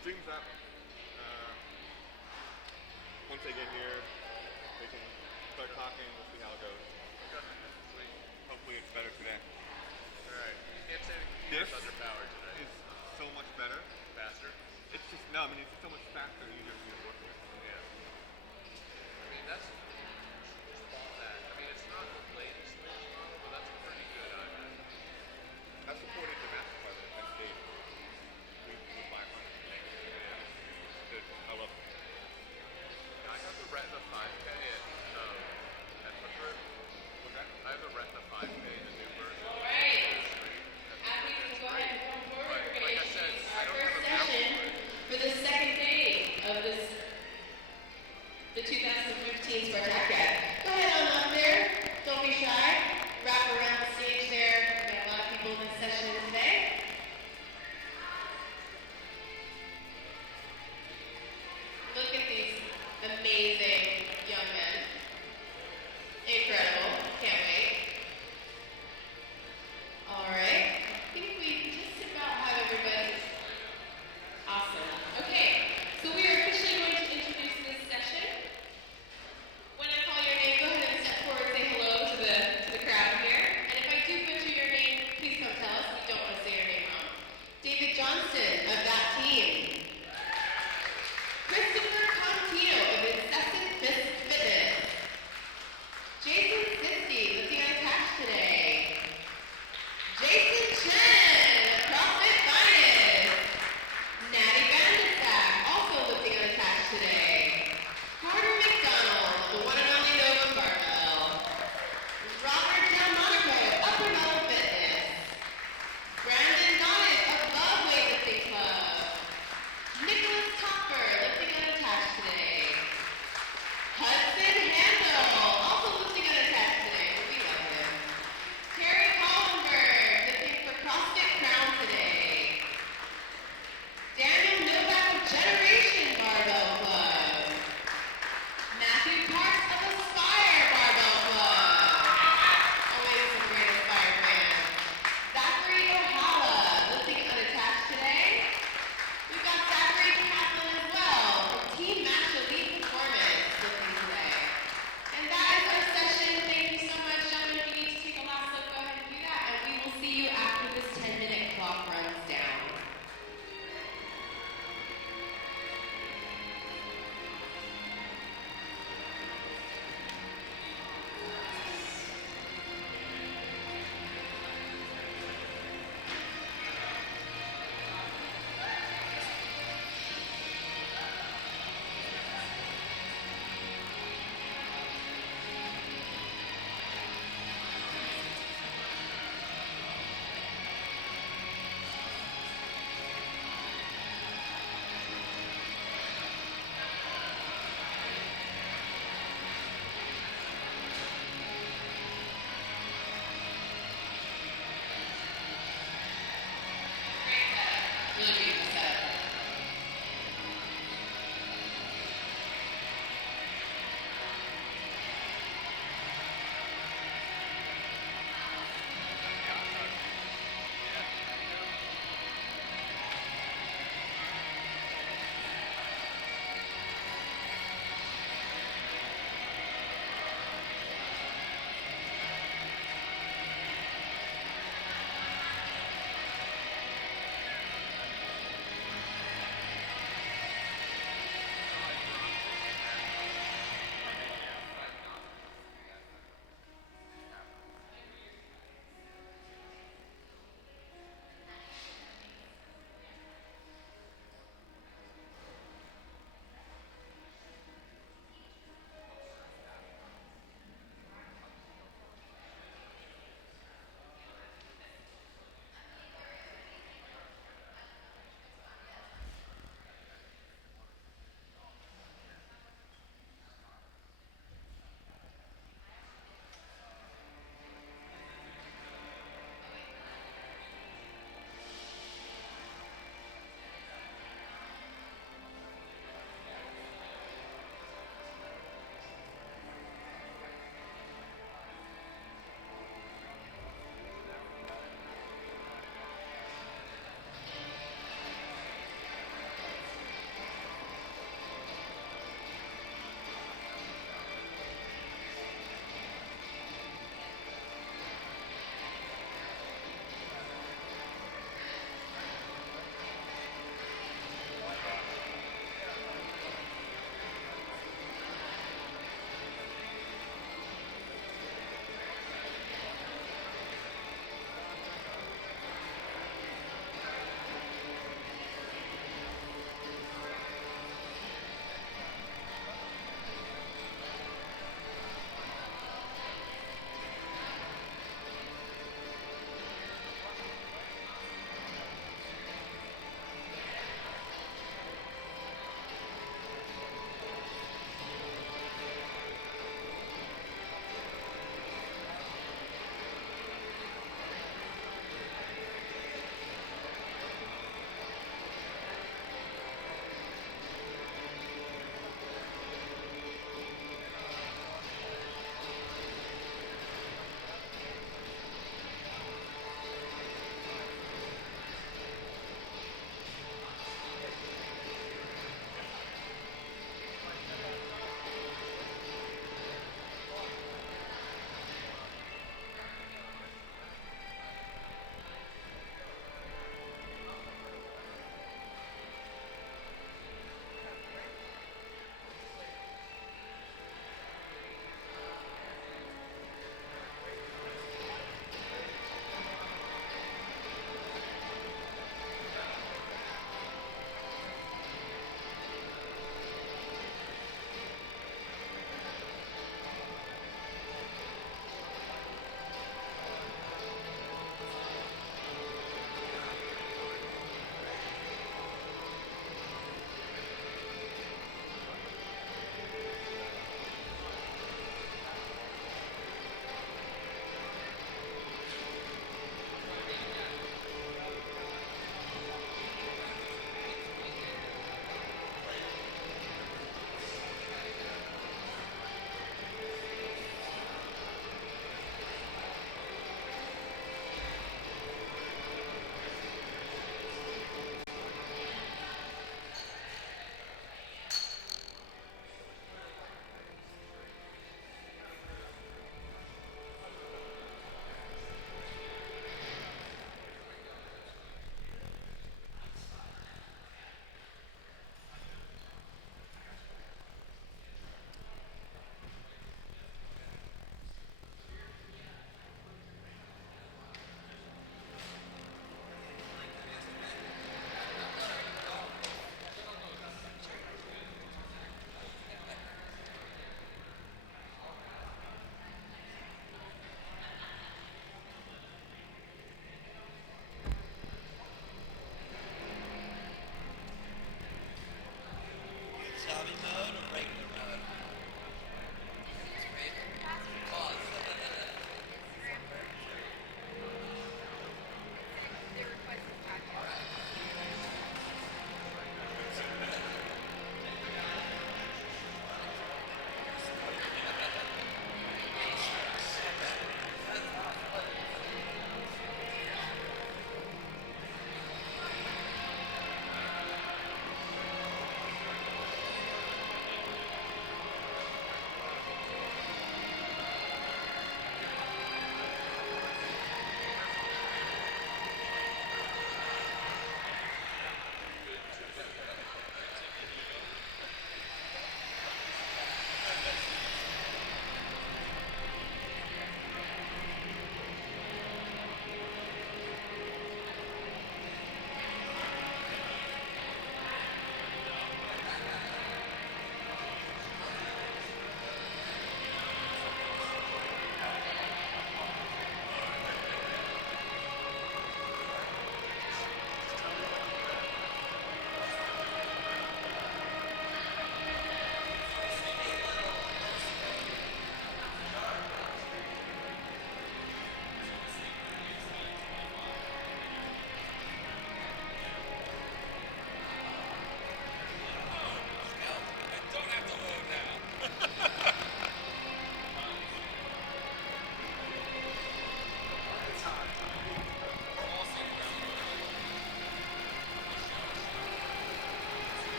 streams up. Once they get here, they can start talking. We'll see how it goes. Sweet. Hopefully it's better today. Alright. You can't say This under power today. is so much better. Faster? It's just, no, I mean, it's so much faster and easier for you to work with. Yeah. I mean, that's that. I mean, it's not the latest model, but that's a pretty good iPad. I supported the Mastercard at Penn State. We 500. Yeah. Good. I love it. I have the Retina 5K at hookgrip. Okay. I have the Retina 5K, the new version. All right. Happy to go ahead and come forward. We're going to introduce our first session for the second day of the 2015 Spartakiad. Go ahead on up there. Don't be shy. Wrap around the stage there. We've got a lot of people in this session today. Look at these amazing young men. Incredible. Can't wait. All right. I think we just about have everybody. Awesome. Okay. So we are officially going to introduce this session. When I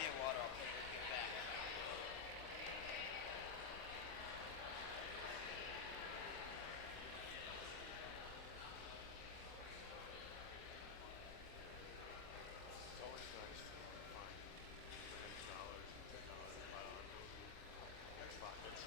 me a water. I'll put it in back. It's always nice to find $90 and $10 pile on next pockets.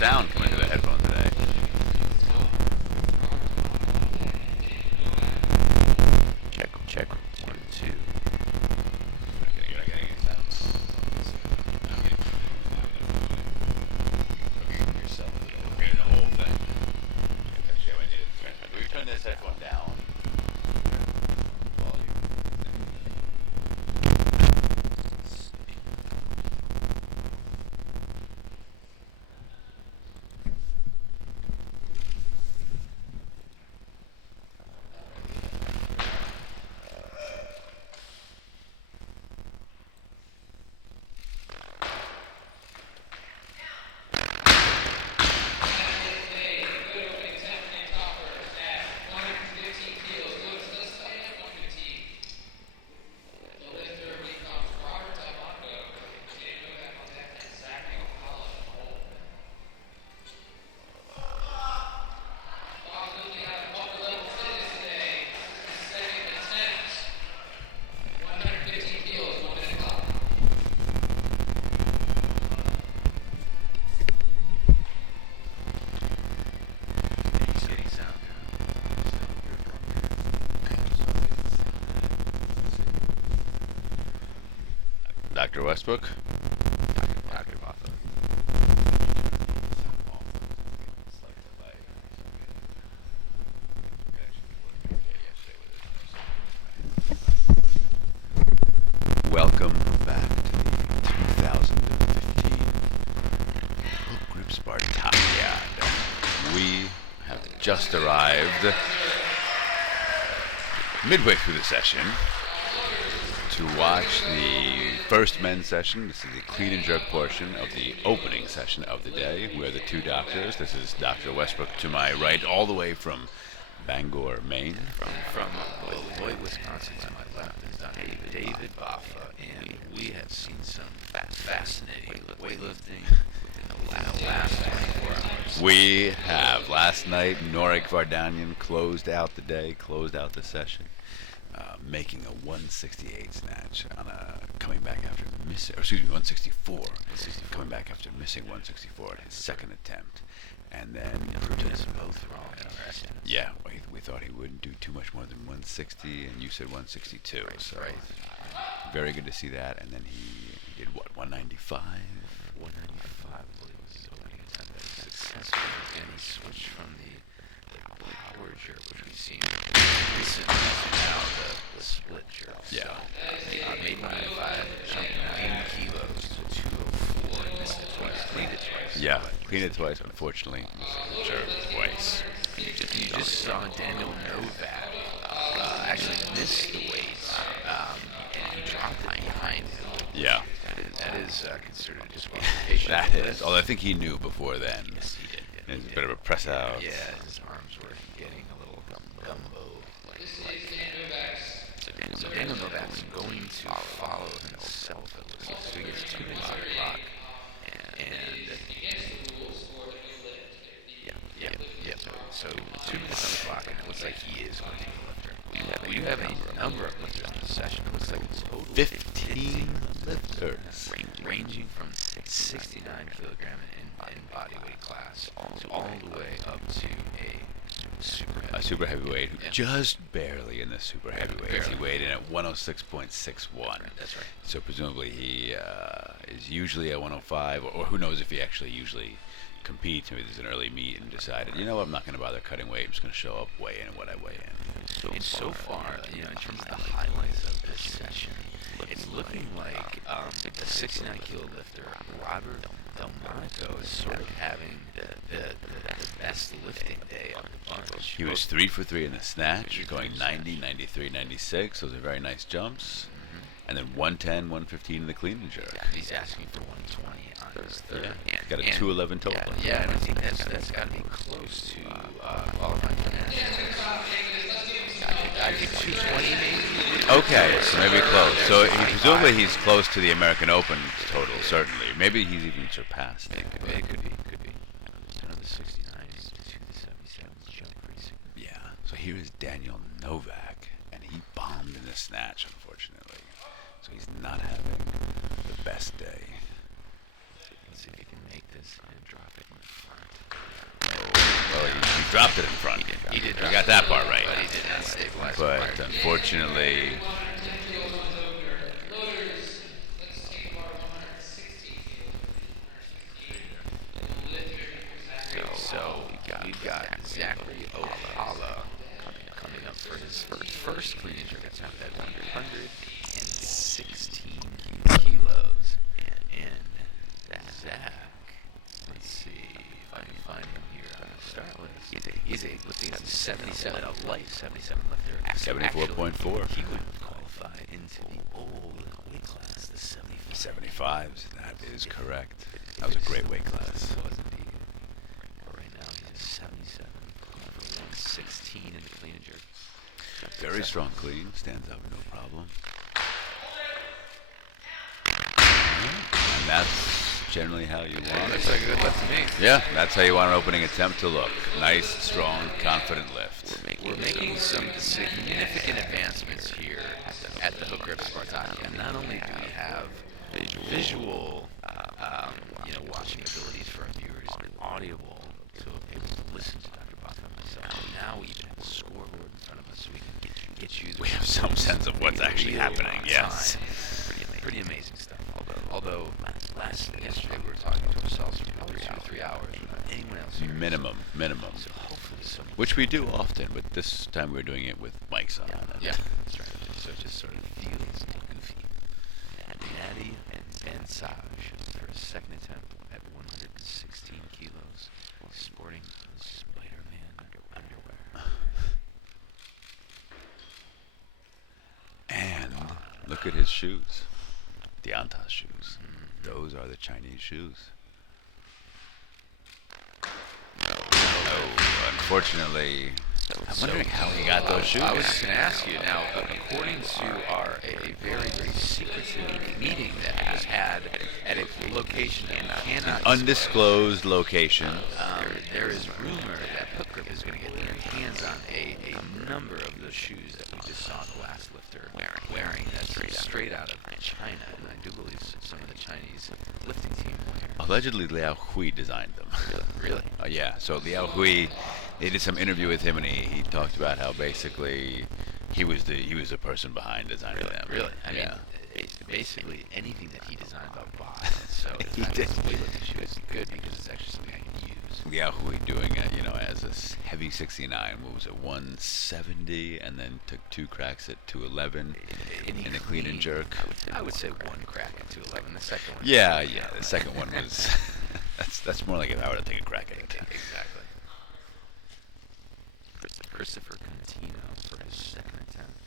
sound coming through the headphones today. Check 1, 2. I'm getting any sound. Yourself. I'm getting the whole thing. Actually, I need to turn. We turn this headphone down. Dr. Westbrook? Dr. Botha. Welcome back to the 2015 hookgrip Spartakiad. We have just arrived midway through the session to watch the first men's session. This is the clean and jerk portion of the opening session of the day. We're the two doctors. This is Dr. Westbrook to my right, all the way from Bangor, Maine. From Beloit, Wisconsin to my left is Dr. David Botha, and we have seen some fascinating weightlifting within the last 24 hours. We have last night, Norik Vardanyan closed out the day, closed out the session, making a 168 snatch on coming back after missing, 164, coming back after missing 164 at his second attempt. And then Proved us both wrong in our estimates. yeah, we thought he wouldn't do too much more than 160, and you said 162. So very good to see that. And then he did what, 195? 195, I believe, was his opening attempt. That was successful, and he switched from the power jerk, which we've seen recently, to now the split jerk. Yeah. So, made 195, jumped 9 kilos to 204, and missed it twice, cleaned it twice. Yeah, cleaned it twice, unfortunately. Sure, twice. You just saw Daniel Novak actually miss the weights and drop it behind him. Yeah. That is considered a disqualification. That is. Although I think he knew before then. Yes, he did. It's a bit of a press out. Yeah, his arms were getting a little gumbo. So Daniel Novak's going to follow himself at least. So he gets 2 minutes on the clock. And yeah. So 2 minutes on the clock, and it looks like he is going to be a lifter. We do have a number of lifters in the session. It looks like it's total 15 lifters. ranging from 69 kilogram in body weight class to all the way up to a super Heavyweight who just barely in the super heavyweights. He weighed in at 106.61. That's right. So presumably he is usually at 105, or who knows if he actually usually competes. Maybe there's an early meet and decided, you know what, I'm not going to bother cutting weight. I'm just going to show up, weigh in what I weigh in. So far, in terms of the highlights of this session, it's looking like the 69 kilo lifter, Robert Delmonico, is sort of having the best lifting day of the bunch. He was 3 for 3 in the snatch, going 90, 93, 96. Those are very nice jumps. And then 110, 115 in the clean and jerk. Yeah, he's asking for 120 on his third. Yeah, he's got a 211 total. Yeah, and I think that's got to be close to qualifying for nationals. I think 220 maybe. Okay, so maybe close. So presumably he's close to the American Open total, certainly. Maybe he's even surpassed it. It could be. So another 69s to the 77s jump pretty significant. Yeah. So here is Daniel Novak, and he bombed in the snatch, unfortunately. So he's not having the best day. Let's see if he can make this and drop it in the front. dropped it in front. He did. You got that part right. But he did not stabilize. But unfortunately, So we've got Zachary Ohala coming up for his first clean and jerk attempt at 116 kilos. And Zach, let's see if I can find him here on the start list. He's lifting at 77, a light 77 lifter. 74.4. He would qualify into the old weight class, the 75. 75s. That is correct. That was a great weight class. It was indeed. Right now he's 77, 116 in the clean and jerk. Very strong clean. Stands up no problem. And that's generally how you want Looks it. like a good lift to me. Yeah, that's how you want an opening attempt to look. Nice, strong, confident lift. We're making some significant advancements here at the hookgrip Spartakiad. Not only do we have visual, watching abilities for our viewers, but audible to be able to listen to Dr. Baka and myself. Now we even have a scoreboard in front of us, so we can get you. We have some sense of what's actually happening. Yes. Pretty amazing stuff. Although yesterday we were talking to ourselves for probably 2 to 3 hours without anyone else here. Minimum. So hopefully someone. Which we do often, but this time we're doing it with mics on. Yeah, that's right. So it just sort of feels goofy. Natty and Ben Saj for a second attempt at 116 kilos, sporting Spider-Man underwear. And look at his shoes. Deonta's shoes. Those are the Chinese shoes. Unfortunately, I'm wondering how he got those shoes. I was just going to ask you now, according to a very, very secretive meeting that was had at a location that we cannot Undisclosed location. there is rumor that hookgrip is going to get their hands on a number of the shoes that we just saw the last lifter wearing. That's straight out of China, and I do believe some of the Chinese lifting team wear. Allegedly, Liao Hui designed them. Really? Yeah, so Liao Hui, they did some interview with him, and he talked about how basically he was the person behind designing them. Really? I Yeah. mean, basically anything that he designed, I'll buy. So if He I did. was a weightlifting shoe, it's good because it's actually something I can use. Liao Hui doing it, as a heavy 69, what was it, 170, and then took 2 cracks at 211 in a clean and jerk. I would say one crack at 211. The second one. Yeah, the second one was, that's more like if I were to take a crack at it. Exactly. Christopher Contino for his second attempt,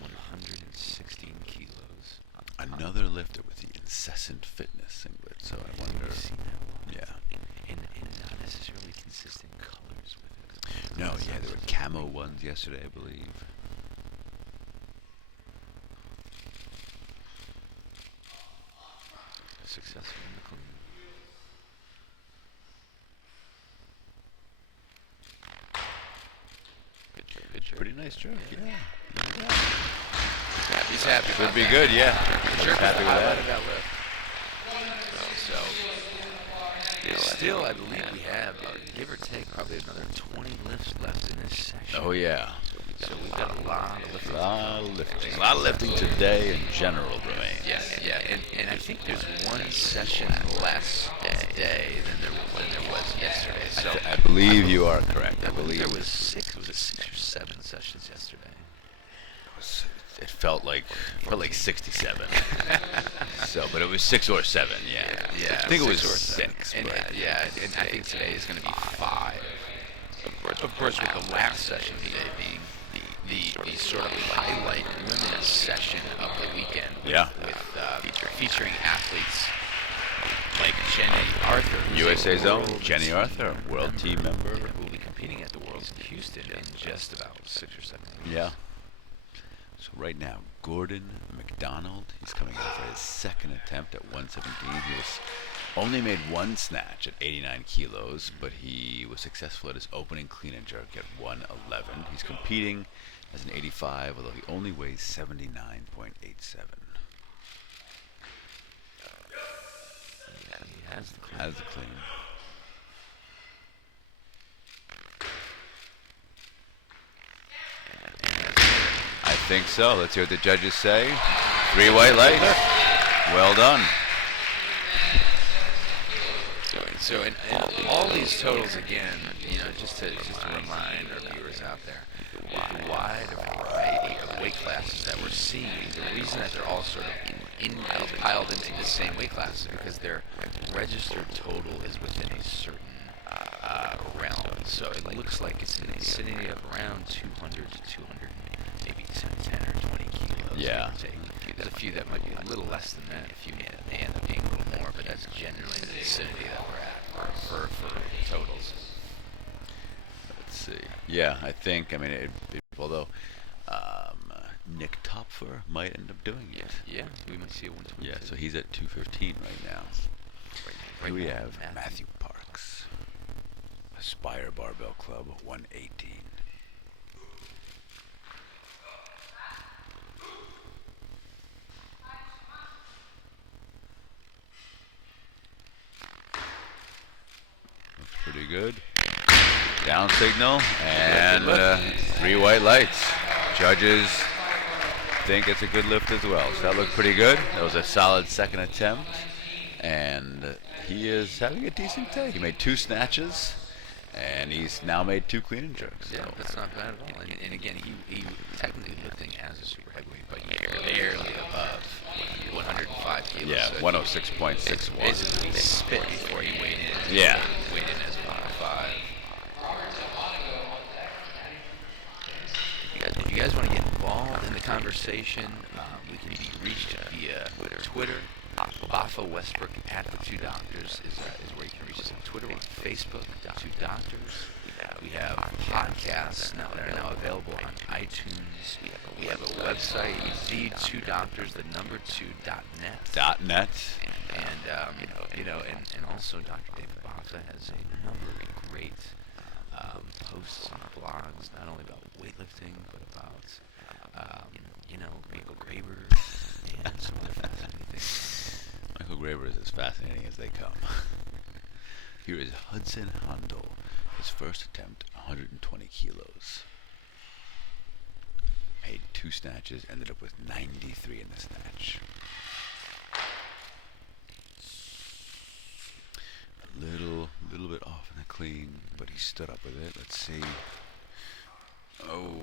116 kilos. Another lifter with the incessant fitness singlet, so I wonder. We've seen that a lot. Yeah. And not necessarily consistent colors with it. No, yeah, there were camo ones yesterday, I believe. Successful in the clean. Good jerk. Pretty nice jerk, yeah. He's happy. Should be good, yeah. Jerk Happy with that. that lift. Still, I believe we have, give or take, probably another 20 lifts left in this section. Oh, yeah. So we've got a lot of lifting. A lot of lifting today in general, Romain. Yeah, and I think there's one session less today than there was yesterday. So I believe you are correct. I believe there was 6 or 7 sessions yesterday. it felt like 67. So, but it was 6 or 7, yeah. Yeah, I think it was 6 or 6. And, But and I think today is going to be 5. Of course, with the last session today being the sort of highlight women's session of the weekend. Yeah. With featuring athletes like Jenny Arthur, who's USA's a own world Jenny Arthur, world team member. who will be competing at the Worlds in Houston in just about 6 or 7 weeks. Yeah. So right now, Gordon McDonald, he's coming out for his second attempt at 117. He was only made 1 snatch at 89 kilos, but he was successful at his opening clean and jerk at 111. He's competing as an 85, although he only weighs 79.87. He has the clean. Has the clean. think so. Let's hear what the judges say. 3 white lights. Well done. So in all these totals again, just to remind our viewers out there, with the wide variety of weight classes that we're seeing, the reason that they're all sort of piled into the same weight class is because their registered total is within a certain realm. So it looks like it's in the vicinity of around 200 to 200, maybe 10 or 20 kilos. Yeah. There's a few that might be a little less than that. A few may end up being a little more, but that's generally the vicinity that we're at for totals. Let's see. Yeah, I think, although Nick Topfer might end up doing it. Yeah, we might see a 120. Yeah, so he's at 215 right now. Here we have Matthew Parks. Aspire Barbell Club, 118. Looks pretty good. Down signal and 3 white lights. Judges think it's a good lift as well. So that looked pretty good. That was a solid second attempt. And he is having a decent day. He made 2 snatches. And he's now made 2 clean and jerks. Yeah, So. that's not bad at all. And again, he technically lifting as a super heavyweight, but barely above 105 kilos. Yeah, so 106.61. Basically spit before he weighed in. Yeah. Weighed in as 105. If you guys want to get involved in the conversation, we can be reached via Twitter. Bafa Westbrook at the 2 Doctors is where you can reach us on Twitter or Facebook, 2 Doctors. We have podcasts now that are now available on iTunes. We have a website, the2doctors, the number 2.net. .net. And also Dr. David Bafa has a number of great posts on our blogs, not only about weightlifting, but about Michael Graber and some other fascinating things. Michael Graber is as fascinating as they come. Here is Hudson Handel. His first attempt, 120 kilos. Made 2 snatches, ended up with 93 in the snatch. A little bit off in the clean, but he stood up with it. Let's see. Oh.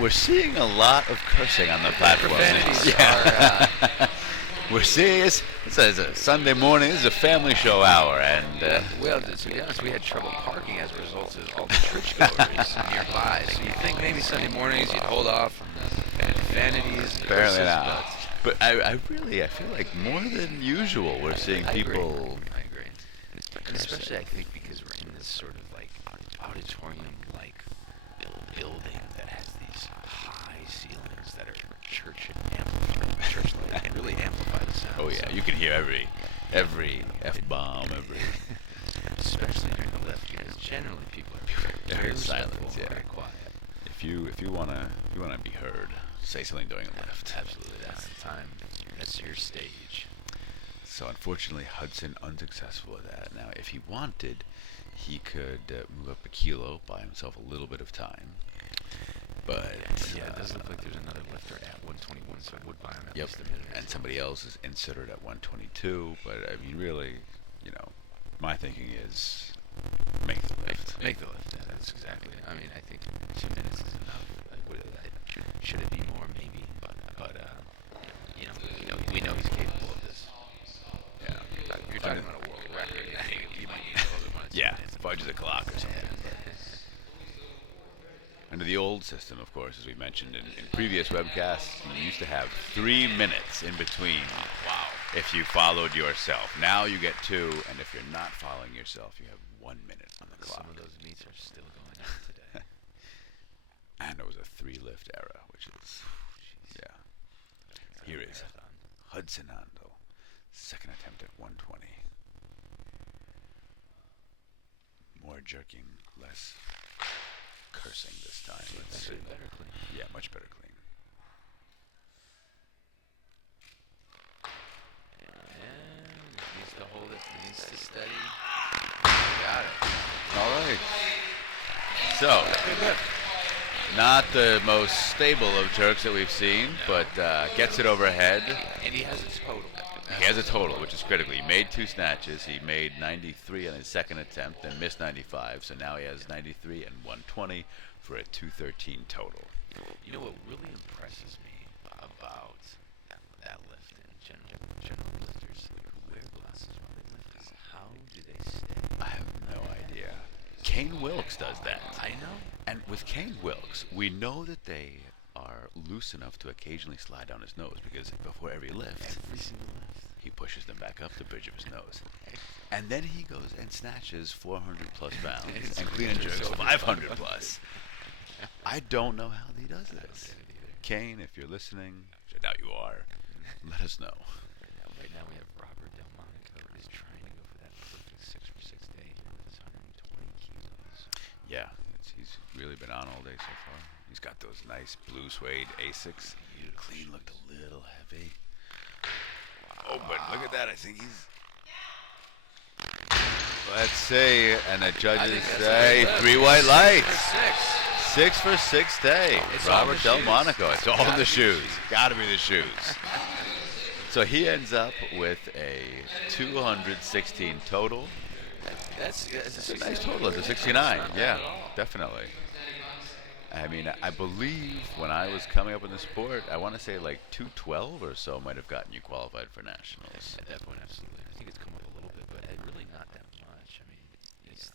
We're seeing a lot of cursing on the platform. Profanities are... We're seeing it's a Sunday morning. This is a family show hour, and well, to be honest, we had trouble parking as a result of all the churchgoers nearby. So you think maybe Sunday mornings you'd hold off from the profanities. apparently not. But I feel like more than usual we're seeing people. I agree. And especially I think because we're in this sort of like auditorium like building that has these high ceilings that are church like and really amplify the sound. Oh yeah, you can hear every F-bomb, especially during the lift, because generally people are very silent, respectful, yeah. very quiet. If you wanna be heard, say something during a lift. Absolutely, that's the time. That's your stage. So unfortunately, Hudson unsuccessful at that. Now, if he wanted, he could move up a kilo, buy himself a little bit of time. But yeah, it does look like there's another lifter at 121, so it would buy him at yep, least a minute. and somebody else is inserted at 122. But I mean, really, my thinking is make the lift. Make the lift. Yeah, that's exactly. I mean, I think 2 minutes is enough. Should it be more? Maybe, but we know he's capable of this. Yeah. You're talking about a world record. I think he might need a little bit more. Yeah, fudge the clock or something. Under the old system, of course, as we mentioned in previous webcasts, you used to have 3 minutes in between. Wow. If you followed yourself. Now you get 2, and if you're not following yourself, you have 1 minute on the clock. Some of those meets are still going on today. And it was a 3-lift era, which is, yeah. Here is Hudson Handel, second attempt at 120. More jerking, less cursing this time. Let's see. Better clean. Yeah, much better clean. And it needs to hold it. It needs to steady. Got it. All right. So, Not the most stable of jerks that we've seen, but gets it overhead. And he has a total. He has a total, which is critical. He made 2 snatches. He made 93 on his second attempt and missed 95. So now he has 93 and 120 for a 213 total. You know what really impresses me about that lift and general lifters who wear glasses while they lift is how do they stay? I have no idea. Kane Wilkes does that. I know. And with Kane Wilkes, we know that they are loose enough to occasionally slide down his nose because before every lift, he pushes them back up the bridge of his nose. And then he goes and snatches 400 plus pounds and clean and jerks 500 plus. I don't know how he does this. Kane, if you're listening, which I doubt you are, let us know. Right now we have Robert Delmonico who's trying to go for that perfect 6 for 6 day with his 120 kilos. Yeah, he's really been on all day so far. He's got those nice blue suede Asics. Clean looked a little heavy. Oh, but look at that. I think he's... Let's see. And the judges say 3 white lights. 6 for 6 day. It's Robert all the Delmonico. shoes. It's all in the shoes. Gotta be the shoes. So he ends up with a 216 total. That's It's a nice total. It's a 69. Yeah, definitely. I mean, I believe when I was coming up in the sport, I want to say like 212 or so might have gotten you qualified for nationals. At that point, absolutely. I think it's come up a little bit, but really not that much. I mean, it's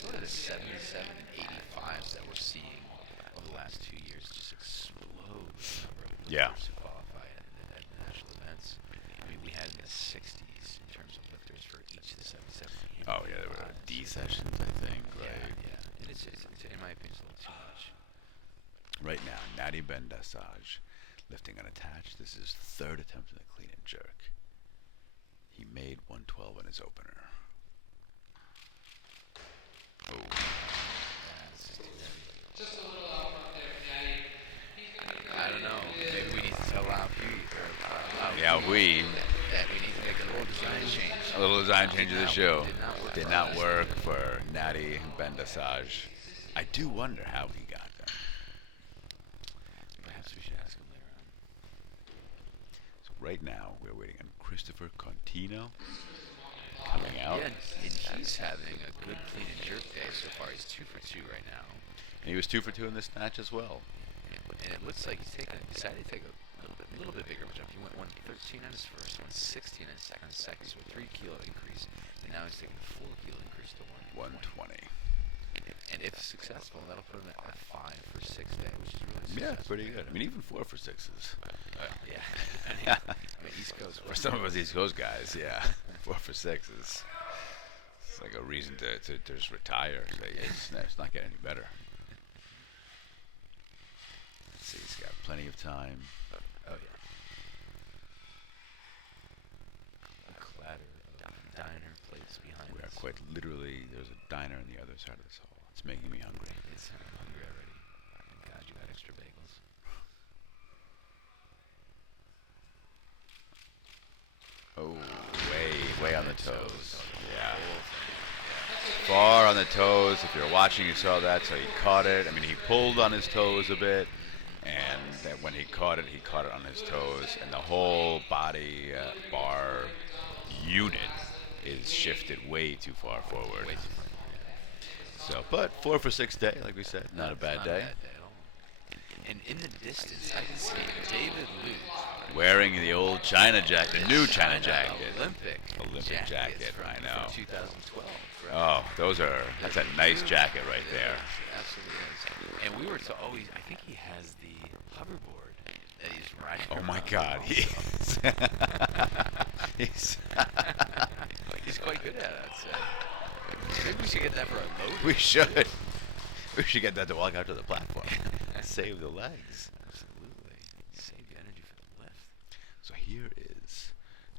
sort of the 77 and 85s that we're seeing over the last 2 years just explode the number of Yeah. lifters who qualify at the national events. I mean, we had in the 60s in terms of lifters for each of the 77. Oh yeah, there were D sessions, I think, right? Yeah. And it's, in my opinion, it's a little too much. Right now, Natty Bendasage lifting unattached. This is his 3rd attempt in the clean and jerk. He made 112 in his opener. Oh. Yeah, it's just too heavy. I don't know. Maybe we need to tell our Yeah, we. that we need to make a little design change. A little design change of the show. Did not work Did not work for Natty Bendasage. I do wonder how he got them. Perhaps we should ask him later on. So right now, we're waiting on Christopher Contino coming out. Yeah, and he's having a good clean and jerk day so far. He's 2 for 2 right now. And he was 2 for 2 in this snatch as well. And it looks like he's decided to take a little bit bigger jump. He went 113 on his first, 116 on his second, so a 3 kilo increase. And now he's taking a 4 kilo increase to 120. 120. And if successful, that'll put him at a 5 for 6 day, which is really Yeah, successful. pretty good. I mean, even 4 for 6s. Yeah. I mean, East Coast. For some of us East Coast guys, yeah. 4 for 6s. It's like a reason to just retire. Say, it's not getting any better. Let's see, he's got plenty of time. Oh, yeah. A clatter of diner plates behind We are us. quite literally, there's a diner on the other side of this hall. It's making me hungry. I'm hungry already. Thank God you got extra bagels. Oh, way on the toes. Yeah. Far on the toes. If you're watching, you saw that, so he caught it. I mean, he pulled on his toes a bit, and then when he caught it on his toes, and the whole body bar unit is shifted way too far forward. Way too far. So, but 4 for 6 day, like we said, not a bad Not day. a bad day at all. And in the distance, I can see David Luke Wearing the old China jacket, the new China jacket. Olympic jacket, from, I know. From 2012. Correct? Oh, that's a nice jacket right there. It absolutely is. And we were to always, I think he has the hoverboard that he's riding. Oh my around God, also. he's He's quite good at it, I'd say. Maybe we should get that for a load. we should get that to walk out to the platform. Save the legs. Absolutely. Save the energy for the lift. So here is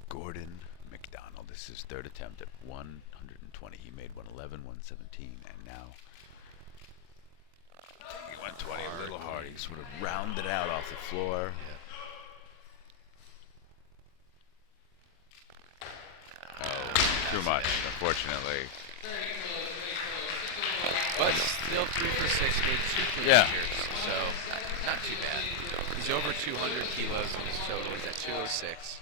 Gordon McDonald. This is his 3rd attempt at 120. He made 111, 117, and now he went 20 a little hard. He sort of rounded out off the floor. Oh, too much, unfortunately. But still 3 for 6 with 2 clean Yeah. jerks. So not too bad. He's over 200 kilos in his total. He's at 206.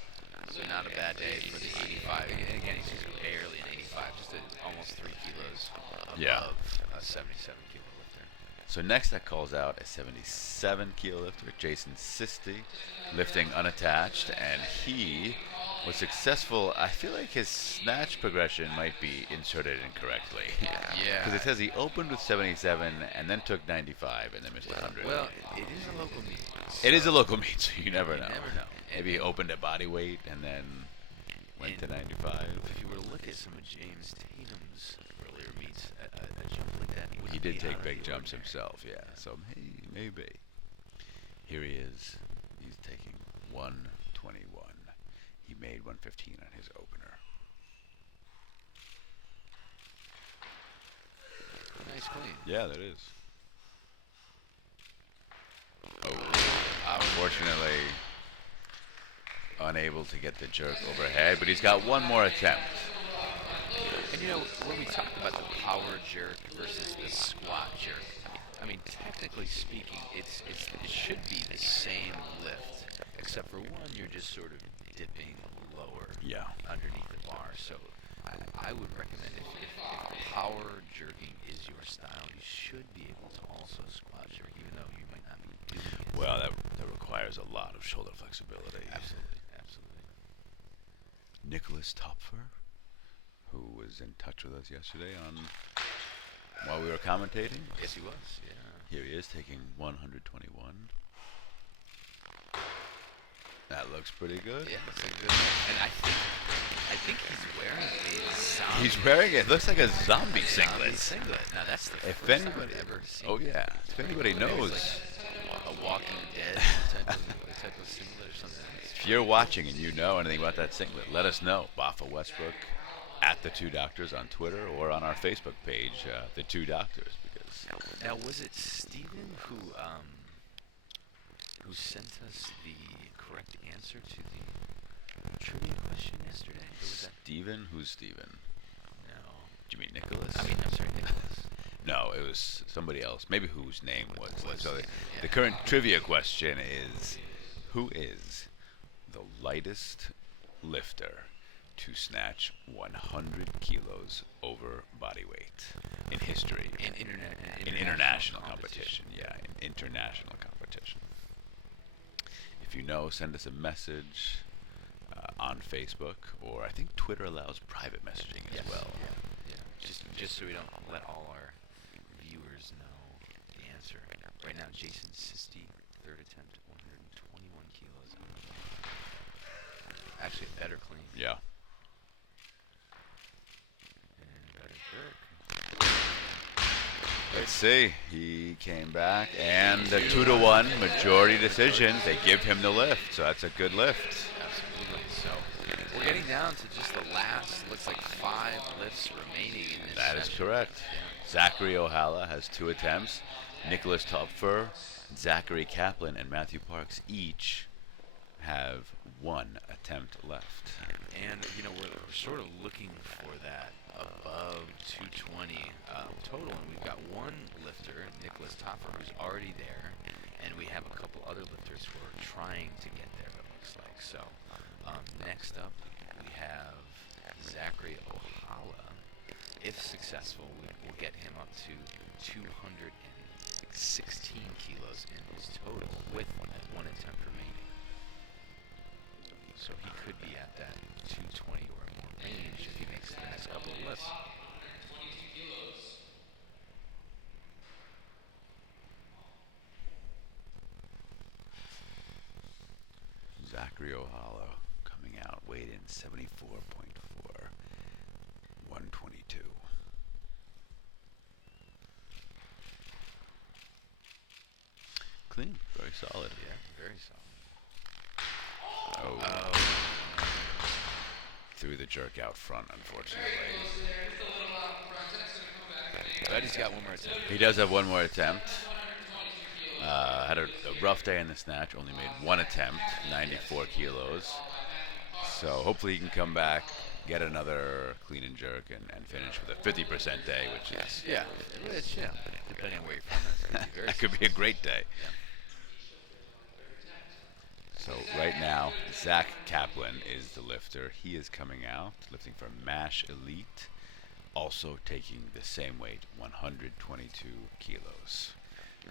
So not a bad day for the 85. And again, he's just barely an 85, just almost 3 kilos above Yeah. a 77 kilo lifter. So next that calls out a 77 kilo lifter, Jason Sisti, lifting unattached, and he was successful. I feel like his snatch progression might be inserted incorrectly. Yeah. Because it says he opened with 77 and then took 95 and then missed 100. Well, it is a local meet. It is a local meet, so you never know. never know. Maybe he opened at body weight and then went to 95. If you were to look at some of James Tatum's earlier meets, a jump like that, He did take big jumps himself, yeah. So maybe. Here he is. He's taking 121. He made 115 on his opener. Nice clean. Yeah, that is. Oh, unfortunately, unable to get the jerk overhead, but he's got one more attempt. And you know, when we talked about the power jerk versus the squat jerk, I mean, technically speaking, it should be the same lift, except for one, you're just sort of dipping lower underneath the bar. So I would recommend if power jerking is your style, you should be able to also squat jerk, even though you might not be doing it. Well, that requires a lot of shoulder flexibility. Absolutely, absolutely. Nicholas Topfer, who was in touch with us yesterday while we were commentating. Yes, he was, yeah. Here he is taking 121. That looks pretty good. Yeah, looks like good. And I think he's wearing a zombie. He's wearing it. Looks like a zombie Zombie singlet. singlet. Now that's the If first time anybody, I've ever seen. oh yeah, if anybody Maybe knows, it's like a Walking Dead type of singlet or something. if you're watching and you know anything about that singlet, let us know. Baffa Westbrook at the Two Doctors on Twitter or on our Facebook page, the Two Doctors. Because Now was it Steven who sent us the correct answer to the trivia question yesterday? Or was that Steven, who's Steven? no? Do you mean Nicholas? I mean, I'm sorry, Nicholas. No, it was somebody else. Maybe whose name was. So yeah. the current trivia question is, who is the lightest lifter to snatch 100 kilos over body weight in history? In international competition. Yeah, in international competition. If you know, send us a message on Facebook, or I think Twitter allows private messaging as well. Yeah. Just so we don't let all our viewers know the answer. Right now, Jason Sisti, third attempt, 121 kilos. Actually, a better clean. Yeah. And better jerk. Let's see. He came back, and a 2-1 majority decision. They give him the lift, so that's a good lift. Absolutely. So we're getting down to just the last, looks like 5 lifts remaining in this That is session. correct. Zachary Ohala has 2 attempts. Nicholas Topfer, Zachary Kaplan, and Matthew Parks each have 1 attempt left. And, you know, we're sort of looking for that above 220 total. And we've got one lifter, Nicholas Topfer, who's already there. And we have a couple other lifters who are trying to get there, it looks like. So next up, we have Zachary Ohala. If successful, we'll get him up to 216 kilos in his total with 1 attempt remaining. So he could be at that 220 or more range if he makes the next couple of lifts. Zachary Ohala coming out, weighed in 74.4, 122. Clean, very solid. Yeah, very solid. Oh. Threw the jerk out front, unfortunately. But he's got one more attempt. He does have one more attempt. Had a rough day in the snatch, only made 1 attempt, 94 kilos. So hopefully he can come back get another clean and jerk and finish with a 50% day, which is Yeah, which, depending on where you're from, that's gonna be very that could be a great day. Yeah. So right now, Zach Kaplan is the lifter. He is coming out, lifting for MASH Elite, also taking the same weight, 122 kilos.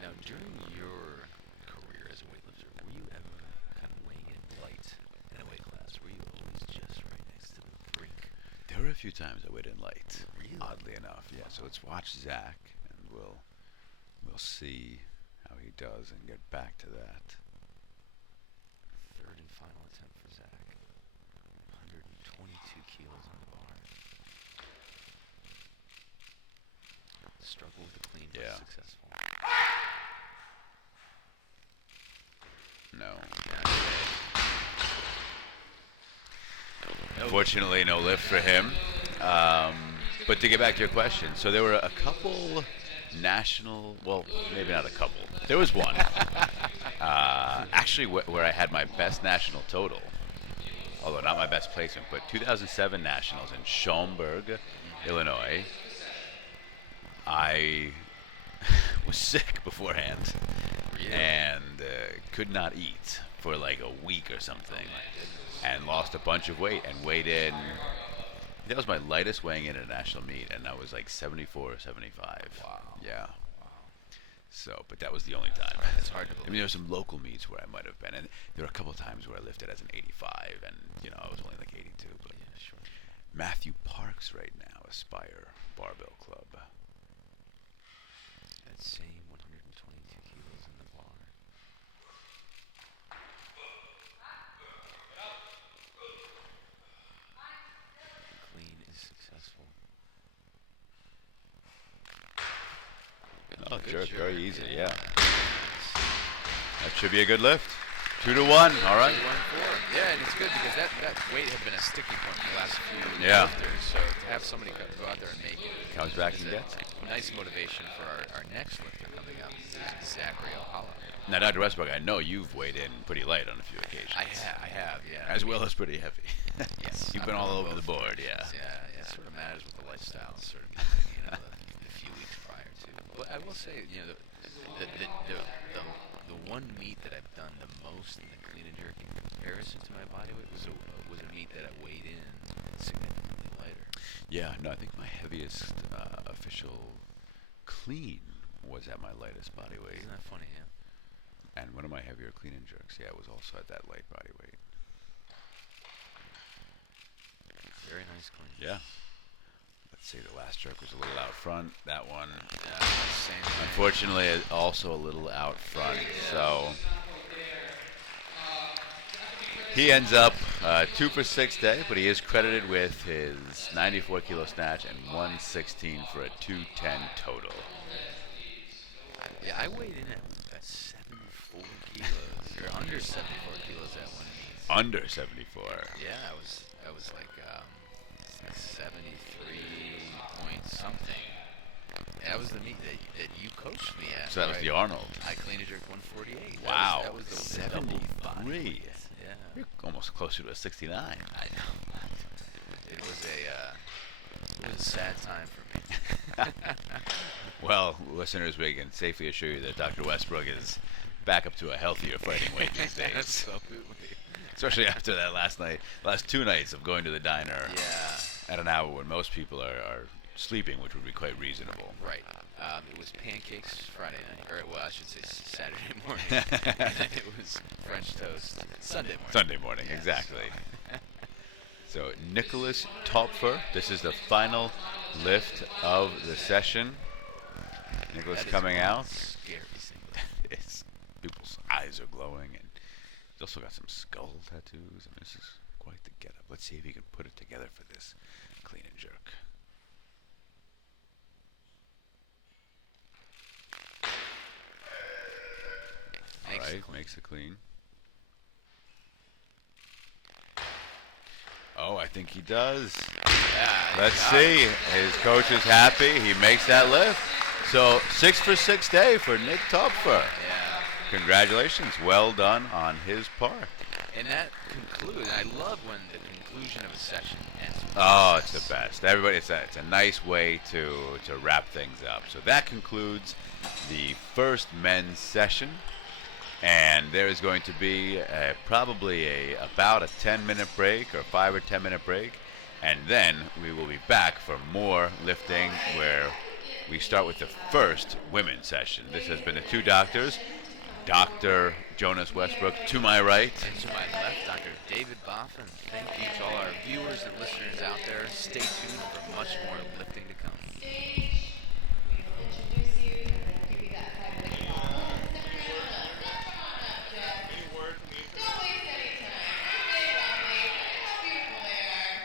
Now, during your career as a weightlifter, were you ever kind of weighing in light in a weight class? Were you always just right next to the brink? There were a few times I weighed in light, Really? oddly enough. Yeah, so let's watch Zach, and we'll see how he does and get back to that. Third and final attempt for Zach. 122 kilos on the bar. Struggle with the clean, but Yeah. successful. No. No. Unfortunately, no lift for him. But to get back to your question, so there were a couple national, well, maybe not a couple. There was one. Actually, where I had my best national total, although not my best placement, but 2007 Nationals in Schaumburg, Illinois. I was sick beforehand Really? and could not eat for like a week or something, and lost a bunch of weight and weighed in. That was my lightest weighing in at a national meet, and I was like 74 or 75. Wow. Yeah. So, but that was the only time. It's hard to I believe. mean, there were some local meets where I might have been, and there were a couple of times where I lifted as an 85, and I was only like 82. But Yeah, sure. Matthew Parks right now, Aspire Barbell Club. That same 122 kilos in the bar. Clean is successful. Oh, Good jerk, jerk, very easy, yeah. Nice. That should be a good lift. 2 to 1, all right. 2-1-4. Yeah, and it's good because that weight had been a sticking point for the last few Yeah. lifters. So to have somebody go out there and make it Comes back is and gets it. a nice motivation for our next lifter coming up, who's Zachary O'Hala. Now, Dr. Westbrook, I know you've weighed in pretty light on a few occasions. I have, yeah. As well as pretty heavy. Yes, You've been I've all done over the both board, versions. yeah. Yeah, it sort of matters with the lifestyle, sort of getting, the few weeks prior to. But I will say, the one meet that I've done the most in the clean and jerk in comparison to my body weight was a meet that I weighed in significantly lighter. Yeah, no, I think my heaviest official clean was at my lightest body weight. Isn't that funny? Yeah. And one of my heavier clean and jerks, yeah, was also at that light body weight. Very nice clean. Yeah. Let's see, the last jerk was a little out front. That one, Same thing. unfortunately, also a little out front. So he ends up 2 for 6 day, but he is credited with his 94 kilo snatch and 116 for a 210 total. Yeah, I weighed in at 74 kilos, or under 74 kilos at one meet. Under 74. Yeah, I was like 73 point something. That was the meet that you coached me at. So that was right? the Arnold. I clean and jerk 148. Wow, That was the double body 73. weight. Yeah. You're almost closer to a 69. I know. It was a sad time for me. Well, listeners, we can safely assure you that Dr. Westbrook is back up to a healthier fighting weight these days. Absolutely. Especially after that last 2 nights of going to the diner Yeah. at an hour when most people are sleeping, which would be quite reasonable. Right. It was pancakes Friday night, or well, I should say Saturday morning, and then it was French toast Sunday morning. Sunday morning, Yeah, exactly. So Nicholas Topfer, this is the final lift of the session. Nicholas That is coming one out. Scary single. People's eyes are glowing, and he's also got some skull tattoos. I mean, this is quite the getup. Let's see if he can put it together for this clean and jerk. All Makes it right, clean. makes it clean. Oh, I think he does. Yeah, Let's got it. see. His coach is happy. He makes that lift. So 6 for 6 day for Nick Topfer. Yeah. Congratulations. Well done on his part. And that concludes. I love when the conclusion of a session ends Oh, it's the best. Everybody, it's a nice way to wrap things up. So that concludes the first men's session, and there is going to be probably about a 10-minute break or 5 or 10 minute break, and then we will be back for more lifting where we start with the first women's session. This has been the two doctors, Dr. Jonas Westbrook to my right. And to my left, Dr. David Boffin. Thank you to all our viewers and listeners out there. Stay tuned for much more lifting to come. Stage. We will introduce you and we'll give you that 5-minute call. Step around up. Step on up, Jeff. Any word from you? Don't waste any time. Stay lovely. How beautiful they are.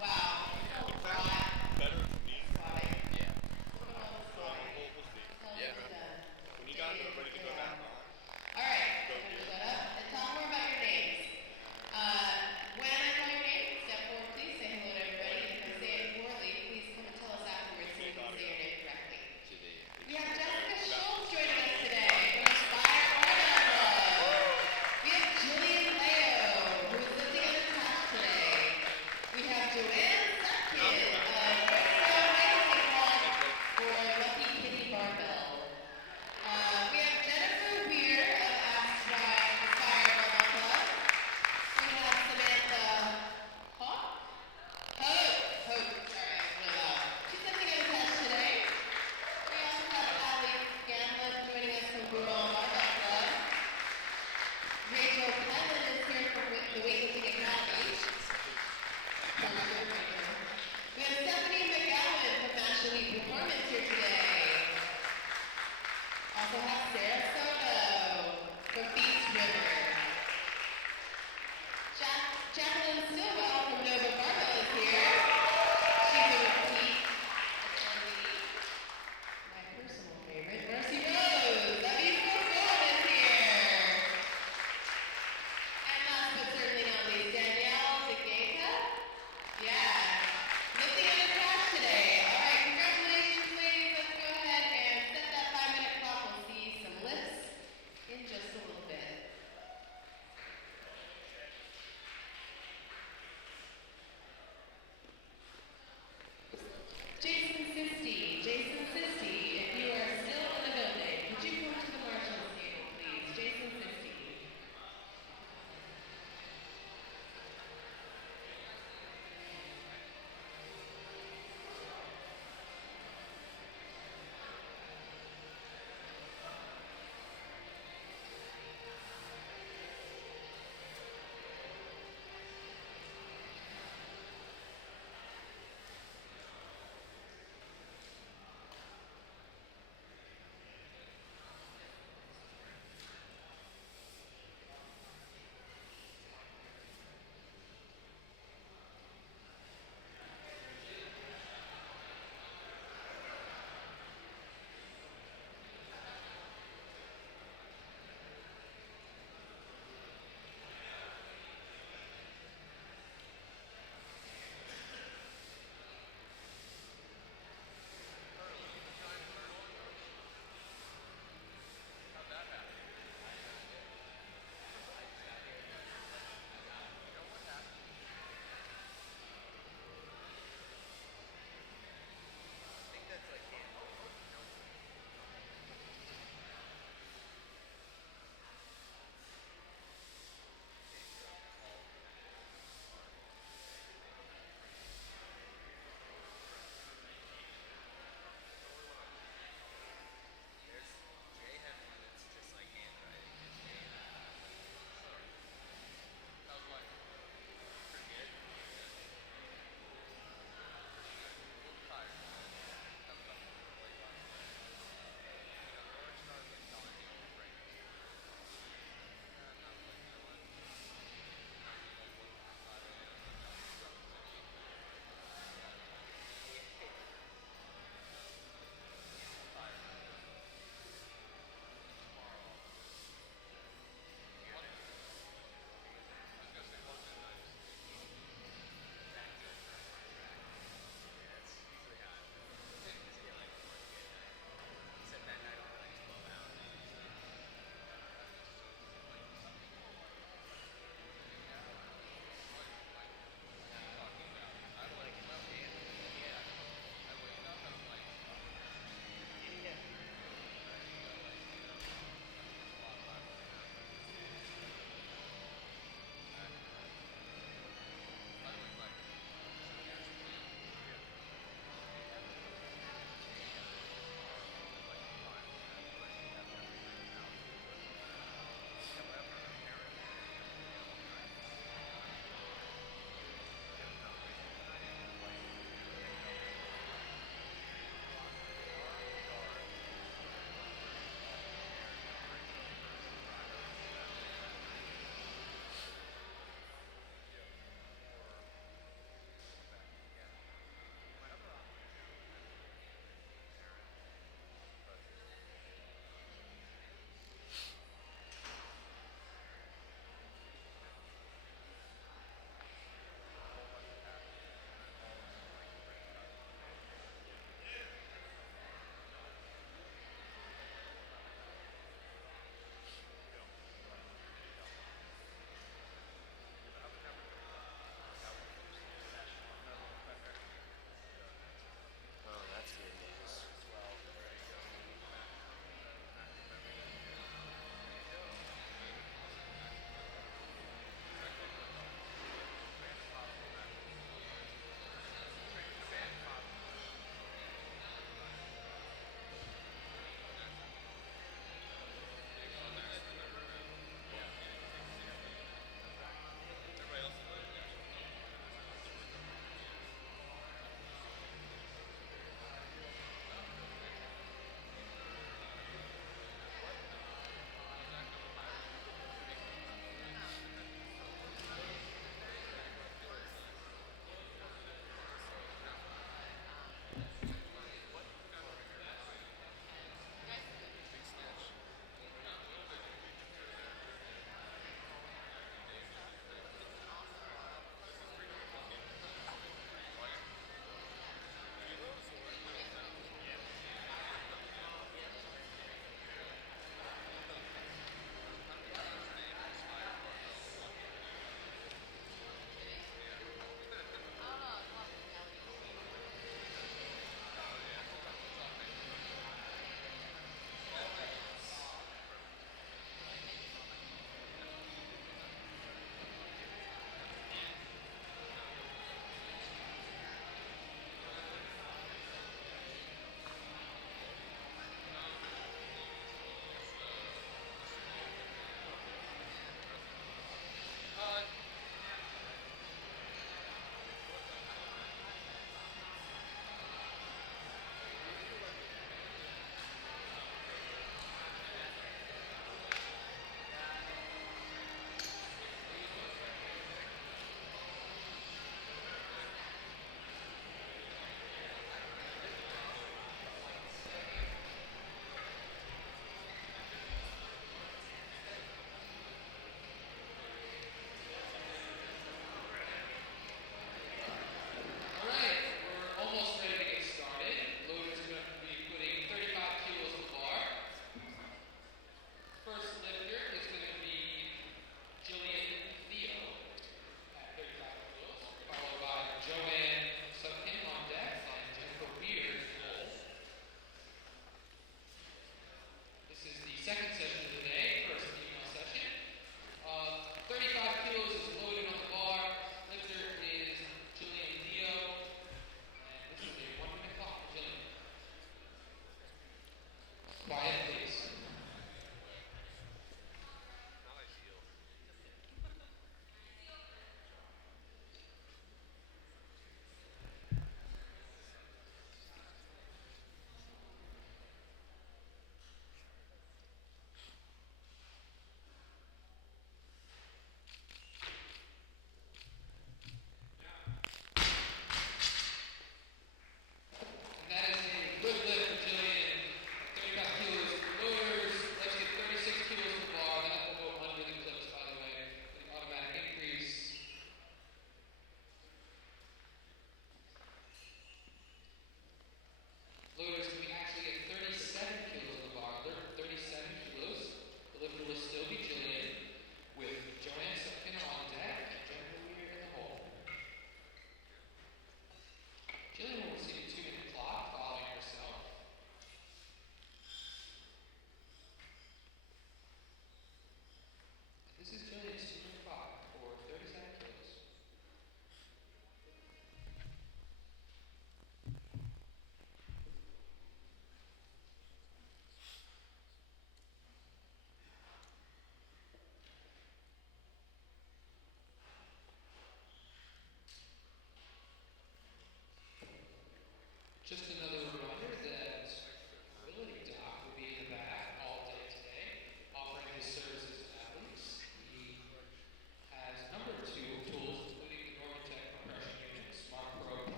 Wow. Hot. Better from me? Spotting. Yeah. We'll see. Yeah. When you guys are ready to go back on, All right. Shut up and talk more about your names. When I call your name, step forward, please. Say hello to everybody. If I say it poorly, please come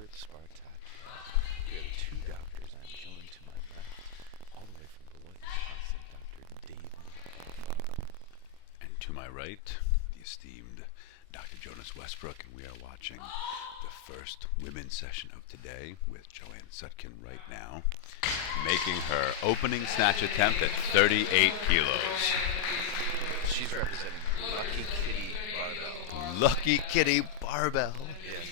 hookgrip Spartakiad. We are the two doctors. I'm joined to my left, all the way from Beloit, Wisconsin, Dr. David Alpha. And to my right, the esteemed Dr. Jonas Westbrook, and we are watching the first women's session of today with Joanne Sutkin right now, making her opening snatch attempt at 38 kilos. She's representing Lucky Kitty Barbell. Lucky Kitty Barbell Yes.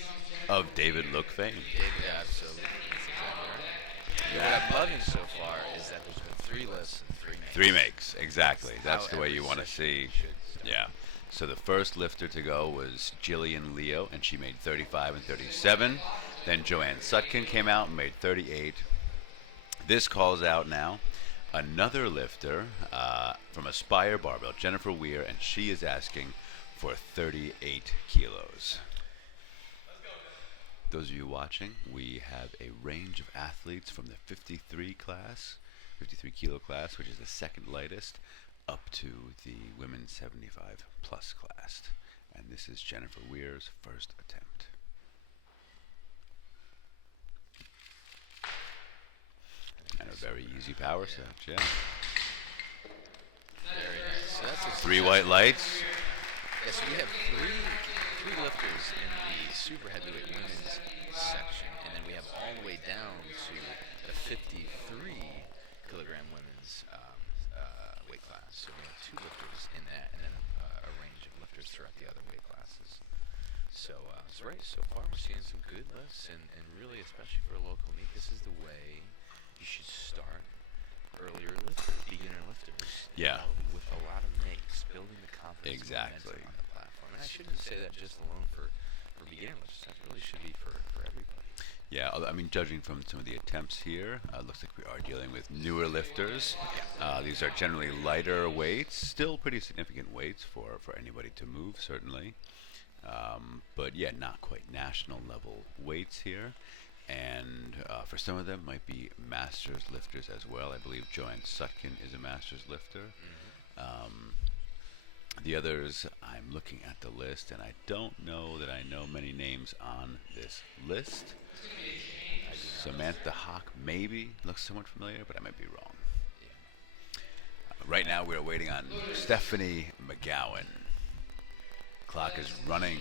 of David Look fame. David, absolutely. That's exactly right. What I'm loving so far is that there's been 3 lists and 3 makes. 3 makes, exactly. That's how the way every you want to session see. should start. Yeah. So the first lifter to go was Jillian Leo, and she made 35 and 37. Then Joanne Sutkin came out and made 38. This calls out now another lifter from Aspire Barbell, Jennifer Weir, and she is asking for 38 kilos. Those of you watching, we have a range of athletes from the 53 kilo class, which is the second lightest, up to the women's 75 plus class. And this is Jennifer Weir's first attempt. And a very easy power set, yeah. Very nice. So that's a 3 white lights. Yeah, so we have three lifters in the super heavyweight women's section, and then we have all the way down to the 53 kilogram women's weight class. So we have 2 lifters in that, and then a range of lifters throughout the other weight classes. So, so far we're seeing some good lifts, and really, especially for a local meet, this is the way you should start earlier lifters, beginner lifters. Yeah. With a lot of makes, building the confidence Exactly. momentum on the platform. And I shouldn't say that just alone for beginner lifters. That really should be for everybody. Yeah, I mean, judging from some of the attempts here, looks like we are dealing with newer lifters. These are generally lighter weights, still pretty significant weights for anybody to move, certainly. But yeah, not quite national level weights here. And for some of them, might be masters lifters as well. I believe Joanne Sutkin is a masters lifter. The others, I'm looking at the list, and I don't know that I know many names on this list. Samantha Hawk maybe looks somewhat familiar, but I might be wrong. Right now, we're waiting on Stephanie McGowan. Clock is running.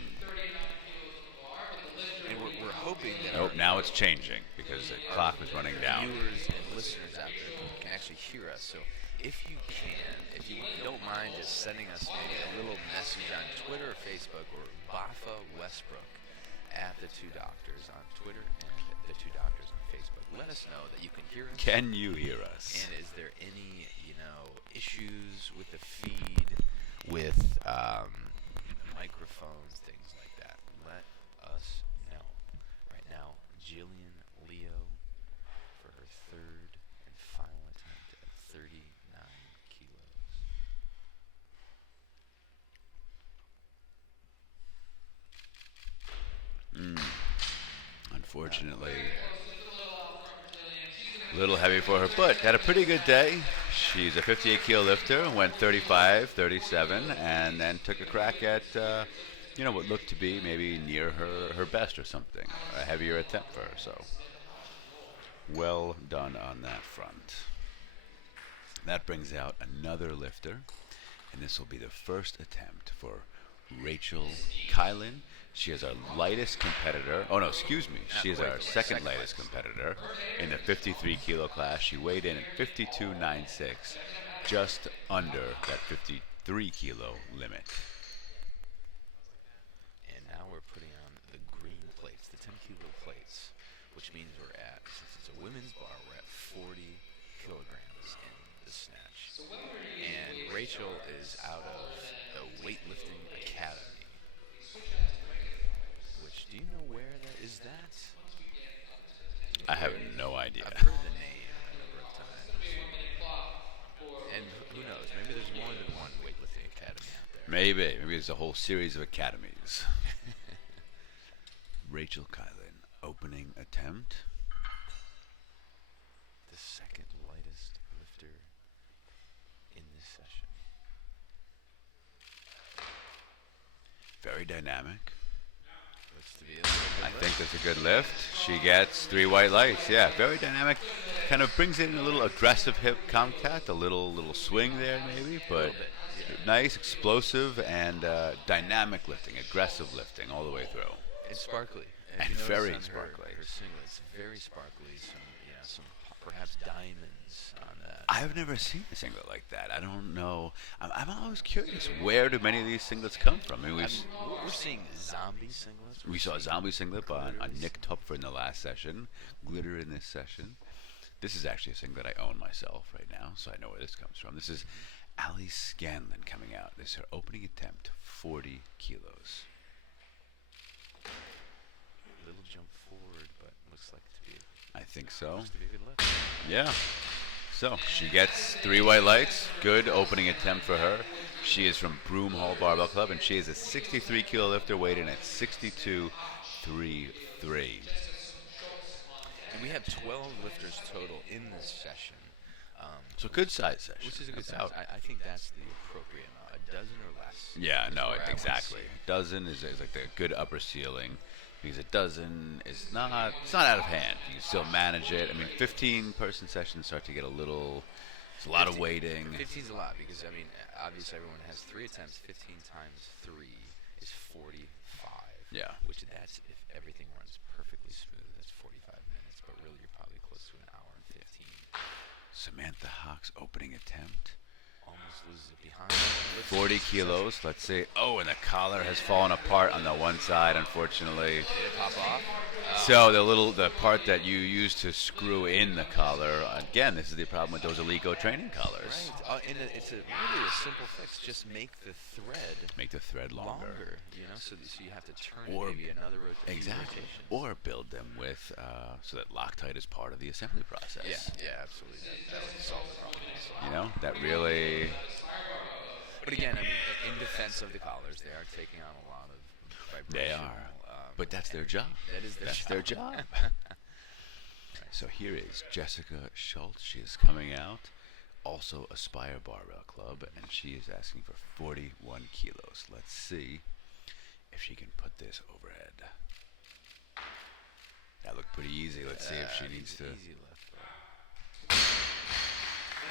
And we're hoping that Nope, now it's changing because the clock was running down. viewers and listeners out there can actually hear us. So if you don't mind just sending us maybe a little message on Twitter or Facebook, or Bafa Westbrook at the 2 Doctors on Twitter and the 2 Doctors on Facebook. Let us know that you can hear us. Can you hear us? And is there any, issues with the feed, with microphones, things like that? Let us know. Right now, Jillian Leo for her 3rd and final attempt at 39 kilos. Unfortunately, a little heavy for her, but had a pretty good day. She's a 58 kilo lifter, went 35, 37, and then took a crack at, what looked to be maybe near her best or something. A heavier attempt for her, so well done on that front. That brings out another lifter, and this will be the first attempt for Rachel Kylan. She is our lightest competitor. Oh, no, excuse me. She is our second lightest competitor in the 53 kilo class. She weighed in at 52.96, just under that 53 kilo limit. And now we're putting on the green plates, the 10 kilo plates, which means we're at, since it's a women's bar, we're at 40 kilograms in the snatch. And Rachel is out of the weightlifting academy. Which, do you know where that is? That? I have no idea. I've heard the name a number of times. And who knows? Maybe there's more than one weightlifting academy out there. Maybe there's a whole series of academies. Rachel Kylan, opening attempt. The second lightest lifter in this session. Very dynamic. Looks to be a good I lift. think that's a good lift. She gets 3 white lights. Yeah, very dynamic. Kind of brings in a little aggressive hip contact, a little swing there maybe, but bit, yeah. nice, explosive, and dynamic lifting, aggressive lifting all the way through. It's sparkly. And If you very notice on sparkly. Her singlets, very sparkly. Some perhaps diamonds on that. I've never seen a singlet like that. I don't know. I'm always curious. Where do many of these singlets come from? I mean, We're seeing zombie singlets. we saw a zombie singlet on Nick Tupfer in the last session. Glitter in this session. This is actually a singlet I own myself right now, so I know where this comes from. This is Ali Scanlon coming out. This is her opening attempt, 40 kilos. Little jump forward, but looks like to be I think so. a good lift. Yeah. So she gets 3 white lights. Good opening attempt for her. She is from Broom Hall Barbell Club, and she is a 63 kilo lifter, weighed in at 62.33. And we have 12 lifters total in this session. So good size session. Which is a good size. About- I think that's the appropriate amount. A dozen or less. Yeah, is no, where I wanna exactly. see. Dozen is like the good upper ceiling, because a dozen is not, it's not out of hand. You can still manage it. I mean, 15-person sessions start to get a little, it's a lot of 15 waiting. 15's a lot because, I mean, obviously everyone has 3 attempts. 15 times 3 is 45. Yeah. Which that's, if everything runs perfectly smooth, that's 45 minutes. But really, you're probably close to an hour and 15. Samantha Hawk's opening attempt. Almost loses it behind. 40 kilos, let's see. Oh, and the collar has fallen apart on the one side, unfortunately. Did it pop off? So the part that you use to screw in the collar, again, this is the problem with those Alico training collars. Right. And it's really a simple fix. Just make the thread Make the thread longer. so you have to turn Or- it maybe another rotation. Exactly. Or build them with, so that Loctite is part of the assembly process. Yeah, absolutely. That would solve the problem. So. You know, that really, But again, I mean, in defense of the collars, they are taking on a lot of they vibrational. are. But that's their job. That is their That's job. their job. So here is Jessica Schultz. She is coming out. Also Aspire Barbell Club, and she is asking for 41 kilos. Let's see if she can put this overhead. That looked pretty easy. Let's see if she needs to. Easy left.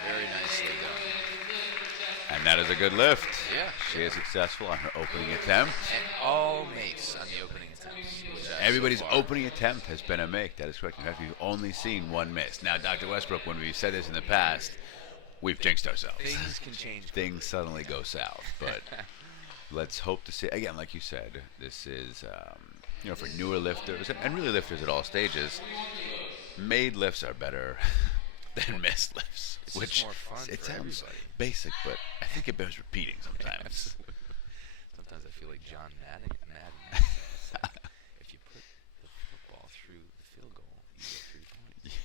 Very nicely done. And that is a good lift. Yeah. She is successful on her opening attempt. And all makes on the opening attempts. which I- Everybody's so far. opening attempt has been a make. That is correct. In fact, we've only seen one miss. Now, Dr. Westbrook, when we've said this in the past, we've jinxed ourselves. Things can change. Things suddenly go south. But let's hope to see. Again, like you said, this is for newer lifters and really lifters at all stages. Made lifts are better than missed lifts, It's just which more fun it for sounds everybody. basic, but I think it bears repeating sometimes. Sometimes I feel like John Madden. It's like, if you put the football through the field goal, you get 3 points.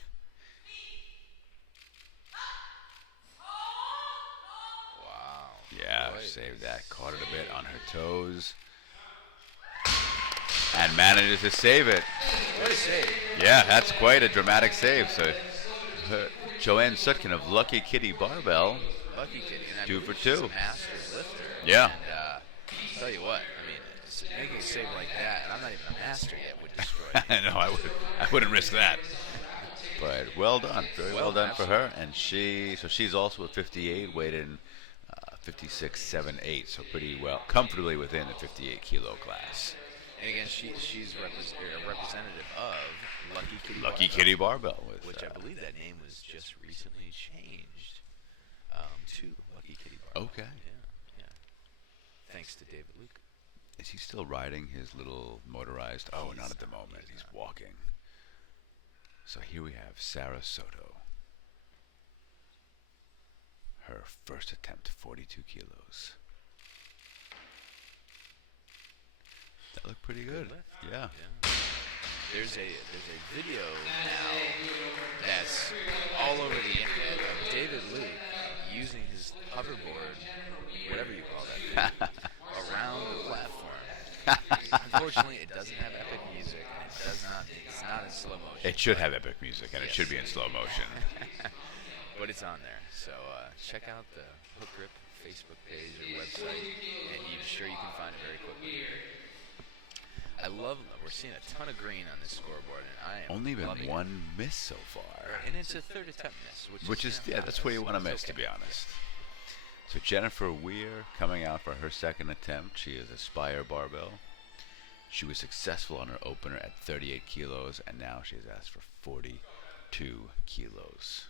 Wow. Yeah, Boy, saved that. Caught it a bit on her toes. And manages to save it. What a save. Yeah, that's quite a dramatic save. So, Joanne Sutkin of Lucky Kitty Barbell. Lucky Kitty. And I 2 believe for she's 2. a master lifter. Yeah. And tell you what, I mean, making a save like that, and I'm not even a master yet, would destroy me. No, I wouldn't risk that. But well done. Very well done for her. And she's also at 58, weighed in 56.78, so pretty well, comfortably within the 58 kilo class. And again, she's a representative of Lucky Kitty. Lucky Barbell, Kitty Barbell, which I believe that name was just recently changed to Lucky Kitty Barbell. Okay. Yeah. Thanks to David Luke. Is he still riding his little motorized? Oh, not at the moment. He's walking. So here we have Sarah Soto. Her first attempt, 42 kilos. That looked pretty good. lift. Yeah. There's a video now that's all over the internet of David Luke using his hoverboard, whatever you call that, around the platform. Unfortunately, it doesn't have epic music, and it's not in slow motion. It should have epic music, and it should be in slow motion. But it's on there. So check out the hookgrip Facebook page or website, and I'm sure you can find it very quickly. I love. We're seeing a ton of green on this scoreboard, and I am Only been loving one miss so far. it. And it's a third attempt miss, Which is, yeah, that's where you want to miss, to be honest. So Jennifer Weir coming out for her second attempt. She is a Spire barbell. She was successful on her opener at 38 kilos, and now she has asked for 42 kilos.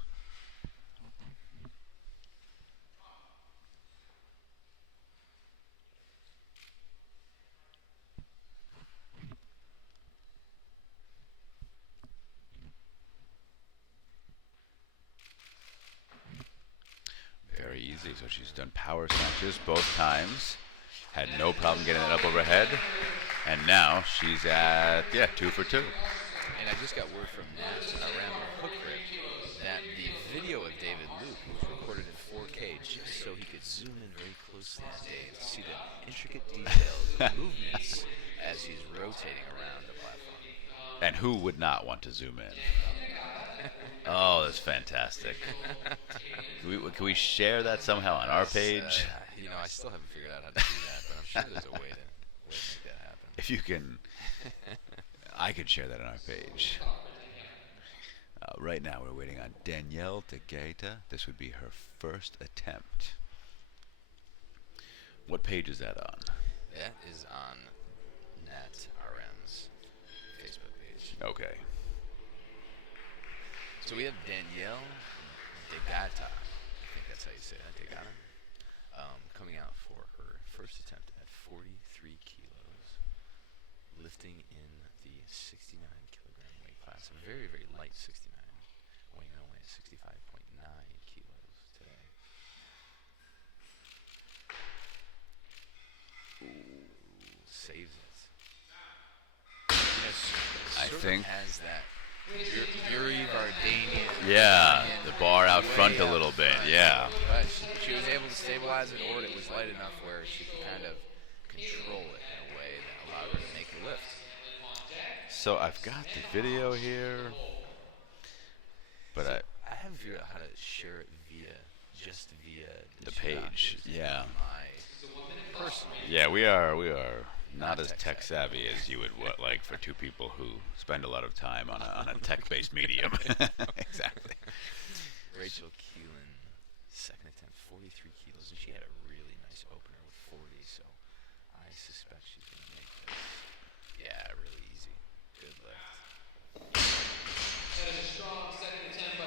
Very easy. So she's done power snatches both times. Had no problem getting it up overhead. And now she's at, 2 for 2. And I just got word from Nash around the hookgrip that the video of David Luke was recorded in 4K just so he could zoom in very closely that day to see the intricate details of movements as he's rotating around the platform. And who would not want to zoom in? Oh, that's fantastic. Can we share that somehow on our page? I still haven't figured out how to do that, but I'm sure there's a way to make that happen. If you can, I could share that on our page. Right now we're waiting on Danielle Tegeta. This would be her first attempt. What page is that on? That is on Nat RM's Facebook page. Okay. So we have Danielle Tegeta, I think that's how you say that, Tegeta, coming out for her first attempt at 43 kilos, lifting in the 69 kilogram weight class. A very, very light 69, weighing only at 65.9 kilos today. Ooh, saves it. Yes, I sort think of has that Yuri Vardanian. Yeah, the bar out front a little bit. Yeah. But she was able to stabilize it, or it was light enough where she could kind of control it in a way that allowed her to make a lift. So I've got the video here, but I haven't figured out how to share it via the page. Yeah. My personal. Yeah, we are not as tech savvy as you would like for two people who spend a lot of time on a tech-based medium. Exactly. Rachel Keelan, second attempt, 43 kilos, and she had a really nice opener with 40, so I suspect she's going to make this. Yeah, really easy. Good lift.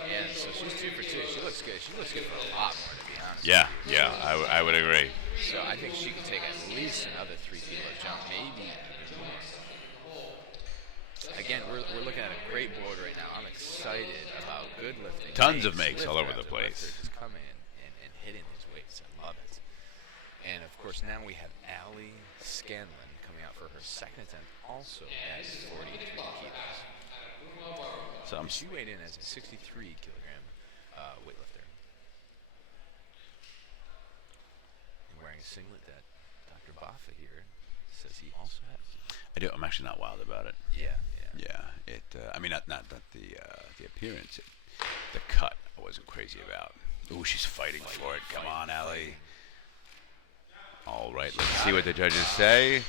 Yeah, so she's 2 for 2. She looks good. She looks good for a lot more, to be honest. Yeah, I would agree. So I think she can take at least another 3 kilo jump, maybe even more. Again, we're looking at a great board right now. I'm excited about good lifting. Tons of makes all over the lifter place. just coming in and hitting these weights. I love it. And of course, now we have Allie Scanlon coming out for her second attempt, also at 43 kilos. So She weighed in as a 63 kilogram weightlifter. And wearing a singlet that Dr. Baffa here says he also has. I'm actually not wild about it. Yeah. Yeah, I mean, not that the appearance, the cut I wasn't crazy about. Ooh, she's fighting for it. Come on, Allie. All right, let's see what the judges say.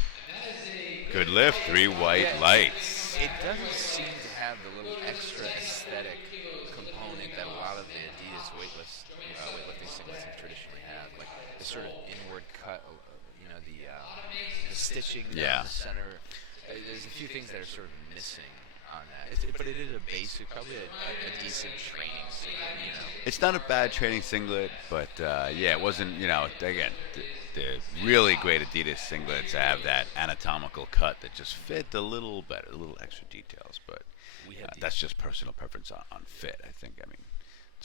Good lift, 3 white lights. It doesn't seem to have the little extra aesthetic component that a lot of the Adidas weightlifting singlets have traditionally had, like the sort of inward cut, the stitching down the center. There's a few things that are sort of missing on that, but it is a basic, probably a decent training singlet. It's not a bad training singlet, but it wasn't. Again, the really great Adidas singlets have that anatomical cut that just fit a little better, a little extra details. But that's just personal preference on fit. I think. I mean,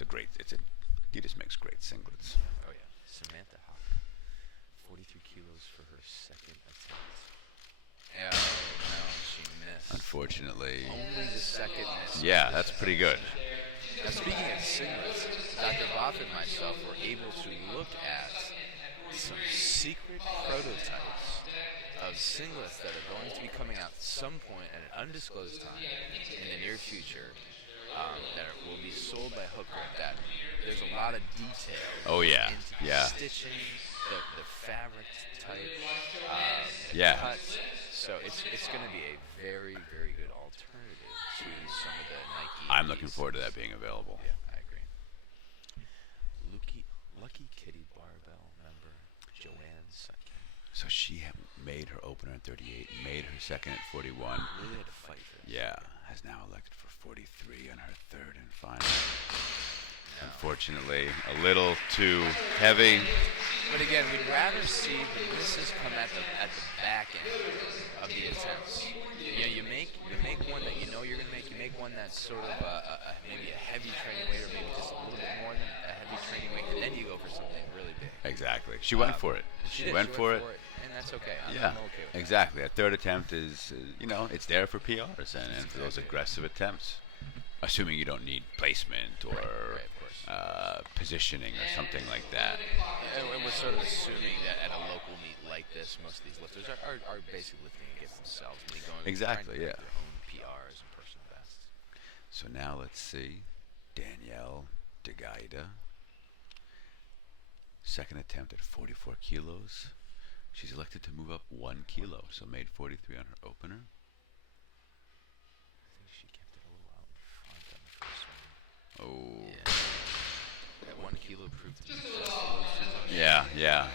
Adidas makes great singlets. Oh yeah, Samantha Hawk, 43 kilos for her second attempt. Oh, no, she missed. Unfortunately. Only the second miss. Yeah, that's pretty good. Now, speaking of singlets, Dr. Boff and myself were able to look at some secret prototypes of singlets that are going to be coming out at some point at an undisclosed time in the near future that will be sold by hookgrip. That there's a lot of detail into the stitching, the fabric type, the cuts. So it's going to be a very, very good alternative to some of the Nike. I'm looking forward to that being available. Yeah, I agree. Lucky Kitty barbell member Joanne Sutton So she made her opener at 38, made her second at 41. really had to fight for this. Yeah, has now elected for 43 on her third and final. Unfortunately, a little too heavy. But again, we'd rather see the misses come at the back end of the attempts. You make one that you know you're going to make. You make one that's sort of maybe a heavy training weight, or maybe just a little bit more than a heavy training weight, and then you go for something really big. Exactly. She went for it. She went for it, and that's okay. I'm okay with exactly. A third attempt is, it's there for PRs and for those aggressive attempts. Assuming you don't need placement or Right, of course. Positioning or something like that. And we're sort of assuming that at a local meet like this, most of these lifters are basically lifting against themselves. And going, Exactly, trying to yeah. make their own PRs and personal bests. So now let's see. Danielle DeGaida. Second attempt at 44 kilos. She's elected to move up 1 kilo, so made 43 on her opener. I think she kept it a little out in front on the first one. Oh. Yeah. That 1 kilo proved to be just a little too much. Yeah.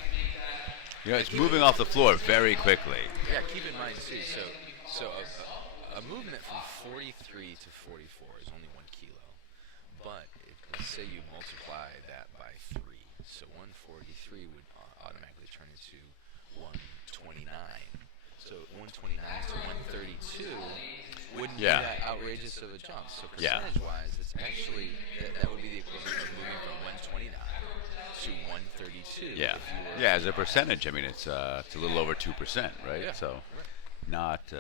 It's moving off the floor very quickly. Yeah, keep in mind too. So a movement from 43 to 44 is only 1 kilo, but let's say you multiply that by 3, so 143 would automatically turn into 129. So 129 to 132 wouldn't be that outrageous of a jump. So percentage-wise, it's actually that would be the equivalent of moving from 129 to 132. Yeah. As a percentage, I mean, it's a little over 2%, right? Yeah, So not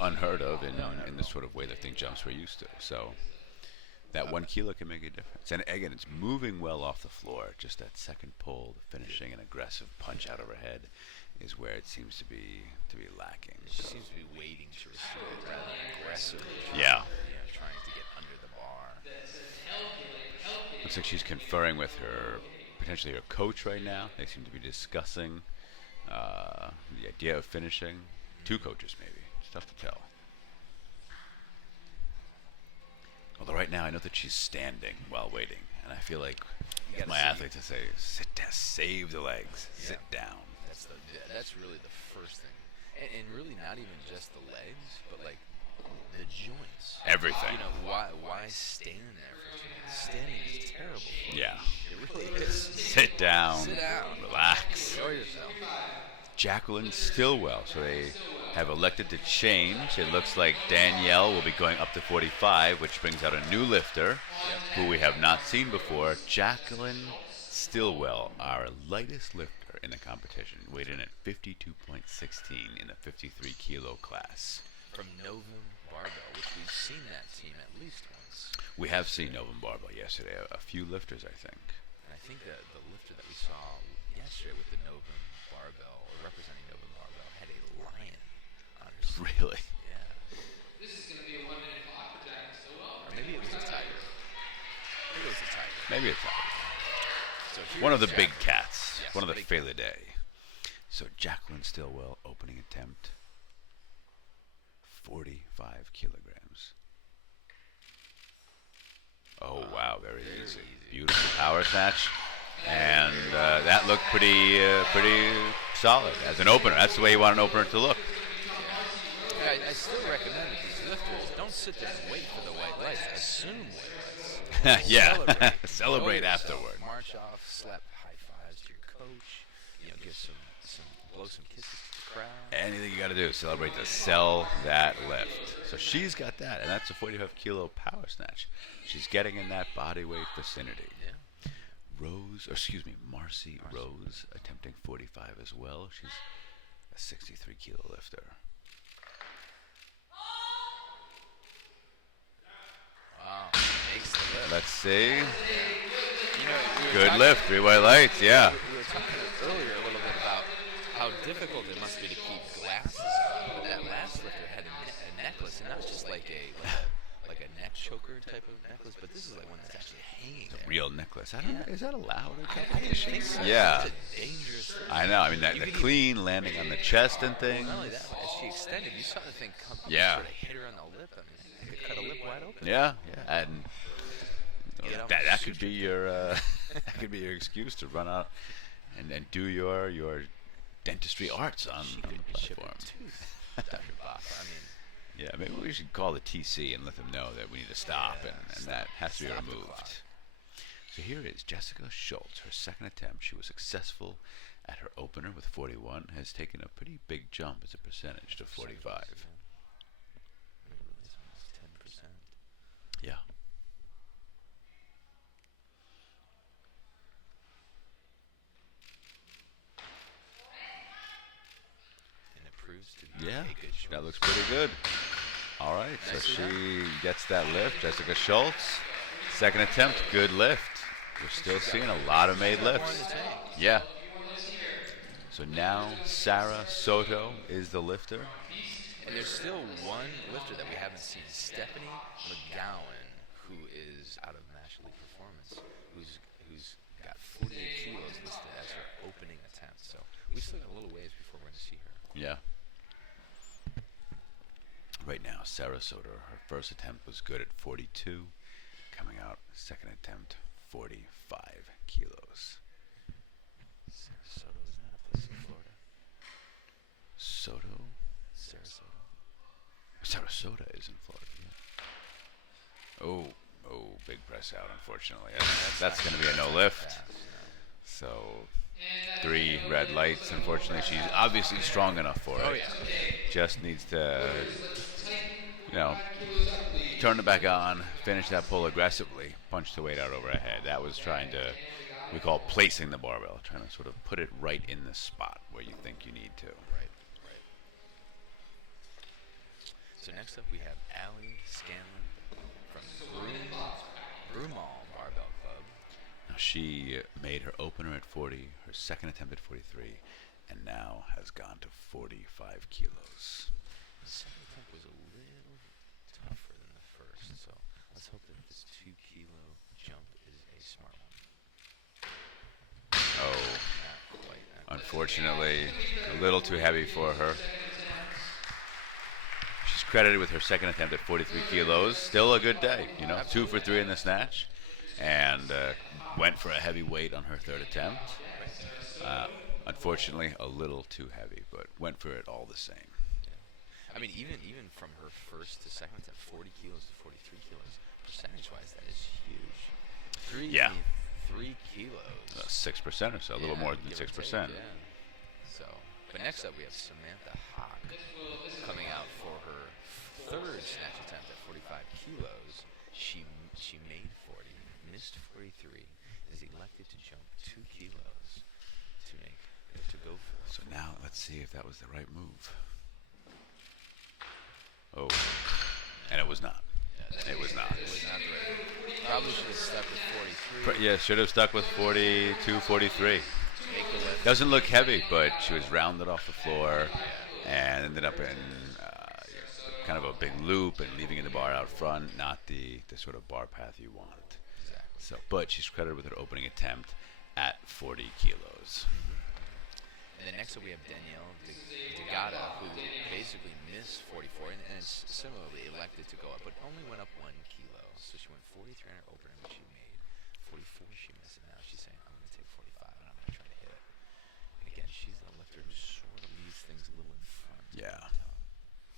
unheard of in the sort of weightlifting jumps we're used to. So that 1 kilo can make a difference. And again, it's moving well off the floor. Just that second pull, the finishing an aggressive punch out overhead is where it seems to be lacking. She seems to be waiting to receive it rather than aggressively. Yeah. Trying to get under the bar. Looks like she's conferring with potentially her coach right now. They seem to be discussing the idea of finishing. 2 coaches maybe. It's tough to tell. Although right now I know that she's standing while waiting, and I feel like my athletes to say, sit down, save the legs, sit down. That's really the first thing, and really not even just the legs, but like the joints. Everything. Why stand there for 2 minutes? Standing is terrible. For Yeah. you. It really is. Sit down. Relax. Enjoy yourself. Jacqueline Stillwell. So they have elected to change. It looks like Danielle will be going up to 45, which brings out a new lifter who we have not seen before. Jacqueline Stillwell, our lightest lifter in the competition, weighed in at 52.16 in the 53 kilo class. From Novum Barbell, which we've seen that team at least once. We have seen Novum Barbell yesterday, a few lifters, I think. And I think that the lifter that we saw yesterday with the Novum Barbell, or representing Novum Barbell, had a lion on her sleeve. Really? Yeah. This is going to be a 1-minute clock for Jack Stillwell. Or maybe it was a tiger. Maybe a tiger. So One of the here's big cats. Yes, One of the big Felidae. So Jacqueline Stillwell, opening attempt, 45 kilograms. Oh, wow, very easy. Beautiful power snatch. And that looked pretty solid as an opener. That's the way you want an opener to look. I still recommend that these lifters don't sit there and wait for the white lights. Assume white lights. Yeah. Enjoy Celebrate yourself. afterward. March off, slap high fives to your coach. Give blow some kisses to the crowd. Anything you got to do, celebrate to sell that lift. So she's got that, and that's a 45 kilo power snatch. She's getting in that body weight vicinity. Yeah. Marcy Rose attempting 45 as well. She's a 63 kilo lifter. Wow. Makes the lift. Let's see. We were Good talking- lift, 3 white lights, yeah. We were talking earlier a little bit about how difficult it must be to keep glasses on. But that last lifter had a necklace, and not just like a neck choke choker type of necklace, but this is like one that's actually hanging there. Real necklace. I don't know. Is that allowed in I didn't competition? think so. Yeah. It's a dangerous thing. I know. I mean, that You the could clean landing on the chest and things. Not only that, but as she extended, you saw the thing come up Yeah. and sort of hit her on the lip. I mean, it could cut a lip wide open. Yeah. Yeah. And Get out that my could be your that could be your excuse to run out and do your dentistry arts on She the could chip platform. a tooth, Dr. Boffa. I mean, Yeah, maybe we should call the TC and let them know that we need to stop, Yeah, and that has to be stop the removed. clock. So here is Jessica Schultz. Her second attempt, she was successful at her opener with 41, has taken a pretty big jump as a percentage to 45. It's almost 10%. Yeah. And it proves to be Yeah, a good choice. that looks pretty good. All right, so she gets that lift. Jessica Schultz, second attempt, good lift. We're still seeing a lot of made lifts. Yeah. So now Sarah Soto is the lifter. And there's still one lifter that we haven't seen, Stephanie McGowan, who is out of National League Performance, who's got 48 kilos listed as her opening attempt. So we still got a little ways before we're going to see her. Yeah. Right now, Sarah Soto, her first attempt was good at 42. Coming out, second attempt, 45 kilos. Sarasota, is that a place in Florida? Soto? Sarasota. Sarasota is in Florida, yeah. Oh, big press out, unfortunately. That's going to be a no lift. So, 3 red lights, unfortunately. She's obviously strong enough for it. Oh, yeah. Just needs to, turn it back on, finish that pull aggressively, punch the weight out over her head. That was trying to, we call placing the barbell, trying to sort of put it right in the spot where you think you need to. Right. So next up we have Allie Scanlon from Broomall Barbell Club. Now she made her opener at 40, her second attempt at 43, and now has gone to 45 kilos. The second attempt was a little tougher than the first, so let's hope that this 2 kilo jump is a smart one. Oh, Not quite. unfortunately, a little too heavy for her. She's credited with her second attempt at 43 kilos. Still a good day, 2 for 3 in the snatch, and went for a heavy weight on her third attempt. Unfortunately, a little too heavy, but went for it all the same. I mean, even from her first to second attempt, 40 kilos to 43 kilos, percentage-wise, that is huge. 3 kilos. 6% or so, a little more than give or 6%. take, yeah. So, but next up we have Samantha Hawk coming out for her third snatch attempt at 45 kilos. She made 40, missed 43, is elected to jump 2 kilos to go for. So now let's see if that was the right move. Oh, and it was not. It was not. It was not the right move. Probably should have stuck with 43. Yeah, should have stuck with 42, 43. Make the lift. Doesn't look heavy, but she was rounded off the floor and ended up in kind of a big loop and leaving the bar out front, not the sort of bar path you want. Exactly. So, but she's credited with her opening attempt at 40 kilos. And then next up we have Danielle DeGata, who basically missed 44 and is similarly elected to go up, but only went up 1 kilo. So she went 43 on her opener, which she made. 44 she missed, and now she's saying, I'm going to take 45 and I'm going to try to hit it. And again, she's the lifter who sort of leaves things a little in front. Yeah.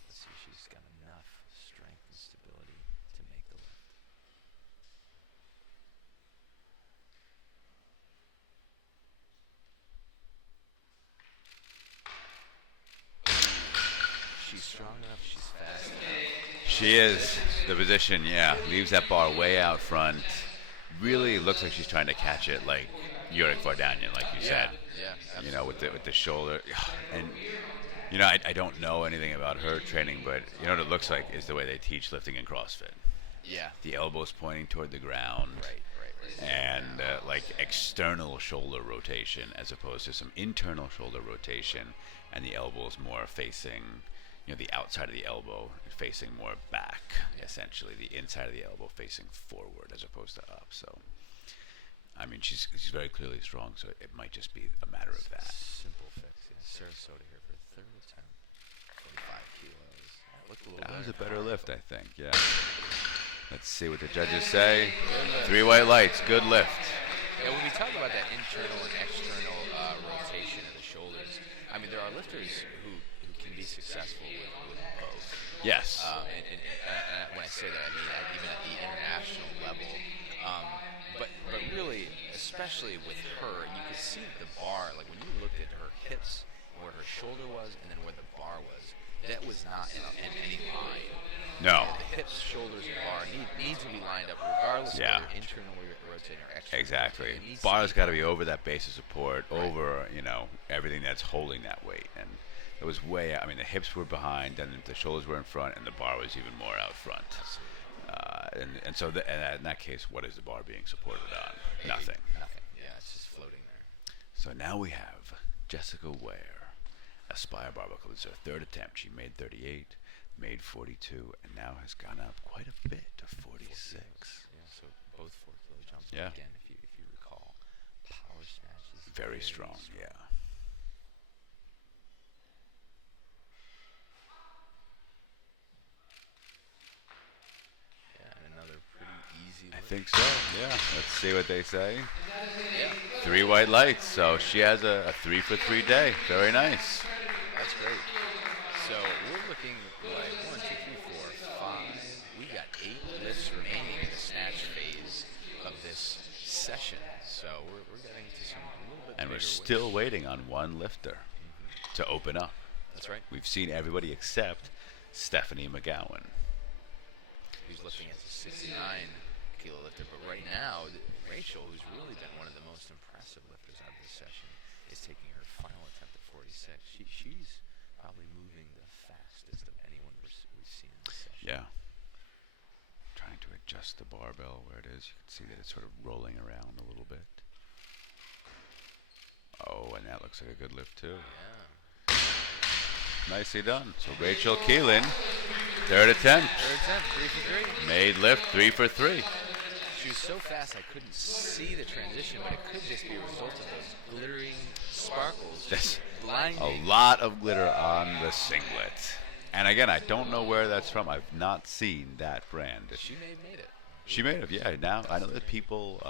Let's see if she's got enough strength and stability to make the lift. She's strong enough, she's fast enough. She is. The position, leaves that bar way out front. Really looks like she's trying to catch it like Yurick Vardanyan, like you said. Yeah, With the shoulder. And, I don't know anything about her training, but what it looks like is the way they teach lifting in CrossFit. Yeah. The elbows pointing toward the ground. Right. And like external shoulder rotation as opposed to some internal shoulder rotation, and the elbows more facing, the outside of the elbow facing more back, essentially the inside of the elbow facing forward as opposed to up. So, I mean, she's very clearly strong, so it might just be a matter of that. Simple fix. Yeah. Sarasota here for third attempt. 45 kilos. That looked a little That was a better. better lift, I think. Yeah. Let's see what the judges say. 3 white lights. Good lift. Yeah, when we talk about that internal and external rotation of the shoulders, I mean, there are lifters who can be successful with both. Yes. And when I say that, I mean even at the international level. But really, especially with her, you could see the bar. Like when you looked at her hips, where her shoulder was, and then where the bar was, that was not in any line. No. The hips, shoulders, and bar need to be lined up regardless of whether internally rotating or externally. Exactly. Rotating. Bar's got to be over that base of support, over everything that's holding that weight, and it was way. I mean, the hips were behind, and the shoulders were in front, and the bar was even more out front. And so in that case, what is the bar being supported on? Nothing. Nothing. Yeah, it's just floating there. So now we have Jessica Ware, Aspire Barbell. It's her third attempt. She made 38, made 42, and now has gone up quite a bit to 46. Yeah, so both 4 kilo jumps. Yeah. Again, if you recall, power snatches. Very strong. Yeah. Yeah, and another pretty easy I lift. think so. Yeah. Let's see what they say. Yeah, 3 white lights. So she has a 3 for 3 day. Very nice. that's great. So we're looking like 1, 2, 3, 4, 5. We got 8 lifts remaining in the snatch phase of this session. So we're getting to some a little bit And we're bigger still weights. waiting on one lifter to open up. That's right. We've seen everybody except Stephanie McGowan. Who's looking at the 69 kilo lifter, but right now Rachel, who's really been one of the most impressive lifters out of this session, is taking her final attempt at 46. She's probably moving the fastest of anyone we've seen in this session. Yeah. Trying to adjust the barbell where it is. You can see that it's sort of rolling around a little bit. Oh, and that looks like a good lift too. Yeah. Nicely done. So Rachel Keelan, third attempt. Third attempt, 3 for 3. Made lift 3 for 3. She was so fast I couldn't see the transition, but it could just be a result of those glittering sparkles That's just blinding. a lot of glitter on the singlet. And again, I don't know where that's from. I've not seen that brand. She may have made it. She may have, yeah. Now I know that people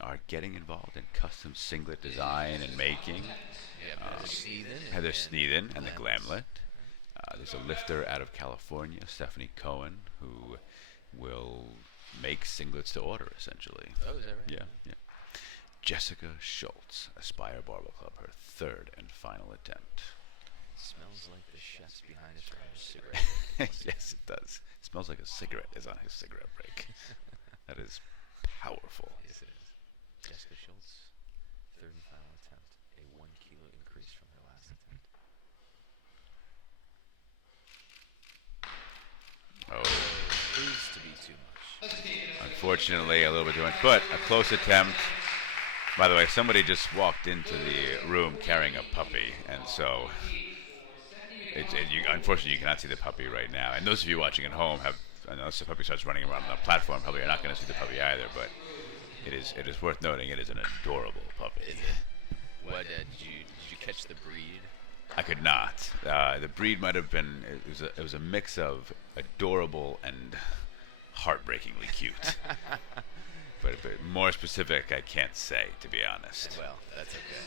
are getting involved in custom singlet design and making. Yeah, Heather Sneeden and the Glamlet. There's a lifter out of California, Stephanie Cohen, who will make singlets to order, essentially. Oh, is that right? Yeah. Jessica Schultz, Aspire Barbell Club, her third and final attempt. Smells like the chef's behind us are having a cigarette. Yes, it does. It smells like a cigarette is on his cigarette break. That is powerful. Yes, it is. Jessica Schultz, third and final attempt. A 1 kilo increase from her last attempt. Oh, Proves to be too much. unfortunately, a little bit too much, but a close attempt. By the way, somebody just walked into the room carrying a puppy, and so unfortunately you cannot see the puppy right now. And those of you watching at home unless the puppy starts running around on the platform, probably are not going to see the puppy either. But it is worth noting it is an adorable puppy. Is it? What did you catch the breed? I could not. The breed might have been. It was a mix of adorable and heartbreakingly cute. but more specific, I can't say, to be honest. Well, that's okay.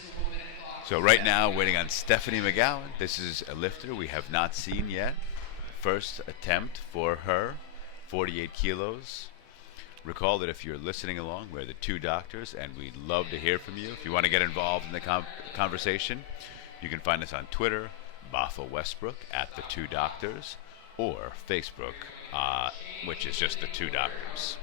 So right now, waiting on Stephanie McGowan. This is a lifter we have not seen yet. First attempt for her, 48 kilos. Recall that if you're listening along, we're the two doctors, and we'd love to hear from you. If you want to get involved in the conversation, you can find us on Twitter, Bothell Westbrook, at the two doctors, or Facebook, which is just the two doctors.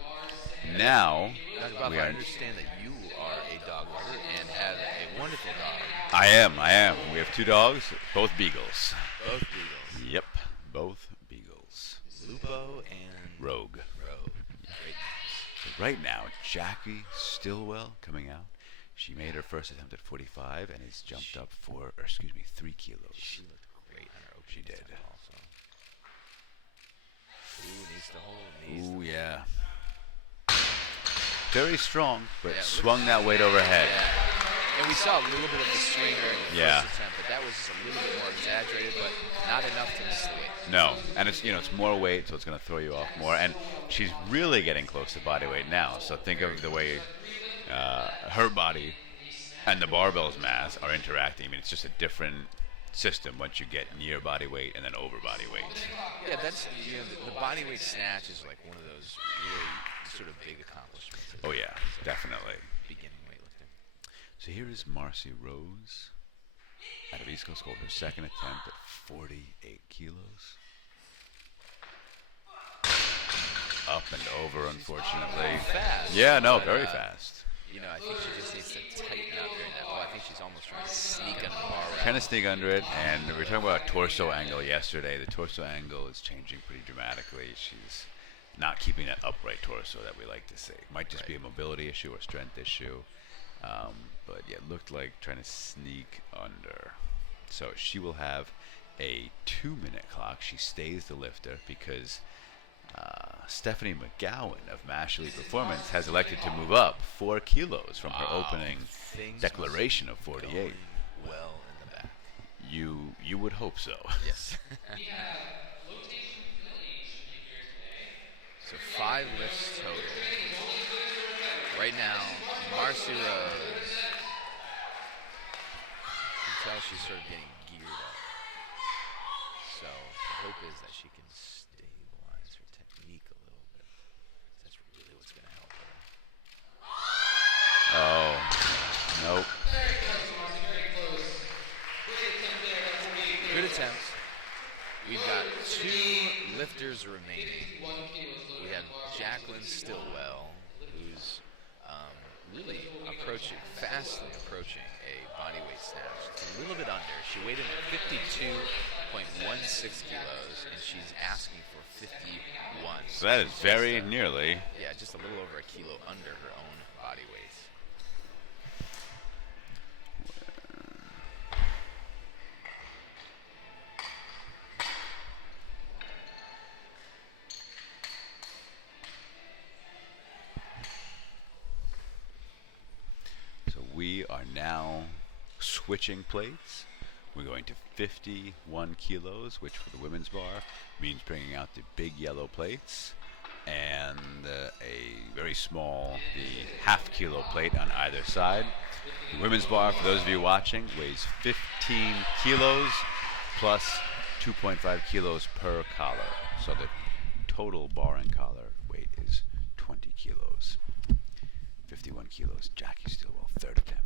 Now, Dr. Bob, we I are. understand that you are a dog lover and have a wonderful dog. I am. We have two dogs, both beagles. Both beagles. Yep, both beagles. Lupo and Rogue. Rogue. Great names. So right now, Jackie Stillwell coming out. She made her first attempt at 45 and has jumped up 3 kilos. She looked great on her She did. Also. Ooh, needs to hold. Ooh, yeah. Very strong, but Yeah, swung that weight overhead. Yeah. And we saw a little bit of the swinger in the Yeah. first attempt, but that was just a little bit more exaggerated, but not enough to miss the weight. No, and it's it's more weight, so it's going to throw you off more. And she's really getting close to body weight now. So think of the way her body and the barbell's mass are interacting. I mean, it's just a different system once you get near body weight and then over body weight. Yeah, that's the body weight snatch is like one of those really sort of big accomplishments. Oh yeah, definitely. Beginning weightlifting. So here is Marcy Rose out of East Coast Gold, her second attempt at 48 kilos. Up and over, unfortunately. Fast. Yeah, no, but, very fast. I think she just needs to tighten up during that pull. I think she's almost trying to sneak under the bar. Kind of sneak under it, and we were talking about torso angle yesterday. The torso angle is changing pretty dramatically. She's not keeping that upright torso that we like to see. Might just be a mobility issue or strength issue. But yeah, it looked like trying to sneak under. So she will have a 2-minute clock. She stays the lifter because Stephanie McGowan of Mash Elite Performance has elected to move up 4 kilos from her opening declaration of 48. Going well in the back. You would hope so. Yes. So 5 lifts total. Right now, Marcy Rose. You can tell she's sort of getting geared up. So the hope is that she can stabilize her technique a little bit. That's really what's going to help her. Oh, nope. Good attempt. We've got 2 lifters remaining. We have Jacqueline Stillwell, who's really fastly approaching a bodyweight snatch. It's a little bit under. She weighed in at 52.16 kilos, and she's asking for 51. So that is very nearly. Yeah, just a little over a kilo under her own body weight. So we are now switching plates. We're going to 51 kilos, which for the women's bar means bringing out the big yellow plates and a very small, the half-kilo plate on either side. The women's bar, for those of you watching, weighs 15 kilos plus 2.5 kilos per collar. So the total bar and collar weight is 20 kilos. 51 kilos. Jackie Stillwell, third attempt.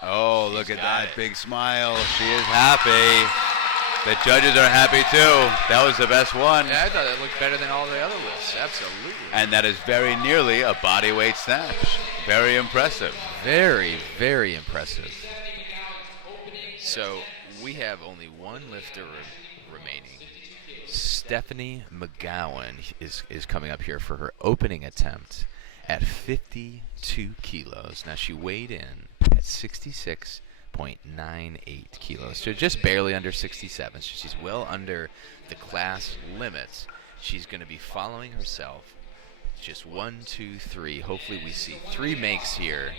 Oh, look at that big smile. She is happy. The judges are happy too. That was the best one. Yeah, I thought it looked better than all the other lifts. Absolutely. And that is very nearly a bodyweight snatch. Very impressive. Very, very impressive. So we have only one lifter remaining. Stephanie McGowan is coming up here for her opening attempt at 52 kilos. Now she weighed in at 66.98 kilos, so just barely under 67. So she's well under the class limits. She's going to be following herself. Just 1, 2, 3. Hopefully we see 3 makes here,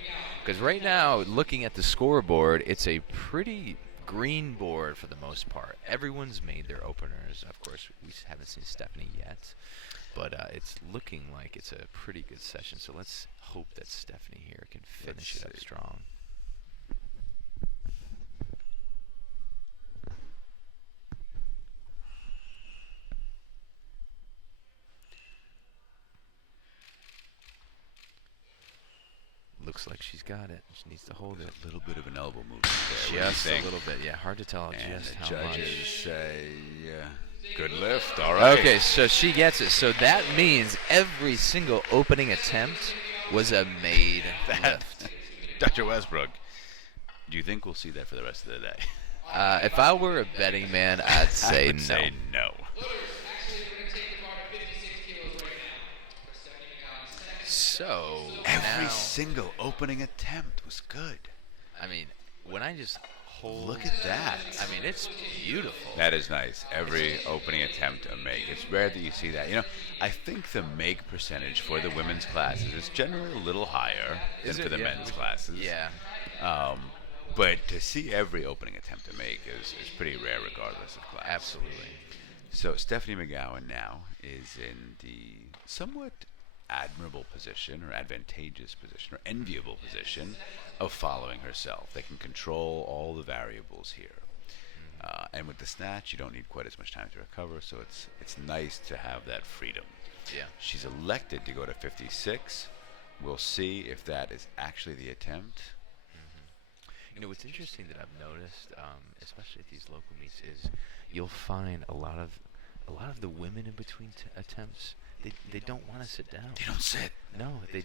because right now, looking at the scoreboard, it's a pretty green board for the most part. Everyone's made their openers. Of course, we haven't seen Stephanie yet, but it's looking like it's a pretty good session. So let's hope that Stephanie here can finish it up strong. Looks like she's got it. She needs to hold it. A little bit of an elbow movement there. Just a little bit. Yeah, hard to tell And just the how much. judges say, good lift. All right. Okay, so she gets it. So that means every single opening attempt was a made lift. Dr. Westbrook, do you think we'll see that for the rest of the day? If I were a betting man, I'd say I would no. say no. So Every now, single opening attempt was good. I mean, when I just whole. Look at that. I mean, it's beautiful. That is nice. Every opening attempt a make. It's rare that you see that. I think the make percentage for the women's classes is generally a little higher than Is for it? the Yeah. men's classes. Yeah. But to see every opening attempt to make is pretty rare regardless of class. Absolutely. So Stephanie McGowan now is in the somewhat admirable position or advantageous position or enviable position of following herself. They can control all the variables here. And with the snatch, you don't need quite as much time to recover, so it's nice to have that freedom. Yeah. She's elected to go to 56. We'll see if that is actually the attempt. What's interesting that I've noticed, especially at these local meets, is you'll find a lot of the women in between attempts. They don't want to sit down. They don't sit. No, they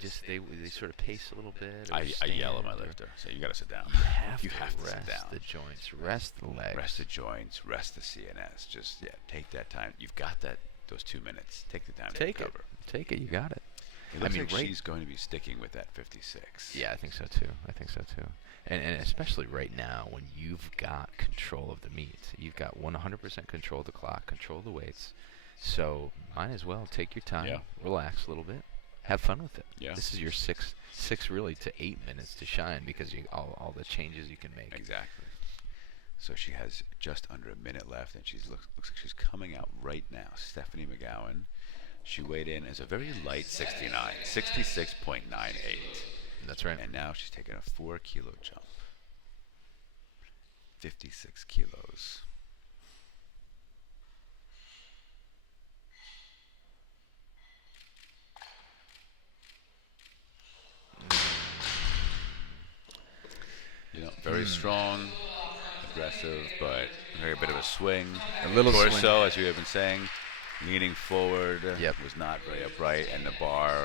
sort of pace a little bit. Or I yell at my stand, or lifter, so you got to sit down. You have to sit rest down. the joints, rest the legs. Rest the joints, rest the CNS. Just take that time. You've got those 2 minutes. Take the time to Take it. recover. Take it. You got it. It looks mean, like she's going to be sticking with that 56. Yeah, I think so too. And especially right now when you've got control of the meet. You've got 100% control of the clock, control of the weights. So might as well take your time, relax a little bit, have fun with it. Yeah. This is your six really to 8 minutes to shine because all the changes you can make. Exactly. So she has just under a minute left, and looks like she's coming out right now. Stephanie McGowan. She weighed in as a very light 69, 66.98. That's right. And now she's taking a 4-kilo jump. 56 kilos. Very strong, aggressive, but very bit of a swing. A little torso, swing. as you have been saying, leaning forward. Yep. Was not very upright, and the bar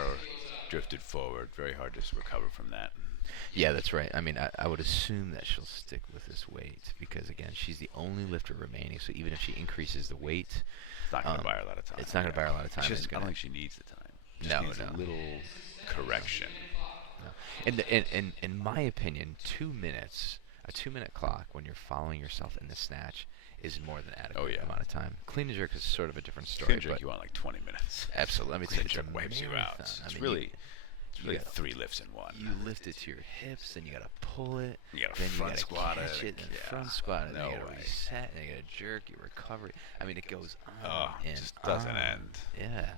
drifted forward. Very hard to recover from that. Yeah, that's right. I mean, I would assume that she'll stick with this weight because, again, she's the only lifter remaining. So even if she increases the weight, It's not going to buy her a lot of time. It's not going to buy her a lot of time. I don't think she needs the time. Just No, needs no. a little correction. In my opinion, 2 minutes, a 2-minute clock when you're following yourself in the snatch is more than adequate amount of time. Clean and jerk is sort of a different story. Clean and jerk, but you want like 20 minutes. absolutely. Let me Clean tell you, and jerk wipes you out. It's I mean, really you gotta- 3 lifts in one. You lift it to your hips, then you gotta pull it. You gotta then front you squat gotta catch it, it, then yeah, front squat it, no then you gotta way. reset, and you gotta jerk, you recover. I mean, it goes on Oh, it and just doesn't on. end. Yeah.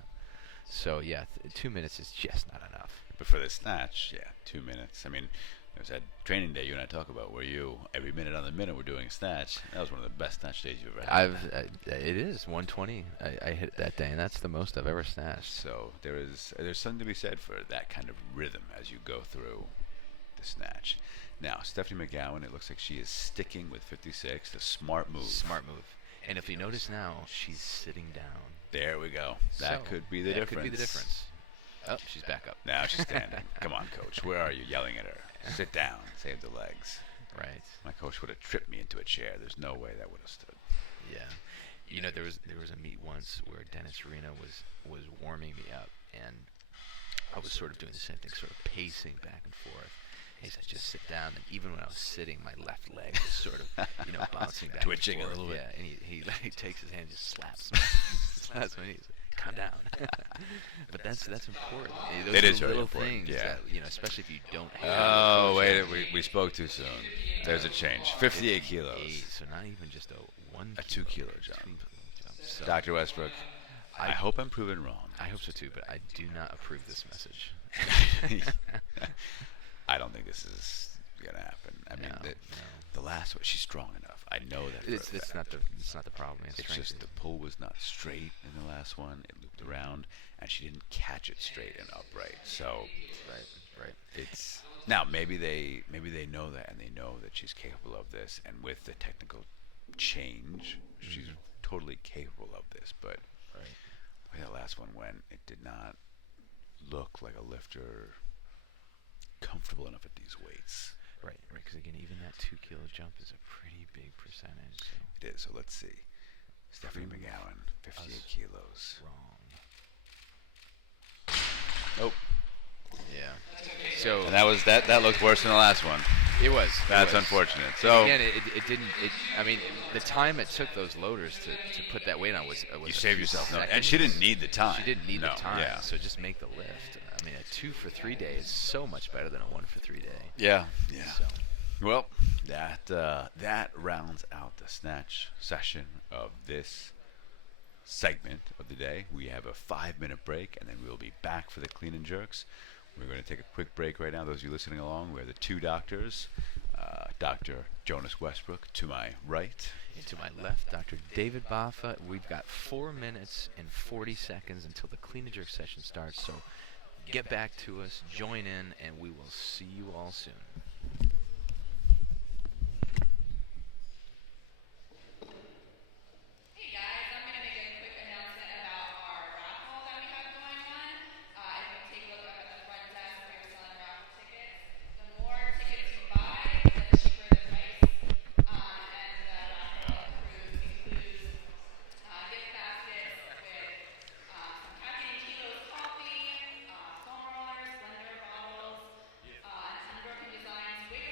So yeah, 2 minutes is just not enough. But for the snatch, 2 minutes. I mean, it was that training day you and I talk about where every minute on the minute we're doing a snatch. That was one of the best snatch days you've ever had. It is 120. I hit that day, and that's the most I've ever snatched. So there's something to be said for that kind of rhythm as you go through the snatch. Now, Stephanie McGowan, it looks like she is sticking with 56, the smart move. Smart move. And if you notice now, she's sitting down. There we go. That So, could be the that difference. Could be the difference. Oh, she's back up. Now she's standing. Come on, coach. Where are you? Yelling at her. Sit down. Save the legs. Right. My coach would have tripped me into a chair. There's no way that would have stood. Yeah. There was a meet once where Dennis Reno was warming me up, and I was sort of doing the same thing, sort of pacing back and forth. He said, just sit down. And even when I was sitting, my left leg was sort of, bouncing back Twitching a and forth. little bit. Yeah, and he takes his hand and just slaps me. Slaps my knees. Calm down. But that's important. Those It are is very little important, things yeah. that, especially if you don't have Oh, a wait. coach. We spoke too soon. There's a change. 58 kilos. So not even just A 2 kilo jump. So Dr. Westbrook, I hope I'm proven wrong. I hope so too, but I do not approve this message. I don't think this is going to happen. I mean, No. the last one, she's strong enough. I know that. For a It's fact. not the problem. It's just the pull was not straight in the last one. It looped around, and she didn't catch it straight and upright. So right. it's now maybe they know that, and they know that she's capable of this. And with the technical change, she's totally capable of this. But Right. the way the last one went, it did not look like a lifter comfortable enough at these weights. Right. Because again, even that 2 kilo jump is a pretty big percentage. So It is. So let's see. Stephanie McGowan, 58 kilos. wrong. Oh, Yeah. So and that looked worse than the last one. It was. That's it was. unfortunate. And So again, it didn't. I mean, the time it took those loaders to put that weight on was you a saved few yourself. No, and seconds. she didn't need the time. She didn't need no, the time. Yeah. So just make the lift. I mean, a 2 for 3 day is so much better than a 1 for 3 day. Yeah. Yeah. So Well, that rounds out the snatch session of this segment of the day. We have a 5-minute break, and then we'll be back for the clean and jerks. We're going to take a quick break right now. Those of you listening along, we're the two doctors. Dr. Jonas Westbrook to my right. and to my left, Dr. David Baffa. We've got 4 minutes and 40 seconds until the clean and jerk session starts. So get back to us, join in, and we will see you all soon. Hey guys, I'm going to make a quick announcement about our raffle that we have going on. If you take a look up at the front desk, we're selling raffle tickets. The more tickets you buy, the cheaper the price. And the raffle includes gift baskets with some Caffeine Kilos coffee, foam rollers, blender bottles, an Unbroken Designs wig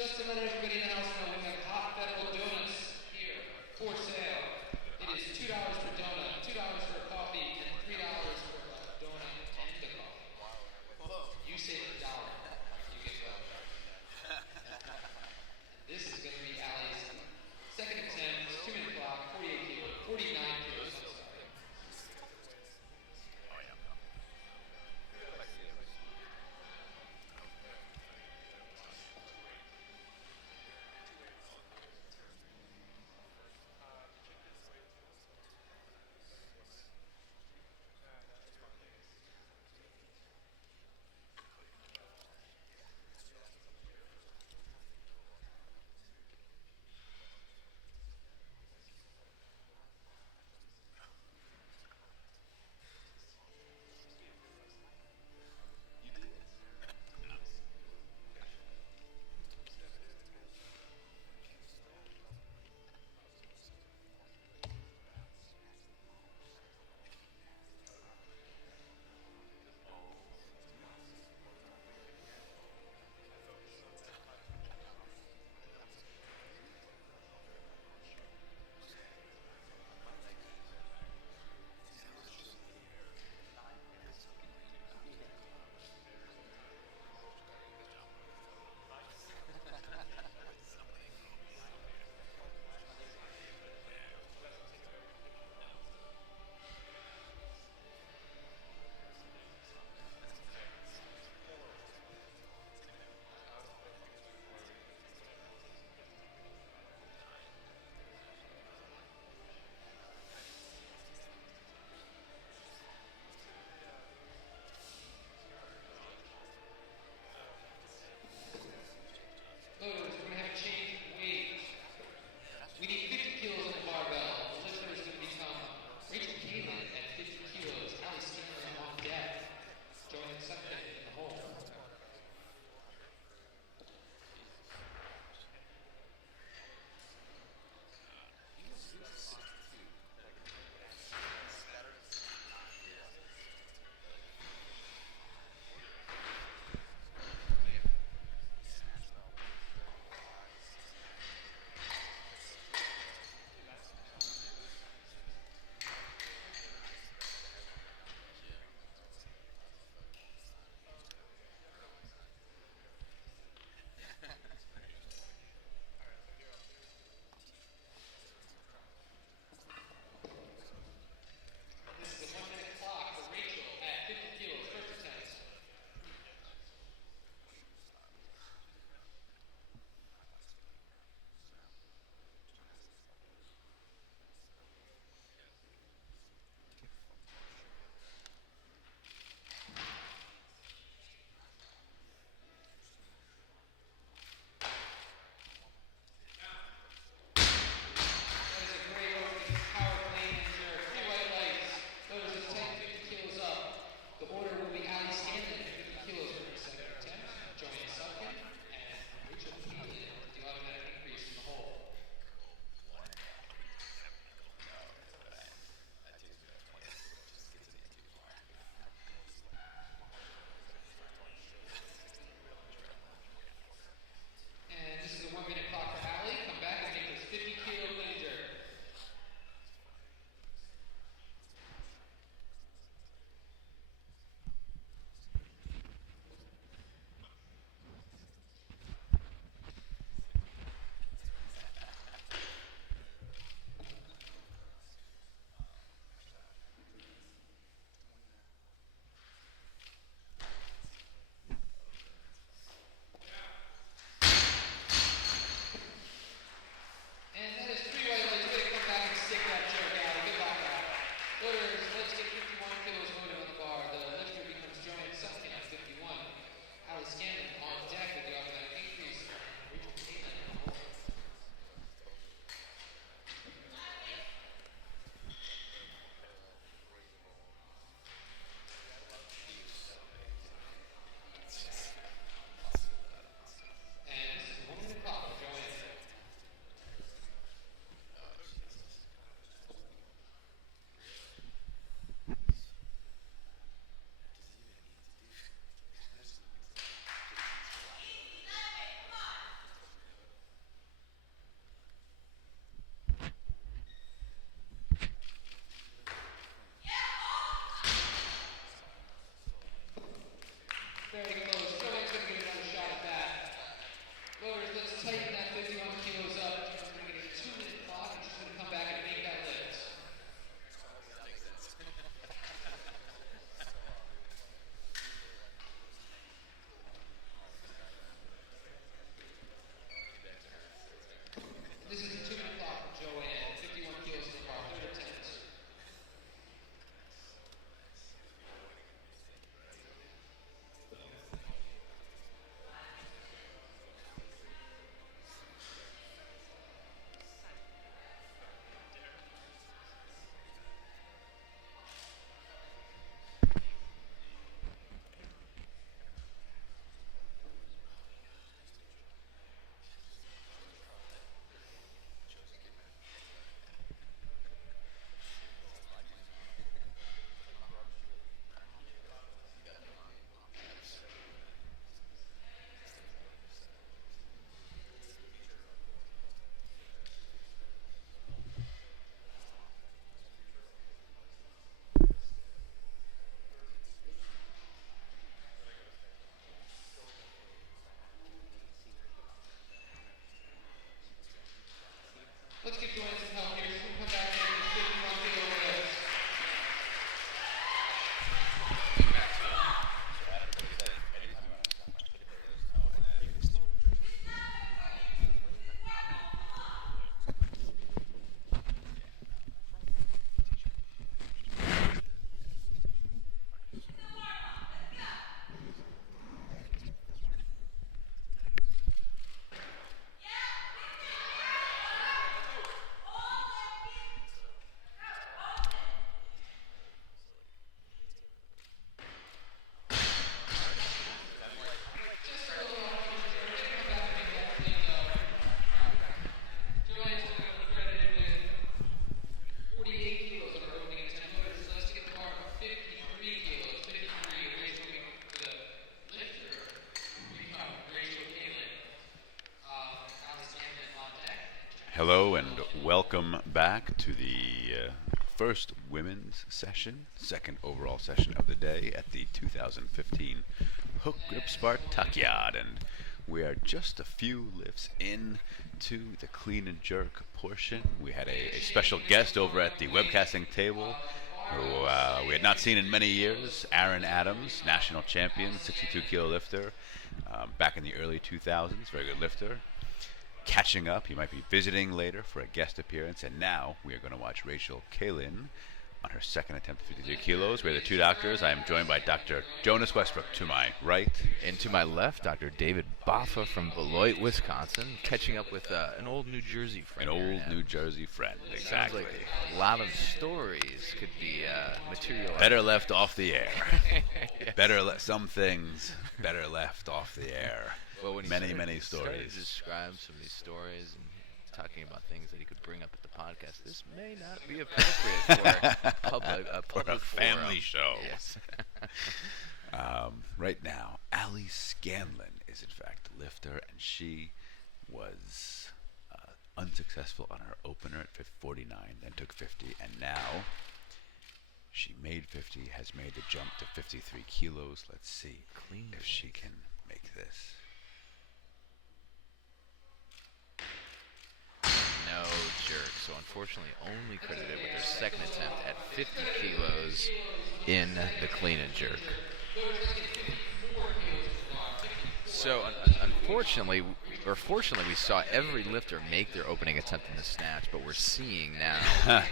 Just to let everybody in the house know, we have hot federal donuts here for sale. It is $2 per donut, $2 for a coffee, and $3 for a donut and a coffee. You save $1. You get both. This is going to be Allie's second attempt, 2-minute clock, 48 kilos, 49 kilos. I'm sorry. Hello and welcome back to the first women's session, second overall session of the day at the 2015 Hook Grip Spartakiad. And we are just a few lifts in to the clean and jerk portion. We had a special guest over at the webcasting table who we had not seen in many years, Aaron Adams, national champion, 62 kilo lifter, back in the early 2000s, very good lifter. Catching up, he might be visiting later for a guest appearance, and now we are going to watch Rachel Kalin on her second attempt at 53 kilos. We're the two doctors. I am joined by Dr. Jonas Westbrook to my right. And to my left, Dr. David Boffa from Beloit, Wisconsin, catching up with an old New Jersey friend. An old New Jersey friend, exactly. Sounds like a lot of stories could be materialized. Better left off the air. Some things better left off the air. Well, when he many started stories. to describe some of these stories and talking about things that he could bring up at the podcast, this may not be appropriate for a public family forum. show. Yes. Right now, Allie Scanlon is in fact the lifter, and she was unsuccessful on her opener at 49, then took 50, and now she made 50, has made the jump to 53 kilos. Let's see if she can make this. No jerk. So unfortunately only credited with her second attempt at 50 kilos in the clean and jerk. So unfortunately, or fortunately, we saw every lifter make their opening attempt in the snatch, but we're seeing now an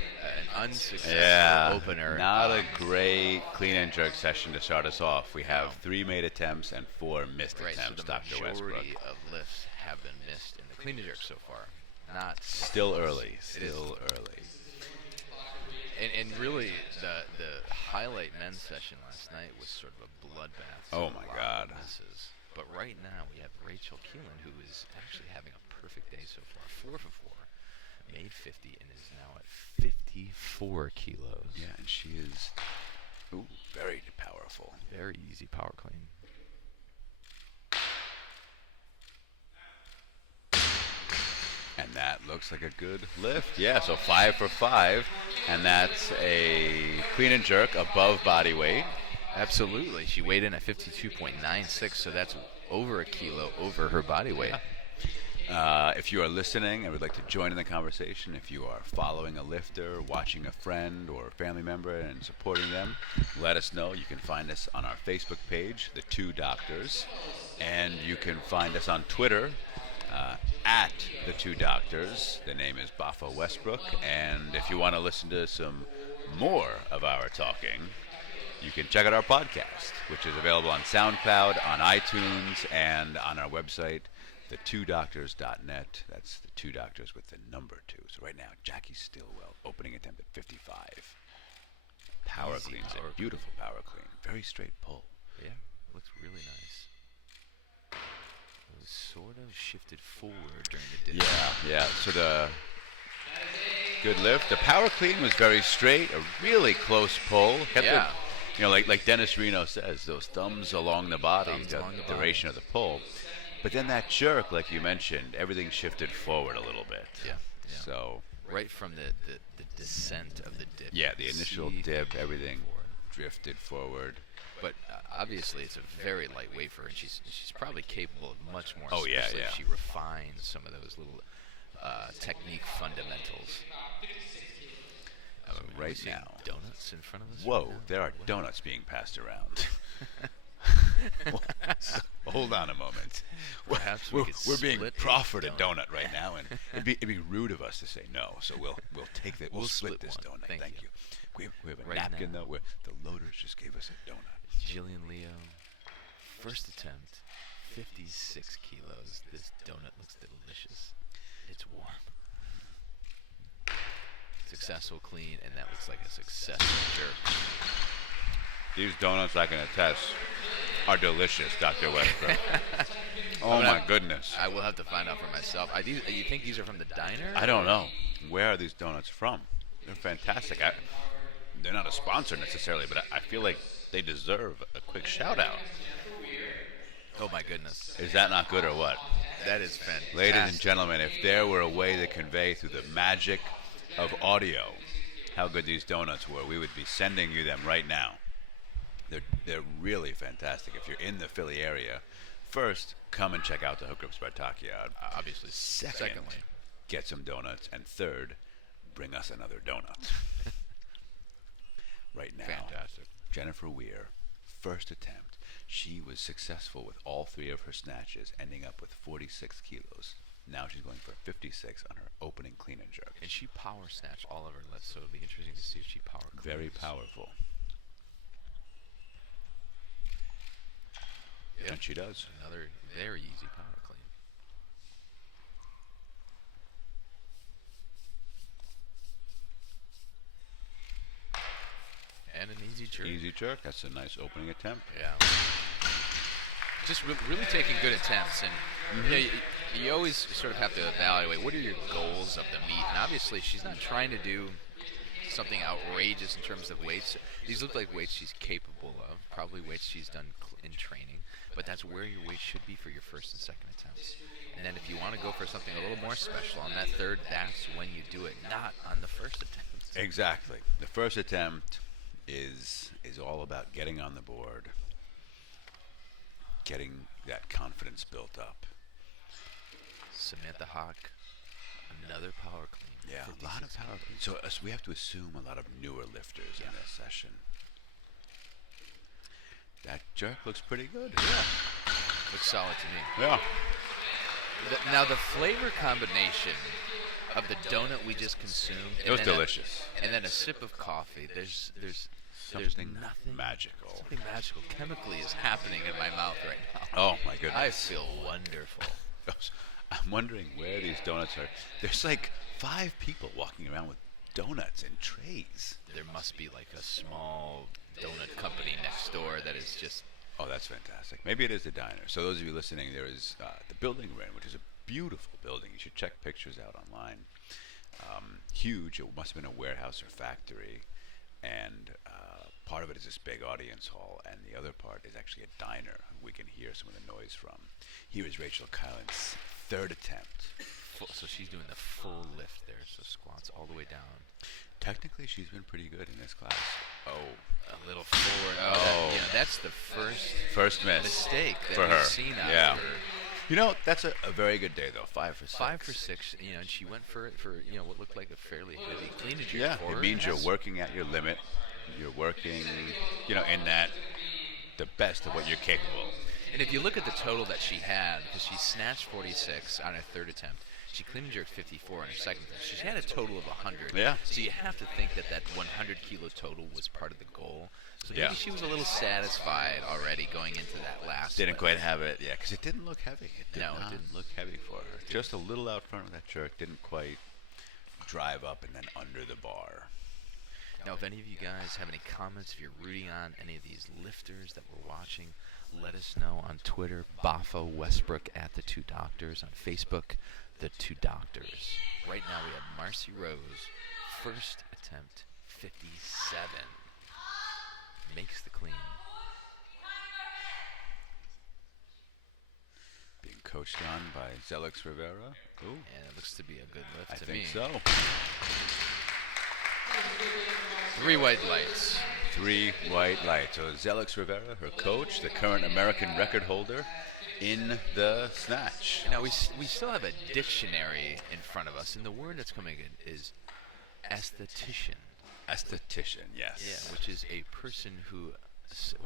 unsuccessful opener. Not a great clean and jerk session to start us off. We have 3 made attempts and 4 missed attempts, so Dr. the Westbrook. majority of lifts have been missed in the clean and jerk so far. Not Still early. And really, the highlight men's session last night was sort of a bloodbath. Oh my God. Misses. But right now we have Rachel Keelan, who is actually having a perfect day so far. 4 for 4, made 50, and is now at 54 kilos. Yeah, and she is very powerful. Very easy power clean. And that looks like a good lift. Yeah, so 5 for 5, and that's a clean and jerk above body weight. Absolutely. She weighed in at 52.96, so that's over a kilo over her body weight. If you are listening and would like to join in the conversation, if you are following a lifter, watching a friend or family member and supporting them, let us know. You can find us on our Facebook page, The Two Doctors, and you can find us on Twitter, at The Two Doctors. The name is Boffa Westbrook, and if you want to listen to some more of our talking, you can check out our podcast, which is available on SoundCloud, on iTunes, and on our website, the2doctors.net. That's the two doctors with the number 2. So right now, Jackie Stillwell, opening attempt at 55. Power Easy cleans power it. Beautiful power clean. Very straight pull. Yeah, looks really nice. It was sort of shifted forward during the dip. Yeah. So the good lift. The power clean was very straight. A really close pull. Kept like Dennis Reno says, those thumbs along the body, the duration of the pull. But then that jerk, like you mentioned, everything shifted forward a little bit. Yeah. So right from the descent of the dip. yeah, the initial dip, everything forward. drifted forward. But obviously, it's a very light weight for her, and she's probably capable of much more. Oh, yeah, especially yeah. if she refines some of those little technique fundamentals. Right we seeing now. donuts in front of us. Whoa, right now? there are donuts being passed around. Hold on a moment. Perhaps we could We're being split a proffered a donut. donut right now, and it'd be rude of us to say no. So we'll take that. We'll split this one. donut. Thank you. We have a Right napkin now. though. Where the loaders just gave us a donut. Jillian Leo, first attempt, 56 kilos. This donut looks delicious. It's warm. Successful clean, and that looks like a successful jerk. These donuts, I can attest, are delicious, Dr. Westbrook. Oh my goodness. I will have to find out for myself. You think these are from the diner? I don't know. Where are these donuts from? They're fantastic. They're not a sponsor necessarily, but I feel like they deserve a quick shout out. Oh my goodness. Is that not good or what? That is fantastic. Ladies and gentlemen, if there were a way to convey through the magic of audio how good these donuts were, we would be sending you them right now. They're really fantastic. If you're in the Philly area, first, come and check out the hookgrip Spartakiad. Obviously, secondly, get some donuts. And third, bring us another donut. Right now, fantastic. Jennifer Weir, first attempt. She was successful with all 3 of her snatches, ending up with 46 kilos. Now she's going for 56 on her opening clean and jerk. And she power snatched all of her lifts, so it'll be interesting to see if she power cleans. Very powerful. Yep. And she does. Another very easy power clean. And an easy jerk. Easy jerk. That's a nice opening attempt. Yeah. Just really taking good attempts, and you know, you always sort of have to evaluate what are your goals of the meet. And obviously, she's not trying to do something outrageous in terms of weights. These look like weights she's capable of, probably weights she's done in training. But that's where your weight should be for your first and second attempts. And then if you want to go for something a little more special on that third, that's when you do it, not on the first attempt. Exactly. The first attempt is all about getting on the board, getting that confidence built up. Samantha Hawk, another power clean. Yeah, a lot of power clean. So we have to assume a lot of newer lifters in this session. That jerk looks pretty good. Yeah. Looks solid to me. Yeah. Now the flavor combination of the donut we just consumed, It was delicious. and then a sip of coffee. There's Something nothing magical. Something magical chemically is happening in my mouth right now. Oh my goodness. I feel wonderful. I'm wondering where these donuts are. There's like 5 people walking around with donuts and trays. There must be like a small donut company next door that is just... Oh, that's fantastic. Maybe it is the diner. So those of you listening, there is the building we're in, which is a beautiful building. You should check pictures out online. Huge. It must have been a warehouse or factory. And part of it is this big audience hall, and the other part is actually a diner we can hear some of the noise from. Here is Rachel Kylan's third attempt. So she's doing the full lift there, so squats all the way down. Technically, she's been pretty good in this class. Oh. A little forward. Oh. That's the First miss mistake that for we've her. seen out Yeah. of her. You know, that's a very good day, though. 5 for 6. 5 for 6, and she went for what looked like a fairly heavy clean and jerk Yeah, for her. it means you're working at your limit. You're working, in that, the best of what you're capable. And if you look at the total that she had, because she snatched 46 on her third attempt, she clean and jerked 54 on her second attempt. She had a total of 100. Yeah. So you have to think that 100 kilo total was part of the goal. So maybe Yeah. she was a little satisfied already going into that last Didn't lift. quite have it, because it didn't look heavy. It did No, it not didn't. look heavy for her. Just a little out front of that jerk. Didn't quite drive up and then under the bar. Now, if any of you guys have any comments, if you're rooting on any of these lifters that we're watching, let us know on Twitter, Baffa Westbrook at The Two Doctors, on Facebook, The Two Doctors. Right now we have Marcy Rose, first attempt, 57. Makes the clean. Being coached on by Zelix Rivera. Ooh, And it looks to be a good lift I to think me. so. 3 white lights. 3 white lights. So Zelix Rivera, her coach, the current American record holder in the snatch. Now we still have a dictionary in front of us, and the word that's coming in is esthetician. Esthetician, yes. Yeah, which is a person who,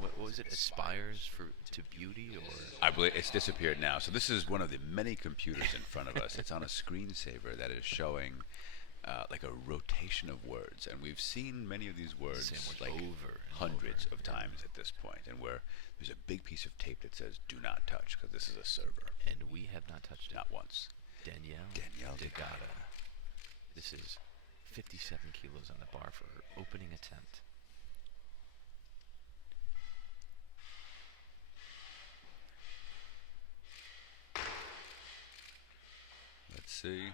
what was it, aspires to beauty, or? I believe it's disappeared now. So this is one of the many computers in front of us. It's on a screensaver that is showing like a rotation of words, and we've seen many of these words Same word like over and hundreds over. of times at this point, and where there's a big piece of tape that says "Do not touch" because this is a server. And we have not touched it. Not once. Danielle Degata. This is 57 kilos on the bar for her opening attempt. Let's see.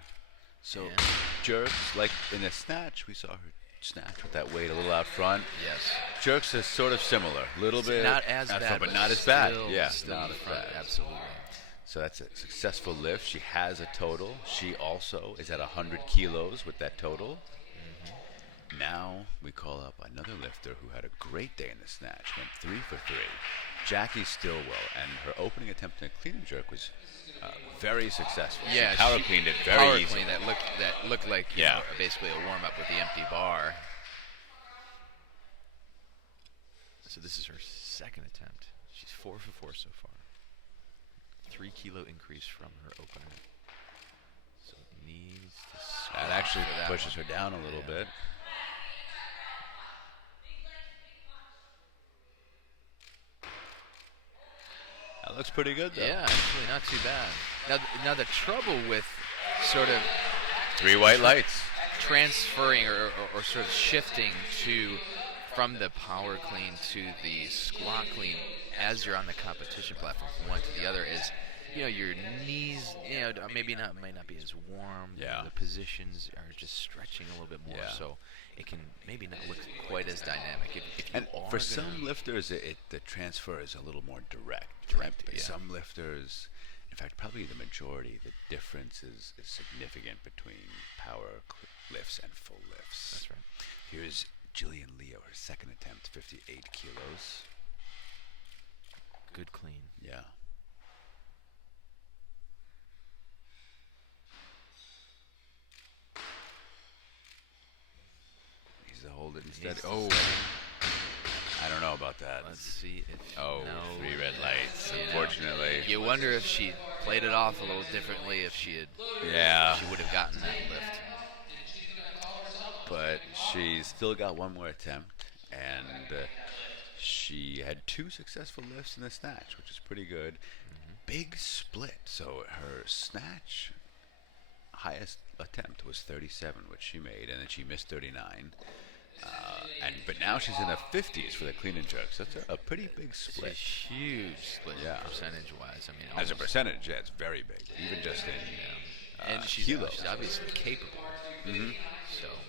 So And- jerks, like in the snatch, we saw her snatch with that weight a little out front. Yes. Jerks is sort of similar, a little bit Not as out bad, front, but not as bad. Yeah, Still not in as front, bad. absolutely. So that's a successful lift. She has a total. She also is at 100 kilos with that total. Now we call up another lifter who had a great day in the snatch, went 3 for 3. Jackie Stillwell, and her opening attempt in a clean and jerk was very successful. Yeah, she power she cleaned it very power easily. clean that looked like you know, basically a warm up with the empty bar. So this is her second attempt. She's 4 for 4 so far. 3 kilo increase from her opener. So needs to That actually for that pushes one. her down a little bit. That looks pretty good, though. Yeah, actually not too bad. Now the trouble with sort of 3 white lights. transferring or sort of shifting from the power clean to the squat clean as you're on the competition platform from one to the other is, you know, your knees, you know, might not be as warm. Yeah. The positions are just stretching a little bit more, Yeah. so it can maybe not look quite as dynamic. If you And are for gonna- some lifters, the transfer is a little more direct. Direct, But yeah. some lifters, in fact, probably the majority, the difference is significant between power lifts and full lifts. That's right. Here's Jillian Leo, her second attempt, 58 kilos. Good clean. Yeah. Needs to hold it instead. Needs to Oh, stay. I don't know about that. Let's see if Oh, no, 3 red lights, you know. unfortunately. You wonder if she played it off a little differently, if she Yeah. would have gotten that lift. But she's still got one more attempt, and she had 2 successful lifts in the snatch, which is pretty good. Big split. So her snatch highest attempt was 37, which she made, and then she missed 39. But now she's in the 50s for the clean and jerk. So that's a pretty big It's a split. huge split Yeah. percentage-wise. I mean, As a almost- percentage, yeah, it's very big. Even just in and she's kilos. she's obviously capable. So,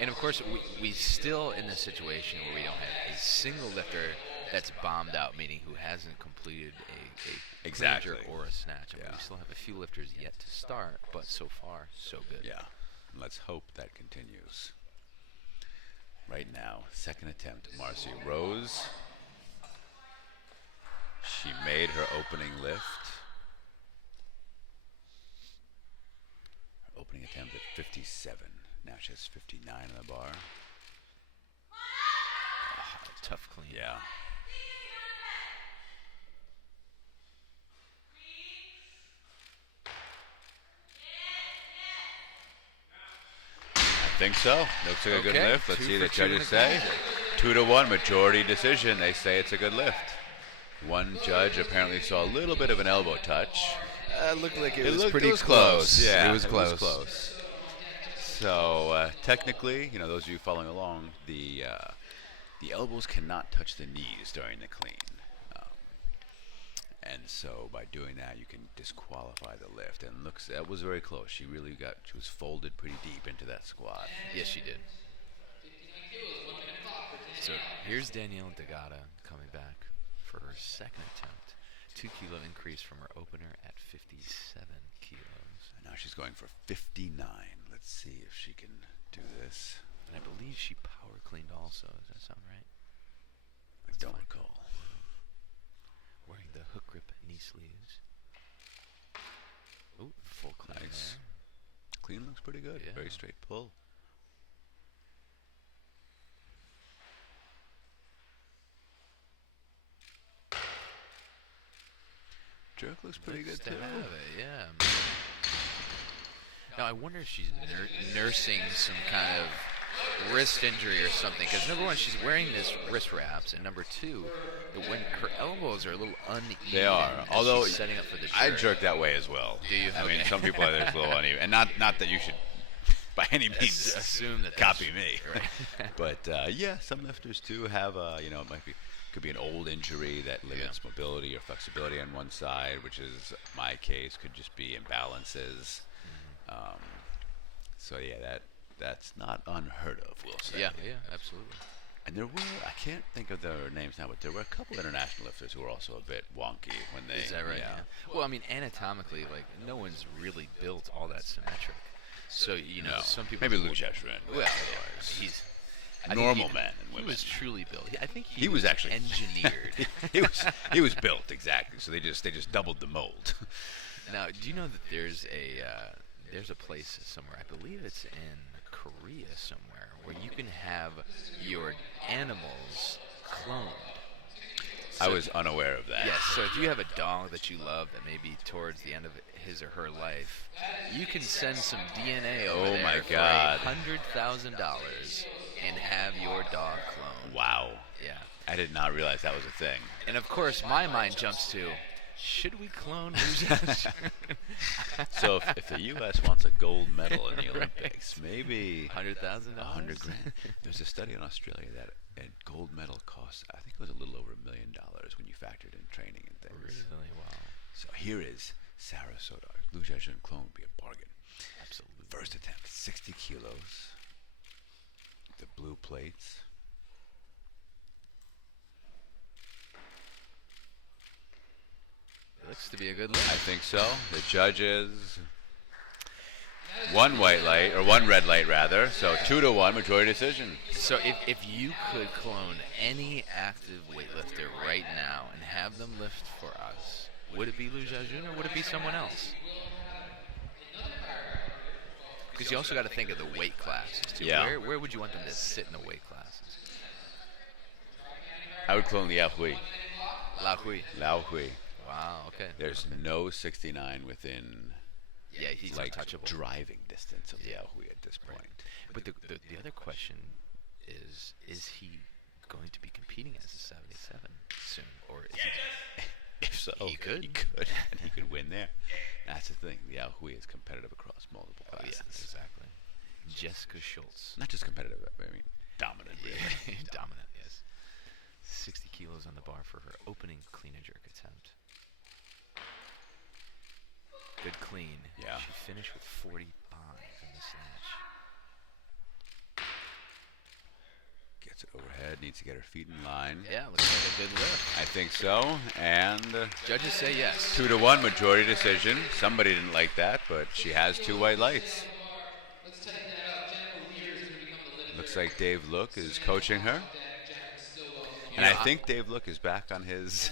and of course, we still in the situation where we don't have a single lifter that's bombed out, meaning who hasn't completed a Exactly. clean jerk or a snatch. I mean, Yeah. we still have a few lifters yet to start, but so far, so good. Yeah, and let's hope that continues. Right now, second attempt, Marcy Rose. She made her opening lift. Her opening attempt at 57. Now she has 59 on the bar. Tough clean. Yeah. I think so. Looks like a good Okay, lift. Let's 2 see for the 2 in judges the say. clean. 2-1 majority decision. They say it's a good lift. One judge apparently saw a little bit of an elbow touch. Looked like It was close. Yeah, it was close. So technically, you know, those of you following along, the elbows cannot touch the knees during the clean, and so by doing that, you can disqualify the lift. And looks, that was very close. She was folded pretty deep into that squat. Yes, she did. So here's Danielle Degata coming back for her second attempt. 2 kilo increase from her opener at 57 kilos. And now she's going for 59. Let's see if she can do this. And I believe she power cleaned also. Does that sound right? I don't recall. Wearing the hook grip knee sleeves. Ooh, full clean Nice. there. Clean looks pretty good. Yeah. Very straight pull. Jerk looks pretty Looks good to too. have it, yeah. Now I wonder if she's nursing some kind of wrist injury or something. Because number one, she's wearing this wrist wraps, and number two, when her elbows are a little uneven. They are. as Although she's setting up for the jerk. I jerk that way as well. Do you? I mean, Okay. some people are there's a little uneven, and not that you should by any means Assume that copy that's me. right. But yeah, some lifters too have it could be an old injury that limits mobility or flexibility on one side, which is my case. Could just be imbalances. So yeah, that's not unheard of. We'll say. Yeah, absolutely. And there were, I can't think of their names now, but there were a couple international lifters who were also a bit wonky when they. Is that right? Yeah. Well, I mean, anatomically, like no one's really built all that symmetric. So No. some people. Maybe Lou Cheshire. Well, yeah, he's I think Normal men and He women. was truly built. I think He was actually engineered. he was built exactly. So they just doubled the mold. Now, do you know that there's a place somewhere? I believe it's in Korea somewhere where you can have your animals cloned. I was unaware of that. Yes. So if you have a dog that you love that may be towards the end of his or her life, you can send some DNA over Oh there my for God. $100,000 and have your dog cloned. Wow. Yeah. I did not realize that was a thing. And of course, my mind jumps to, should we clone Lou Cheshire? So if the U.S. wants a gold medal in the Olympics, maybe $100,000. $100,000. There's a study in Australia that a gold medal costs, I think it was a little over $1 million when you factored in training and things. Really? Wow. So here is Sarah Sodar. Lou Cheshire and clone would be a bargain. Absolutely. First attempt, 60 kilos. The blue plates. It looks to be a good I look. think so. The judges. One white light, or one red light rather. So 2-1 majority decision. So if you could clone any active weightlifter right now and have them lift for us, would it be Lou Cheshire or would it be someone else? Because you also got to think of the weight classes too. Yeah. Where would you want them to sit in the weight classes? I would clone Liao Hui. Lao Hui. Lao Hui. Wow. Okay. There's no 69 within Yeah, he's like untouchable. driving distance of Liao Hui at this point. But the other question is he going to be competing as a 77 soon, or is he? If so, He could. and he could win there. That's the thing. Liao Hui is competitive across multiple Oh, classes. yes, exactly. Jessica Schultz. Not just competitive. I mean, dominant. Really. Dominant, yes. 60 kilos on the bar for her opening clean and jerk attempt. Good clean. Yeah. She finished with 45 in the snatch. Gets it overhead. Needs to get her feet in line. Yeah, looks like a good lift. I think so. And Judges say yes. 2-1 majority decision. Somebody didn't like that, but she has two white lights. Let's tighten that up. Jennifer Weir is going to become the lifter. Looks like Dave Look is coaching her. And I think Dave Look is back on his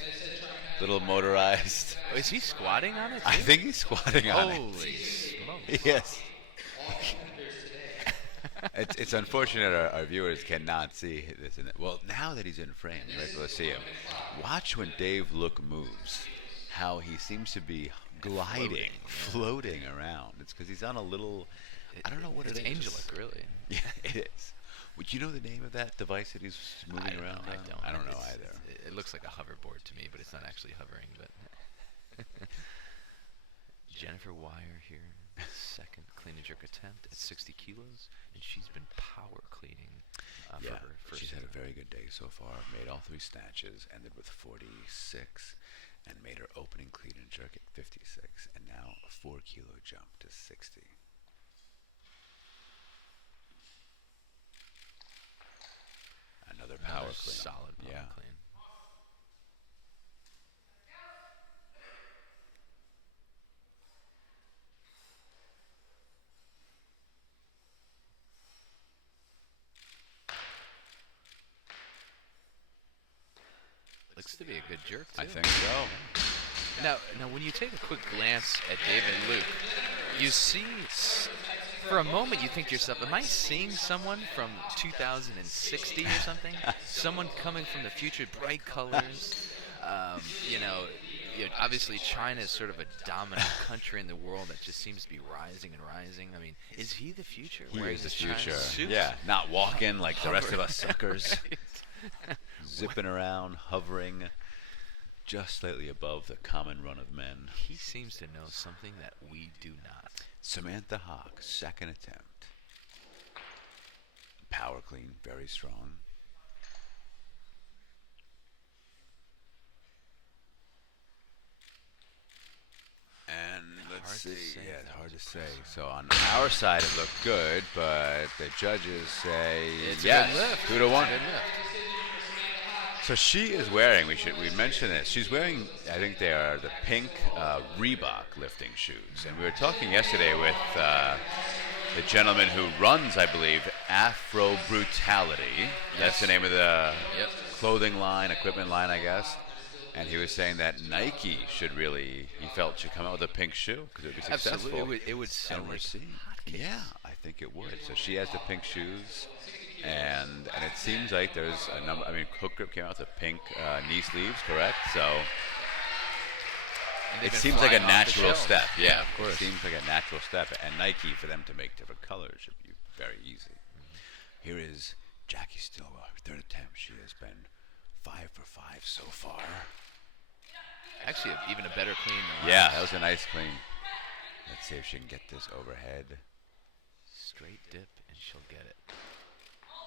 little motorized. Oh, is he squatting on it? I too? think he's squatting on Holy smokes. it. Yes. It's unfortunate our viewers cannot see this. Well, now that he's in frame, right, let's see him. Watch when Dave Look moves, how he seems to be gliding, floating around. It's because he's on a little, I don't know what It's it is. angelic, really. Yeah, it is. Would you know the name of that device that he's moving I around don't know, on? I don't know It's- either. It looks like a hoverboard to me, but it's not actually hovering. But Jennifer Wire here, second clean and jerk attempt at 60 kilos, and she's been power cleaning for Yeah, her first. she's had a very good day so far. Made all three snatches, ended with 46, and made her opening clean and jerk at 56, and now a 4-kilo jump to 60. Another power Another clean. solid power Yeah. clean. Looks to be a good jerk too. I think so. Now, when you take a quick glance at David Luke, you see, for a moment, you think to yourself, "Am I seeing someone from 2060 or something? Someone coming from the future, bright colors." Obviously China is sort of a dominant country in the world that just seems to be rising and rising. I mean, is he the future? He Wearing is the this China future. suit? Yeah, not walking like the rest of us suckers. Right. Zipping around, hovering just slightly above the common run of men. He seems to know something that we do not. Samantha Hawk, second attempt. Power clean, very strong. And let's see. Yeah, it's hard to say. So on our side, it looked good, but the judges say It's a yes, good lift. 2-1. Good lift. So she is wearing. We mentioned this. She's wearing. I think they are the pink Reebok lifting shoes. And we were talking yesterday with the gentleman who runs, I believe, Afro Brutality. That's the name of the clothing line, equipment line, I guess. And he was saying that Nike should come out with a pink shoe because it would be successful. Absolutely, it would sell And we're like seeing, hotcakes. yeah, I think it would. So she has the pink shoes, and it seems like there's a number. I mean, hookgrip came out with the pink knee sleeves, correct? So And they've it been seems like a flying off the natural shelves. step. Yeah, of course. It seems like a natural step. And Nike, for them to make different colors, should be very easy. Here is Jackie Stillwell, her third attempt. She has been 5 for 5 so far. Actually, even a better clean than Yeah, last. that was a nice clean. Let's see if she can get this overhead. Straight dip, and she'll get it.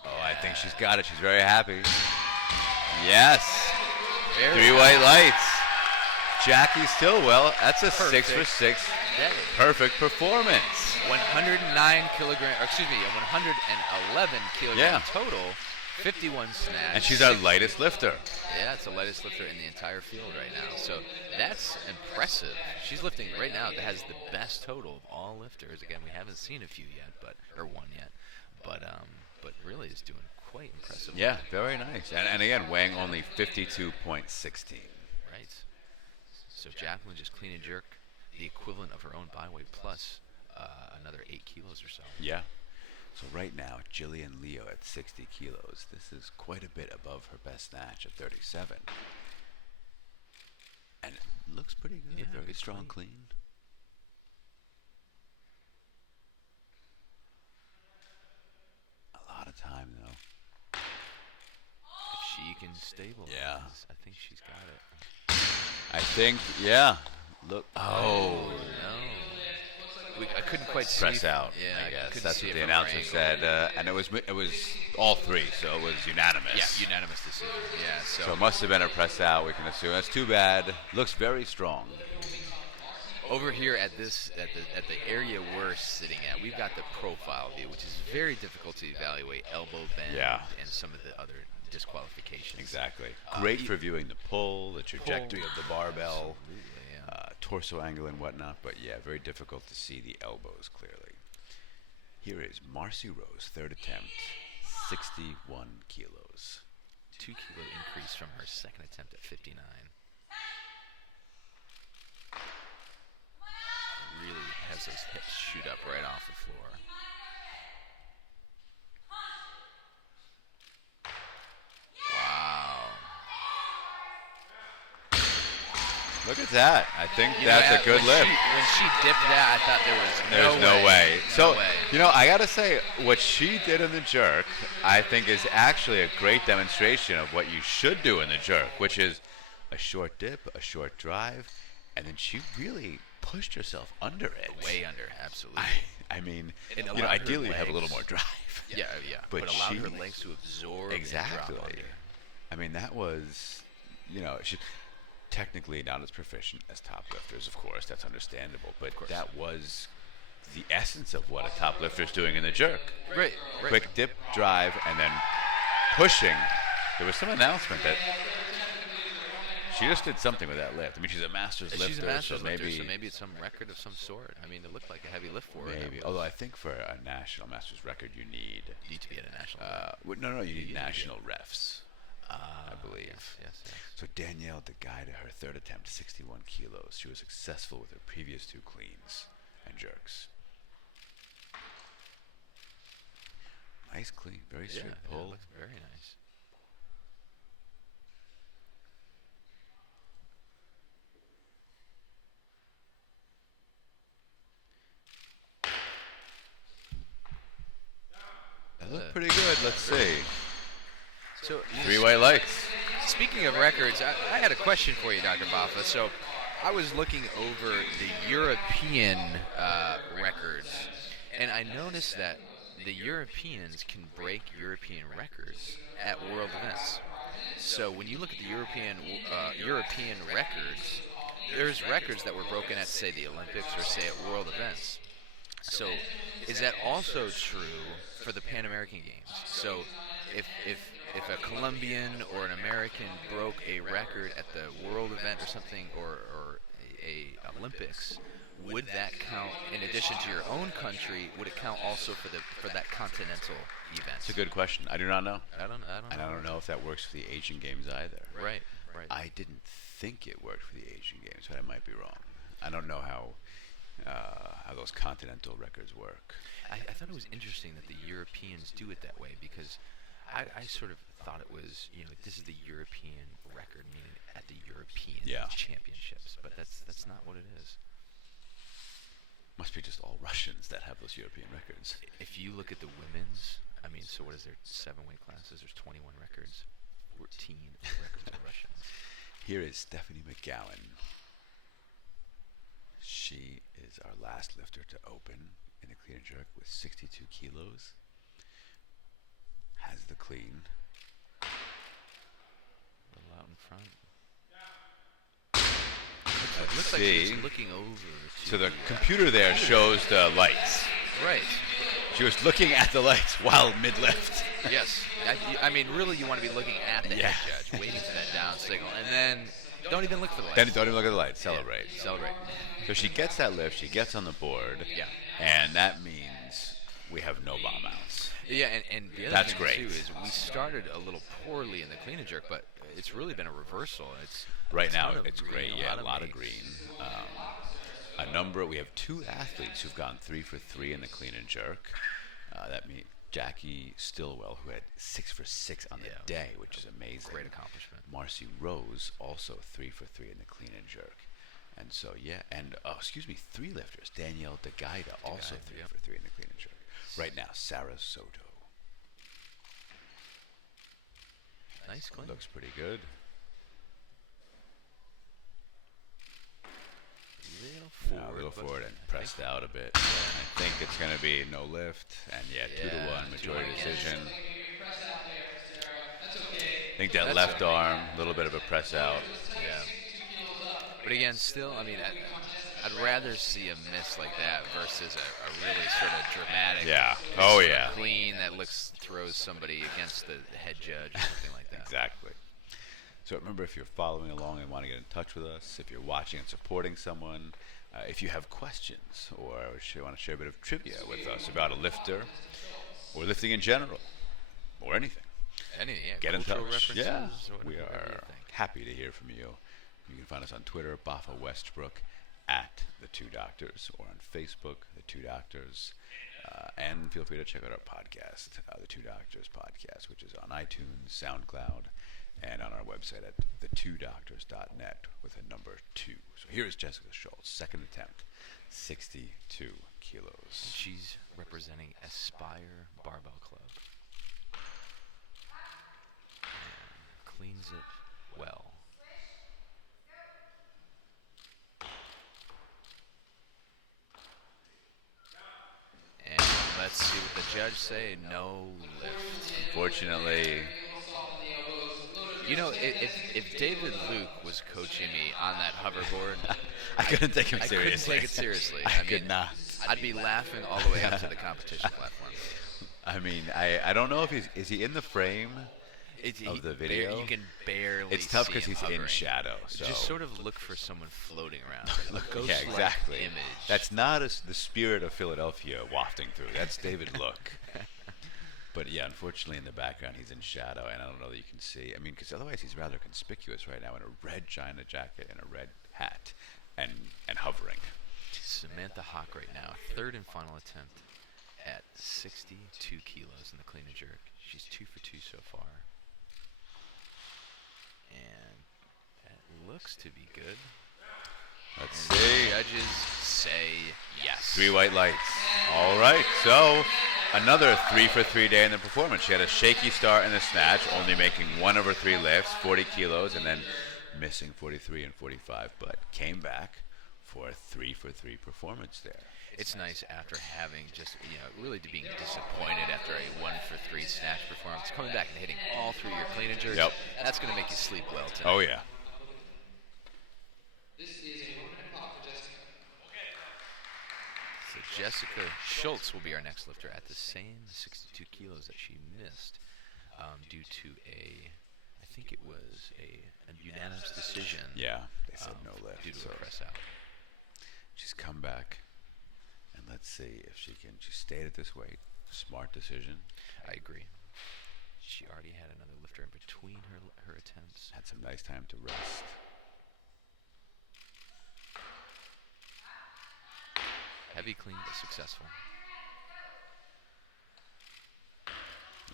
Oh, I think she's got it. She's very happy. Yes. Very 3 white lights. Jackie Stillwell, that's a Perfect 6 for 6. day. Perfect performance. 109 kilogram, or excuse me, 111 kilogram Yeah. total, 51 snatch. And she's our 60. lightest lifter. Yeah, it's the lightest lifter in the entire field right now. So that's impressive. She's lifting right now. That has the best total of all lifters. Again, we haven't seen a few yet, or one yet, but really is doing quite impressive. Yeah, very nice. And again, weighing only 52.16. Right. So Jacqueline just clean and jerk the equivalent of her own byweight plus another 8 kilos or so. Yeah. So right now, Jillian Leo at 60 kilos. This is quite a bit above her best snatch at 37. And it looks pretty good. Yeah, Very good strong, clean. clean. A lot of time, though. If she can stabilize, Yeah. I think she's got it. I think, yeah. Look. Oh, no. I couldn't quite see. Press out, Yeah, I guess. couldn't That's see what it the from our announcer angle. said. And it was all 3, so it was unanimous. Yeah, unanimous decision. Yeah, So it must have been a press out, we can assume. That's too bad. Looks very strong. over here at the area we're sitting at, we've got the profile view, which is very difficult to evaluate elbow bend and some of the other disqualifications. Exactly. Great for viewing the pull, the trajectory of the barbell, torso angle and whatnot, but yeah, very difficult to see the elbows clearly. Here is Marcy Rose, third attempt, 61 kilos. 2 kilo increase from her second attempt at 59. Really has those hips shoot up right off the floor. Wow. Look at that. I think You know, that's a good when lift. When she dipped that, I thought There's no way. No So, way. you know, I got to say, what she did in the jerk, I think is actually a great demonstration of what you should do in the jerk, which is a short dip, a short drive, and then she really pushed herself under it. Way under, absolutely. I mean, And you know, allowed her ideally you have a little legs- more drive. Yeah. But allowed she- her legs to absorb Exactly. and drop under. I mean, that was, you know, she technically not as proficient as top lifters, of course. That's understandable. But that was the essence of what a top lifter is doing in the jerk. Right. Quick dip, drive, and then pushing. There was some announcement that she just did something with that lift. I mean, she's a master's lifter. She's a master's so lifter, maybe, so maybe it's some record of some sort. I mean, it looked like a heavy lift for her. maybe. Although I think for a national master's record, you need. Need to be at a national. You need national refs. I believe. Yes. So Danielle DeGuy, her third attempt, 61 kilos. She was successful with her previous 2 cleans and jerks. Nice clean, very straight Yeah, pull. it looks very nice. That looked pretty good. Let's see. So 3 white lights. Speaking of records, I had a question for you, Dr. Baffa. So I was looking over the European records, and I noticed that the Europeans can break European records at world events. So when you look at the European records, there's records that were broken at, say, the Olympics or, say, at world events. So is that also true for the Pan American Games? So if a Colombian or an American broke a record at the world event or something, or a Olympics, would that count in addition to your own country? Would it count also for that continental event? It's a good question. I do not know. I don't know. And I don't know if that works for the Asian Games either. Right. I didn't think it worked for the Asian Games, but I might be wrong. I don't know how those continental records work. I thought it was interesting that the Europeans do it that way, because I sort of thought it was, this is the European record, meaning at the European championships, but that's not what it is. Must be just all Russians that have those European records. If you look at the women's, so what is there, 7 weight classes? There's 21 records. 14 records are Russian. Here is Stephanie McGowan. She is our last lifter to open in the clean and jerk with 62 kilos. Has the clean. A little out in front. It looks like she's looking over. So the computer there shows the lights. Right. She was looking at the lights while mid-lift. Yes. Really, you want to be looking at the head judge, waiting for that down signal, and then don't even look for the lights. Then don't even look at the lights. Celebrate. Yeah, celebrate. So she gets that lift. She gets on the board. Yeah. And that means we have no bomb outs. Yeah, and the other That's thing great. too is we started a little poorly in the clean and jerk, but it's really been a reversal. It's right a now ton of it's green, great. Yeah, a lot of eights. green. We have 2 athletes who've gone 3 for 3 in the clean and jerk. That means Jackie Stillwell, who had 6 for 6 on the day, which is amazing. Great accomplishment. Marcy Rose also 3 for 3 in the clean and jerk. And so, 3 lifters. Danielle DeGaida also 3 for 3 in the clean and jerk. Right now, Sarah Soto. Nice clean. Looks pretty good. A little forward and pressed out a bit. I think it's going to be no lift, and 2-1 majority decision. I think that left arm, a little bit of a press out. Yeah. But again, still, I'd rather see a miss like that versus a really sort of dramatic clean that throws somebody against the head judge or something like that. Exactly. So remember, if you're following along and want to get in touch with us, if you're watching and supporting someone, if you have questions or want to share a bit of trivia with us about a lifter or lifting in general or anything, get in touch. Yeah, we are happy to hear from you. You can find us on Twitter, Bafa Westbrook, at The Two Doctors, or on Facebook, The Two Doctors. And feel free to check out our podcast, The Two Doctors Podcast, which is on iTunes, SoundCloud, and on our website at thetwodoctors.net with a number 2. So here is Jessica Schultz, second attempt, 62 kilos. She's representing Aspire Barbell Club. And cleans it well. And let's see what the judge say. No lift. Unfortunately, if David Luke was coaching me on that hoverboard, I couldn't take him I seriously. couldn't take it seriously. I could not. I'd be laughing all the way up to the competition platform. I don't know if is he in the frame of the video? You can barely. It's tough because he's in shadow. So just sort of look for someone floating around. yeah, exactly. Image. That's not the spirit of Philadelphia wafting through. That's David Look. But yeah, unfortunately, in the background, he's in shadow, and I don't know that you can see. Because otherwise, he's rather conspicuous right now in a red China jacket and a red hat, and hovering. Samantha Hawk right now, third and final attempt at 62 kilos in the clean and jerk. She's 2 for 2 so far, and that looks to be good. Let's see. Judges say yes. 3 white lights. All right, so another 3 for 3 day in the performance. She had a shaky start in the snatch, only making 1 over 3 lifts, 40 kilos, and then missing 43 and 45, but came back for a 3 for 3 performance there. It's nice after having just, really being disappointed after a 1 for 3 snatch performance, coming back and hitting all through your clean and jerks. Yep. That's going to make you sleep well tonight. Oh, yeah. This is a Jessica Schultz will be our next lifter at the same 62 kilos that she missed due to I think it was a unanimous decision. Yeah, they said no lift. Due to So a press out. she's come back, and let's see if she can. She stayed at this weight. Smart decision. I agree. She already had another lifter in between her attempts. Had some nice time to rest. Heavy clean, but successful.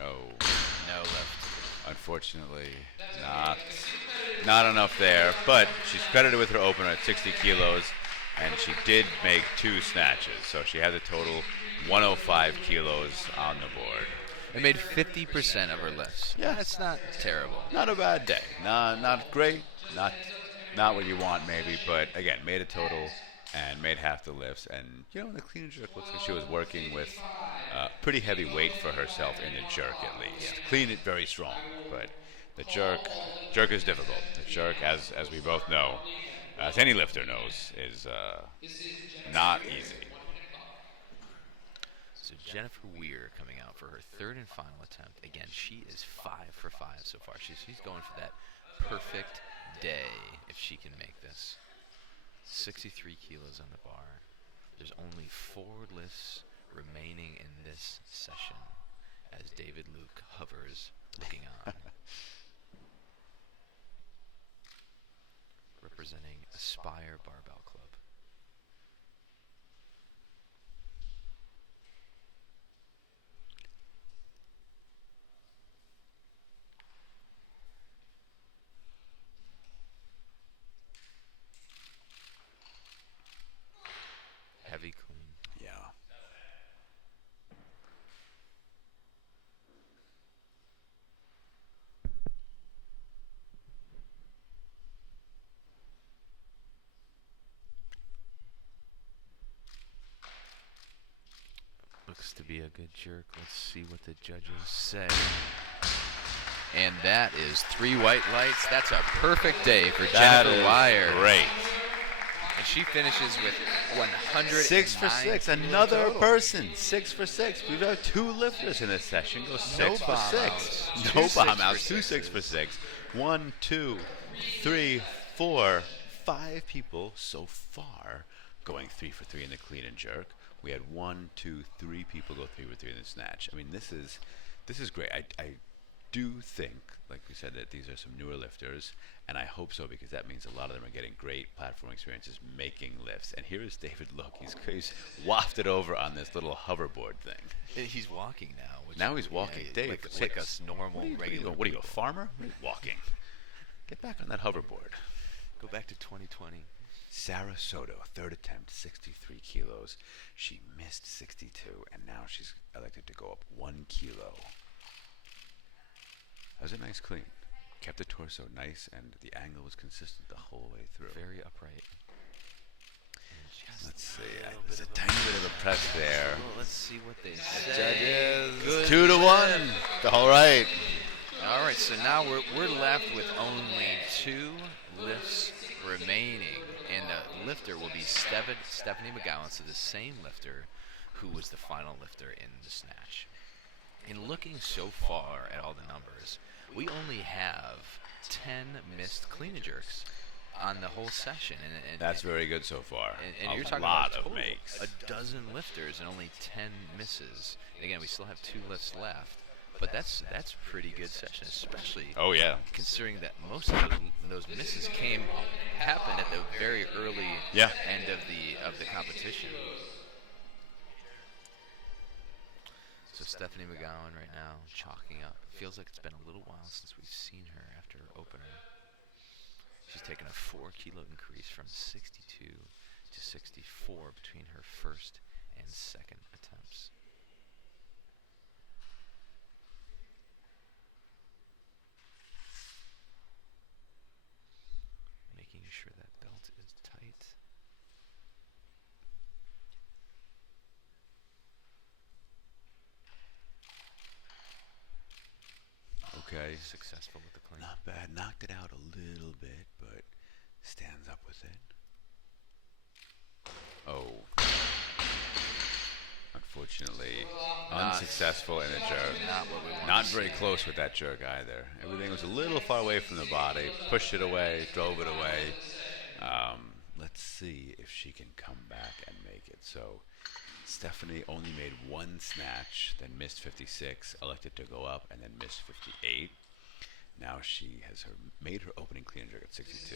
Oh, No lift. unfortunately, not enough there. But she's credited with her opener at 60 kilos, and she did make 2 snatches. So she has a total 105 kilos on the board. It made 50% of her lifts. Yeah. That's not terrible. Not a bad day. Not great. Not what you want maybe, but again, made a total and made half the lifts. And in the clean and jerk looks like she was working with pretty heavy weight for herself in the jerk at least. Clean it very strong, but the jerk is difficult. The jerk, as we both know, as any lifter knows, is not easy. So Jennifer Weir coming out for her third and final attempt. Again, she is 5 for 5 so far. She's going for that perfect day if she can make this. 63 kilos on the bar. There's only 4 lifts remaining in this session as David Luke hovers looking on. Representing Aspire Barbell Club. Heavy clean. Yeah. Looks to be a good jerk. Let's see what the judges say. And that is 3 white lights. That's a perfect day for That Jennifer is Weir. great. And she finishes with 100. 6 for 6. Another person. 6 for 6. We've got 2 lifters in this session. Go 6 for 6. No bomb outs. 2 6 for 6. 1, 2, 3, 4, 5 people so far going 3 for 3 in the clean and jerk. We had 1, 2, 3 people go 3 for 3 in the snatch. I mean, this is great. I do think, like we said, that these are some newer lifters, and I hope so because that means a lot of them are getting great platform experiences making lifts. And here is David Look. He's wafted over on this little hoverboard thing. He's walking now. Now he's walking. Dave, like us normal, regular. What are you, a people. farmer? What are you walking? Get back on that hoverboard. Go back to 2020. Sarah Soto, third attempt, 63 kilos. She missed 62, and now she's elected to go up 1 kilo. That was a nice clean. Kept the torso nice, and the angle was consistent the whole way through. Very upright. Let's see. There's a tiny bit of a press there. Well, let's see what they say. Judges, Good 2 to 1. All right. All right, so now we're left with only 2 lifts remaining, and the lifter will be Stephanie McGowan, so the same lifter who was the final lifter in the snatch. In looking so far at all the numbers, we only have 10 missed clean and jerks on the whole session, and That's very good so far. and you're a talking lot about of total, makes. a dozen lifters and only 10 misses. And again, we still have 2 lifts left, but that's a pretty good session, especially Oh yeah. considering that most of those misses happened at the very early Yeah. end of the competition. So Stephanie McGowan right now chalking up. Feels like it's been a little while since we've seen her after her opener. She's taken a 4 kilo increase from 62 to 64 between her first and second attempts. Making sure that belt is tight. Okay. Successful with the clean. Not bad. Knocked it out a little bit, but stands up with it. Oh. unfortunately unsuccessful in a jerk. Not what we want. Not very close with that jerk either. Everything was a little far away from the body. Pushed it away, drove it away. Let's see if she can come back and make it. So Stephanie only made one snatch, then missed 56, elected to go up, and then missed 58. Now she has made her opening clean and jerk at 62,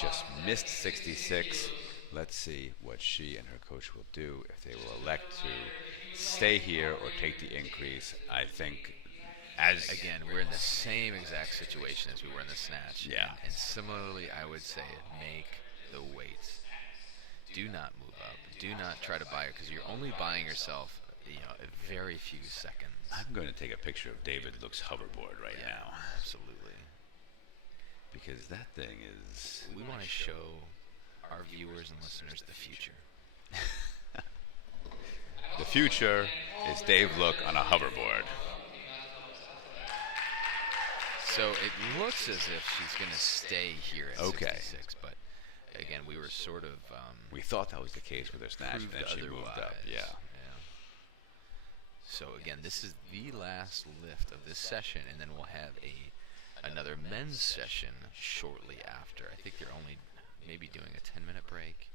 just missed 66. Let's see what she and her coach will do, if they will elect to stay here or take the increase. I think, as Again, we're in the same exact situation as we were in the snatch. Yeah. And similarly, I would say make the weights. Do not move up. Do not try to buy it, because you're only buying yourself, a very few seconds. I'm going to take a picture of David Look's hoverboard right now, Absolutely. because that thing is We want to show our viewers and listeners the future. the future is Dave Look on a hoverboard. So it looks as if she's going to stay here at Okay. 66, but again, we were sort of We thought that was the case with her snatch, and proved then she moved up. otherwise. Yeah. So again, this is the last lift of this session, and then we'll have another men's session shortly after. I think they're only maybe doing a 10-minute break.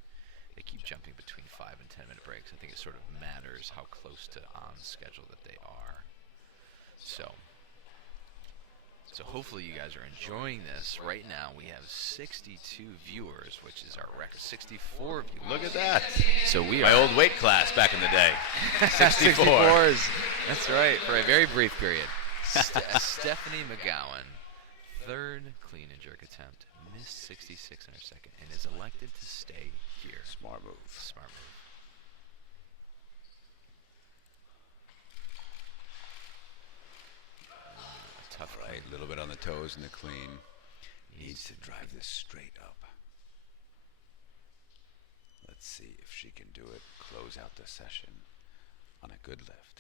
They keep jumping between 5 and 10-minute breaks. I think it sort of matters how close to on schedule that they are. So hopefully you guys are enjoying this. Right now we have 62 viewers, which is our record. 64 viewers. Look at that. So we My are old weight class back in the day. 64. 64 is, that's right, for a very brief period. Stephanie McGowan, third clean and jerk attempt, missed 66 in her second, and is elected to stay here. Smart move. Smart move. Tough Right, a little bit on the toes in the clean. Needs to drive this straight up. Let's see if she can do it. Close out the session on a good lift.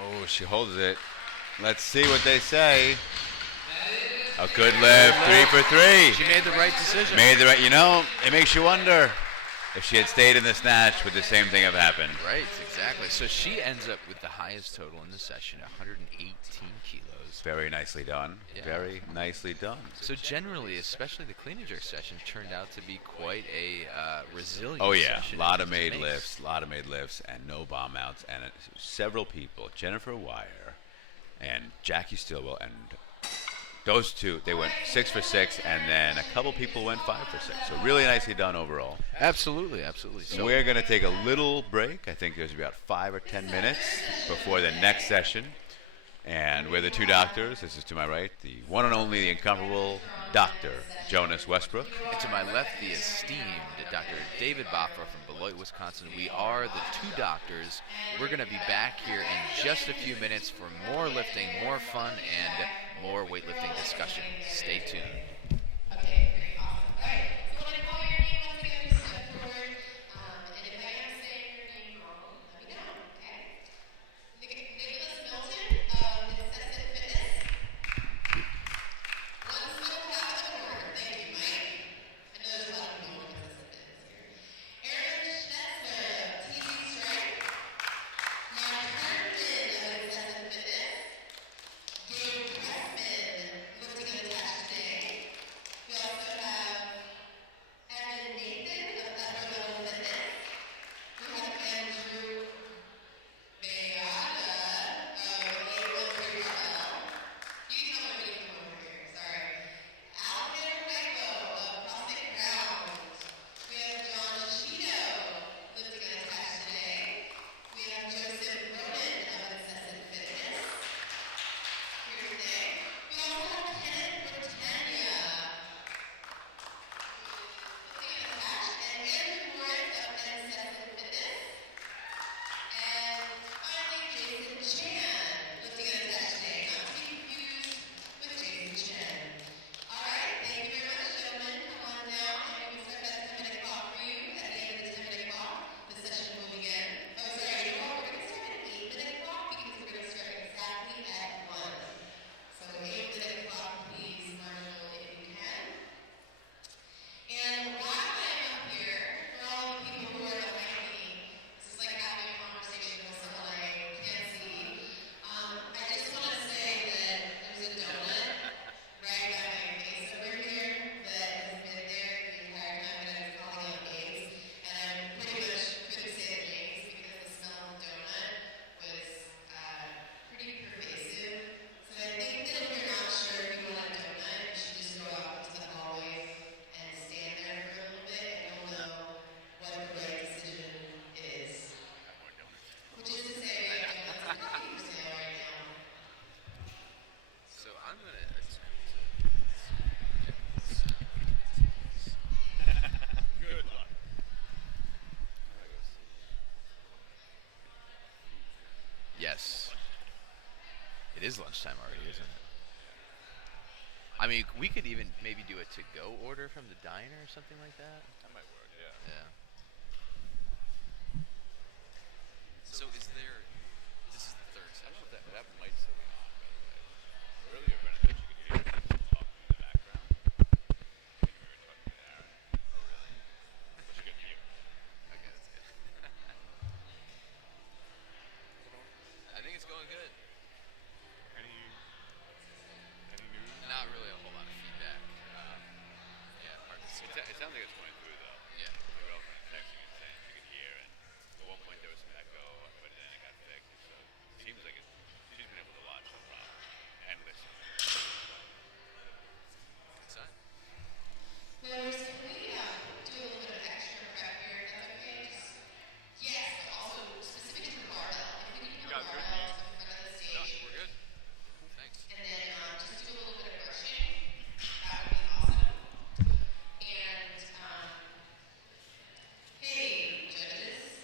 Oh, she holds it. Let's see what they say. A good lift, 3 for 3. She made the right decision. Made the right. It makes you wonder if she had stayed in the snatch, would the same thing have happened? Right, exactly. So she ends up with the highest total in the session, 118 kilos. Very nicely done. Yeah. Very nicely done. So generally, especially the clean and jerk session, turned out to be quite a resilient Oh yeah, session. a lot in of its made pace. lifts, and no bomb outs, and several people, Jennifer Wire and Jackie Stillwell, and those two, they went 6 for 6, and then a couple people went 5 for 6. So really nicely done overall. Absolutely, absolutely. So We're going to take a little break. I think there's about 5 or 10 minutes before the next session. And we're the two doctors. This is to my right, the one and only, the incomparable Dr. Jonas Westbrook. and to my left, the esteemed Dr. David Boffa from Beloit, Wisconsin. We are the two doctors. We're going to be back here in just a few minutes for more lifting, more fun, and more weightlifting discussion. Stay tuned. Okay, great, awesome. All right, so when I call your name once again, just step forward. And if I am saying your name wrong, let me know, okay? Nicholas Milton of Incessant Fitness. One still half the corner. Thank you, Mike. I know there's a lot of people in Incessant Fitness here. Aaron Schnetzler of TC Strength. Matt Herndon of Incessant Fitness. Gabe Pressman, lifting and attached today. is lunchtime already, isn't it? I mean, we could even maybe do a to-go order from the diner or something like that. That might work, yeah. Yeah. So is there? This is the third I don't know session. if that might still be on, by the way. Earlier, Brennan, that you could hear people talking in the background. When we were talking to Aaron. Oh really? Which you could hear. Okay, that's good. I think it's going good. Any news? Not really a whole lot of feedback. Yeah, hard to see. It sounds like it's going through, though. Yeah. My girlfriend texting and saying she could hear, and at one point there was some echo, but then it got fixed. So it seems like she's been able to watch no problem and listen. Good sign. Liz, can we do a little bit of extra prep here? Is that okay? Yes, but also specific to the barbell. If we can put a Got good barbell news. in front of the No, stage, we're good. Thanks. and then just do a little bit of brushing, that would be awesome. And hey, judges,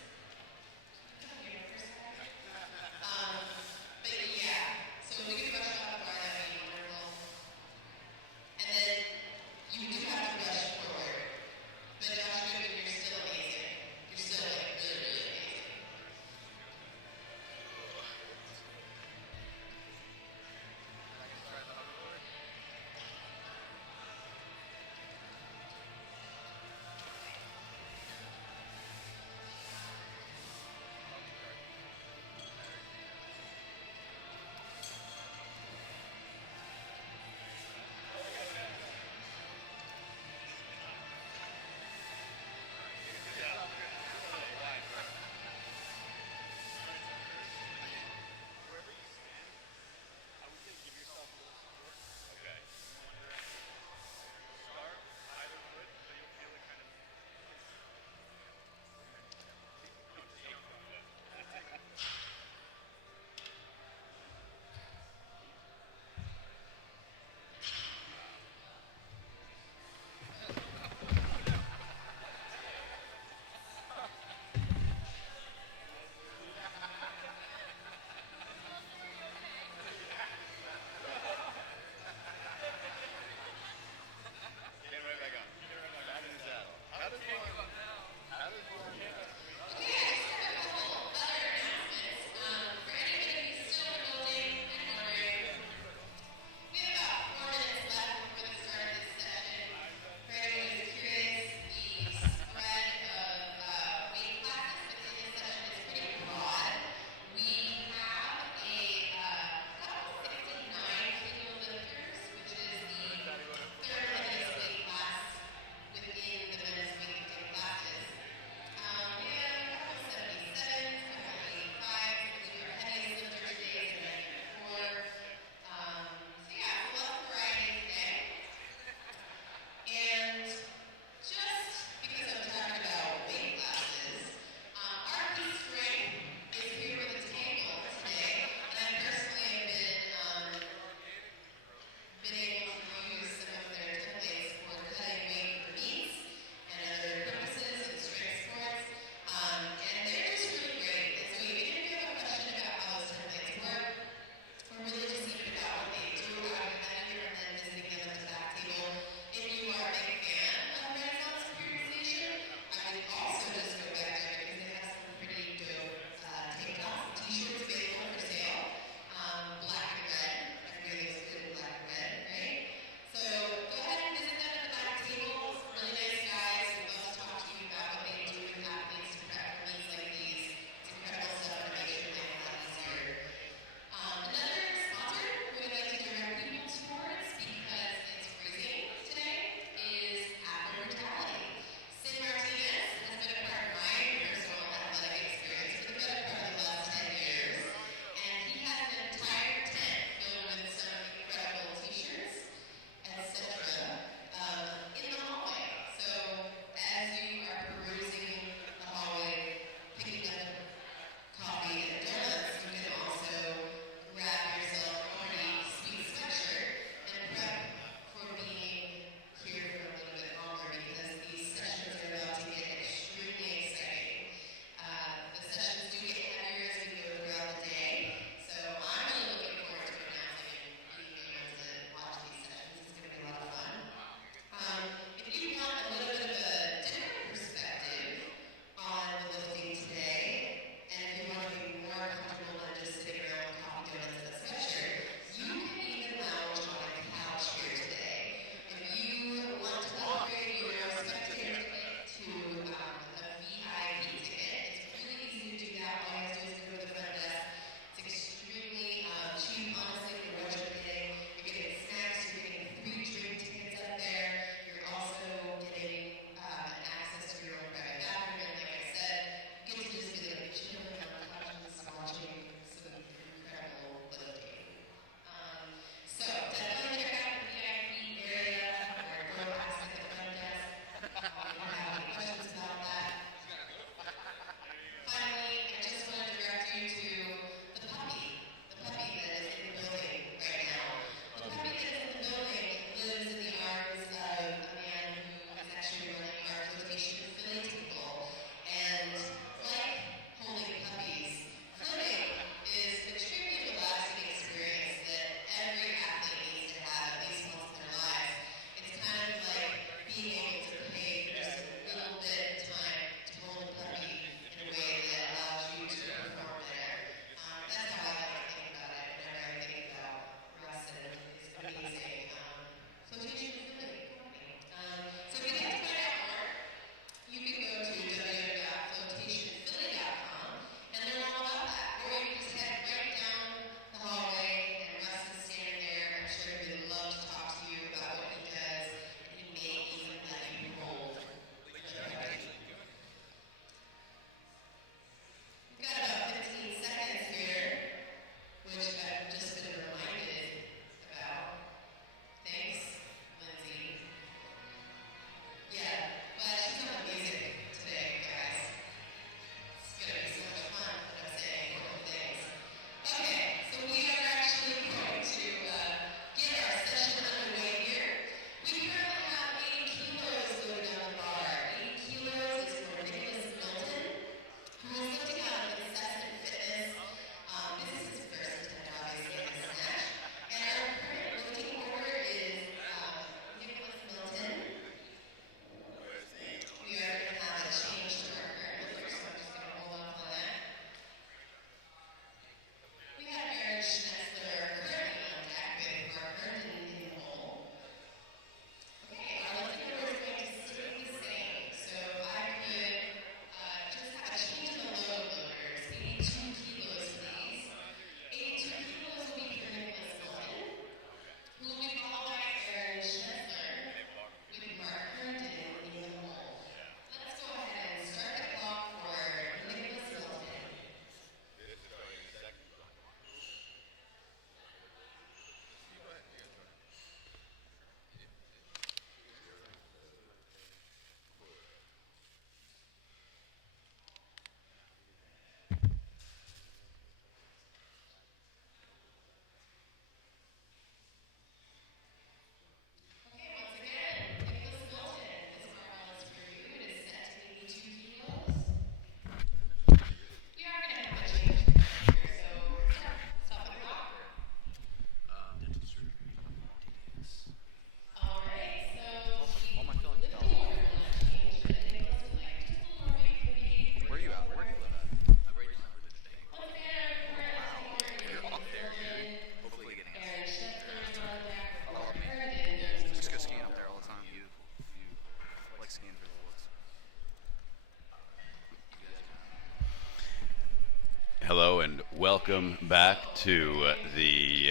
Welcome back to the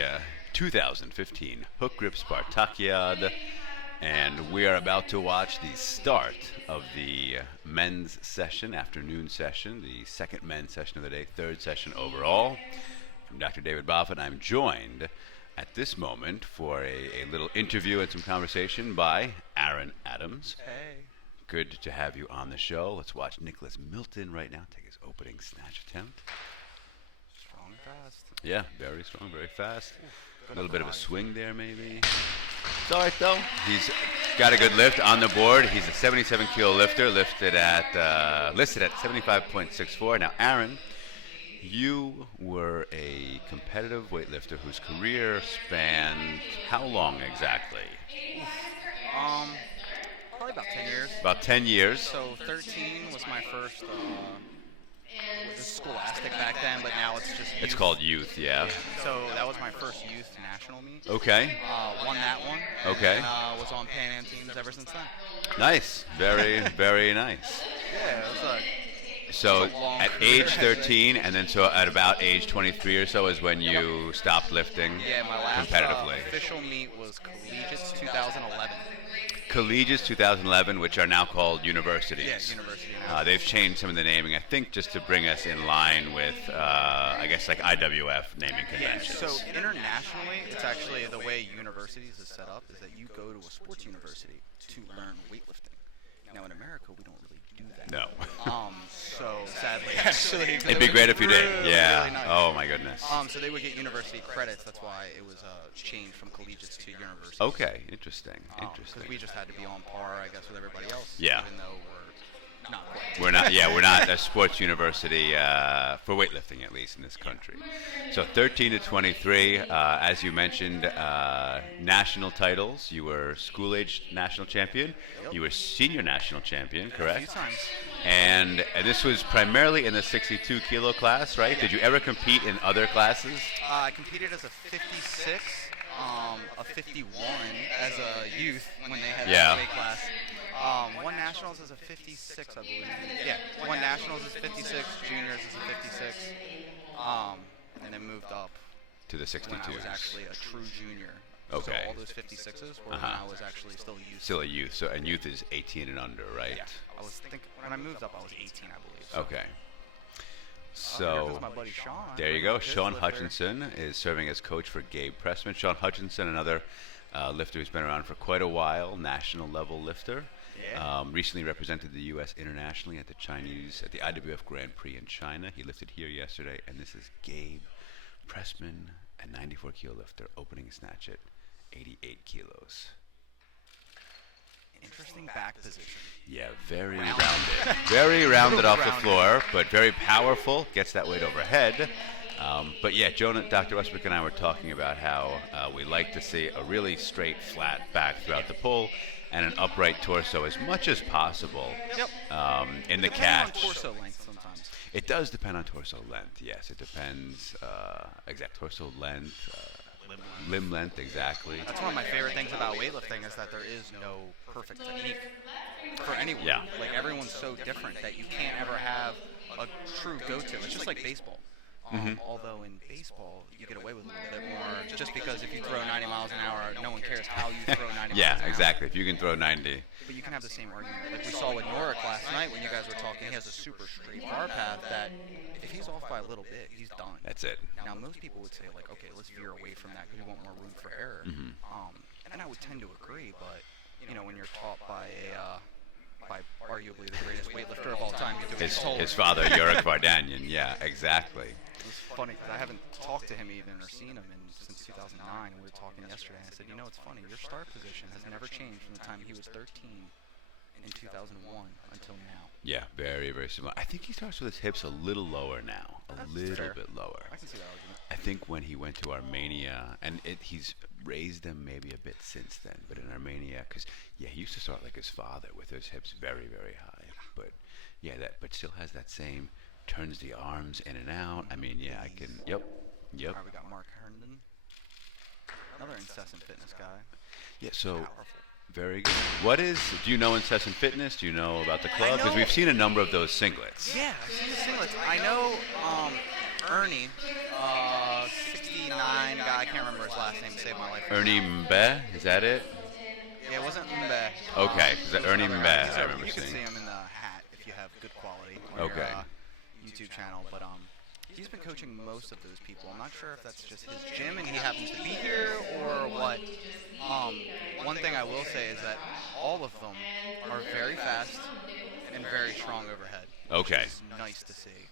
2015 hookgrip Spartakiad, and we are about to watch the start of the men's session, afternoon session, the second men's session of the day, third session overall. I'm Dr. David Boffin. I'm joined at this moment for a little interview and some conversation by Aaron Adams. Hey. Good to have you on the show. Let's watch Nicholas Milton right now take his opening snatch attempt. Strong and fast. Yeah, very strong, very fast. A little bit of a swing there, maybe. It's all right, though. He's got a good lift on the board. He's a 77-kilo lifter, listed at 75.64. Now, Aaron, you were a competitive weightlifter whose career spanned how long exactly? Probably about 10 years. About 10 years. So 13 was my first, it was scholastic back then, but now it's just It's youth. called youth, yeah. So that was my first youth national meet. Okay. Won that one. Okay. And was on Pan Am teams ever since then. Nice. Very, very nice. Yeah, it was So It's a long at career, age 13, and then so at about age 23 or so is when you stopped lifting yeah, my last competitively. official meet was Collegiates 2011. Collegiates 2011, which are now called universities. Yeah, university now. They've changed some of the naming, I think, just to bring us in line with, I guess, like IWF naming conventions. So internationally, it's actually the way universities is set up is that you go to a sports university to learn weightlifting. Now in America, we don't really do that. No. So sadly, actually, It'd be great if you did. really, Yeah. really nice. Oh my goodness. So they would get university credits. That's why it was changed from collegiates to universities. Okay. Interesting. Because Interesting. we just had to be on par, I guess, with everybody else. Yeah. Even though we're not quite. We're not. Yeah, we're not a sports university for weightlifting, at least in this country. So 13 to 23, as you mentioned, national titles. You were school-age national champion. Yep. You were senior national champion, A correct? few times. And this was primarily in the 62-kilo class, right? Did you ever compete in other classes? I competed as a 56, a 51 as a youth when they had Yeah. that weight class. Won nationals as a 56, I believe. Yeah, won nationals as 56, juniors as a 56, and then moved up To the when I was 62s. actually a true junior. Okay. So all those 56s were when Uh-huh. I was actually still a youth. Still a youth. So and youth is 18 and under, right? Yeah, when I moved up, I was 18, I believe. So. Okay. Here So goes my buddy Sean. there you go. His Sean lifter. Hutchinson is serving as coach for Gabe Pressman. Sean Hutchinson, another lifter who's been around for quite a while, national level lifter. Yeah. Recently represented the U.S. internationally at the IWF Grand Prix in China. He lifted here yesterday, and this is Gabe Pressman, a 94-kilo lifter, opening snatch at 88 kilos. Interesting back position. Yeah, very rounded. Very rounded off the Rounded. floor, but very powerful. Gets that weight overhead. But yeah, Dr. Westbrook and I were talking about how we like to see a really straight, flat back throughout the pull and an upright torso as much as possible Yep. in the Depending catch. on torso length sometimes. It does depend on torso length, yes. It depends, exact torso length, limb length, exactly. That's one of my favorite things about weightlifting is that there is no perfect technique for anyone. Yeah. Like everyone's so different that you can't ever have a true go-to. It's just like baseball. Although in baseball you get away with a little bit more, just because if you throw 90 miles an hour, no one cares how you throw 90 Yeah, miles an hour. exactly. If you can throw 90. But you can have the same argument. Like we saw with Norik last night when you guys were talking, he has a super straight bar path that if he's off by a little bit, he's done. That's it. Now, most people would say, like, okay, let's veer away from that because we want more room for error. And I would tend to agree, but, you know, when you're taught by by arguably the greatest weightlifter of all time, you do what His, you're told. his father, Yorick Vardanyan. Yeah, exactly. It was funny because I haven't talked to him even or seen him since 2009. And we were talking yesterday, and I said, you know, it's funny. Your start position has never changed from the time he was 13 in 2001 until now. Yeah, very, very similar. I think he starts with his hips a little lower now. A little fair. bit lower. I can see that argument. I think when he went to Armenia, and he's raised them maybe a bit since then, but in Armenia, because, yeah, he used to start like his father with his hips very, very high. But, yeah, but still has that same, turns the arms in and out. I mean, yeah, I can, yep. All right, we got Mark Herndon. Another incessant fitness guy. Yeah, so Powerful. very good. Do you know Incessant Fitness? Do you know about the club? Because know- we've seen a number of those singlets. Yeah, I've seen the singlets. I know Ernie, 69 guy, I can't remember his last name, saved my life. Ernie Mbe, is that it? Yeah, it wasn't Mbe. Okay, 'cause that Ernie another Mbe, guy. I remember You can seeing. see him in the hat if you have good quality on Okay. your YouTube channel, but he's been coaching most of those people. I'm not sure if that's just his gym and he happens to be here or what. One thing I will say is that all of them are very fast and very strong overhead. Okay. Which is nice to see.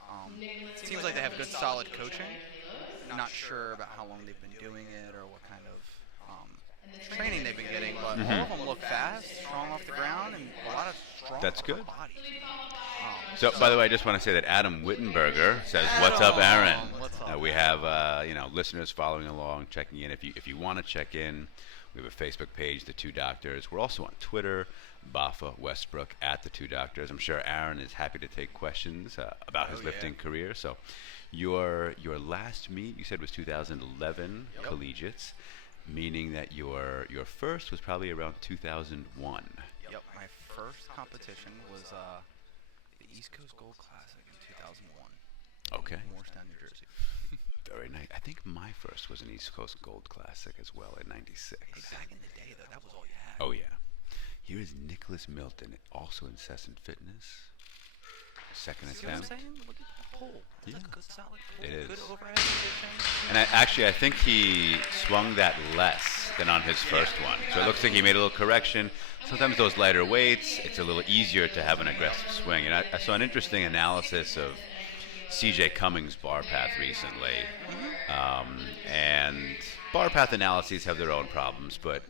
Seems like they have good, solid coaching. Not sure about how long they've been doing it or what kind of training they've been getting, but all of them look fast, strong off the ground, and a lot of strong That's upper good. body. So, by the way, I just want to say that Adam Wittenberger says, "What's up, Aaron?" What's up? We have listeners following along, checking in. If you want to check in, we have a Facebook page, The Two Doctors. We're also on Twitter, Bafa Westbrook at The Two Doctors. I'm sure Aaron is happy to take questions about his lifting career. So, your last meet you said was 2011 collegiates, meaning that your first was probably around 2001. Yep, my first competition was the East Coast Gold Classic in 2001. Okay. In Morristown, New Jersey. Very nice. I think my first was an East Coast Gold Classic as well in '96. Hey, back in the day, though, that was all you had. Oh yeah. Here is Nicholas Milton, also incessant fitness. Second See what I'm attempt. saying? Look at the pull. It's Yeah. a good, solid pull. It is. Good overhead position. And I think he swung that less than on his first one. So it looks like he made a little correction. Sometimes those lighter weights, it's a little easier to have an aggressive swing. And I saw an interesting analysis of CJ Cummings' bar path recently. And bar path analyses have their own problems, but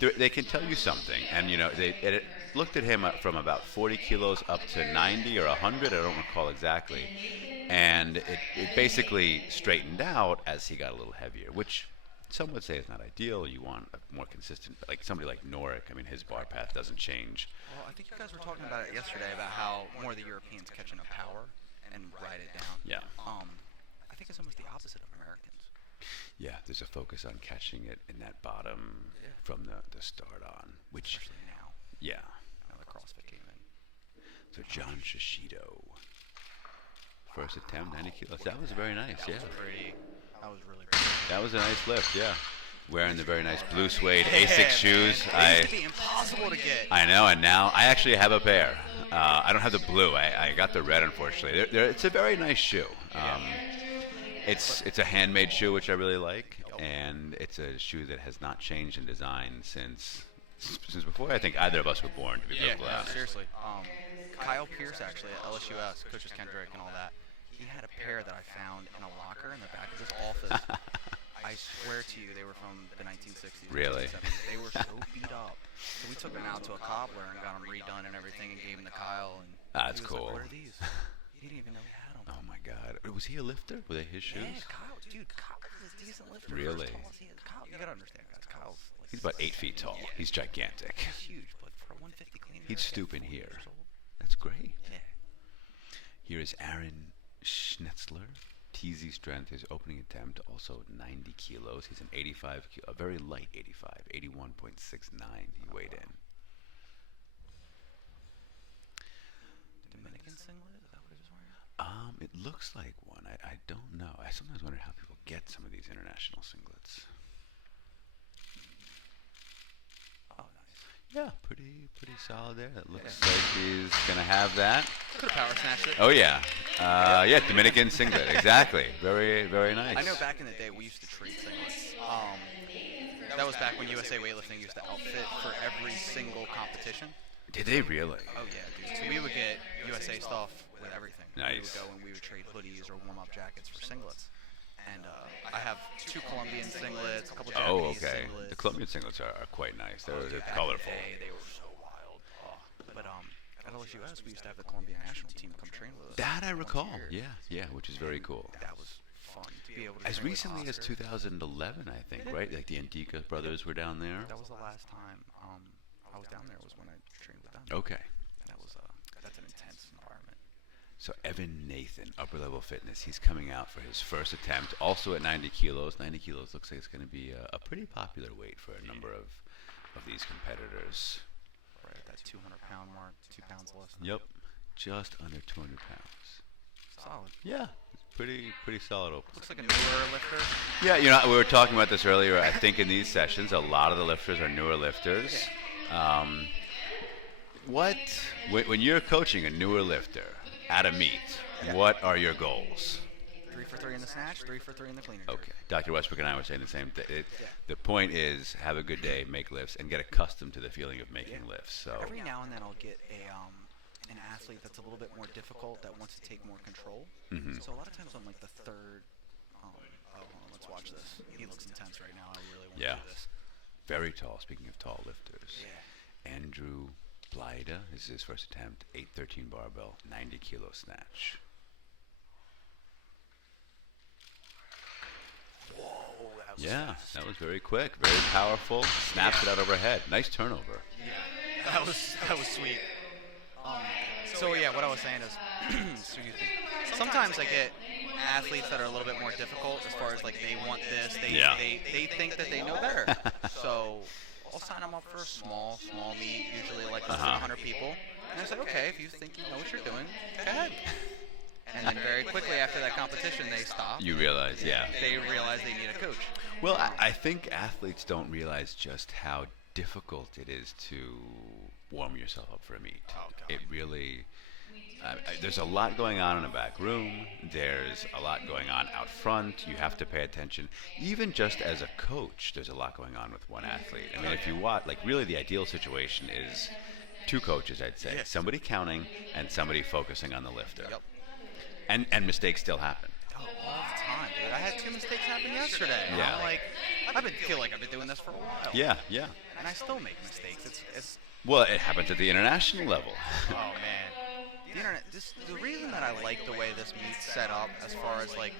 they can tell you something. And, it looked at him from about 40 kilos up to 90 or 100, I don't recall exactly. And it basically straightened out as he got a little heavier, which some would say is not ideal. You want a more consistent, like somebody like Norick. I mean, his bar path doesn't change. Well, I think you guys were talking about it yesterday about how more of the Europeans catch enough power and ride it down. Yeah. I think it's almost the opposite of Americans. Yeah, there's a focus on catching it in that bottom from the start on, which, Especially now. yeah. Now the CrossFit came in. So John Shishido, first attempt, 90 kilos. That was very nice, yeah. That was really pretty. That was a nice lift, yeah. Wearing the very nice blue suede Asics shoes. They used to be impossible to get. I know, and now I actually have a pair. I don't have the blue. I got the red, unfortunately. It's a very nice shoe. It's a handmade shoe, which I really like, and it's a shoe that has not changed in design since before I think either of us were born, to be perfectly honest. Seriously. Kyle Pierce, actually, at LSUS, coaches Kendrick and all that, he had a pair that I found in a locker in the back of his office. I swear to you, they were from the 1960s. Really? 1970s. They were so beat up. So we took them out to a cobbler and got them redone and everything and gave them to Kyle. And That's he was cool. Like, what are these? He didn't even know he had them. Oh my God! Was he a lifter? Were they his shoes? Yeah, Kyle, dude, Kyle was a decent lifter. Really? As tall as he is. Kyle, you gotta understand, guys. Kyle's like He's about 8 feet tall. He's gigantic. He's huge, but for a 150 clean, He'd stoop in 40 here. years old. That's great. Yeah. Here is Aaron Schnetzler. TZ strength, his opening attempt, also 90 kilos. He's an 85, a very light 85, 81.69 he weighed in. Dominican singlet? Is that what he was wearing? It looks like one. I don't know. I sometimes wonder how people get some of these international singlets. Oh, nice. Yeah, pretty solid there. It looks like he's gonna have that. Could have power snatched it. Oh yeah, yeah, Dominican singlet, exactly. Very, very nice. I know back in the day we used to trade singlets. That was back when USA Weightlifting used to outfit for every single competition. Did they really? Oh yeah, dude. So we would get USA stuff with everything. We would Nice. go and we would trade hoodies or warm-up jackets for singlets. And I have 2 Colombian singlets, a couple Oh, Japanese okay. singlets. The Colombian singlets are quite nice. They're, Dude, they're back in the colorful. day, they were so wild. Oh. But at LSUS we used to have the Colombian national team come train with us. That I once a recall. year. Yeah, which is very cool. That was fun to be able to As train with recently as Oscar. 2011, I think, right? Like the Indica brothers were down there. That was the last time I was down there. Was when I trained with them. Okay. And that was that's an intense environment. So Evan Nathan, Upper Level Fitness, he's coming out for his first attempt, also at 90 kilos. 90 kilos looks like it's going to be a pretty popular weight for a number of these competitors. Right at that 200-pound mark, 2 pounds less. Than Yep, just under 200 pounds. Solid. Yeah, it's pretty solid opener. Looks like a newer lifter. Yeah, we were talking about this earlier. I think in these sessions, a lot of the lifters are newer lifters. What when you're coaching a newer lifter at a meet, what are your goals? 3 for 3 in the snatch, 3 for 3 in the clean and jerk. Okay, Dr. Westbrook and I were saying the same thing. Yeah. The point is, have a good day, make lifts, and get accustomed to the feeling of making lifts. So Every now and then I'll get an athlete that's a little bit more difficult that wants to take more control. So a lot of times on like the third, hold on, let's watch this. He looks intense right now. I really want to do this. very tall. Speaking of tall lifters, Yeah. Andrew Blyda, this is his first attempt, 813 barbell, 90 kilo snatch. Whoa, that was fast. That was very quick, very powerful. Snaps it out overhead. Nice turnover. Yeah, that was sweet. So yeah, what I was saying is, excuse me. Sometimes I get athletes that are a little bit more difficult as far as like they want this, they think that they know better. So I'll sign them up for a small meet, usually like less than 100 people. And I said, okay, if you think you know what you're doing, go ahead. And then very quickly after that competition, they stop. You realize, They realize they need a coach. Well, I think athletes don't realize just how difficult it is to warm yourself up for a meet. It really, there's a lot going on in the back room. There's a lot going on out front. You have to pay attention. Even just as a coach, there's a lot going on with one athlete. I mean, if you watch, like really the ideal situation is two coaches, I'd say. Somebody counting and somebody focusing on the lifter. Yep. And mistakes still happen. Oh, all the time, dude. I had 2 mistakes happen yesterday. Yeah. I'm like, feel like I've been doing this for a while. Yeah. And I still make mistakes. It's Well, it happens at the international level. oh man. The internet. The reason that I like the way this meet's set up, as far as like,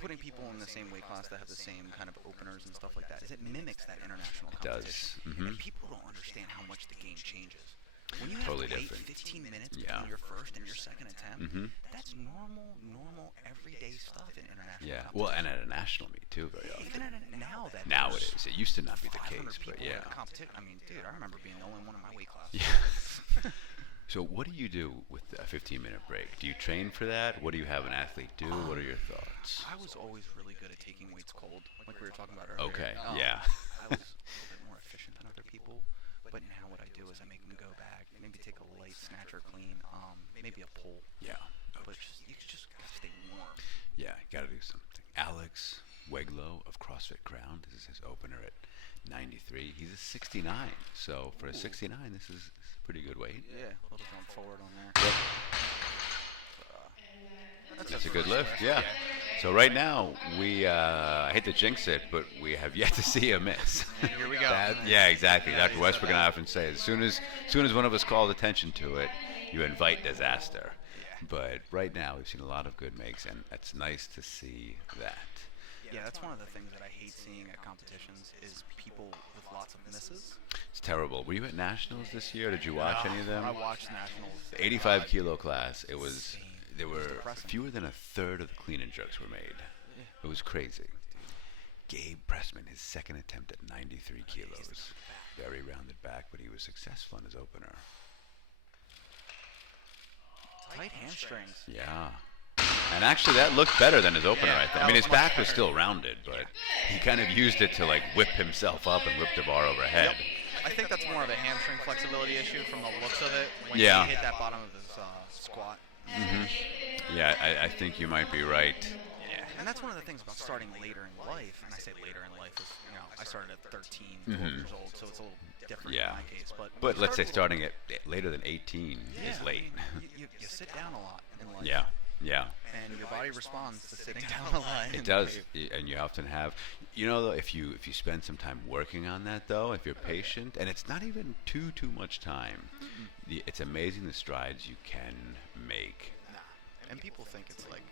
putting people in the same weight class that have the same kind of openers and stuff like that, is it mimics that international competition. does. And people don't understand how much the game changes. When you Totally have to wait different. 15 minutes Yeah. between your first and your second attempt, that's normal, everyday stuff in international competition. Well, and at a national meet too, very often. Even now that Now it there's is. It used to not be the 500 case, but people in yeah. the competition. I mean, dude, I remember being the only one in my weight class. Yeah. So what do you do with a 15-minute break? Do you train for that? What do you have an athlete do? What are your thoughts? I was always really good at taking weights cold, like we were talking about earlier. Okay, I was a little bit more efficient than other people, but now what I do is I make them go back, maybe take a light snatch or clean, maybe a pull. Yeah. But you just gotta stay warm. Yeah, got to do something. Alex Weglow of CrossFit Crown. This is his opener at 93. He's a 69. So for a 69, this is a pretty good weight. Yeah, a little jump forward on there. Yep. That's a good lift, yeah. So right now, I hate to jinx it, but we have yet to see a miss. Here we go. Yeah, exactly. Dr. Westbrook and I often say, as soon as one of us calls attention to it, you invite disaster. But right now, we've seen a lot of good makes, and it's nice to see that. Yeah, that's one of the things that I hate seeing at competitions is people with lots of misses. It's terrible. Were you at Nationals this year? Did you watch any of them? I watched Nationals. The 85 kilo class, there It was were depressing. fewer than a third of the clean and jerks were made. It was crazy. Gabe Pressman, his second attempt at 93 kilos. Very rounded back, but he was successful in his opener. Tight hamstrings. Yeah. And actually, that looked better than his opener, Yeah, I think. that I mean, was his much back was better. still rounded, but he kind of used it to, like, whip himself up and whip the bar overhead. I think that's more of a hamstring flexibility issue from the looks of it. When Yeah. he hit that bottom of his squat. Yeah, I think you might be right. Yeah. And that's one of the things about starting later in life. And I say later in life is, I started at 13, 12 years old, so it's a little different Yeah. in my case. But let's say starting at later than 18 is late. You sit down a lot in life. Yeah. And your body responds to sitting down a lot. It does, and you often have, though, if you spend some time working on that, though, if you're patient, and it's not even too much time, it's amazing the strides you can make. Nah. And people think it's like,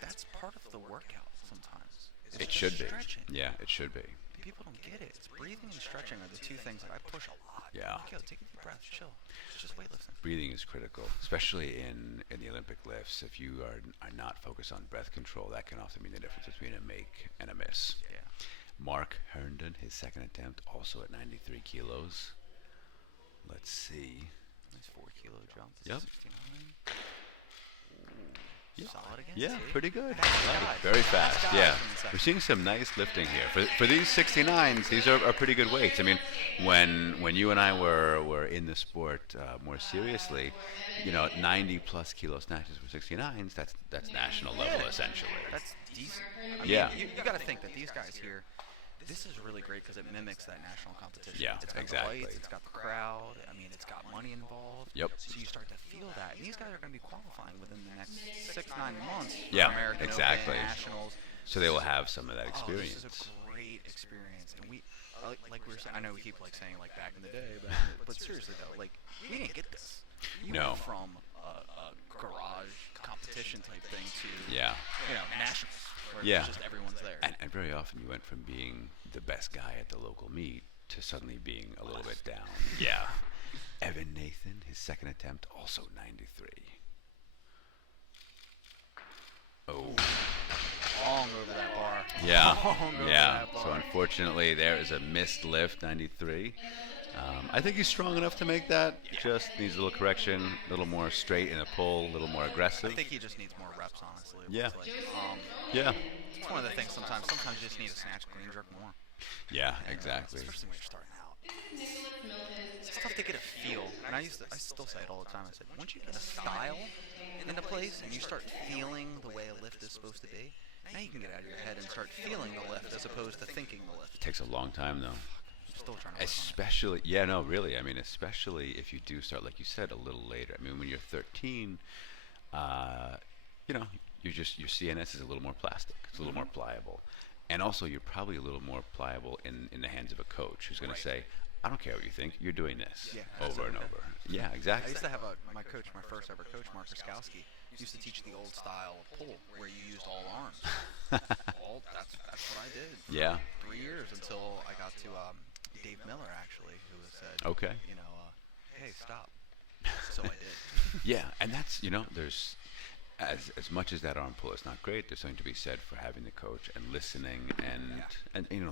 that's part of the workout sometimes. It's It just should be. stretching. Yeah, it should be. People don't get it. It's breathing and stretching are the two things that I push a lot. Yeah. Like, yo, take a deep breath, chill. It's just weightlifting. Breathing is critical, especially in the Olympic lifts. If you are not focused on breath control, that can often mean the difference between a make and a miss. Yeah. Mark Herndon, his second attempt, also at 93 kilos. Let's see. Nice 4 kilo jump. Yep. 69. solid against. Yeah, too. pretty good. Fast Like it. guys. Very Fast fast. guys Yeah, in the we're second. seeing some nice lifting here. For these 69s, these are pretty good weights. I mean, when you and I were in the sport more seriously, 90 plus kilo snatches for 69s. That's national level essentially. That's decent. I mean, Yeah. You got to think that these guys here, this is really great because it mimics that national competition. Yeah, It's got exactly. the lights, it's got the crowd. I mean, it's got money involved. Yep. So you start to feel that. And these guys are going to be qualifying within the next 6-9 months for Yeah, American exactly. Open, Nationals. So they will have some of that Oh, experience. this is a great experience. And we, like we were saying, I know we keep saying back in the day, but seriously though, we didn't get this. You No. went from a garage competition type thing to Yeah. nationals, where Yeah. it's just everyone's there. And very often you went from being the best guy at the local meet to suddenly being a little bit down. Yeah. Evan Nathan, his second attempt, also 93. Oh. Long over that bar. Yeah. Long over Yeah. that bar. So unfortunately, there is a missed lift, 93. I think he's strong enough to make that. Just needs a little correction, a little more straight in a pull, a little more aggressive. I think he just needs more reps, honestly. Yeah. It's Yeah. it's one of the things sometimes you just need to snatch clean jerk more. Yeah, exactly. Especially when you're starting out. It's tough to get a feel. And I still say it all the time. I said, once you get a style into place and you start feeling the way a lift is supposed to be, now you can get out of your head and start feeling the lift as opposed to thinking the lift. It takes a long time, though. I'm still trying to work on it. Especially, yeah, no, really. I mean, especially if you do start, like you said, a little later. I mean, when you're 13, your CNS is a little more plastic. It's a little more pliable, and also you're probably a little more pliable in the hands of a coach who's going to say, "I don't care what you think. You're doing this over and over." Yeah, I exactly. used to have my first ever coach, Mark Ruskowski, used to teach the old style of pull where you used all arms. Well, that's what I did. For Yeah. 3 years until I got to Dave Miller actually, who said, Okay. Hey, stop. So I did. Yeah, and that's there's as much as that arm pull is not great, there's something to be said for having the coach and listening and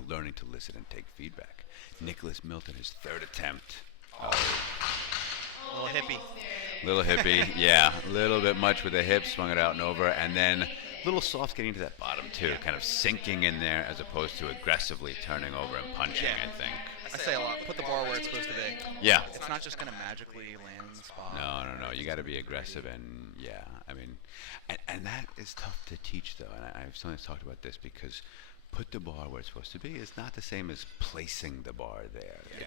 learning to listen and take feedback. Nicholas Milton, his third attempt. Little hippie. Little hippie, yeah, a little bit much with the hip, swung it out and over, and then a little soft getting to that bottom too, kind of sinking in there as opposed to aggressively turning over and punching. I think. I say a lot. Put the bar where it's supposed to be. Yeah. It's not just going to magically land in the spot. No. You got to be aggressive, and yeah, I mean, and that is tough to teach though. And I've sometimes talked about this because put the bar where it's supposed to be is not the same as placing the bar there. Yeah.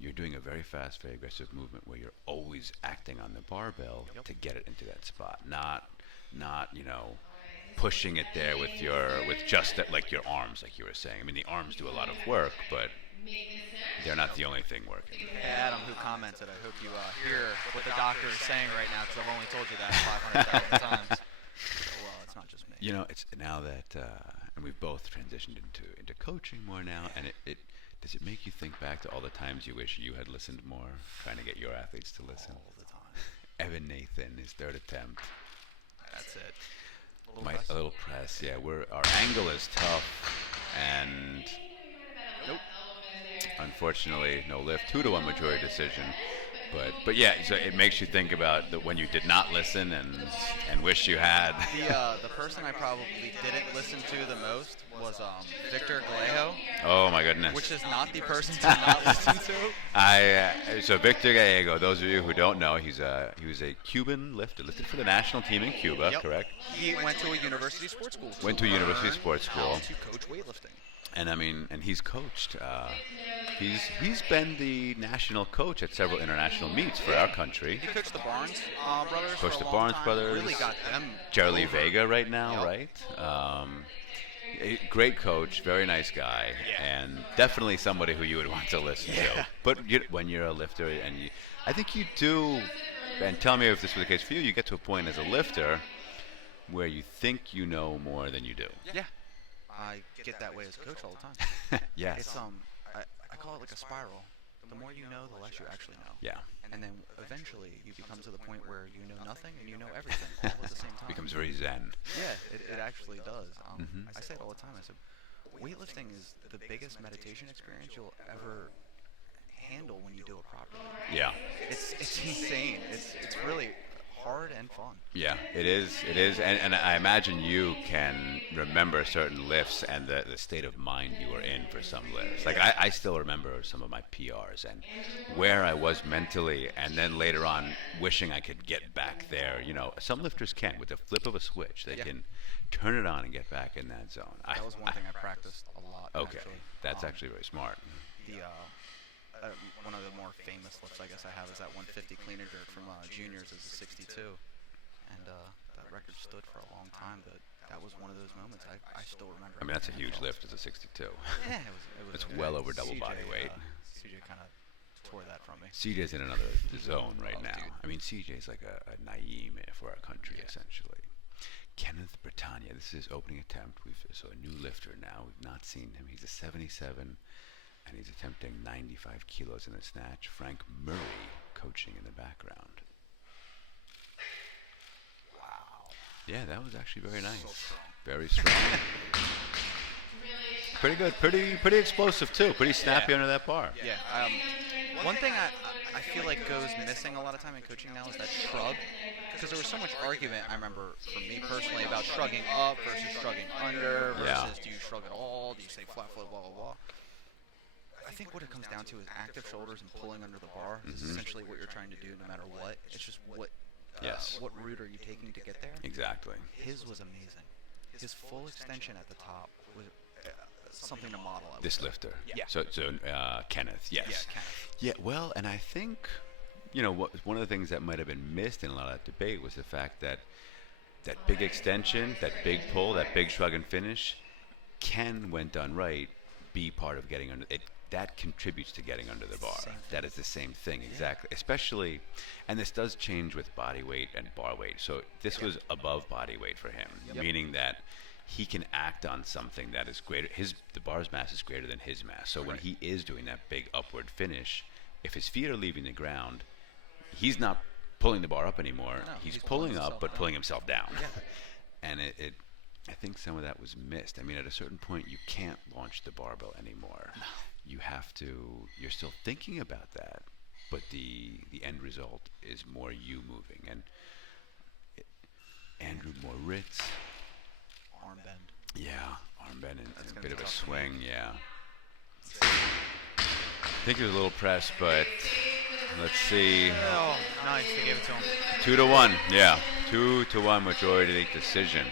You're doing a very fast, very aggressive movement where you're always acting on the barbell to get it into that spot, not pushing it there with just that, like your arms, like you were saying. I mean, the arms do a lot of work, but they're not the only thing working. Hey, Adam, who commented, I hope you hear what the doctor is saying right now, because I've only told you that 500,000 times. Well, it's not just me. It's now that, and we've both transitioned into coaching more now, and it does it make you think back to all the times you wish you had listened more, trying to get your athletes to listen? All the time. Evan Nathan, his third attempt. That's it. A little press, yeah. Our angle is tough, and Nope. Unfortunately, no lift. 2-1 majority decision. But yeah, so it makes you think about when you did not listen and wish you had. The person I probably didn't listen to the most was Victor Galejo, Oh my goodness. which is not the person to not listen to. So Victor Gallego, those of you who don't know, he was a Cuban lifter, lifted for the national team in Cuba, Yep. correct? He went to a university sports school. Went to a university learn sports school. how to coach weightlifting. And I mean, and he's coached. He's been the national coach at several international meets for our country. He coached the Barnes brothers. Coached for the a long Barnes time. brothers. Really got them. Jerry Lee over. Vega right now, Yep. right? A great coach, very nice guy, and definitely somebody who you would want to listen to. But when you're a lifter, and I think you do, and tell me if this was the case for you, you get to a point as a lifter where you think you know more than you do. Yeah. I get that way as a coach all the time. Yes. It's I call it like a spiral. The more you know, the less you actually know. Yeah. And then eventually you become to the point where you know nothing and you know everything all at the same time. Becomes very zen. Yeah, it actually does. Mhm. I say it all the time. I said, weightlifting is the biggest meditation experience you'll ever handle when you do it properly. Yeah. It's insane. It's really hard and fun. Yeah, it is. It is, and I imagine you can remember certain lifts and the state of mind you were in for some lifts. Like I still remember some of my PRs and where I was mentally, and then later on wishing I could get back there. You know, some lifters can with the flip of a switch. They can turn it on and get back in that zone. That was one thing I practiced a lot. Okay, actually. that's actually very smart. The one of the more famous lifts I guess I have is that 150 clean and jerk from juniors as a 62, and that record stood for a long time. That was one of those moments I still remember. I mean, that's a huge lift as a 62. Yeah, it was. It's okay. well over double CJ, body weight. CJ kind of tore that from me. CJ's in another zone right Oh, now. dude. I mean, CJ's like a Naeem for our country, essentially. Kenneth Britannia, this is his opening attempt. So a new lifter now. We've not seen him. He's a 77, and he's attempting 95 kilos in the snatch. Frank Murray coaching in the background. Wow. Yeah, that was actually very nice. So strong. Very strong. Pretty good. Pretty explosive too. Pretty snappy under that bar. Yeah. One thing I feel like goes missing a lot of time in coaching now is that shrug. Because there was so much argument, I remember, for me personally, about shrugging up versus shrugging under versus do you shrug at all, do you stay flat foot, blah, blah, blah. I think what it comes down to is active shoulders and pulling under the bar is essentially what you're trying to do no matter what. It's just what route are you taking to get there? Exactly. His was amazing. His full extension at the top was something to model. This lifter. Yeah. So Kenneth, yes. Yeah, Kenneth. Yeah, well, and I think, you know, one of the things that might have been missed in a lot of that debate was the fact that that big extension, that big pull, that big shrug and finish can, when done right, be part of getting under it. That contributes to getting under the bar. That is the same thing, exactly. Especially, and this does change with body weight and bar weight. So this was above body weight for him, meaning that he can act on something that is greater. The bar's mass is greater than his mass. So when he is doing that big upward finish, if his feet are leaving the ground, he's not pulling the bar up anymore. No, he's pulling pulling up, himself but down. pulling himself down. Yeah. And I think some of that was missed. I mean, at a certain point, you can't launch the barbell anymore. No. You have to. You're still thinking about that, but the end result is more you moving. And Andrew Moritz. Arm bend. Yeah, arm bend and a gonna bit be of a tough to swing. Yeah. I think it was a little press, but let's see. Oh, nice. They gave it to him. 2-1. Yeah, 2-1 majority decision.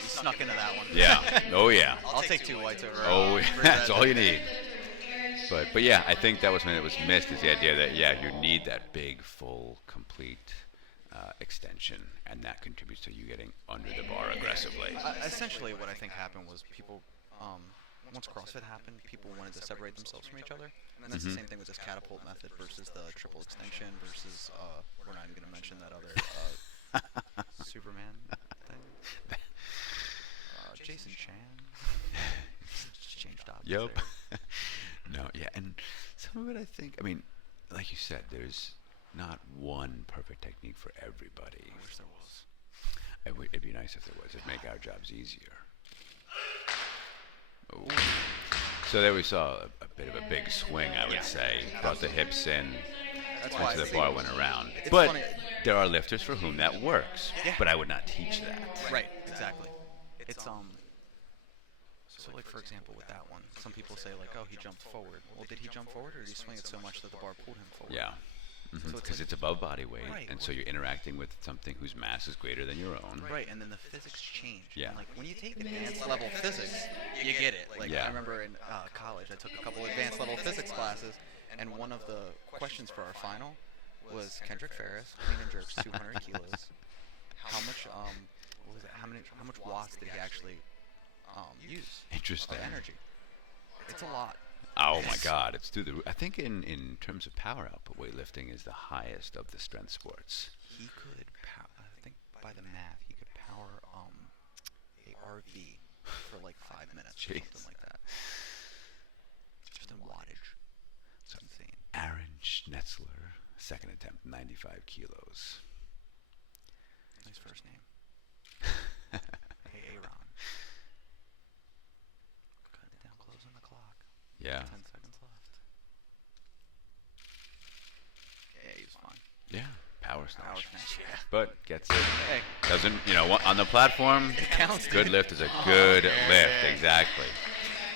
He snuck into that one. Yeah. Oh yeah. I'll take 2 whites over. Oh, yeah. for That's that. all you need. But yeah, I think that was when it was missed, is the idea that you need that big, full, complete extension, and that contributes to you getting under the bar aggressively. Essentially, what I think happened was people, once CrossFit happened, people wanted to separate themselves from each other, and that's the same thing with this catapult method versus the triple extension versus we're not even going to mention that other Superman thing. Jason Chan. Just changed options Yep. there. No, yeah, and some of it, I think, I mean, like you said, there's not one perfect technique for everybody. I wish there was. It'd be nice if there was. It'd make our jobs easier. Ooh. So there we saw a bit of a big swing, I would say. Brought the hips in, That's why into I the think bar went around. it's But funny. there are lifters for whom that works. Yeah. But I would not teach that. Right, exactly. It's so like for example with that one, some people say like, oh, he jumped forward. Well, did he jump forward or did he swing it so much that the bar pulled him forward? Yeah. So Because it's above body weight, Right. and so you're interacting with something whose mass is greater than your own. Right, and then the physics change. Yeah. And like when you take advanced level physics, you get it. Like Yeah. I remember in college, I took a couple advanced level physics classes, and one of the questions for our final was Kendrick Ferris, clean and jerks, 200 kilos. How much what was it? How much watts did he actually use Interesting. of energy? It's a lot. Oh my God, it's through the roof. I think in terms of power output, weightlifting is the highest of the strength sports. He could I think by the math, he could power a RV for like 5 minutes or Jeez. something like that. Just in wattage. It's insane. Aaron Schnetzler, second attempt, 95 kilos. Nice first name. Hey, Aaron. Cutting it down, closing the clock. Yeah. 10 seconds left. Yeah, he was fine. Yeah. Power snatch. snatch. Yeah. But gets it. Hey. Doesn't, on the platform, It counts, good dude. lift is a good yeah. lift. Exactly.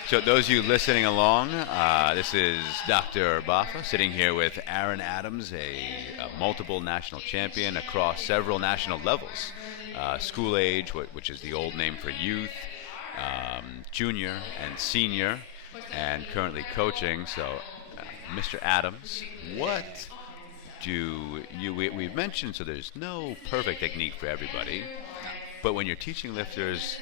So those of you listening along, this is Dr. Baffa sitting here with Aaron Adams, a multiple national champion across several national levels. School age, which is the old name for youth, junior and senior, and currently coaching. So, Mr. Adams, what do you, we've mentioned, so there's no perfect technique for everybody, but when you're teaching lifters,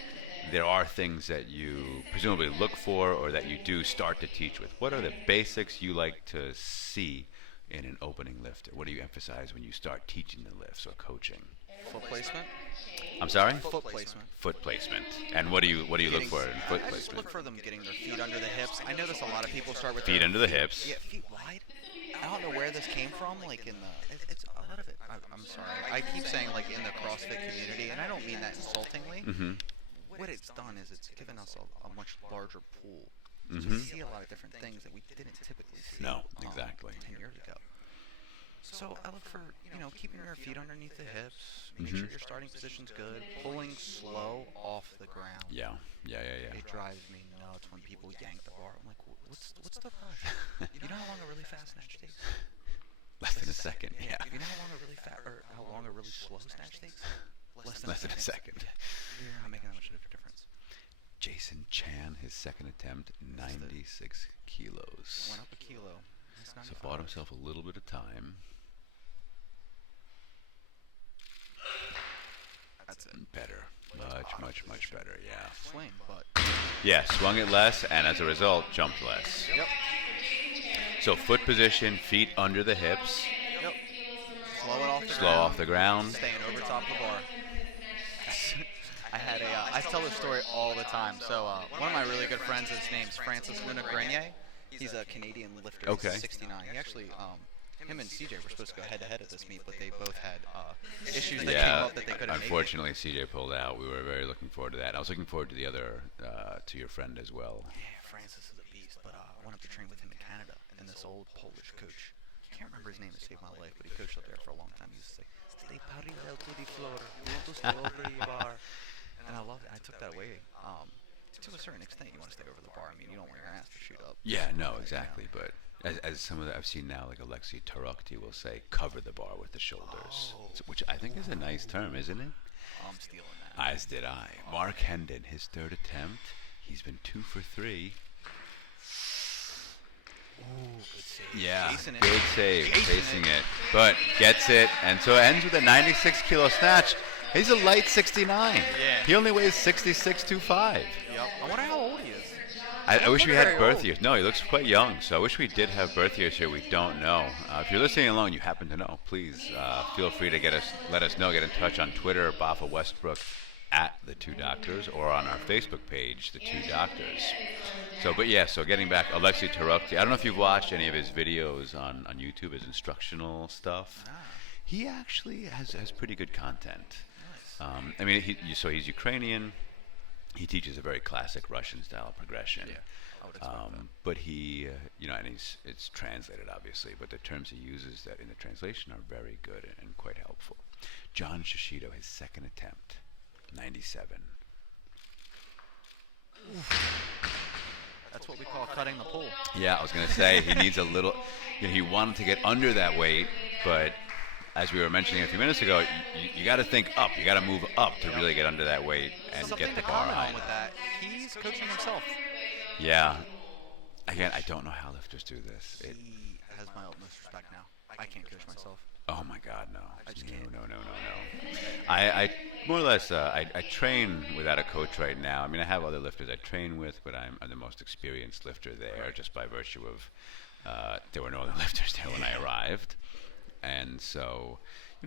there are things that you presumably look for or that you do start to teach with. What are the basics you like to see in an opening lifter? What do you emphasize when you start teaching the lifts or coaching? Foot placement. I'm sorry? Foot placement. Foot placement. And what do you look Getting- for in foot I just placement? look for them getting their feet under the hips. I notice a lot of people start with Feet their under the hips. Yeah, feet wide. I don't know where this came from. Like in the, it's a lot of it. I'm sorry. I keep saying like in the CrossFit community, and I don't mean that insultingly. Mm-hmm. What it's done is it's given us a much larger pool to Mhm. see a lot of different things that we didn't typically see. No, exactly. 10 years ago. So I look for, keeping your feet underneath the hips, making sure your starting position's good, pulling slow off the ground. Yeah. It drives me nuts when people yank the bar. I'm like, what's the rush? You know how long a really fast snatch takes? Less than a second. Yeah. You know how long a really fast, or how long a really slow snatch takes? Less than a second. You're not making that much of a difference. Jason Chan, his second attempt, 96 kilos. Went up a kilo. It's So 95. bought himself a little bit of time. That's it. Better. Much better, yeah. Swing, but Yeah, swung it less, and as a result, jumped less. yep. So foot position, feet under the hips, Yep. Slow it off the slow off the ground. Staying over top of the bar. I tell this story all the time. So one of my really good friends, his name's Francis Grenier. He's a Canadian lifter. Okay. He's 69. He actually, him and CJ were supposed to go head to head at this meet, but they both had issues that came Yeah, up that they couldn't make it. unfortunately, CJ pulled out. We were very looking forward to that. I was looking forward to the other, to your friend as well. Yeah, Francis is a beast, but I went up to train with him in Canada, and this old Polish coach, I can't remember his name to save my life, but he coached up there for a long time. He used to say, "Stay parallel to the floor, you want to stay over the bar." And I loved it. I took that away. To a certain extent, you want to stay over the bar. I mean, you don't want your ass to shoot up. Yeah, no, exactly. But as some of the, I've seen now, like Alexei Tarakti will say, cover the bar with the shoulders, which I think is a nice term, isn't it? I'm stealing that. As did I. Mark Hendon, his third attempt, he's been 2 for 3. Ooh, good save. Yeah, Chasing it. good save, Chasing chasing it. it, but gets it, and so it ends with a 96 kilo snatch. He's a light 69. Yeah. He only weighs 66.25. Yep. I wonder how old he is. I wish we had very birth old. years. No, he looks quite young, so I wish we did have birth years here. We don't know. If you're listening along, you happen to know, please feel free to let us know. Get in touch on Twitter, Baffa Westbrook, at The Two Doctors, or on our Facebook page, The Two Doctors. So getting back, Alexei Tarakti, I don't know if you've watched any of his videos on YouTube, his instructional stuff. He actually has pretty good content. I mean, he's Ukrainian. He teaches a very classic Russian style of progression. Yeah, I would expect that. But he, and it's translated obviously, but the terms he uses that in the translation are very good and quite helpful. John Shishido, his second attempt, 97. That's what we call cutting the pool. Yeah, I was going to say he needs a little. He wanted to get under that weight, but as we were mentioning a few minutes ago, you got to think up. You got to move up to really get under that weight and Something get the to bar comment high. on with that, he's coaching himself. Yeah. Again, I don't know how lifters do this. He has my utmost respect now. I can't coach myself. Oh my God, no! I just can't. No. I more or less I train without a coach right now. I mean, I have other lifters I train with, but I'm the most experienced lifter there, just by virtue of there were no other lifters there when I arrived, and so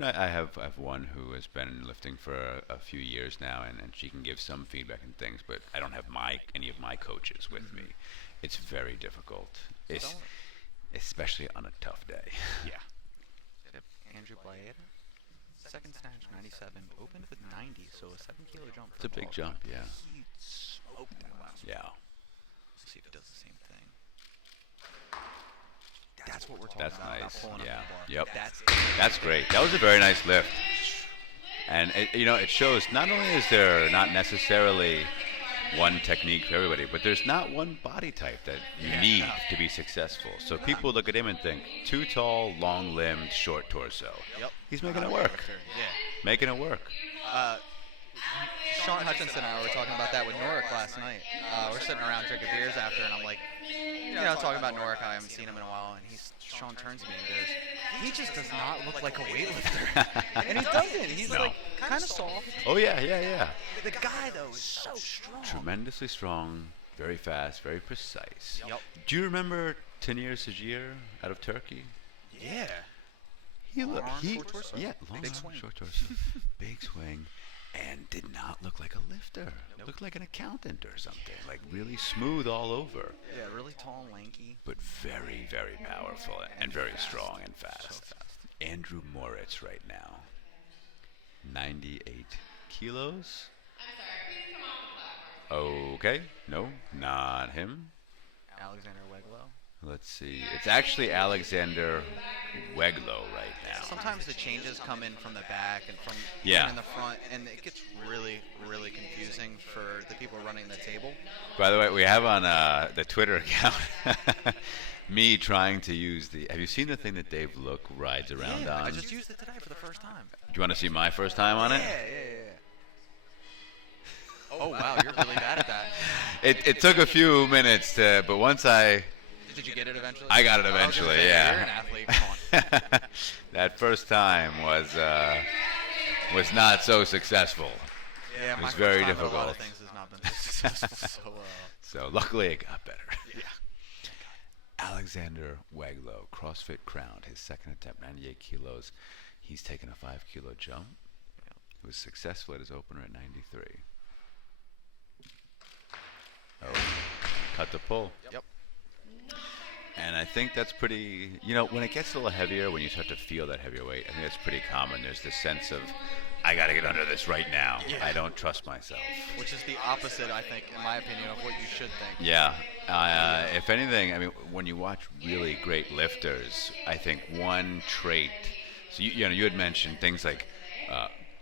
I have one who has been lifting for a few years now, and she can give some feedback and things, but I don't have any of my coaches with me. It's very difficult, especially on a tough day. Yeah. Yep. Andrew Blaeda, second snatch 97, opened with 90, so a 7-kilo jump. It's a big jump, yeah. He smoked that last one. Yeah. Let's see if he does the same thing. That's what we're talking That's about nice. pulling Yeah. up the bar. Yep. That's That's great. That was a very nice lift. And it shows not only is there not necessarily one technique for everybody, but there's not one body type that you need to be successful. So people look at him and think, too tall, long-limbed, short torso. Yep. He's making it work. Yeah. Making it work. Sean Hutchinson and I were talking about that with Norik last night. We're sitting around drinking beers after, and I'm like, talking about Norik. I haven't seen him in a while, and Sean turns to me and goes, he just does not look like a weightlifter. And he doesn't. He's No. like kind of soft. Oh, yeah. The guy, though, is so strong. Tremendously strong, very fast, very precise. Yep. Do you remember Tanir Sajir out of Turkey? Yeah. He Long looked, arm, short torso. Yeah, long Big arm, swing. short torso, big swing, and did not look like a lifter. Looked like an accountant or something. Like really smooth all over, Yeah, really tall and lanky. but very, very powerful and very strong and fast. So fast. Andrew Moritz right now, 98 kilos. I'm sorry, please come off the platform. Okay, no, not him. Alexander Weglow. Let's see. It's actually Alexander Weglow right now. Sometimes the changes come in from the back and from Yeah. in the front, and it gets really, really confusing for the people running the table. By the way, we have on the Twitter account me trying to use the. Have you seen the thing that Dave Look rides around on? I just used it today for the first time. Do you want to see my first time on it? Yeah. Oh wow, you're really bad at that. It took a few minutes to, but once I Did you get it eventually? got it I was gonna eventually, say, yeah. You're an athlete. Come on. That first time was not so successful. Yeah, It my was first very time at a lot difficult. of things has not been so successful. So luckily it got better. Yeah. Alexander Weglow, CrossFit crowned, his second attempt, 98 kilos. He's taken a 5-kilo jump. He was successful at his opener at 93. Oh, cut the pull. Yep. And I think that's pretty, when it gets a little heavier, when you start to feel that heavier weight, I think that's pretty common. There's this sense of, I got to get under this right now. Yeah. I don't trust myself. Which is the opposite, I think, in my opinion, of what you should think. Yeah. If anything, I mean, when you watch really great lifters, I think one trait, so you had mentioned things like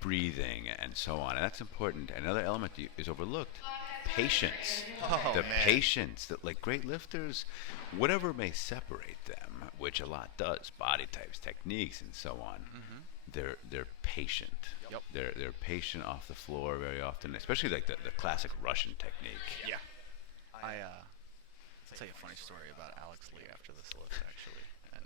breathing and so on, and that's important. Another element is overlooked. Patience. Oh, The man. patience that, like, great lifters, whatever may separate them, which a lot does, body types, techniques, and so on, they're patient. Yep. They're patient off the floor very often, especially like the classic Russian technique. Yeah. I'll tell you a funny story about Alex Lee after this lift, actually, and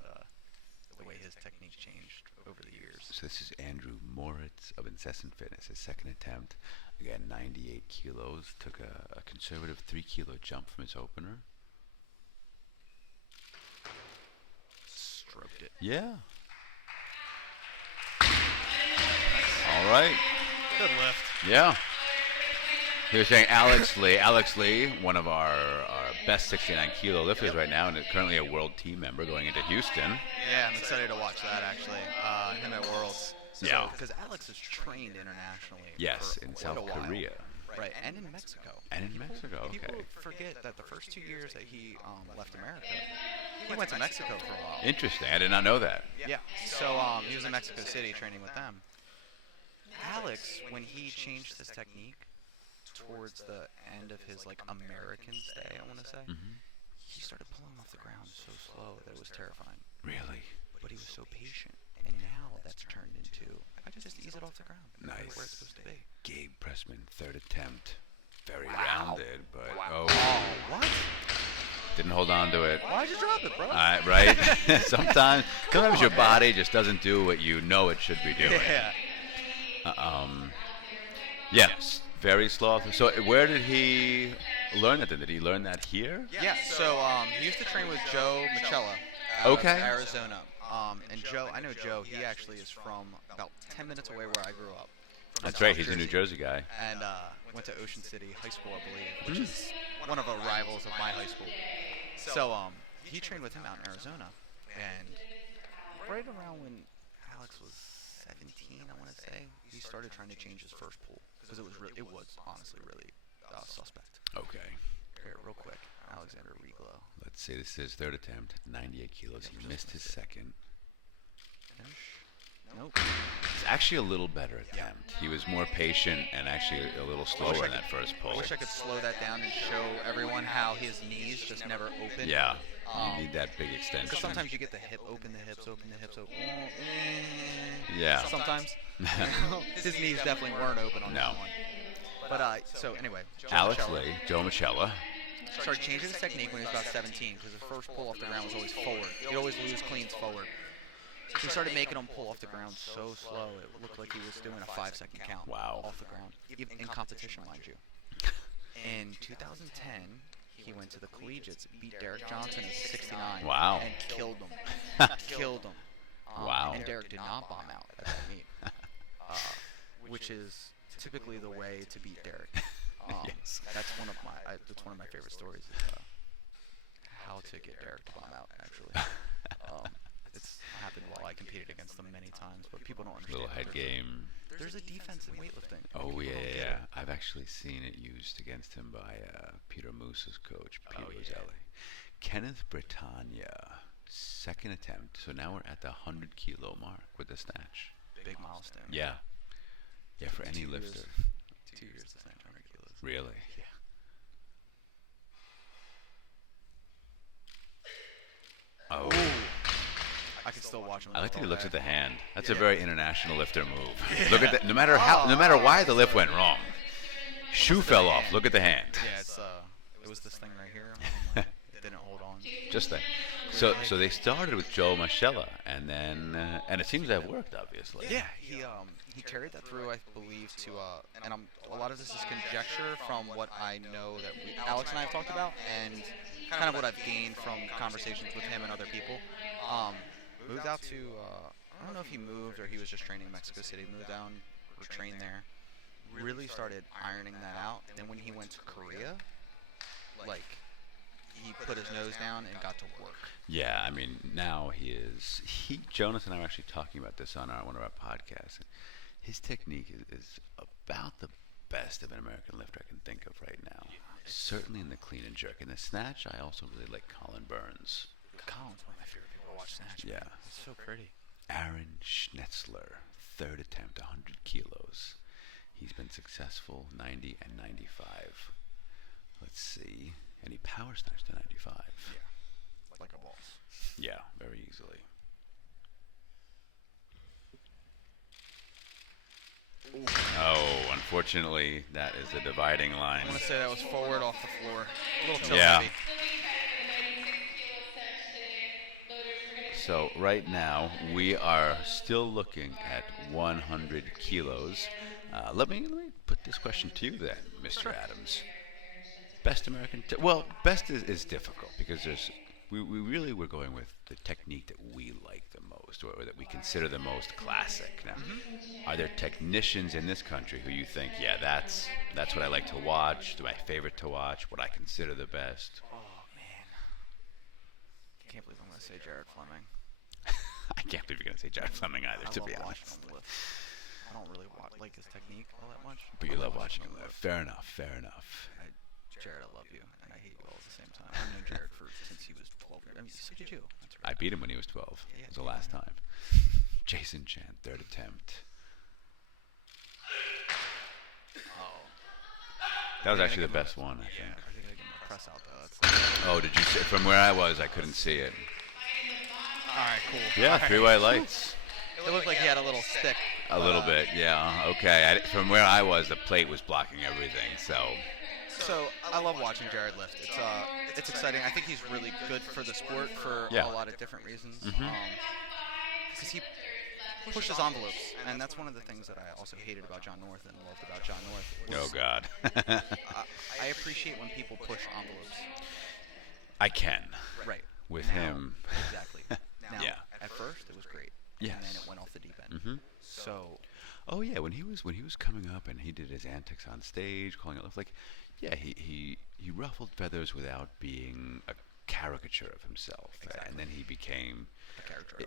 the way his technique changed over the years. So this is Andrew Moritz of Incessant Fitness, his second attempt. Again, 98 kilos. Took a conservative 3-kilo jump from his opener. Stroked it. Yeah. All right. Good lift. Yeah. He was saying Alex Lee, one of our best 69-kilo lifters right now, and is currently a world team member going into Houston. Yeah, I'm excited to watch that, actually. Him at Worlds. Yeah. Because Alex is trained internationally. Yes, for in quite South a while. Korea. Right, and in Mexico. And in Mexico, People okay. forget that the first 2 years that he left America, he went to Mexico for a while. Interesting. I did not know that. Yeah. So he was in Mexico City training with them. Alex, when he changed his technique towards the end of his American stay, I want to say, he started pulling off the ground so slow that it was terrifying. Really? But he was so patient, and now that's turned into I just ease it off the ground. Nice. Where it's supposed to be. Gabe Pressman, third attempt. Very rounded, but Oh, what? didn't hold on to it. Why'd you drop it, bro? Right? Sometimes your body just doesn't do what you know it should be doing. Yeah. Yes, very slow. So where did he learn that then? Did he learn that here? Yeah. So he used to train with Joe Michela. Okay. Arizona. And Joe, I know Joe. He actually is from about 10 minutes away where I grew up. That's South right. He's a New Jersey guy. And went to Ocean City High School, I believe, which is one of the rivals of my high school. So he trained with him out in Arizona, and right around when Alex was 17, I want to say, he started trying to change his first pull because it was honestly really suspect. Okay. Here, real quick. Alexander Reglow. Let's see, this is his third attempt, 98 kilos. He missed his second. Finish. Nope. It's actually a little better attempt. He was more patient and actually a little slower in that first I pull. wish I could slow that down and show everyone how his knees just never open. Yeah, you need that big extension. Because sometimes you get the hip open, the hips open, the hips open. Yeah. Sometimes. His knees definitely weren't open on that one. But, so anyway. Joe Michela. Started changing his technique when he was about 17 because his first pull off the ground was always forward. He'd always lose cleans forward. So he started making him pull off the ground so slow it looked like he was doing a 5-second count. Wow. Off the ground, even in competition, mind you. In 2010, he went to the collegiates, beat Derek Johnson at 69. Wow. And killed him. Killed him. Wow. And Derek did not bomb out at that meet, which is typically the way to beat Derek. Yes. That's one of my favorite stories. Is, how to get Derek to bomb out. Actually, it's happened while I competed against them many times, but people don't understand. Little head game. There's a defense in weightlifting. Oh, People don't get yeah. it. I've actually seen it used against him by Peter Moose's coach, Peter Roselli. Kenneth Britannia, second attempt. So now we're at the 100 kilo mark with the snatch. Big milestone. Yeah. Yeah, for any 2 lifter. Years, 2 years to snatch 100 kilos. Really? Yeah. Oh. I can still watch him. I like that he all looks day. at the hand. That's a very international lifter move. Look at that. No matter why the lift went wrong, shoe fell off. Look at the hand. Yeah, it was this thing right here. It didn't hold on. Just there. So they started with Joe Michela, and then and it seems to have worked, obviously. Yeah, he carried that through, I believe, to and a lot of this is conjecture from what I know that Alex and I have talked about, and kind of what I've gained from conversations with him and other people. Moved out to I don't know if he moved or he was just training in Mexico City. Moved down, was trained there. Really started ironing that out. Then when he went to Korea, like, he put his nose down and got to work. Yeah, I mean, now Jonas and I were actually talking about this on one of our podcasts. His technique is about the best of an American lifter I can think of right now. Certainly in the clean and jerk. In the snatch, I also really like Colin Burns. Colin's one of my favorite people to watch snatch. Yeah. Man. It's so pretty. Aaron Schnetzler, third attempt, 100 kilos. He's been successful, 90 and 95. Let's see. And he power snatched to 95. Yeah. Like a boss. Yeah, very easily. Ooh. Oh, unfortunately, that is the dividing line. I want to say that was forward off the floor. A little toe Yeah. heavy. So right now, we are still looking at 100 kilos. Let me put this question to you then, Mr. Adams. Best American... best is difficult because we really were going with the technique that we like the most or that we consider the most classic. Now, are there technicians in this country who you think, yeah, that's what I like to watch, my favorite to watch, what I consider the best? Oh, man. Can't believe I'm going to say Jared Fleming. I can't believe you're going to say Jared Fleming either, to be love honest. watching him lift. I don't really like his technique all that much. But you I love watching him lift. Fair enough, fair enough. Jared, I love you, and I hate you all at the same time. I've known Jared since he was 12. I mean, so did you. That's I right. beat him when he was 12. Yeah, It was the last time. Jason Chan, third attempt. Oh. That was actually the best one, I think. I think I give him a press out, though. That's Oh, did you see? From where I was, I couldn't see it. all right, cool. Yeah, All right. three-way lights. It looked like he had a little stick. A little bit, yeah. Okay. From where I was, the plate was blocking everything, so... So I love watching Jared lift. It's exciting. I think he's really good for the sport for Yeah. a lot of different reasons. Mhm. Because he pushes envelopes, and that's one of the things that I also hated about John North and loved about John North. Oh, God. I appreciate when people push envelopes. I can. Right. With Now- him. Exactly. Now, Yeah. at first it was great. Yes. And then it went off the deep end. Hmm. So Oh, yeah, when he was coming up and he did his antics on stage, calling it like, yeah, he ruffled feathers without being a caricature of himself. Exactly. And then he became... a character.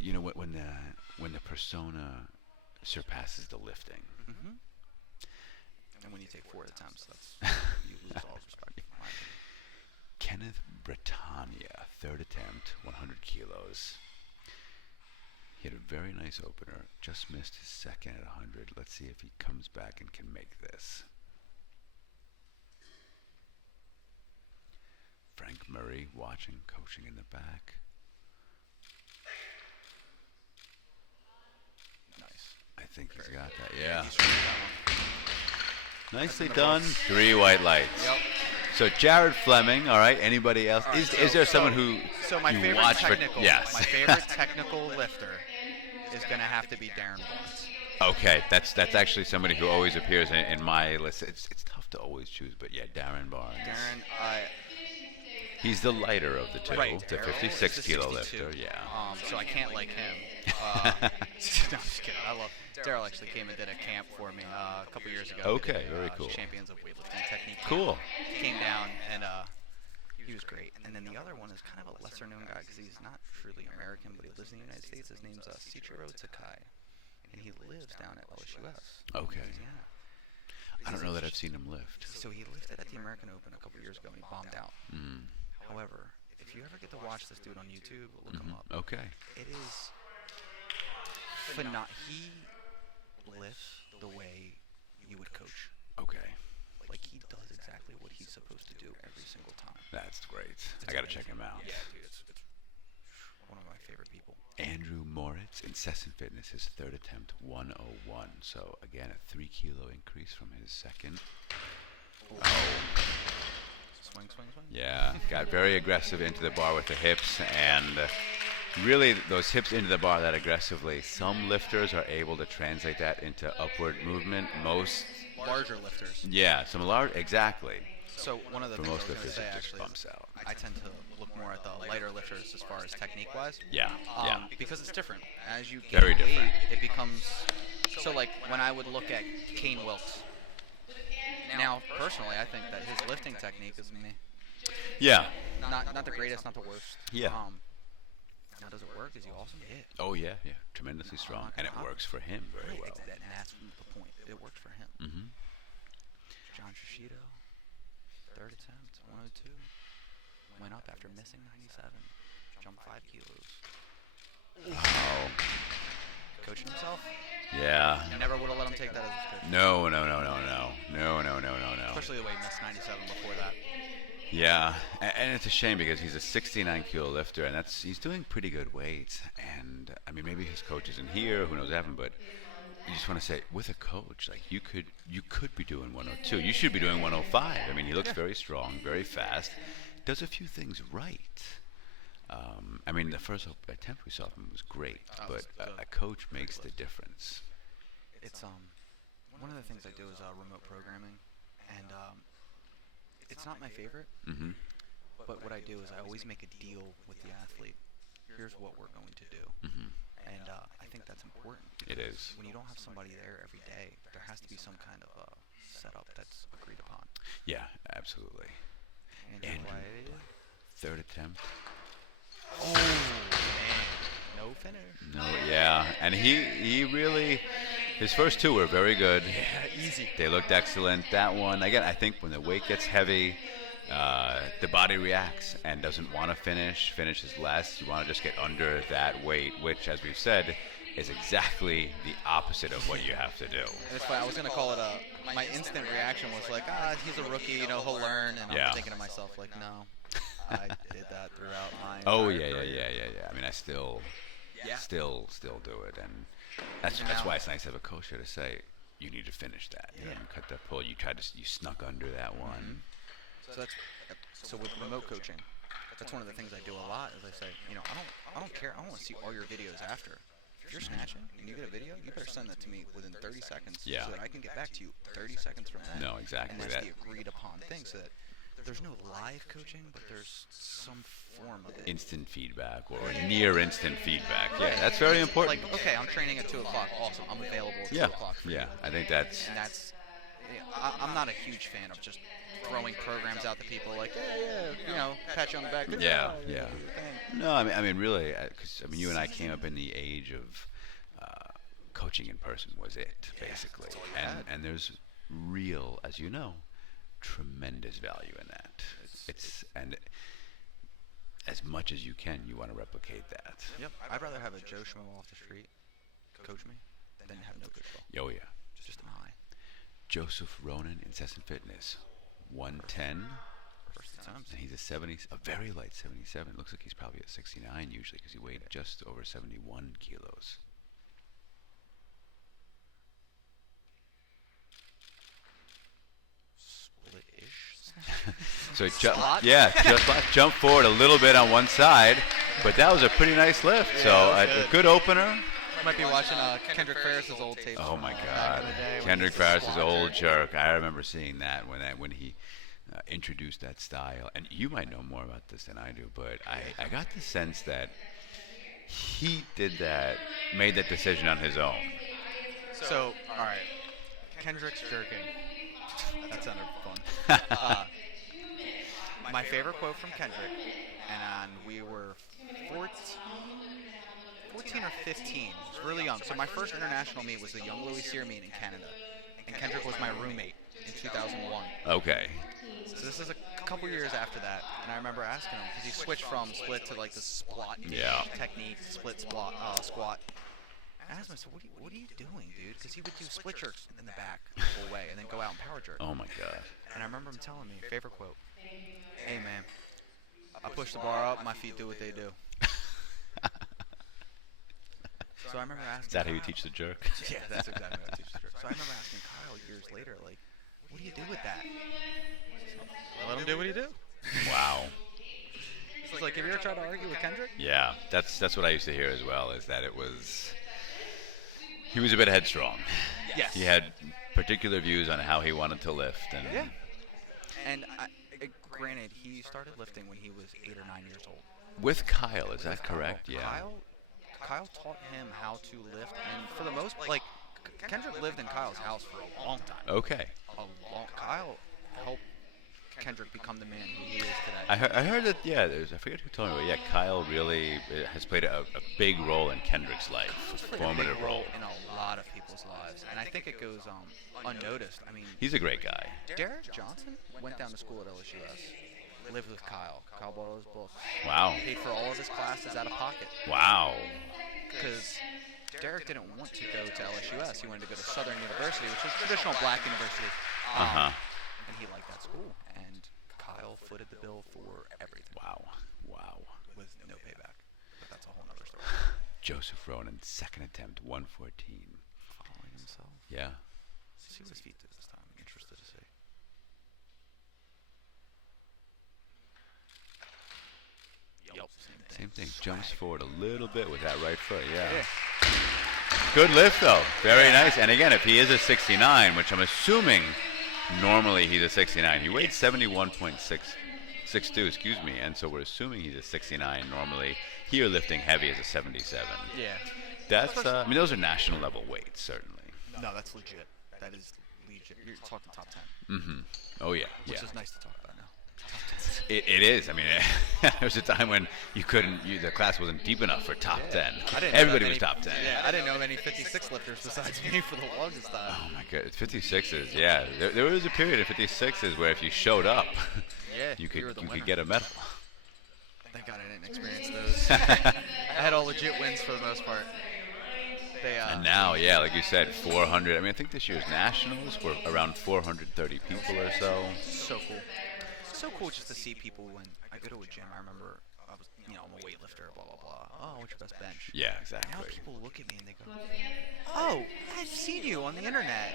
You know, when the persona surpasses the lifting. Mm-hmm. And when you take 4 attempts, you lose all respect. my opinion. Kenneth Britannia, third attempt, 100 kilos. He had a very nice opener, just missed his second at 100. Let's see if he comes back and can make this. Frank Murray watching, coaching in the back. Nice. I think he's got that, yeah. He's really got one. Nicely in the done. books. 3 white lights. Yep. So Jared Fleming, all right. Anybody else? All right, Is there someone who So my you favorite watch technical, for? Yes. my favorite technical lifter is gonna have to be Darren Barnes. Okay, that's actually somebody who always appears in my list. It's tough to always choose, but yeah, Darren Barnes. Darren, He's the lighter of the two, right, the Darren 56 is the kilo 62. lifter. Yeah. So I can't like him. No, I'm just kidding. I love Daryl. Actually came and did a camp for me a couple years ago. Okay, We did, very cool. Champions of Weightlifting Technique. Cool. He came down and he was great. And then the other one is kind of a lesser known guy because he's not truly American, but he lives in the United States. His name's Sichiro Takai, and he lives down at LSUS. Okay. Yeah. I don't know that I've seen him lift. So he lifted at the American Open a couple years ago and he bombed out. Mm. However, if you ever get to watch this dude on YouTube, look him up. Okay. It is he lifts the way you would coach. Okay. Like he does exactly what he's supposed to do every single time. That's great. I got to check him out. Yeah, dude, it's one of my favorite people. Andrew Moritz, Incessant Fitness, his third attempt, 101. So again, a 3 kilo increase from his second. Oh. Swing, swing, swing. Yeah, got very aggressive into the bar with the hips, and really those hips into the bar that aggressively. Some lifters are able to translate that into upward movement. Most, Larger lifters. yeah, some large, exactly. So one of the For things I most was going to lifters, say it just actually bumps is out. I tend to look more at the lighter lifters as far as technique-wise. Yeah, yeah. Because it's different. As you Very gain weight, different. it becomes so like when I would look at Kane Wilkes. Now, personally, I think that his lifting technique is meh. Yeah. Not the greatest, not the worst. Yeah. Now, does it work? Is he awesome? Yeah. Oh yeah, yeah. Tremendously strong, and it works for him very Right, well. and that's the point. It works for him. Mm-hmm. John Shishido, third attempt, 102. Went up after missing 97. Jumped 5 kilos. Oh. Coaching himself? Yeah. Never would have let him take that as his coach. No. Especially the way he missed 97 before that. Yeah, and it's a shame because he's a 69 kilo lifter, and he's doing pretty good weights. And I mean, maybe his coach isn't here, who knows, Evan, but you just want to say, with a coach, like you could be doing 102. You should be doing 105. I mean, he looks very strong, very fast, does a few things right. I mean, the first attempt we saw from him was great, but a coach makes the difference. It's one of the things I do is remote programming, and it's not my favorite. Mm-hmm. But what I do is I always make a deal with the athlete. Here's what we're going to do. Mm-hmm. And I think that's important. It is. When you don't have somebody there every day, there has to be some kind of setup that's agreed upon. Yeah, absolutely. Andrew, third attempt. oh man, no finish. No, yeah, and he really, his first two were very good. Yeah, easy. They looked excellent. That one, again, I think when the weight gets heavy, the body reacts and doesn't want to finishes less. You want to just get under that weight, which, as we've said, is exactly the opposite of what you have to do. And it's funny, I was going to call it my instant reaction was like, he's a rookie, he'll learn. And Yeah. I'm thinking to myself, like, no, I did that throughout my Oh entire yeah. career. I mean, I still do it, and that's Now- why it's nice to have a coach here to say you need to finish that. You didn't cut that pull. You snuck under that one. So with remote coaching, that's one of the things I do a lot. Is I say, I don't care. I don't want to see all your videos after. If you're snatching and you get a video, you better send that to me within 30 seconds, Yeah. so that I can get back to you 30 seconds from then. No, exactly. And that's That- the agreed upon thing, so that there's no live coaching, but there's some form of it. Instant feedback or near instant feedback. Yeah, that's very important. Like, okay, I'm training at 2 o'clock. Awesome, I'm available at 2 Yeah, o'clock for yeah. you. I think that's And that's, I'm not a huge fan of just throwing programs out to people like, pat you on the back. Good Yeah, job, yeah. do your thing. no. I mean, really, because you and I came up in the age of coaching in person was it basically, that's all you and had. and there's real, as you know, tremendous value in that. And as much as you can, you want to replicate that. Yep. I'd rather have a Joe Schmo off the street coach me than have no coach ball. Oh yeah. Just an eye. Joseph Ronan, Incessant Fitness, 110. First times. And he's a very light 77. Looks like he's probably a 69 usually because he weighed just over 71 kilos. Split-ish. So Slot? just jump forward a little bit on one side, but that was a pretty nice lift. Yeah, So that was a good opener. Might be watching Kendrick Ferris's old tapes. Oh from, my back God, in the day when Kendrick he used to Ferris is squat old jerk. jerk. I remember seeing that when he introduced that style. And you might know more about this than I do, but I got the sense that he made that decision on his own. So, all right, Kendrick's jerking. That sounded fun. My favorite quote from Kendrick, and we were 14 or 15. I was really young. So my first international meet was the Young Louis Cyr meet in Canada, and Kendrick was my roommate in 2001. Okay. So this is a couple years after that, and I remember asking him because he switched from split to like the squat technique, split squat. I asked him, I said, what are you doing, dude? Because he would do split jerks in the back the whole way, and then go out and power jerk. Oh my God. And I remember him telling me, favorite quote, "Hey man, I push the bar up, my feet do what they do." So I remember asking. Is that how you Kyle- teach the jerk? Yeah, that's exactly how I teach the jerk. So I remember asking Kyle years later, like, what do you do with that? I let him do what he do. Wow. It's like, have you ever tried to argue with Kendrick? Yeah, that's what I used to hear as well. Is that he was a bit headstrong. Yes. He had particular views on how he wanted to lift, and Yeah. And granted, he started lifting when he was 8 or 9 years old. with Kyle, is that correct? Yeah. Kyle taught him how to lift, and for the most, like, Kendrick lived in Kyle's house for a long time. Okay. Kyle helped Kendrick become the man who he is today. I heard that. Yeah, I forget who told me, but yeah, Kyle really has played a big role in Kendrick's life, a Played a formative big role. in a lot of people's lives, and I think it goes unnoticed. I mean, He's a great guy. Derek Johnson went down to school at LSUS, lived with Kyle. Kyle bought all his books. Wow. Paid for all of his classes out of pocket. Wow. Because Derek didn't want to go to LSUS. He wanted to go to Southern University, which is a traditional black university. And he liked that school. And Kyle footed the bill for everything. Wow. With no payback. But that's a whole other story. Joseph Ronan, second attempt, 114. Following himself. Yeah. See what his feet did this time. I'm interested to see. Yep. Same thing. Jumps forward a little bit with that right foot. Yeah. Good lift though. Very nice. And again, if he is a 69, which I'm assuming normally he's a 69. He weighed 71.62, excuse me. And so we're assuming he's a 69 normally. Here lifting heavy as a 77. Yeah. That's I mean those are national level weights certainly. No, that's legit. That is legit. You're talking top 10. Mhm. Oh yeah. Which Yeah. is nice to talk about now. It is. I mean, there was a time when the class wasn't deep enough for top 10. I didn't know Everybody that was top 10. Yeah, I didn't know of any 56 lifters besides me for the longest time. Oh my god, 56s. Yeah, there was a period of 56s where if you showed up, Yeah, you were the could winner. get a medal. Thank God I didn't experience those. I had all legit wins for the most part. They, And now, yeah, like you said, 400. I mean, I think this year's nationals were around 430 people or so. so cool. So cool just to see people when I go to a gym. I remember I was, I'm a weightlifter, blah blah blah. Oh, what's your best bench? Yeah, Now exactly. people look at me and they go, "Oh, I've seen you on the internet.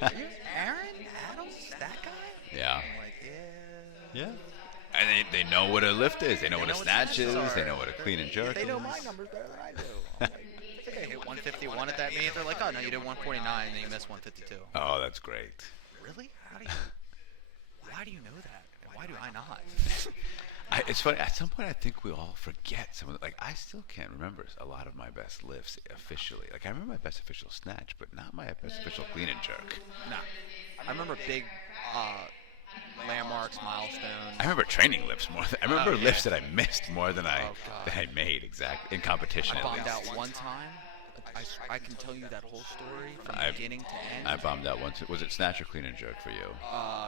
You're Aaron Adams, that guy?" Yeah. I'm like, yeah. Yeah. And they know what a lift is. They know what a snatch is. They know what a clean and jerk They is. know my numbers better than I do. I'm like, I think I hit 151 at that meet. They're like, "Oh no, you did 149 and then you missed 152." Oh, that's great. Really? Why do you know that? And why do I not? It's funny. At some point, I think we all forget some of the, like, I still can't remember a lot of my best lifts officially. Like, I remember my best official snatch, but not my best official clean and jerk. Nah. I remember big landmarks, milestones. I remember training lifts more. I remember yeah. lifts that I missed more than I Oh, God. than I made. Exactly in competition. I at bombed least. out one time. I can tell you that whole story from I beginning to end. I bombed out once. Was it snatch or clean and jerk for you?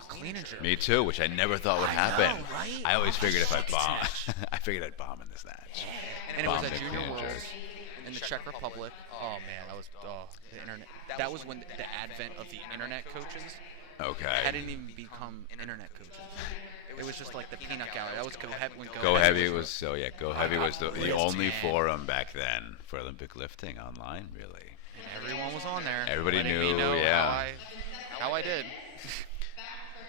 Clean and jerk. Me too, which I never thought would happen. know, right? I always figured if I Suck at bomb, snatch. I figured I'd bomb in the snatch. And it was Bombed at at Junior clean and Worlds jerk. in the Czech Republic. Oh man, that was the internet. That was when the advent of the internet coaches Okay. hadn't even become internet coaches. It was just like the peanut gallery. That was Go Heavy. When Go Heavy was so yeah. Go Heavy was the Blitz, only man. forum back then for Olympic lifting online. Really. And everyone was on there. Everybody letting knew, me know yeah. How I did.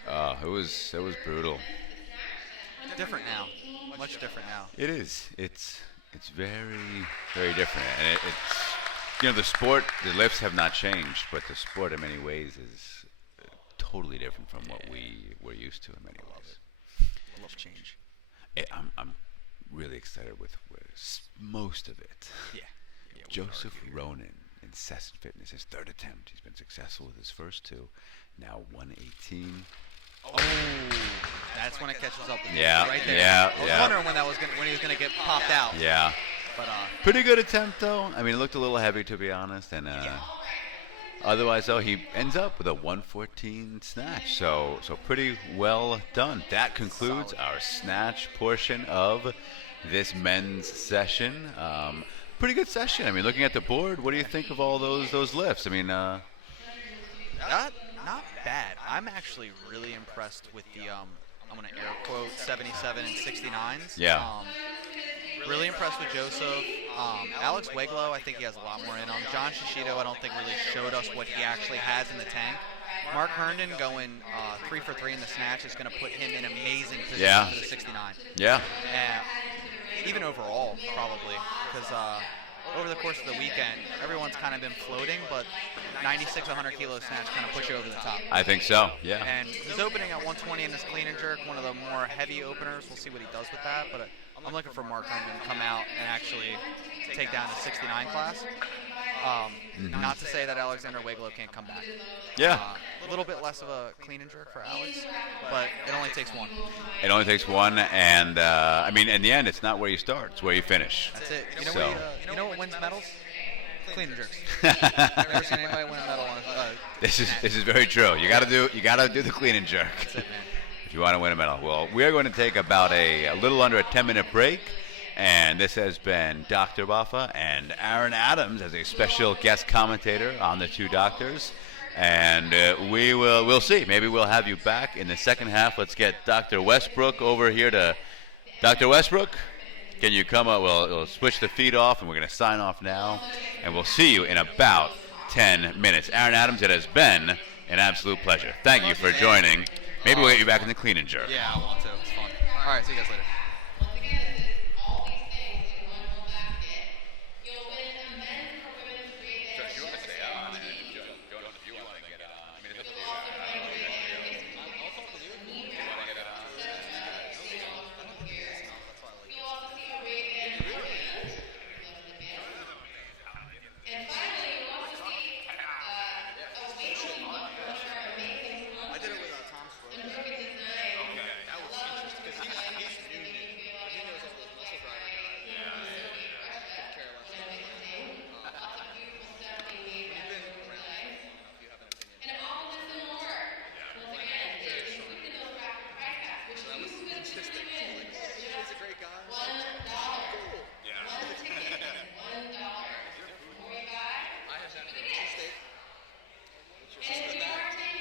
It was brutal. Different now. Much different now. It is. It's very different, and it's the sport. The lifts have not changed, but the sport in many ways is totally different from what we were used to in many ways. I love change. I'm really excited with most of it. Yeah. Joseph Ronan, Incessant Fitness, his third attempt. He's been successful with his first two. Now 118. Oh, that's when it catches up with you. Yeah, Right there. yeah, I was yeah. wondering when he was gonna get popped out. Yeah. But Pretty good attempt, though. I mean, it looked a little heavy, to be honest. And otherwise, though, he ends up with a 114 snatch. So pretty well done. That concludes our snatch portion of this men's session. Pretty good session. I mean, looking at the board, what do you think of all those lifts? I mean, not bad. I'm actually really impressed with the I'm gonna air quote 77 and 69s. Yeah. Really impressed with Joseph. Alex Weglow, I think he has a lot more in him. John Shishido, I don't think really showed us what he actually has in the tank. Mark Herndon going 3 for 3 in the snatch is going to put him in amazing position for the 69. Yeah. Even overall, probably, because over the course of the weekend, everyone's kind of been floating, but 96 100 kilo snatch kind of puts you over the top. I think so. Yeah. And he's opening at 120 in this clean and jerk, one of the more heavy openers. We'll see what he does with that, but I'm looking for Mark Herndon to come out and actually take down the 69 class. Not to say that Alexander Weglow can't come back. Yeah. A little bit less of a clean and jerk for Alex, but it only takes one. It only takes one, and I mean, in the end, it's not where you start; it's where you finish. That's it. You know, So- you know what wins medals? Clean and jerks. Never seen anybody win a medal on This is very true. You gotta do the clean and jerk That's it, man. if you want to win a medal. Well, we are going to take about a little under a 10-minute break, and this has been Dr. Baffa and Aaron Adams as a special guest commentator on the two doctors. And we'll see. Maybe we'll have you back in the second half. Let's get Dr. Westbrook over here to Dr. Westbrook. Can you come up? We'll switch the feed off, and we're going to sign off now. And we'll see you in about 10 minutes. Aaron Adams, it has been an absolute pleasure. Thank you for joining. Maybe we'll get you back in the clean and jerk. Yeah, I want to. It's fun. All right, see you guys later. Once again, this is all these things in one little basket. You'll win a men's or women's free day. You want to stay on, and if you want to get on. I mean, it's up to you. Also, win free day. I'll talk with you. You want to get on? You'll also see Arabian arenas. And finally, you'll also see a weightlifting book, one of our amazing sponsors. I did it with Tom Schroeder. And Brooke is design. That was interesting because he's new to me. He knows all those muscle driver guys. Could care less. Lots of beautiful stuff they made by Brooke Design. You have an opinion. And all this and more. Once again, including those rapid price caps, which you could Interesting. win Like, for he's just a great guy. $1. One ticket is $1. Before you buy, I have that you get it. steak. And if you are taking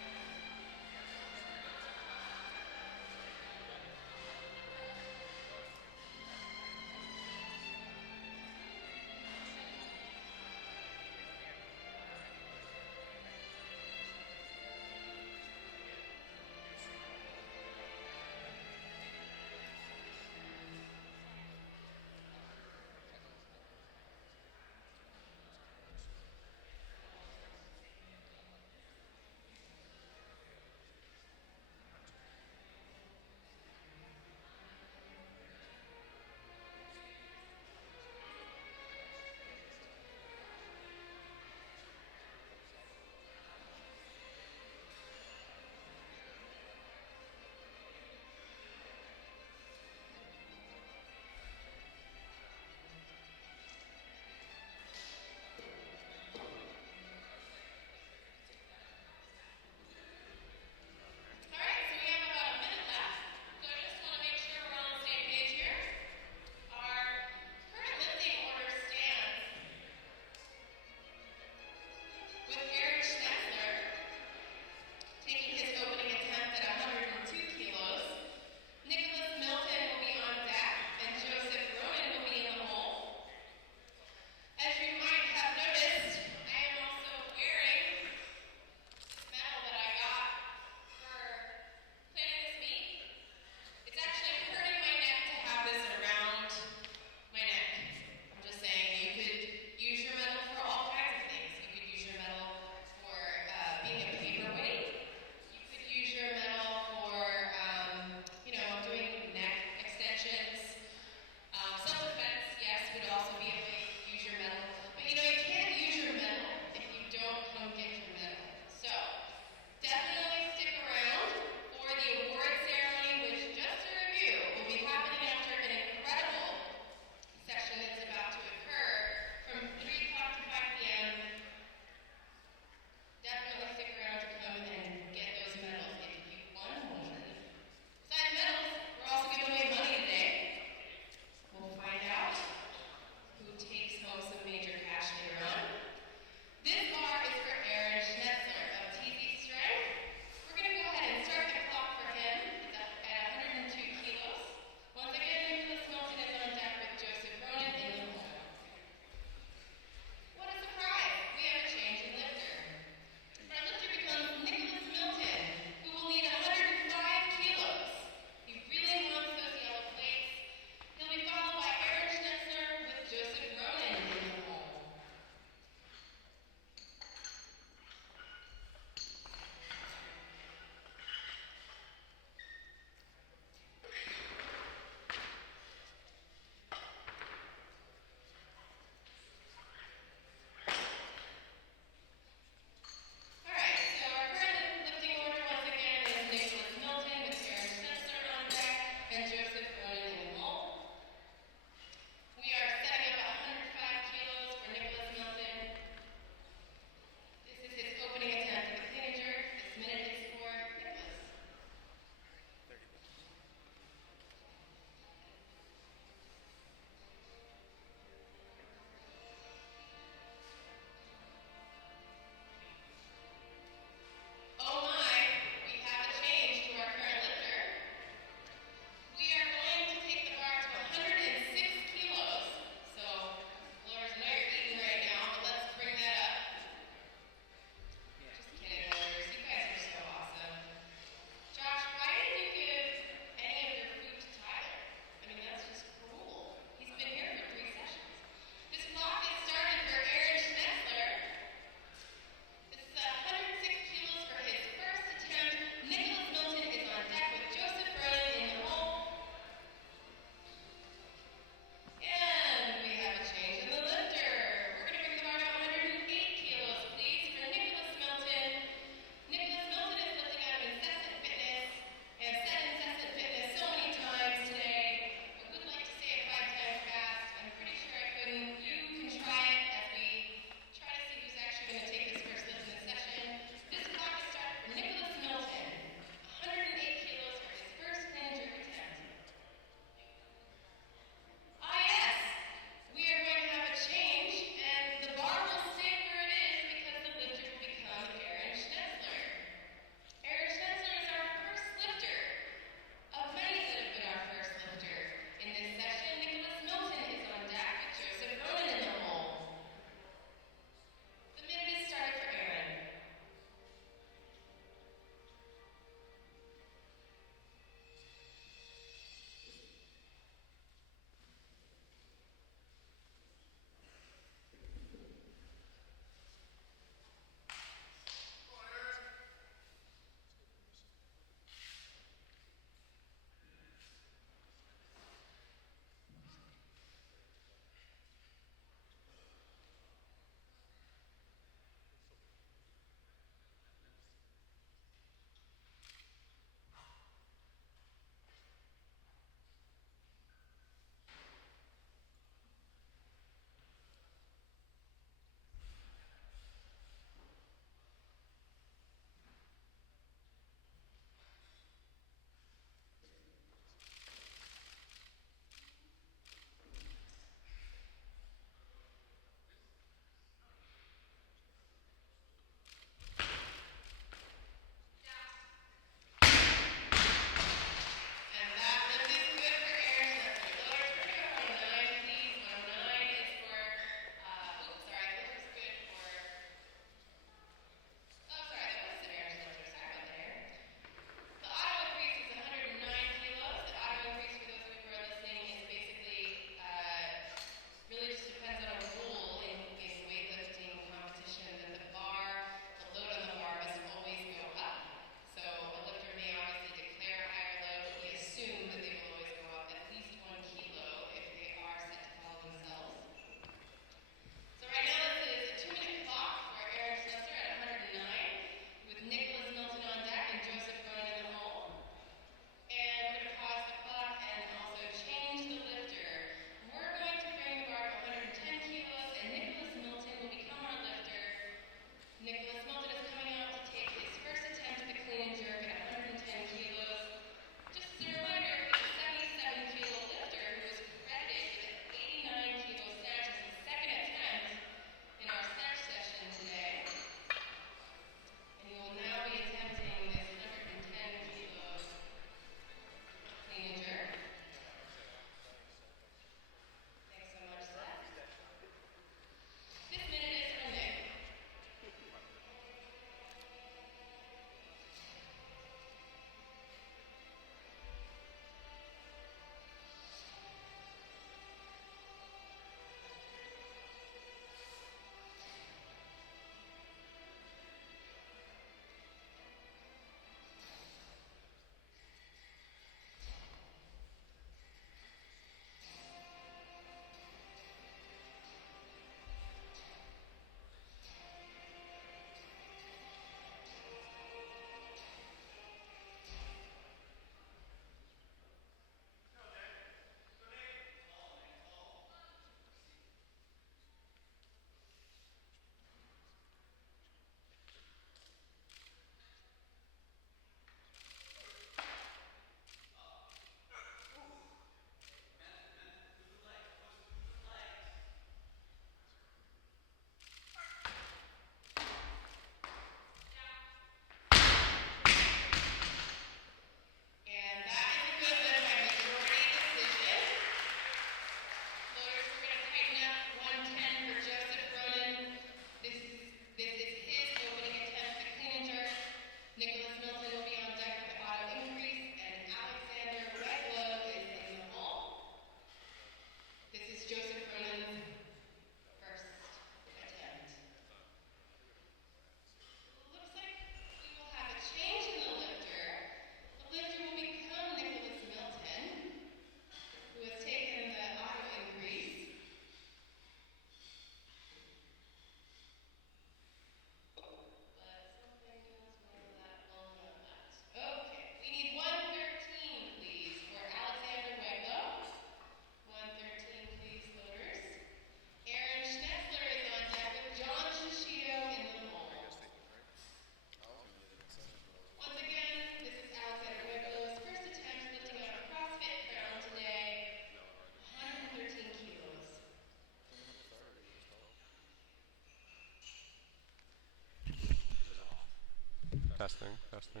Testing, testing.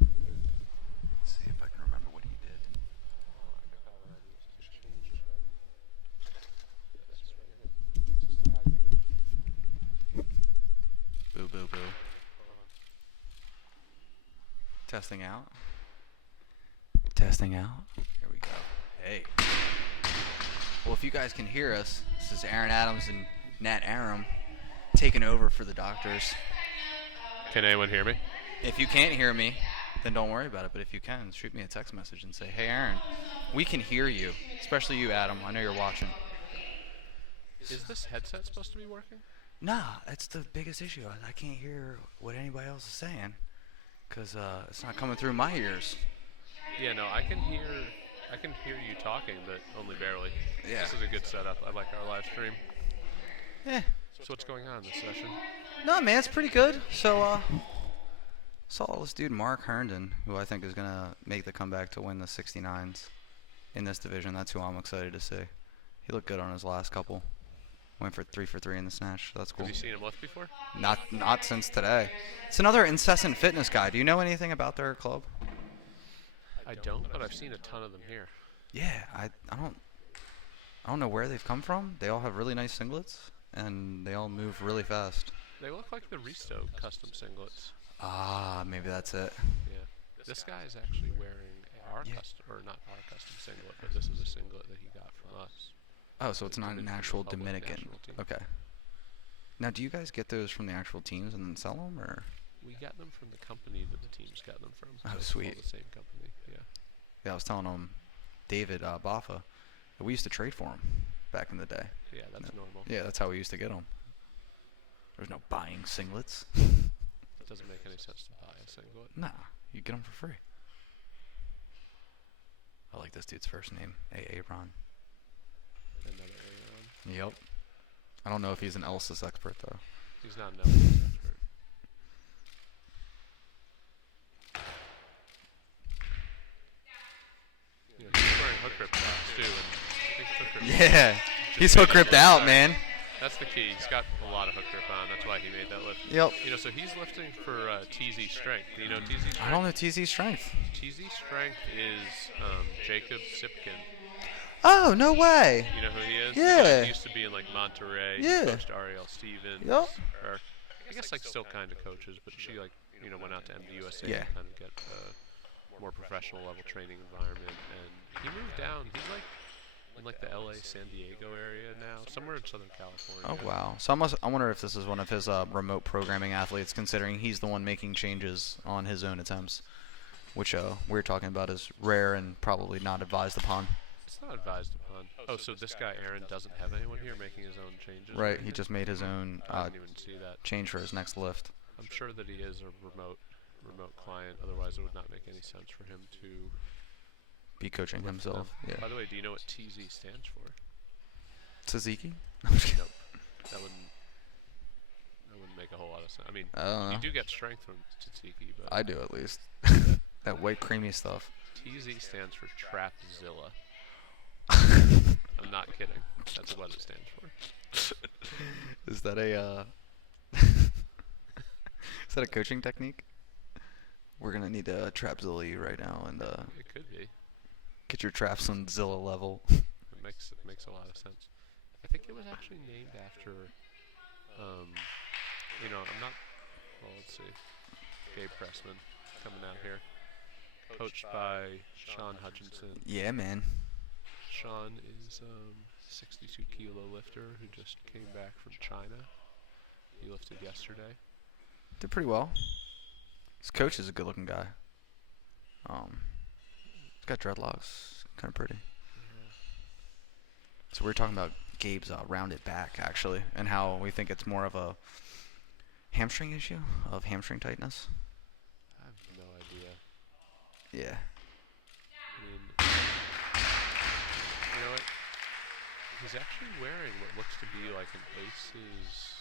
Let's see if I can remember what he did. Boo, boo, boo. Testing out. Testing out. Here we go. Hey. Well, if you guys can hear us, this is Aaron Adams and Nat Aram taking over for the doctors. Can anyone hear me? If you can't hear me, then don't worry about it. But if you can, shoot me a text message and say, hey, Aaron, we can hear you. Especially you, Adam. I know you're watching. Is this headset supposed to be working? Nah, that's the biggest issue. I can't hear what anybody else is saying because it's not coming through my ears. Yeah, no, I can hear you talking, but only barely. Yeah. This is a good setup. I like our live stream. Yeah. So what's going on in this session? No, man, it's pretty good. So, saw this dude, Mark Herndon, who I think is going to make the comeback to win the 69s in this division. That's who I'm excited to see. He looked good on his last couple. Went for 3 for 3 in the snatch. So that's cool. Have you seen him lift before? Not since today. It's another incessant fitness guy. Do you know anything about their club? I don't, but I've seen a ton of them here. Yeah, I don't know where they've come from. They all have really nice singlets, and they all move really fast. They look like the Resto custom singlets. Ah, maybe that's it. Yeah. This guy is actually wearing our custom, or not our custom singlet, but this is a singlet that he got from us. Oh, so it's not an actual Republic Dominican. national team. Okay. Now, do you guys get those from the actual teams and then sell them, or? We got them from the company that the teams got them from. Oh, So it's sweet. all the same company, yeah. Yeah, I was telling him, David Baffa, that we used to trade for him back in the day. Yeah, that's normal. Yeah, that's how we used to get them. There's no buying singlets. It doesn't make any sense to buy a singlet. Nah, you get them for free. I like this dude's first name, Aaron. Another Aaron. Yep. I don't know if he's an Elsa's expert though. He's not an Elvis expert. Yeah, he's wearing hook grip socks too, and I think hook grip Yeah, he's hook gripped out, man. That's the key. He's got a lot of hook grip on. That's why he made that lift. Yep. You know, so he's lifting for TZ Strength. Do you know TZ Strength? I don't know TZ Strength. TZ Strength is Jacob Sipkin. Oh, no way. You know who he is? Yeah. He used to be in like Monterey. Yeah. He coached Ariel Stevens. Yep. Or I guess like still kind of coaches, but she like went out to MDUSA Yeah. to kind of get a more professional level training environment. And he moved down. He's like in like the LA San Diego area now, somewhere in Southern California. Oh, wow. So I wonder if this is one of his remote programming athletes, considering he's the one making changes on his own attempts, which we're talking about is rare and probably not advised upon. It's not advised upon. Oh, so this guy Aaron doesn't have anyone here making his own changes? Right, he just made his own I didn't even see that. change for his next lift. I'm sure that he is a remote client. Otherwise, it would not make any sense for him to Be coaching lift himself. them. Yeah. By the way, do you know what TZ stands for? Tzatziki? Nope. That wouldn't make a whole lot of sense. I mean, I don't know. you do get strength from tzatziki, but I do at least. That white creamy stuff. TZ stands for Trapzilla. I'm not kidding. That's what it stands for. Is that a is that a coaching technique? We're gonna need to Trapzilla you right now and It could be. get your traps on Zilla level. It makes a lot of sense. I think it was actually named after, I'm not. Well, let's see. Gabe Pressman coming out here, coached by Sean Hutchinson. Yeah, man. Sean is 62 kilo lifter who just came back from China. He lifted yesterday. Did pretty well. His coach is a good-looking guy. He's got dreadlocks, kind of pretty. Yeah. So we were talking about Gabe's rounded back, actually, and how we think it's more of a hamstring issue of hamstring tightness. I have no idea. Yeah. I mean, you know what? He's actually wearing what looks to be like an Aces.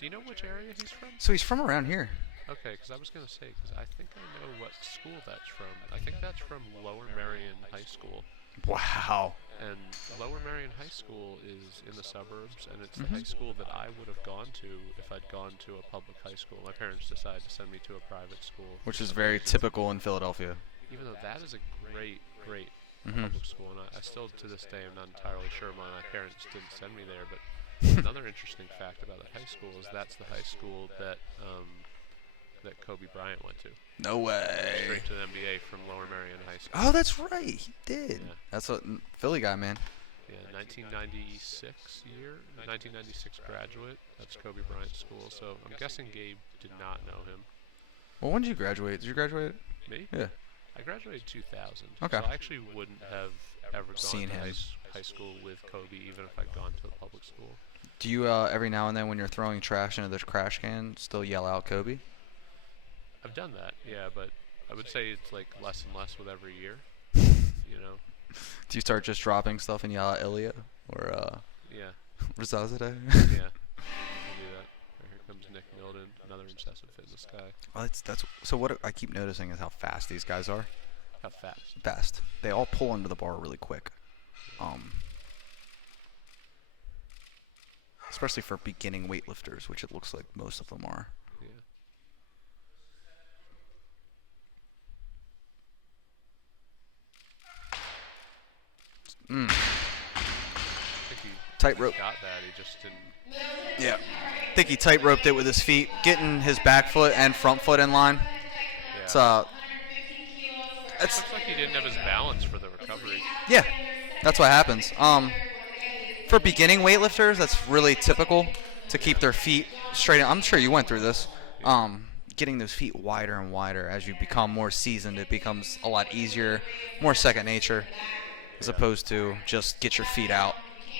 Do you know which area he's from? So he's from around here. Okay, because I was going to say, because I think I know what school that's from. I think that's from Lower Merion High School. Wow. And Lower Merion High School is in the suburbs, and it's the high school that I would have gone to if I'd gone to a public high school. My parents decided to send me to a private school. Which for is some very reason. typical in Philadelphia. Even though that is a great Mhm. public school, and I still to this day am not entirely sure why my parents didn't send me there. But another interesting fact about that high school is that's the high school that that Kobe Bryant went to. No way. Straight to the NBA from Lower Merion High School. Oh, that's right. He did. Yeah. That's a Philly guy, man. Yeah, 1996 graduate. That's Kobe Bryant's school. So I'm guessing Gabe did not know him. Well, when did you graduate? Did you graduate? Me? Yeah. I graduated 2000. Okay. So I actually wouldn't have ever gone Seen to him. high school with Kobe, even if I'd gone to a public school. Do you every now and then when you're throwing trash into the trash can still yell out Kobe? I've done that, yeah, but I would say it's like less and less with every year. You know? Do you start just dropping stuff and yell out Ilya or Yeah. Rizazadeh? Yeah. I do that. Here comes Nick Milden, another incessant fitness guy. Well, that's so. What I keep noticing is how fast these guys are. How fast? Fast. They all pull into the bar really quick. Especially for beginning weightlifters, which it looks like most of them are. Yeah. Mm. I think he Tightrope. got that. He just didn't. Yeah. I think he tight-roped it with his feet, getting his back foot and front foot in line. Yeah. It's Looks like he didn't have his balance for the recovery. yeah, that's what happens. For beginning weightlifters, that's really typical to keep their feet straight. I'm sure you went through this. Getting those feet wider and wider as you become more seasoned, it becomes a lot easier, more second nature, as opposed to just get your feet out,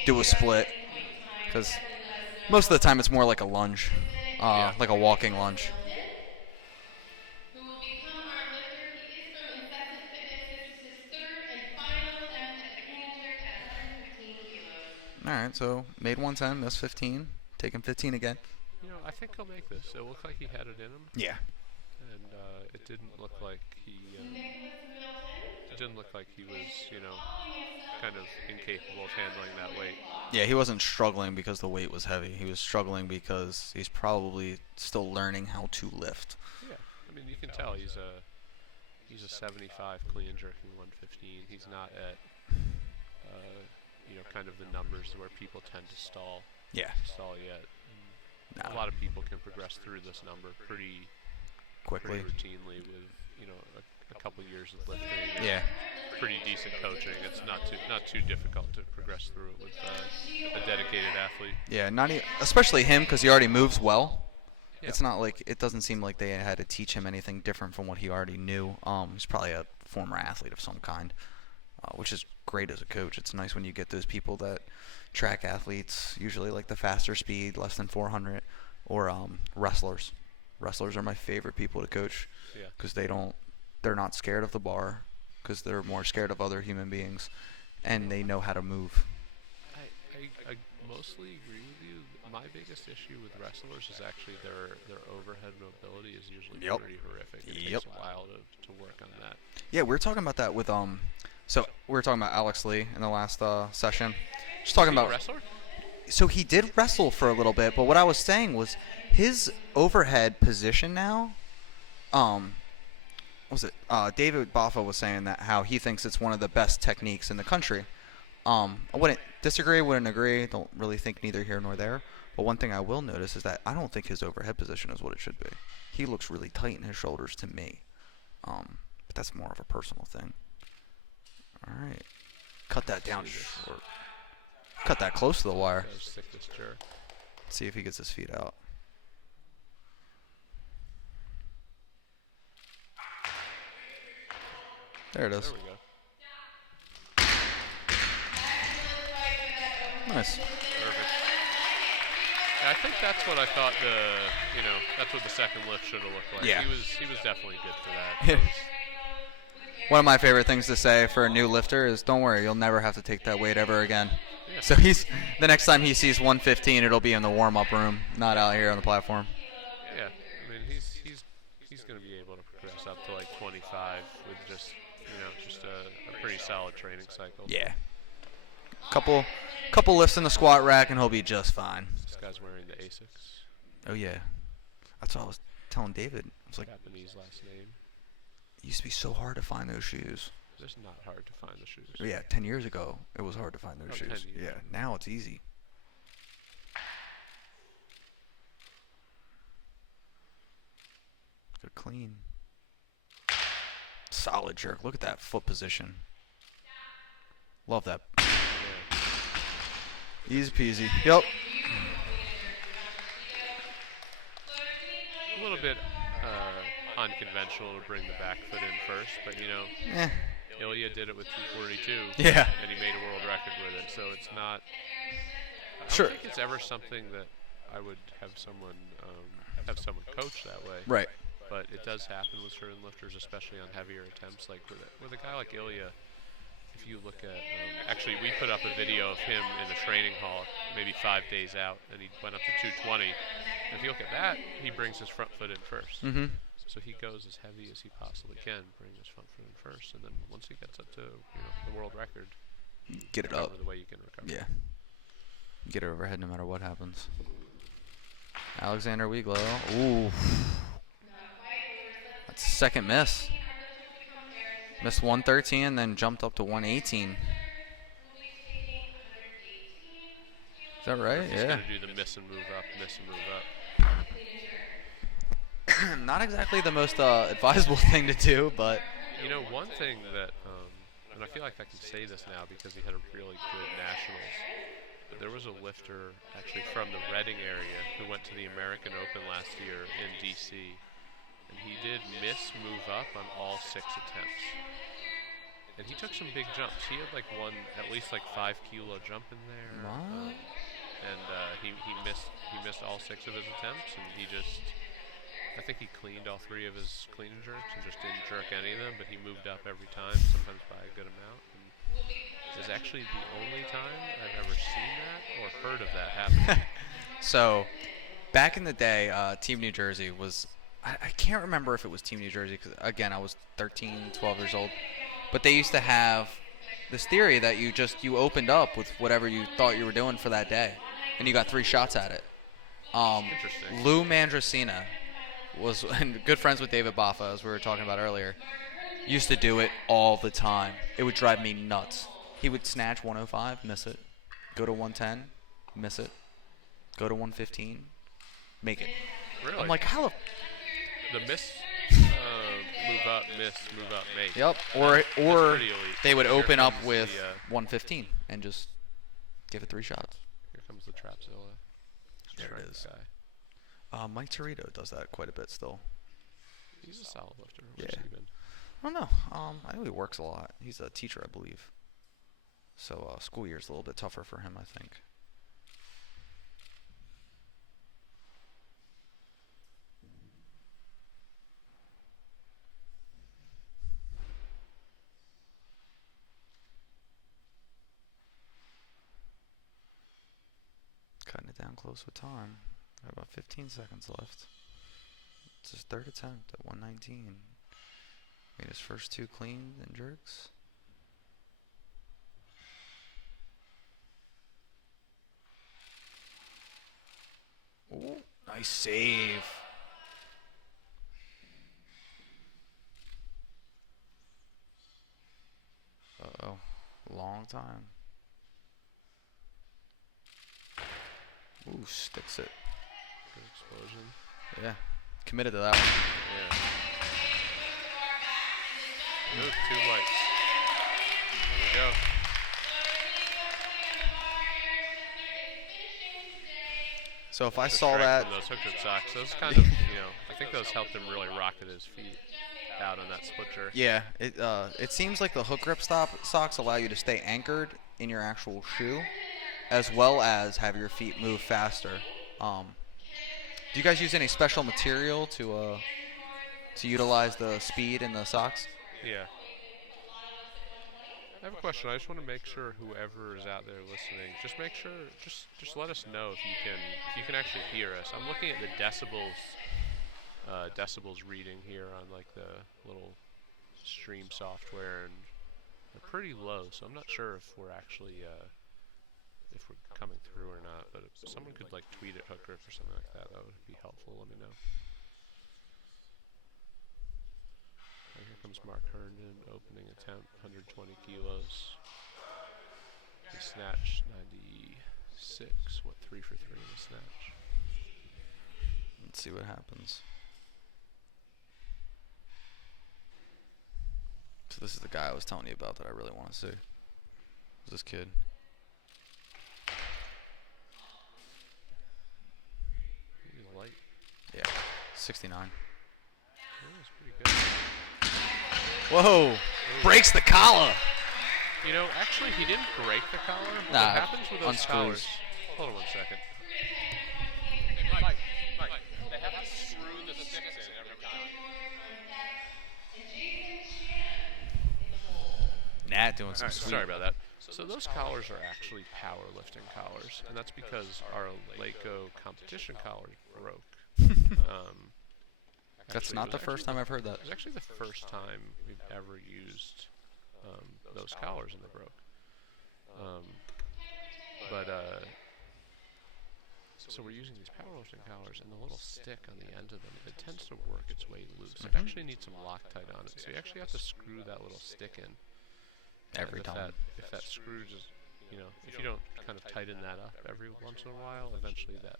do a split. Because most of the time it's more like a lunge, like a walking lunge. Who will become our lifter. He is from Incessant Fitness. This is his third and final attempt at the clean and jerk at 115 kilos. All right, so made 110, missed 15, taking 15 again. You know, I think he'll make this. It looked like he had it in him, Yeah. and it didn't look like he. Nicholas Milton. It didn't look like he was, you know, kind of incapable of handling that weight. Yeah, he wasn't struggling because the weight was heavy. He was struggling because he's probably still learning how to lift. Yeah, I mean, you can tell he's a 75 clean and jerking 115. He's not at, you know, kind of the numbers where people tend to stall Yeah. yet. Nah. A lot of people can progress through this number pretty Quickly. routinely with, you know, a couple years of lifting. and Yeah. Pretty decent coaching. It's not too difficult to progress through it with a dedicated athlete. Yeah, especially him because he already moves well. Yeah. It's not like it doesn't seem like they had to teach him anything different from what he already knew. He's probably a former athlete of some kind, which is great as a coach. It's nice when you get those people that track athletes, usually like the faster speed, less than 400, or wrestlers. Wrestlers are my favorite people to coach Yeah. because they're not scared of the bar because they're more scared of other human beings, and they know how to move. I mostly agree with you. My biggest issue with wrestlers is actually their overhead mobility is usually Yep. pretty horrific. It Yep. takes a while to work on that. Yeah, we were talking about that with so we were talking about Alex Lee in the last session. Just talking Is he a about wrestler? so he did wrestle for a little bit, but what I was saying was his overhead position now. What was it? David Boffa was saying that how he thinks it's one of the best techniques in the country. I wouldn't disagree, wouldn't agree. Don't really think neither here nor there. But one thing I will notice is that I don't think his overhead position is what it should be. He looks really tight in his shoulders to me. But that's more of a personal thing. All right, cut that down, or cut that close to the wire. Gotta stick this jerk. See if he gets his feet out. There it is. There we go. Nice. Perfect. Yeah, I think that's what I thought that's what the second lift should have looked like. Yeah. He was definitely good for that. It was- One of my favorite things to say for a new lifter is, "Don't worry, you'll never have to take that weight ever again." Yeah. So the next time he sees 115, it'll be in the warm-up room, not out here on the platform. Yeah, I mean he's he's going to be able to progress up to like 25 with just a pretty solid training cycle. Yeah. Couple lifts in the squat rack and he'll be just fine. This guy's wearing the Asics. Oh yeah, that's what I was telling David. It's like Japanese last name. it used to be so hard to find those shoes. It's not hard to find the shoes. Yeah, 10 years ago it was hard to find those shoes. 10 years. Yeah, now it's easy. Good clean. Solid jerk. Look at that foot position. Love that. Yeah. Easy peasy. Yep. A little bit unconventional to bring the back foot in first, but Ilya did it with 242. Yeah. And he made a world record with it, so it's not. I Sure. don't think it's ever something that I would have someone coach that way. Right. But it does happen with certain lifters, especially on heavier attempts. Like with a guy like Ilya, if you look at, actually we put up a video of him in the training hall maybe 5 days out, and he went up to 220. And if you look at that, he brings his front foot in first. Mm-hmm. So he goes as heavy as he possibly can, bring his front foot in first, and then once he gets up to the world record, Get it up. recover the way you can recover. Yeah. Get it overhead no matter what happens. Alexander Wieglow. Ooh. That's the second miss. Missed 113 and then jumped up to 118. Is that right? He's Yeah. going to do the miss and move up, miss and move up. Not exactly the most advisable thing to do, but One thing that, and I feel like I can say this now because he had a really good nationals, but there was a lifter actually from the Reading area who went to the American Open last year in DC, and he did move up on all 6 attempts. And he took some big jumps. He had at least 5 kilo jump in there. What? And he missed all 6 of his attempts, and I think he cleaned all 3 of his clean and jerks and just didn't jerk any of them, but he moved up every time, sometimes by a good amount. And it's actually the only time I've ever seen that or heard of that happen. So, back in the day, Team New Jersey was, I can't remember if it was Team New Jersey, because, again, I was 13, 12 years old. But they used to have this theory that you opened up with whatever you thought you were doing for that day, and you got 3 shots at it. Interesting. Lou Mandracina was and good friends with David Baffa, as we were talking about earlier, used to do it all the time. It would drive me nuts. He would snatch 105, miss it. Go to 110, miss it. Go to 115, make it. Really? I'm like, how the miss, move up, miss, move up, make. Yep. Or That's pretty elite. they would Here open up comes with the, 115 and just give it 3 shots. Here comes the Trapzilla. There it Strength is. Guy. Mike Torito does that quite a bit still. He's a solid lifter. Yeah. Where's he been? I don't know. I know he works a lot. He's a teacher, I believe. So school year's a little bit tougher for him, I think. Cutting it down close with time. Got about 15 seconds left. It's his 3rd attempt at 119. Made his first 2 clean and jerks. Ooh, nice save. Uh-oh. Long time. Ooh, sticks it. Good explosion. Yeah. Committed to that one. Yeah. Nope, 2 lights. There we go. So if I The saw strength that, from those hook grip socks, those kind of, I think those helped him really rocket his feet out on that split jerk. yeah, it seems like the hook grip socks allow you to stay anchored in your actual shoe, as well as have your feet move faster. Do you guys use any special material to utilize the speed in the socks? Yeah. I have a question. I just want to make sure whoever is out there listening, just make sure, just let us know if you can actually hear us. I'm looking at the decibels decibels reading here on like the little stream software, and they're pretty low. So I'm not sure if we're actually if we're coming through or not. But if someone could like tweet at hookgrip or something like that, that would be helpful. Let me know. Here comes Mark Herndon, opening attempt, 120 kilos. The snatch, 96, went 3 for 3 in the snatch. Let's see what happens. So this is the guy I was telling you about that I really want to see. This kid. He's light. Yeah, 69. That's pretty good. Whoa! Ooh. Breaks the collar. You know, actually, he didn't break the collar. Nah, What happens with those unscrews. collars? Hold on 1 second. Mike, they have to screw the sticks in every time. Nat doing some Alright, sweet. sorry about that. So those collars are actually powerlifting collars, and that's because our Laco competition collars broke. That's Actually, not it the was first time I've heard that. It was actually the first time we've ever used those collars, and they broke. So we're using these powerlifting collars, and the little stick on the end of them, it tends to work its way loose. It actually needs some Loctite on it, so you actually have to screw that little stick in. Every And time. if that screw just, you know, if you don't kind of tighten that up every once in a while, eventually the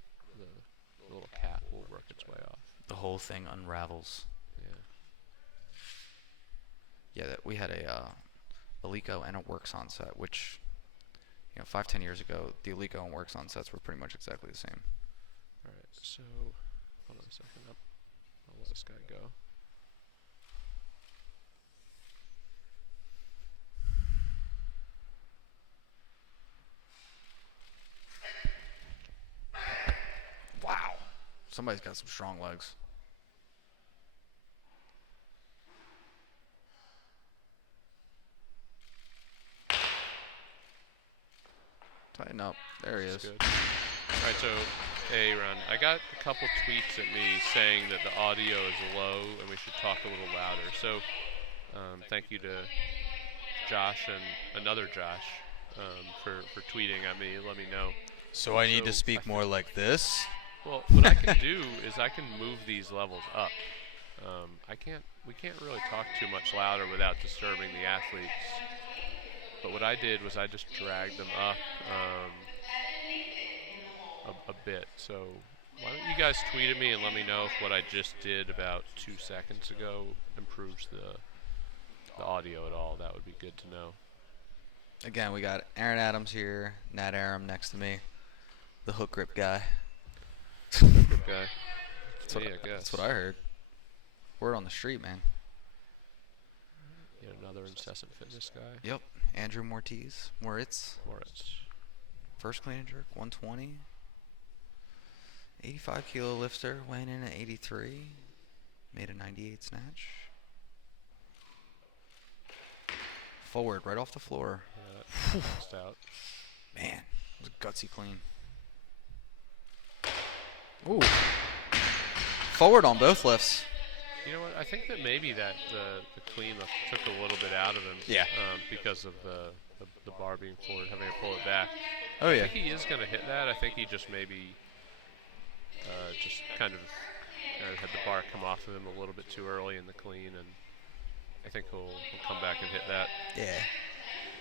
little cap will work its way off. The whole thing unravels. Yeah. Yeah, that we had a Alico and a Works on set, which, 5-10 years ago, the Alico and Works on sets were pretty much exactly the same. All right. So, hold on a second. I'll let this guy go. Wow. Somebody's got some strong legs. Tighten up. There he is. Good. All right, so, hey, Ron, I got a couple tweets at me saying that the audio is low and we should talk a little louder. So, thank you to Josh and another Josh for tweeting at me. Let me know. So I need So to speak more like this? Well, what I can do is I can move these levels up. We can't really talk too much louder without disturbing the athletes. But what I did was I just dragged them up a bit. So why don't you guys tweet at me and let me know if what I just did about 2 seconds ago improves the audio at all. That would be good to know. Again, we got Aaron Adams here, Nat Aram next to me, the hook grip guy. Okay. That's what, I guess. that's what I heard. Word on the street, man. Yeah, another incessant fitness guy. Yep. Andrew Moritz. Moritz. First clean and jerk, 120. 85 kilo lifter, weighing in at 83. Made a 98 snatch. Forward, right off the floor. Passed out. Man, it was a gutsy clean. Ooh. Forward on both lifts. You know what? I think that maybe that the clean took a little bit out of him. Yeah. Because of the bar being forward, having to pull it back. Oh, I yeah. think he is going to hit that. I think he just maybe just kind of had the bar come off of him a little bit too early in the clean, and I think he'll come back and hit that. Yeah.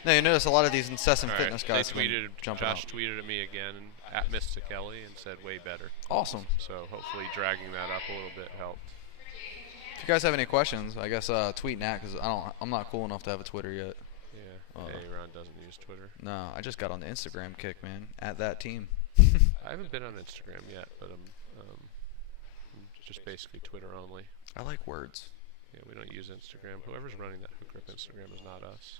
No, you notice a lot of these incessant All right, fitness guys they tweeted, jumping Josh up. tweeted at me again at Mr. Kelly and said way better. Awesome. So hopefully dragging that up a little bit helped. If you guys have any questions, I guess tweet Nat because I'm not cool enough to have a Twitter yet. Yeah. Hey, Ron doesn't use Twitter. No, I just got on the Instagram kick, man. At that team. I haven't been on Instagram yet, but I'm just basically Twitter only. I like words. Yeah, we don't use Instagram. Whoever's running that hookgrip Instagram is not us.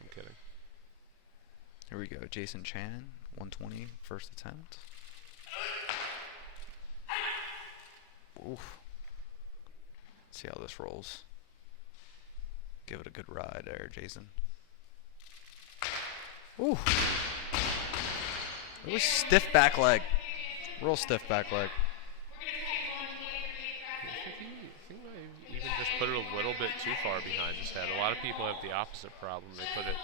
I'm kidding. Here we go. Jason Chan, 120, first attempt. Oof. See how this rolls. Give it a good ride there, Jason. Ooh. Really stiff back leg. Real stiff back leg. put it a little bit too far behind his head. A lot of people have the opposite problem. They put it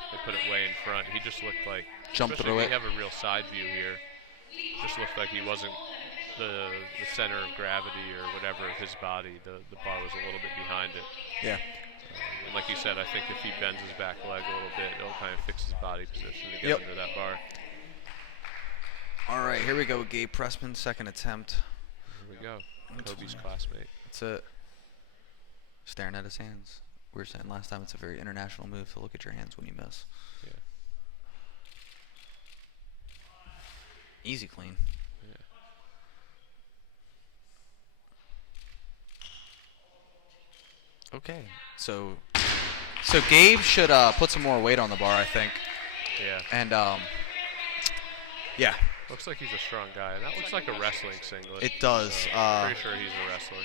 way in front. He just looked like, Jump especially through if it. you have a real side view here, just looked like he wasn't the center of gravity or whatever of his body. The bar was a little bit behind it. Yeah. And like you said, I think if he bends his back leg a little bit, it'll kind of fix his body position to get under that bar. All right, here we go. Gabe Pressman, second attempt. Here we go. Kobe's classmate. That's it. Staring at his hands. We were saying last time it's a very international move to look at your hands when you miss. Yeah. Easy clean. Yeah. Okay. So Gabe should put some more weight on the bar, I think. Yeah. And yeah. Looks like he's a strong guy. And that looks like a wrestling singlet. It does. So I'm pretty sure he's a wrestler.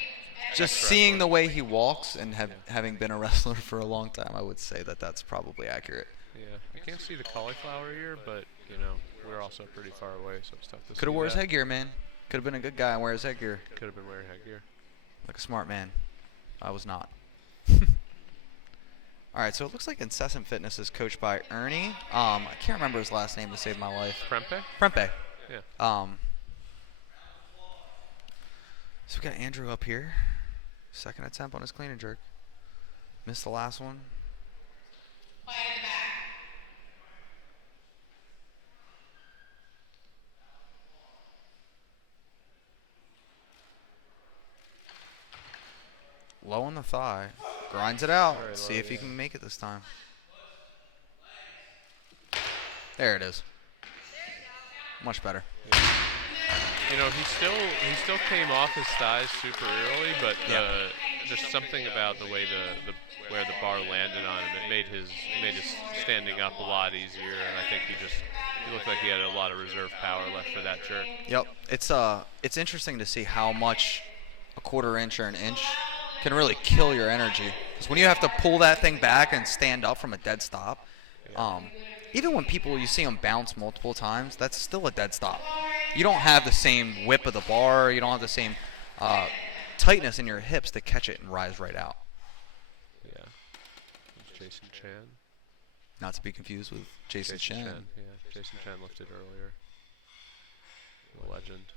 Just seeing the way he walks and having been a wrestler for a long time, I would say that that's probably accurate. Yeah, I can't see the cauliflower ear, but you know we're also pretty far away, so it's tough to see. Could have wore his that. headgear, man. Could have been a good guy and wear his headgear. Could have been wearing headgear. Like a smart man. I was not. All right, so it looks like Incessant Fitness is coached by Ernie. I can't remember his last name to save my life. Prempe? Yeah. So we got Andrew up here. Second attempt on his clean and jerk. Missed the last one. Play in the back. Low on the thigh. Grinds it out. Very See low, if he yeah. can make it this time. There it is. Much better. You know, he still came off his thighs super early, but just something about the way the where the bar landed on him, it made his standing up a lot easier, and I think he looked like he had a lot of reserve power left for that jerk. Yep. It's interesting to see how much a quarter inch or an inch can really kill your energy. Because when you have to pull that thing back and stand up from a dead stop, even when you see them bounce multiple times, that's still a dead stop. You don't have the same whip of the bar. You don't have the same tightness in your hips to catch it and rise right out. Yeah. It's Jason Chan. Not to be confused with Jason Chen. Yeah, Jason Chan lifted earlier. The legend.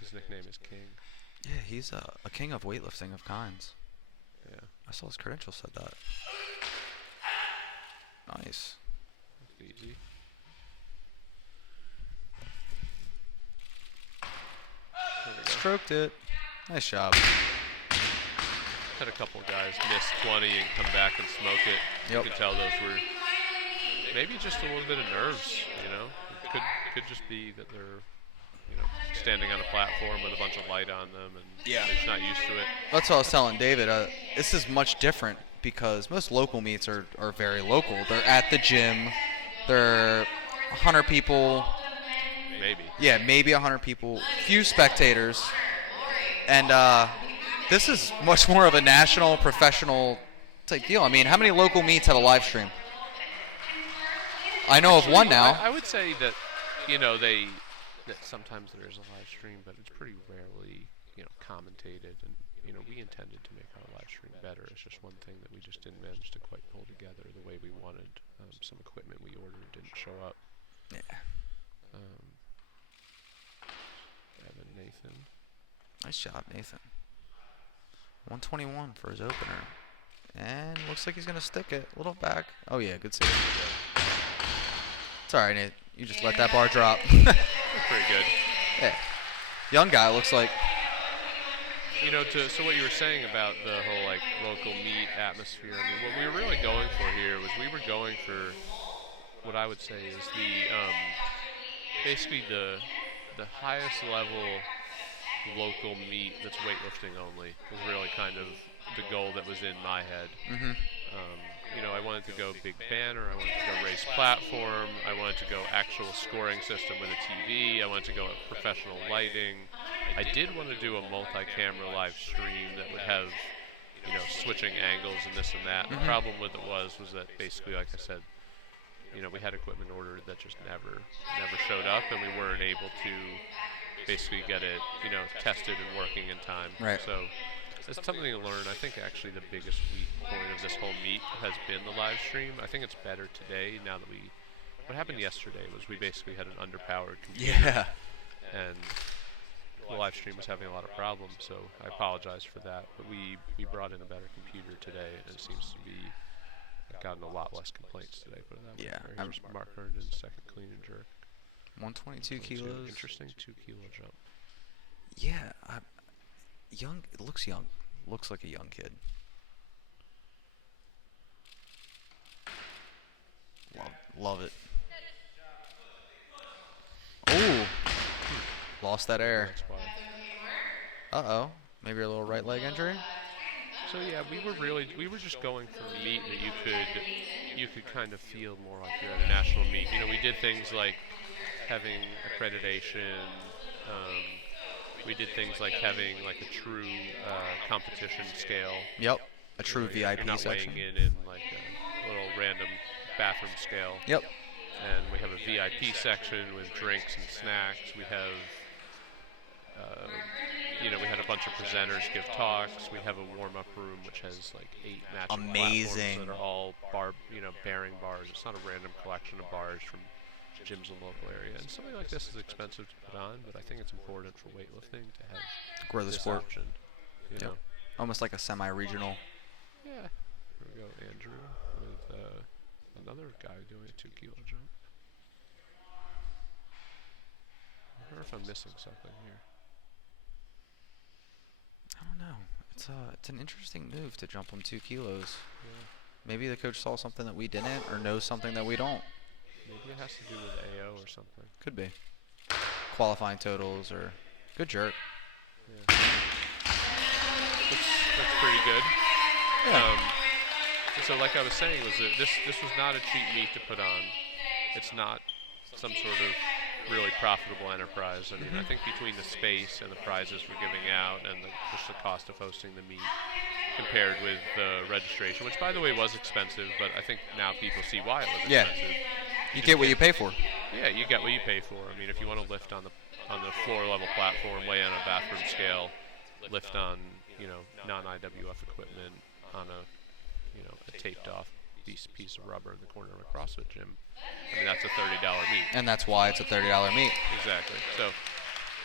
His nickname is King. Yeah, he's a king of weightlifting of kinds. Yeah. I saw his credentials said that. Nice. That's easy. Stroked it. Nice job. Had a couple guys miss 20 and come back and smoke it. Yep. You can tell those were maybe just a little bit of nerves, you know. It could just be that they're, you know, standing on a platform with a bunch of light on them and they're just not used to it. That's what I was telling David. This is much different because most local meets are very local. They're at the gym. They're 100 people. Maybe. Yeah, maybe 100 people. Few spectators. And this is much more of a national, professional type deal. I mean, how many local meets have a live stream? I know of one now. I would say that, you know, that sometimes there's a live stream, but it's pretty rarely, you know, commentated. And, you know, we intended to make our live stream better. It's just one thing that we just didn't manage to quite pull together the way we wanted. Some equipment we ordered didn't show up. Yeah. Evan Nathan. Nice job, Nathan. 121 for his opener. And looks like he's going to stick it. A little back. Oh, yeah, good save. It's all right, Nate. You just let that bar drop. That's pretty good. Yeah. Young guy, looks like. You know, so what you were saying about the whole, like, local meet atmosphere, I mean, what we were really going for here was we were going for what I would say is basically the highest level local meet that's weightlifting only was really kind of the goal that was in my head. Mm-hmm. You know, I wanted to go big banner, I wanted to go race platform, I wanted to go actual scoring system with a TV, I wanted to go professional lighting. I did want to do a multi-camera live stream that would have, you know, switching angles and this and that. Mm-hmm. The problem with it was that basically, like I said, you know, we had equipment ordered that just never showed up, and we weren't able to basically get it, you know, tested and working in time. Right. So it's something to learn. I think actually the biggest weak point of this whole meet has been the live stream. I think it's better today now that what happened yesterday was we basically had an underpowered computer. Yeah. And the live stream was having a lot of problems, so I apologize for that. But we brought in a better computer today, and it seems to be gotten a lot less complaints today. Put it that way. Yeah, Here's Mark Herndon, second clean and jerk. 122 kilos. Interesting 2 kilo jump. Yeah, young. It looks young. Looks like a young kid. Love it. Oh, lost that air. Next bar. Uh-oh. Maybe a little right leg injury? So yeah, we were just going for a meet that you could kind of feel more like you're at a national meet. You know, we did things like having accreditation. We did things like having like a true competition scale. Yep. A true You know, VIP you're not section. weighing in like a little random bathroom scale. Yep. And we have a VIP section with drinks and snacks. We have, we had a bunch of presenters give talks. We have a warm-up room which has like 8 matching Amazing. platforms that are all bearing bars. It's not a random collection of bars from gyms in the local area. And something like this is expensive to put on, but I think it's important for weightlifting to have Grow the this sport. option. You Yep. know? Almost like a semi-regional. Yeah. Here we go, Andrew, with another guy doing a 2 kilo jump. I wonder if I'm missing something here. I don't know. It's an interesting move to jump him 2 kilos. Yeah. Maybe the coach saw something that we didn't, or knows something that we don't. Maybe it has to do with AO or something. Could be. Qualifying totals or good jerk. Yeah. That's pretty good. So like I was saying, was that this was not a cheap meet to put on. It's not some sort of really profitable enterprise. I mean, I think between the space and the prizes we're giving out and just the cost of hosting the meet compared with the registration, which by the way was expensive, but I think now people see why it was Yeah. expensive. You get what you pay for. Yeah, you get what you pay for. I mean, if you want to lift on the floor level platform, lay on a bathroom scale, lift on non-IWF equipment on a taped off piece of rubber in the corner of a CrossFit gym. I mean, that's a $30 meet. And that's why it's a $30 meet. Exactly. So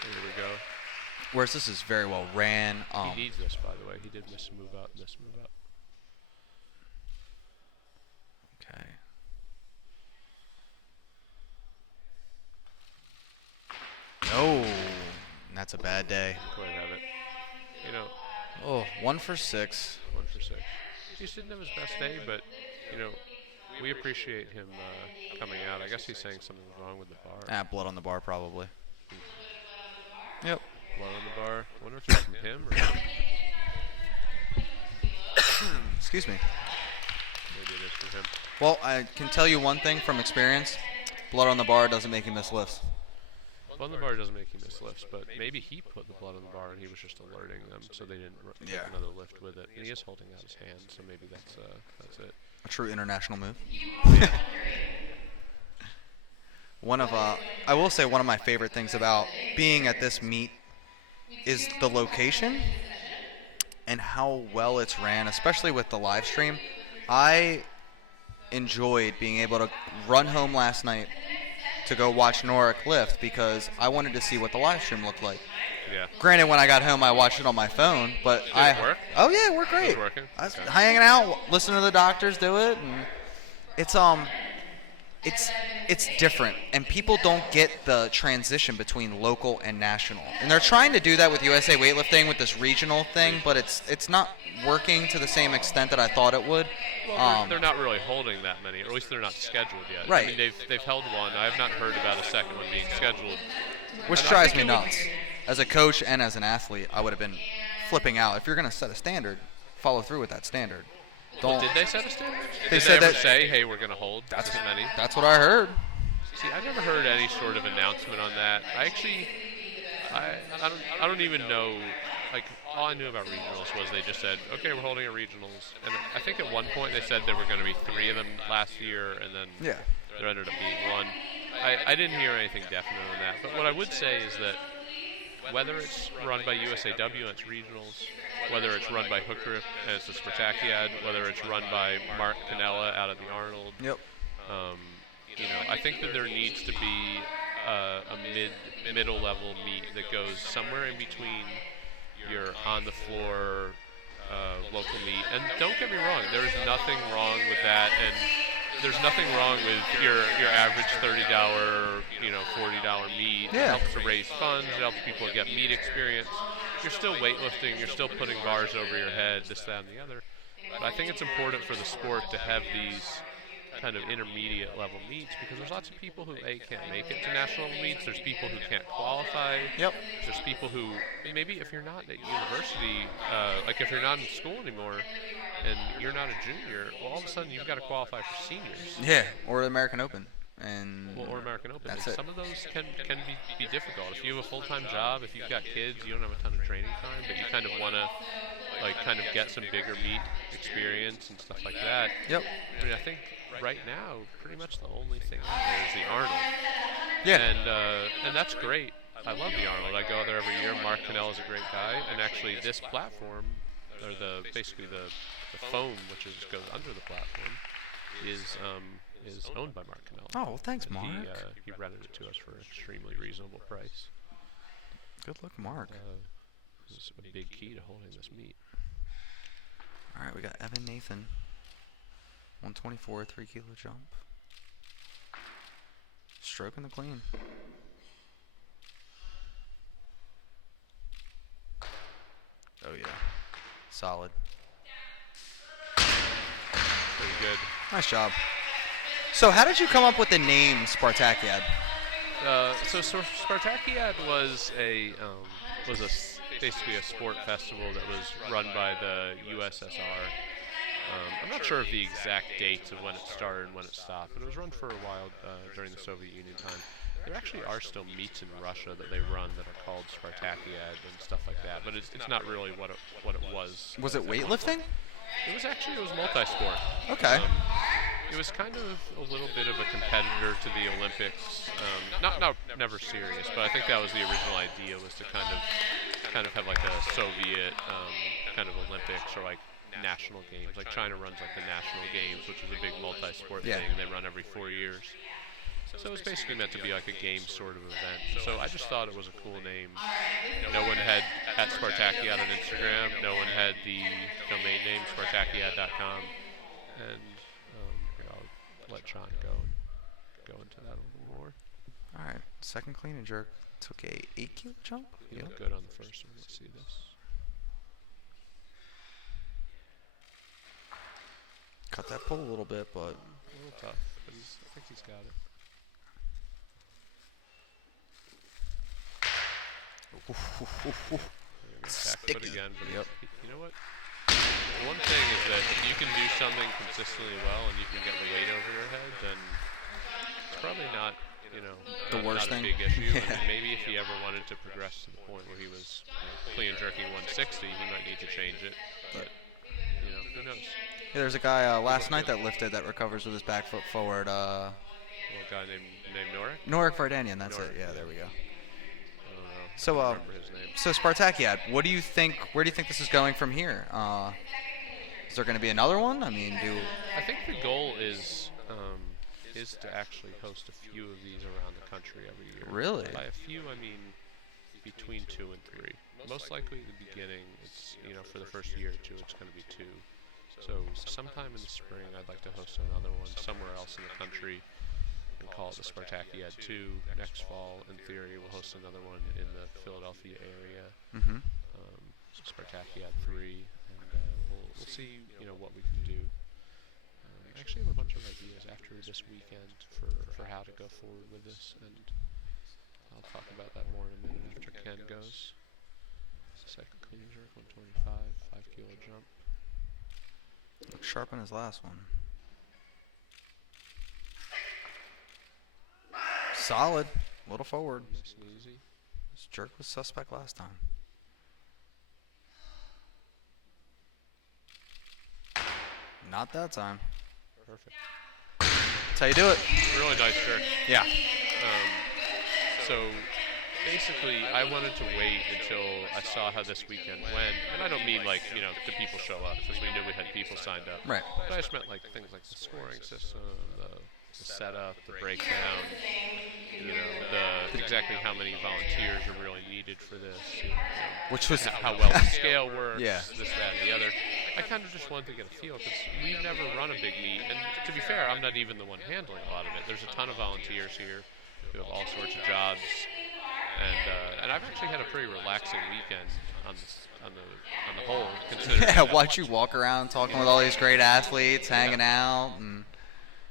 here we go. Whereas this is very well ran. He needs this, by the way. He did miss a move out and this move out. Okay. Oh, that's a bad day. Go ahead and have it. Oh, 1 for 6. 1 for 6. He just didn't have his best day, but we appreciate him coming out. I guess he's saying something was wrong with the bar. Blood on the bar probably. Yep. Blood on the bar. I wonder if it's from him or Excuse me. maybe it is from him. Well, I can tell you one thing from experience. Blood on the bar doesn't make you miss lifts. Blood on the bar doesn't make you miss lifts, but maybe he put the blood on the bar and he was just alerting them so they didn't take Yeah. another lift with it. And he is holding out his hand, so maybe that's it. A true international move. Yeah. I will say one of my favorite things about being at this meet is the location and how well it's ran, especially with the live stream. I enjoyed being able to run home last night to go watch Norik lift because I wanted to see what the live stream looked like. Yeah. Granted, when I got home, I watched it on my phone, but Did it work? Oh yeah, it worked It great. was working? I was Okay. hanging out, listening to the doctors do it, and it's different, and people don't get the transition between local and national, and they're trying to do that with USA Weightlifting with this regional thing, but it's not working to the same extent that I thought it would. Well, they're not really holding that many, or at least they're not scheduled yet. Right. I mean, they've held one. I have not heard about a second one being scheduled. Which And I drives think me it would- nuts. As a coach and as an athlete, I would have been flipping out. If you're going to set a standard, follow through with that standard. Well, Don't. did they set a standard? They Did said they ever that- say, hey, we're going to hold this many? That's what I heard. See, I never heard any sort of announcement on that. I don't even know. Like, all I knew about regionals was they just said, okay, we're holding a regionals. And I think at one point they said there were going to be 3 of them last year, and then Yeah. there ended up being 1. I didn't hear anything definite on that. But what I would say is that whether it's run by USAW and it's regionals, whether it's run by hookgrip and it's the Spartakiad, whether it's run by Mark Canella out of the Arnold. Yep. I think that there needs to be a middle level meet that goes somewhere in between your on the floor local meet. And don't get me wrong, there's nothing wrong with that, and there's nothing wrong with your average $30, $40 meet. Yeah. It helps to raise funds. It helps people get meet experience. You're still weightlifting. You're still putting bars over your head, this, that, and the other. But I think it's important for the sport to have these kind of intermediate level meets, because there's lots of people who can't make it to national level meets. There's people who can't qualify. Yep. There's people who maybe if you're not at university, like if you're not in school anymore, and you're not a junior, well, all of a sudden you've got to qualify for seniors. Yeah, or the American Open. And Or American Open. That's And it. some of those can be difficult. If you have a full-time job, if you've got kids, you don't have a ton of training time, but you kind of want to kind of get some bigger meet experience and stuff like that. Yep. I mean, I think right now, pretty much the only thing out there is the Arnold. Yeah. And that's great. I love the Arnold. I go there every year. Mark Cannell is a great guy, and actually this platform, or basically the phone which goes under the platform, is owned by Mark Cannell. Oh, well, thanks, Mark. He rented it to us for an extremely reasonable price. Good luck, Mark. This is a big key to holding this meet. All right, we got Evan Nathan. 124, 3 kilo jump. Stroking the clean. Oh, yeah. Solid. Pretty good. Nice job. So how did you come up with the name Spartakiad? So Spartakiad was basically a sport festival that was run by the USSR. I'm not sure of the exact dates of when it started and when it stopped, but it was run for a while during the Soviet Union time. There actually are still meets in Russia that they run that are called Spartakiad and stuff like that, but it's not really what it was. Was it weightlifting? It was multi-sport. Okay. It was kind of a little bit of a competitor to the Olympics. Never serious, but I think that was the original idea, was to kind of have like a Soviet kind of Olympics, or like national games. Like China runs like the national games, which is a big multi-sport thing, and they run every 4 years. So it was basically meant to be like a game sort of event. So I just thought it was a cool name. No one had at Spartakiad on Instagram. No one had the domain name Spartakiad.com. And I'll let Sean go into that a little more. All right. Second clean and jerk. Took a 8 kilo jump. He looked good on the first one. Let's see this. Cut that pull a little bit, but A little tough, but I think he's got it. Back foot again, but Yep. you know what? The one thing is that if you can do something consistently well and you can get the weight over your head, then it's probably not, The worst not thing. a big issue. Yeah. And maybe if he ever wanted to progress to the point where he was clean and jerking 160, he might need to change it. But who knows? Yeah, there's a guy last night that lifted that recovers with his back foot forward. A guy named Norik? Norik Vardanyan, that's Norik, it. Yeah, there we go. I don't know. So, I don't remember his name. So Spartakiad, what do you think? Where do you think this is going from here? Is there going to be another one? I mean, I think the goal is to actually host a few of these around the country every year. Really? By a few, I mean between 2 and 3. Most likely at the beginning, it's for the first year or two, it's going to be 2. So sometime in the spring, I'd like to host another one somewhere else in the country and call it the Spartakiad 2. Next fall, in theory, we'll host another one in the Philadelphia area, Spartakiad 3, and we'll see what we can do. I actually have a bunch of ideas after this weekend for how to go forward with this, and I'll talk about that more in a minute after Ken goes. Second clean and jerk, 125, 5 kilo jump. looks sharp on his last one. Solid. A little forward. Nice and easy. This jerk was suspect last time. Not that time. Perfect. That's how you do it. Really nice jerk. Yeah. So basically, I wanted to wait until I saw how this weekend went, and I don't mean like the people show up because we knew we had people signed up. Right. But I just meant like things like the scoring system, the setup, the breakdown, exactly how many volunteers are really needed for this, Which was how well the scale works, Yeah. this, that, and the other. I kind of just wanted to get a feel because we've never run a big meet, and to be fair, I'm not even the one handling a lot of it. There's a ton of volunteers here who have all sorts of jobs, and I've actually had a pretty relaxing weekend on the whole. Considering yeah. Watch you walk around talking with all these great athletes, hanging out, and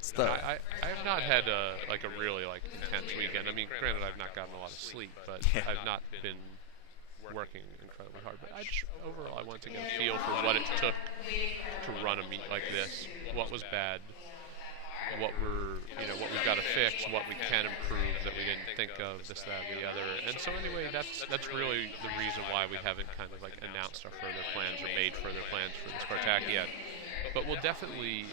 stuff. I have not had a really intense weekend. I mean, granted, I've not gotten a lot of sleep, but I've not been working incredibly hard. But overall, I wanted to get a feel for what it took to run a meet like this. What was bad? What we've got to fix? What we can improve that we didn't think of? This, that, and the other. And so anyway, that's really the reason why we haven't kind of announced our further plans or made further plans for the Spartakiad. But we'll definitely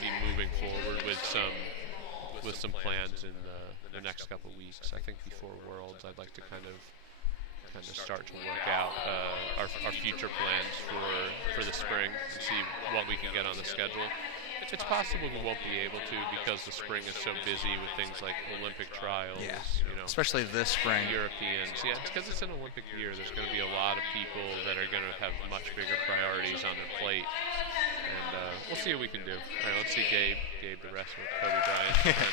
be moving forward with some plans in the next couple of weeks. I think before Worlds, I'd like to kind of start to work out our future plans for the spring and see what we can get on the schedule. It's possible we won't be able to because the spring is so busy with things like Olympic trials, Yeah. Especially this spring. Europeans. Yeah, it's because it's an Olympic year. There's going to be a lot of people that are going to have much bigger priorities on their plate. And we'll see what we can do. All right, let's see Gabe the rest with Kobe Bryant.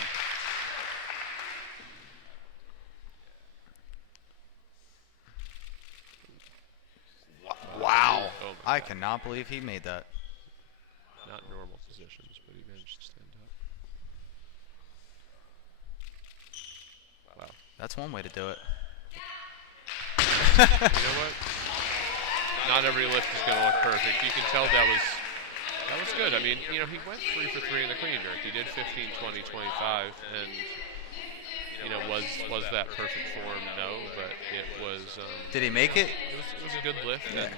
Wow. Oh my I God. cannot believe he made that. Not normal positions, but he managed to stand up. Wow. That's one way to do it. You know what? Not every lift is going to look perfect. You can tell that was good. I mean, he went 3 for 3 in the clean jerk. He did 15, 20, 25, and was that perfect form? No, but it was. Did he make it? It was a good lift, Yeah. and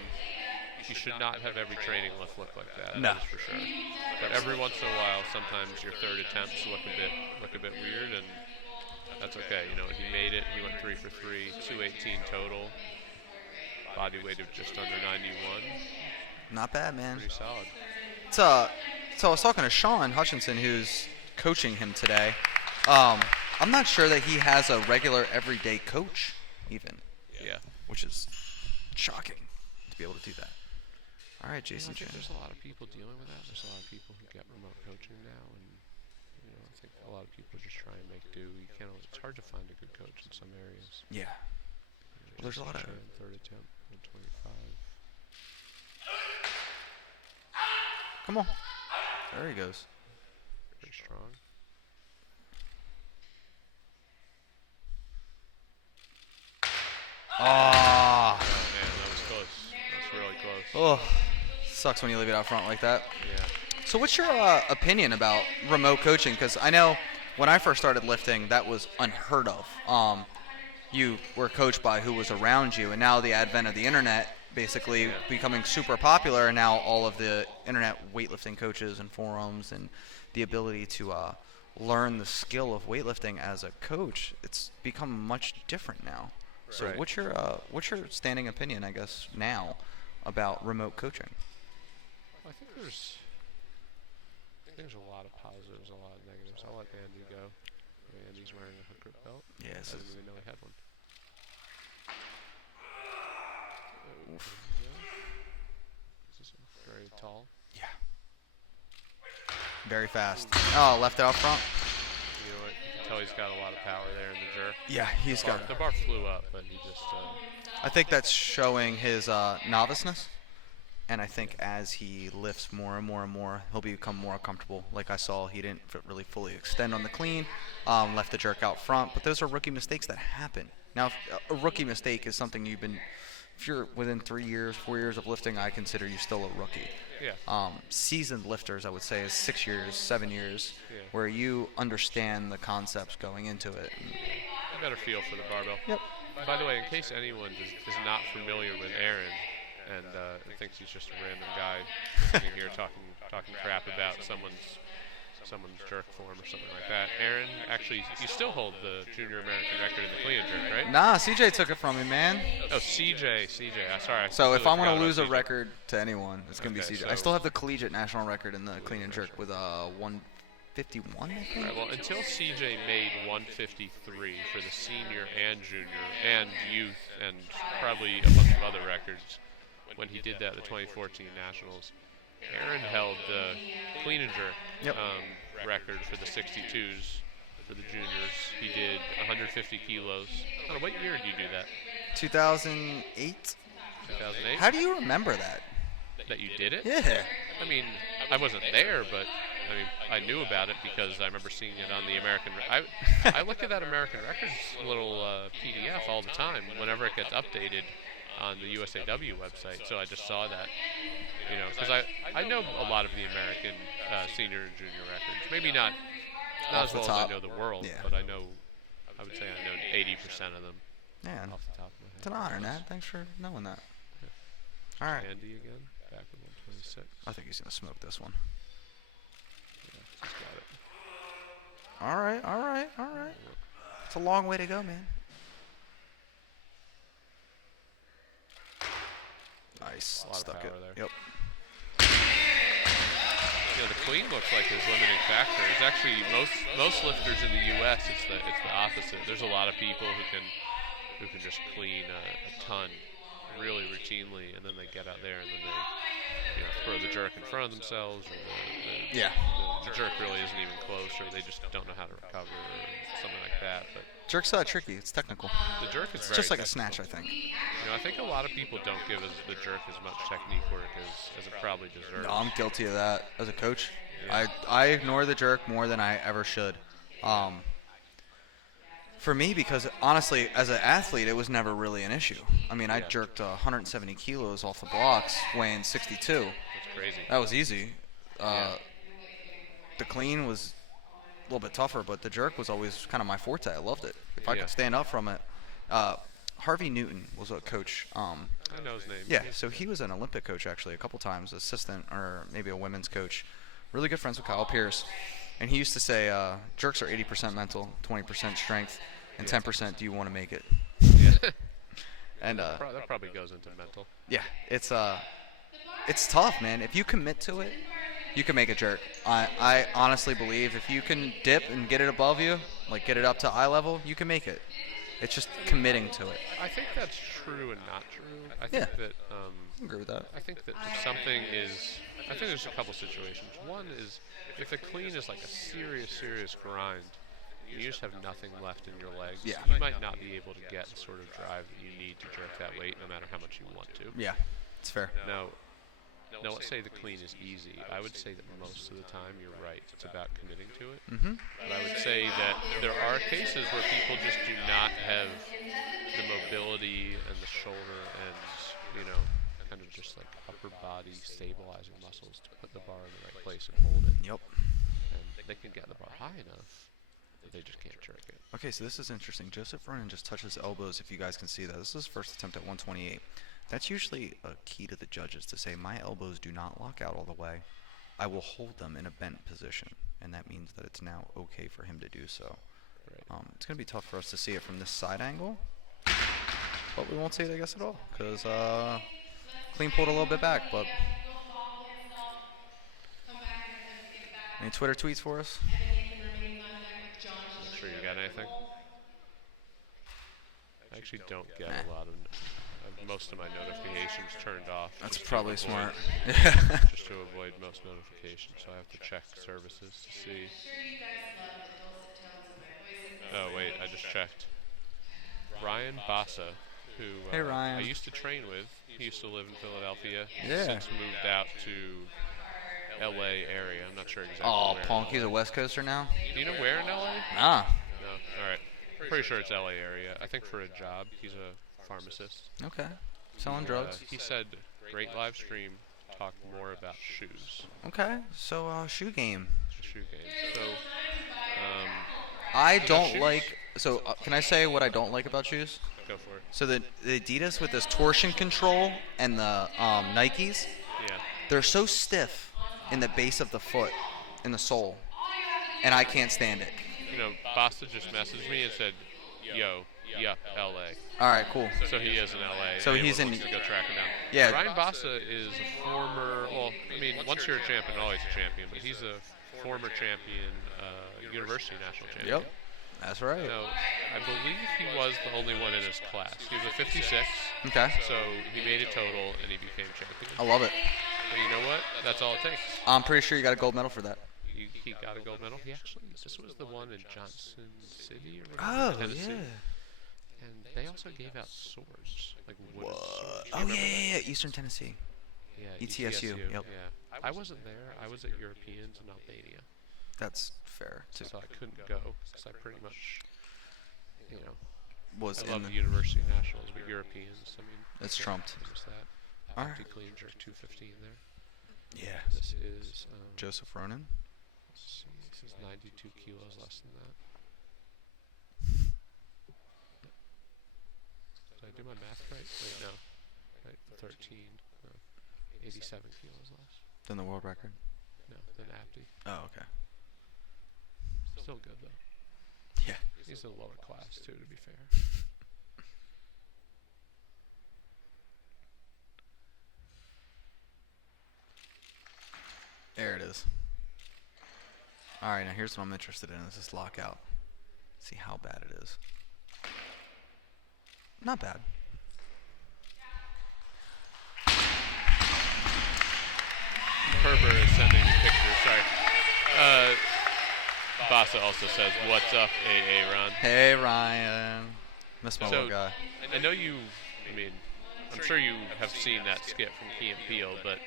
you should not have every training lift look like that. No. That is for sure. But every once in a while, sometimes your third attempts look a bit weird, and that's okay. He made it. He went 3 for 3, 218 total. Body weight of just under 91. Not bad, man. Pretty solid. So I was talking to Sean Hutchinson, who's coaching him today. I'm not sure that he has a regular everyday coach, even, Yeah. which is shocking to be able to do that. All right, Jason. I think there's a lot of people dealing with that. There's a lot of people who get remote coaching now, and I think a lot of people just try and make do. You can't. It's hard to find a good coach in some areas. Yeah. Well, there's a lot of. Third attempt, 125. Come on. There he goes. Pretty strong. Ah. Oh man, that was close. That's really close. Oh, sucks when you leave it out front like that. Yeah. So what's your opinion about remote coaching? Because I know when I first started lifting, that was unheard of. You were coached by who was around you, and now the advent of the internet basically becoming super popular, and now all of the internet weightlifting coaches and forums and the ability to learn the skill of weightlifting as a coach, it's become much different now. So Right. what's your standing opinion, I guess, now about remote coaching? Well, I think there's a lot of positives, a lot of negatives. I'll let Andy go. Andy's wearing a hookgrip belt. Yes. I didn't even know he had one. Oof. This is very tall. Yeah. Very fast. Oh, left it out front. You know what? You can tell he's got a lot of power there in the jerk. Yeah, he's got. The bar flew up, but he just. I think that's showing his noviceness, and I think as he lifts more and more and more, he'll become more comfortable. Like I saw, he didn't really fully extend on the clean, left the jerk out front. But those are rookie mistakes that happen. Now, a rookie mistake is something if you're within 3 years, 4 years of lifting, I consider you still a rookie. Yeah. Seasoned lifters, I would say, is 6 years, 7 years, Yeah. where you understand the concepts going into it. A better feel for the barbell. Yep. By the way, in case anyone is not familiar with Aaron and thinks he's just a random guy sitting here talking crap about someone's someone's jerk form or something like that. Aaron, actually, you still hold the junior American record in the clean and jerk, right? Nah, CJ took it from me, man. Oh, CJ. Sorry. I So if completely I'm gonna forgot lose a about CJ. record to anyone, it's gonna be Okay, CJ. I so- still have the collegiate national record in the clean and jerk with 151. I think. Right, well, until CJ made 153 for the senior and junior and youth and probably a bunch of other records when he did that at the 2014 Nationals, Aaron held the clean and jerk Yep. record for the 62s for the juniors. He did 150 kilos. I don't know, what year did you do that? 2008. 2008? How do you remember that? That you did it? Yeah. I mean, I wasn't there, but I mean, I knew about it because I remember seeing it on the American. I look at that American Records little PDF all the time whenever it gets updated on the USAW website. So I just saw that, because I know a lot of the American senior and junior records. Maybe not Off as the well top. as I know the world, Yeah. but I would say I know 80% of them Man, off the top of my head. it's an honor, Nat. Thanks for knowing that. All right. Andy again, back with 126. I think he's gonna smoke this one. Yeah, he's got it. All right. It's a long way to go, man. Nice. A lot of Stuck power it. there. Yep. The clean looks like his limiting factor. It's actually most lifters in the U.S. It's the opposite. There's a lot of people who can just clean a ton really routinely, and then they get out there and then they throw the jerk in front of themselves, or the jerk really isn't even close, or they just don't know how to recover, or something like that. But Jerk's tricky. It's technical. the jerk is It's very just like a technical. snatch, I think. I think a lot of people don't give the jerk as much technique work as it probably deserves. No, I'm guilty of that as a coach. Yeah. I ignore the jerk more than I ever should. For me, because honestly, as an athlete, it was never really an issue. I mean, I Yeah. jerked 170 kilos off the blocks, weighing 62. That's crazy. That was easy. Yeah. The clean was a little bit tougher, but the jerk was always kind of my forte. I loved it. If I Yeah. could stand up from it. Harvey Newton was a coach. I know his name. Yeah, so he was an Olympic coach actually a couple times, assistant or maybe a women's coach. Really good friends with Kyle Pierce. And he used to say, jerks are 80% mental, 20% strength, and 10% do you want to make it? Yeah. And that probably goes into mental. yeah, it's tough, man. If you commit to it, you can make a jerk. I honestly believe if you can dip and get it above you, like get it up to eye level, you can make it. It's just committing to it. I think that's true and not true. I Yeah. think that I agree with that. I think that if something is, I think there's a couple situations. One is if the clean is like a serious grind, you just have nothing left in your legs. Yeah. You might not be able to get the sort of drive that you need to jerk that weight, no matter how much you want to. Yeah, it's fair. Now, let's say the clean is easy. I would say that most of the time you're right. It's about committing to it. Mm-hmm. But I would say that there are cases where people just do not have the mobility and the shoulder and, kind of just like upper body stabilizing muscles to put the bar in the right place and hold it. Yep. And they can get the bar high enough, but they just can't jerk it. Okay, so this is interesting. Joseph Vernon just touches elbows, if you guys can see that. This is his first attempt at 128. That's usually a key to the judges to say, my elbows do not lock out all the way. I will hold them in a bent position, and that means that it's now okay for him to do so. Right. It's going to be tough for us to see it from this side angle, but we won't see it, I guess, at all, because clean pulled a little bit back, but... Any Twitter tweets for us? Not sure you got anything? I actually don't get a lot of... most of my notifications turned off. That's just to probably avoid- smart. Just to avoid most notifications, so I have to check services to see. Oh wait, I just checked. Ryan Bassa, who Hey, Ryan. I used to train with. He used to live in Philadelphia. Yeah. Since moved out to LA area. I'm not sure exactly Oh, where. Punk, he's a West Coaster now? Do you know where in LA? Ah, No. All right. Pretty sure it's LA area. I think for a job. He's a pharmacist. okay. Selling drugs. He said, great live stream. Talk more about shoes. Okay, so shoe game. The shoe game. So, I don't shoes? like. So can I say what I don't like about shoes? go for it. So the Adidas with this torsion control and the Nikes, Yeah. they're so stiff in the base of the foot, in the sole. and I can't stand it. You know, Basta just messaged me and said, "Yo, yep, LA." All right, cool. So he is in LA. So Anyone he's in- wants to go track him down. Yeah. Ryan Bassa is a former. Well, I mean, once you're a champion, always a champion. But he's a former champion, university national champion. Yep. That's right. No, I believe he was the only one in his class. He was a 56. Okay. So he made it total and he became champion. I love it. And you know what? That's all it takes. I'm pretty sure you got a gold medal for that. He got a gold medal. He actually, this was the one in Johnson City or Oh, whatever, Tennessee. yeah. And they also gave out swords, like wooden swords. Oh, yeah. Eastern Tennessee. Yeah, ETSU, yep. Yeah. I wasn't there. I was at Europeans in Albania. That's fair, too. So I couldn't go because I pretty much, you know, Was I in love the... the University Nationals, but Europeans, I mean, It's trumped. Just that. All right. Clean jerk 215 there. Yeah. This is, Joseph Ronan. let's see, this is 92 kilos less than that. Did I do my math right? Wait, no. Right, 13. No. 87 kilos less. Then the world record. No, than Abdi. Oh, okay. Still good though. Yeah. He's in a lower class too, to be fair. There it is. All right, now here's what I'm interested in. Is this lockout? See how bad it is. Not bad. Herbert is sending pictures. Sorry. Bassa also says, "What's up, AA Ron?" Hey, Ryan. Miss my little guy. I know you. I mean, I'm sure you have seen that skit from Key and Peele, but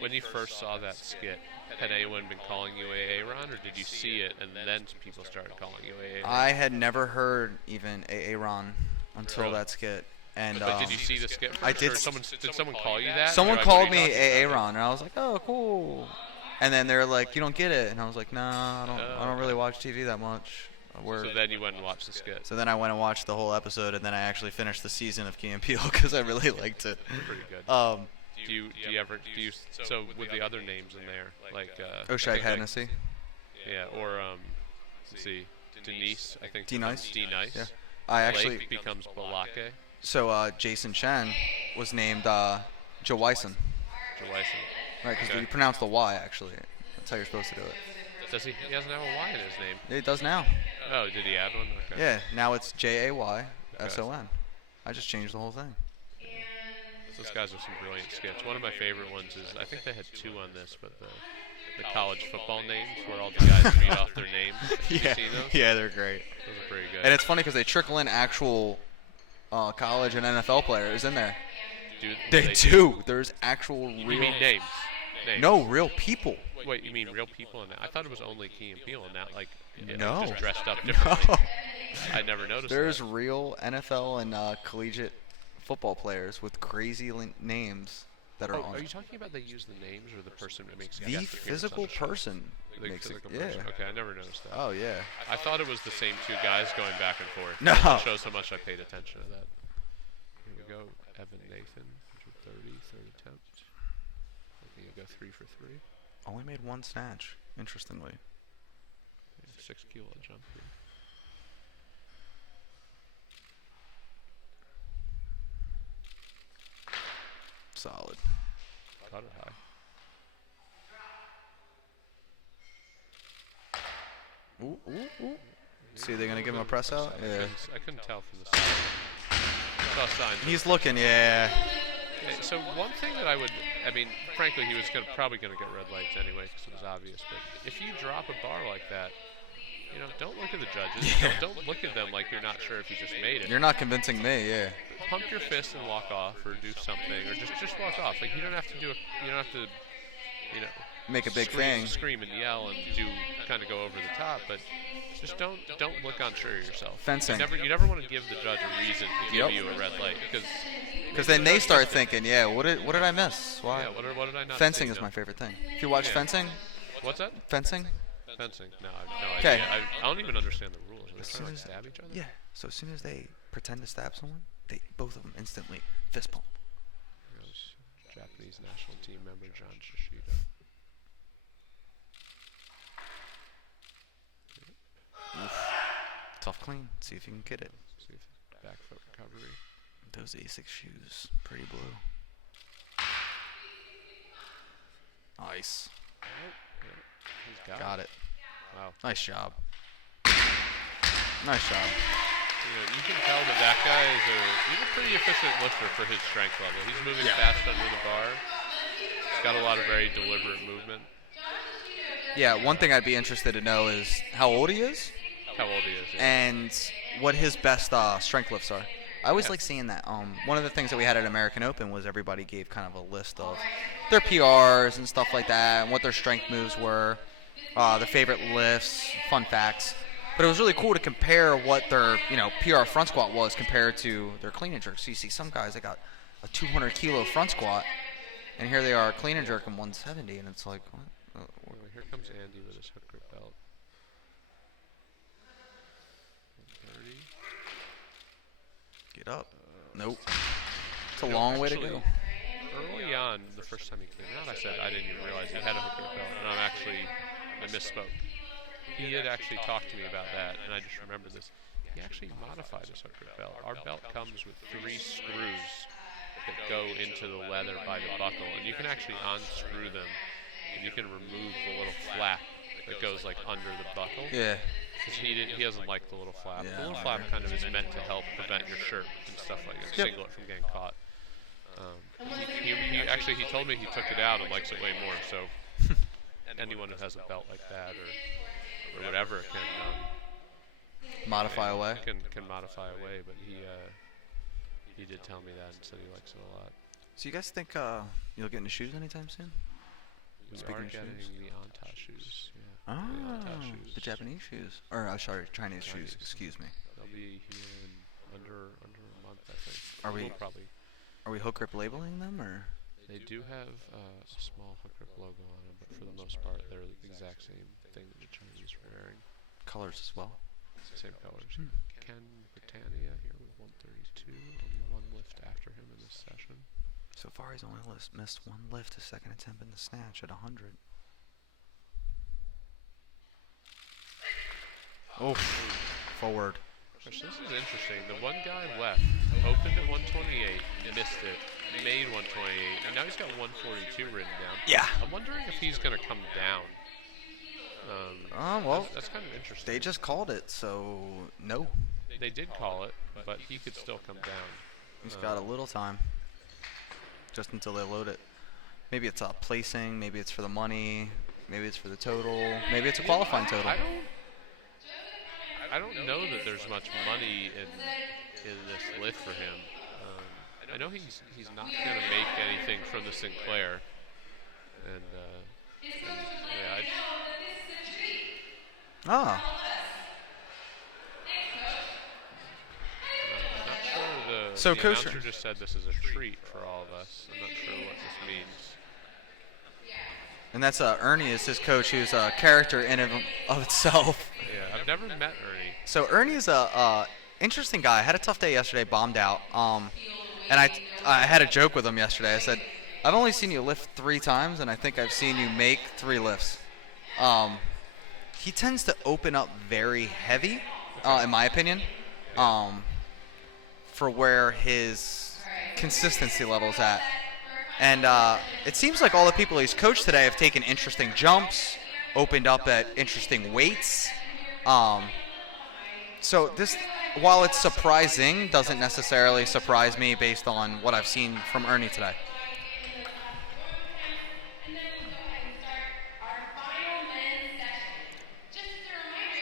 when you first saw that skit, had anyone been calling you AA Ron, or did you see it and then people started calling you AA Ron? I had never heard even AA Ron until Really? that skit. And But did you see the skit first? I did. Or did someone call you that? Someone You're like, called "What are you me talking AA about?" Ron, and I was like, oh, cool. And then they're like, you don't get it, and I was like, nah, I don't really watch TV that much. So then you went and watched the skit. So then I went and watched the whole episode, and then I actually finished the season of Key and Peele because I really liked it. Pretty good. Do you so with the other names in there, like Oshag Hennessy. Yeah, or let's see, Denise, I think. D-Nice? D-Nice. Yeah. I actually. Blake becomes Balake. So Jason Chen was named Joe Wyson. Joyson. Right, because Okay. you pronounce the Y actually. That's how you're supposed to do it. Does he? He doesn't have a Y in his name. It does now. Oh, did he add one? Okay. Yeah, now it's JAYSON. I just changed the whole thing. Those guys have some brilliant skits. One of my favorite ones is, I think they had two on this, but the college football names, where all the guys read off their names. Have you seen those? Yeah, they're great. Those are pretty good. And it's funny because they trickle in actual college and NFL players in there. Dude, They do. There's actual You real. mean names? No, real people. Wait, you mean real people in that? I thought it was only Key and Peele in that, like, No. just dressed up differently. No. I never noticed There's that. real NFL and collegiate football players with crazy names that are on. Are you talking about they use the names or the person that makes The guest appearance on physical the show? person The makes it. physical Yeah. person. Okay, I never noticed that. Oh yeah. I thought it was the same two guys going back and forth. No. That shows how much I paid attention to that. Here we go. Evan Nathan, 130, third attempt. Okay, you'll go 3 for 3. Only made one snatch. Interestingly. Yeah, 6 kilo jump here. Solid. Cut it high. Ooh, ooh, ooh. See, they're gonna give him a press out. Yeah. I couldn't tell from the side. I saw signs. He's looking. Yeah. Okay, so one thing that I mean, frankly, he was probably gonna get red lights anyway because it was obvious. But if you drop a bar like that, you know, don't look at the judges. Yeah. Don't look at them like you're not sure if you just made it. You're not convincing me. Yeah. Pump your fist and walk off, or do something, or just walk off. Like you don't have to you don't have to, you know, Make a big thing. scream and yell and do kind of go over the top, but just don't look unsure of yourself. Fencing. You never want to give the judge a reason to give Yep. you a red light Because then they start thinking, yeah, what did I miss? Why? Yeah, what did I not Fencing see, is you know? my favorite thing. If you watch Yeah. fencing, What's that? fencing. Fencing? No, I have no 'Kay. idea. I don't even understand the rules. Are they As trying soon to like as- stab each other? Yeah. So as soon as they pretend to stab someone, they both of them instantly fist pump. Here goes Japanese national team member John Shishido. Tough clean. See if you can get it. See if back foot recovery. Those Asics shoes, pretty blue. Nice. Oh, yeah. He's Got it. Wow. Nice job. Nice job. You can tell that guy he's a pretty efficient lifter for his strength level. He's moving fast under the bar. He's got a lot of very deliberate movement. Yeah, one thing I'd be interested to know is how old he is How old he is. Yeah. and what his best strength lifts are. I always like seeing that. One of the things that we had at American Open was everybody gave kind of a list of their PRs and stuff like that and what their strength moves were, their favorite lifts, fun facts. But it was really cool to compare what their PR front squat was compared to their clean and jerk. So you see some guys that got a 200 kilo front squat, and here they are clean and jerking 170, and it's like, what? Well, here comes Andy with his hook grip belt. 130. Get up. Nope. It's a long way to go. Early on, the first time he came out, I said I didn't even realize he had a hook grip belt, and I misspoke. He had actually talked to me about that, and I just remember this. He actually modified his hook grip belt. Our belt comes with 3 screws that go into the leather by the buckle, and you can actually unscrew them, and you can remove the little flap that goes like under the buckle. Yeah. Because he doesn't like the little flap. Yeah, The little flap kind of is meant to help prevent your shirt and stuff like that, singlet from getting caught. He told me he took it out and likes it way more. So anyone who has a belt like that or whatever can Modify away. Can modify away. But he did tell me that and said he likes it a lot. So you guys think you'll get into shoes anytime soon? We Speaking are of getting shoes. the Anta shoes. Yeah. Oh, Anta shoes. the Japanese shoes. Or, sorry, Chinese shoes. Excuse me. They'll be here in under a month, I think. Are we- We'll probably. Are we hook grip labeling them, or? They do have a small hook grip logo on them, but for the most part, they're the exact same thing that the Chinese are wearing. Colors as well. Same colors. Ken Britannia here with 132. Only one lift after him in this session. So far, he's only missed one lift, his second attempt in the snatch at 100. Oh, forward. Gosh, this is interesting. The one guy left, opened at 128, missed it, made 128, and now he's got 142 written down. Yeah. I'm wondering if he's going to come down. Well, That's kind of interesting. they just called it, so no. They did call it, but he could still come down. He's got a little time. Just until they load it. Maybe it's placing, maybe it's for the money, maybe it's for the total, maybe it's a qualifying total. I don't know that there's much money in this lift for him. I know he's not going to make anything from the Sinclair, and yeah, Ah, I'm not sure So, the Coach- announcer just said this is a treat for all of us. I'm not sure what this means. and that's Ernie is his coach, who's a character in and of itself. Yeah, I've never met Ernie. So Ernie is a interesting guy. I had a tough day yesterday, bombed out. And I had a joke with him yesterday. I said, I've only seen you lift 3 times, and I think I've seen you make 3 lifts. He tends to open up very heavy, in my opinion, for where his consistency level's at. And it seems like all the people he's coached today have taken interesting jumps, opened up at interesting weights. So this, while it's surprising, doesn't necessarily surprise me based on what I've seen from Ernie today.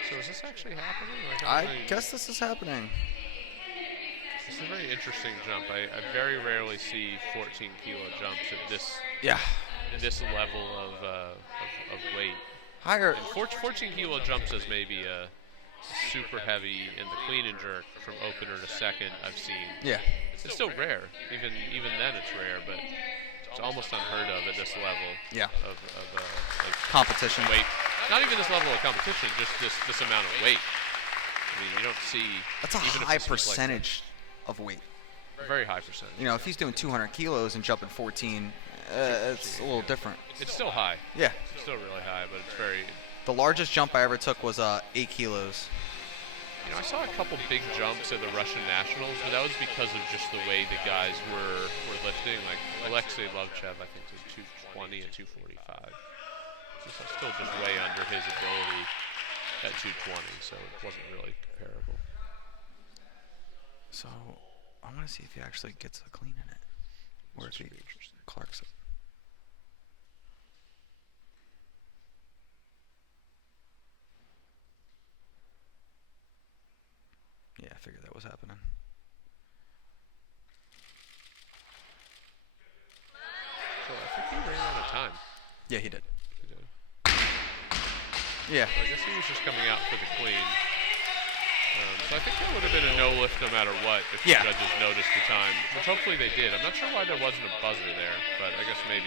So is this actually happening? Like, I guess this is happening. It's a very interesting jump. I very rarely see 14 kilo jumps at this Yeah. level of weight. Higher. And 14 kilo jumps is maybe a super heavy in the clean and jerk from opener to second I've seen. Yeah. It's still rare. Even then it's rare, but it's almost unheard of at this level Yeah. of like Competition. weight. Not even this level of competition, just this amount of weight. I mean, you don't see. That's a even if high this was like percentage of weight. a very high percentage. You know, if he's doing 200 kilos and jumping 14, it's a little different. It's still high. Yeah. It's still really high, but it's very. The largest jump I ever took was 8 kilos. I saw a couple big jumps at the Russian Nationals, but that was because of just the way the guys were lifting. Like Alexei Lovchev, I think, did 220 and 245. Still just way under his ability at 220, so it wasn't really comparable. So I want to see if he actually gets a clean in it, or if he clarks it. Yeah, I figured that was happening. So I think he ran out of time. Yeah, he did. He did. Yeah. So I guess he was just coming out for the clean. So I think that would have been a no lift no matter what if the judges noticed the time, which hopefully they did. I'm not sure why there wasn't a buzzer there, but I guess maybe...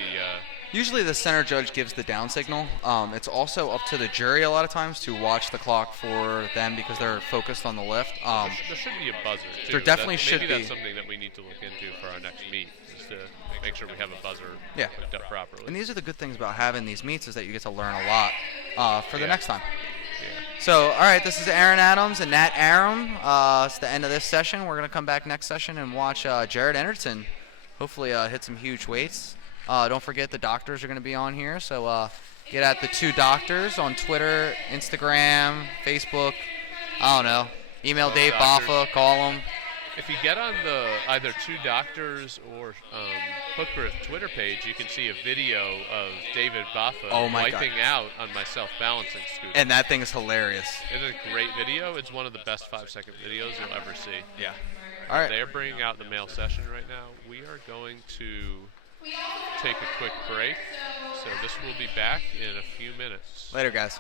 Usually the center judge gives the down signal. It's also up to the jury a lot of times to watch the clock for them because they're focused on the lift. There should be a buzzer, too. There definitely should be. Maybe that's something that we need to look into for our next meet, is to make sure we have a buzzer hooked up properly. And these are the good things about having these meets is that you get to learn a lot for the next time. Yeah. So, all right, this is Aaron Adams and Nat Aram. It's the end of this session. We're going to come back next session and watch Jared Enderton hopefully hit some huge weights. Don't forget the doctors are going to be on here. So get at the two doctors on Twitter, Instagram, Facebook. I don't know. Email Dave Baffa, call him. If you get on the either Two Doctors or hookgrip Twitter page, you can see a video of David Baffa wiping out on my self-balancing scooter. And that thing is hilarious. It is a great video. It's one of the best 5-second videos you'll ever see. Yeah. All right. They're bringing out the male session right now. We are going to take a quick break. So this will be back in a few minutes. Later, guys.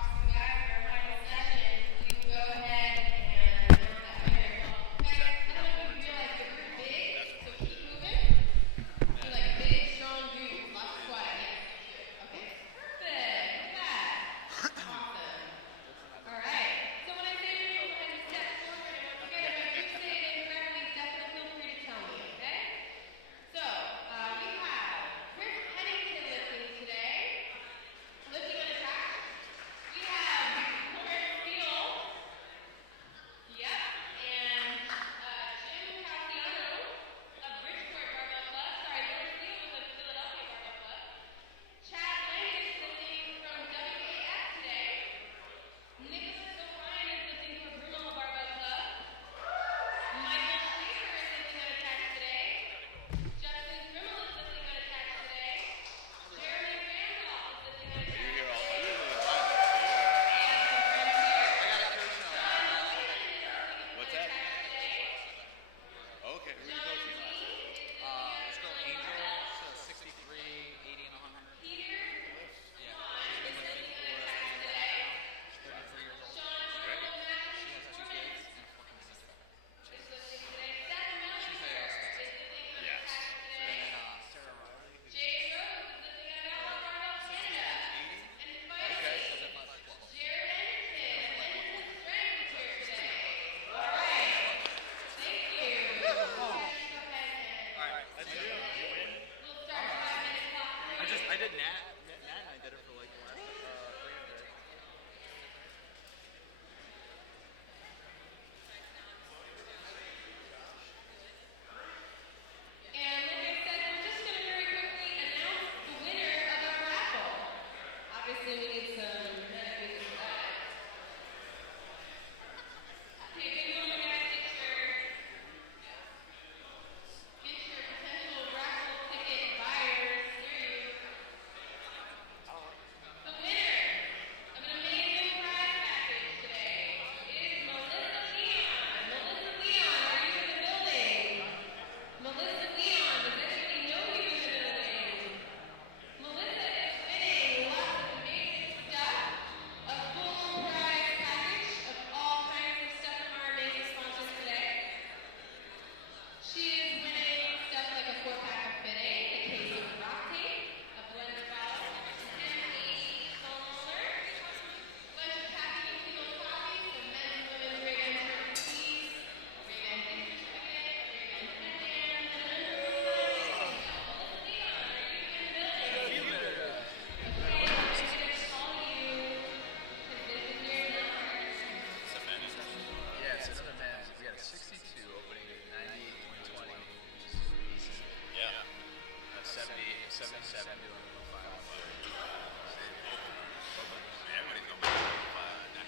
Everybody's going back to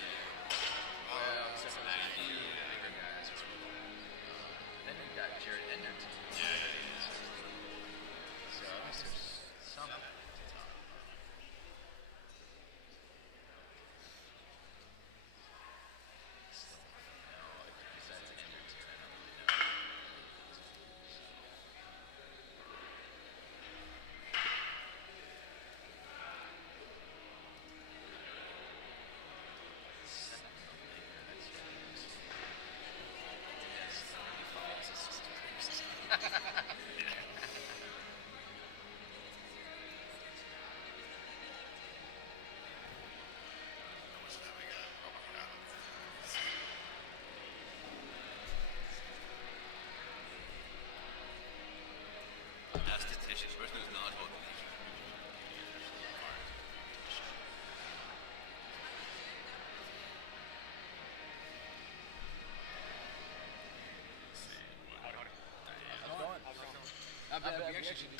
Well, except for a few bigger guys. Then you've got Jared Enderton. So at least there's something. Besides Enderton, I don't really know. Esthetician, person who's knowledgeable about nature. Not bad. We actually should do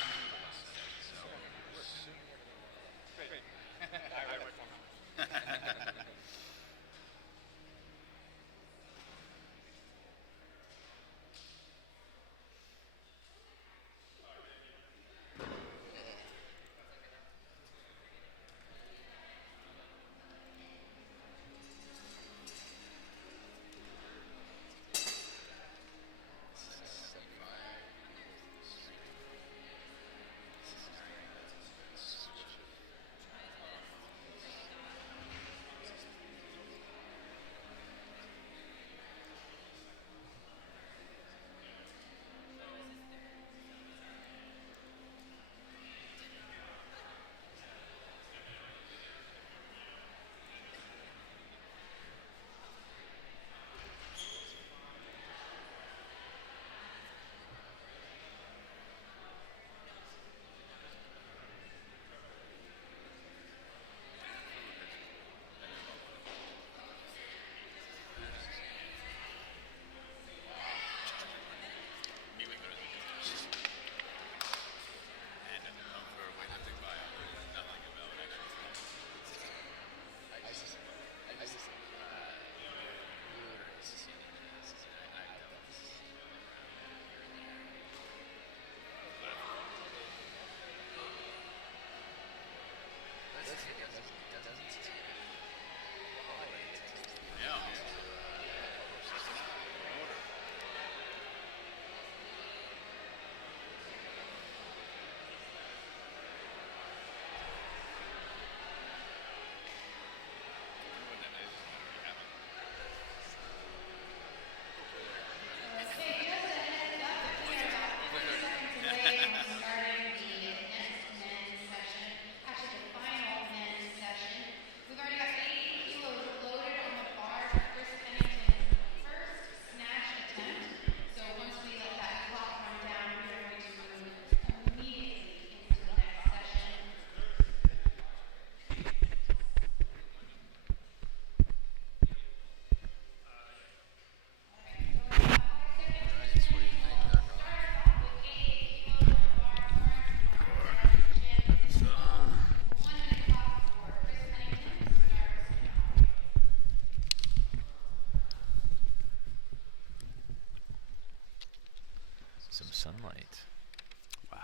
Some sunlight. Wow.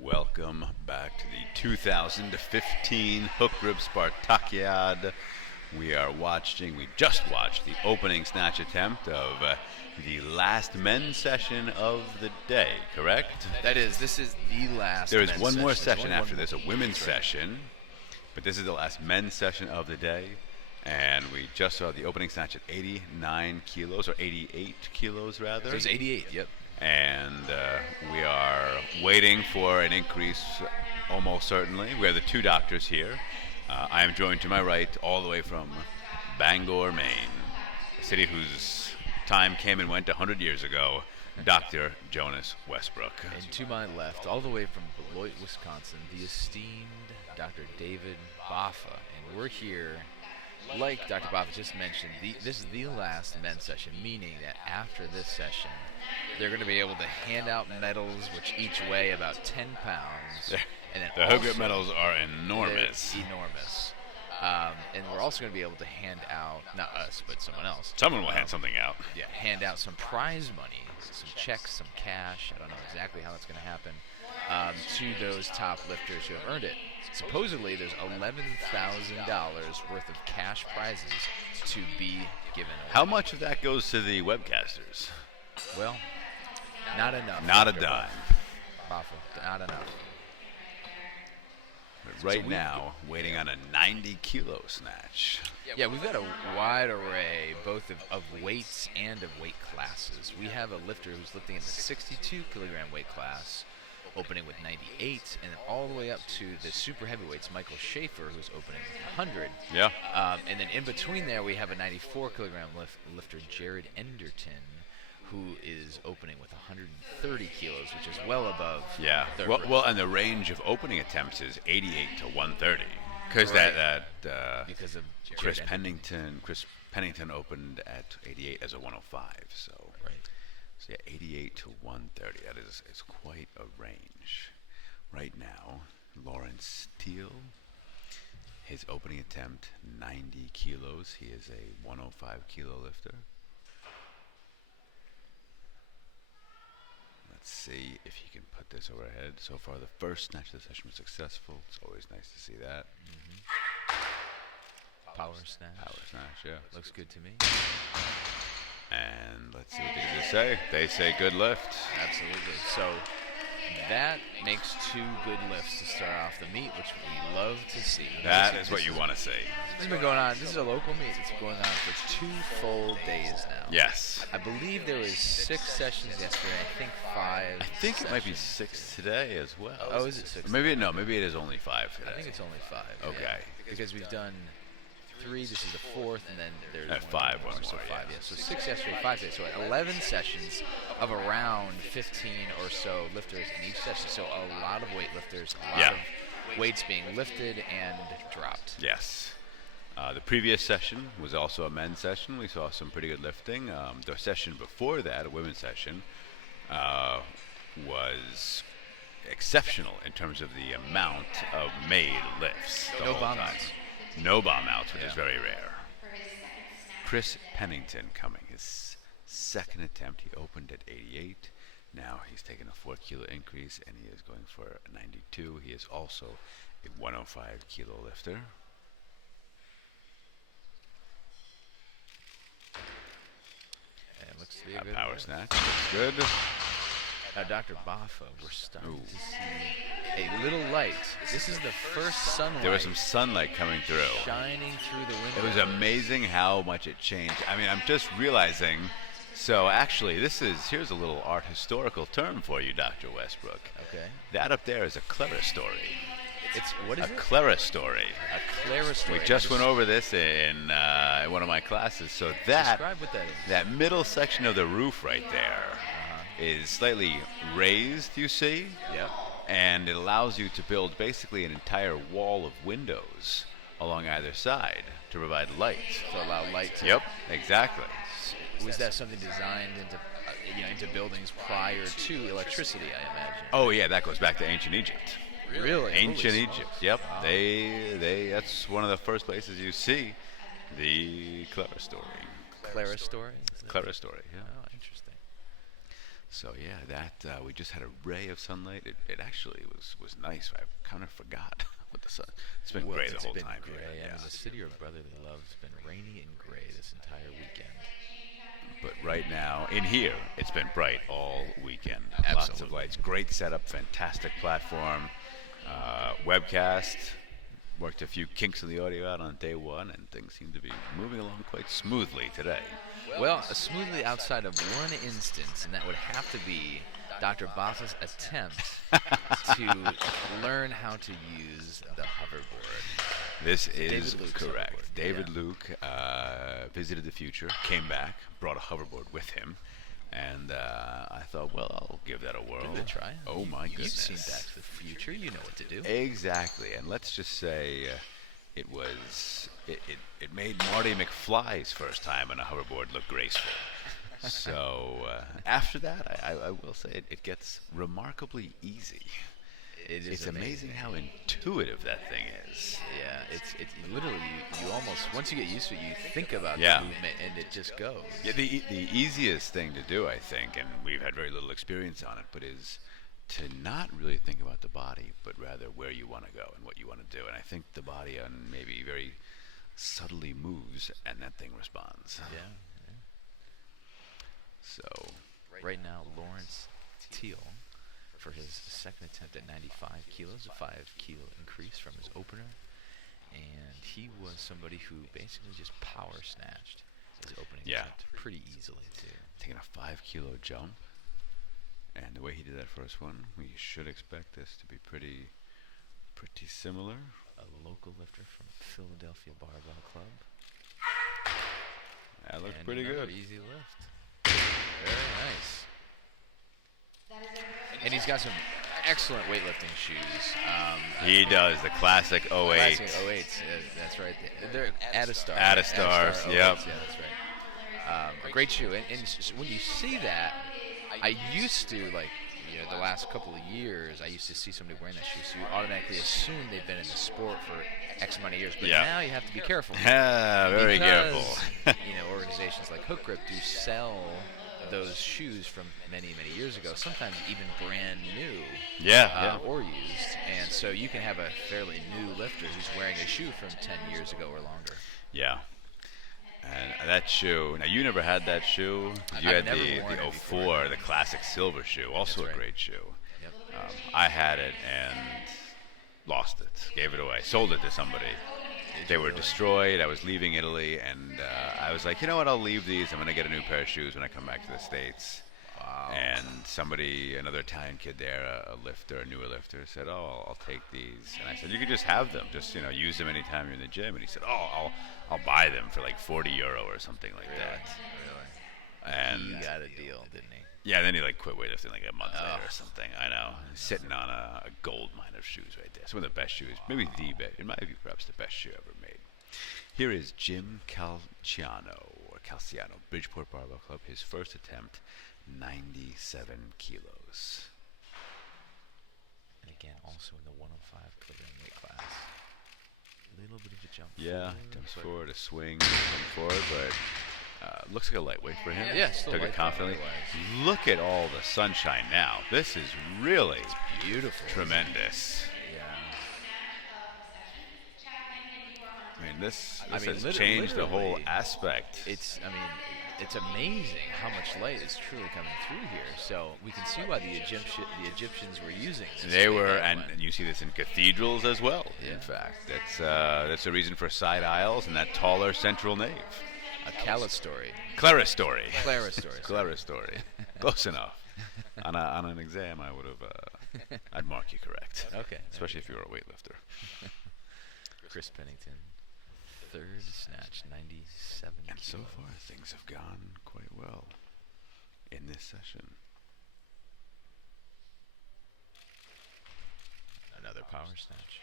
Welcome back to the 2015 hookgrip Spartakiad. We just watched the opening snatch attempt of the last men's session of the day, correct? This is the last. There is men's one more There's session only after one this, a more. women's That's right. session, but this is the last men's session of the day. And we just saw the opening snatch at 89 kilos, or 88 kilos rather. So it's 88. Yep. And we are waiting for an increase almost certainly. We have the two doctors here. I am joined to my right all the way from Bangor, Maine, a city whose time came and went 100 years ago, Dr. Jonas Westbrook. And to my left, all the way from Beloit, Wisconsin, the esteemed Dr. David Baffa. And we're here like Dr. Bob just mentioned, this is the last men's session, meaning that after this session, they're going to be able to hand out medals, which each weigh about 10 pounds. And then The hookgrip also- medals are enormous. They're enormous. And we're also going to be able to hand out, not us, but someone else. Someone will hand something out. Yeah, hand out some prize money, some checks, some cash. I don't know exactly how that's going to happen to those top lifters who have earned it. Supposedly, there's $11,000 worth of cash prizes to be given away. How much of that goes to the webcasters? Well, not enough. Not a Dr. dime. Boffo, not enough. But right now, waiting on a 90-kilo snatch. Yeah, we've got a wide array both of weights and of weight classes. We have a lifter who's lifting in the 62-kilogram weight class, opening with 98, and then all the way up to the super heavyweights, Michael Schaefer, who's opening with 100. Yeah. And then in between there, we have a 94-kilogram lifter, Jared Enderton, who is opening with 130 kilos, which is well above. Yeah. their Well, and the range of opening attempts is 88 to 130. Because Right. because of Chris Jared Enderton. Pennington opened at 88 as a 105. So Right. So yeah, 88 to 130. That is quite a range. Right now, Lawrence Steele, his opening attempt, 90 kilos. He is a 105 kilo lifter. Let's see if he can put this overhead. So far, the first snatch of the session was successful. It's always nice to see that. Power snatch. Power snatch, yeah. Looks good to me. And let's see what they say. They say good lift. Absolutely. So that makes two good lifts to start off the meet, which we love to see. That is what you want to see. This has been going on. This is a local meet. It's going on for 2 full days now. Yes. I believe there was 6 sessions yesterday. I think 5. I think it might be sessions. 6 today as well. Oh, is it 6? Or maybe maybe it is only 5 today. I think it's only 5. Okay. Yeah. Because we've done 3. This is the 4th, and then there's At 5 one so more, 5. yeah. Yeah. So 6 yesterday, 5 today. So 11 sessions of around 15 or so lifters in each session. So a lot of weight lifters, a lot of weights being lifted and dropped. Yes. The previous session was also a men's session. We saw some pretty good lifting. The session before that, a women's session, was exceptional in terms of the amount of made lifts. the No whole bomb time. outs. No bomb outs, which is Yeah. very rare. Chris Pennington coming. His second attempt, he opened at 88. Now he's taken a 4-kilo increase, and he is going for a 92. He is also a 105-kilo lifter. And looks to be a A good power lift. snatch. Looks good. Now, Dr. Baffa, we're starting to see a little light. This is the first sunlight There was some sunlight coming through. shining through the window. It was amazing how much it changed. I mean, I'm just realizing. So actually, here's a little art historical term for you, Dr. Westbrook. Okay. That up there is a clerestory. What is A it? clerestory. A clerestory. We just went over this in one of my classes. So that Describe what that is. that middle section of the roof right there is slightly raised, you see, Yep. and it allows you to build basically an entire wall of windows along either side to provide light. To allow light to. Yep, exactly. Was that something designed into buildings prior to electricity? I imagine. Oh yeah, that goes back to ancient Egypt. Really? Ancient Holy Egypt. smokes. Yep. Wow. They that's one of the first places you see the clerestory. Clerestory. Clerestory. Yeah. Oh, interesting. So yeah, that we just had a ray of sunlight. It actually was nice. I kind of forgot what the sun. It's been gray the It's whole been time. gray. Here. I Yeah. mean, the city of brotherly love has been rainy and gray this entire weekend. But right now, in here, it's been bright all weekend. Lots of Absolutely. lights. Great setup. Fantastic platform. Webcast. Worked a few kinks in the audio out on day one, and things seem to be moving along quite smoothly today. Well, smoothly outside of one instance, and that would have to be Dr. Baffa's attempt to learn how to use the hoverboard. This is David Luke's correct. hoverboard, David yeah. Luke visited the future, came back, brought a hoverboard with him, and I thought, well, I'll give that a whirl. Give it a try. Oh my You've goodness! seen Back to the Future. You know what to do. Exactly, and let's just say it was it made Marty McFly's first time on a hoverboard look graceful. So after that, I will say it gets remarkably easy. It's amazing how intuitive that thing is. Yeah, it's literally you almost once you get used to it, you think about Yeah. the movement and it just goes. Yeah, the easiest thing to do, I think, and we've had very little experience on it, but is to not really think about the body, but rather where you want to go and what you want to do. And I think the body on maybe very subtly moves, and that thing responds. Yeah. So Right now, Lawrence Teal, for his second attempt at 95 kilos, a 5-kilo increase from his opener. And he was somebody who basically just power snatched his opening attempt pretty easily, too. taking a 5-kilo jump, and the way he did that first one, we should expect this to be pretty similar. A local lifter from Philadelphia Barbell Club. That looks And pretty another good. easy lift. Very nice. And he's got some excellent weightlifting shoes. He does the classic 08. Classic 08s, that's right. They're Adastar. Adastars, Adastar 08s, yep. Yeah, that's right. A great shoe. And when you see that, I used to, like, the last couple of years, I used to see somebody wearing that shoe, so you automatically assume they've been in the sport for X amount of years. But now you have to be careful. Yeah, very careful. Because, organizations like Hookgrip do sell those shoes from many, many years ago, sometimes even brand new or used. And so you can have a fairly new lifter who's wearing a shoe from 10 years ago or longer. Yeah. And that shoe, now you never had that shoe. You I've had never the worn it 04, before. the classic silver shoe, also That's a right. great shoe. Yep. I had it and lost it, gave it away, sold it to somebody. They were destroyed. I was leaving Italy, and I was like, you know what, I'll leave these. I'm going to get a new pair of shoes when I come back to the States. Wow. And another Italian kid there, a newer lifter, said, "Oh, I'll take these." And I said, "You can just have them. Just use them anytime you're in the gym." And he said, "Oh, I'll buy them for like €40 or something like that." Really? And He got a deal, didn't he? yeah, then he quit weightlifting like a month later or something. I know, sitting on a gold mine of shoes right there. Some of the best shoes, maybe the best, in my view, perhaps the best shoe ever made. Here is Jim Calciano, Bridgeport Barbell Club. His first attempt, 97 kilos. And again, also in the 105 kilogram weight class. A little bit of a jump. Yeah, forward, jumps but forward, a swing, come forward, but looks like a lightweight for him. Yeah, still took it lightweight confidently. otherwise. Look at all the sunshine now. This is really Beautiful. tremendous. Yeah. I mean, this I mean, has changed the whole literally, aspect. It's amazing how much light is truly coming through here. So we can see why the Egyptians were using this. They way were, back and when. you see this in cathedrals as well. Yeah. In fact, that's a reason for side aisles and that taller central nave. A clerestory. Clerestory. Clerestory. Clerestory. Close enough. On an exam, I would have. I'd mark you correct. Okay. Especially if you were a weightlifter. Chris Pennington, third snatch, 97 And so kilos. far, things have gone quite well in this session. Another power snatch.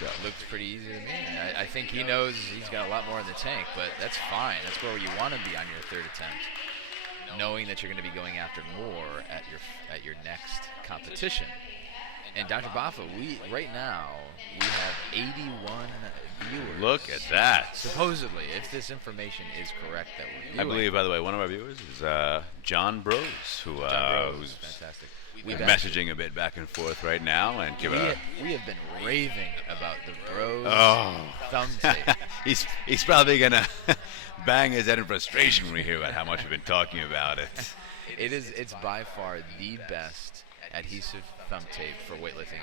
So, Looked pretty easy to me. I think he knows he's got a lot more in the tank, but that's fine. That's where you want to be on your third attempt, knowing that you're going to be going after more at your next competition. And Dr. Baffa, right now we have 81 viewers. look at that. Supposedly, if this information is correct, that we're viewing. I believe, by the way, one of our viewers is John Bros, who's fantastic. We've messaging a bit back and forth right now, and we have been raving about the Bros thumb tape. he's probably gonna bang his head in frustration when we hear about how much we've been talking about it. It's by far the best adhesive thumb tape for weightlifting.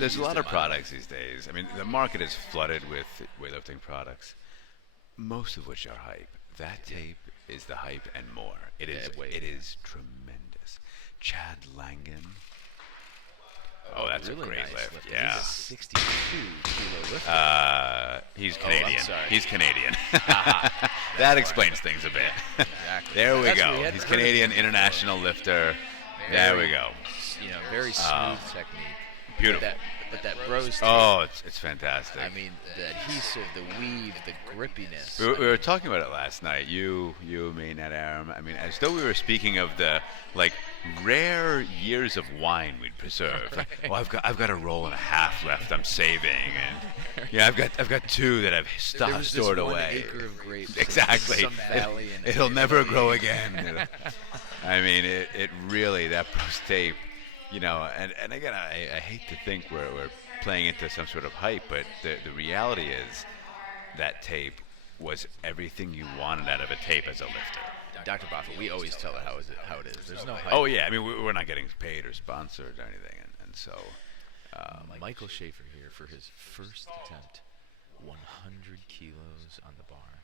There's a lot of products these days. I mean, the market is flooded with weightlifting products, most of which are hype. That tape is the hype and more. It is tremendous. Chad Langen. Oh, that's really a great nice lift. lifter. Yeah. He's a 62 kilo lifter. He's I'm Canadian. sorry. He's Canadian. Aha. That explains things a bit. Exactly. There we That's what go. we hadn't He's heard of Canadian him international lifter. There we go. Very smooth technique. Beautiful. But that bros tape, Oh, it's fantastic. I mean, the adhesive, the weave, the grippiness. We were talking about it last night. You, me, Ned Aram. I mean, as though we were speaking of the like rare years of wine we'd preserve. Like, oh, I've got a roll and a half left. I'm saving, and yeah, I've got two that I've There was stored this 1 away. acre of grapes Exactly. in some valley in It'll never Italy. grow again. I mean, it really, that bros tape, and again, I hate to think we're playing into some sort of hype, but the reality is that tape was everything you wanted out of a tape as a lifter. Dr. Boffa, we always tell it how it is. There's no hype. Oh yeah, I mean we're not getting paid or sponsored or anything, and so Michael Schaefer here for his first attempt, 100 kilos on the bar.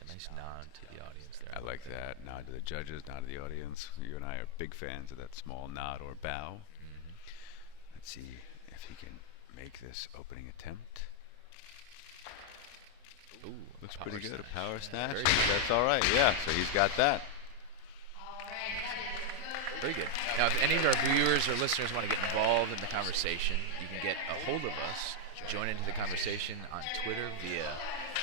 A nice nod to the audience there. I like that. Nod to the judges, nod to the audience. You and I are big fans of that small nod or bow. Let's see if he can make this opening attempt. Ooh, Looks power pretty good. snatch. A power snatch. Very good. That's all right. Yeah, so he's got that. Very good. Now, if any of our viewers or listeners want to get involved in the conversation, you can get a hold of us. Join into the conversation on Twitter via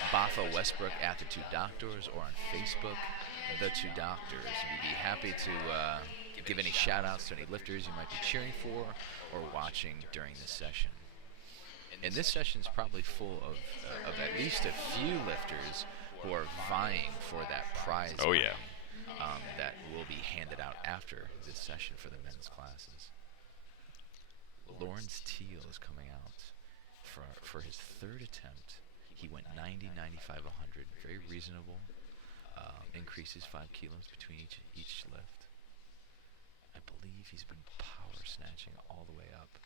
Boffa Westbrook at the Two Doctors, or on Facebook, the Two Doctors. We'd be happy to give any shout outs to any lifters you might be cheering for or watching during this session. And this session is probably full of at least a few lifters who are vying for that prize Oh, yeah. money, that will be handed out after this session for the men's classes. Lawrence Teal is coming out for his third attempt. He went 90, 95, 100, very reasonable. Increases 5 kilos between each lift. I believe he's been power snatching all the way up.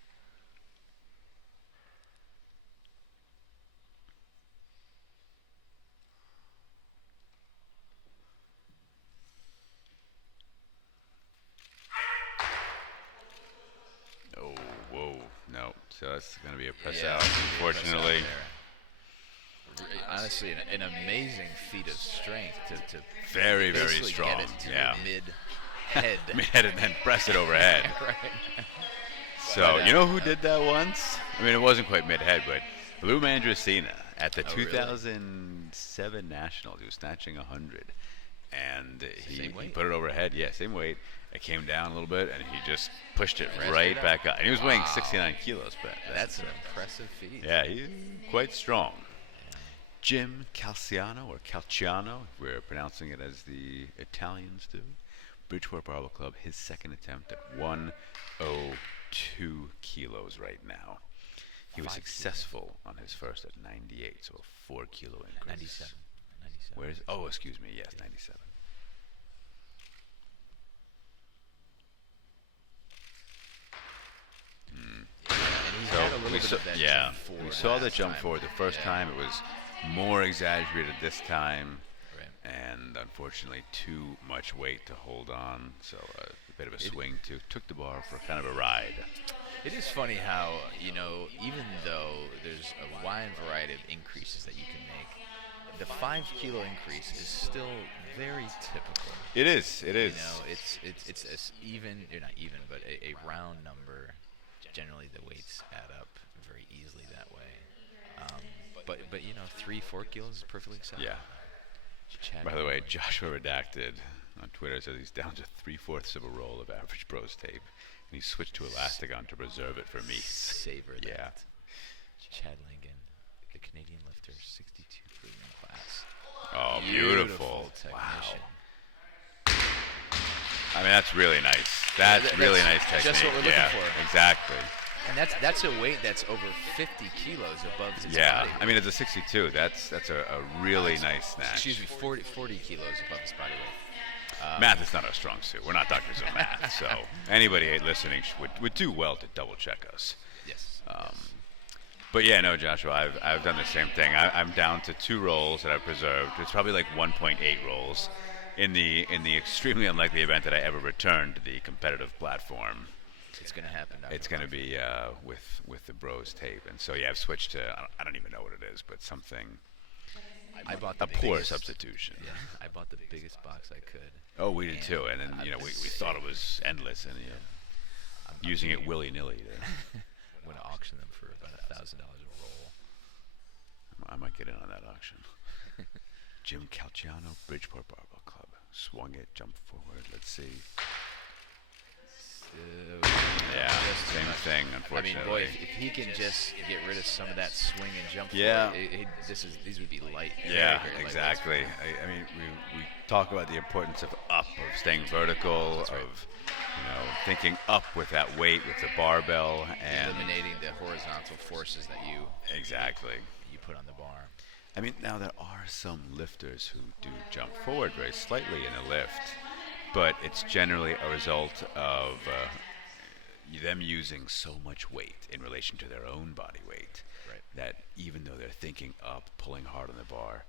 Oh, whoa, no. So that's going to be a press Yeah, out, press out unfortunately. there. Honestly, an amazing feat of strength to Very, very basically strong. get it to Yeah. the mid-head. Mid and then press it overhead. Right. So, But, you know who did that once? I mean, it wasn't quite mid-head, but Lou Mandracina at the Oh, really? 2007 Nationals. He was snatching 100. And he Same weight? put it overhead. Yeah, same weight. It came down a little bit, and he just pushed it Pressed right it up. back up. And he was weighing Wow. 69 kilos back then. That's an impressive feat. Yeah, he's quite strong. Jim Calciano, or Calciano, if we're pronouncing it as the Italians do. Bridgeport Barber Club, his second attempt at 102 kilos right now. He was 5 kilos. successful on his first at 98, so a 4 kilo increase. 97. Where's, oh, excuse me, yes, 97. And he's So had a little we bit saw, of that yeah, jump forward we saw the last jump time. forward the first Yeah. time. It was more exaggerated this time, Right. and unfortunately too much weight to hold on. So a bit of a swing took the bar for kind of a ride. It is funny how, even though there's a wide variety of increases that you can make, the 5 kilo increase is still very typical. It is. It is. It's even, or not even, but a round number. Generally, the weights add up very easily that way. But 3-4 kilos is perfectly acceptable. Yeah. Chad By the way, Conway. Joshua Redacted on Twitter says he's down to 3/4 of a roll of average bros tape, and he switched to elastic to preserve it for me. Savor that. Yeah. Chad Langan, the Canadian lifter, 62 premium class. Oh, beautiful. Technician. I mean, that's really nice. That's That's really nice technique. just what we're looking yeah, for. Exactly. And that's a weight that's over 50 kilos above his Yeah. body weight. I mean, it's a 62. That's a really nice snatch. Excuse me, 40 kilos above his body weight. Math is not our strong suit. We're not doctors of math, so anybody listening would do well to double check us. Yes. But yeah, no, Joshua, I've done the same thing. I'm down to 2 rolls that I've preserved. It's probably like 1.8 rolls in the extremely unlikely event that I ever return to the competitive platform. It's going to happen. Dr. It's going to Boffa. be with the bros tape, and so yeah, I've switched to I don't even know what it is, but something I bought the a poor biggest- substitution. Yeah, I bought the biggest box I could. Oh, we did too, and then we thought it was endless, and using it willy nilly. I'm going to auction them for about $1,000 a roll. I might get in on that auction. Jim Calciano, Bridgeport Barbell Club. Swung it, jumped forward. Let's see. Yeah, same thing, I unfortunately. mean, boy, if he can just get rid of some of that swing and jump Yeah. forward, these would be light. Yeah, very light exactly. weights. I mean, we talk about the importance of up, of staying vertical, That's right. of thinking up with that weight, with the barbell, and Eliminating the horizontal forces that you exactly. put on the bar. I mean, now there are some lifters who do jump forward very slightly in a lift, but it's generally a result of them using so much weight in relation to their own body weight Right. that even though they're thinking up, pulling hard on the bar,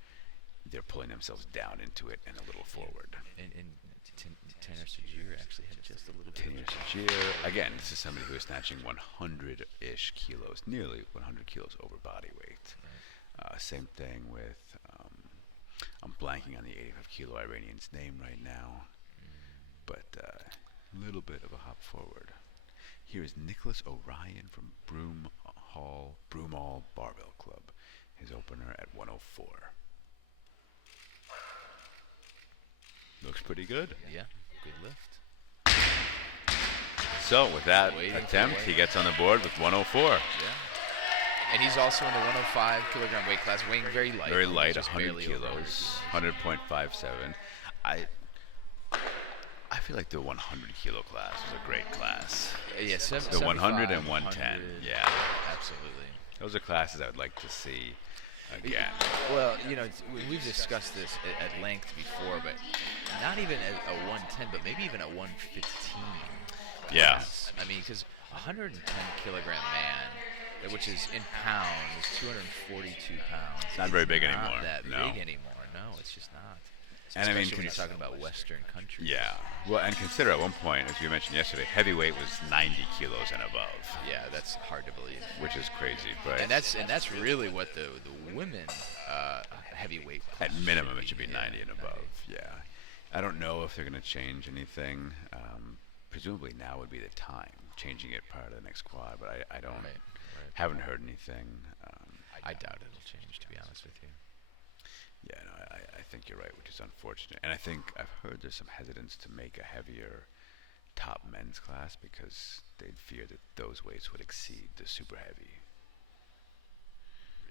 they're pulling themselves down into it and a little forward. And Tanner Sajir actually had just a little bit. Tanner Sajir, again, this is somebody who is snatching 100-ish kilos, nearly 100 kilos over body weight. Same thing with, I'm blanking on the 85 kilo Iranian's name right now, but a little bit of a hop forward. Here is Nicholas Orion from Broomall Barbell Club, his opener at 104. Looks pretty good. Yeah, good lift. So with that Waiting for attempt, the he weight. gets on the board with 104. Yeah. And he's also in the 105 kilogram weight class, weighing very light. Very light, just 100 barely over kilos, 100.57. I feel like the 100 kilo class was a great class. Yeah, The 100 and 110, yeah. Absolutely. Those are classes I would like to see again. Well, we've discussed this at length before, but not even a 110, but maybe even a 115. Yeah. class. I mean, because 110 kilogram man, which is in pounds, 242 pounds. Not very big not anymore, that no. big anymore. No, it's just not. And I mean, Especially when you're talking about Western countries. Yeah. Well, and consider at one point, as you mentioned yesterday, heavyweight was 90 kilos and above, Yeah, that's hard to believe. which is crazy. But And that's really what the women heavyweight. at class minimum, it should be yeah, 90 and above. Yeah. I don't know if they're going to change anything. Presumably now would be the time, changing it prior to the next quad. But I don't, Right. haven't heard anything. I doubt it'll change, to be honest with you. Yeah, no, I think you're right, which is unfortunate. And I think I've heard there's some hesitance to make a heavier top men's class because they'd fear that those weights would exceed the super heavy.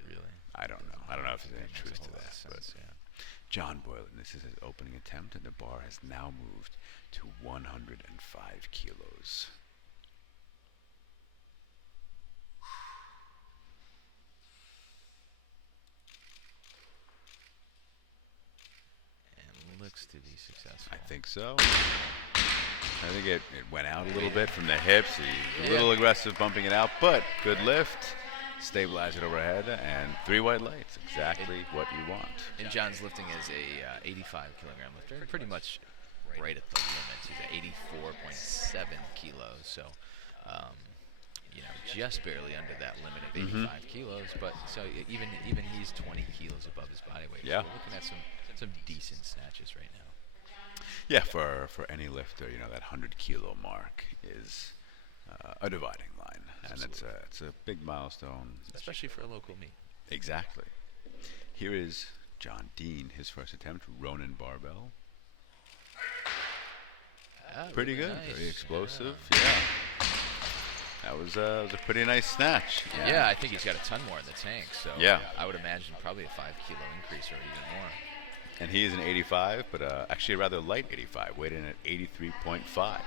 Really. I don't know. I don't know if there's any Makes a truth to whole lot that. of But sense, yeah. John Boylan, this is his opening attempt, and the bar has now moved to 105 kilos. And looks to be successful. I think so. I think it went out a little bit from the hips. He's a Yeah. little aggressive bumping it out, but good lift. Stabilize it overhead, and 3 white lights. Exactly what you want. And John's lifting is a 85 kilogram lifter, pretty much right at the limit. He's at 84.7 kilos, so just barely under that limit of 85 kilos. But so even he's 20 kilos above his body weight. Yeah. So we're looking at some decent snatches right now. Yeah, for any lifter, that 100 kilo mark is a dividing line, and it's a big milestone. Especially for a local meet. Exactly. Here is John Dean, his first attempt, Ronin barbell. Pretty Really good, nice. very explosive. Yeah. That was a pretty nice snatch. Yeah, I think he's got a ton more in the tank. So Yeah. I would imagine probably a 5 kilo increase or even more. And he is an 85, but actually a rather light 85, weighed in at 83.5.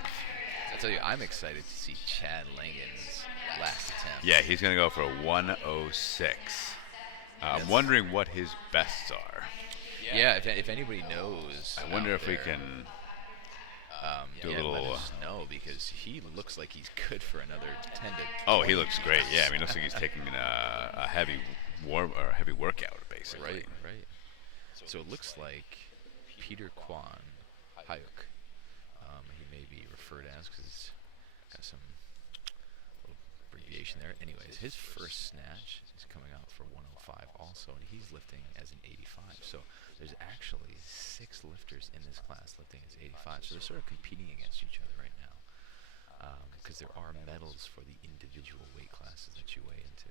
I'll tell you, I'm excited to see Chad Langen's last attempt. Yeah, he's going to go for a 106. I'm wondering what his bests are. Yeah, if anybody knows, I wonder out if we there, can do a let little. us know, because he looks like he's good for another 10 to. Oh, he 20 looks great. kilos. Yeah, I mean, looks like he's taking a heavy heavy workout basically. Right. So it looks like Peter Kwan Hayuk. He may be referred as because it's got some little abbreviation there. Anyways, his first snatch is coming out for 105 also, and he's lifting as an 85. So there's actually 6 lifters in this class lifting as 85. So they're sort of competing against each other right now. because there are medals for the individual weight classes that you weigh into.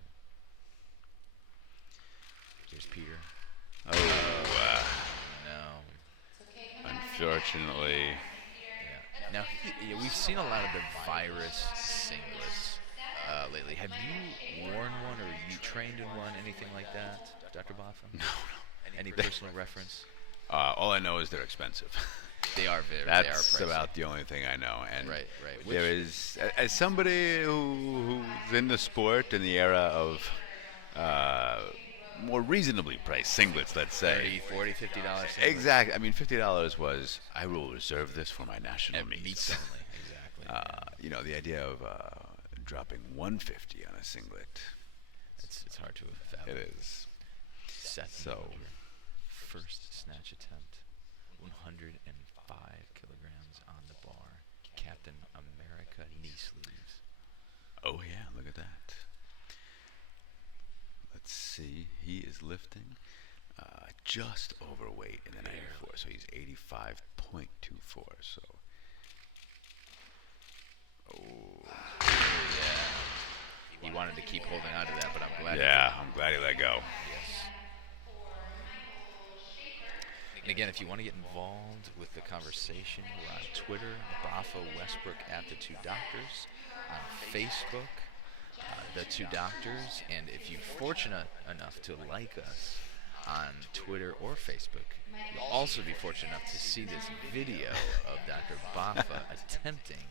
Here's Peter. Oh, No. unfortunately. Yeah. Now, we've seen a lot of the virus singlets lately. Have you worn one or you trained in one, anything like that, Dr. Boffa? No. Any personal reference? All I know is they're expensive. They are very. That's they are pricey. about the only thing I know. And Right. there is, as somebody who's in the sport in the era of more reasonably priced singlets, let's say. $30, $40, $50. Exactly. I mean, $50 was, I will reserve this for my national And meets. meets only. Exactly. The idea of dropping $150 on a singlet, It's hard to fathom. it is. Seth So- Miller, first snatch attempt, 105 kilograms on the bar. Captain America knee sleeves. Oh, yeah, look at that. Let's see. He is lifting just overweight in the 94, so he's 85.24. So, He wanted to keep holding on to that, but I'm glad. yeah, I'm glad he let go. Yes. And again, if you want to get involved with the conversation, we're on Twitter, Boffa Westbrook at the Two Doctors, on Facebook, the Two Doctors, and if you're fortunate enough to like us on Twitter or Facebook, you'll also be fortunate enough to see this video of Dr. Boffa attempting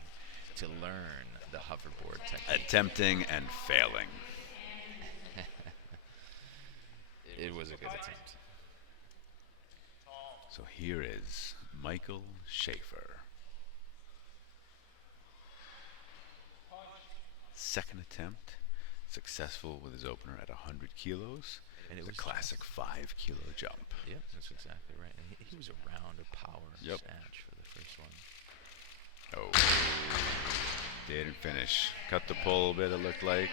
to learn the hoverboard technique. Attempting and failing. It was a good attempt. So here is Michael Schaefer. Second attempt, successful with his opener at 100 kilos. And it It's a was classic 5 kilo jump. Yep, that's exactly right. And he was around a power Yep. snatch for the first one. Oh, didn't finish. Cut the pole a bit, it looked like.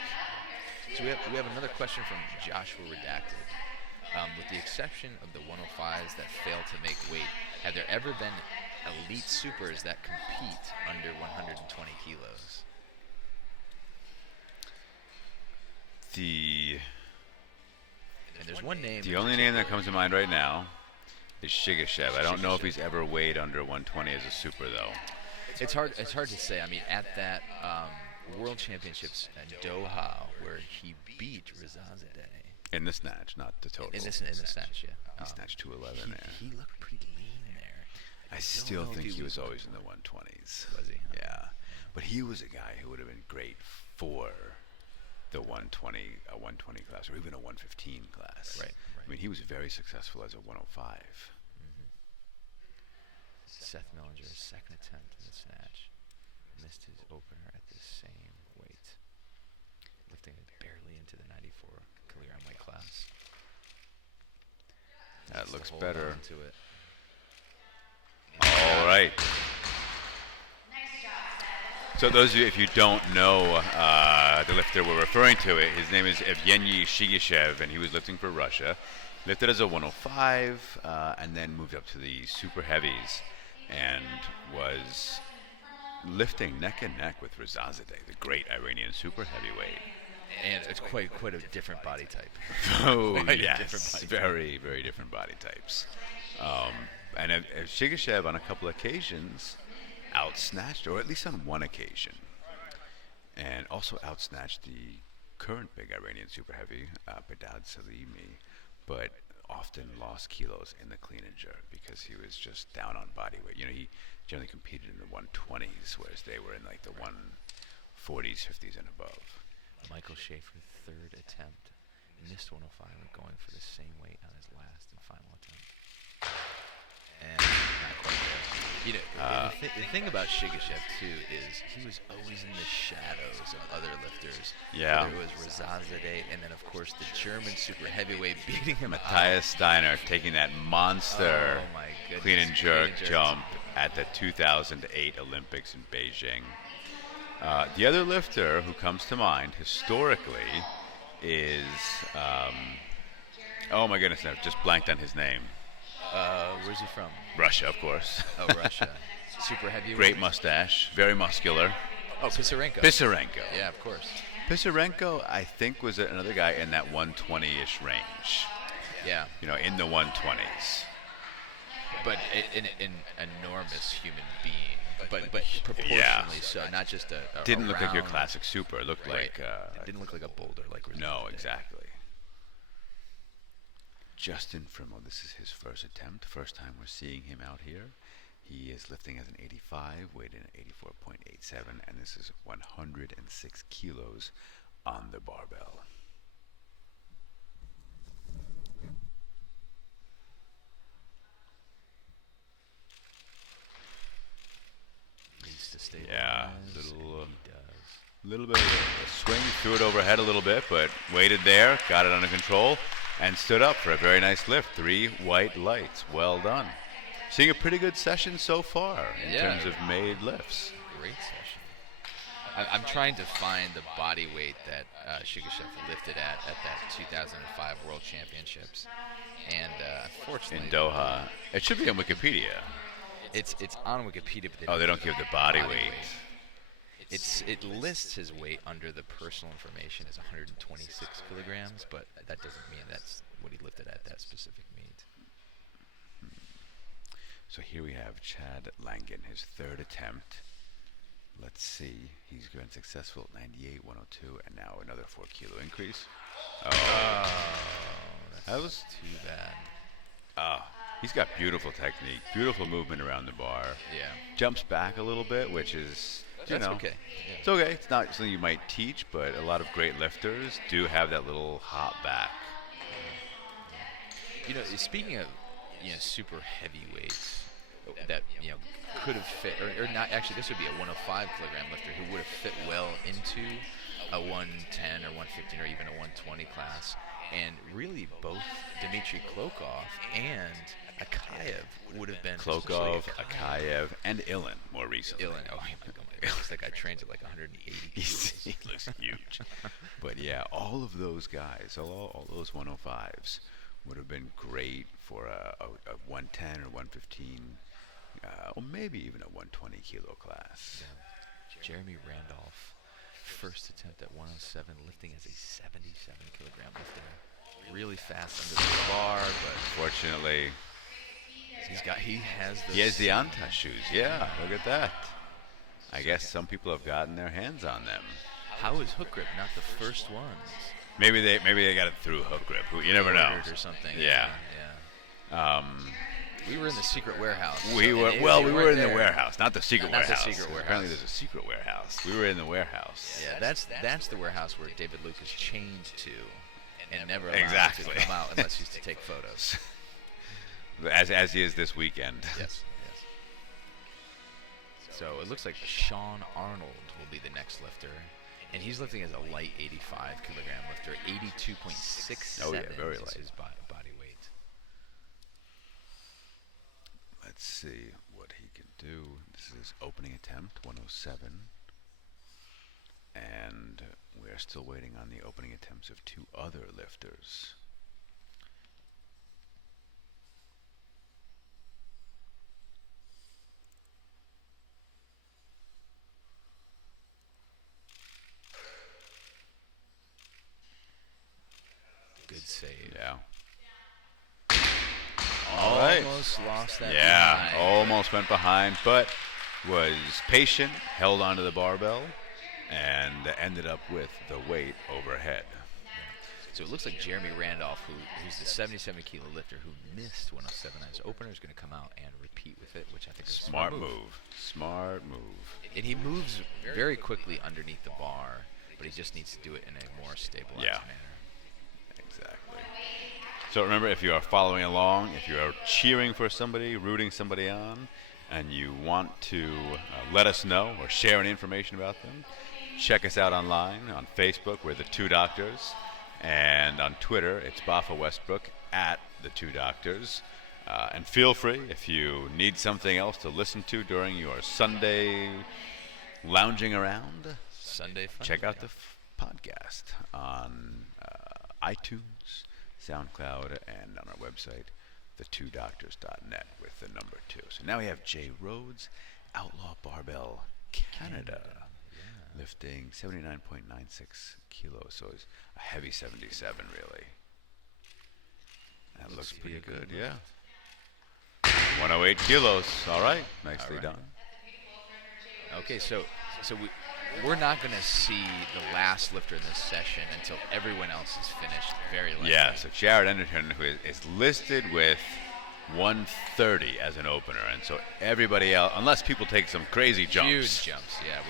So we have another question from Joshua Redacted. With the exception of the 105s that fail to make weight, have there ever been elite supers that compete under 120 kilos? And there's one name. The only name that comes to mind right now is Shigashev. I don't know if he's ever weighed under 120 as a super, though. It's hard to say. I mean, at that World Championships in Doha, where he beat Rezazadeh. In the snatch, not the total. In the snatch, yeah. He snatched 211 there. He looked pretty lean there. I still know if think he he was was always in the 120s. Was he? Yeah. But he was a guy who would have been great for the 120 class, or even a 115 class. Right. I mean, he was very successful as a 105. Seth Millinger's second attempt in the snatch missed his opener at the same weight, lifting it barely into the 94 kilogram weight class. That Needs to looks hold better. on to it. All right. So those of you, if you don't know the lifter we're referring to, his name is Evgeny Shigashev, and he was lifting for Russia. Lifted as a 105, and then moved up to the super heavies, and was lifting neck and neck with Rezazadeh, the great Iranian super heavyweight. And it's quite a different body type. Oh, Quite a yes, different body type. very, very different body types. And Shigashev, on a couple occasions, outsnatched, or at least on one occasion, and also outsnatched the current big Iranian super heavy, Badad Salimi, but often lost kilos in the clean and jerk because he was just down on body weight. You know, he generally competed in the 120s, whereas they were in like the 140s, 50s, and above. Michael Schaefer, third attempt, missed 105 and going for the same weight on his last and final attempt. And not quite there. You know, the thing about Shigashev too is he was always in the shadows of other lifters. Yeah. Whether it was Rezazadeh, and then of course the German super heavyweight beating him Matthias Steiner taking that monster Oh my goodness. clean and jerk Clean and jerk. jump at the 2008 Olympics in Beijing. The other lifter who comes to mind historically is, oh my goodness, I've just blanked on his name. Where's he from? Russia, of course. Oh, Russia. Super heavyweight. Great mustache, very muscular. Oh, Pisarenko. Pisarenko. Yeah, of course. Pisarenko, I think, was another guy in that 120-ish range. Yeah, In the 120s. but an enormous human being. But proportionally so, not just a Didn't look like your round- classic super. It looked Right. like It didn't look like a boulder like we're no, doing today. exactly. Justin Frimmel, this is his first attempt. First time we're seeing him out here. He is lifting as an 85, weighed in at 84.87, and this is 106 kilos on the barbell. Needs to stabilize. Yeah, and little, he does. little bit of a swing, threw it overhead a little bit, but waited there, got it under control, and stood up for a very nice lift. 3 white lights. Well done. Seeing a pretty good session so far in Yeah. terms of made lifts. Great session. I'm trying to find the body weight that Shigashev lifted at that 2005 World Championships, and unfortunately, In Doha. It should be on Wikipedia. it's on Wikipedia, but Oh, they don't give the body weight. It lists his weight under the personal information as 126 kilograms, but that doesn't mean that's what he lifted at that specific meet. So here we have Chad Langen, his third attempt. Let's see. He's been successful at 98, 102, and now another 4 kilo increase. That was Too bad. He's got beautiful technique, beautiful movement around the bar. Yeah. Jumps back a little bit, which is, That's okay. Yeah. It's okay. It's not something you might teach, but a lot of great lifters do have that little hop back. Speaking of super heavyweights that could have fit, or not. Actually, this would be a 105 kilogram lifter who would have fit well into a 110 or 115 or even a 120 class. And really, both Dmitry Klokov and Akayev would have been Klokov, Akayev, and Ilan more recently. Ilan. Oh my God! That guy trains at like 180 kilos. He looks huge. But yeah, all of those guys, all those 105s would have been great for a 110 or 115, or maybe even a 120 kilo class. Jeremy Randolph, first attempt at 107, lifting as a 77 kilogram lifter. Really fast under the bar, but Fortunately, he has he has the Anta shoes. Yeah, look at that. I guess some people have gotten their hands on them. How is hookgrip not the first ones? Maybe they got it through hookgrip. You never know. Ordered or something. Yeah. We were in the secret warehouse. We were and we they were weren't in the there. warehouse, not the secret Not the warehouse. secret warehouse. Apparently, there's a secret warehouse. We were in the warehouse. Yeah, that's the warehouse where David Luke is chained to, and never allowed Exactly. to come out unless he's to take photos. As he is this weekend. Yes. So it looks like Sean Arnold will be the next lifter, and he's lifting as a light 85 kilogram lifter. 82.67 Oh, yeah, very is light. his body weight. Let's see what he can do. This is his opening attempt, 107. And we are still waiting on the opening attempts of 2 other lifters. Good save. Yeah. All right. Almost lost that. Yeah, behind. almost went behind, but was patient, held onto the barbell, and ended up with the weight overhead. So it looks like Jeremy Randolph, who's the 77 kilo lifter who missed 107 as opener, is going to come out and repeat with it, which I think is a Smart move. Smart move. And he moves very quickly underneath the bar, but he just needs to do it in a more stabilized manner. Exactly. So remember, if you are following along, if you are cheering for somebody, rooting somebody on, and you want to let us know or share any information about them, check us out online on Facebook. We're the Two Doctors. And on Twitter, it's Bafa Westbrook at the Two Doctors. And feel free, if you need something else to listen to during your Sunday lounging around, Sunday fun. check out the podcast on iTunes, SoundCloud, and on our website, the2doctors.net with the number 2. So now we have Jay Rhodes, Outlaw Barbell Canada. lifting 79.96 kilos. So it's a heavy 77, really. That looks pretty good, yeah. 108 kilos. All right, nicely done. Okay, so we're not going to see the last lifter in this session until everyone else is finished. Very likely. Yeah, so Jared Enderton, who is listed with 130 as an opener, and so everybody else, unless people take some crazy jumps. Huge jumps, yeah,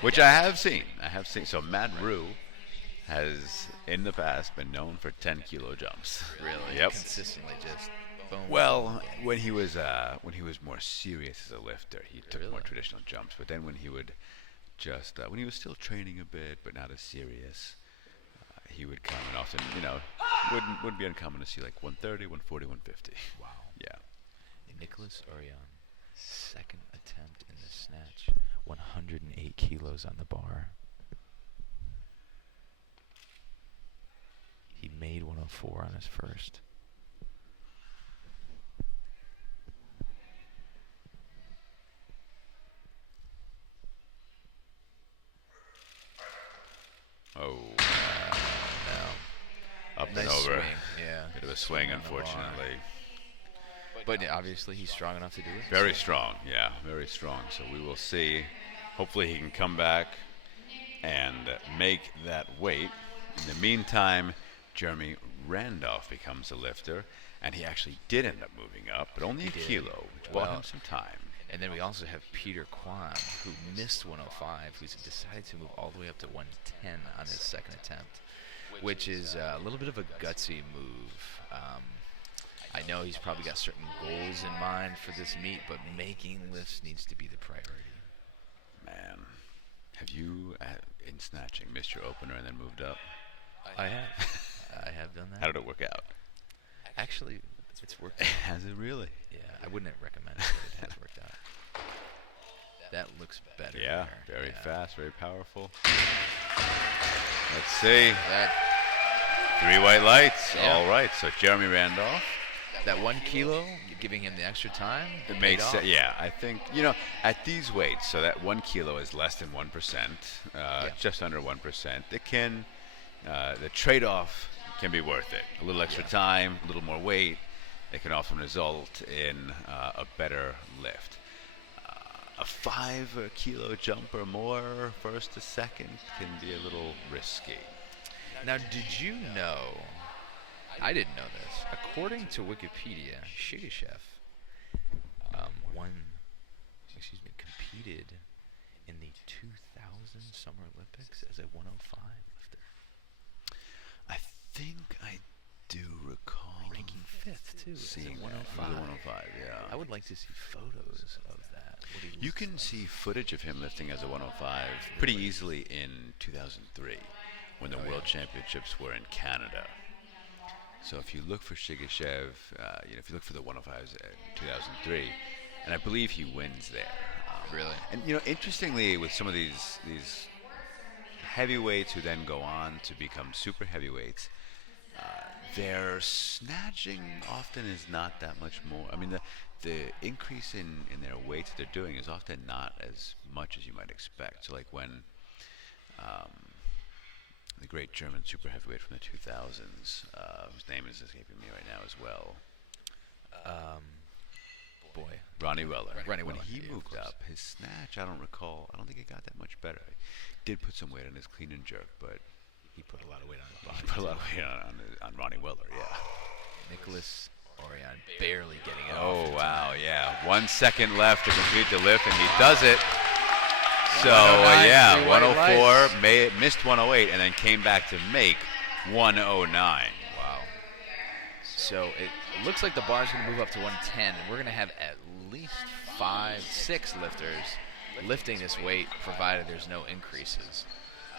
which I have seen. So Matt Rue has in the past been known for 10-kilo jumps. Really? Yep. Consistently just boom. Well, when he was more serious as a lifter, he took more Really? traditional jumps. But then when he would just when he was still training a bit, but not as serious, he would come and often, wouldn't be uncommon to see like 130, 140, 150. Wow. Yeah. Nicholas Orion, second attempt in the snatch, 108 kilos on the bar. He made 104 on his first. Oh. No. Up Nice and over. swing, yeah. Bit of a swing, Swing on the bar. unfortunately. But obviously he's strong enough to do it. Very strong, yeah, very strong. So we will see. Hopefully he can come back and make that weight. In the meantime, Jeremy Randolph becomes a lifter, and he actually did end up moving up, but only a kilo, which bought him some time. And then we also have Peter Kwan, who missed 105, who's decided to move all the way up to 110 on his second attempt, which is a little bit of a gutsy move. I know he's probably got certain goals in mind for this meet, but making lifts needs to be the priority. Man, have you, in snatching, missed your opener and then moved up? I have. I have done that. How did it work out? Actually, it's worked. Has it really? Yeah, I wouldn't recommend it, but it has worked out. That looks better. Yeah, there. very Yeah. fast, very powerful. Let's see. That 3 white lights. Yeah. All right, so Jeremy Randolph. that 1 kilo, giving him the extra time. It paid makes off. yeah, I think, at these weights, so that 1 kilo is less than 1%, just under 1%. It can, the trade-off can be worth it. A little extra time, a little more weight. It can often result in a better lift. A 5 kilo jump or more, first to second, can be a little risky. Now, did you know? I didn't know this. According to Wikipedia, Shigashev competed in the 2000 Summer Olympics as a 105 lifter, I think I do recall ranking 5th too. seeing as a that. 105. He was a 105, yeah. I would like to see photos of that. What he You looks can like. see footage of him lifting as a 105 pretty easily in 2003 when the World Championships were in Canada. So if you look for Shigashev, if you look for the 105s in 2003, and I believe he wins there. Really? And interestingly, with some of these heavyweights who then go on to become super heavyweights, their snatching often is not that much more. I mean, the increase in their weight that they're doing is often not as much as you might expect. So like when the great German super heavyweight from the 2000s, whose name is escaping me right now as well, Ronnie Weller. Ronnie When Weller, he yeah, of moved course. up, his snatch, I don't think it got that much better. He did put some weight on his clean and jerk, but He put a lot of weight on his body. he put a lot of weight on Ronnie Weller, yeah. Nicholas Orion barely getting it off. Oh, wow, yeah. 1 second left to complete the lift, and he does it. So, 109, 3 white 104, missed 108, and then came back to make 109. Wow. So it looks like the bar's going to move up to 110, and we're going to have at least 6 lifters lifting this weight, provided there's no increases.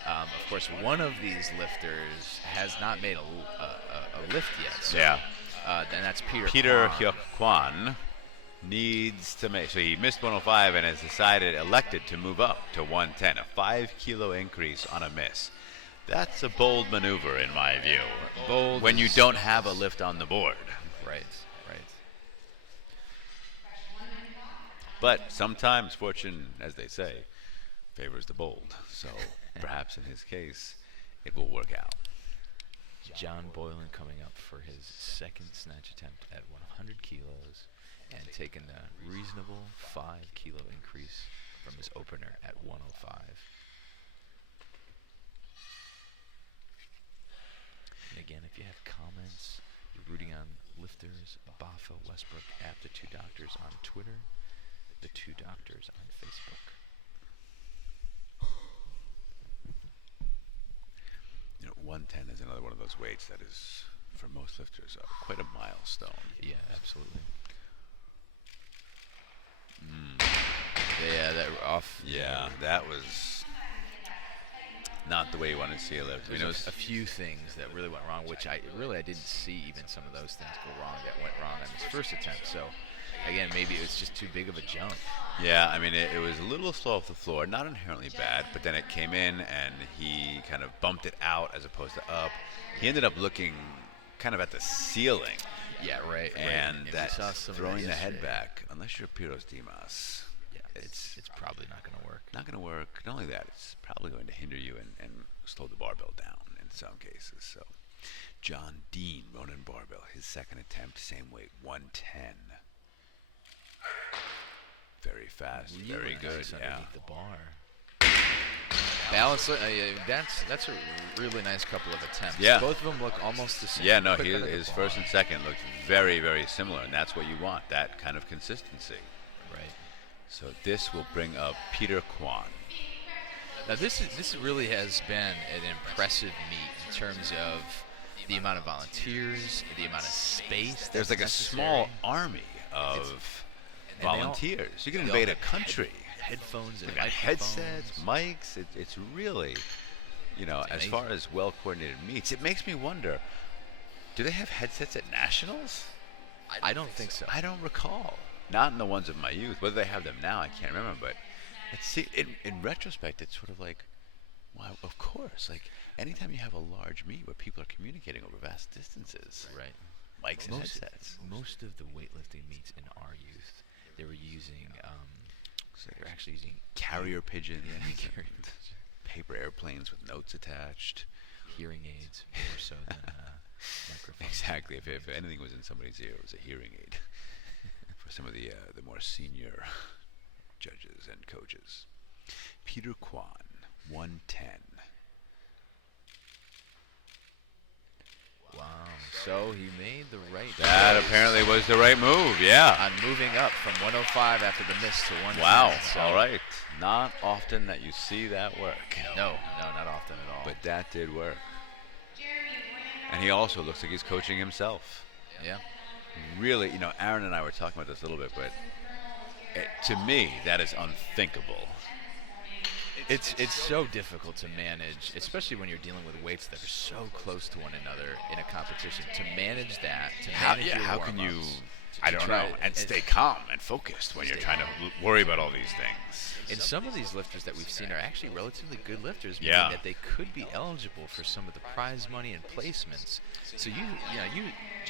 Of course, one of these lifters has not made a lift yet. So, Yeah. and that's Peter Peter Kwan. Hyuk Kwan needs to make, so he missed 105 and has elected to move up to 110, a 5 kilo increase on a miss. That's a bold maneuver in my view. Bold when you is- don't have a lift on the board. Right. But sometimes fortune, as they say, favors the bold. So perhaps in his case, it will work out. John Boylan coming up for his second snatch attempt at 100 kilos and taking a reasonable 5-kilo increase from his opener at 105. And again, if you have comments, you're rooting on lifters, Bafa, Westbrook, at the Two Doctors on Twitter, the Two Doctors on Facebook. You know, 110 is another one of those weights that is, for most lifters, quite a milestone. Yeah, absolutely. Yeah, that off. Yeah, that was not the way you want to see a lift. There's a few things that really went wrong, which I didn't see even some of those things go wrong that went wrong on his first attempt. So, again, maybe it was just too big of a jump. Yeah, I mean, it was a little slow off the floor, not inherently bad, but then it came in and he kind of bumped it out as opposed to up. He ended up looking kind of at the ceiling. Yeah, right. And we that saw some of throwing the that head yesterday. back, unless you're Piros Dimas, Yeah, it's probably not going to work. not going to work. Not only that, it's probably going to hinder you and slow the barbell down in some cases. So, John Dean, Ronin barbell, his second attempt, same weight, 110. Very fast, very good. Nice Yeah. underneath the bar. Balance. That's a really nice couple of attempts. Yeah. Both of them look almost the same. Yeah, no, Quick under the his bar. first and second looked very, very similar, and that's what you want, that kind of consistency. Right. So this will bring up Peter Kwan. Now this really has been an impressive meet in terms of the amount of volunteers, the amount of space. There's like that's a small necessary. army of and they all- volunteers. You can they all invade a have country. Headphones and They got microphones. headsets, mics. It's really, you know, It's as amazing. far as well-coordinated meets, it makes me wonder, do they have headsets at nationals? I don't think so. I don't recall. Not in the ones of my youth. Whether they have them now, I can't remember. But in retrospect, it's sort of like, wow, of course. Like, anytime you have a large meet where people are communicating over vast distances, Right. mics and headsets. Most of the weightlifting meets in our youth, they were using. So they're actually using Carrier pigeons, carrier paper airplanes with notes attached. hearing aids more so than microphones. Exactly. If anything was in somebody's ear, it was a hearing aid for some of the more senior judges and coaches. Peter Kwan, 110. Wow. So he made the right That choice apparently was the right move. Yeah. on moving up from 105 after the miss to 110. Wow. So All right. Not often that you see that work. No, not often at all. But that did work. And he also looks like he's coaching himself. yeah. Really, you know, Aaron and I were talking about this a little bit, but to me, that is unthinkable. It's so difficult to manage, especially when you're dealing with weights that are so close to one another in a competition. To manage that, to manage your How can you, warm-ups, I to don't try know, it- and stay calm and focused when you're trying to worry about all these things. And some of these lifters that we've seen are actually relatively good lifters, Yeah. meaning that they could be eligible for some of the prize money and placements. So you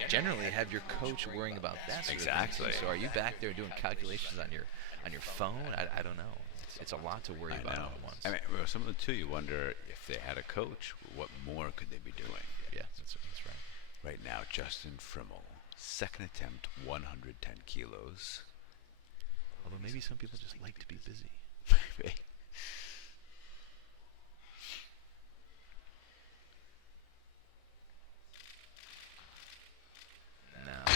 generally have your coach worrying about that sort of thing, Exactly. too. So are you back there doing calculations on your phone? I don't know. It's a lot to worry I about know. all at once. I mean, well, some of them too, you wonder if they had a coach, what more could they be doing? yeah, that's right. Right now, Justin Frimmel, second attempt, 110 kilos. Although maybe some people just like to be busy. Maybe. No,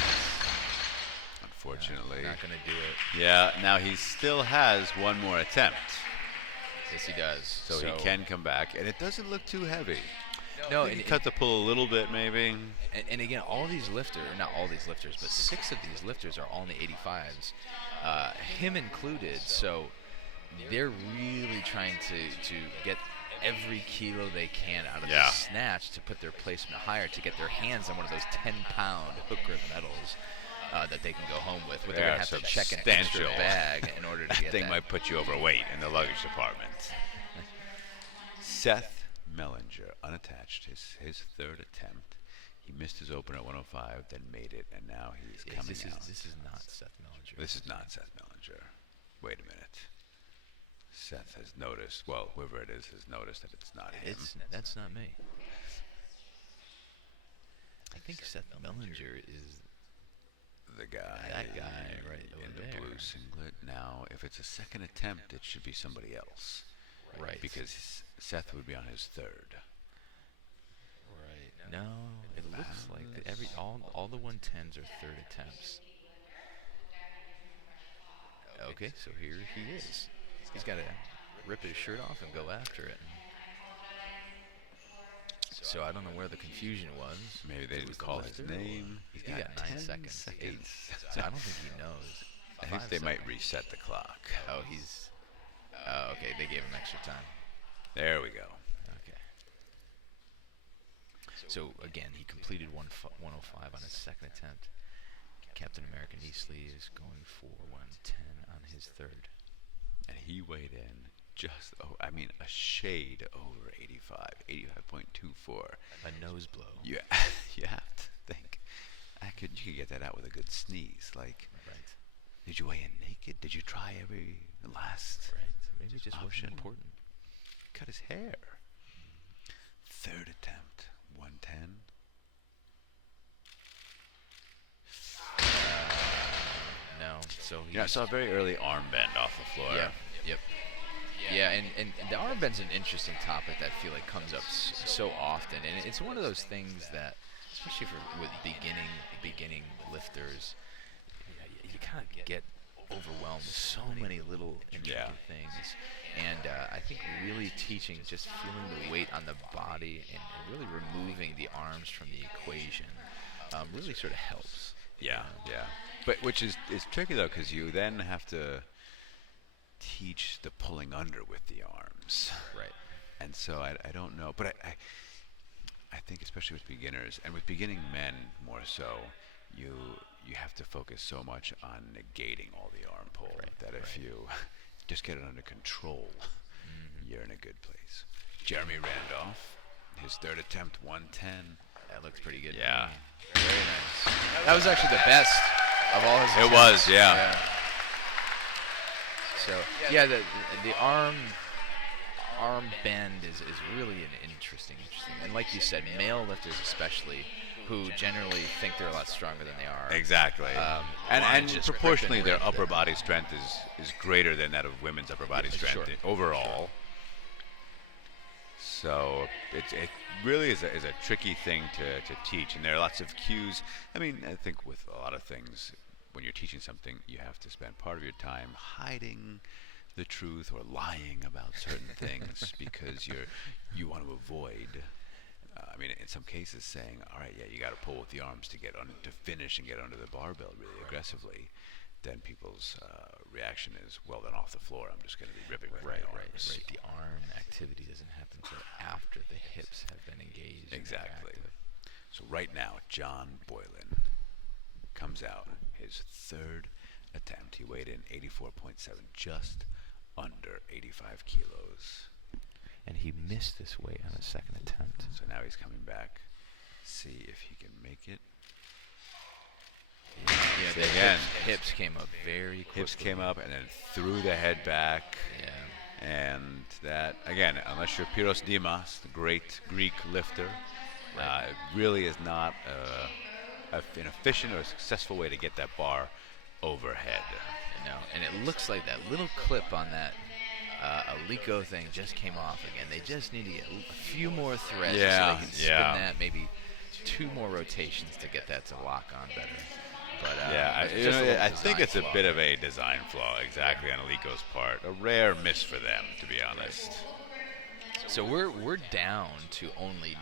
Unfortunately. not going to do it. Yeah, now he still has one more attempt. Yes, he does. So he can come back, and it doesn't look too heavy. No, He cut the pull a little bit, maybe. And again, all these lifters, not all these lifters, but 6 of these lifters are all in the 85s, him included. So they're really trying to get every kilo they can out of Yeah. the snatch to put their placement higher, to get their hands on one of those 10-pound hook grip medals that they can go home with. But they're They're going to have to check an extra substantial. bag in order to That get thing that. might put you overweight in the luggage department. Seth Mellinger, unattached, his third attempt. He missed his opener at 105, then made it, and now he's Yeah, coming this out. is not Seth Mellinger. This is not Seth Mellinger. Wait a minute. Seth has noticed. Well, whoever it is has noticed that it's not him. That's not me. I think Seth Mellinger is The guy. that guy right in over the there. blue singlet. Now, if it's a second attempt, it should be somebody else. Right. Because Seth would be on his third. Right. No, it looks like all the 110s are third attempts. Okay, so here he is. He's got to rip his shirt off and go after it. So I don't know where the confusion was. Maybe they It didn't was the call his lifter, or- name. He's got 9 seconds. So I don't think he knows. I think 5 they might seconds. reset the clock. Oh, he's. Oh, okay. They gave him extra time. There we go. Okay. So again, he completed 105 on his second attempt. Captain American Eastley is going for 110 on his third. And he weighed in just, a shade over 85, 85.24. A nose blow. You have to think. You could get that out with a good sneeze. Like, Right. did you weigh in naked? Did you try every last Right. Maybe it just option? wasn't important. Cut his hair. Third attempt, 110. No. So he. I saw a very early arm bend off the floor. Yeah. Yep. Yeah, and the armband's an interesting topic that I feel like comes up so often, and it's one of those things that, especially with beginning lifters, you kind of get overwhelmed with so many little intricate things, and I think really teaching just feeling the weight on the body and really removing the arms from the equation really sort of helps. Yeah. But which is tricky though, because you then have to teach the pulling under with the arms. Right. And so I don't know, but I think especially with beginners and with beginning men more so, you have to focus so much on negating all the arm pull that if you just get it under control, you're in a good place. Jeremy Randolph, his third attempt, 110. That looks pretty good. Yeah. Very nice. That was actually the best of all his It attempts. was, yeah. So yeah, the arm bend is really an interesting, and like you said, male lifters especially, who generally think they're a lot stronger than they are. Exactly. wanna And just proportionally, rip their and rip upper it. body strength is greater than that of women's upper body strength Sure. overall. So it really is a tricky thing to teach, and there are lots of cues. I mean, I think with a lot of things, when you're teaching something, you have to spend part of your time hiding the truth or lying about certain things because you want to avoid. In some cases, saying, "All right, yeah, you got to pull with the arms to finish and get under the barbell really aggressively." Then people's reaction is, "Well, then off the floor, I'm just going to be ripping with my arms." Right. The arm activity doesn't happen until after the hips have been engaged. and Exactly. active. So right now, John Boylan comes out his third attempt. He weighed in 84.7, just under 85 kilos. And he missed this weight on his second attempt. So now he's coming back. See if he can make it. Yeah, the Again. hips came up very quickly. Hips came up and then threw the head back. Yeah. And that, again, unless you're Pyros Dimas, the great Greek lifter, it really is not an efficient or successful way to get that bar overhead. No, and it looks like that little clip on that Alico thing just came off again. They just need to get a few more threads so they can spin that, maybe 2 more rotations to get that to lock on better. But I think it's a bit of a design flaw, exactly, on Alico's part. A rare miss for them, to be honest. So we're down to only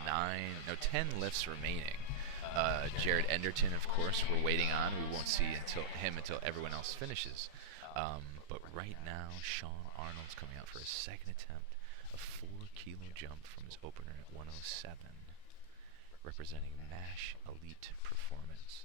10 lifts remaining. Jared Enderton, of course, we're waiting on. We won't see until everyone else finishes. But right now, Sean Arnold's coming out for his second attempt, a 4-kilo jump from his opener at 107, representing MASH Elite Performance.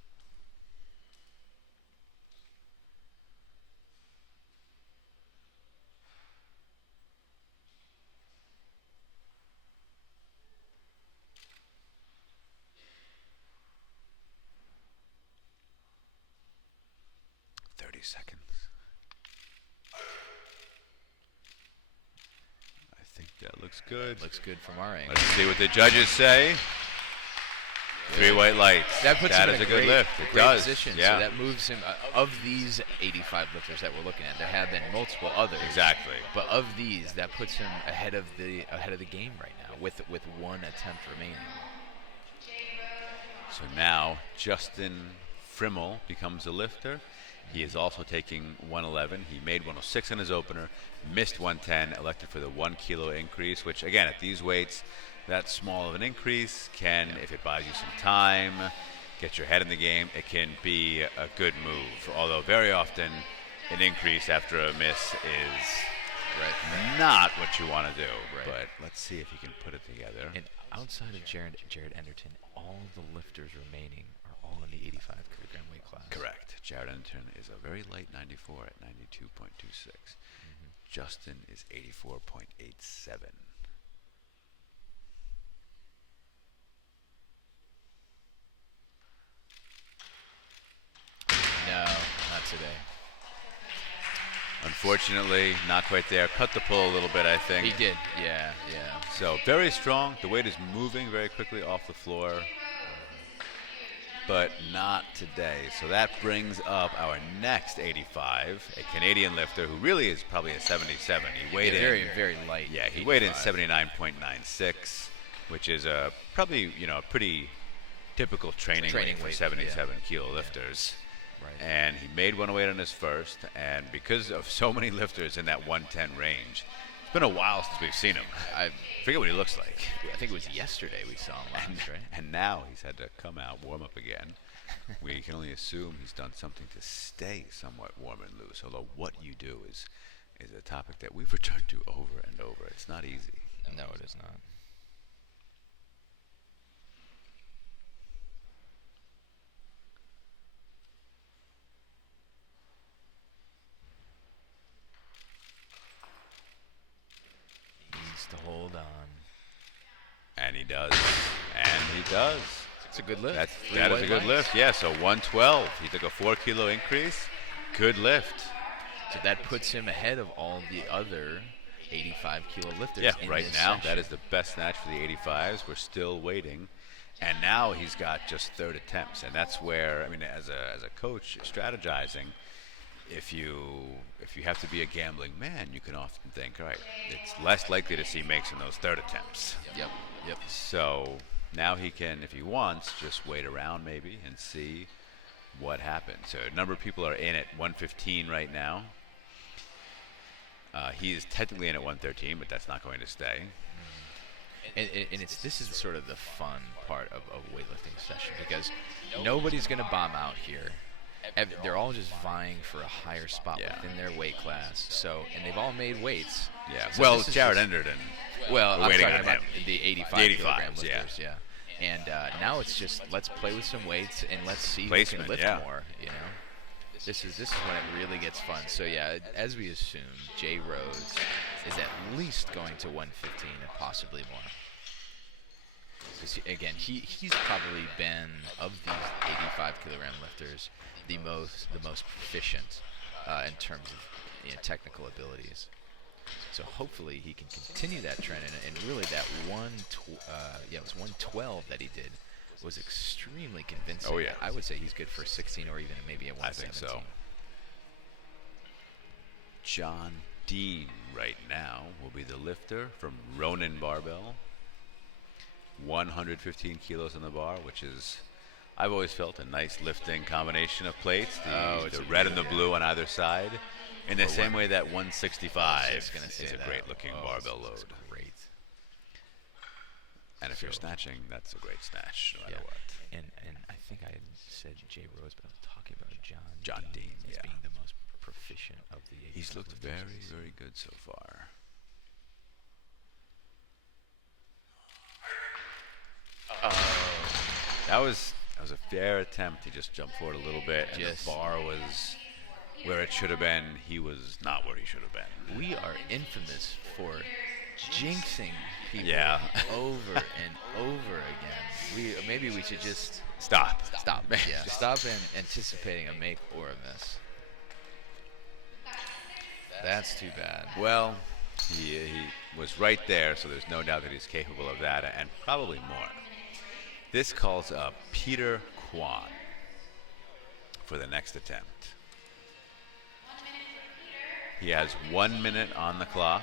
Seconds. That looks good. Looks good from our angle. Let's see what the judges say. 3 white lights. That puts him in is a a good great, lift. It great does. position. Yeah. So that moves him. Of these 85 lifters that we're looking at, there have been multiple others. Exactly. But of these, that puts him ahead of the game right now, with one attempt remaining. So now Justin Frimmel becomes a lifter. He is also taking 111. He made 106 in his opener, missed 110, elected for the 1 kilo increase, which again, at these weights, that small of an increase can, if it buys you some time, get your head in the game, it can be a good move. Although very often an increase after a miss is not what you want to do. Right. But let's see if he can put it together. And outside of Jared Enderton, all the lifters remaining are all in the 85 kilogram weight class. Correct. Jared Enderton is a very light 94 at 92.26. Justin is 84.87. No, not today. Unfortunately, not quite there. Cut the pull a little bit, I think. He did, yeah. So very strong. The weight is moving very quickly off the floor, but not today. So that brings up our next 85, a Canadian lifter who really is probably a 77. He weighed in very, very light. Yeah, he weighed in 85. 79.96, which is probably a pretty typical training weight for weight, 77 kilo lifters. Right. And he made 108 on his first, and because of so many lifters in that 110 range, it's been a while since we've seen him. I forget what he looks like. I think it was yesterday we saw him last, right? And now he's had to come out, warm up again. We can only assume he's done something to stay somewhat warm and loose, although what you do is a topic that we've returned to over and over. It's not easy. No, it is not. Needs to hold on. And he does. And he does. It's a good lift. That is a good lift. Yeah, so 112. He took a 4 kilo increase. Good lift. So that puts him ahead of all the other 85 kilo lifters. Yeah, in right this now, session. that is the best snatch for the 85s. We're still waiting. And now he's got just third attempts. And that's where, I mean, as a coach strategizing, if you have to be a gambling man, you can often think, all right, it's less likely to see makes in those third attempts. Yep. So now he can, if he wants, just wait around maybe and see what happens. So a number of people are in at 115 right now. He is technically in at 113, but that's not going to stay. And this is sort of the fun part of a weightlifting session, because nobody's going to bomb out here. They're all just vying for a higher spot within their weight class. So, and they've all made weights. Yeah. So well, this is Jared just- Enderton. Well, we're I'm waiting talking on about him. the 85 The kilogram 85s, lifters, yeah. And now it's just, let's play with some weights and let's see who Placement, can lift yeah. more. You know, this is when it really gets fun. So yeah, as we assume, Jay Rhodes is at least going to 115 and possibly more. Again, he's probably been, of these 85 kilogram lifters, the most proficient in terms of technical abilities. So hopefully he can continue that trend, and really that it was 112 that he did was extremely convincing. Oh, yeah. I would say he's good for 16 or even maybe a 117. I think so. John Dean right now will be the lifter from Ronin Barbell. 115 kilos on the bar, which is, I've always felt, a nice lifting combination of plates. The red and the blue on either side. In the same way that 165 is a great looking barbell load. Great. And if you're snatching, that's a great snatch, no matter what. And I think I said Jay Rhodes, but I was talking about John Dean, as yeah. being the most proficient of the 85 He's looked lifters. very, very good so far. That was a fair attempt. He just jumped forward a little bit, and the bar was where it should have been. He was not where he should have been. We are infamous for jinxing people Yeah. over and over again. Maybe we should just Stop. Yeah, stop anticipating a make or a miss. That's too bad. Well, was right there, so there's no doubt that he's capable of that, and probably more. This calls up Peter Kwan for the next attempt. He has 1 minute on the clock.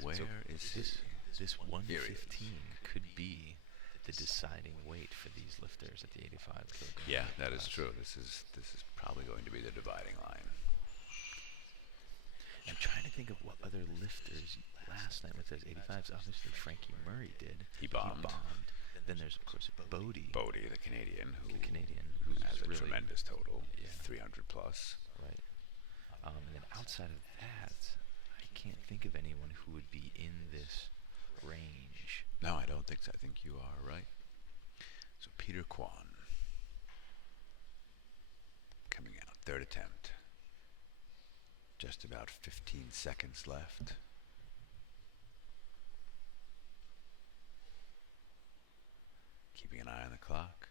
Where is This Here he 115 could be the deciding weight for these lifters at the 85 kilogram. Yeah, weight that is class. true. This is probably going to be the dividing line. I'm trying to think of what other lifters last night with those 85s. Obviously, Frankie Murray did. He bombed. Then there's, of course, Bodie. Bodie, the Canadian, who who's has a really tremendous total, Yeah. 300 plus. right. And then outside of that, I can't think of anyone who would be in this range. No, I don't think so. I think you are right. So Peter Kwan coming out, third attempt. Just about 15 seconds left. Keeping an eye on the clock.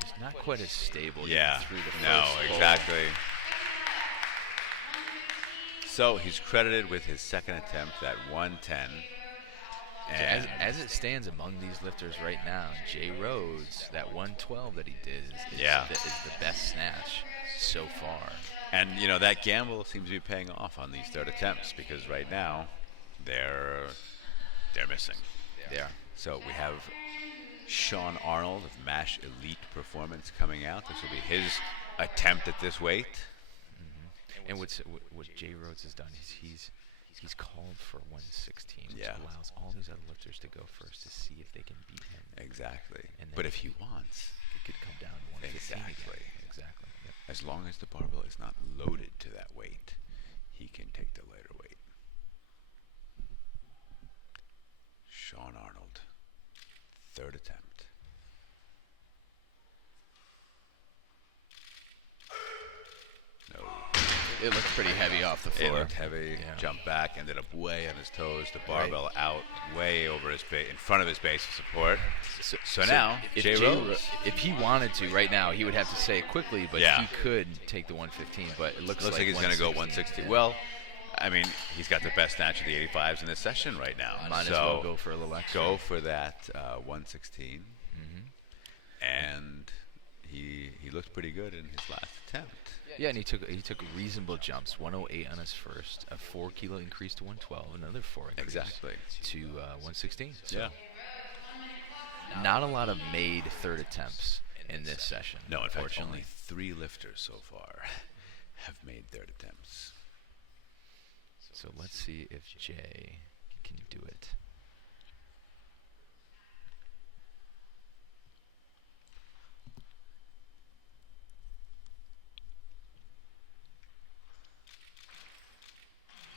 Just not quite as stable. Yeah, through the no, first pull. exactly. So he's credited with his second attempt at 110. And As it stands among these lifters right now, Jay Rhodes, that 112 that he did is Yeah. is the best snatch so far. And you know that gamble seems to be paying off on these third attempts because right now they're missing. There. So we have Sean Arnold of MASH Elite Performance coming out. This will be his attempt at this weight. And what Jay Rhodes has done is he's called for 116, which Yeah. allows all these other lifters to go first to see if they can beat him. Exactly. And then But if he wants, It could come down to 115 Exactly. again. Exactly. Yep. as long as the barbell is not loaded to that weight, he can take the lighter weight. Sean Arnold, third attempt. No. It looked pretty heavy off the It floor. looked heavy, Yeah. jumped back, ended up way on his toes, the barbell out way over his in front of his base of support. So now, if Jay Rhodes. if he wanted to right now, he would have to say it quickly, but Yeah. he could take the 115. But it looks Looks like he's going to go 160. Well, I mean, he's got the best snatch of the 85s in this session right now. Might as so well go for a little extra. Go for that 116. And he looked pretty good in his last attempt. Yeah, and he took reasonable jumps. 108 on his first, a 4 kilo increase to 112, another 4 increase Exactly. to 116. So Yeah. not a lot of made third attempts in this session. No, in fact, unfortunately. only 3 lifters so far have made third attempts. So let's see if Jay can do it.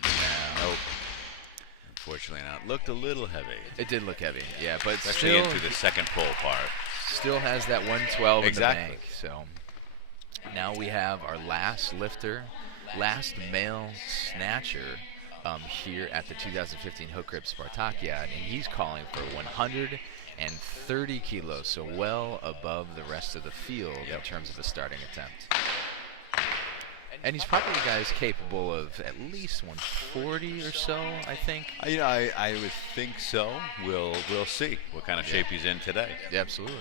Nope. Unfortunately not. Looked a little heavy. It did look heavy, yeah, but Especially still, into the second pull part. still has that 112 Exactly. in the bank. So now we have our last lifter, last male snatcher here at the 2015 hookgrip Spartakiad, and he's calling for 130 kilos, so well above the rest of the field in terms of a starting attempt. And he's probably the guy who's capable of at least 140 or so, I think. I would think so. We'll see what kind of shape he's in today. Yeah, absolutely.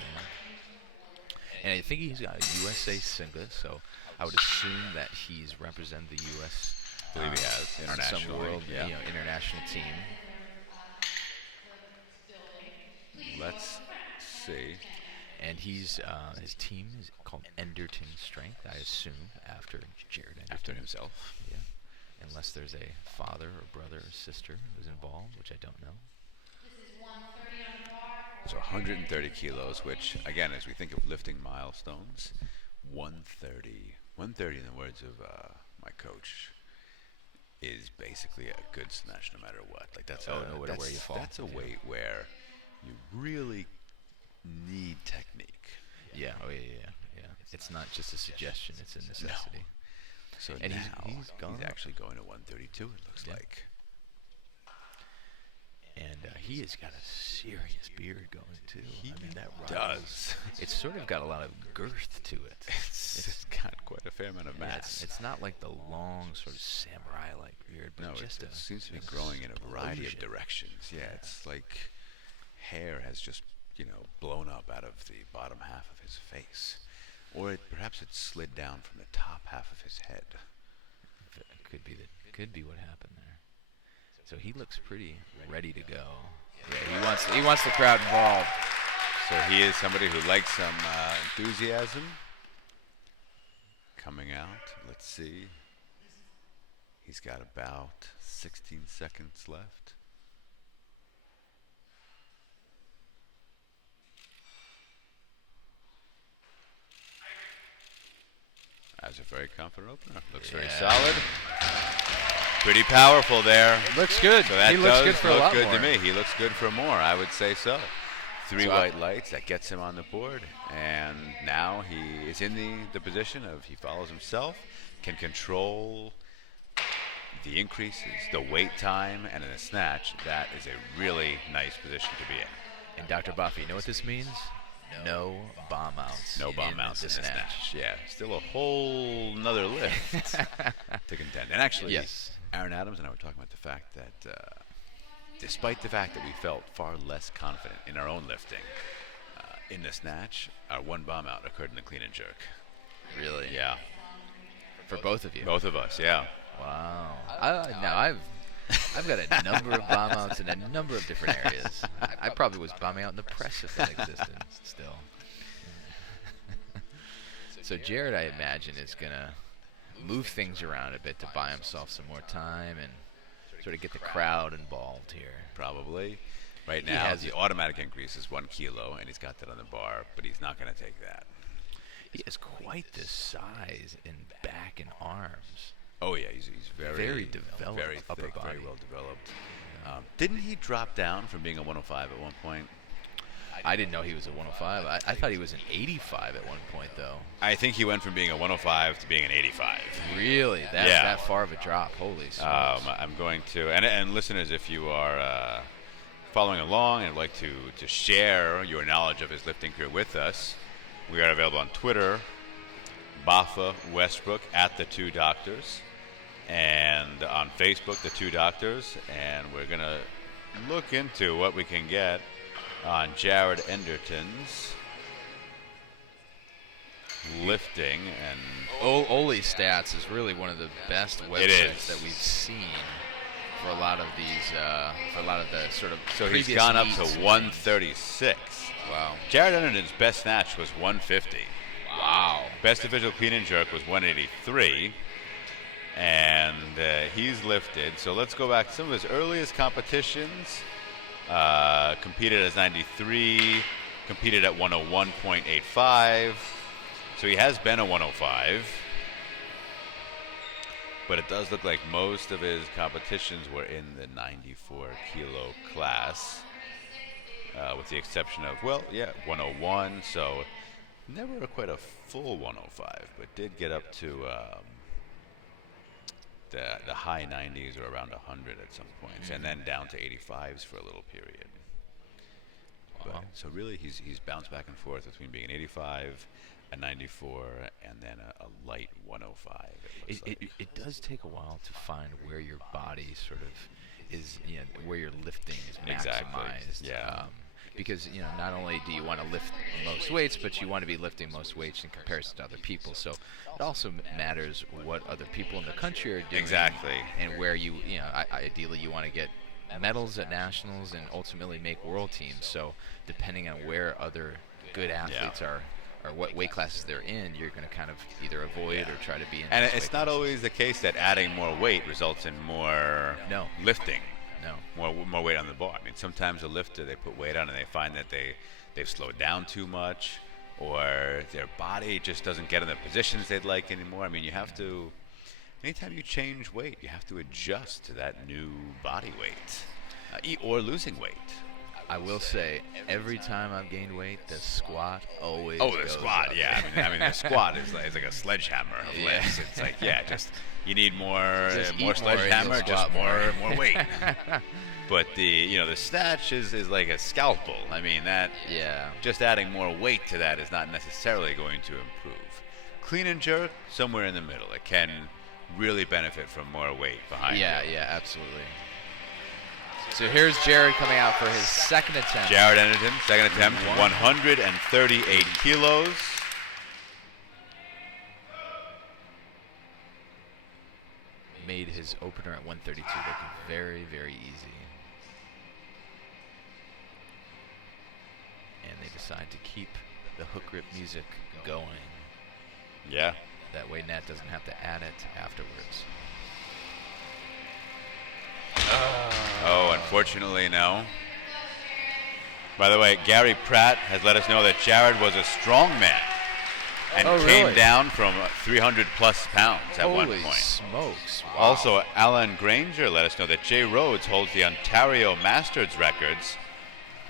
And I think he's got a USA singlet, so I would assume that he's represented the U.S. I believe he has, some internationally, world, yeah. international team. Let's see. And he's his team is called Enderton Strength, I assume, after Jared Enderton. After himself. Yeah. Unless there's a father or brother or sister who's involved, which I don't know. So 130 kilos, which, again, as we think of lifting milestones, 130 in the words of my coach, is basically a good snatch no matter what. Like that's No matter where you fall. That's a weight where you really need technique. Yeah, yeah. It's not just a suggestion; it's a necessity. So And now he's gone up. actually going to 132. It looks Yeah. like. And he has got a serious beard going too. He I mean, that does. It's sort of got a lot of girth to it. It's got quite a fair amount of Yeah, mass. it's not like the long sort of samurai-like beard, but No, just it seems to be growing in a variety of explosion. directions. Yeah, it's like hair has just, blown up out of the bottom half of his face. Or perhaps it slid down from the top half of his head. Could be what happened there. So he looks pretty ready to go. Yeah, he wants the crowd involved. So he is somebody who likes some enthusiasm. Coming out, let's see. He's got about 16 seconds left. That's a very confident opener. Looks very solid. Pretty powerful there. Looks good. So that He looks does good for a look lot good more. to me. He looks good for more. I would say so. Three So white lights, that gets him on the board. And now he is in the position of he follows himself, can control the increases, the wait time, and in a snatch, that is a really nice position to be in. And Dr. Buffy, you know what this means? No bomb outs. No bomb in outs the in the snatch. snatch. Yeah, still a whole nother lift to contend. And actually, Yes. Aaron Adams and I were talking about the fact that despite the fact that we felt far less confident in our own lifting, in the snatch, our one bomb out occurred in the clean and jerk. Really? Yeah, For both of you. both of us, yeah. Wow. Now I've got a number of bomb outs in a number of different areas. I probably was bombing out in the press if that existed still. So Jared, I imagine, is gonna move things around a bit to buy himself some more time and sort of get the crowd involved here. Probably. Right He now, has the it. automatic increase is 1 kilo, and he's got that on the bar, but he's not going to take that. He has quite the size in back and arms. Oh yeah, he's Very developed very upper thick, body. very well developed. Didn't he drop down from being a 105 at one point? I didn't know he was a 105. I thought he was an 85 at one point, though. I think he went from being a 105 to being an 85. Really? Yeah. That far of a drop? Holy smokes. I'm going to, and listeners, if you are following along and would like to share your knowledge of his lifting career with us, we are available on Twitter, Bafa Westbrook at the Two Doctors, and on Facebook, the Two Doctors, and we're gonna look into what we can get on Jared Enderton's lifting. And Oli Stats is really one of the best It websites is. that we've seen for a lot of these, for a lot of the sort of so he's previous gone up heats. to 136. Wow. Jared Enderton's best snatch was 150. Wow. Best official clean and jerk was 183. And he's lifted. So let's go back to some of his earliest competitions. Competed as 93, competed at 101.85. So he has been a 105. But it does look like most of his competitions were in the 94 kilo class. With the exception of, 101. So never quite a full 105, but did get up to the high 90s or around 100 at some points, and then down to 85s for a little period. But, so really, he's bounced back and forth between being an 85, a 94, and then a light 105. It does take a while to find where your body sort of is, where your lifting is Exactly, maximized. yeah. Because not only do you want to lift most weights, but you want to be lifting most weights in comparison to other people. So it also matters what other people in the country are doing. Exactly. And where ideally you want to get medals at nationals and ultimately make world teams. So depending on where other good athletes are, or what weight classes they're in, you're going to kind of either avoid or try to be in. And those it's weight not classes. always the case that adding more weight results in more lifting. No. More weight on the bar. I mean, sometimes a lifter, they put weight on and they find that they've slowed down too much, or their body just doesn't get in the positions they'd like anymore. I mean, you have to, anytime you change weight, you have to adjust to that new body weight, or losing weight. I will say, every time I've gained weight, the squat always Oh, the goes squat, up. yeah. I mean, the squat is like a sledgehammer of Yeah. lifts. It's like, yeah, just you need more Just eat more more and sledgehammer, you'll just squat more. more weight. But the snatch is like a scalpel. I mean, that Yeah. just adding more weight to that is not necessarily going to improve. Clean and jerk, somewhere in the middle. It can really benefit from more weight behind Yeah, it. yeah, absolutely. So here's Jared coming out for his second attempt. Jared Anderton, second attempt, 138 kilos. Made his opener at 132 look very, very easy. And they decide to keep the hook grip music going. Yeah. That way Nat doesn't have to add it afterwards. Oh, unfortunately, no. By the way, Gary Pratt has let us know that Jared was a strong man and Oh, came really? down from 300 plus pounds at one Holy point. smokes. Wow. Also, Alan Granger let us know that Jay Rhodes holds the Ontario Masters records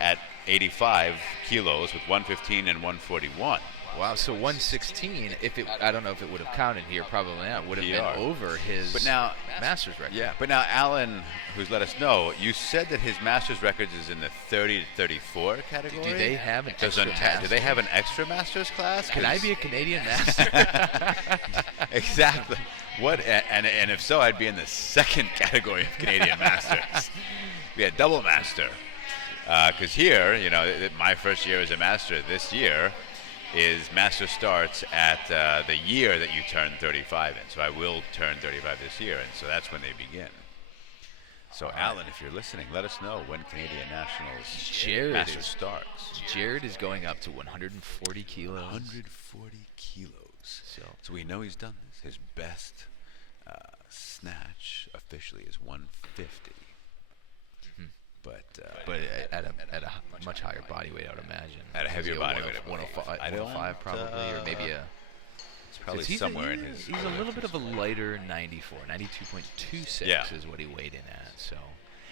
at 85 kilos with 115 and 141. Wow, so 116, I don't know if it would have counted here, probably not, would have PR. been over his But now, Masters record. yeah, but now Alan, who's let us know, you said that his Masters records is in the 30 to 34 category. Do they have an Does extra do they have an Masters? extra Masters class? Can I 'Cause- be a Canadian Master? Exactly. What and if so, I'd be in the second category of Canadian Masters. Yeah, double master. Because here, my first year as a master this year is master starts at the year that you turn 35 in. So I will turn 35 this year, and so that's when they begin. So Alan, if you're listening, let us know when Canadian Nationals Jared master is- starts. Jared is going up to 140 kilos. 140 kilos. So we know he's done this. His best snatch officially is 150. But But at a much higher body weight, I would imagine. At a heavier Is he body weight, I 105, believe. I 105 probably, or maybe a. it's probably 'cause he's somewhere in he's his. He's a little bit of a lighter 94, 92.26 Yeah. is what he weighed in at. So,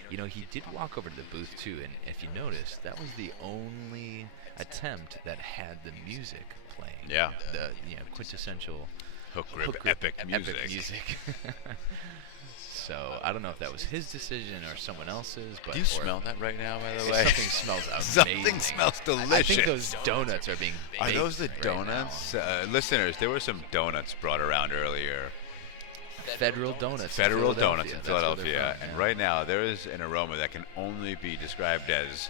he did walk over to the booth too, and if you notice, that was the only attempt that had the music playing. Yeah. The quintessential Hook grip, hook grip, epic music. music. So I don't know if that was his decision or someone else's. But Do you smell that right now, by the way? Something smells amazing. Something smells delicious. I think those donuts are being baked Are those the right donuts? Listeners, there were some donuts brought around earlier. now. Federal Donuts. Federal Donuts in That's where they're Philadelphia. from, And yeah. right now, there is an aroma that can only be described as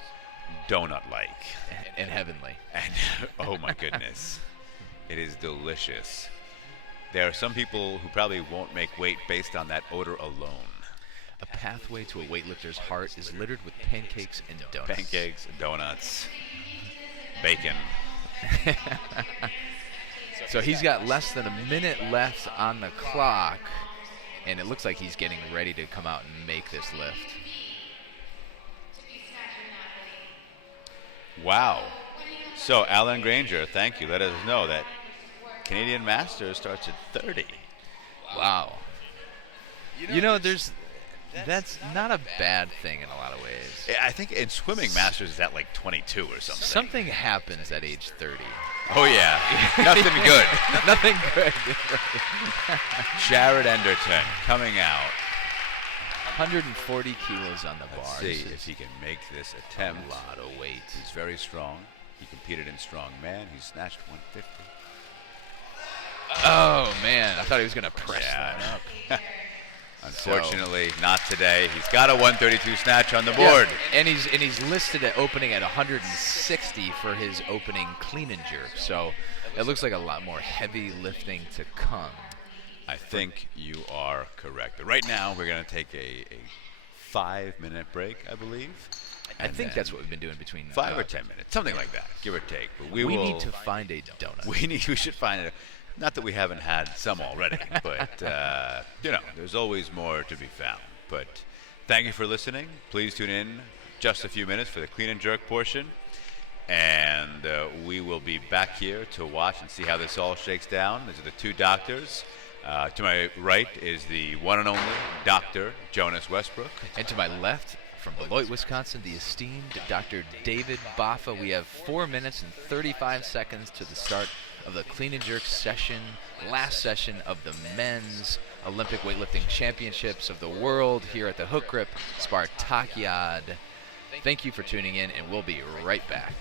donut-like. And heavenly. And oh my goodness, it is delicious. There are some people who probably won't make weight based on that odor alone. A pathway to a weightlifter's heart is littered with pancakes and donuts. Pancakes, donuts, bacon. So he's got less than a minute left on the clock, and it looks like he's getting ready to come out and make this lift. Wow. So Alan Granger, thank you. Let us know that Canadian Masters starts at 30. Wow. That's not a bad thing in a lot of ways. I think in swimming Masters is at like 22 or something. Something happens at age 30. Oh yeah, nothing good. Nothing good. Jared Anderton coming out. 140 kilos on the bar. Let's see This if is he can make this a attempt. lot of weight. He's very strong. He competed in strongman. He snatched 150. Oh man, I thought he was gonna press Yeah. that up. Unfortunately, not today. He's got a 132 snatch on the Yeah, board. and he's listed at opening at 160 for his opening clean and jerk. So it looks like a lot more heavy lifting to come. I think you are correct. But right now, we're going to take a 5-minute break, I believe. I think that's what we've been doing between 5 or 10 minutes, something like that, give or take. But We will, need to find a donut. We should find it. Not that we haven't had some already, but there's always more to be found. But thank you for listening. Please tune in just a few minutes for the clean and jerk portion, and we will be back here to watch and see how this all shakes down. These are the two doctors. To my right is the one and only Dr. Jonas Westbrook. And to my left, from Beloit, Wisconsin, the esteemed Dr. David Baffa. We have 4 minutes and 35 seconds to the start of the clean and jerk session, last session of the men's Olympic weightlifting championships of the world here at the hookgrip Spartakiad. Thank you for tuning in, and we'll be right back.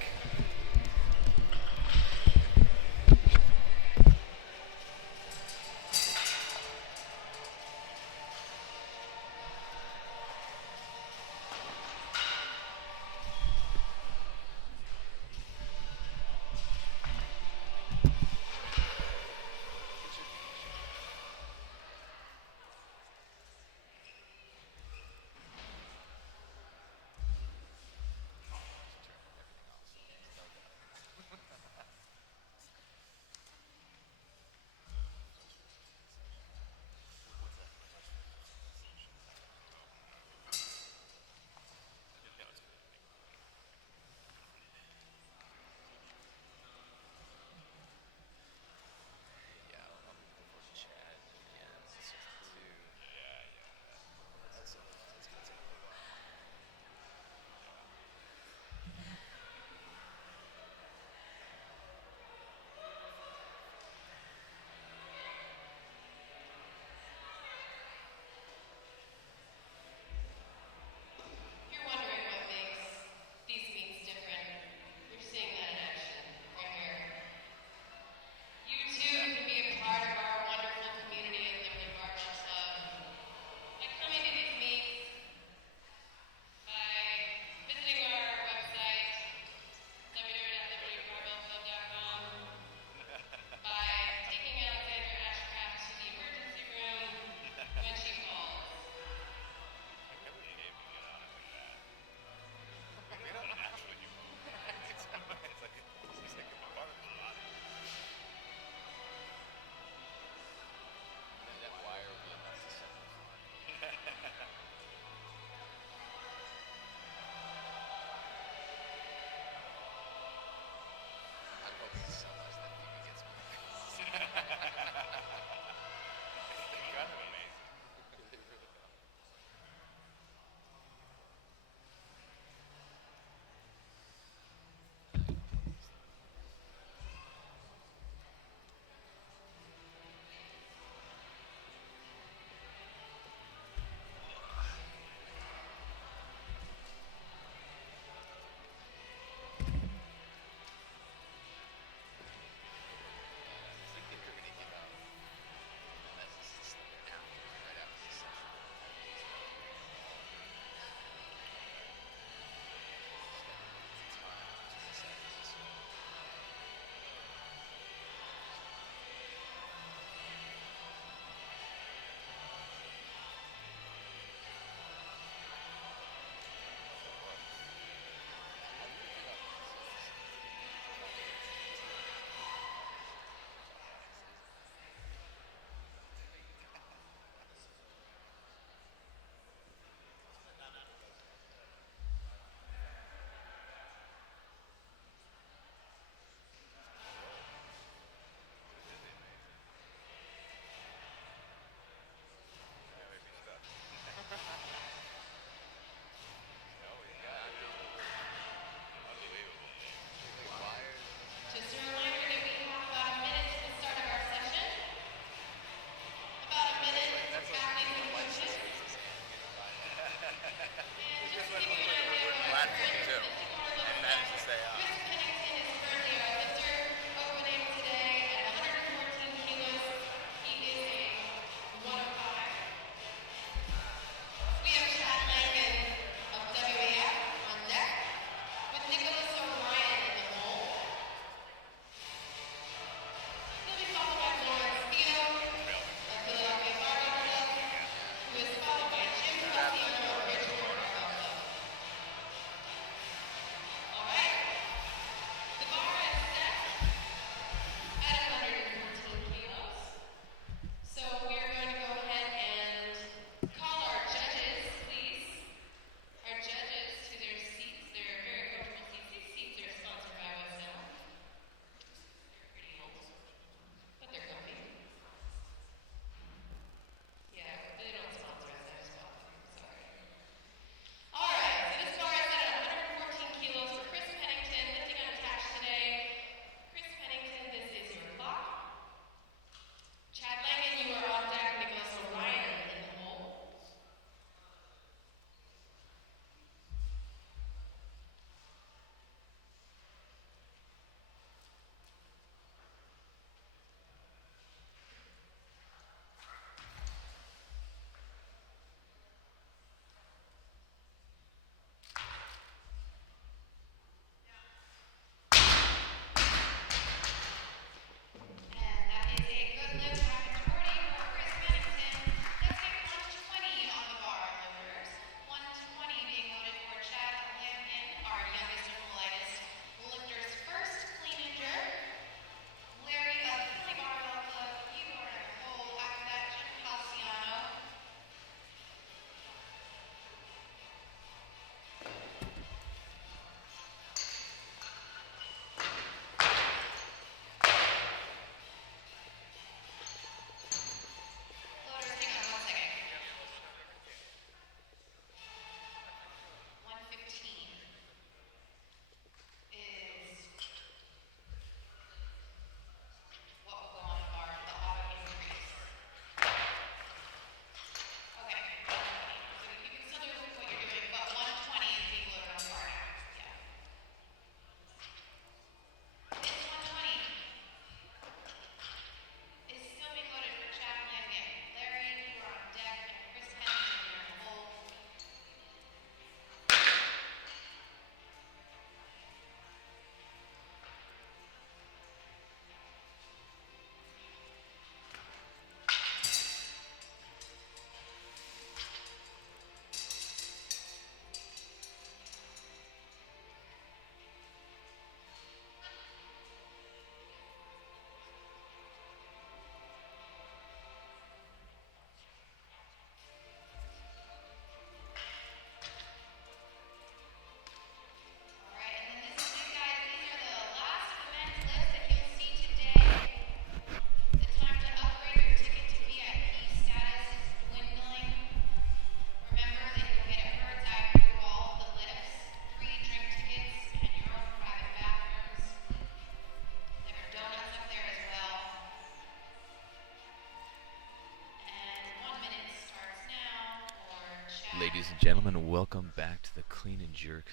and gentlemen, welcome back to the clean and jerk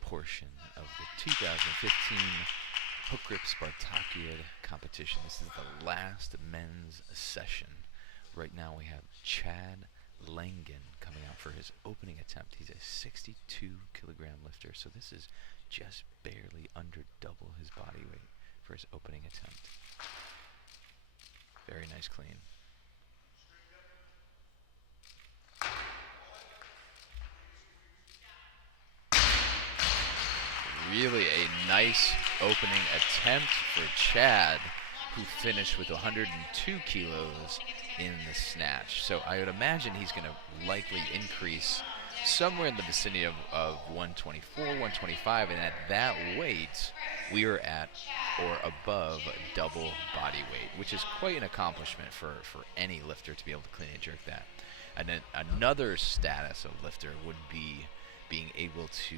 portion of the 2015 Hook Grip Spartakiad competition. This is the last men's session. Right now we have Chad Langen coming out for his opening attempt. He's a 62-kilogram lifter, so this is just barely under double his body weight for his opening attempt. Very nice clean. Really a nice opening attempt for Chad, who finished with 102 kilos in the snatch. So I would imagine he's going to likely increase somewhere in the vicinity of 124, 125, and at that weight, we are at or above double body weight, which is quite an accomplishment for any lifter to be able to clean and jerk that. And then another status of lifter would be being able to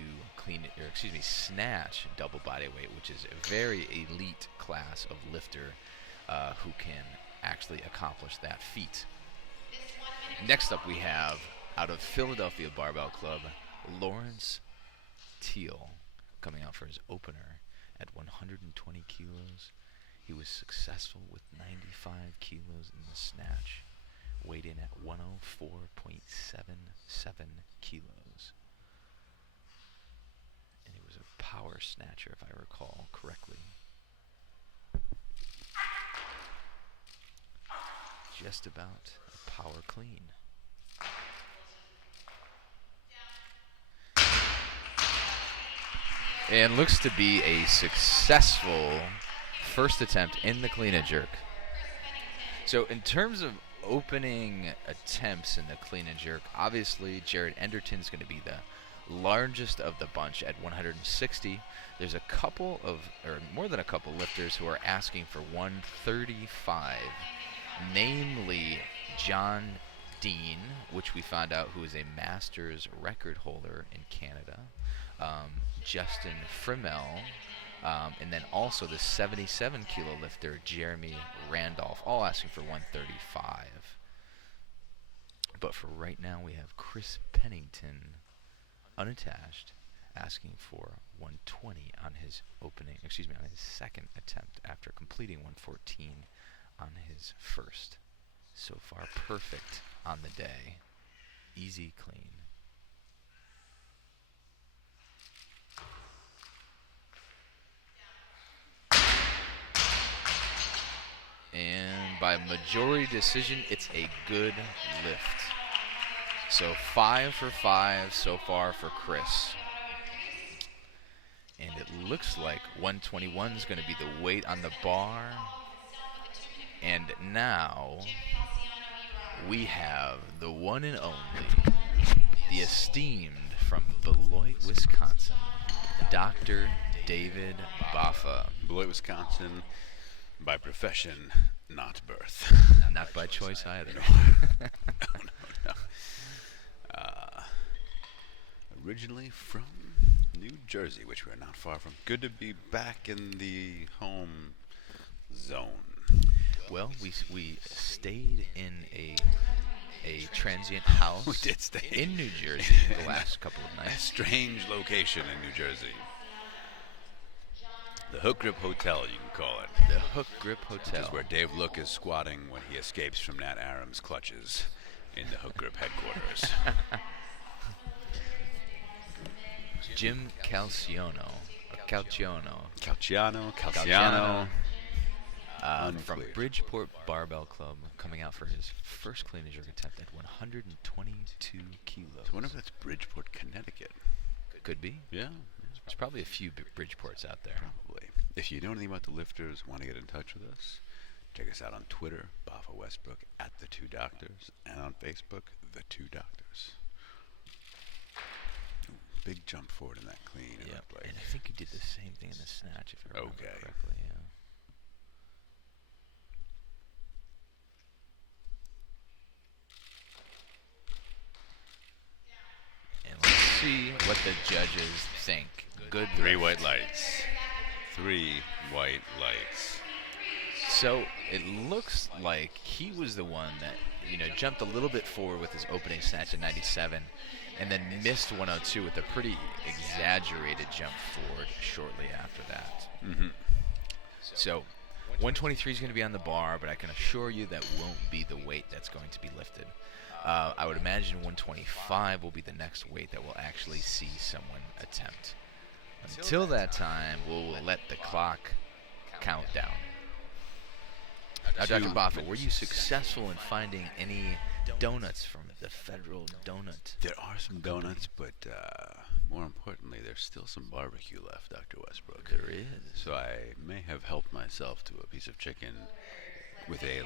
snatch double body weight, which is a very elite class of lifter who can actually accomplish that feat. Next up we have, out of Philadelphia Barbell Club, Lawrence Teal coming out for his opener at 120 kilos. He was successful with 95 kilos in the snatch, weighed in at 104.77 kilos. And he was a power snatcher, if I recall correctly. Just about a power clean. And looks to be a successful first attempt in the clean and jerk. So in terms of opening attempts in the clean and jerk, obviously Jared Enderton's going to be the largest of the bunch at 160. There's a couple of, or more than a couple, lifters who are asking for 135, namely John Dean, which we found out who is a Masters record holder in Canada, Justin Frimmel, and then also the 77-kilo lifter Jeremy Randolph, all asking for 135. But for right now, we have Chris Pennington, unattached, asking for 120 on his on his second attempt after completing 114 on his first. So far, perfect on the day. Easy clean. And by majority decision, it's a good lift. So 5 for 5 so far for Chris. And it looks like 121 is going to be the weight on the bar. And now we have the one and only, the esteemed from Beloit, Wisconsin, Dr. David Baffa. Beloit, Wisconsin, by profession, not birth. Not by choice either. No. No. Originally from New Jersey, which we're not far from. Good to be back in the home zone. Well, we stayed in a transient house. We did stay in New Jersey the last couple of A nights. strange location in New Jersey. The Hook Grip Hotel, you can call it. The Hook Grip This Hotel. is where Dave Look is squatting when he escapes from Nat Aram's clutches in the Hook Grip headquarters. Jim Calciano. Calciano. From Unclear. Bridgeport Barbell Club, coming out for his first clean and jerk attempt at 122 kilos. I wonder if that's Bridgeport, Connecticut. Could be. Yeah, There's probably a few Bridgeports out there. probably. If you know anything about the lifters, want to get in touch with us, check us out on Twitter, Baffa Westbrook, at The Two Doctors, and on Facebook, The Two Doctors. Ooh, big jump forward in that clean. It Yep. looked like. And I think you did the same thing in the snatch, if I remember Okay. correctly. Yeah. And let's see what the judges think. Good Three lift. white lights. 3 white lights. So it looks like he was the one that, jumped a little bit forward with his opening snatch at 97. and then missed 102 with a pretty exaggerated jump forward shortly after that. So 123 is going to be on the bar, but I can assure you that won't be the weight that's going to be lifted. I would imagine 125 will be the next weight that we'll actually see someone attempt. Until that time, we'll let the clock count down. Now, Dr. Boffa, were you successful in finding any donuts from the Federal Donut? There are some donuts, but more importantly, there's still some barbecue left, Dr. Westbrook. There is. So I may have helped myself to a piece of chicken with a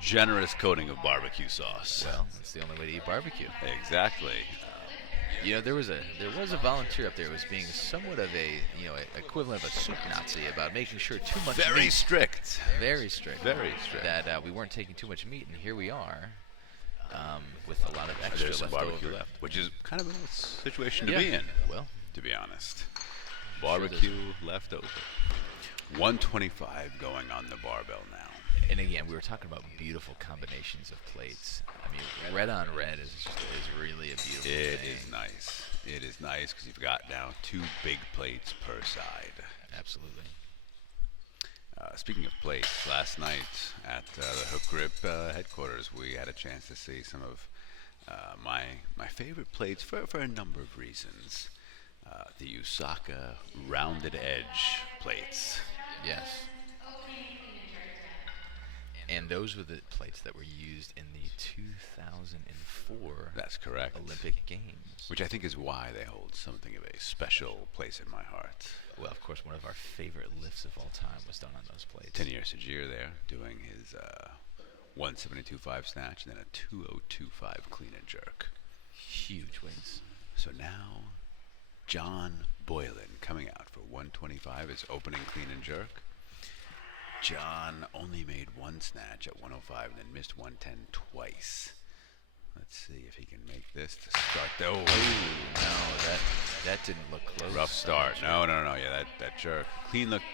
generous coating of barbecue sauce. Well, that's the only way to eat barbecue. Exactly. You know, there was a volunteer up there who was being somewhat of a equivalent of a soup Nazi about making sure too much Very meat, strict. very strict, Very strict. that we weren't taking too much meat, and here we are with a lot of extra There's some left barbecue over. left, which is kind of a situation to Yeah. be in, Well, to be honest. sure Barbecue left over. 125 going on the barbell now. and again, we were talking about beautiful combinations of plates. I mean, red on red is really a beautiful It thing. is nice. It is nice because you've got now 2 big plates per side. Absolutely. Speaking of plates, last night at the Hook Grip headquarters, we had a chance to see some of my favorite plates for a number of reasons. The Usaka rounded edge plates. Yes. And those were the plates that were used in the 2004 That's correct. Olympic Games. Which I think is why they hold something of a special place in my heart. Well, of course, one of our favorite lifts of all time was done on those plates. Tenier Sajir there doing his 172.5 snatch and then a 202.5 clean and jerk. Huge weights. So now, John Boylan coming out for 125 his opening clean and jerk. John only made 1 snatch at 105 and then missed 110 twice. Let's see if he can make this to start. Oh, No, that didn't look close. rough start. No. Yeah, that jerk. Clean looked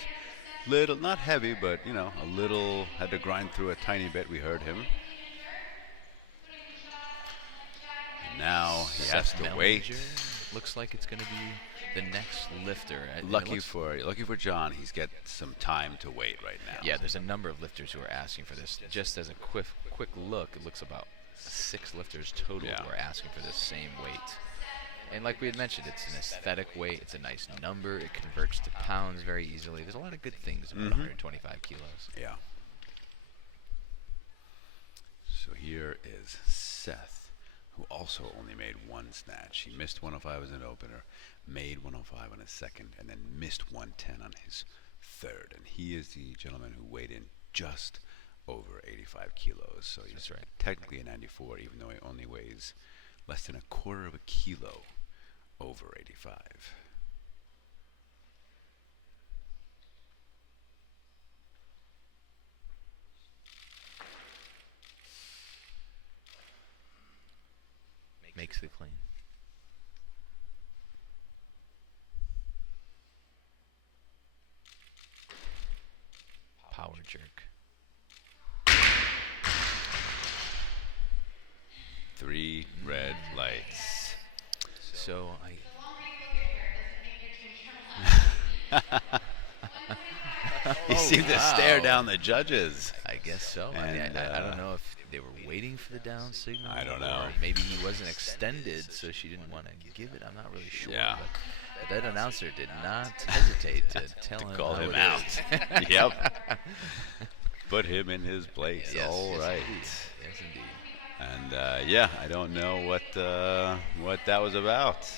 little, not heavy, but a little. Had to grind through a tiny bit. We heard him. And now he has Seth to wait. Mellinger looks like it's going to be the next lifter. And it Lucky looks- for John, he's got some time to wait right now. Yeah, there's a number of lifters who are asking for this. Just as a quick look, it looks about 6 lifters total Yeah. who are asking for this same weight. And like we had mentioned, it's an aesthetic weight. It's a nice number. It converts to pounds very easily. There's a lot of good things about 125 kilos. Yeah. So here is Seth, who also only made 1 snatch. He missed 105 as an opener, made 105 on his second, and then missed 110 on his third. And he is the gentleman who weighed in just over 85 kilos. So he's That's right. technically a 94, even though he only weighs less than a quarter of a kilo over 85. Makes the clean. Power jerk. 3 red lights. So He seemed to stare down the judges. I guess so. I And, don't know if they were waiting for the down signal. I don't know. Or maybe he wasn't extended, so she didn't want to give it. I'm not really sure. Yeah. But that announcer did not hesitate to tell To him call how him it out. is. Yep. Put him in his place. Yes, All yes, right. indeed. Yes, indeed. And yeah, I don't know what that was about.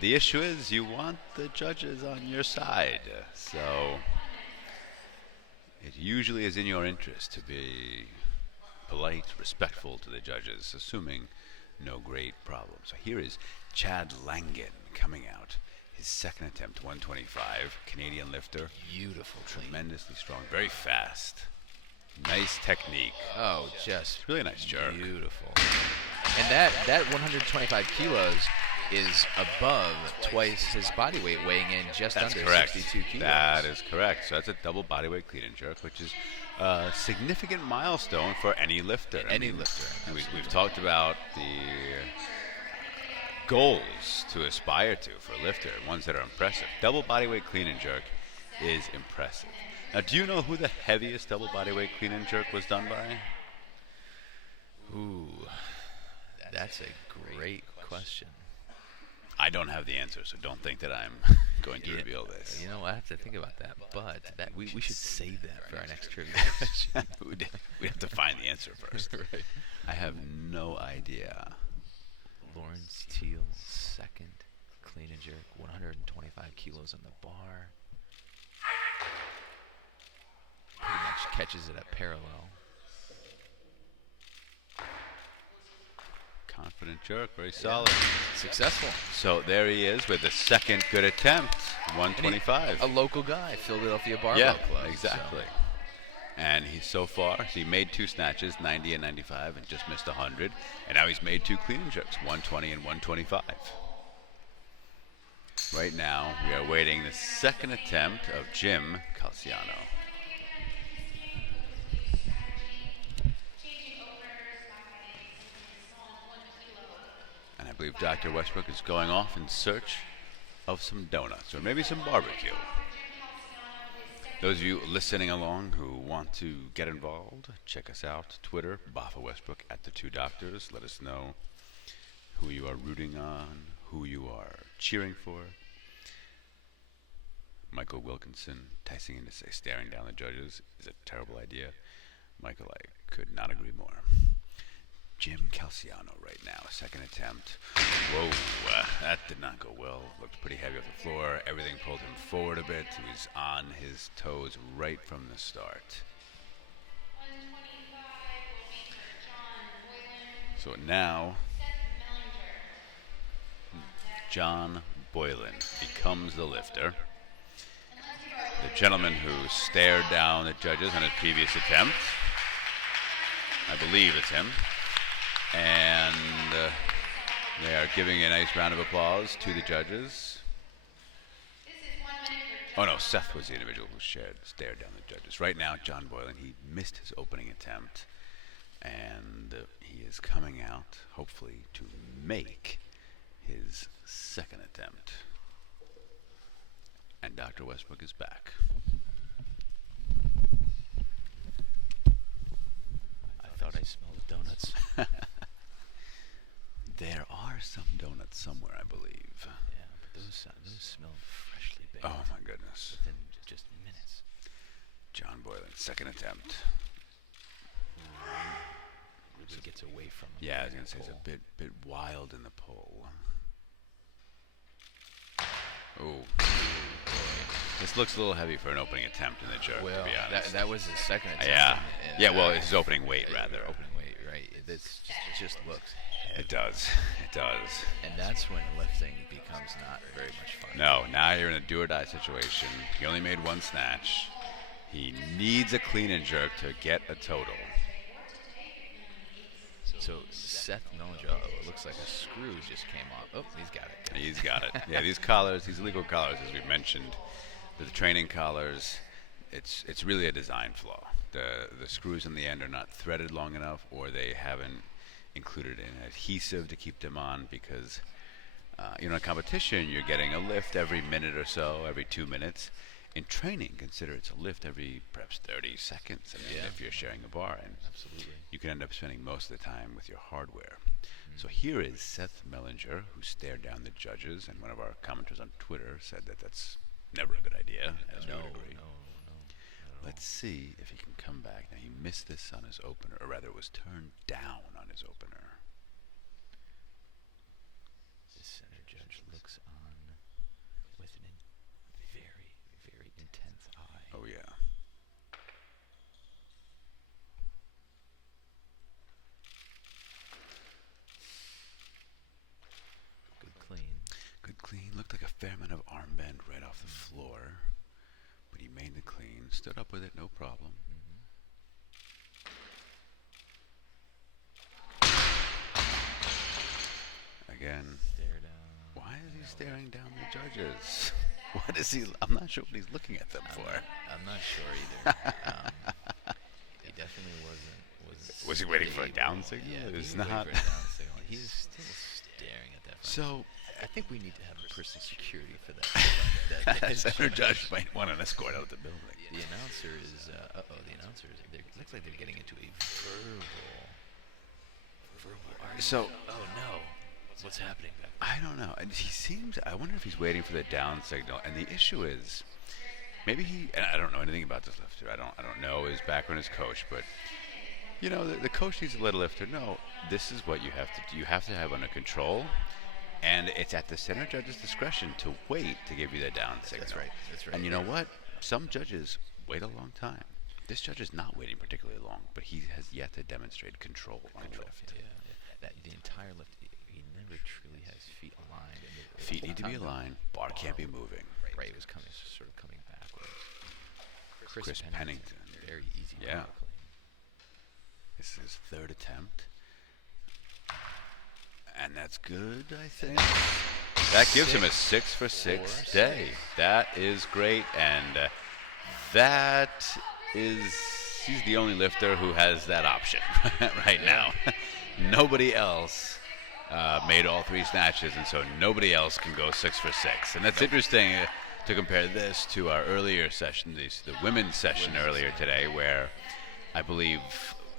The issue is you want the judges on your side, so it usually is in your interest to be polite, respectful to the judges, assuming no great problems. So here is Chad Langen coming out. His second attempt, 125, Canadian lifter. Beautiful clean. Tremendously strong, very fast. Nice technique. Oh, just Really nice jerk. beautiful. And that 125 kilos is above twice his body weight, weighing in just That's under correct. 62 kilos. That is correct. So that's a double bodyweight clean and jerk, which is a significant milestone for any lifter. Any lifter, We've talked about the goals to aspire to for a lifter, ones that are impressive. Double bodyweight clean and jerk is impressive. Now, do you know who the heaviest double bodyweight clean and jerk was done by? Ooh, that's a great question. I don't have the answer, so don't think that I'm going to reveal this. You know, I have to think about that, but we should save that for our next trivia question. We have to find the answer first. Right. I have no idea. Lawrence Teal, second, clean and jerk, 125 kilos on the bar. Pretty much catches it at parallel. Confident jerk, very solid. Successful. So there he is with the second good attempt, 125. A local guy, Philadelphia Barbell Yeah, Club. exactly. And he's so he made 2 snatches, 90 and 95, and just missed 100. And now he's made 2 clean and jerks, 120 and 125. Right now, we are waiting the second attempt of Jim Calciano. And I believe Dr. Westbrook is going off in search of some donuts or maybe some barbecue. Those of you listening along who want to get involved, check us out. Twitter, Bafa Westbrook at the 2 Doctors. Let us know who you are rooting on, who you are cheering for. Michael Wilkinson enticing in to say staring down the judges is a terrible idea. Michael, I could not agree more. Jim Calciano right now, second attempt. Whoa, that did not go well. Looked pretty heavy off the floor. Everything pulled him forward a bit. He was on his toes right from the start. So now, John Boylan becomes the lifter. The gentleman who stared down the judges on his previous attempt. I believe it's him. And they are giving a nice round of applause to the judges. Oh no, Seth was the individual who stared down the judges. Right now, John Boylan, he missed his opening attempt. And he is coming out, hopefully, to make his second attempt. And Dr. Westbrook is back. I thought I smelled donuts. There are some donuts somewhere, I believe. Yeah, but those smelled freshly baked. Oh my goodness. Within just minutes. John Boylan, second attempt. Really gets away from him. Yeah, I was going to say it's a bit wild in the pull. Oh. This looks a little heavy for an opening attempt in the jerk, Well, to be honest. that was his second attempt. Yeah. and, Yeah, well, it's his opening weight, rather. Opening weight, right. It just looks heavy. It does. It does. And that's when lifting becomes not very much fun. No, now you're in a do-or-die situation. He only made 1 snatch. He needs a clean and jerk to get a total. So Seth Mellinger, it looks like a screw just came off. Oh, he's got it. He's got it. Yeah, these collars, these illegal collars, as we mentioned, the training collars, it's really a design flaw. The screws in the end are not threaded long enough, or they haven't included an adhesive to keep them on, because in a competition you're getting a lift every minute or so, every 2 minutes. In training, consider it's a lift every perhaps 30 seconds. I mean, if you're sharing a bar, and Absolutely. you can end up spending most of the time with your hardware. So here is Seth Mellinger, who stared down the judges, and one of our commenters on Twitter said that that's never a good idea, as we would agree. No. Let's see if he can come back. Now, he missed this on his opener, or rather, it was turned down on his opener. The center judge looks on with an very, very intense eye. Oh, yeah. Good clean. Good clean. Looked like a fair amount of arm bend right off the floor. But he made the clean. Stood up with it, no problem. Again. Stare down. Why is he staring down the judges? What is he? I'm not sure what he's looking at them for. I'm not sure either. He definitely wasn't. Was he waiting for a able- down signal? Yeah, It he was was waiting not. for a down signal. He was still staring at that. So I think we need to have personal security for that. Center judge might want an escort out of the building. The announcer is. The announcer is. Looks like they're getting into a verbal argument. So Oh no! What's happening back I don't know. And he seems. I wonder if he's waiting for the down signal. And the issue is, maybe he. And I don't know anything about this lifter. I don't know his background as coach, but you know, the coach needs to let a lifter know this is what you have to do. You have to have under control, and it's at the center judge's discretion to wait to give you the down signal. That's right. That's right. And you know what? Some judges wait a long time. This judge is not waiting particularly long, but he has yet to demonstrate control on the lift. Yeah. That the entire lift, he never truly has feet aligned. And the Feet whole need to be time aligned. Bar can't be moving. Right, it was sort of coming backwards. Chris Pennington. Very easy. Yeah. bar clean. This is his third attempt. And that's good, I think. That gives him a 6 for 6 day. That is great. And he's the only lifter who has that option right now. Nobody else made all 3 snatches, and so nobody else can go 6 for 6. And that's interesting to compare this to our earlier session, the women's session earlier today, where I believe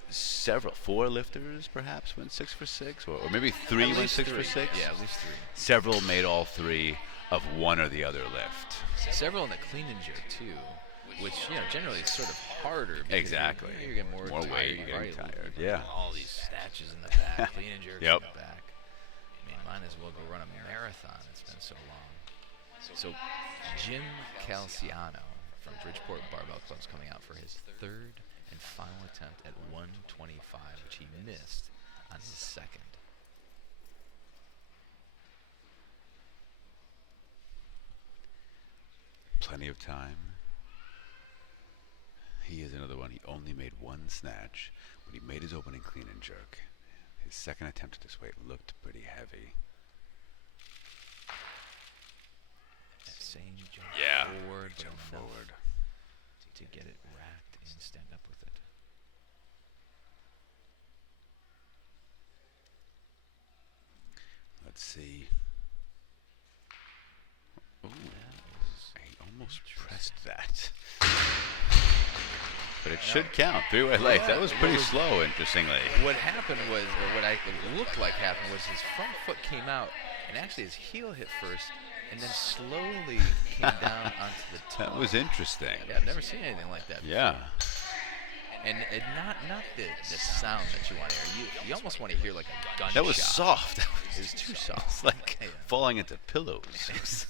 4 lifters perhaps went 6 for 6, or maybe 3 went 6 for 6. Yeah, at least 3. Several made all 3 of one or the other lift. Several in the clean and jerk too, which generally is sort of harder. because Exactly. You get more tired, weight, you're getting right? tired. Yeah. All these snatches in the back, clean and jerks Yep. in the back. I mean, might as well go run a marathon. It's been so long. So Jim Calciano from Bridgeport Barbell Club is coming out for his 3rd and final attempt at 125, which he missed on his 2nd. Plenty of time. He is another one. He only made 1 snatch, but he made his opening clean and jerk. His 2nd attempt at this weight looked pretty heavy. That same jump forward, jump but enough forward. to get it racked and stand up with it. Let's see. Ooh, he almost pressed that. But it should count. 3-way legs. That was pretty slow, interestingly. What happened was, or what it looked like happened was his front foot came out, and actually his heel hit first, and then slowly came down onto the toe. That was interesting. Yeah, I've never seen anything like that before. Yeah. And not the sound that you want to hear. You almost want to hear like a gunshot. That was soft. It was too soft. It's like Yeah. falling into pillows.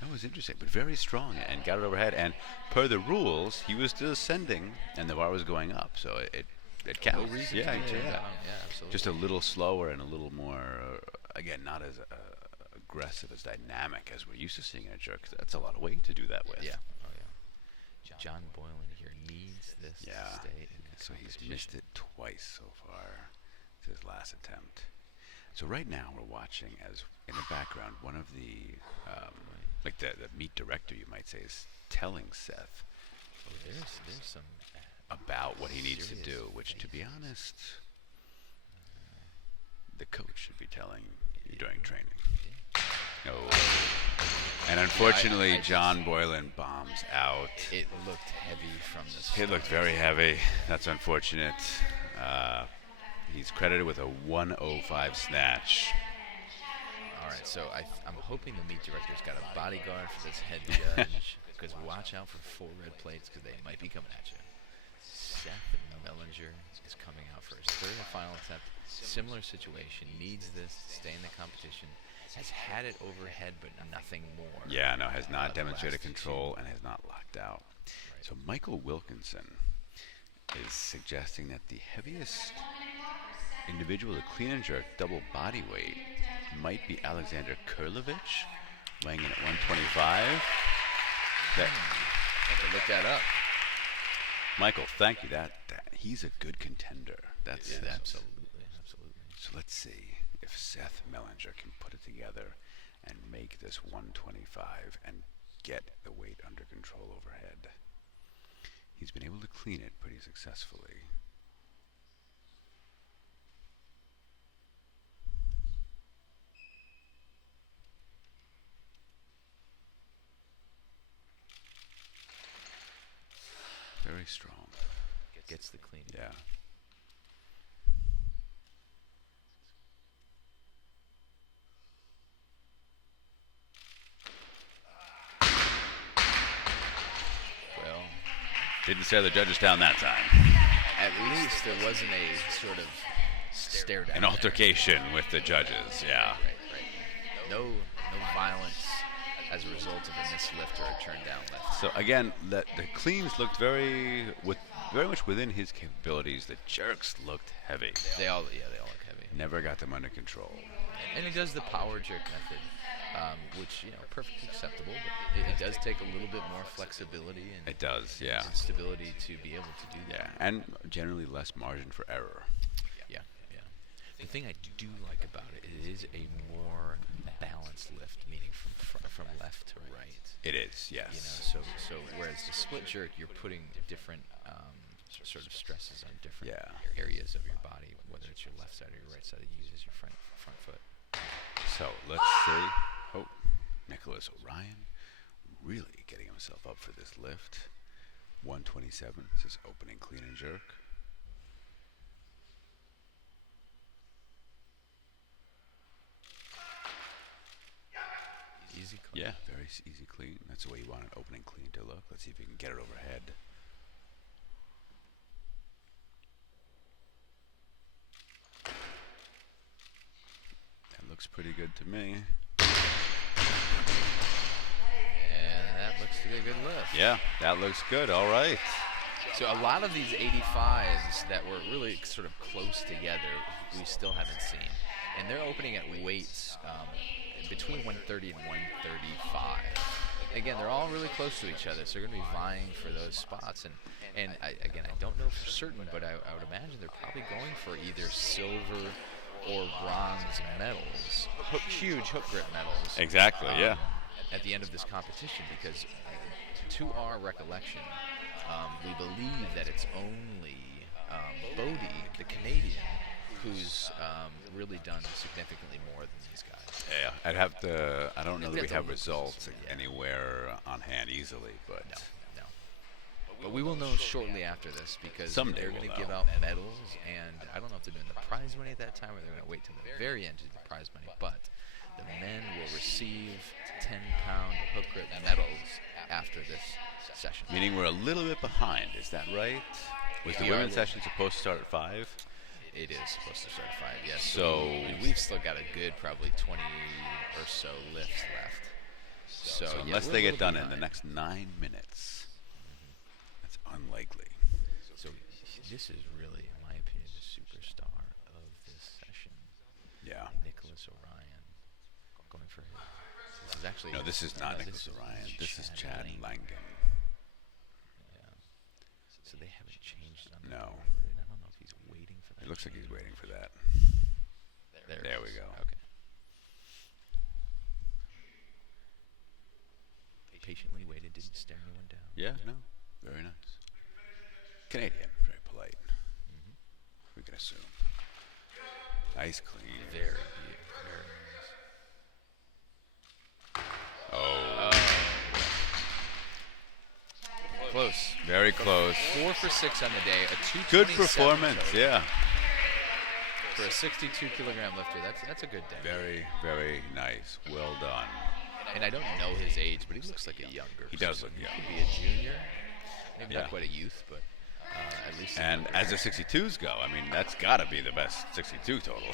That was interesting, but very strong, and got it overhead. And per the rules, he was still ascending, and the bar was going up, so it counts. No reason Yeah, to turn yeah. down. Yeah, absolutely. Just a little slower and a little more, again, not as aggressive, as dynamic as we're used to seeing in a jerk. That's a lot of weight to do that with. Yeah. Oh yeah. John Boylan here needs this to stay in the So he's competition. missed it twice so far. It's his last attempt. So right now we're watching as in the background one of the like the meet director, you might say, is telling Seth Oh, there's some. about what he needs to Serious do, which, to be faces. honest, the coach should be telling you during training. No. And unfortunately, I just- John Boylan bombs out. It looked heavy from the start. It looked very heavy. That's unfortunate. He's credited with a 105 snatch. All right, so I'm hoping the meet director's got a bodyguard for this head judge, because watch out for 4 red plates, because they might be coming at you. Seth Mellinger is coming out for his 3rd and final attempt. Similar situation, needs this to stay in the competition. Has had it overhead, but nothing more. Yeah, no, has the not last demonstrated 2. control and has not locked out. So Michael Wilkinson is suggesting that the heaviest individual to clean and jerk double body weight might be Alexander Kurlovich, weighing in at 125. Have to look that up. Michael, thank you. That he's a good contender. That's Yeah, absolutely. So let's see if Seth Mellinger can put it together and make this 125 and get the weight under control overhead. He's been able to clean it pretty successfully. Very strong. Gets the clean. Yeah. Well, Didn't stare the judges down that time. at least there wasn't a sort of stare down. An altercation with the judges. Yeah. Right. No violence as a result of a missed lift or a turned down lift. So again, the cleans looked very much within his capabilities. The jerks looked heavy. They all look heavy. Never got them under control. And he does the power jerk method, which, perfectly acceptable, but it does take a little bit more flexibility and, It does, yeah. and stability to be able to do that. Yeah, and generally less margin for error. Yeah. The thing I do like about it is a more balanced lift, meaning from left to right. It is, yes. So whereas the split jerk, you're putting different sort of stresses on different areas of your body, whether it's your left side or your right side that uses your front foot. So let's see. Oh, Nicholas O'Ryan really getting himself up for this lift. 127. This is opening clean and jerk. Easy clean. Yeah, very easy clean. That's the way you want an opening clean to look. Let's see if we can get it overhead. That looks pretty good to me. And that looks to be a good lift. Yeah, that looks good. All right. So a lot of these 85s that were really sort of close together, we still haven't seen. And they're opening at weights between 130 and 135. Again, they're all really close to each other, so they're going to be vying for those spots. And I don't know for certain, but I would imagine they're probably going for either silver or bronze medals, huge hook grip medals. Exactly, yeah. At the end of this competition, because to our recollection, we believe that it's only Bodie, the Canadian, who's really done significantly more than these guys. Yeah, I'd have to. I don't know that we That's have a- results yeah. anywhere on hand easily, but No. But we will know shortly after this because Someday they're we'll going to know. give out medals, and I don't know if they're doing the prize money at that time or they're going to wait till the very end to do the prize money. But the men will receive 10-pound hook grip medals after this session. meaning we're a little bit behind. Is that right? Was the We are women's a little- session supposed to start at 5? It is supposed to start at 5, yes. So- we've still got a good probably 20 or so lifts left. So yeah, Unless we're they a get little done in behind. the next 9 minutes, that's unlikely. So this is really, in my opinion, the superstar of this session. Yeah. Nicholas O'Ryan going for his. This is actually. No, this is not Nicholas this O'Ryan. This is Chad Langen. Yeah. So they haven't changed on the No. board, and I don't know if he's waiting for that. It looks like he's change. waiting for that. There There it we is. go. Okay. Patiently waited, didn't stare anyone down. Yeah, no, very nice. Canadian, very polite. We can assume. Nice clean. Very nice. Oh, Close. very close. 4 for 6 on the day. A 227 Good performance, total. yeah. For a 62-kilogram lifter, that's a good day. Very, very nice. Well done. And I don't know his age, but he looks like a younger. He does person. look young. He could be a junior, maybe Yeah. not quite a youth, but at least. a And younger. as the 62s go, I mean, that's got to be the best 62 total.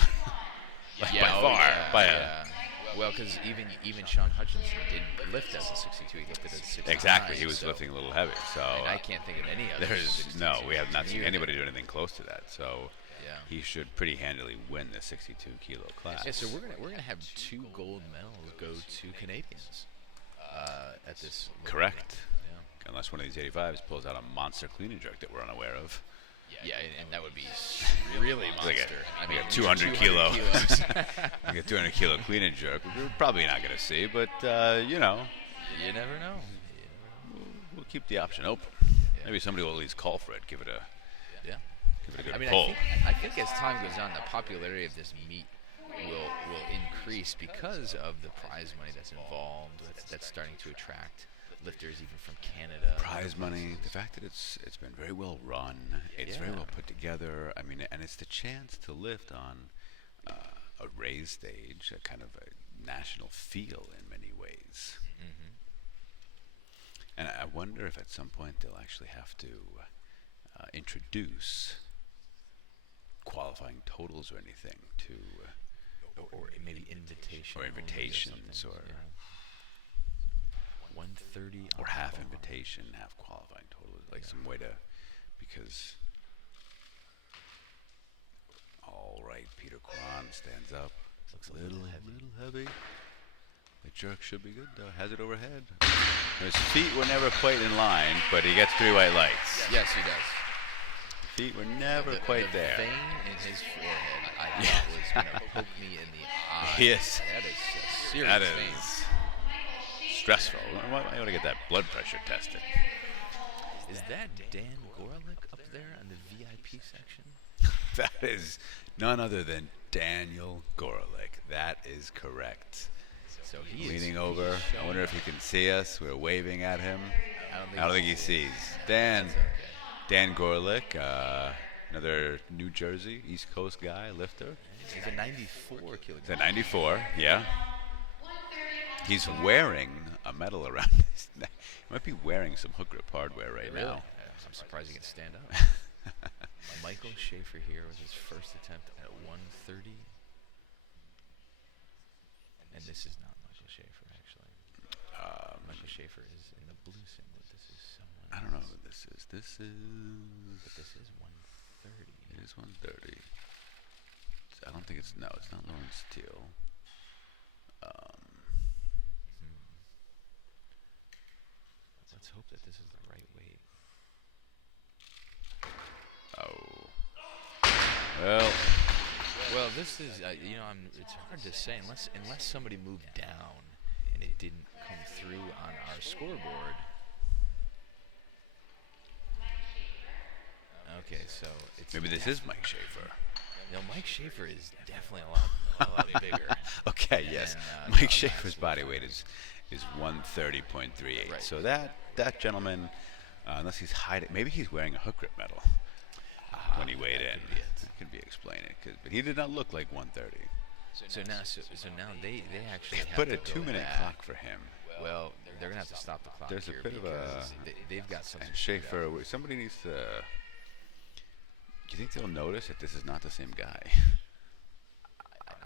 Like, yeah, by oh, far. yeah, by yeah. Well, because even Sean Hutchinson didn't lift as a 62; he lifted as a 69. Exactly, he was so, lifting a little heavy. So And I can't think of any other. there's 62 we have not seen near anybody that. do anything close to that. So Yeah. he should pretty handily win the 62 kilo class. Yeah, so we're gonna have 2 gold medals go to Canadians at this. Correct. Yeah. Unless one of these 85s pulls out a monster clean and jerk that we're unaware of. Yeah, and that would be really Like monster. a 200 kilo. Like a 200 kilo clean and jerk. We're probably not going to see, but You never know. we'll keep the option open. Maybe somebody will at least call for it. Give it a Yeah. good I mean, pull. I think as time goes on, the popularity of this meet will increase because of the prize money that's involved. That's starting to attract lifters even from Canada. Prize money, the fact that it's been very well run, it's very Yeah. well put together. I mean, and it's the chance to lift on a raised stage, a kind of a national feel in many ways. Hmm. And I wonder if at some point they'll actually have to introduce qualifying totals or anything to, Or maybe invitation. or only invitations, something, or 130 or on half the bar. invitation, half qualifying totals, like some way to, because. All right, Peter Kwan stands up. Looks a Little little heavy. The jerk should be good though. Has it overhead. His feet were never quite in line, but he gets 3 white lights. Yes, he does. Feet were never quite the there. vein in his forehead, I thought was going to poke me in the eye. Yes. That is a serious That vein. is stressful. I ought to get that blood pressure tested. Is that Dan Gorelick up there in the VIP section? That is none other than Daniel Gorelick. That is correct. So he Leaning is over. I showing wonder if he up. can see us. We're waving at him. I I don't think he sees. Dan. That's okay. Dan Gorelick, another New Jersey, East Coast guy, lifter. He's a 94 He's kilograms. at 94, yeah. He's wearing a medal around his neck. He might be wearing some hook grip hardware right Really? now. I'm surprised he can stand up. Michael Schaefer here with his first attempt at 130. And this is not Michael Schaefer, actually. Michael Schaefer is in the blue singlet. This is someone I don't know else. who this is. But this is 130. It is 130. I don't think it's, no, it's not Lawrence Steele. Let's hope that this is the right weight. Oh. Well, Well, this is, it's hard to say unless somebody moved down and it didn't come through on our scoreboard. Okay, so it's maybe this is Mike Schaefer. Mike Schaefer is definitely a lot bigger. Okay, yes. And, Mike no, Schaefer's that's body what- weight is 130.38. Right. So that gentleman, unless he's hiding, maybe he's wearing a hook grip medal when he weighed that in. could be it. That could be explaining. But he did not look like 130. So now they actually They have put to a go 2-minute back. clock for him. Well, they're gonna have to stop the clock There's a here bit of a- because they've got something. And Schaefer, somebody needs to. Do you think they'll notice that this is not the same guy?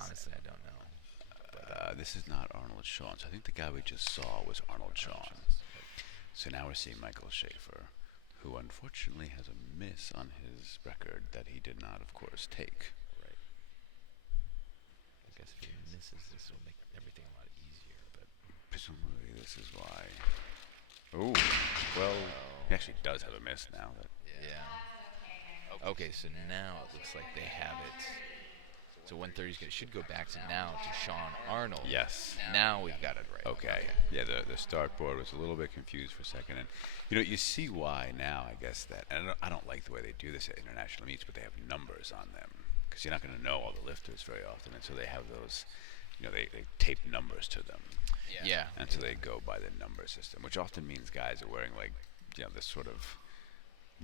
Honestly, I don't know. This is not Arnold Shawn. So I think the guy we just saw was Arnold Shawn. So now we're seeing Michael Schaefer, who unfortunately has a miss on his record that he did not, of course, take. Right. I guess if he misses, this will make everything a lot easier. But Presumably this is why. Ooh, well, he actually does have a miss now. yeah. Okay, so now it looks like they have it. So 130 should go back to Sean Arnold. Yes. Now we've got it right. Okay. Yeah, the start board was a little bit confused for a second, and you see why now. I guess that, and I don't like the way they do this at international meets, but they have numbers on them because you're not going to know all the lifters very often, and so they have those. They tape numbers to them, Yeah. and so they go by the number system, which often means guys are wearing this sort of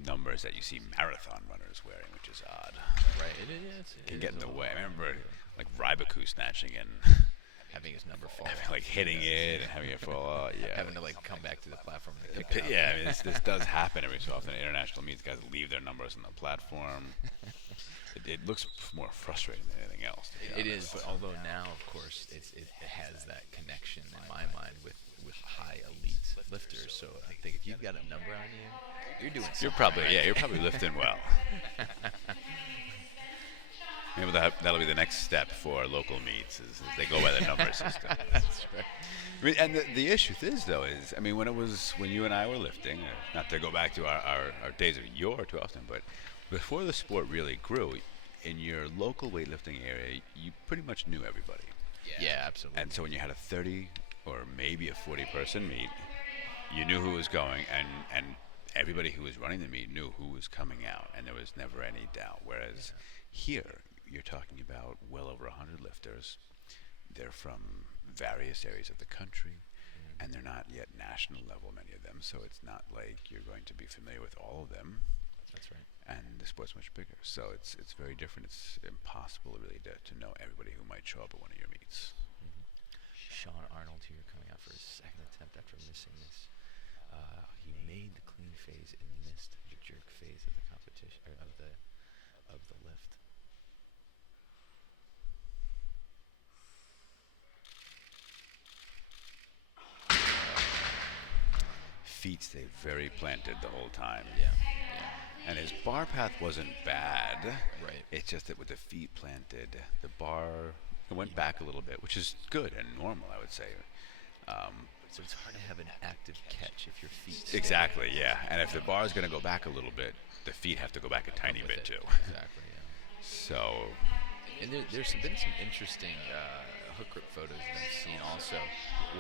numbers that you see marathon runners wearing, which is odd. Right. It is. Can get in the way. I remember like Rybaku snatching and having his number fall. like hitting it and having it fall out. Yeah. Having to come back to the platform to pick it up. Yeah, I mean, this does happen every so often. At international meets, guys leave their numbers on the platform. It looks more frustrating than anything else. To be It is, honest. but although now, of course, it has that connection in my mind with high elite lifters. So I think if you've got a number on you, you're doing something. You're probably lifting well. Maybe that'll be the next step for local meets is they go by the number system. That's right. I mean, and the issue is though is, I mean, when you and I were lifting, not to go back to our days of yore too often, but before the sport really grew, in your local weightlifting area, you pretty much knew everybody. Yeah, absolutely. And so when you had a 30 or maybe a 40-person meet, you knew who was going, and everybody who was running the meet knew who was coming out, and there was never any doubt. Whereas here, you're talking about well over 100 lifters. They're from various areas of the country, and they're not yet national level, many of them. So it's not like you're going to be familiar with all of them. That's right. And the sport's much bigger, so it's very different. It's impossible really to know everybody who might show up at one of your meets. Sean Arnold here coming out for his second attempt after missing this. He made the clean phase and missed the jerk phase of the competition of the lift. Feet stayed very planted the whole time. Yeah. And his bar path wasn't bad. Right. It's just that with the feet planted, the bar went back a little bit, which is good and normal, I would say. So it's hard to have an active catch if your feet stay Exactly, yeah. And if the bar is going to go back a little bit, the feet have to go back a tiny with bit it. too. Exactly, yeah. So, And there's been some interesting hook grip photos that I've seen also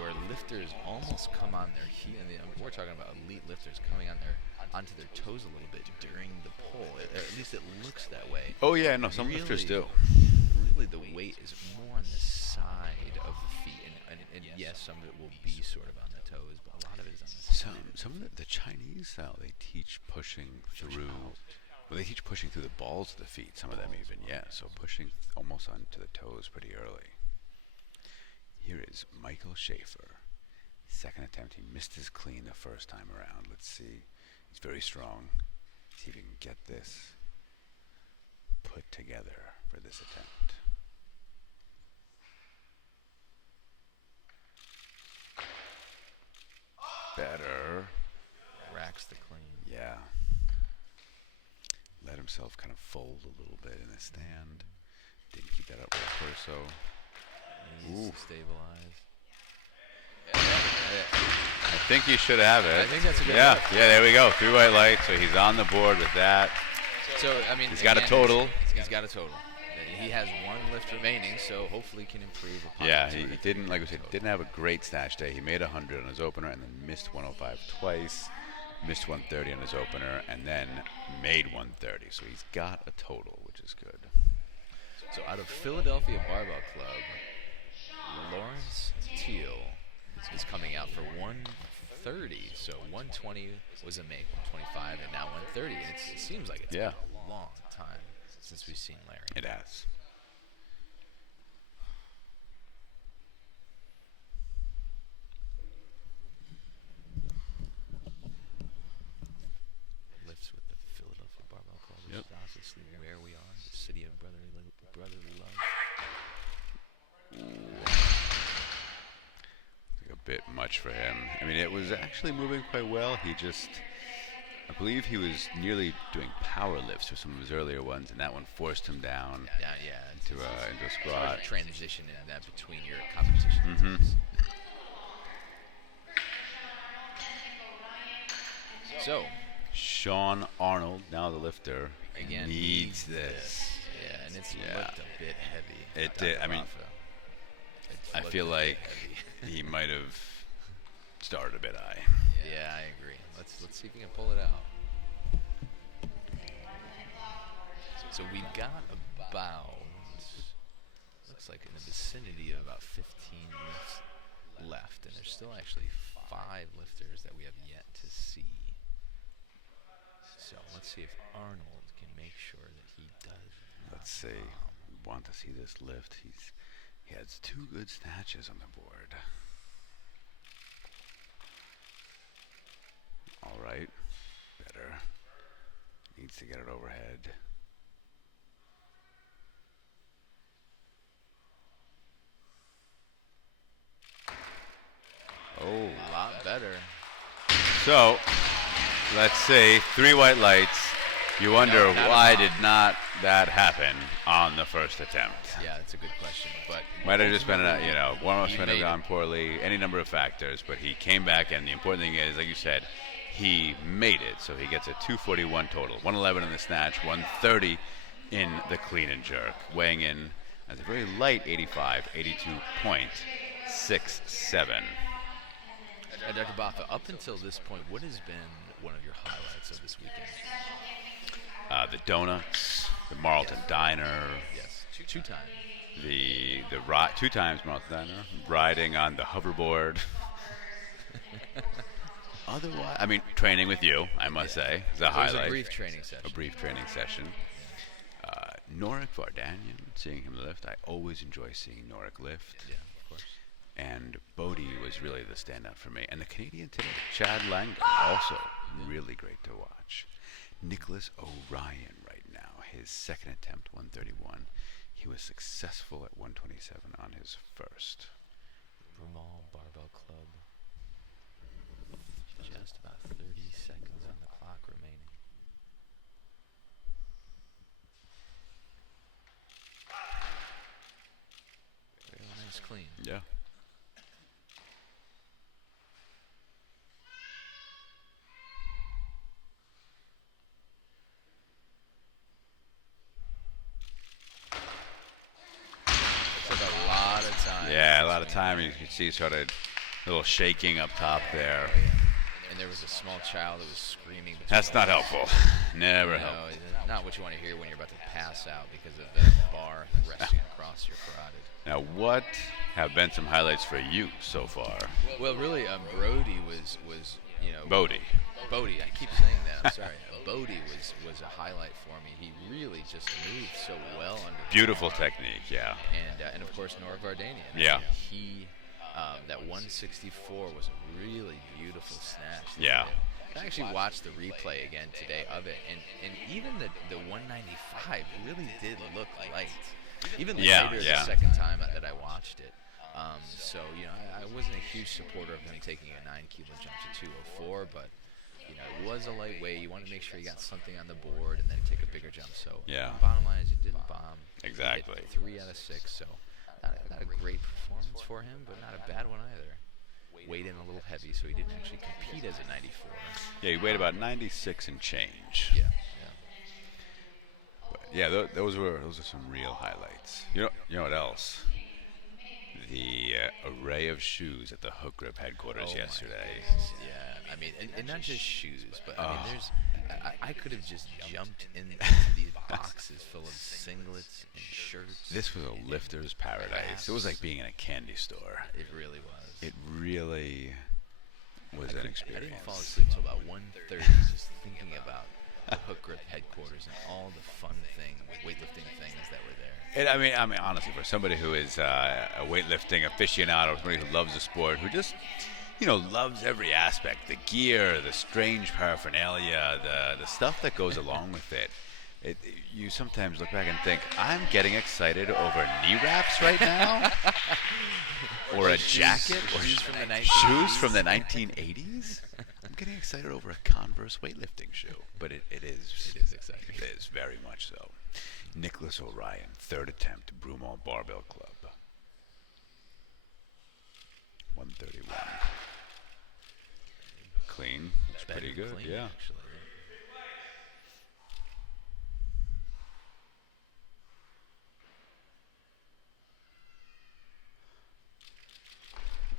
where lifters almost come on their heel. I mean, we're talking about elite lifters coming onto their toes a little bit during the pull. At least it looks that way. oh yeah, no, some lifters do. Really, the weight is more on the side of the feet, and yes, some of it will be sort of on the toes, but a lot of it is on the side. Some of the Chinese style, they teach pushing through. Well, they teach pushing through the balls of the feet. Some of them even, yeah. So pushing almost onto the toes pretty early. Here is Michael Schaefer. Second attempt, he missed his clean the first time around. Let's see. He's very strong. See if he can get this put together for this attempt. Better. Racks the clean. Yeah. Let himself kind of fold a little bit in the stand. Didn't keep that up real torso. Needs to stabilize. I think he should have it. I think that's a good Yeah, lift. yeah, there we go. 3 white lights, so he's on the board with that. So, I mean, He's got a again, total. He's got a total. He has one lift remaining, so hopefully he can improve upon Yeah, it. he didn't, like I said, didn't have a great snatch day. He made 100 on his opener and then missed 105 twice, missed 130 on his opener, and then made 130. So he's got a total, which is good. So out of Philadelphia Barbell Club, Lawrence Teal is coming out for 130. So 120 was a make, 125, and now 130. And it seems like it's been a long time since we've seen Larry. It has. Lifts with the Philadelphia Barbell Club, which is obviously where we are, the city of brotherly love. A bit much for him. I mean, it was actually moving quite well. He just, I believe he was nearly doing power lifts for some of his earlier ones, and that one forced him down into a Hard squat. to transition in that between your competition. Mhm. So, Sean Arnold, now the lifter, again, needs this. Yeah, and it's Yeah. looked a bit heavy. It did. I mean, It's I looked feel a bit like heavy. he might have started a bit high. Yeah, I agree. Let's see if we can pull it out. So we've got about, looks like in the vicinity of about 15 lifts left, and there's still actually 5 lifters that we have yet to see. So let's see if Arnold can make sure that he does. Let's see. We want to see this lift. He has 2 good snatches on the board. All right. Better. Needs to get it overhead. Oh. A lot better. So, let's see. 3 white lights. You wonder why did not that happen on the first attempt? Yeah, that's a good question. But Might have just been, ultimately, warm-ups he might have made gone it. poorly, any number of factors, but he came back, and the important thing is, like you said, he made it. So he gets a 241 total, 111 in the snatch, 130 in the clean and jerk, weighing in as a very light 85, 82.67. Dr. Baffa, up until this point, what has been one of your highlights of this weekend? The donuts, the Marlton Diner, Yes, two times. the 2 times Marlton Diner, riding on the hoverboard. Otherwise, I mean, training with you, I must say, is a It was highlight. a brief training session. A brief training session. Norik Vardanyan, seeing him lift. I always enjoy seeing Norik lift. Yeah, of course. And Bodie was really the standout for me. And the Canadian today, Chad Langdon, also really great to watch. Nicholas O'Ryan right now, his second attempt, 131. He was successful at 127 on his first. Brumal Barbell Club. Just about 30 seconds on the clock remaining. Very nice clean. Yeah. Took a lot of time. Yeah, a lot of time. You can see sort of a little shaking up top there. And there was a small child that was screaming. That's not helpful. Never No, helpful. it's not what you want to hear when you're about to pass out because of the bar resting across your carotid. Now, what have been some highlights for you so far? Well, really, Brody was Bodie. Bodie, I keep saying that. I'm sorry. Bodie was a highlight for me. He really just moved so well under. Beautiful technique, yeah. And of course Norik Vardanyan. Yeah. He that 164 was a really beautiful snatch. that he Yeah. did. I actually watched the replay again today of it, and even the 195 really did look light. Even Yeah, later yeah. the second time that I watched it. So I wasn't a huge supporter of him taking a 9 kilo jump to 204, but it was a lightweight. You want to make sure you got something on the board and then take a bigger jump. So Yeah. bottom line is you didn't bomb. Exactly. You hit 3 out of 6. So not a great performance for him, but not a bad one either. Weighed in a little heavy, so he didn't actually compete as a 94. Yeah, he weighed about 96 and change. Yeah. But yeah, those are some real highlights. You know what else? The array of shoes at the Hook Grip headquarters Oh my yesterday. Yeah, I mean, and not just shoes, but I mean, I could have just jumped into these boxes full of singlets and shirts. This was a lifter's paradise. It was like being in a candy store. It really was. It really was an experience. I didn't fall asleep until about 1:30 just thinking about the Hook Grip headquarters and all the fun weightlifting things that were there. And I mean, honestly, for somebody who is a weightlifting aficionado, somebody who loves the sport, who just, loves every aspect, the gear, the strange paraphernalia, the stuff that goes along with it. You sometimes look back and think, I'm getting excited over knee wraps right now, or a jacket, or shoes from the 1980s. shoes from the 1980s. I'm getting excited over a Converse weightlifting shoe, but it is exciting. It is very much so. Nicholas O'Ryan, third attempt, Brumal Barbell Club. 131. Clean. It's Better pretty good, clean, yeah. Actually.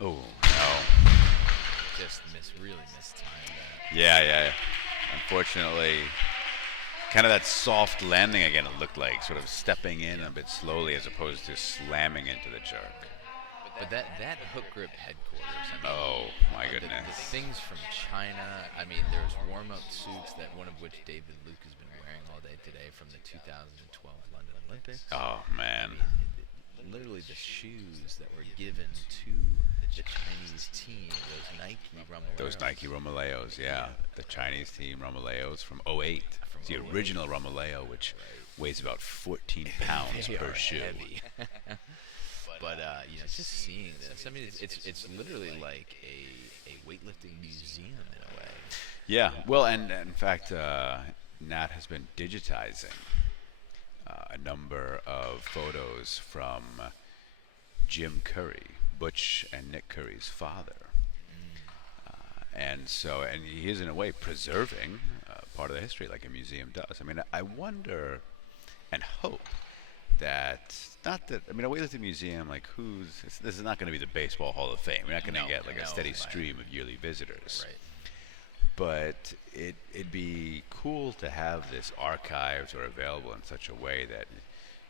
Oh, no. Just really mistimed that. Yeah. Unfortunately, kind of that soft landing again, it looked like, sort of stepping in a bit slowly as opposed to slamming into the jerk. But that Hook Grip headquarters, I mean, Oh, my the goodness. things from China, I mean, there's warm-up suits, that one of which David Luke has been wearing all day today from the 2012 London Olympics. Oh, man. Literally the shoes that were given to the Chinese team, those Nike Romaleos. Those Nike Romaleos, yeah. The Chinese team Romaleos from 08. It's the original Romaleo, which weighs about 14 pounds They per are shoe. heavy. But just seeing this, I mean, it's literally like a weightlifting museum in a way. Yeah, well, and in fact, Nat has been digitizing a number of photos from Jim Curry, Butch and Nick Curry's father. And he is in a way preserving part of the history like a museum does. I mean, I wonder and hope that, a weightlifting museum, like this is not going to be the Baseball Hall of Fame. We're not going to get like a steady stream of yearly visitors. Right. But it'd be cool to have this archived or available in such a way that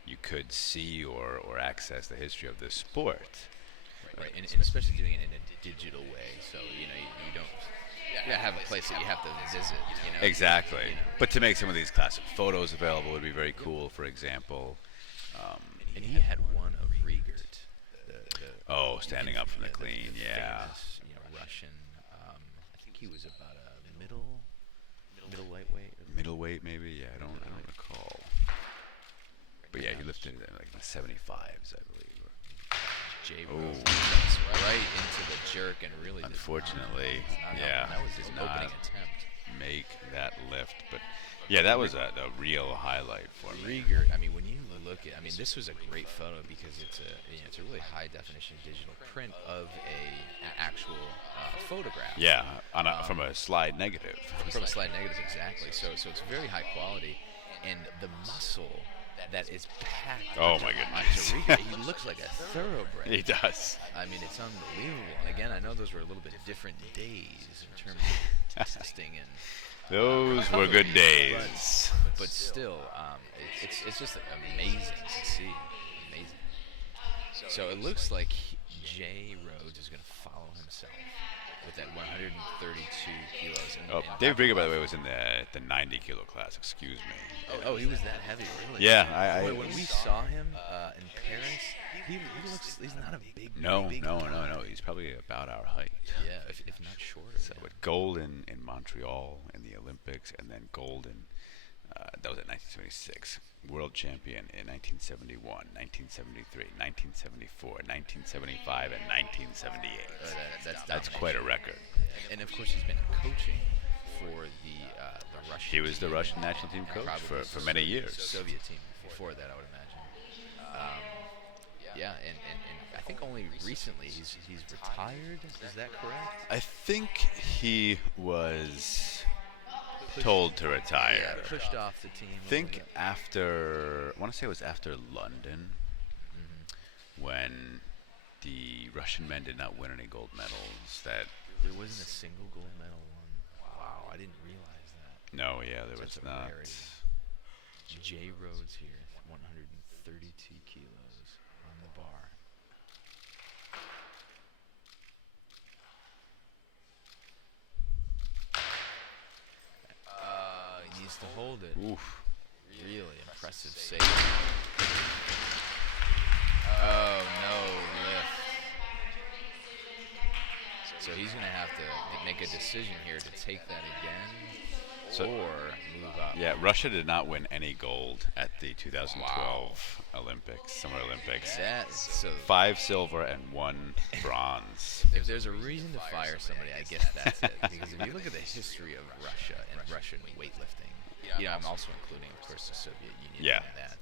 you could see or access the history of this sport. Right, and especially doing it in a digital way, so you don't have a place that you have to visit. Exactly. You know. But to make some of these classic photos available would be very cool. For example, And he had one of Riegert, the standing up from the clean, yeah. famous, Russian. I think he was about a middle lightweight. Middleweight, maybe. Yeah, I don't recall. But yeah, he lifted like in the 75s, I believe. Jay Oh. Rose jumps right into the jerk and really does Unfortunately, not yeah, that was his did opening not attempt. make that lift. But yeah, that was a real highlight for me. Riegert, I mean, when you look at, this was a great photo because it's a really high definition digital print of a actual photograph. Yeah, from a slide negative. From a slide negative, exactly. So it's very high quality, and the muscle that is packed. Oh my goodness. onto Riegert, he looks like a thoroughbred. He does. I mean, it's unbelievable. And again, I know those were a little bit different days in terms of testing and. Those were good days. But still, it's just amazing to see. Amazing. So it looks like Jay Rhodes is going to follow himself with that 132 kilos. And Dave Brigger, by the way, was in the 90 kilo class. Excuse me. Oh, he was that heavy, really? Yeah, Boy, when we saw him in Paris, he looks—he's not a big. No. big guy. He's probably about our height. Yeah, if not shorter. So with gold in Montreal in the Olympics, and then gold in that was at 1976. World champion in 1971, 1973, 1974, 1975, and 1978. That's quite a record. And of course, he's been coaching for the Russian. He was the team Russian and national team coach probably for many years. Soviet team before that, I would imagine. Yeah, and I think only recently he's retired. Is that correct? I think he was told to retire. Yeah, pushed off the team. I think after, I want to say it was after London, when the Russian men did not win any gold medals. That there wasn't a single gold medal won. Wow, I didn't realize that. No, yeah, there That's was a not. rarity. Jay Rhodes here, 132 kilos on the bar. He needs to hold it. Oof. Really impressive save. Oh, no lift. So he's going to have to make a decision here to take that again or move up. Yeah, Russia did not win any gold at the 2012 Olympics, Summer Olympics. So 5 silver and 1 bronze. if there's a reason to fire somebody, I guess that's it. Because if you look at the history of Russia and Russian weightlifting, I'm also including, of course, the Soviet Union in that.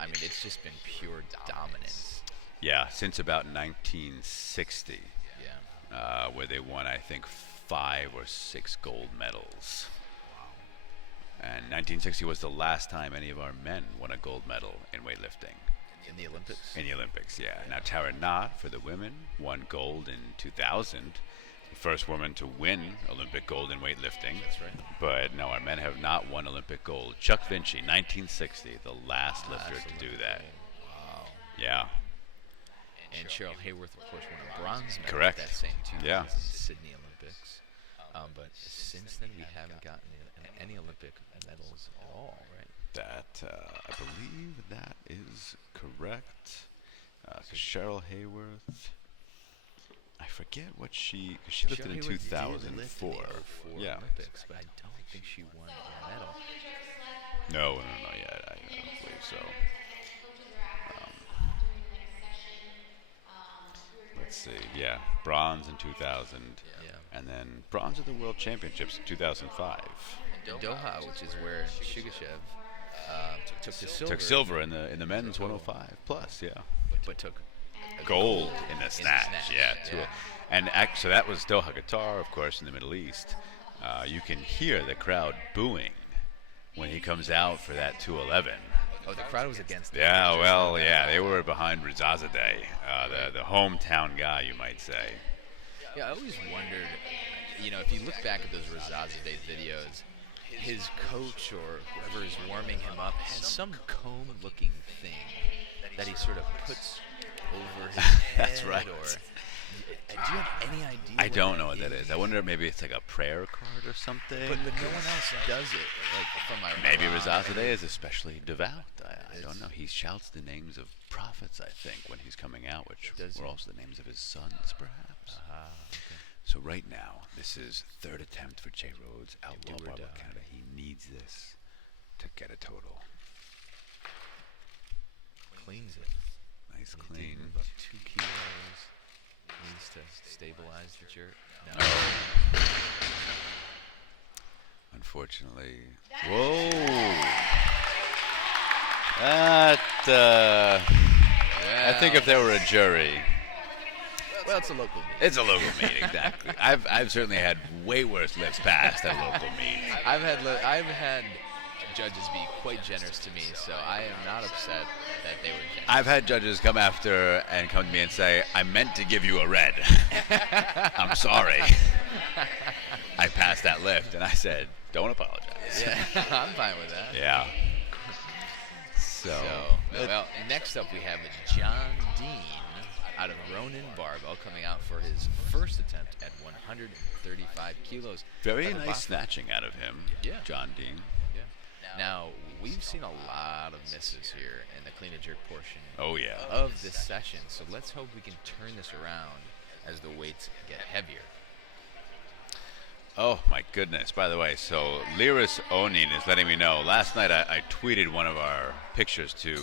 I mean, it's just been pure dominance. Yeah, since about 1960, where they won, I think, 5 or 6 gold medals. And 1960 was the last time any of our men won a gold medal in weightlifting. In the Olympics? In the Olympics, yeah. Now, Tara Knott, for the women, won gold in 2000. The first woman to win Olympic gold in weightlifting. That's right. But no, our men have not won Olympic gold. Chuck Vinci, 1960, the last lifter to do that. Wow. Yeah. And Cheryl Hayworth, of course, won a bronze medal Correct. at that same 2000 Yeah. Sydney Olympics. But since then, we haven't gotten any Olympic medals at all, right? That, I believe that is correct. Cheryl Hayworth, I forget what she lifted in Cheryl Hayworth did 2004. lift in the 04 Yeah. Olympics, but I don't think she won a medal. No, yeah, I don't believe so. Let's see, yeah, bronze in 2000, and then bronze at the World Championships in 2005. In Doha, which is where Shigashev took the silver. Took silver in the men's 105 plus, yeah. But took Gold in the snatch, yeah. And so that was Doha, Qatar, of course, in the Middle East. You can hear the crowd booing when he comes out for that 211. Oh, the crowd was against him. Yeah, well, yeah, they were behind Rizazadeh, the hometown guy, you might say. Yeah, I always wondered, if you look back at those Rizazadeh videos, his coach or whoever is warming him up has some comb-looking thing that he sort of puts over his head. That's right. Or Do you have any idea? I don't know what that is. I wonder if maybe it's like a prayer card or something. But no one else does it. Like from my Maybe Razazadeh is especially devout. I don't know. He shouts the names of prophets, I think, when he's coming out, which were also the names of his sons, perhaps. Okay. So right now, this is third attempt for Jay Rhodes, Outlaw Do or Barbell die. Canada. He needs this to get a total. Cleans it. Nice He clean. did move up 2 kilos. Needs to stabilize the jerk. No. Unfortunately. Whoa! That, I think if there were a jury. Well, it's a local meet. It's a local meet, exactly. I've certainly had way worse lifts passed at local meets. I've had judges be quite generous to me, so I am not upset that they were generous. I've had judges come after and come to me and say, I meant to give you a red. I'm sorry. I passed that lift, and I said, don't apologize. Yeah, I'm fine with that. Yeah. So well, next up we have John Dean out of Ronin Barbell coming out for his first attempt at 135 kilos. very Like a nice box- snatching out of him, Yeah. John Dean. Yeah. Now, we've seen a lot of misses here in the clean and jerk portion Oh, yeah. of this session, so let's hope we can turn this around as the weights get heavier. Oh, my goodness. By the way, so Liris Onin is letting me know. Last night I tweeted one of our pictures to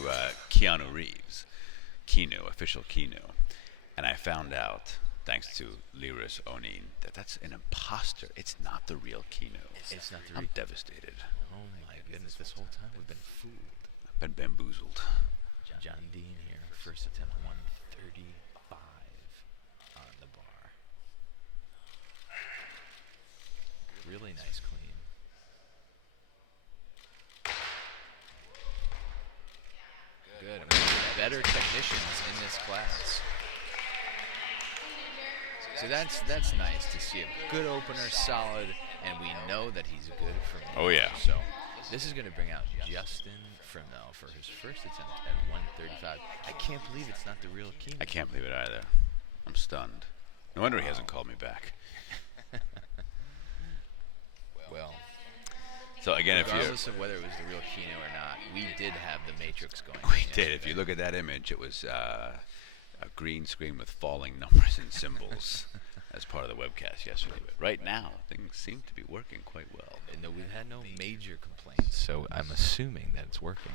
Keanu Reeves, Keanu, official Keanu. And I found out, thanks to Liris Onin, that that's an imposter. It's not the real Keanu. It's not the I'm real- devastated. Oh my goodness, this whole time we've been fooled. I've been bamboozled. John Dean here, first attempt 135 on the bar. Really nice clean. Good. And we have better technicians in this class. So that's nice to see a good opener, solid, and we know that he's good from there. Oh, yeah. So this is going to bring out Justin Frimell for his first attempt at 135. I can't believe it's not the real Keenan. I can't believe it either. I'm stunned. No wonder he hasn't called me back. Well, So again, if you regardless of whether it was the real Keno or not, we did have the Matrix going. we did, if you look at that image, it was a green screen with falling numbers and symbols as part of the webcast yesterday. But right now, things seem to be working quite well. No, we've had no major complaints, so I'm assuming that it's working.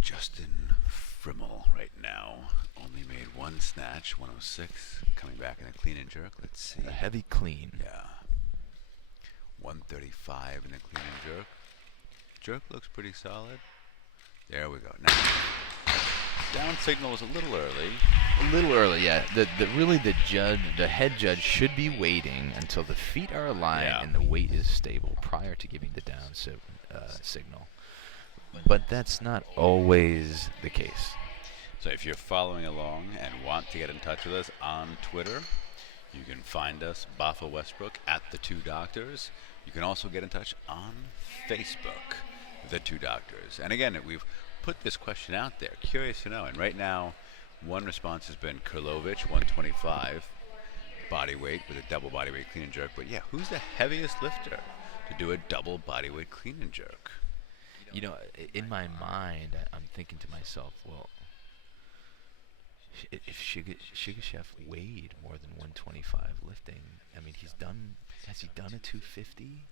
Justin Frimmel right now only made one snatch, 106, coming back in a clean and jerk. Let's see. A heavy clean. Yeah. 135 in the clean and jerk. Jerk looks pretty solid. There we go. Now, down signal was a little early. A little early, yeah. The head judge should be waiting until the feet are aligned Yeah. and the weight is stable prior to giving the down signal. But that's not always the case. So if you're following along and want to get in touch with us on Twitter, you can find us, Bafa Westbrook, at The Two Doctors. You can also get in touch on Facebook, The Two Doctors. And again, we've put this question out there, curious to know. And right now, one response has been Kurlovich, 125, body weight with a double body weight clean and jerk. But yeah, who's the heaviest lifter to do a double body weight clean and jerk? You know, in my mind, I'm thinking to myself, well, if Shigashev weighed more than 125 lifting, I mean, has he done a 250?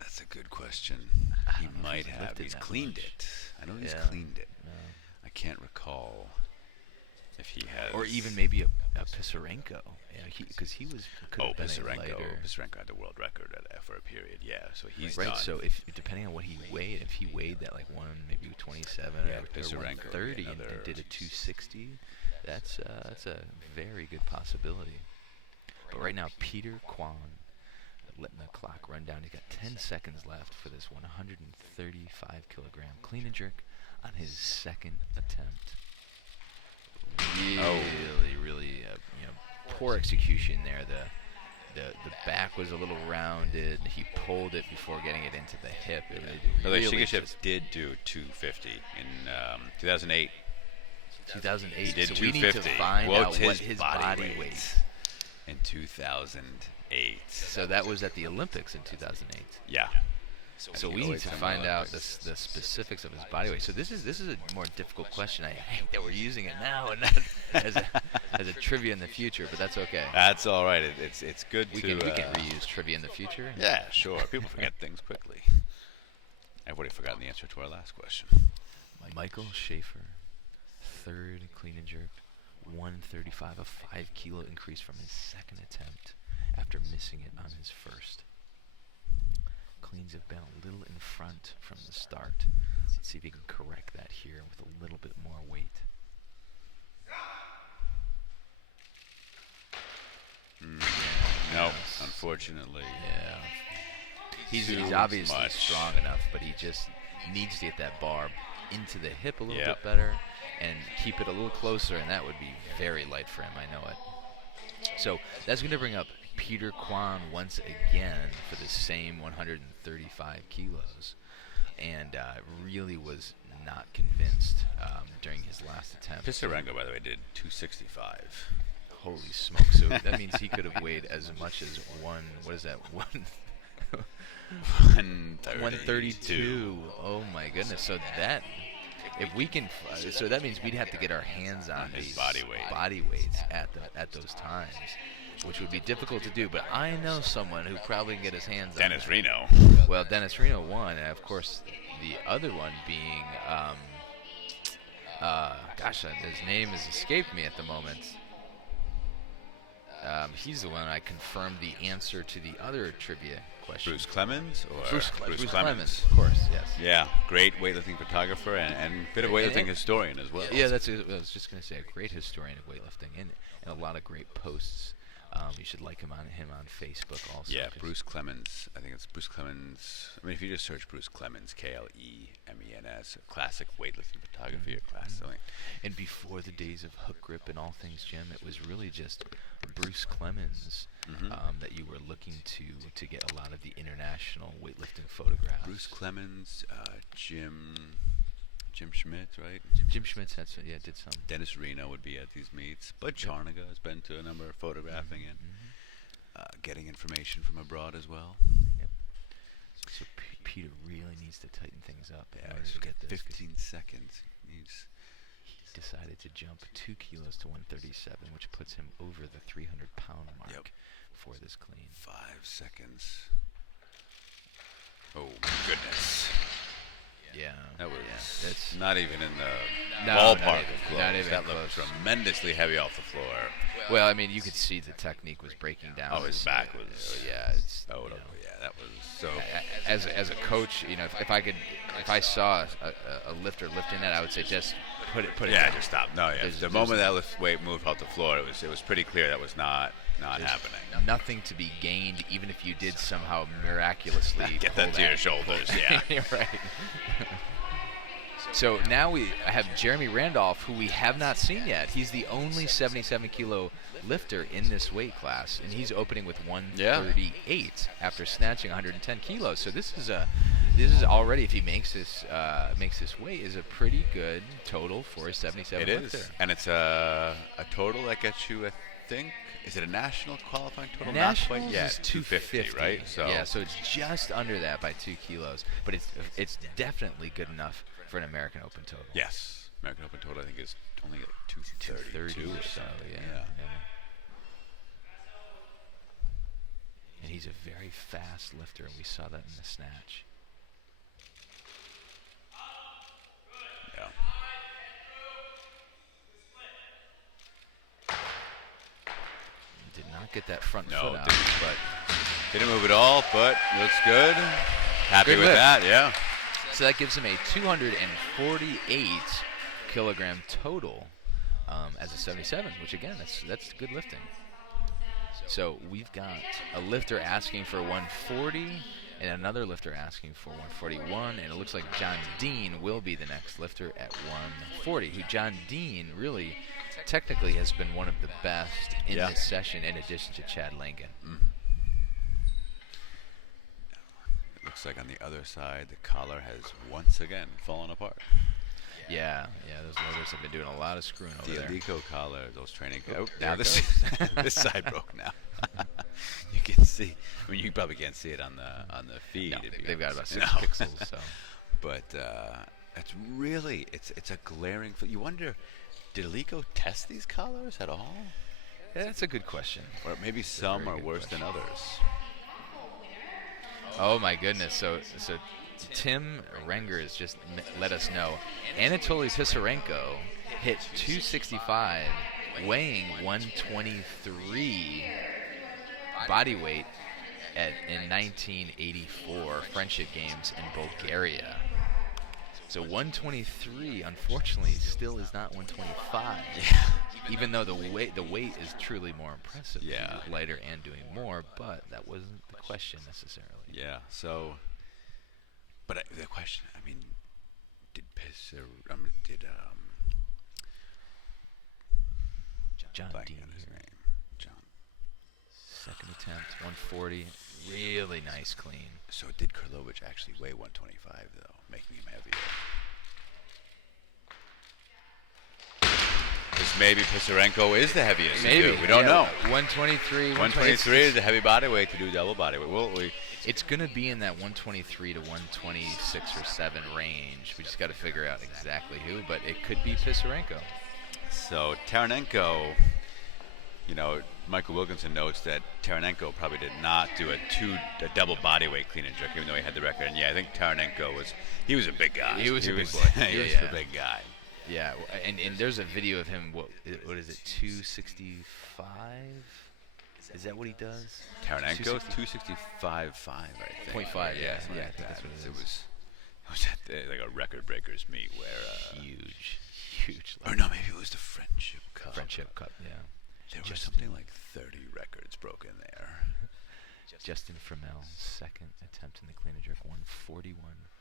That's a good question. I He don't know if might he's have. lifted He's that cleaned much. it. I know he's Yeah. cleaned it. No. I can't recall if he has. Or even maybe a Pisarenko, because he was could Oh, have been a Pisarenko. lighter. Pisarenko had the world record for a period. Yeah, so he's Right, done. so if depending on what he weighed, if he weighed that like maybe 27 Yeah, or Pisarenko would be 130 and another- did a 260, that's a very good possibility. But right now, Peter Kwan letting the clock run down. He's got 10 seconds left for this 135 kilogram clean and jerk on his second attempt. Really, poor execution there. The back was a little rounded. He pulled it before getting it into the hip. It By the way, really Shigashev just- did do 250 in 2008. 2008. He did so we need to 250. find out What's what his his body body weight? weight. In 2008. So that was at the Olympics in 2008. Yeah. So we need to find out the specifics of his body weight. So this is a more difficult question. I hate that we're using it now and not as a trivia in the future, but that's okay. That's all right. It's good We to. can reuse trivia in the future. Yeah, sure. People forget things quickly. I've already forgotten the answer to our last question. Michael Schaefer, third clean and jerk, 135, a 5-kilo increase from his second attempt after missing it on his first. Cleans have been a little in front from the start. Let's see if he can correct that here with a little bit more weight. No, unfortunately. Yeah. He's Too obviously much. strong enough, but he just needs to get that barb into the hip a little Yep. bit better and keep it a little closer, and that would be very light for him, I know it. So that's going to bring up Peter Kwan once again for the same 135 kilos, and really was not convinced during his last attempt. Pisarenko, by the way, did 265. Holy smoke! So that means he could have weighed as much as what is that? 132. Oh my goodness! So that, if we can, so that means we'd have to get our hands on his these body weights at those times, which would be difficult to do. But I know someone who probably can get his hands on Dennis that. Reno. Well, Dennis Reno won, and of course the other one being, his name has escaped me at the moment. He's the one I confirmed the answer to the other trivia question. Bruce Clemens? Or Bruce Clemens. Clemens, of course, yes. Yeah, great weightlifting photographer and a bit of weightlifting historian as well. Yeah, I was just going to say, a great historian of weightlifting and a lot of great posts. You should like him on Facebook also. Yeah, Bruce Clemens. I think it's Bruce Clemens. I mean, if you just search Bruce Clemens, Klemens, classic weightlifting photography or class something. And before the days of hookgrip and all things gym, it was really just Bruce Clemens that you were looking to get a lot of the international weightlifting photographs. Bruce Clemens, Jim Schmidt, right? Jim Schmidt did some. Dennis Reno would be at these meets. Bud Charnaga has been to a number of photographing and getting information from abroad as well. Yep. So Peter really needs to tighten things up. Yeah, in order he's to got get this. 15 seconds. He decided to jump 2 kilos to 137, which puts him over the 300-pound mark for this clean. 5 seconds. Oh, my goodness. Yeah. That was that's not even in the No, ballpark not of even- close. not even That looked close. tremendously heavy off the floor. Well, I mean, you could see the technique was breaking down. Oh, his back was. Yeah, it's. Oh, you know, yeah, that was so. as a coach, you know, if I saw a lifter lifting that, I would say just put it. Yeah, down. just stop. No, yeah. There's- The moment that weight moved off the floor, it was pretty clear that was not happening. Nothing to be gained, even if you did somehow miraculously Get pull that to your shoulders. Yeah. You're right. So now we have Jeremy Randolph, who we have not seen yet. He's the only 77-kilo lifter in this weight class, and he's opening with 138 after snatching 110 kilos. So this is already, if he makes this weight, is a pretty good total for a 77 It lifter. is, and it's a total that gets you, I think. Is it a national qualifying total? Nationals Not quite yet. is 250, right? So yeah, so it's just under that by 2 kilos, but it's definitely good enough for an American Open total. yes, American Open total I think is only like 232 230 or or so, something. yeah. And he's a very fast lifter, and we saw that in the snatch. Yeah. Did not get that front No, foot out. didn't move at all, but looks good. Happy Good with lift. that, yeah. So that gives him a 248 kilogram total as a 77, which again, that's good lifting. So we've got a lifter asking for 140 and another lifter asking for 141, and it looks like John Dean will be the next lifter at 140, who John Dean really technically has been one of the best in this session in addition to Chad Langen. It looks like on the other side, the collar has once again fallen apart. Yeah, those loaders have been doing a lot of screwing over The there. Alico collar, those training. Oh, now there it this goes. this side broke now. You can see. I mean, you probably can't see it on the feed. No, if you they've got haven't about seen- 6 No. pixels, so. But it's really it's a glaring. You wonder, did Alico test these collars at all, Yeah, that's a good question. or maybe some very are good worse than others? Oh my goodness! So Tim Renger has just let us know Anatoly Pisarenko hit 265, weighing 123 body weight in 1984 Friendship Games in Bulgaria. So 123, unfortunately, still is not 125. Even though the weight is truly more impressive. Yeah. Lighter and doing more, but that wasn't the question necessarily. Yeah. So, but the question, I mean, did John blanking Dean on his here. name? John. Second attempt, 140. Really nice clean. So did Karlovic actually weigh 125 though, making him heavier? Because maybe Pisarenko is the heaviest. Maybe. We don't know. 123. 123 is a heavy body weight to do double body weight. It's going to be in that 123 to 126 or 7 range. We just got to figure out exactly who, but it could be Pisarenko. So Taranenko, Michael Wilkinson notes that Taranenko probably did not do a double body weight clean and jerk, even though he had the record. And yeah, I think Taranenko was a big guy. He was a big boy. He was Yeah. the big guy. Yeah, and there's a video of him, what is it, 265? Is that what he does? Taranenko 260. 265.5, I think. 0.5, yeah, something I like think that. that's what it It is. was at like a record breakers meet where Huge. or no, maybe it was the Friendship Cup. Friendship Cup, yeah. There was Justin. something like 30 records broken there. Justin Fromell, second attempt in the clean and jerk, 141,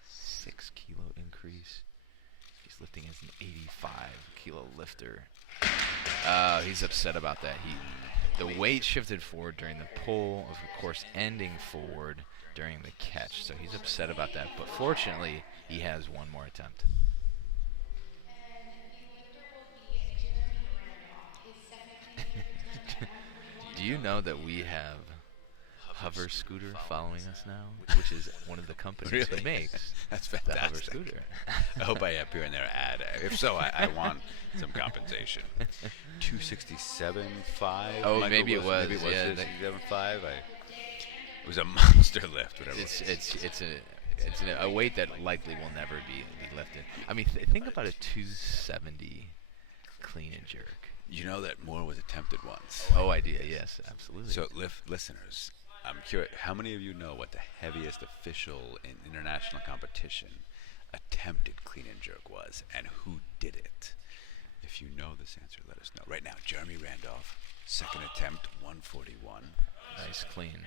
6 kilo increase. He's lifting as an 85 kilo lifter. He's upset about that. The weight shifted forward during the pull, of course, ending forward during the catch. So he's upset about that. But fortunately, he has one more attempt. Do you know that we have Hover Scooter following us now, which is one of the companies who Really? makes That's the Hover fantastic. Scooter? I hope I appear in their ad. If so, I want some compensation. 267.5. Oh, Michael maybe it was, Maybe it was yeah, 267.5. It was a monster lift, whatever. It's a weight that likely will never be lifted. I mean, think about a 270 clean and jerk. You know that more was attempted once. Oh, idea, yes, absolutely. So, listeners, I'm curious, how many of you know what the heaviest official in international competition attempted clean and jerk was, and who did it? If you know this answer, let us know. Right now, Jeremy Randolph, second attempt, 141. Nice clean.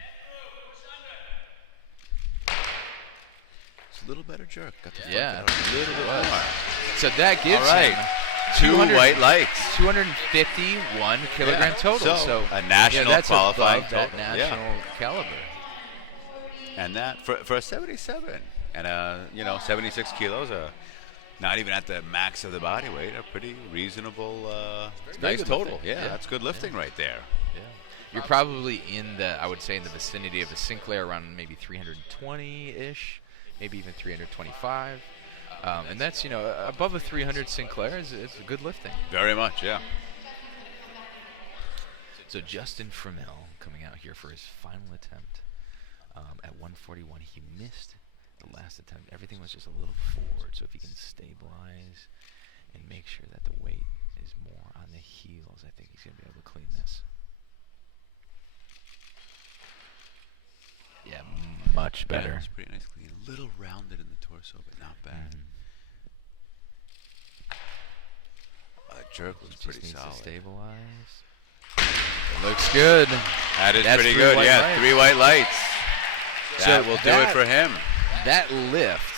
It's a little better jerk. Got the Yeah, front out a little bit was. more. So that gives All right. him 2 white lights. 251 kilogram Yeah. total. So, a national that's qualifying above that total. Yeah. national caliber. And that for a 77 and a 76 kilos, not even at the max of the body weight, a pretty reasonable, very nice good total. lifting. Yeah, Yeah. that's good lifting right there. Yeah. You're probably I would say in the vicinity of a Sinclair, around maybe 320-ish, maybe even 325. And that's, above a 300 Sinclair is good lifting. Very much, yeah. So Justin Fromell coming out here for his final attempt at 141. He missed the last attempt. Everything was just a little forward. So if he can stabilize and make sure that the weight is more on the heels, I think he's going to be able to clean this. Yeah, much better. Yeah, it's pretty nice clean. A little rounded in the torso, but not bad. Jerk looks Just pretty needs to solid. stabilize. It looks good. That is That's pretty 3 good. white Yeah, lights. 3 white lights. So That will do it for him. That lift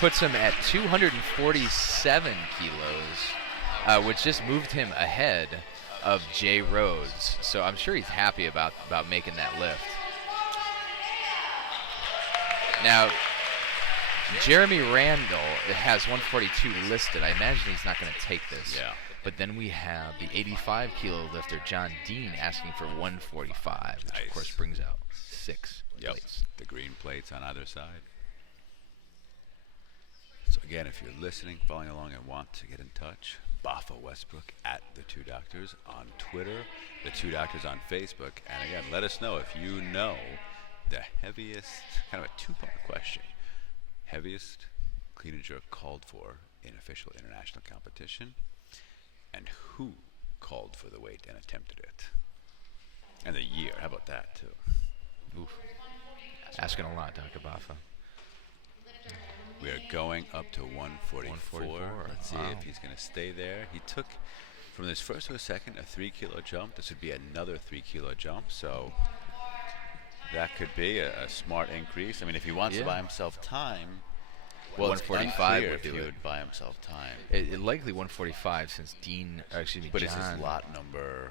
puts him at 247 kilos, which just moved him ahead of Jay Rhodes. So I'm sure he's happy about making that lift. Now, Jeremy Randall has 142 listed. I imagine he's not going to take this. Yeah. But then we have the 85-kilo lifter, John Dean, asking for 145, which, Nice. of course, brings out 6 Yep. plates. The green plates on either side. So again, if you're listening, following along, and want to get in touch, Baffa Westbrook at the Two Doctors on Twitter, the Two Doctors on Facebook, and again, let us know if you know the heaviest, kind of a two-part question, heaviest clean and jerk called for in official international competition, and who called for the weight and attempted it, and the year. How about that too? Oof. Asking a lot, Dr. Baffa. We are going up to 144. 144, Let's see wow. if he's going to stay there. He took, from this first to a second, a 3-kilo jump. This would be another 3-kilo jump, so that could be a smart increase. I mean, if he wants to Yeah. buy himself time, Well, it's 145 unclear would if do he it. would buy himself time. It likely 145 since Dean, or excuse me, But John. it's his lot number.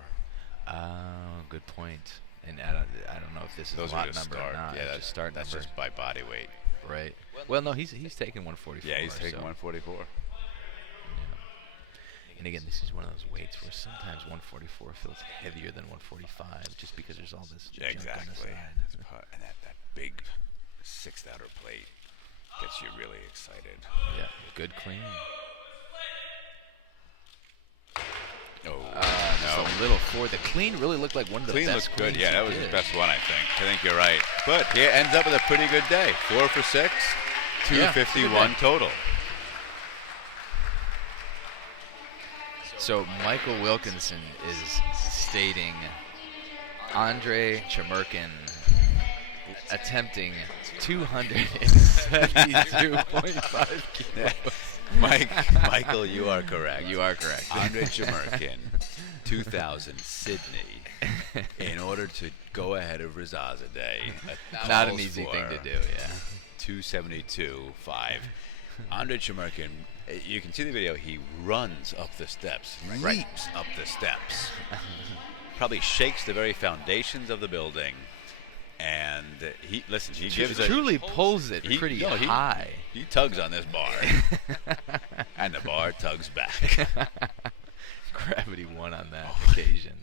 Oh, good point. And I don't know if this is Those a are lot just number start. or not. Yeah, It's just start that's number. just by body weight. Right. Well, no, he's taking 144. Yeah, he's taking so, 144. yeah. And again, this is one of those weights where sometimes 144 feels heavier than 145 just because there's all this junk on the Exactly. side. That's and that big 6th outer plate gets you really excited. Yeah, good clean. Oh, Just no. a little forward. The clean really looked like one of the Clean best looked good. cleans Yeah, he that was his did. best one, I think. I think you're right. But he ends up with a pretty good day. 4 for 6, Yeah, 251 total. So Michael Wilkinson is stating Andre Chamerkin attempting 272.5 kilos. Michael, you are correct. You are correct. Andre Chamerkin, 2000 Sydney, in order to go ahead of Razazadeh. Not an easy thing to do, yeah. 272.5. Andre Chamerkin, you can see the video, he runs up the steps, leaps up the steps, probably shakes the very foundations of the building, and he gives a... Truly pulls it He- pretty no, he- high. He tugs on this bar, and the bar tugs back. Gravity won on that occasion.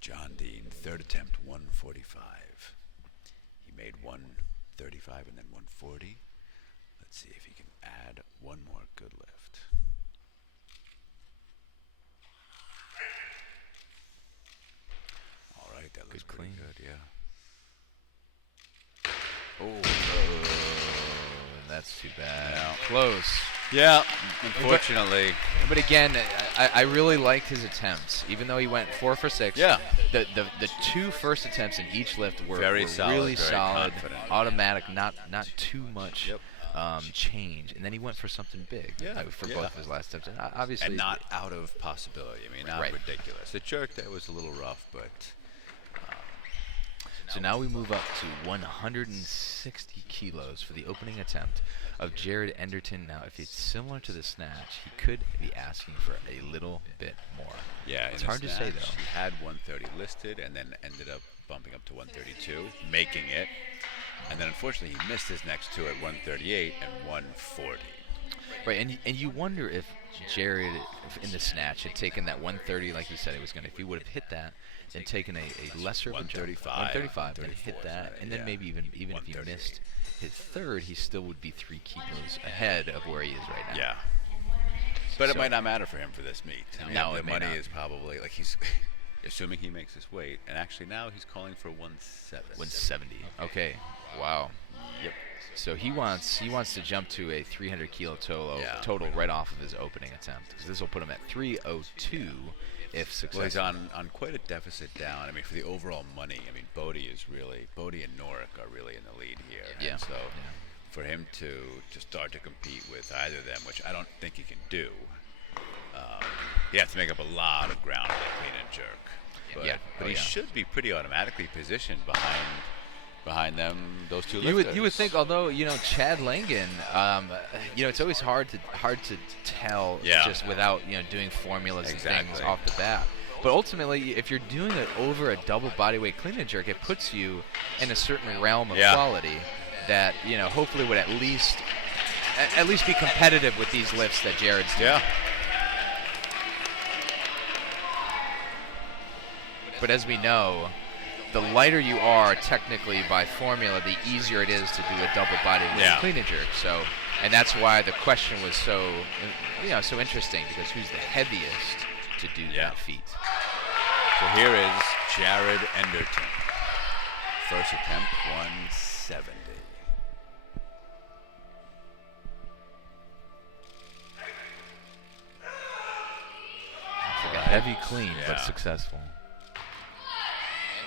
John Dean, 3rd attempt, 145. He made 135 and then 140. Let's see if he can add one more good lift. All right, that looks Good pretty clean. good, yeah. Oh, that's too bad. Yeah. Close. Yeah, unfortunately. But again, I really liked his attempts, even though he went 4 for 6. Yeah. The 2 first attempts in each lift were Very were solid, really very solid, confident. automatic, not too much Yep. change. And then he went for something big for both of his last attempts. And obviously, And not out of possibility. I mean, not Right. ridiculous. The jerk, that was a little rough, but... So now we move up to 160 kilos for the opening attempt of Jared Enderton. Now, if it's similar to the snatch, he could be asking for a little bit more. Yeah, It's in the hard to say, snatch, though. He had 130 listed and then ended up bumping up to 132, making it. And then unfortunately he missed his next two at 138 and 140. Right, and you wonder if Jared, in the snatch, had taken that 130 like he said he was going to. If he would have hit that and taken a lesser of a jump, 135, then hit that, and then maybe even if he 138. missed his third, he still would be 3 kilos ahead of where he is right now. Yeah. But it So- might not matter for him for this meet. I mean, No, the it may money not. is probably, like, he's assuming he makes his weight, and actually now he's calling for 170. 170. Okay. Wow. Yep. So he wants to jump to a 300 kilo total right off of his opening attempt, because this will put him at 302 if successful. Well, he's on quite a deficit down. I mean, for the overall money, I mean, Bodie and Norick are really in the lead here. Yeah. And so Yeah. for him to start to compete with either of them, which I don't think he can do, he has to make up a lot of ground with a clean and jerk. But, Yeah. but Oh, he yeah. should be pretty automatically positioned behind them, those two You lifters. would think, although Chad Langen, it's always hard to tell just without doing formulas and things Exactly. off the bat. But ultimately, if you're doing it over a double bodyweight clean and jerk, it puts you in a certain realm of Yeah. quality that hopefully would at least be competitive with these lifts that Jared's doing. Yeah. But as we know, the lighter you are, technically by formula, the easier it is to do a double-body clean and jerk. So, and that's why the question was so interesting, because who's the heaviest to do that feat? So here is Jared Enderton. First attempt, 170. It's like a heavy clean, but successful.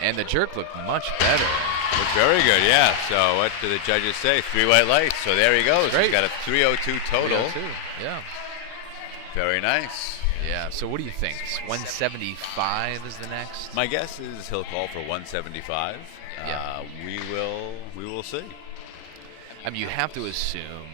And the jerk looked much better. Looked very good, yeah. So what do the judges say? 3 white lights. So there he goes. Great. He's got a 302 total. 302, yeah. Very nice. Yeah, so what do you think? 175 is the next? My guess is he'll call for 175. Yeah. We will see. I mean, you have to assume,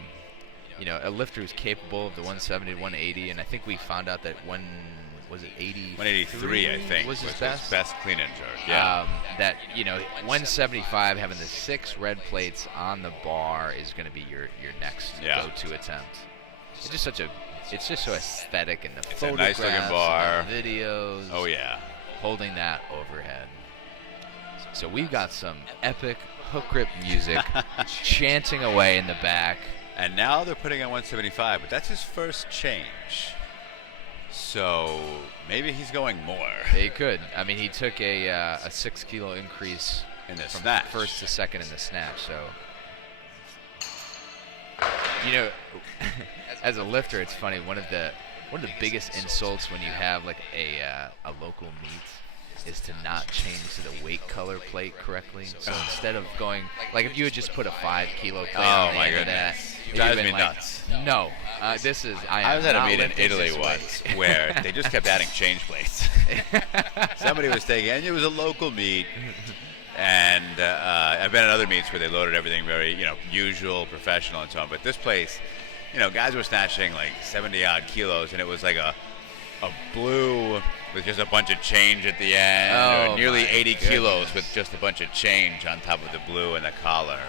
a lifter is capable of the 170 to 180, and I think we found out that 183, I think, was his his best. best clean and jerk. Yeah. That 175, having the 6 red plates on the bar is going to be your next go-to attempt. It's just so aesthetic in the It's a photographs, nice looking bar. and the videos. Oh yeah. Holding that overhead. So we've got some epic hook grip music chanting away in the back. And now they're putting on 175, but that's his first change. So maybe he's going more. He could. I mean, he took a 6 kilo increase In the from snatch. first to second in the snatch. So, as a lifter, it's funny. One of the biggest insults when you have like a local meet is to not change to the weight color plate correctly. So instead of going, like if you had just put a 5 kilo plate on the end of that, Drives you'd me been nuts. No, I was at a meet in Italy once once where they just kept adding change plates. Somebody was taking, and it was a local meet, and I've been at other meets where they loaded everything very, usual, professional, and so on. But this place, guys were snatching like 70-odd kilos, and it was like a blue with just a bunch of change at the end, or nearly 80 kilos with just a bunch of change on top of the blue and the collar.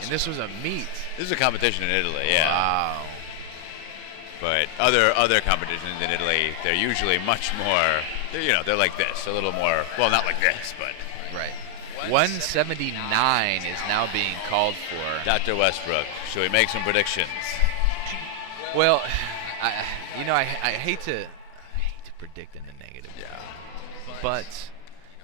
And this was a meet. This is a competition in Italy, yeah. Wow. But other competitions in Italy, they're usually much more. They're like this, a little more. Well, not like this, but. Right. 179 is now being called for. Dr. Westbrook, should we make some predictions? Well, I hate to predict in the negative. Yeah. But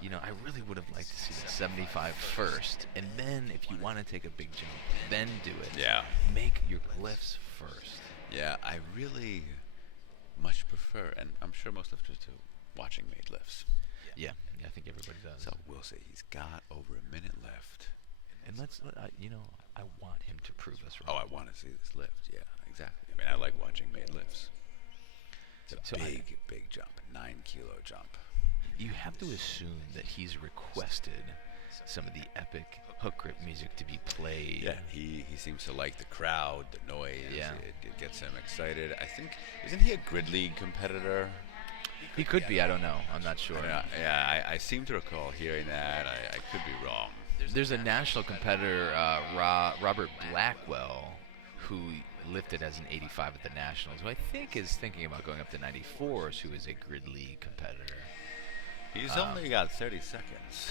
I really would have liked to see the 75 first, and then if you want to take a big jump, then do it. Yeah. Make your glyphs first. Yeah, I really much prefer, and I'm sure most lifters do, watching made lifts. Yeah, I think everybody does. So we'll see. He's got over a minute left. And I want him to prove us Oh, wrong. I want to see this lift. Yeah, exactly. I mean, I like watching made lifts. It's a big jump, 9 kilo jump. You have to assume that he's requested some of the epic hook grip music to be played. Yeah, he seems to like the crowd, the noise. Yeah. It gets him excited. I think, isn't he a grid league competitor? He could be. I don't know. I'm not sure. I seem to recall hearing that. I could be wrong. There's a national competitor, Robert Blackwell, who lifted as an 85 at the Nationals, who I think is thinking about going up to 94s, who is a grid league competitor. He's only got 30 seconds.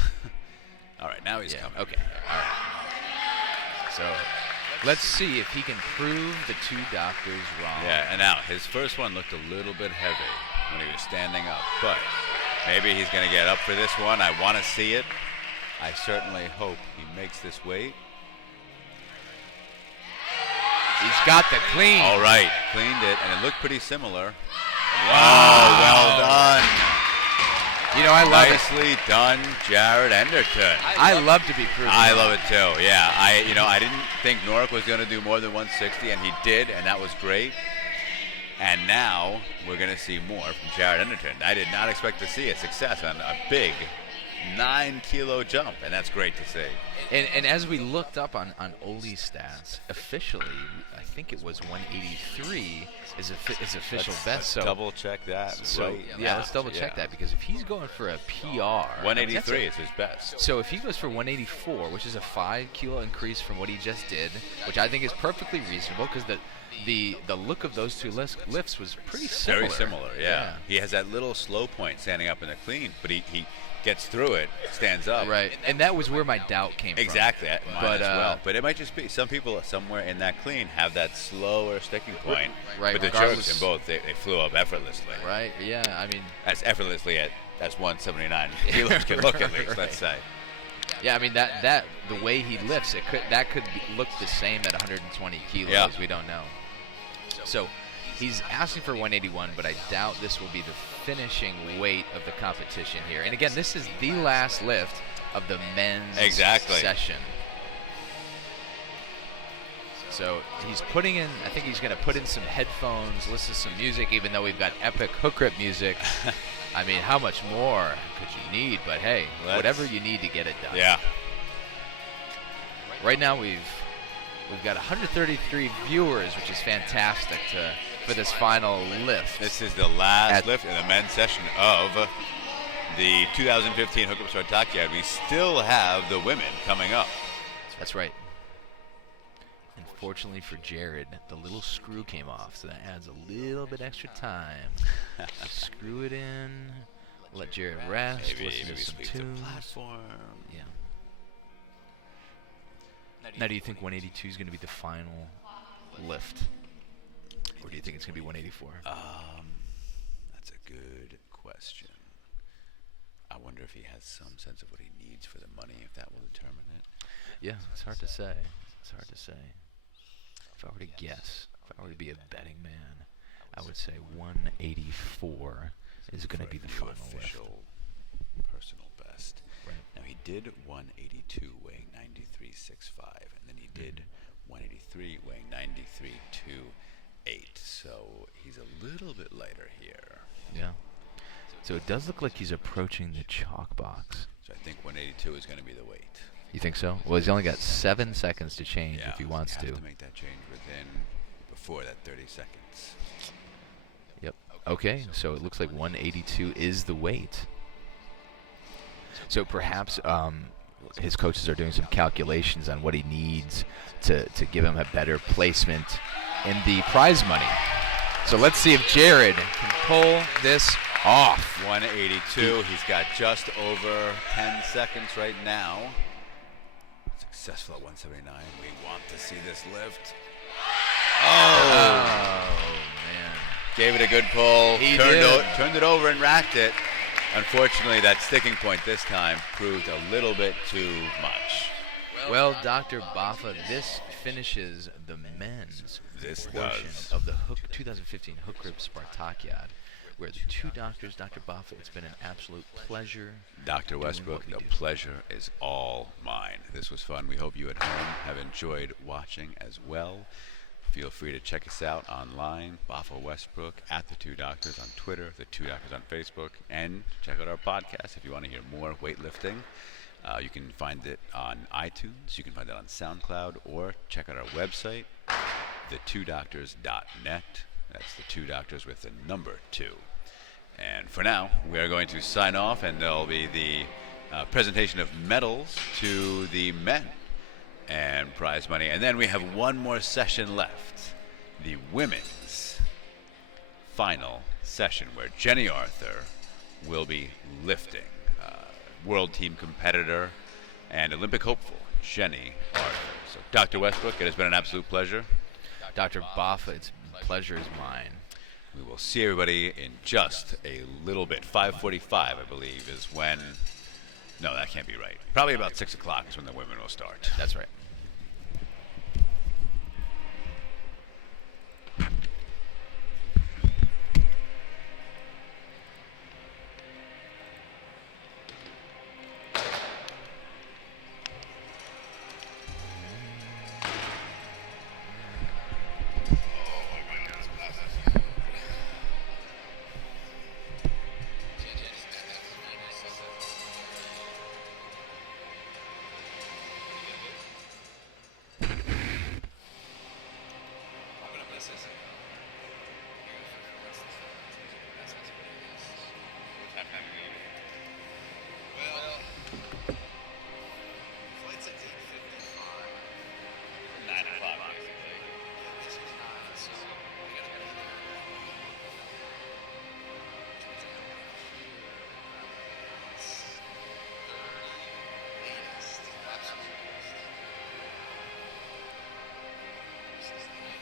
All right, now he's coming. Okay. All right. So let's see if he can prove the two doctors wrong. Yeah, and now his first one looked a little bit heavy when he was standing up, but maybe he's going to get up for this one. I want to see it. I certainly hope he makes this weight. He's got the clean. All right, cleaned it, and it looked pretty similar. Wow, well done. I love it. Nicely done, Jared Enderton. I love to be proven I wrong. love it too. Yeah, I didn't think Norik was going to do more than 160, and he did, and that was great. And now we're going to see more from Jared Enderton. I did not expect to see a success on a big 9 kilo jump, and that's great to see. And as we looked up on Oli's stats, officially, I think it was 183 is official best. Let's So double check that. So right yeah, now. let's double check that, because if he's going for a PR, 183 is his best. So if he goes for 184, which is a 5 kilo increase from what he just did, which I think is perfectly reasonable, because the look of those two lifts was pretty similar. Very similar, yeah. He has that little slow point standing up in the clean, but he gets through it, stands up. Right, and that was where my doubt came Exactly, from. mine as well. But it might just be some people somewhere in that clean have that slower sticking point. Right, But the jerks in both, they flew up effortlessly. Right, yeah, I mean. As effortlessly as 179 kilos can look at least, let's say. Yeah, I mean that the way he lifts, that could look the same at 120 kilos. Yeah. We don't know. So he's asking for 181, but I doubt this will be the finishing weight of the competition here. And again, this is the last lift of the men's session. So he's putting in, I think he's going to put in some headphones, listen to some music, even though we've got epic hook grip music. I mean, how much more could you need? But hey, whatever you need to get it done. Yeah. Right now we've got 133 viewers, which is fantastic for this final lift. This is the last lift in the men's session of the 2015 Hookgrip Spartakiad. We still have the women coming up. That's right. Unfortunately for Jared, the little screw came off, so that adds a little bit extra time. Screw it in, let Jared rest, listen to some tunes. Yeah. Now, do you think 182 is going to be the final lift? Or do you think it's going to be 184? That's a good question. I wonder if he has some sense of what he needs for the money, if that will determine it. Yeah, it's hard to say. It's hard to say. If I were to guess, if I were to be a betting man, I would say 184 is going to be the final official personal best. Right. Now, he did 182 weighing 93.65, and then he did 183 weighing 93.28. So he's a little bit lighter here. Yeah. So it does look like he's approaching the chalk box. So I think 182 is going to be the weight. You think so? Well, he's only got 7 seconds to change if he wants to make that change before that 30 seconds. Yep. Okay, so it looks like 182 is the weight. So perhaps his coaches are doing some calculations on what he needs to give him a better placement in the prize money. So let's see if Jared can pull this off. 182. He's got just over 10 seconds right now. Successful at 179. We want to see this lift. Oh man. Gave it a good pull. He turned it over and racked it. Unfortunately, that sticking point this time proved a little bit too much. Well, Dr. Baffa, this finishes the men's portion of the 2015 Hookgrip Spartakiad, where the two doctors, Dr. Baffa, it's been an absolute pleasure. Dr. Westbrook, the pleasure is all mine. This was fun. We hope you at home have enjoyed watching as well. Feel free to check us out online, Baffa Westbrook, at The Two Doctors on Twitter, The Two Doctors on Facebook, and check out our podcast if you want to hear more weightlifting. You can find it on iTunes, you can find it on SoundCloud, or check out our website, thetwodoctors.net. That's the two doctors with the number 2. And for now, we are going to sign off, and there'll be the presentation of medals to the men and prize money. And then we have one more session left, the women's final session, where Jenny Arthur will be lifting. World team competitor and Olympic hopeful, Jenny Arthur. So, Dr. Westbrook, it has been an absolute pleasure. Dr. Baffa, it's pleasure is mine. We will see everybody in just a little bit. 5:45, I believe, is when... No, that can't be right. Probably about 6 o'clock is when the women will start. That's right. What time have you leaving? Well, flight's at 8:55. 9 o'clock, basically. Yeah, this is 9, so we gotta be there. Which means I gotta be here around 6:30 latest. Absolute latest. This is the night.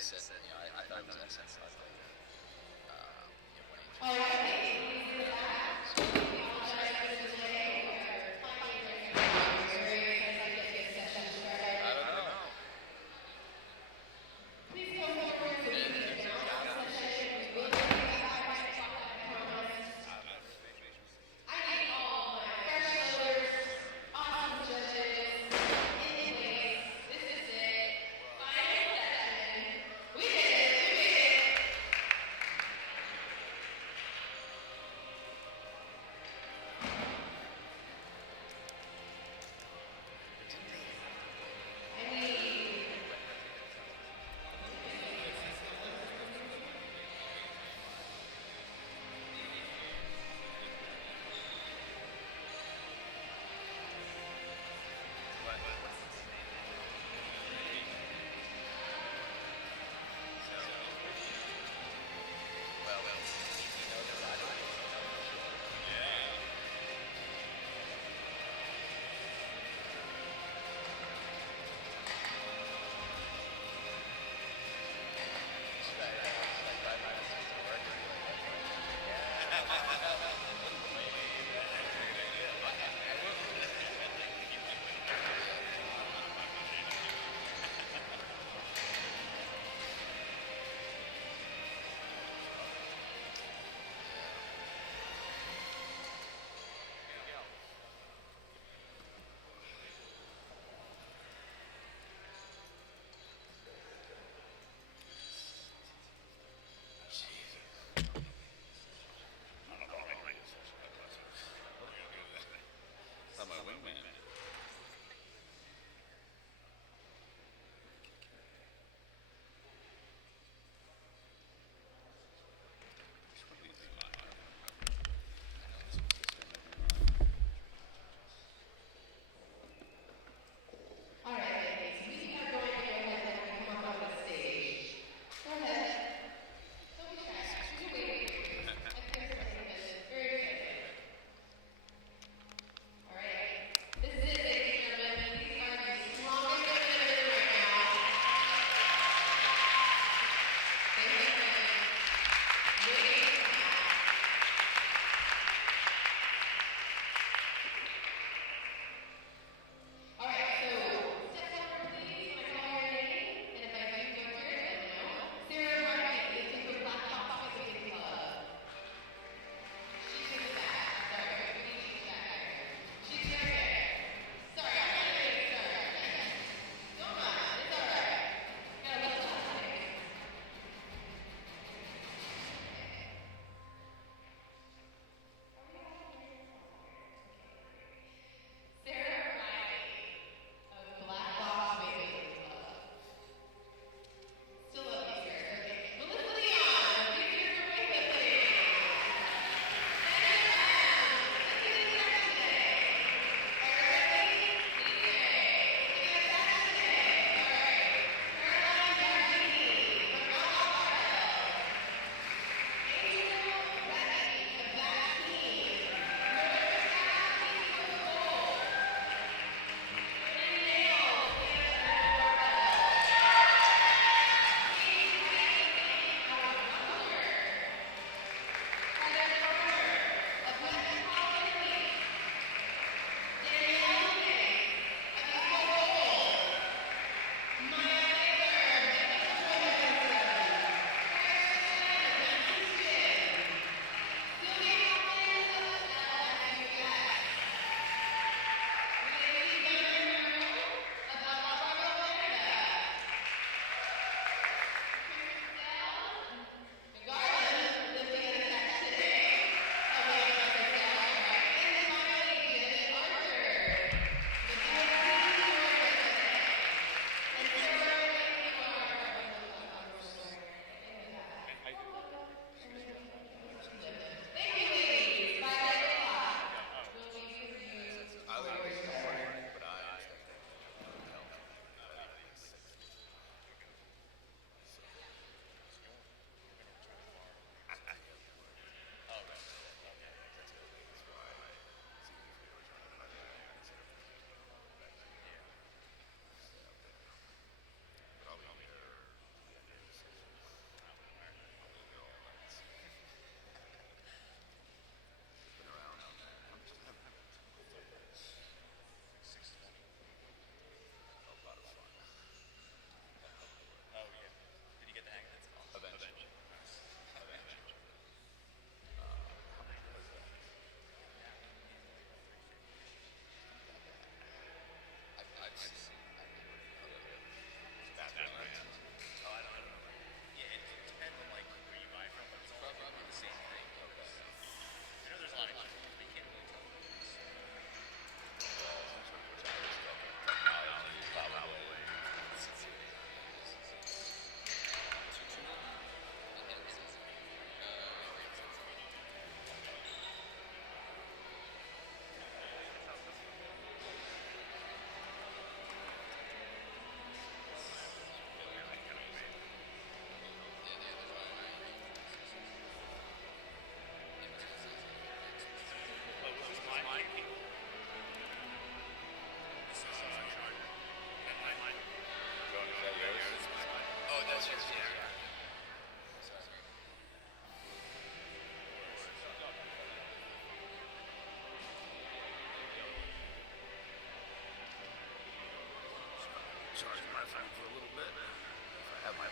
said, I thought it was excellent. All right, ladies, please sit back. We apologize for the delay. We are talking right now. We're very excited to get this session started. I don't know. Please come forward so we can announce the session. We will be back by 5 o'clock, I promise. I need all my fresh loaders, awesome judges, in place. This is it. Final session. We did it. We made it.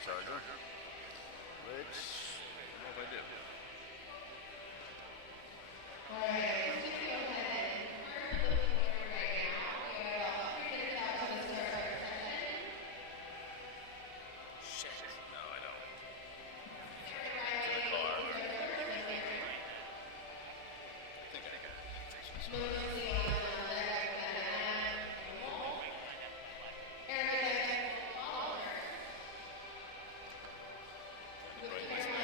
charger, which I don't know if I do. All right, just to go ahead and confirm the score right now. We have about 3 minutes out to the start of our session. Shit. No, I don't. Aaron Riley is our first listener. I think I got it. Melissa Leon on deck with Anna Wall. Aaron Riley follower. With Caroline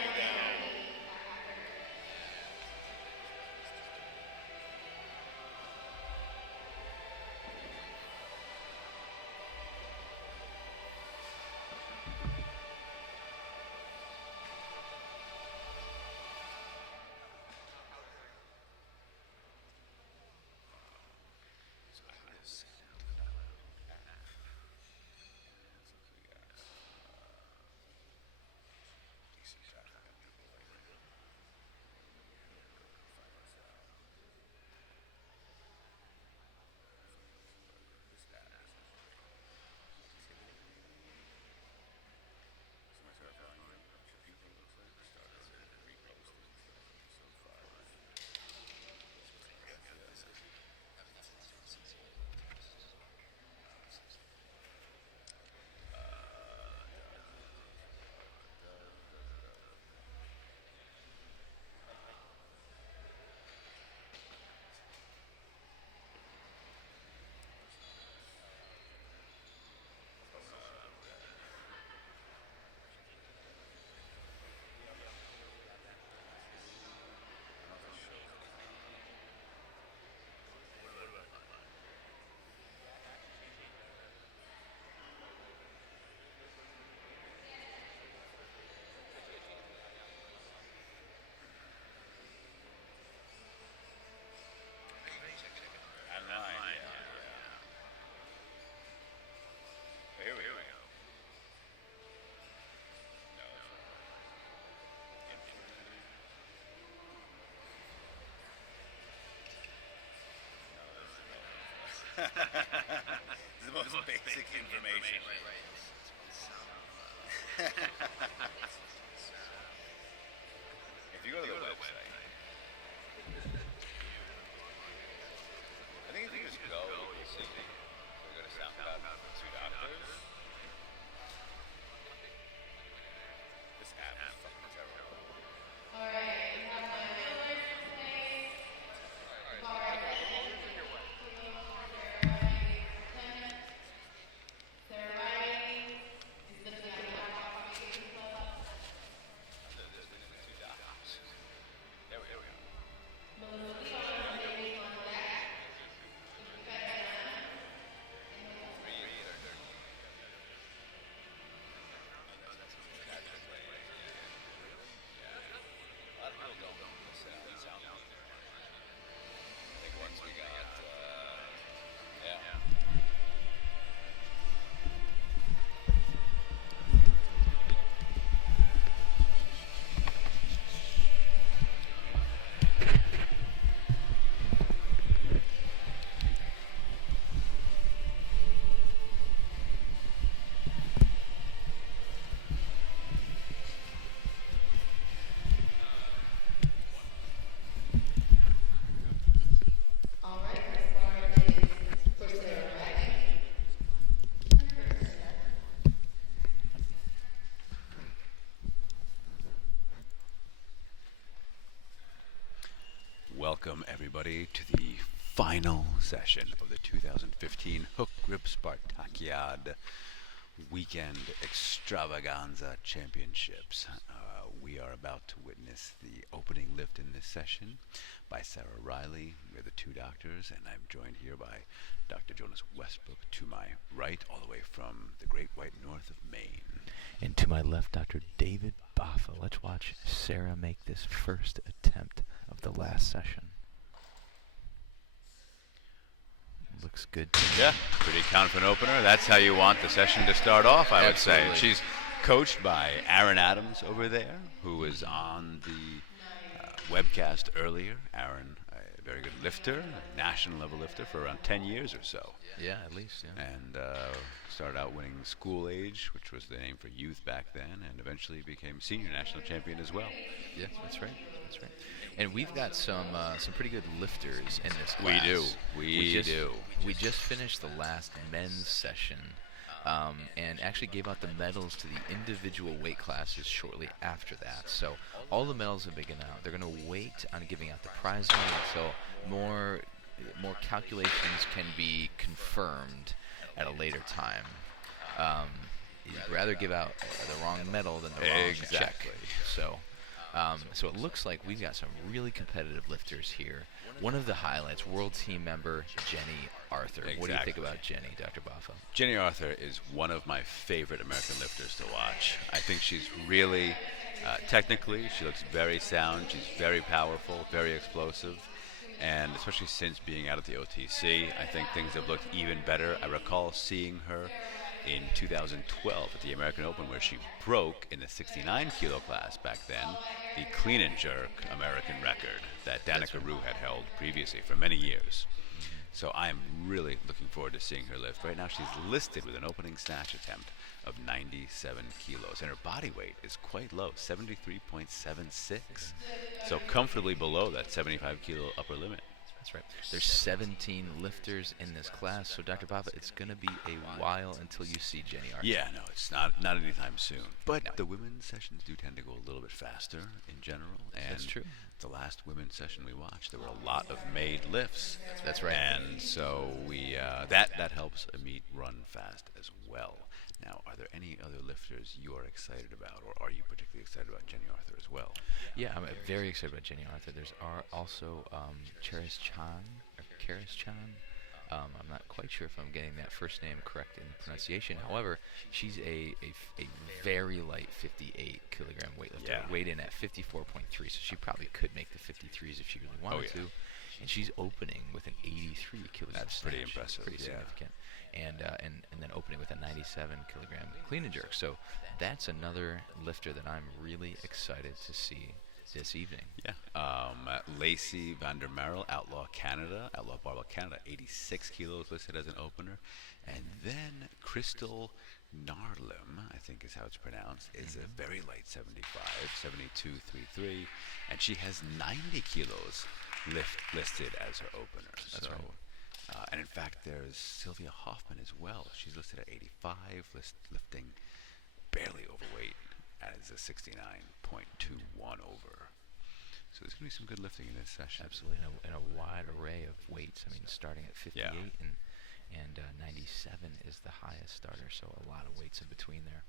Riley after. Here we go. This is the most basic information. If you go to the website, I think if you just go, you'll see. So we go to SoundCloud, 2 doctors. This app is fucking terrible. All right, we have my fillers in place. Bar Sarah Riley is lifting out the laptop to make it close up. There we go. Melissa Leon and Bailey on deck. With Anna. I think once we got, yeah. All right, this bar is for Sarah Riley. Welcome everybody to the final session of the 2015 Hook Grip Spartakiad Weekend Extravaganza Championships. We are about to witness the opening lift in this session by Sarah Riley. We're the 2 doctors, and I'm joined here by Dr. Jonas Westbrook to my right, all the way from the Great White North of Maine. And to my left, Dr. David Baffa. Let's watch Sarah make this first attempt of the last session. Looks good. Yeah, pretty confident opener. That's how you want the session to start off, I would say. Absolutely. She's coached by Aaron Adams over there, who was on the webcast earlier. Aaron, a very good lifter, a national level lifter for around 10 years or so. Yeah, at least. Yeah. And started out winning school age, which was the name for youth back then, and eventually became senior national champion as well. Yeah, that's right. That's right. And we've got some pretty good lifters in this We class. do. We do. We just finished the last men's session, and actually gave out the medals to the individual weight classes shortly after that. So all the medals have been given out. They're going to wait on giving out the prize money until more calculations can be confirmed at a later time. You'd rather give out the wrong medal than the wrong check. So it looks like we've got some really competitive lifters here. One of the highlights, world team member Jenny Arthur. What do you think about Jenny, Dr. Baffa? Jenny Arthur is one of my favorite American lifters to watch. I think she's really, technically, she looks very sound. She's very powerful, very explosive. And especially since being out at the OTC, I think things have looked even better. I recall seeing her in 2012 at the American Open, where she broke in the 69 kilo class back then the clean and jerk American record that Danica Roux had held previously for many years. So I am really looking forward to seeing her lift. Right now she's listed with an opening snatch attempt of 97 kilos, and her body weight is quite low, 73.76. So comfortably below that 75 kilo upper limit. That's right. There's 17 lifters in this class, so Dr. Baffa, it's going to be a while until you see Jenny Arthur. Yeah, no, it's not anytime soon. But the women's sessions do tend to go a little bit faster in general. And that's true. The last women's session we watched, there were a lot of made lifts. That's right. And so we that helps a meet run fast as well. Now, are there any other lifters you are excited about, or are you particularly excited about Jenny Arthur as well? Yeah, I'm very excited about Jenny Arthur. There's also Karis Chan. I'm not quite sure if I'm getting that first name correct in the pronunciation. However, she's a very light 58 kilogram weightlifter, weighed in at 54.3, so she probably could make the 53s if she really wanted to. And she's opening with an 83 kilogram That's snatch. pretty impressive. Pretty significant. And then opening with a 97 kilogram clean and jerk. So that's another lifter that I'm really excited to see this evening. Yeah. Lacey Vander Merrill, Outlaw Barbell Canada, 86 kilos listed as an opener. And then Crystal Narlim, I think is how it's pronounced, is a very light 75, 72.33, and she has 90 kilos listed as her opener. That's right. And in fact, there's Sylvia Hoffman as well. She's listed at 85, lifting barely overweight as a 69.21 over. So there's going to be some good lifting in this session. Absolutely, and a wide array of weights. I mean, starting at 58 and 97 is the highest starter, so a lot of weights in between there.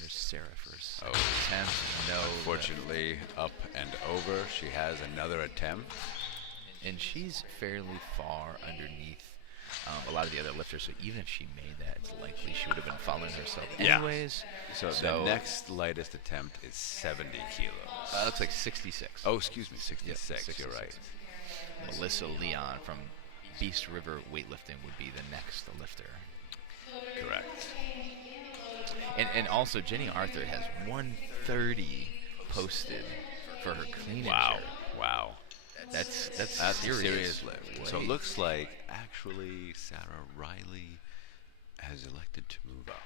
There's Sarah for a second attempt. No. Unfortunately, up and over. She has another attempt. And she's fairly far underneath a lot of the other lifters, so even if she made that, it's likely she would have been following herself anyways. So the next lightest attempt is 70 kilos. Looks like 66. Oh, excuse me, 66. Yep, 66. You're right. Melissa Leon from Beast River Weightlifting would be the next lifter. Correct. And also Jenny Arthur has 130 posted for her clean and jerk. Wow. That's a serious lift. So it weight. looks like actually Sarah Riley has elected to move up.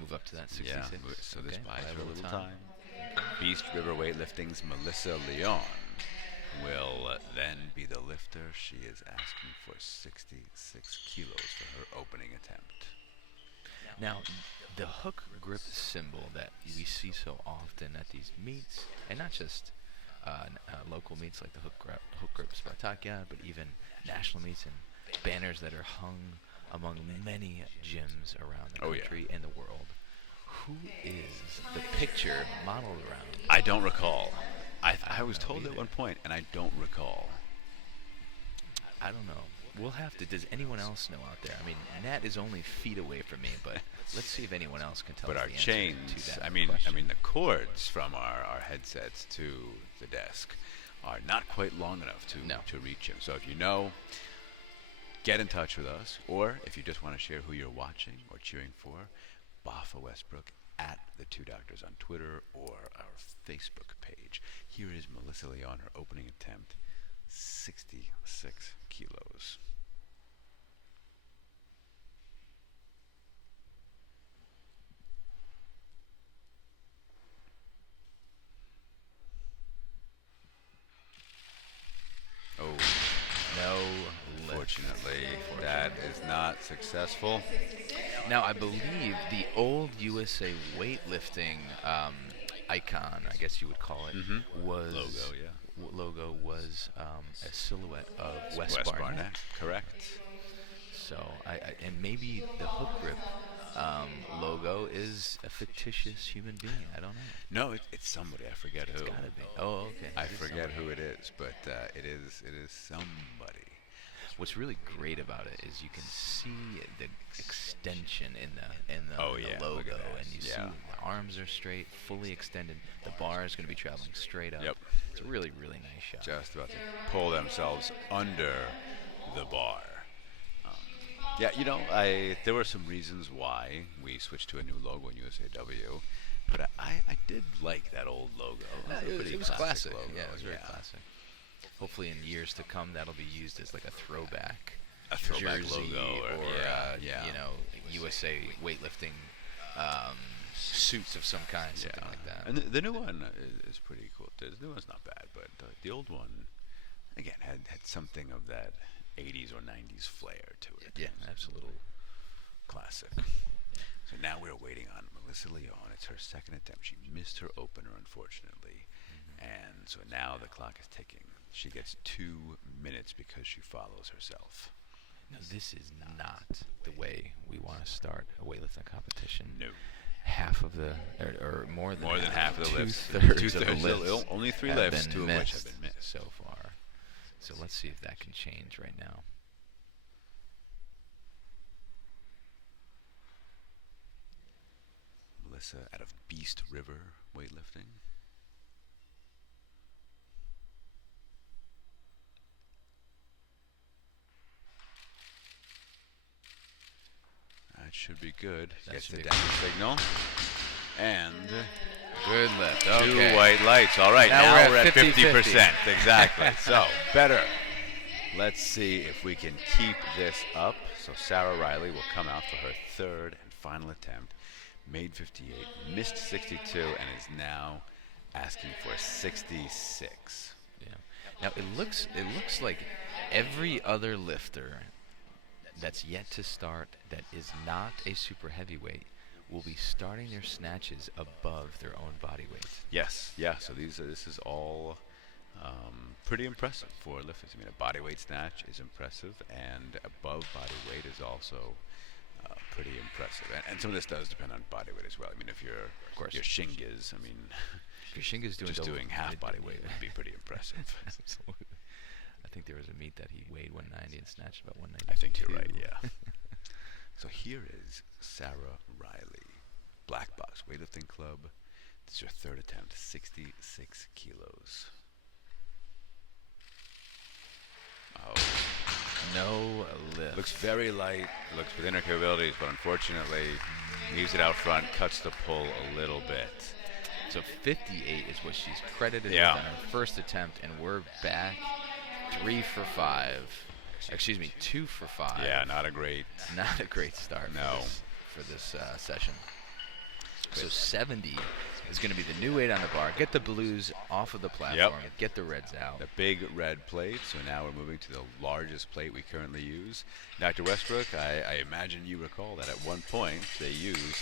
Move up to that 66. Yeah, so this buys her a little time. Okay. Beast River Weightlifting's Melissa Leon will then be the lifter. She is asking for 66 kilos for her opening attempt. Now, the hook grip symbol that we see so often at these meets, and not just local meets like the hook grip Spartakiad, but even national meets and banners that are hung among many gyms around the country and the world. Who is the picture modeled around? I don't recall. I was told at one point, and I don't recall. I don't know. We'll have to. Does anyone else know out there? I mean, Nat is only feet away from me, but let's see if anyone else can tell us But our the answer chains, to that I mean, question. the cords from our headsets to the desk are not quite long enough to reach him. So if you know, get in touch with us, or if you just want to share who you're watching or cheering for, Baffa Westbrook at the Two Doctors on Twitter or our Facebook page. Here is Melissa Leon, her opening attempt, 66 kilos. Oh, no lift. Unfortunately, that is not successful. Now, I believe the old USA weightlifting icon, I guess you would call it, was logo was a silhouette of Wes Barnett. Correct. So, and maybe the hook grip logo is a fictitious human being. I don't know. No, it's somebody. I forget It's who. gotta be. Oh, okay. I forget who it is, but it is somebody. What's really great about it is you can see the extension in the logo, look at that. and you see the arms are straight, fully extended. The bar is going to be traveling straight up. Yep. It's a really, really nice shot. Just about to pull themselves under the bar. Yeah, you know, there were some reasons why we switched to a new logo in USAW, but I did like that old logo. It was classic. Logo. Yeah, it was very classic. Hopefully, in years to come, that'll be used as like a throwback jersey logo, or you know, USA weightlifting suits of some kind, something like that. And the new one is pretty cool. The new one's not bad, but the old one, again, had something of that 80s or 90s flair to it. Yeah, absolutely. Classic. So now we're waiting on Melissa Leon. It's her second attempt. She missed her opener, unfortunately. And so now the clock is ticking. She gets 2 minutes because she follows herself. Now, this is not the way we want to start a weightlifting competition. No. Half of the, or more than half of the lifts. Two-thirds of the lifts. Only 3 have lifts, been 2 of which missed have been missed. so far. So let's see if that can change right now. Melissa out of Beast River weightlifting. That should be good. Gets the down signal. And Good lift. 2 Okay. white lights. All right, Now now we're at 50-50. 50%. Exactly. So, better. Let's see if we can keep this up. So Sarah Riley will come out for her third and final attempt. Made 58, missed 62, and is now asking for 66. Yeah. Now it looks like every other lifter that's yet to start that is not a super heavyweight will be starting their snatches above their own body weight. Yes, yeah. So this is all pretty impressive for lifters. I mean, a bodyweight snatch is impressive, and above body weight is also pretty impressive. And some of this does depend on body weight as well. I mean, if your Shingiz, I mean, If your Shingiz doing half body weight would be pretty impressive. Absolutely. I think there was a meet that he weighed 190 and snatched about 190. I think you're right, yeah. So here is Sarah Riley, Black Box Weightlifting Club. This is your third attempt, 66 kilos. Oh, No lift. looks very light, looks within her capabilities, but unfortunately leaves it out front, cuts the pull a little bit. So 58 is what she's credited Yeah. with on her first attempt, and we're back 3 for 5. Excuse me, 2 for 5. Yeah, not a great. Not a great start No. for this session. So 70 is going to be the new weight on the bar. Get the blues off of the platform. Get the reds out. The big red plate. So now we're moving to the largest plate we currently use. Dr. Westbrook, I imagine you recall that at one point they used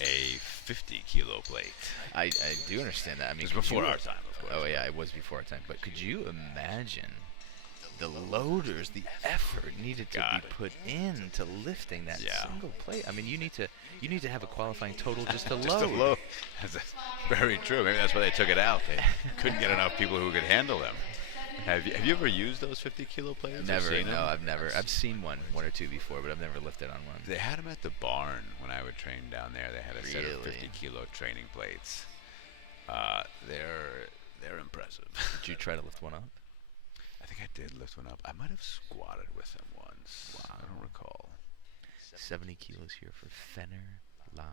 a 50-kilo plate. I do understand that. I mean, It was could before you- our time, of course. Oh yeah, it was before our time. But could you imagine the loaders, the effort needed to God. be put into lifting that Yeah. single plate? I mean, you need to have a qualifying total just to Just load. to load. That's very true. Maybe that's why they took it out. They couldn't get enough people who could handle them. Have you ever used those 50-kilo plates? or Never. seen them? No, I've never. I've seen one or two before, but I've never lifted on one. They had them at the barn when I would train down there. They had a set of Really? 50-kilo training plates. They're impressive. Did you try to lift one up? I think I did lift one up. I might have squatted with them once. Wow. I don't recall. 70 kilos here for Fenner Lam.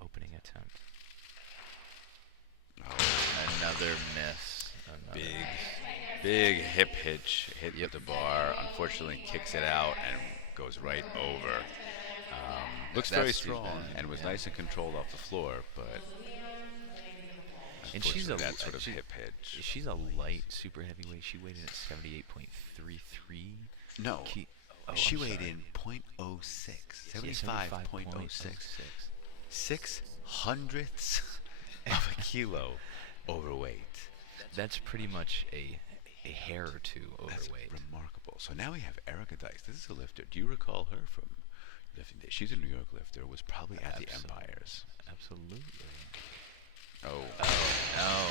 Opening attempt. Another miss. Another Big, miss. big hip hitch, hit with the bar. Unfortunately, kicks it out and goes right over. Looks very That's too strong bad, and was yeah. nice and controlled off the floor, but And she's unfortunately, that sort of hip hitch. She's a light super heavyweight. She weighed in at 78.33. No, Oh, she I'm weighed sorry. in .06, Yeah, 75.06. 6 hundredths of a kilo overweight. That's pretty much a hair or two That's overweight. remarkable. So now we have Erica Dice. This is a lifter. Do you recall her from lifting days? She's a New York lifter. Was probably at the Empires. Absolutely. Oh, No.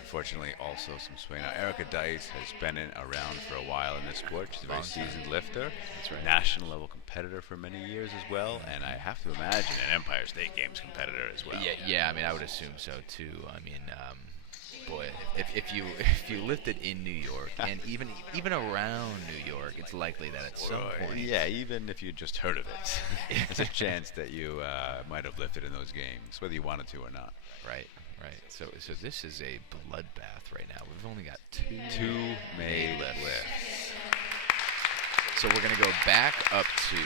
unfortunately, also some swing. Now, Erica Dice has been around for a while in this sport. She's a very Long time. seasoned lifter. That's right. National level competitor for many years as well, and I have to imagine an Empire State Games competitor as well. Yeah. I mean, I would assume so too. I mean, boy, if you lifted in New York and even around New York, it's likely that at some point. Yeah, even if you just heard of it, there's a chance that you might have lifted in those games, whether you wanted to or not. Right. So this is a bloodbath right now. We've only got two made lifts. lifts. So we're gonna go back up to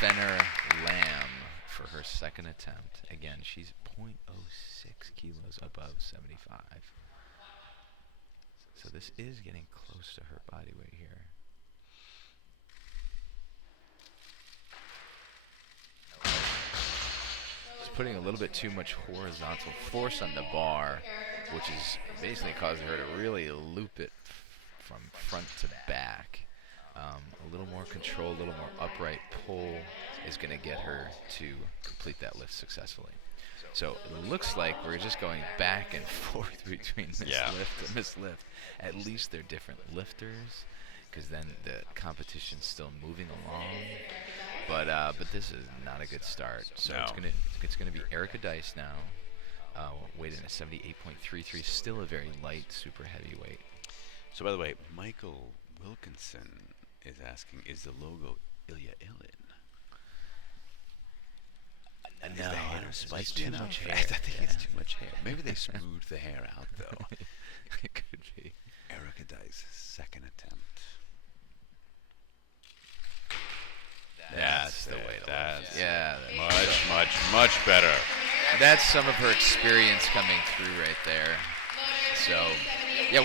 Fenner Lamb for her second attempt. Again, she's .06 kilos above 75. So this is getting close to her body weight here. She's putting a little bit too much horizontal force on the bar, which is basically causing her to really loop it from front to back. A little more control, a little more upright pull is going to get her to complete that lift successfully. So it looks like we're just going back and forth between this lift and this lift. At least they're different lifters, because then the competition's still moving along. But this is not a good start. So it's gonna be Erica Dice now. Weighed in at 78.33, still a very light super heavyweight. So by the way, Michael Wilkinson is asking, is the logo Ilya Ilin? No, I don't spiked it's too enough? much I hair. think it's too much hair. Maybe they smoothed the hair out, though. It could be. Erica Dice, second attempt. That's the way to That's yeah. much better. That's some of her experience coming through right there. So, yeah,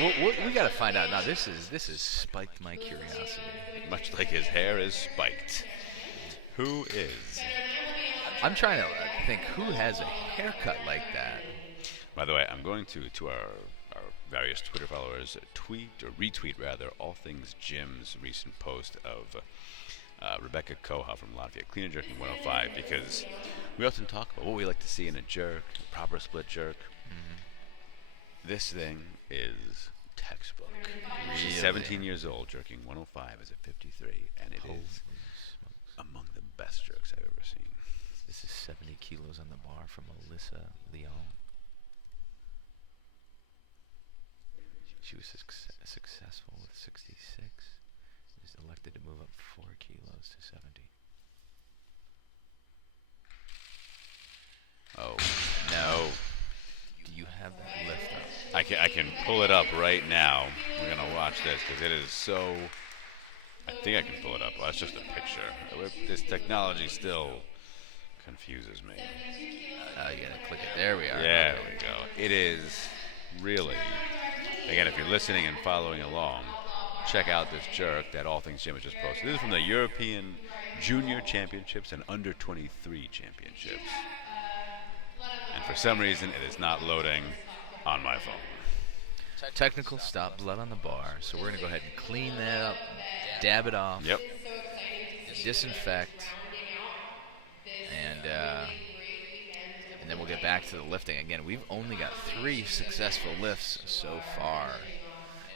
we got to find out now. This is spiked my curiosity. Much like his hair is spiked. Who is? I'm trying to think who has a haircut like that. By the way, I'm going to our various Twitter followers tweet or retweet rather all things Jim's recent post of Rebecca Koha from Latvia, clean and jerking 105, because we often talk about what we like to see in a jerk, a proper split jerk. Mm-hmm. This thing is textbook. She's Really? 17 years old, jerking 105 as a 53, and it Holy is smokes. among the best jerks I've ever seen. This is 70 kilos on the bar from Alyssa Leon. She was successful with 66. Is elected to move up 4 kilos to 70. Oh, No. Do you have that lift up? I can pull it up right now. We're going to watch this because it is so... I think I can pull it up. Well, that's just a picture. This technology still confuses me. You gotta click it. There we are. Yeah, there we go. It is really... Again, if you're listening and following along, check out this jerk that All Things Jim has just posted. This is from the European Junior Championships and Under 23 Championships. And for some reason, it is not loading on my phone. Technical stop, blood on the bar. So we're gonna go ahead and clean that up, dab it off, Yep. disinfect, and then we'll get back to the lifting. Again, we've only got 3 successful lifts so far.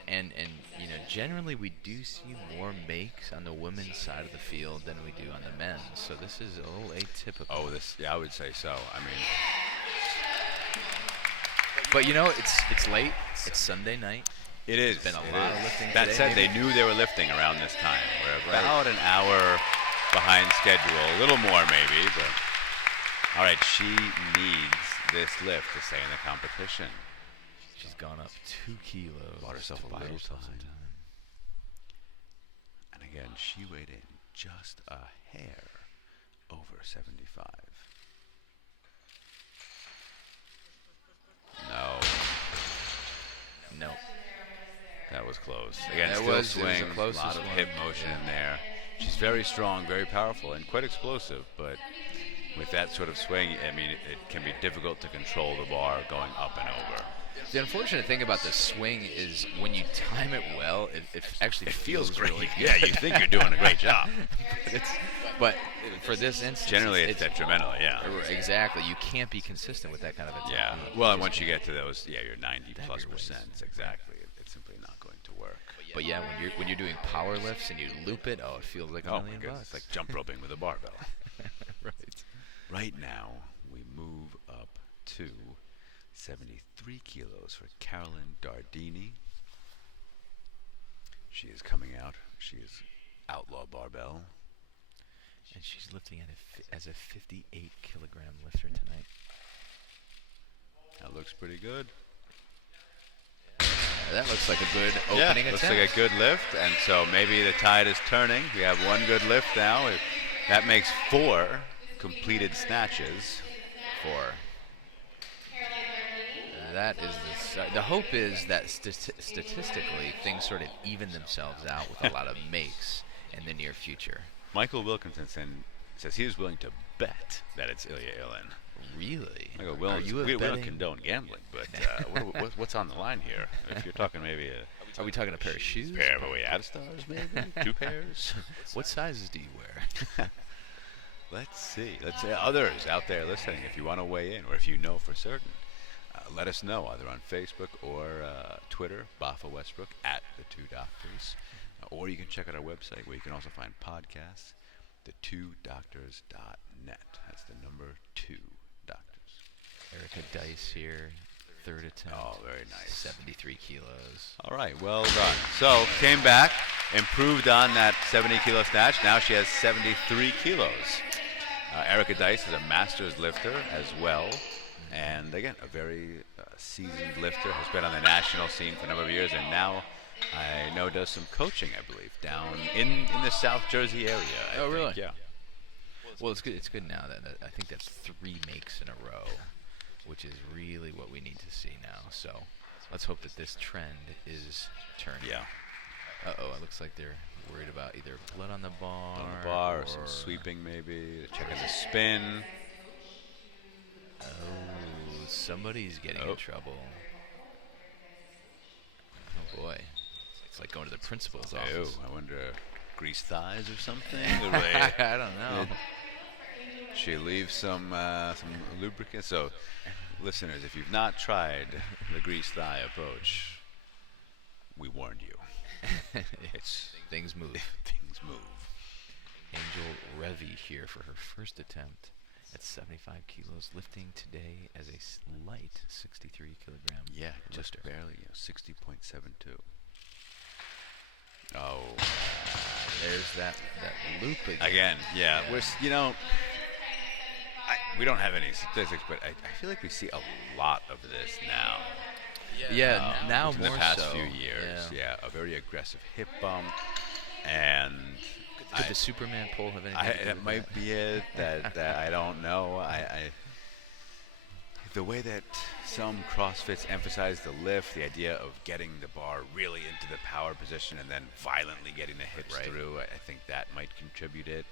And you know, generally we do see more makes on the women's side of the field than we do on the men's. So this is a little atypical. Oh, I would say so. I mean, but you know, it's late. It's Sunday night. it is. Been a It lot is. of lifting That today, said, maybe. they knew they were lifting around this time. We're Right. about an hour behind schedule. A little more, maybe. But all right, she needs this lift to stay in the competition. She's gone up 2 kilos. Bought herself to a buy little herself some time. And again, she weighed in just a hair over 75. No. No. That was close. Again, It still was the swing, a closest lot of one. hip motion in there. She's very strong, very powerful, and quite explosive, but with that sort of swing, I mean, it can be difficult to control the bar going up and over. The unfortunate thing about the swing is when you time it well, it actually It feels great. really Yeah, good. you think you're doing a great job. but for this instance, Generally, it's detrimental, yeah. Exactly. You can't be consistent with that kind of a Yeah. technique. Well, You and just once you can't. get to those, your 90 plus Dagger waist. percent, exactly, it's simply not going to work. But yeah, when you're doing power lifts and you loop it, it feels like a Oh my million goodness, bucks. it's like jump roping with a barbell. Right. Right now, we move up to 73 kilos for Carolyn Dardini. She is coming out. She is outlaw barbell. And she's lifting as a 58 kilogram lifter tonight. That looks pretty good. That looks like a good opening looks attempt. like a good lift, and so maybe the tide is turning. We have one good lift now. That makes 4 completed snatches. 4. That is the hope is that statistically things sort of even themselves out with a lot of makes in the near future. Michael Wilkinson says he is willing to bet that it's Ilya Ilin. Really? I go, Are you we don't betting? condone gambling, but what's on the line here? If you're talking maybe Are we talking a pair of shoes? pair of away out stars, maybe 2 pairs. What sizes do you wear? Let's see. Let's say others out there listening, if you want to weigh in, or if you know for certain, let us know either on Facebook or Twitter, Bafa Westbrook at the 2 Doctors, or you can check out our website where you can also find podcasts, the2doctors.net. That's the number 2 Doctors. Erica Dice here, 3rd attempt. Oh, very nice. 73 kilos. All right, well done. So came back, improved on that 70 kilo snatch. Now she has 73 kilos. Erica Dice is a master's lifter as well. And again, a very seasoned lifter, has been on the national scene for a number of years, and now I know does some coaching, I believe, down in the South Jersey area. I think. Really? Yeah. Well, it's good. It's good now that I think that's 3 makes in a row, which is really what we need to see now. So let's hope that this trend is turning. Yeah. Uh-oh, it looks like they're worried about either blood on the bar. On the bar or some sweeping maybe. They're checking the spin. Oh, somebody's getting in trouble. Oh boy, it's like going to the principal's Oh, office. I wonder, greased thighs or something? I don't know. She leaves some lubricant. So, listeners, if you've not tried the greased thigh approach, we warned you. It's Things move. things move. Angel Revy here for her first attempt at 75 kilos, lifting today as a light 63 kilogram. Yeah, just lifter. barely, 60.72. Oh, There's that loop again. again, yeah. We don't have any statistics, but I feel like we see a lot of this now. Yeah, now in more the past so. few years. Yeah, a very aggressive hip bump, and Could the Superman pole have anything to do that with might be it. That I don't know. The way that some CrossFits emphasize the lift, the idea of getting the bar really into the power position and then violently getting the hips Right. through, I think that might contribute it.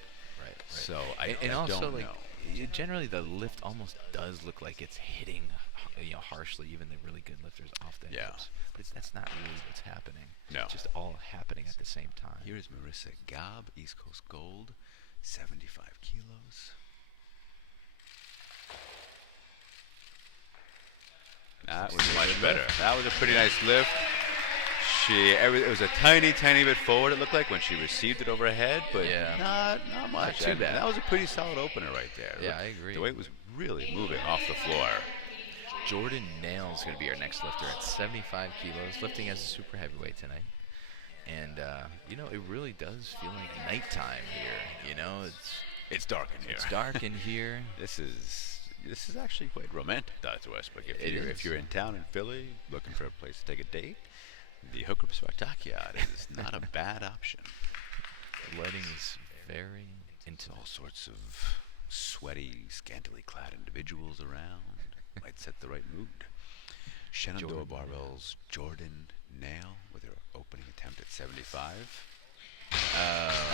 Right. So I and also don't like know. generally the lift almost does look like it's hitting harshly even the really good lifters off the Yeah. hips. But that's not really what's happening. No. It's just all happening at the same time. Here is Marissa Gobb, East Coast Gold, 75 kilos. That was much better. That was a pretty nice lift. It was a tiny bit forward, it looked like, when she received it over her head, but Yeah. not much. too bad. That was a pretty solid opener right there. Yeah, I agree. The weight was really moving off the floor. Jordan Nail's going to be our next lifter at 75 kilos, lifting as a super heavyweight tonight. And, it really does feel like nighttime here. It's dark in here. It's dark in here. This is, this is actually quite romantic, Dr. Westbrook. If you're in town in Philly looking for a place to take a date, the hookgrip Spartakiad is not a bad option. The lighting is very intimate. All sorts of sweaty, scantily clad individuals around. Might set the right mood. Shenandoah Barbell's Jordan Nail with her opening attempt at 75.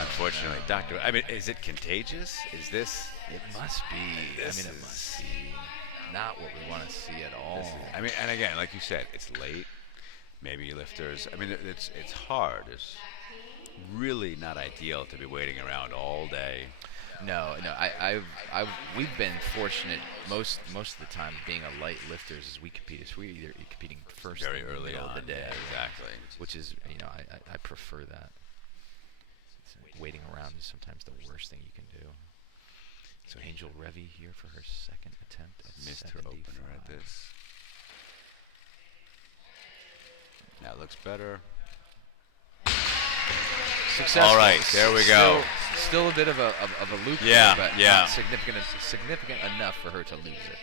Unfortunately, Doctor, I mean, is it contagious? Is this? It must be. It must be not what we want to see at all. And again, like you said, it's late. Maybe lifters. I mean, it's hard. It's really not ideal to be waiting around all day. No. We've been fortunate most of the time being a light lifters as we compete. We're either competing first Very thing early in the middle on. of the day, Exactly. which is I prefer that. Waiting around is sometimes the worst thing you can do. So Angel Revy here for her second attempt at Missed 75. her opener at this. That looks better. Successful. All right, there we go. Still a bit of a loop Yeah, there, but yeah. not significant enough for her to lose it.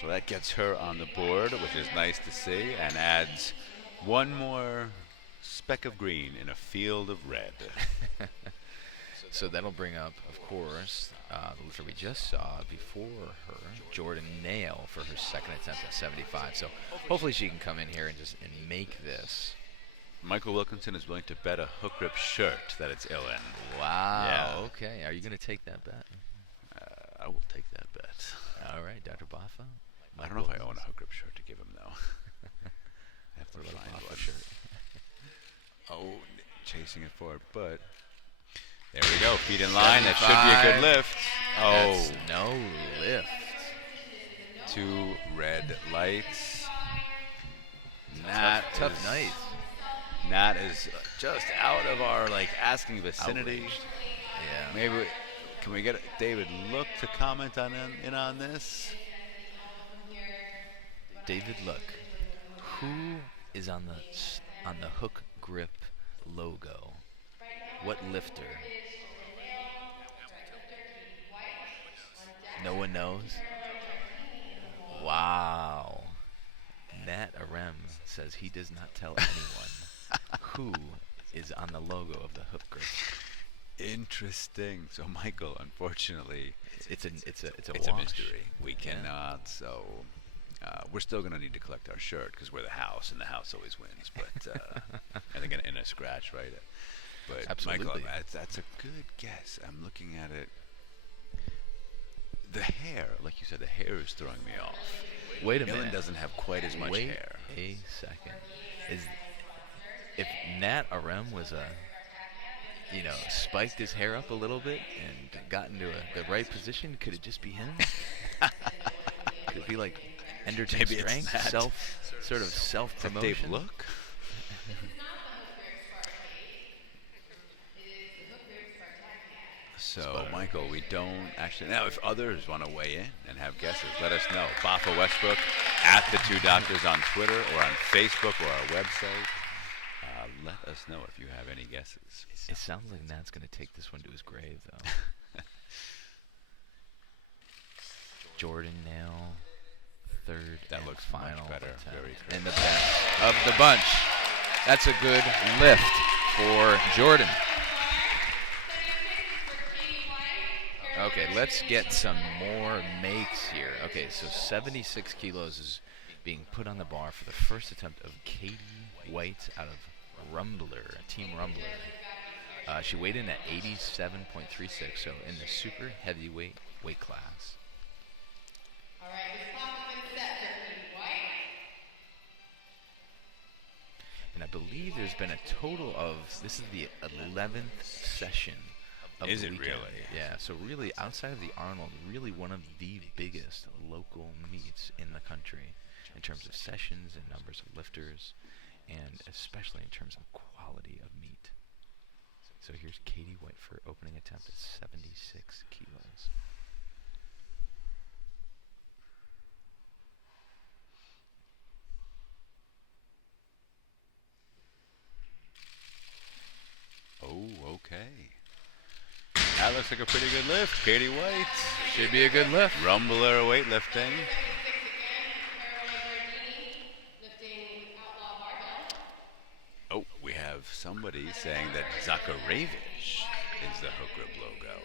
So that gets her on the board, which is nice to see, and adds one more speck of green in a field of red. So that'll bring up, of course, the lifter we just saw before her, Jordan Nail, for her second attempt at 75. So hopefully she can come in here and make this. Michael Wilkinson is willing to bet a hookgrip shirt that it's ill in. Wow. Yeah. Okay. Are you going to take that bet? I will take that bet. All right, Dr. Baffa. I don't know if I own a hookgrip shirt to give him, though. I have to What about a find Baffa one. shirt? Oh, chasing it forward, but there we go. Feet in line. That should be a good lift. Oh, That's no lift. 2 red lights. Tough night. Nat is just out of our asking vicinity. Outraged. Yeah. Maybe can we get David Look to comment on this? David Look, who is on the hook grip logo? What lifter? No one knows? Wow. Nat Arem says he does not tell anyone who is on the logo of the hook grip. Interesting. So Michael, unfortunately, It's a it's a wash. mystery. We cannot. So we're still gonna need to collect our shirt because we're the house, and the house always wins. But I think in a scratch, right? But Absolutely. Michael, that's a good guess. I'm looking at it. The hair, like you said, the hair is throwing me off. Wait a Millen minute. doesn't have quite as much Wait hair. a second. If Nat Arem was spiked his hair up a little bit and got into the right position, could it just be him? Could it be like Enderton Maybe it's Strength, that. sort of Dave self-promotion? Look. So, Michael, we don't actually. Now, if others want to weigh in and have guesses, let us know. Baffa Westbrook at the Two Doctors on Twitter or on Facebook or our website. Let us know if you have any guesses. It sounds like Nat's going to take this one to his grave, though. Jordan now, third That and looks much final better. attempt. Very And the best of the bunch. That's a good lift for Jordan. Okay, let's get some more makes here. Okay, so 76 kilos is being put on the bar for the first attempt of Katie White out of Rumbler, Team Rumbler. She weighed in at 87.36, so in the super heavyweight weight class. All right, this class has been set for Katie White. And I believe there's been a total of, this is the 11th session of Is the it weekend. really? Yeah, so really outside of the Arnold, really one of the biggest local meets in the country in terms of sessions and numbers of lifters, and especially in terms of quality of meat. So here's Katie White for opening attempt at 76 kilos. Oh, okay. That That looks like a pretty good lift. Katie White. Should be a good lift. Rumbler weightlifting. Oh, we have somebody saying that Zakarevich is the hookgrip logo.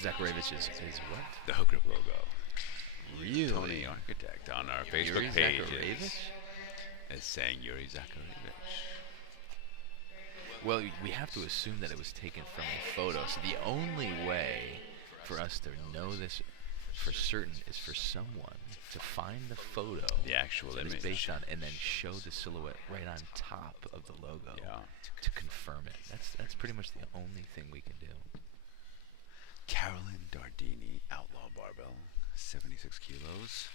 Zakarevich is what? The hookgrip logo. Really? Tony Architect on our Facebook Yuri page Zakarevich? is saying Yuri Zakarevich. Well, we have to assume that it was taken from a photo. So the only way for us to know this for certain is for someone to find the photo, The actual that image. it's based on, and then show the silhouette right on top of the logo Yeah. to confirm it. That's pretty much the only thing we can do. Carolyn Dardini, Outlaw Barbell, 76 kilos.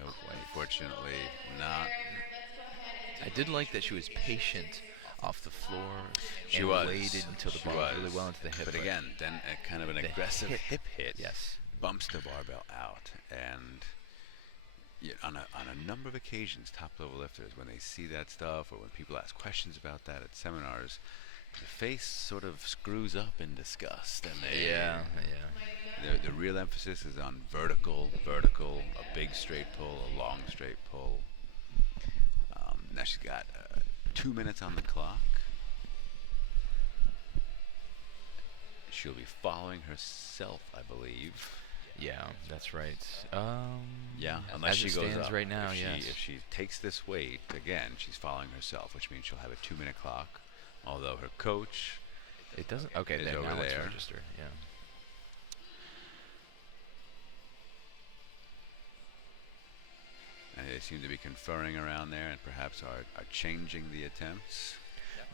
Nope, unfortunately not. I did like that she was patient off the floor. She and was. waited until the She bar was was. really well into the hip. But again, then a kind of an the aggressive hip hit Yes. bumps the barbell out. And on a number of occasions, top-level lifters, when they see that stuff or when people ask questions about that at seminars, the face sort of screws up in disgust. And they, Yeah. the real emphasis is on vertical, a big straight pull, a long straight pull. Now she's got 2 minutes on the clock. She'll be following herself, I believe. Yeah, that's right. Yeah, unless as she it goes stands up. right now, If she takes this weight, again, she's following herself, which means she'll have a 2-minute clock. Although her coach It doesn't. Okay, is there, over now it's there. registered. Yeah. And they seem to be conferring around there and perhaps are changing the attempts.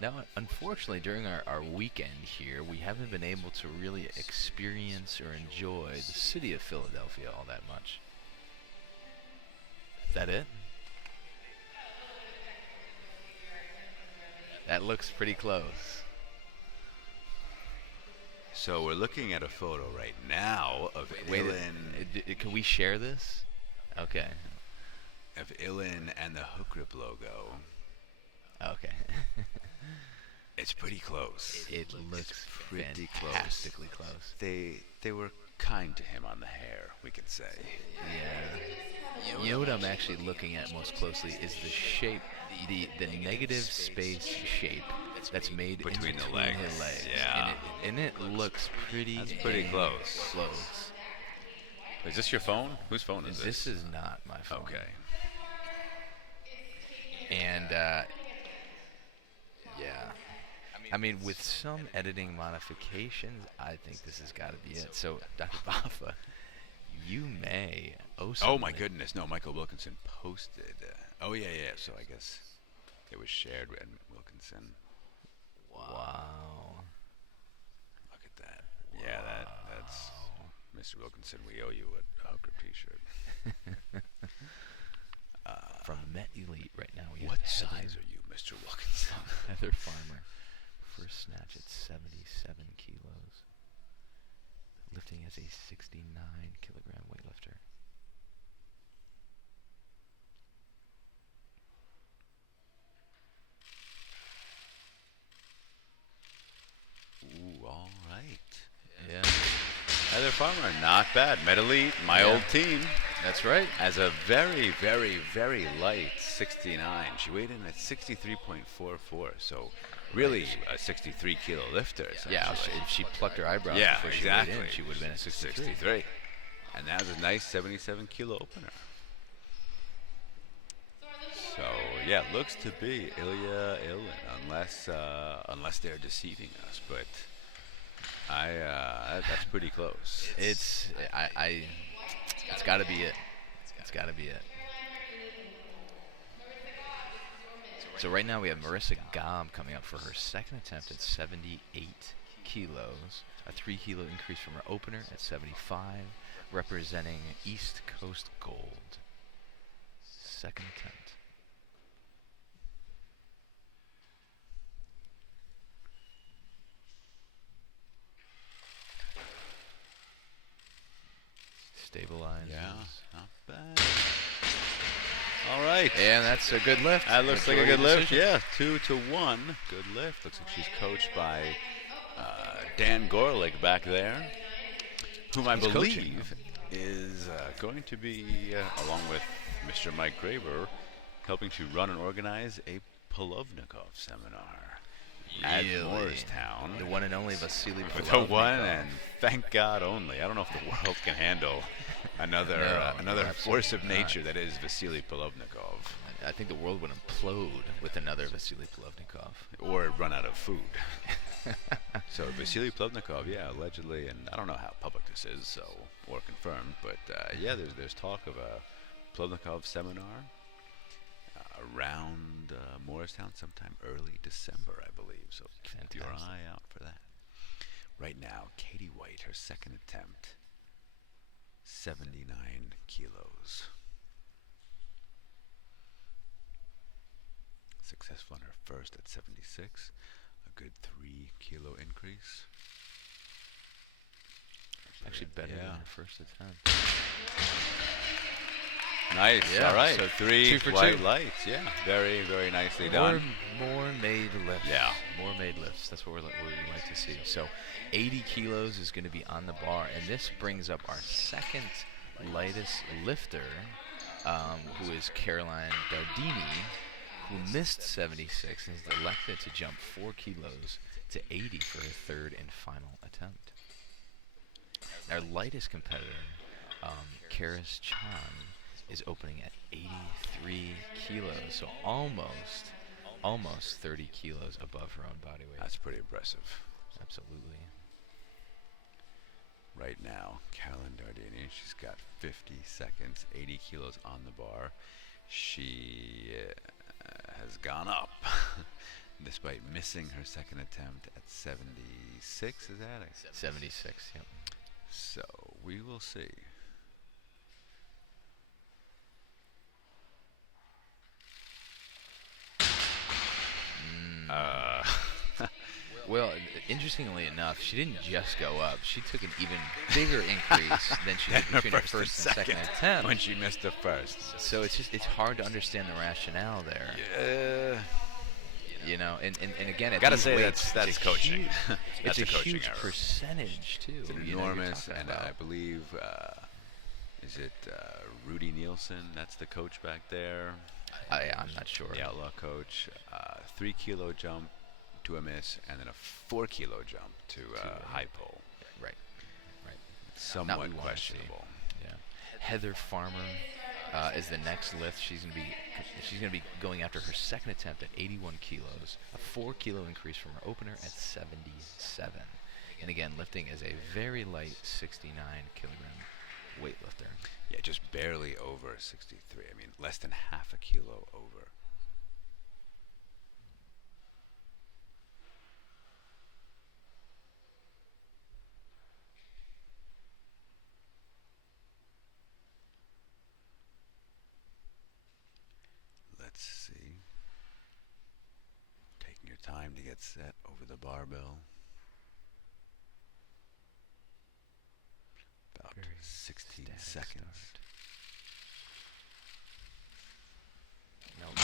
Now, unfortunately, during our weekend here, we haven't been able to really experience or enjoy the city of Philadelphia all that much. Is that it? That looks pretty close. So we're looking at a photo right now of Ilin, Can we share this? Okay. of Ilin and the hookgrip logo. Okay. It's pretty close. It looks pretty close. fantastically close. They were kind to him on the hair, we could say. Yeah. You know what I'm actually looking at most closely is the shape, the negative space shape that's made Between in the between legs. his legs. Yeah. And it looks pretty. That's pretty dang close. Close. Is this your phone? Whose phone is This is not my phone. Okay. And yeah. I mean, with some editing modifications, I think this has got to be it. So, Dr. Baffa, you may owe something. Oh my goodness! No, Michael Wilkinson posted. Oh yeah. So I guess it was shared with Wilkinson. Wow. Look at that. Yeah, that's Mr. Wilkinson. We owe you a hooker T-shirt. From Met Elite right now, we What have size are you, Mr. Wilkinson? Heather Farmer. First snatch at 77 kilos. Lifting as a 69-kilogram weightlifter. Ooh, all right. Yeah. Heather Farmer, not bad. Met Elite, my Yeah. old team. That's right. As a very, very, very light 69. She weighed in at 63.44, so really a 63-kilo lifter. Yeah, essentially. if she plucked her eyebrows Yeah, before she exactly. weighed in, she would have been at 63. 63. And that was a nice 77-kilo opener. So, yeah, looks to be Ilya Ilin, unless they're deceiving us. But that's pretty close. It's got to be it. It's got to be it. So right now we have Marissa Gom coming up for her second attempt at 78 kilos, a 3-kilo increase from her opener at 75, representing East Coast Gold. Second attempt. Stabilizes. Yeah, not bad. All right. And that's a good lift. That looks like a Majority good lift. decision. Yeah, 2-1. Good lift. Looks like she's coached by Dan Gorlick back there, whom I He's believe coaching. is going to be, along with Mr. Mike Graber, helping to run and organize a Polovnikov seminar at Really? Morristown. The one and only Vasily With the Polovnikov. one and thank God only. I don't know if the world can handle another No, force of absolutely nature not. that is Vasily Polovnikov, I think the world would implode with another Vasily Polovnikov. or run out of food. So Vasily Polovnikov, yeah, allegedly, and I don't know how public this is, so or confirmed, but yeah, there's talk of a Polovnikov seminar around Morristown sometime early December, I believe. So keep your Fantastic. eye out for that. Right now, Katie White, her second attempt, 79 kilos. Successful on her first at 76. A good 3 kilo increase. Actually better than Yeah. her first attempt. Nice. Yeah, All right. so 3 2 for white 2. lights. Yeah. Very, very nicely More, done. more made lifts. Yeah. More made lifts. That's what we like to see. So 80 kilos is going to be on the bar. And this brings up our second lightest lifter, who is Caroline Dardini, who missed 76 and is elected to jump 4 kilos to 80 for her third and final attempt. Our lightest competitor, Karis Chan, is opening at 83 kilos, so almost 30 kilos above her own body weight. That's pretty impressive. Absolutely. Right now, Caroline Dardini, she's got 50 seconds, 80 kilos on the bar. She has gone up despite missing her second attempt at 76, is that? 76, yep. So we will see. Well, interestingly enough, she didn't just go up. She took an even bigger increase than she did between her first and second attempt. when she missed the first. So it's hard to understand the rationale there. You know, and again, at Gotta these say weights, that's it's a coaching. huge- That's it's a a coaching huge error. percentage too. It's you know, you're enormous, talking and about. I believe, is it Rudy Nielsen? That's the coach back there. I'm not sure. The outlaw coach. 3 kilo jump to a miss, and then a 4 kilo jump to high pole. Right. Somewhat we wanna see. questionable. Yeah. Heather Farmer is the next lift. She's gonna be going after her second attempt at 81 kilos, a 4 kilo increase from her opener at 77. And again, lifting as a very light 69 kilogram weightlifter. Yeah, just barely over 63. I mean, less than half a kilo over. Let's see. Taking your time to get set over the barbell. About Very 16 static seconds. start. Nope.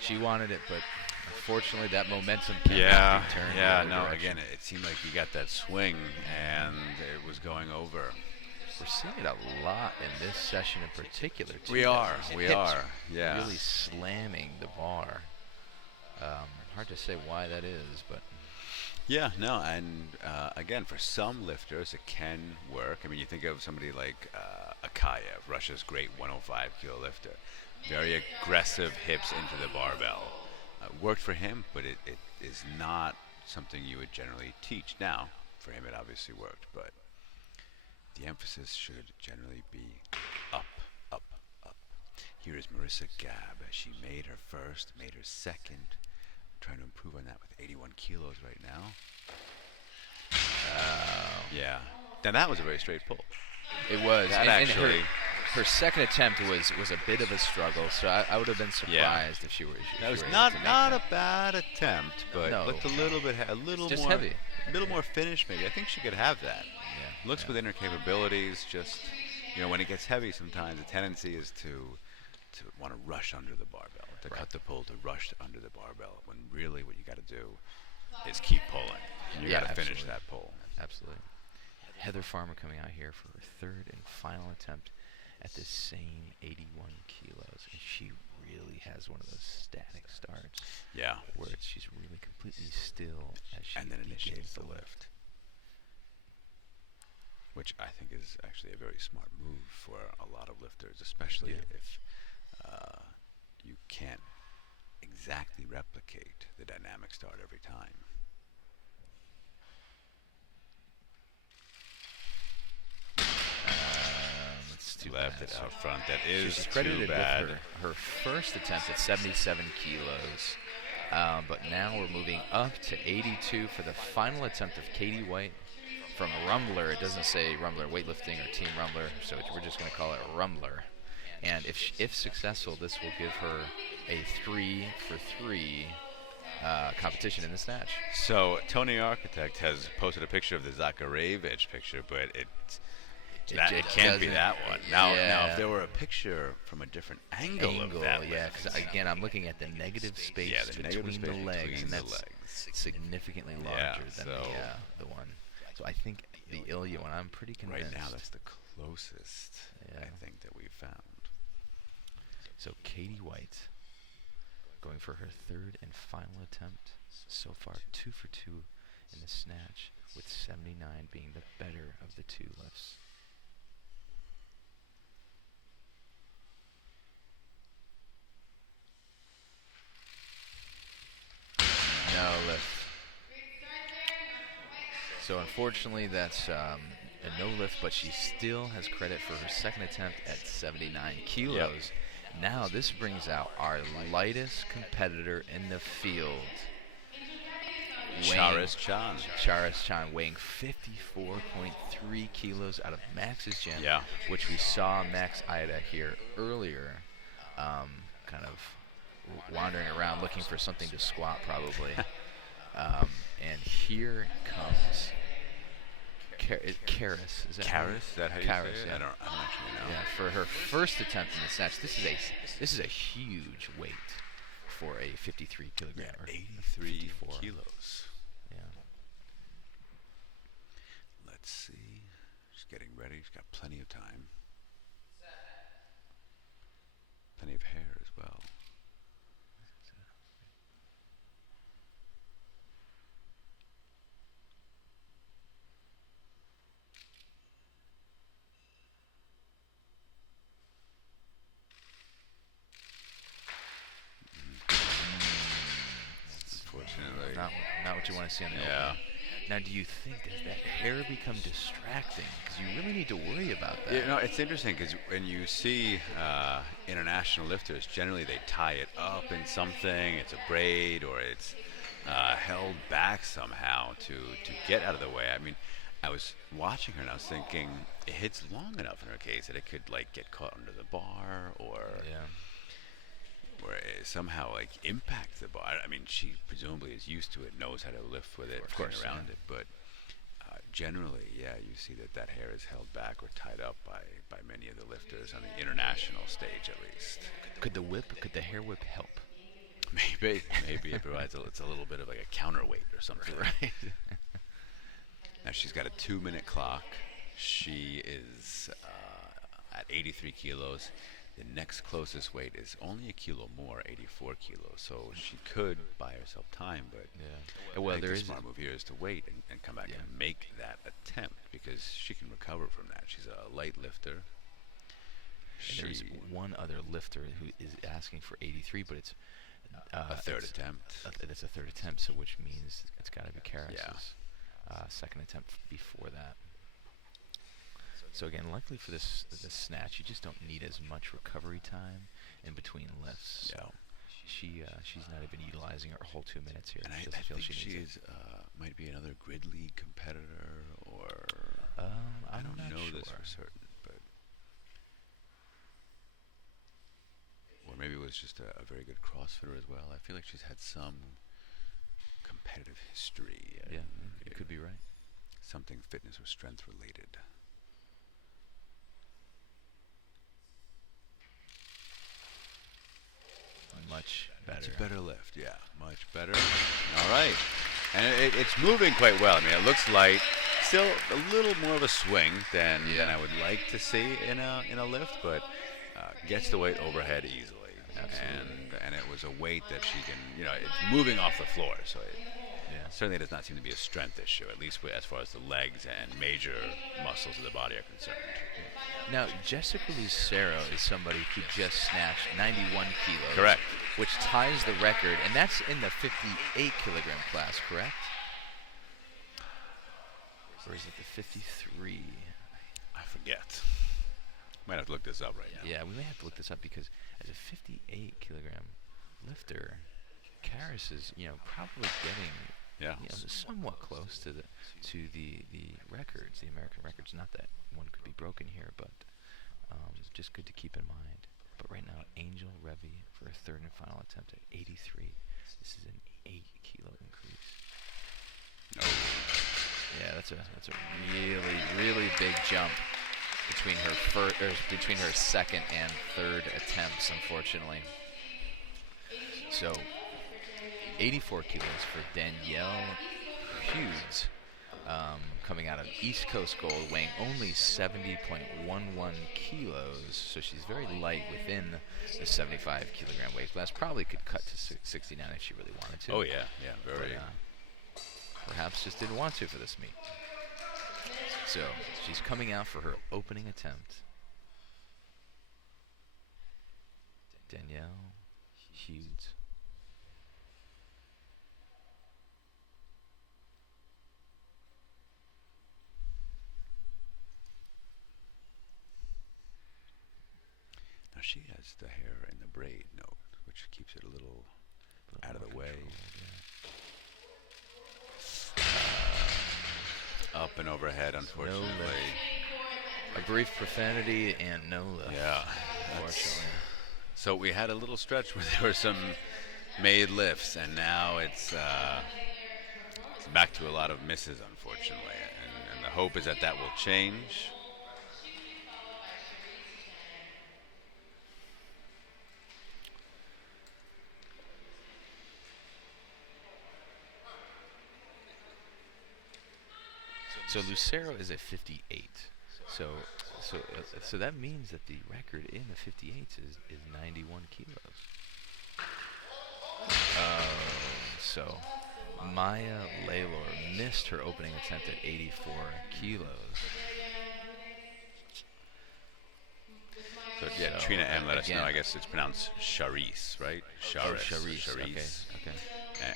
She wanted it, but unfortunately that momentum cannot be turned the other direction. Again, it seemed like you got that swing, and it was going over. We're seeing it a lot in this session in particular, too. We are, Hips yeah. really slamming the bar. Hard to say why that is, but Yeah, no, and again, for some lifters, it can work. I mean, you think of somebody like Akayev, Russia's great 105 kilo lifter. Very aggressive hips into the barbell. Worked for him, but it is not something you would generally teach. Now, for him, it obviously worked, but the emphasis should generally be up, up, up. Here is Marissa Gabb. She made her first, made her second. Trying to improve on that with 81 kilos right now. Yeah. Now that was a very straight pull. it was. That and actually. her second attempt was a bit of a struggle, so I would have been surprised if she were. If That she was were able not to make not that. a bad attempt, but No. looked a little bit a little Just more heavy. a little more finish maybe. I think she could have that. Yeah, Looks yeah. within her capabilities. Just You know, when it gets heavy, sometimes the tendency is to want to rush under the barbell, to cut the pull, to rush under the barbell. When really, what you got to do is keep pulling. And you got to finish that pull. Absolutely. Heather Farmer coming out here for her third and final attempt at this same 81 kilos, and she really has one of those static starts. Yeah. Where she's really completely still as she and then initiates begins the lift. Which I think is actually a very smart move for a lot of lifters, especially if you can't exactly replicate the dynamic start every time. It's too Left bad. it out front. That is She's too credited bad. with her first attempt at 77 kilos. But now we're moving up to 82 for the final attempt of Katie White from Rumbler. It doesn't say Rumbler Weightlifting or Team Rumbler, so we're just going to call it Rumbler. And if successful, this will give her a 3-for-3 competition in the snatch. So Tony Architect has posted a picture of the Zakharevich picture, but it can't be that one. Now, if there were a picture from a different angle of that, because again, I'm looking at the negative space between the legs, and that's significantly larger than the one. So I think the Ilya one, I'm pretty convinced. Right now, that's the closest I think that we've found. So Katie White going for her third and final attempt. So far, 2 for 2 in the snatch, with 79 being the better of the two lifts. No lift. So unfortunately, that's a no lift, but she still has credit for her second attempt at 79 kilos. Now this brings out our lightest competitor in the field. Charis Chan. Charis Chan weighing 54.3 kilos out of Max's gym, which we saw Max Ida here earlier, kind of wandering around looking for something to squat probably. And here comes Karis. Is that Karis? Is that how you say it? Yeah. I don't actually know. Yeah, for her first attempt in the snatch, this is a huge weight for a 53 kilogram. Yeah, or 83 54. kilos. Yeah. Let's see. She's getting ready. She's got plenty of time. Plenty of hair as well. Unfortunately. Not what you want to see on the open. Now, do you think that hair become distracting? Because you really need to worry about that. You know, it's interesting because when you see international lifters, generally they tie it up in something. It's a braid or it's held back somehow to get out of the way. I mean, I was watching her and I was thinking it hits long enough in her case that it could like get caught under the bar or or somehow like impact the bar. I mean, she presumably is used to it, knows how to lift with it, course, around it, but generally, you see that hair is held back or tied up by many of the lifters on the international stage, at least. Could the hair whip help? Maybe it provides it's a little bit of like a counterweight or something. Right. Now she's got a 2-minute clock. She is at 83 kilos. The next closest weight is only a kilo more, 84 kilos. So she could buy herself time, but well, I think there the is smart move here is to wait and come back and make that attempt because she can recover from that. She's a light lifter. And there's one other lifter who is asking for 83, but it's a third attempt. That's a third attempt, so which means it's got to be Karis's second attempt before that. So again, luckily for this snatch, you just don't need as much recovery time in between lifts. So she's not even utilizing her whole 2 minutes here. And She I doesn't feel think she needs she's might be another grid league competitor, or I don't know this for certain, but or maybe it was just a very good CrossFitter as well. I feel like she's had some competitive history. Yeah, you could be right. Something fitness or strength related. much better. It's a better lift, yeah, much better. All right, and it's moving quite well. I mean, it looks light, still a little more of a swing than I would like to see in a lift, but gets the weight overhead easily. And it was a weight that she can, it's moving off the floor, so it certainly does not seem to be a strength issue, at least as far as the legs and major muscles of the body are concerned. Now, Jessica Lucero is somebody who just snatched 91 kilos. Correct. Which ties the record, and that's in the 58 kilogram class, correct? Or is it the 53? I forget. Might have to look this up right now. Yeah, we may have to look this up because as a 58 kilogram lifter, Karis is, probably getting somewhat close to the records, the American records. Not that one could be broken here, but just good to keep in mind. But right now, Angel Revy for a third and final attempt at 83. This is an 8 kilo increase. Oh. Yeah, that's a really, really big jump between her second and third attempts, unfortunately. So 84 kilos for Danielle Hughes, coming out of East Coast Gold, weighing only 70.11 kilos. So she's very light within the 75 kilogram weight class. Probably could cut to 69 if she really wanted to. Oh yeah, very. But, perhaps just didn't want to for this meet. So she's coming out for her opening attempt. Danielle Hughes. Now she has the hair in the braid note, which keeps it a little out of the way. Up and overhead, unfortunately. A brief profanity and no lift. Yeah, unfortunately. So we had a little stretch where there were some made lifts, and now it's back to a lot of misses, unfortunately. And the hope is that will change. So Lucero is at 58. So that means that the record in the 58s is 91 kilos. So Maya Laylor missed her opening attempt at 84 kilos. So yeah, Trina M let us know. I guess it's pronounced Charisse, right? Charisse. Okay.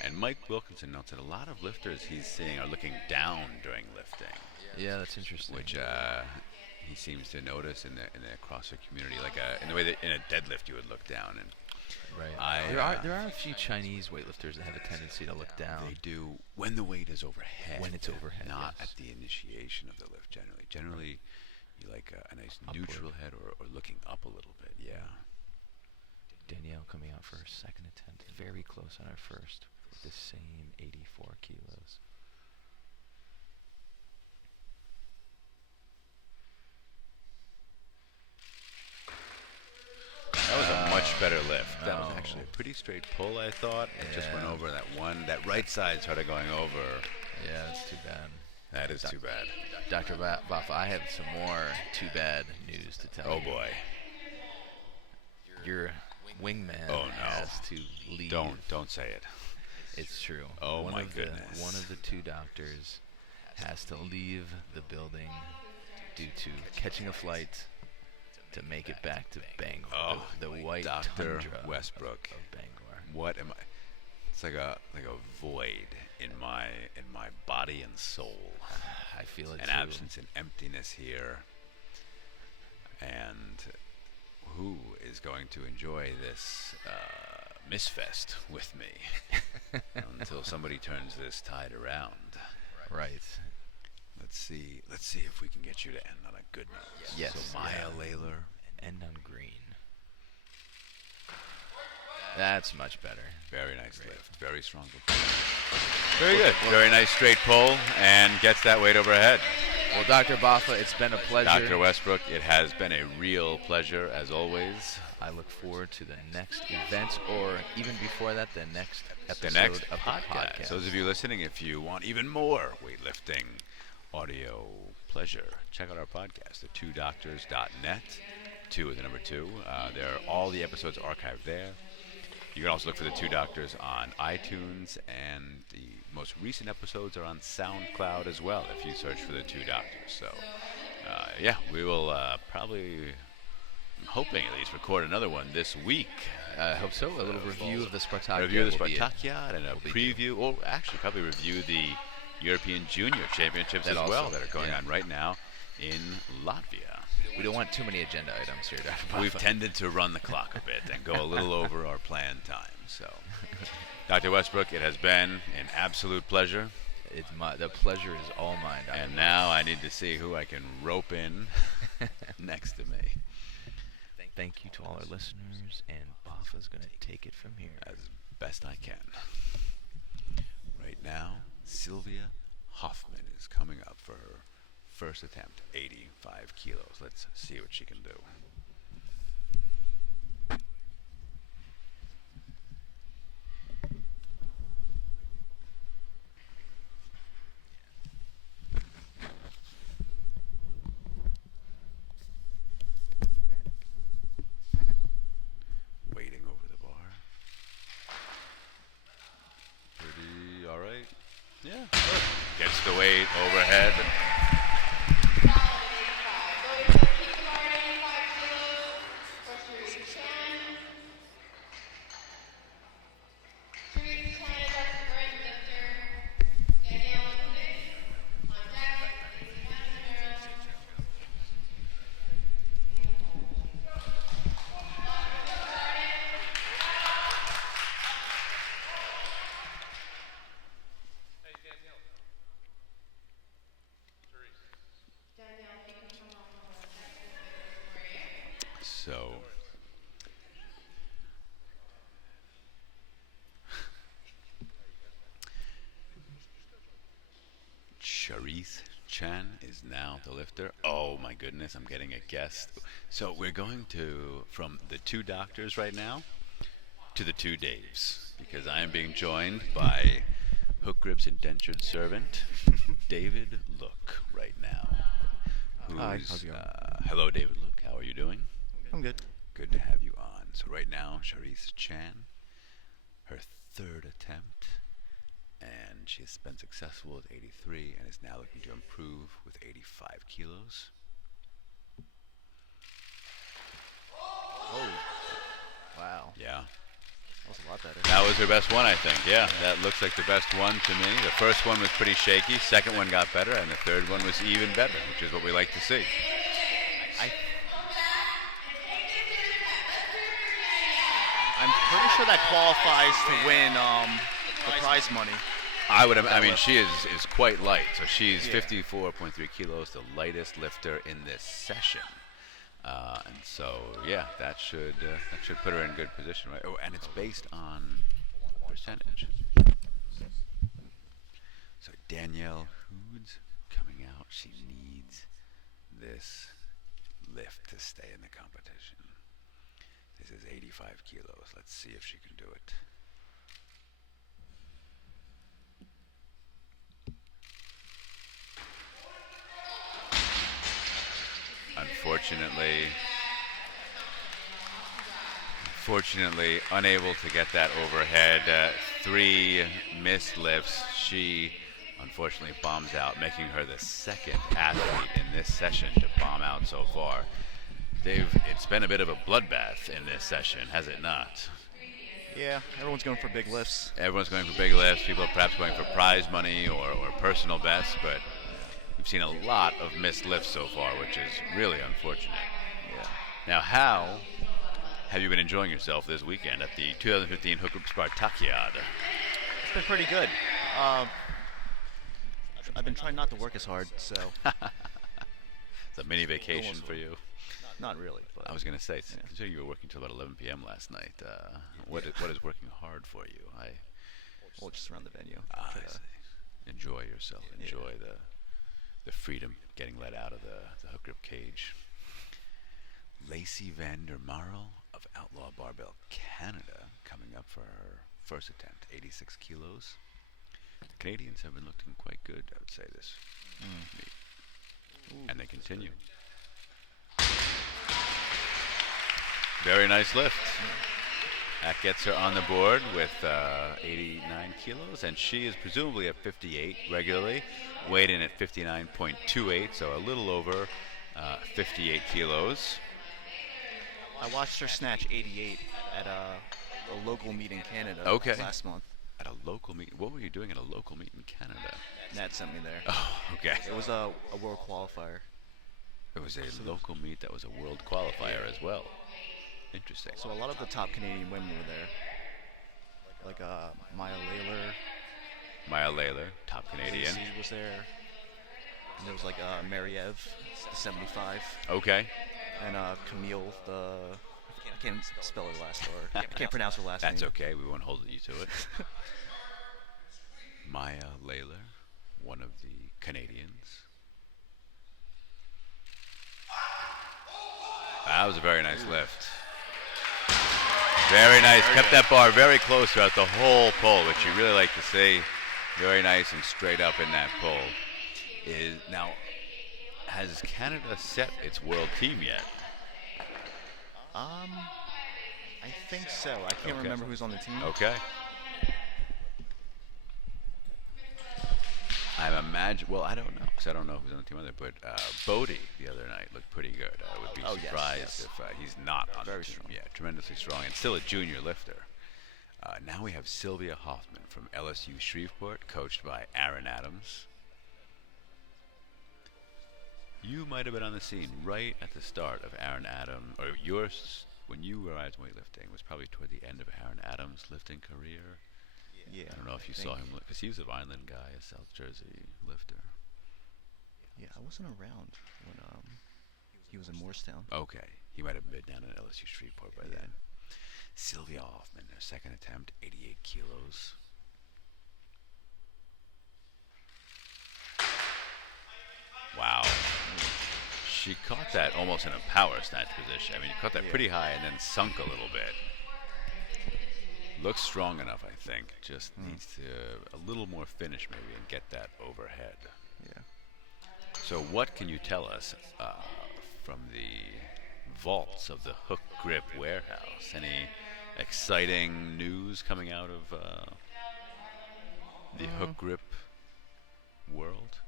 And Mike Wilkinson notes that a lot of lifters he's seeing are looking down during lifting. Yeah, that's interesting. Which he seems to notice in the CrossFit community, like in the way that in a deadlift you would look down. And right. There are a few Chinese weightlifters that have a tendency to look down. They do when the weight is overhead. When it's overhead, not at the initiation of the lift. Generally, you like a nice neutral head or looking up a little bit. Yeah. Danielle coming out for her second attempt, very close on her first, with the same 84 kilos. That was a much better lift. That was actually a pretty straight pull, I thought. It just went over that right side started going over. Yeah, that's too bad. That is too bad. Dr. Baffa, I have some more too bad news to tell you. Oh boy. Your wingman has to leave. Don't say it. It's true. Oh my goodness. One of the two doctors has to leave the building due to catching a flight to make it back to Bangor. Oh, the white Dr. tundra Westbrook. of Bangor. What am I? It's like a void in my body and soul. I feel it An too. absence and emptiness here. And who is going to enjoy this misfest with me until somebody turns this tide around? Right. Let's see if we can get you to end on a good note. Yes. So Maya Laylor. End on green. That's much better. Very nice lift. Very strong. Very good. Very nice straight pull and gets that weight overhead. Well, Dr. Baffa, it's been a pleasure. Dr. Westbrook, it has been a real pleasure as always. I look forward to the next events, or even before that, the next episode The next of the podcast. So those of you listening, if you want even more weightlifting audio pleasure, check out our podcast, the2doctors.net. 2 is the number 2. There are all the episodes archived there. You can also look for the Two Doctors on iTunes, and the most recent episodes are on SoundCloud as well if you search for the Two Doctors. So, yeah, we will probably, I'm hoping at least, record another one this week. I hope so. A little review of the Spartakiad. Review of the will be Spartakiad and a preview, or actually probably review the European Junior Championships That as well also, that are going yeah. on right now in Latvia. We don't want too many agenda items here, Dr. Buffa. We've tended to run the clock a bit and go a little over our planned time. So, Dr. Westbrook, it has been an absolute pleasure. The pleasure is all mine, Dr. And now I need to see who I can rope in next to me. Thank you to all our listeners, and Buffa's going to take it from here. As best I can. Right now, Sylvia Hoffman is coming up for her first attempt, 85 kilos. Let's see what she can do. Waiting over the bar. Pretty all right. Yeah. Good. Gets the weight overhead. So, Charisse Chan is now the lifter. Oh my goodness, I'm getting a guest. So we're going from the Two Doctors right now to the Two Daves, because I am being joined by Hookgrip's indentured servant, David Look, right now. Hi, how's it going? Hello, David Look. How are you doing? I'm good. Good to have you on. So right now, Charisse Chan, her third attempt, and she has been successful with 83 and is now looking to improve with 85 kilos. Oh, wow. Yeah. That was a lot better. That was her best one, I think. Yeah, that looks like the best one to me. The first one was pretty shaky. Second one got better, and the third one was even better, which is what we like to see. I'm pretty sure that qualifies to win the prize money. I mean, she is quite light. So she's 54.3 kilos, the lightest lifter in this session. And so, yeah, that should put her in good position, right? Oh, and it's based on percentage. So Danielle Hoods coming out. She needs this lift to stay in the competition. This is 85 kilos. Let's see if she can do it. Unfortunately, unable to get that overhead. 3 missed lifts. She unfortunately bombs out, making her the second athlete in this session to bomb out so far. Dave, it's been a bit of a bloodbath in this session, has it not? Yeah, everyone's going for big lifts. Everyone's going for big lifts. People are perhaps going for prize money or personal bests, but we've seen a lot of missed lifts so far, which is really unfortunate. Yeah. Now, how have you been enjoying yourself this weekend at the 2015 hookgrip Spartakiad? It's been pretty good. I've been trying not to work as hard, so. It's a mini vacation for you. Not really, but I was going to say, considering you were working till about 11 p.m. last night, what is working hard for you? Well, just around the venue. I see. Enjoy yourself. Enjoy the freedom getting let out of the hookgrip cage. Lacey Van der Marel of Outlaw Barbell Canada coming up for her first attempt, 86 kilos. The Canadians have been looking quite good, I would say, this meet. And they continue. Very nice lift. That gets her on the board with 89 kilos, and she is presumably at 58 regularly, weighed in at 59.28, so a little over 58 kilos. I watched her snatch 88 at a local meet in Canada last month. At a local meet? What were you doing at a local meet in Canada? Nat sent me there. Oh, okay. It was a world qualifier. It was a local meet that was a world qualifier as well. Interesting. So a lot of the top Canadian women were there. Like Maya Layler, top Canadian. Lacey was there. And there was like Mariev, the 75. Okay. And Camille, I can't spell her last or I can't pronounce her last name. That's okay. We won't hold you to it. Maya Layler, one of the Canadians. That was a very nice lift. Very nice. Kept that bar very close throughout the whole pull, which you really like to see. Very nice and straight up in that pull. Now, has Canada set its world team yet? I think so. I can't remember who's on the team. Okay. Well, I don't know, because I don't know who's on the team either, but Bodie the other night looked pretty good. I would be surprised if he's not on the team. Strong. Yeah, tremendously strong, and still a junior lifter. Now we have Sylvia Hoffman from LSU Shreveport, coached by Aaron Adams. You might have been on the scene right at the start of Aaron Adams, or when you arrived in weightlifting, was probably toward the end of Aaron Adams' lifting career. Yeah. I don't know if you saw him, because he was a Vineland guy, a South Jersey lifter. Yeah, I wasn't around when he was in Morristown. Okay, he might have been down in LSU Shreveport by then. Sylvia Hoffman, her second attempt, 88 kilos. Wow. She caught that almost in a power snatch position. I mean, you caught that pretty high and then sunk a little bit. Looks strong enough, I think. Just needs to a little more finish maybe and get that overhead. Yeah. So what can you tell us from the vaults of the Hook Grip warehouse? Any exciting news coming out of the Hook Grip world?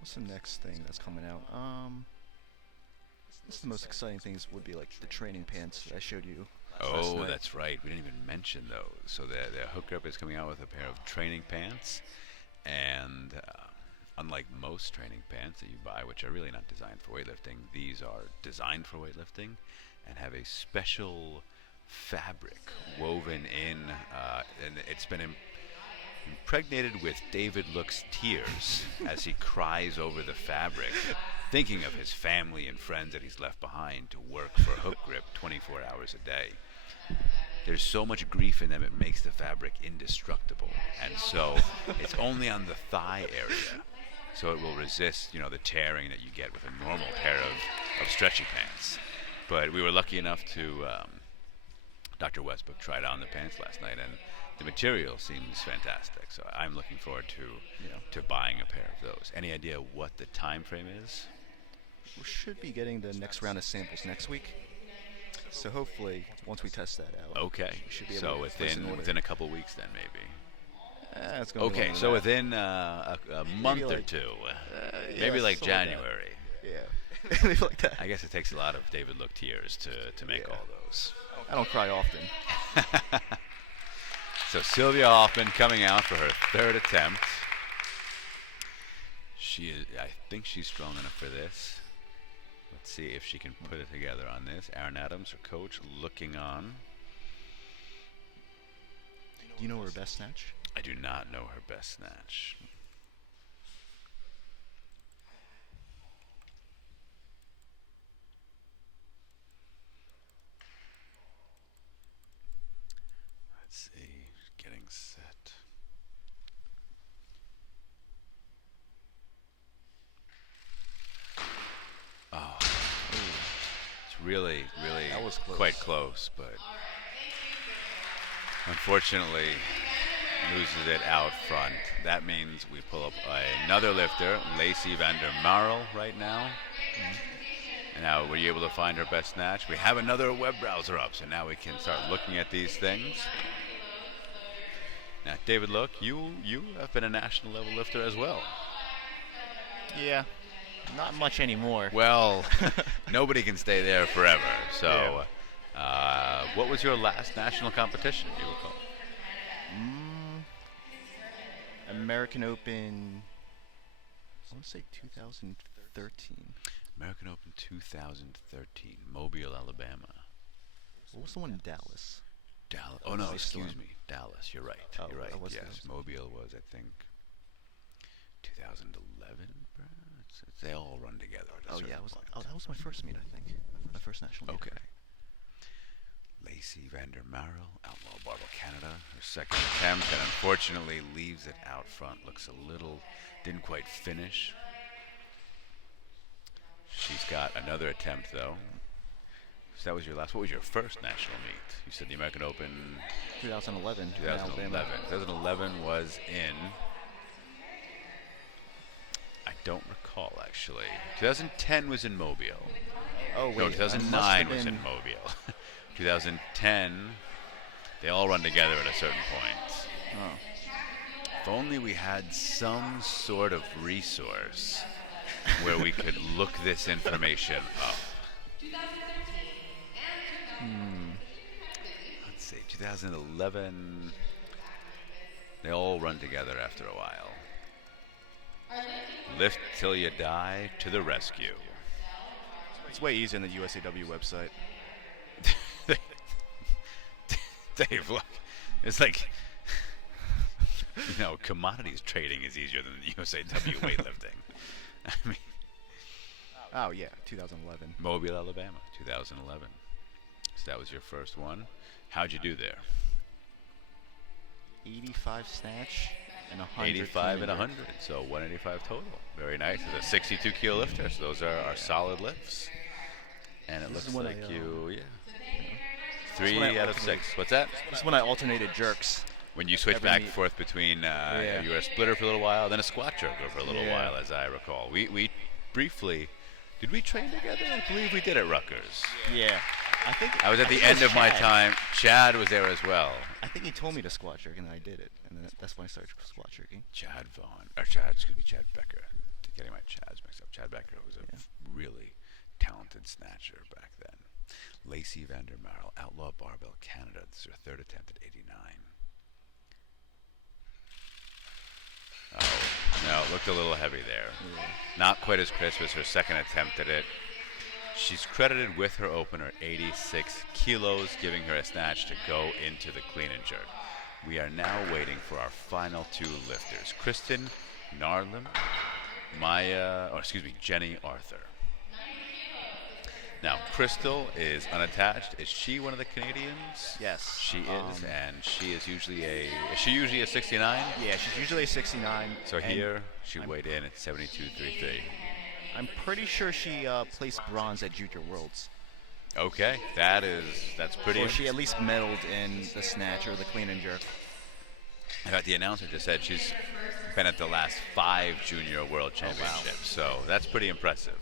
What's the next thing that's coming out? This is the most exciting things would be like the training pants I showed you. Oh, that's right. We didn't even mention those. So the Hook Grip is coming out with a pair of training pants, and unlike most training pants that you buy, which are really not designed for weightlifting, these are designed for weightlifting and have a special fabric woven in, and it's been impregnated with David Look's tears as he cries over the fabric, thinking of his family and friends that he's left behind to work for Hook Grip 24 hours a day. There's so much grief in them, it makes the fabric indestructible. And so it's only on the thigh area, so it will resist, the tearing that you get with a normal pair of stretchy pants. But we were lucky enough to, Dr. Westbrook tried on the pants last night, and the material seems fantastic. So I'm looking forward to buying a pair of those. Any idea what the time frame is? We should be getting the next round of samples next week. So hopefully, once we test that out, okay. We should be able So to within a couple weeks, then maybe. It's gonna be Okay, longer so than within a month or like- two, yeah, maybe like something like that. January. Yeah, maybe like that. I guess it takes a lot of David Look tears to make all those. I don't cry often. So Sylvia Hoffman coming out for her third attempt. I think she's strong enough for this. Let's see if she can put it together on this. Aaron Adams, her coach, looking on. Do you know her best snatch? I do not know her best snatch. Let's see, getting set. Oh, Really, really That was close. quite close, but unfortunately loses it out front. That means we pull up another lifter, Lacey Vander Marel, right now. And now, were you able to find her best snatch? We have another web browser up, so now we can start looking at these things. Now, David, look, you have been a national level lifter as well. Yeah, not much anymore. Well, nobody can stay there forever. So, what was your last national competition, do you recall? American Open, I want to say 2013. American Open 2013, Mobile, Alabama. What was the one in Dallas? Dallas. Oh no, Ice excuse Storm. me, Dallas. You're right. Oh, You're right. that was Yes, Dallas. Mobile was, I think, 2011. They all run together. At a Oh certain yeah, point. that was my first meet, I think. My first national meet. Okay. Lacey Vander Marel, Outlaw Barbell Canada, her second attempt, and unfortunately leaves it out front. Looks a little, didn't quite finish. She's got another attempt though. So that was your last. What was your first national meet? You said the American Open 2011. in 2011. Alabama. 2011 was in. I don't recall actually. 2010 was in Mobile. Oh wait, No, I must 2009 have was in been- Mobile. 2010, they all run together at a certain point. Oh. If only we had some sort of resource where we could look this information up. Let's see, 2011, they all run together after a while. Lift till you die to the rescue. It's way easier than the USAW website. Dave, look, it's like, commodities trading is easier than the USAW weightlifting. I mean, Oh yeah, 2011. Mobile, Alabama, 2011. So that was your first one. How'd you do there? 85 snatch and 100. 85 and clean 100, so 185 total. Very nice. It's a 62 kilo lifter, so those are our solid lifts. And it This looks is when like I, you, when 3 I out of alternate. 6. What's that? This is when I alternated jerks. When you switch Every back meet. and forth between, Yeah. you were a splitter for a little while, then a squat jerker for a little Yeah. while, as I recall. We briefly, did we train together? I believe we did at Rutgers. Yeah, I think I was at the think it end was of my Chad. time. Chad was there as well. I think he told me to squat jerk, and then I did it, and then that's when I started squat jerking. Chad Becker. Getting my Chads mixed up. Chad Becker was a really talented snatcher back then. Lacey Vander Marel, Outlaw Barbell Canada. This is her third attempt at 89. Oh, no, it looked a little heavy there. Not quite as crisp as her second attempt at it. She's credited with her opener, 86 kilos, giving her a snatch to go into the clean and jerk. We are now waiting for our final two lifters, Kristen Narlin, Jenny Arthur. Now, Crystal is unattached. Is she one of the Canadians? Yes. She is, and she is usually a 69? Yeah, she's usually a 69. So and here, she weighed in at 72.33. I'm pretty sure she placed bronze at Junior Worlds. Okay, that's pretty. Or she at least medaled in the snatch or the clean and jerk. In fact, the announcer just said she's been at the last 5 Junior World Championships, so that's pretty impressive.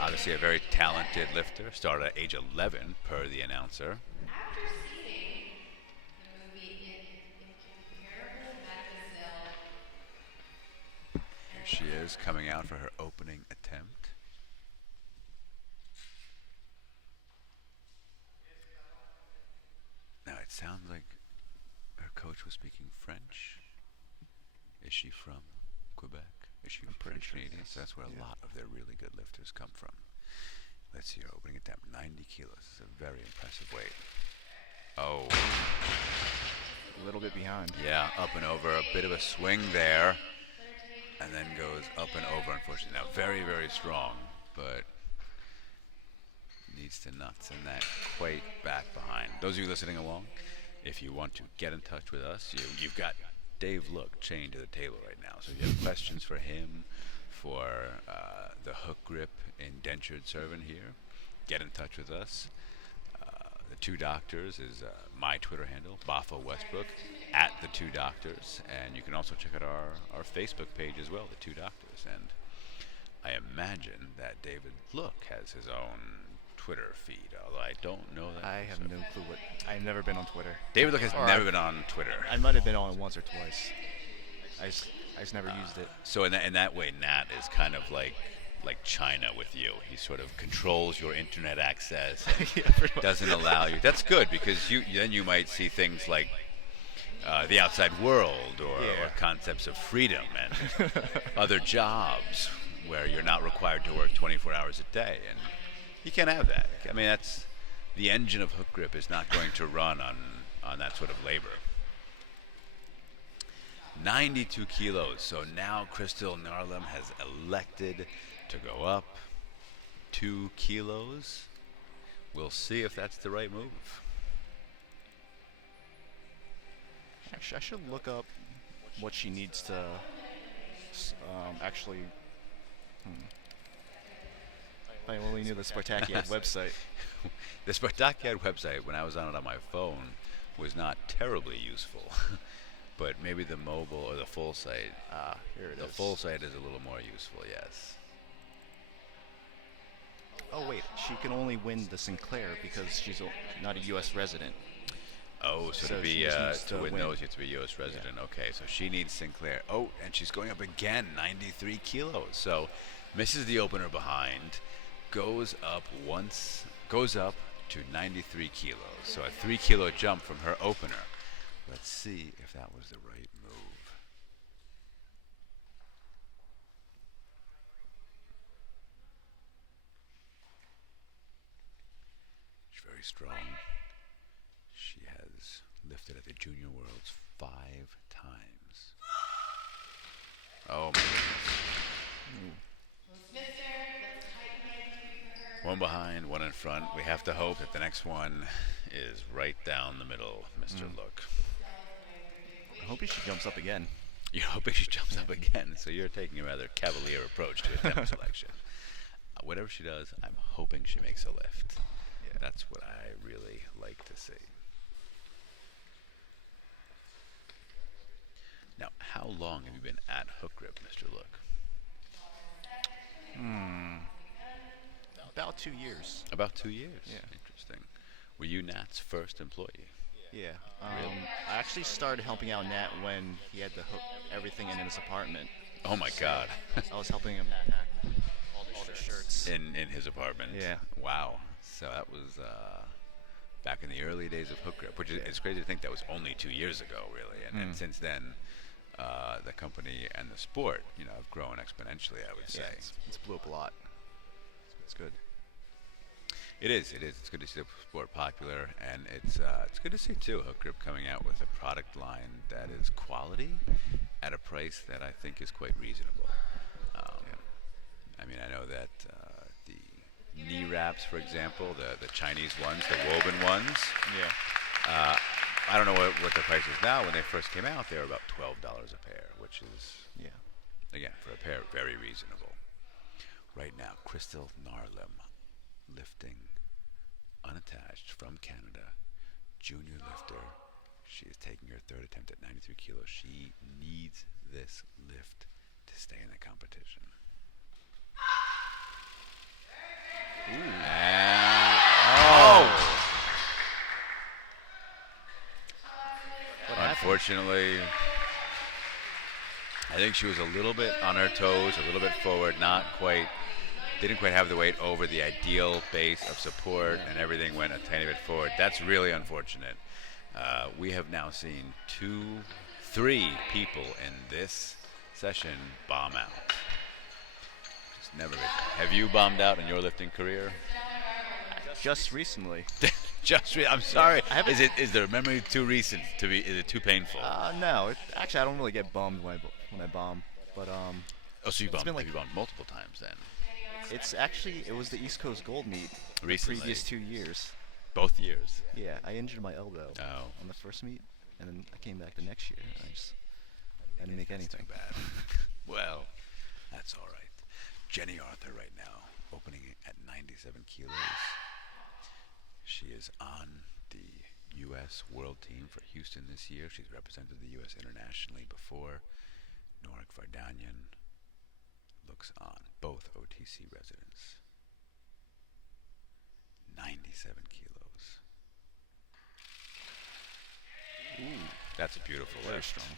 Obviously, a very talented lifter. Started at age 11, per the announcer. After seeing the movie Incomparable Mademoiselle, Here she is, coming out for her opening attempt. Now, it sounds like her coach was speaking French. Is she from Quebec? Is she French Canadian? So that's where a lot of their really good lifters come from. Let's see her opening attempt, 90 kilos. This is a very impressive weight. Oh, A little bit behind. yeah, up and over, a bit of a swing there, and then goes up and over, unfortunately. Now, very, very strong, but needs to not send that quite back behind. Those of you listening along, if you want to get in touch with us, you've got Dave Look chained to the table right now. So if you have questions for him, for the hook grip indentured servant here, get in touch with us. The Two Doctors is my Twitter handle, Bafo Westbrook, at the Two Doctors, and you can also check out our Facebook page as well, the Two Doctors. And I imagine that David Look has his own Twitter feed, although I don't know that. I have no clue what. I've never been on Twitter. David Look has never been on Twitter. I might have been on it once or twice. I just never used it. So in that way, Nat is kind of like China with you. He sort of controls your internet access, and Yeah, pretty much. doesn't allow you. That's good, because then you might see things like the outside world, or concepts of freedom and other jobs where you're not required to work 24 hours a day, and you can't have that. I mean, that's the engine of Hook Grip is not going to run on that sort of labor. 92 kilos. So now Crystal Narlem has elected to go up 2 kilos. We'll see if that's the right move. Actually, I should look up what she needs to actually. I only knew the Spartakiad website. The Spartakiad website, when I was on it on my phone, was not terribly useful. But maybe the mobile or the full site. Here it is. The full site is a little more useful, yes. Oh wait, she can only win the Sinclair because she's not a U.S. resident. Oh, so So to she be just needs to to win win. those, you have to be a U.S. resident. Okay, so she needs Sinclair. Oh, and she's going up again, 93 kilos. So misses the opener behind, goes up to 93 kilos. So a 3-kilo jump from her opener. Let's see if that was the right move. She's very strong. She has lifted at the Junior Worlds 5 times. Oh my goodness. One behind, one in front. We have to hope that the next one is right down the middle, Mr. Look. I hope she jumps up again. You're hoping she jumps up again, so you're taking a rather cavalier approach to attempt selection. Whatever she does, I'm hoping she makes a lift. Yeah. That's what I really like to see. Now, how long have you been at Hook Grip, Mr. Look? About 2 years. About 2 years. Yeah. Interesting. Were you Nat's first employee? Yeah. I actually started helping out Nat when he had to hook everything in his apartment. Oh my God. I was helping him pack all the shirts. in his apartment. Yeah. Wow. So that was back in the early days of Hook Grip, which is it's crazy to think that was only 2 years ago, really. And since then, the company and the sport, have grown exponentially, I would say. Yeah, it's blew up a lot. It's good. It is. It's good to see the sport popular, and it's good to see too Hook Grip coming out with a product line that is quality at a price that I think is quite reasonable. I mean, I know that the knee wraps, for example, the Chinese ones, the woven ones. Yeah. I don't know what the price is now. When they first came out, they were about $12 a pair, which is again for a pair very reasonable. Right now, Crystal Narlem lifting unattached from Canada, junior lifter. She is taking her third attempt at 93 kilos. She needs this lift to stay in the competition. Unfortunately, I think she was a little bit on her toes, a little bit forward, didn't quite have the weight over the ideal base of support, and everything went a tiny bit forward. That's really unfortunate. We have now seen 3 people in this session bomb out. Just never. Have you bombed out in your lifting career? Just recently. I'm sorry. Is the memory too recent to be? Is it too painful? No. Actually, I don't really get bummed when I bomb, but so you bombed? been like- Have you bombed multiple times then? it was the East Coast Gold meet. Recently. The previous 2 years. Both years. Yeah, I injured my elbow Oh. on the first meet, and then I came back the next year. And I didn't make anything. Bad. Well, that's all right. Jenny Arthur right now, opening at 97 kilos. She is on the U.S. World Team for Houston this year. She's represented the U.S. internationally before. Norik Vardanyan looks on, both OTC residents. 97 kilos. Ooh, that's a beautiful Very lift. strong.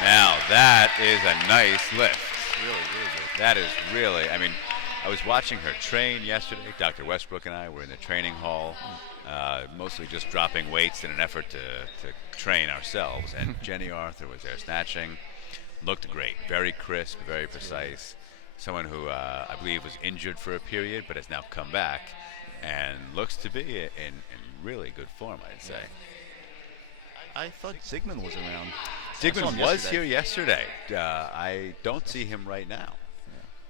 Now that is a nice lift. Really, really good. That is really, I mean, I was watching her train yesterday. Dr. Westbrook and I were in the training hall, mostly just dropping weights in an effort to train ourselves. And Jenny Arthur was there snatching. Looked great. Very crisp, very precise. Someone who I believe was injured for a period but has now come back and looks to be in really good form, I'd say. I thought Zygmunt was around. Zygmunt was here yesterday. I don't see him right now.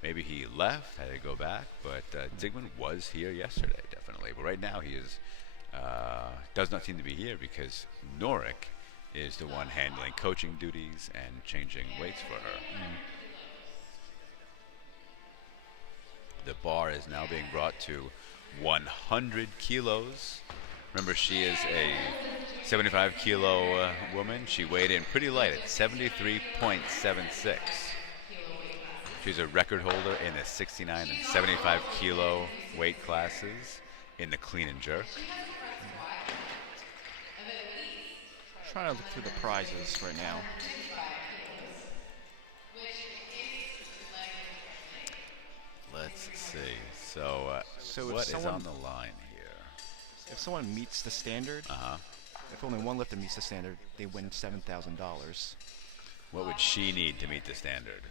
Maybe he left, had to go back, but Zygmunt was here yesterday, definitely. But right now he is does not seem to be here because Norik is the one handling coaching duties and changing weights for her. The bar is now being brought to 100 kilos. Remember, she is a 75-kilo woman. She weighed in pretty light at 73.76. She's a record holder in the 69 and 75 kilo weight classes in the clean and jerk. Trying to look through the prizes right now. Let's see. So, So if what is someone- on the line here? If someone meets the standard, if only one lifter meets the standard, they win $7,000. What would she need to meet the standard?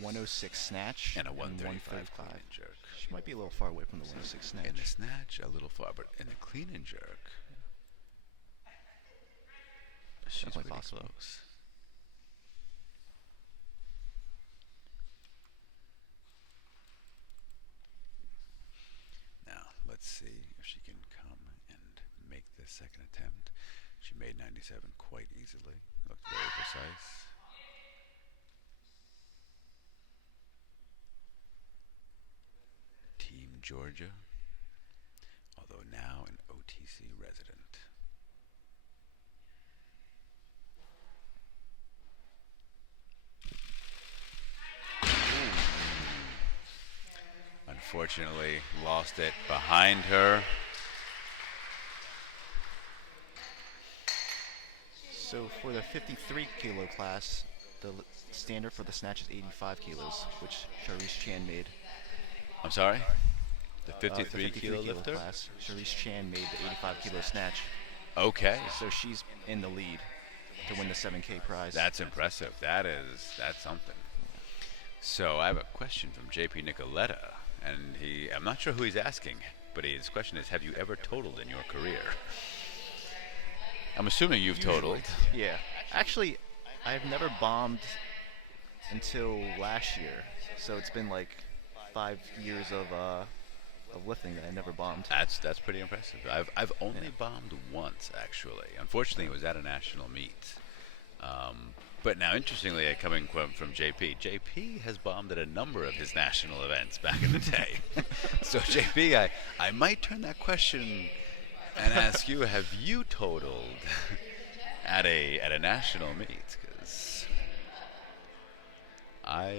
106 snatch And a 135 clean 135. and jerk. She might be a little far away from the 106 snatch. In the snatch, a little far, but in the clean and jerk, she's Definitely pretty possible. close. Now, let's see if she can come and make this second attempt. She made 97 quite easily. Looked very precise. Team Georgia, although now an OTC resident. Unfortunately, lost it behind her. So for the 53 kilo class, the standard for the snatch is 85 kilos, which Sharice Chan made. I'm sorry? The The 53 kilo lifter? class, Sharice Chan made the 85 kilo snatch. Okay. So she's in the lead to win the 7K prize. That's impressive. That's something. So I have a question from JP Nicoletta, and I'm not sure who he's asking, but his question is, have you ever totaled in your career? I'm assuming you've totaled. Yeah. Actually, I've never bombed until last year. So it's been like 5 years of lifting that I never bombed. That's pretty impressive. I've only bombed once, actually. Unfortunately, it was at a national meet. But now, interestingly, coming from JP, JP has bombed at a number of his national events back in the day. So JP, I might turn that question and ask you: have you totaled at a national meet? Because I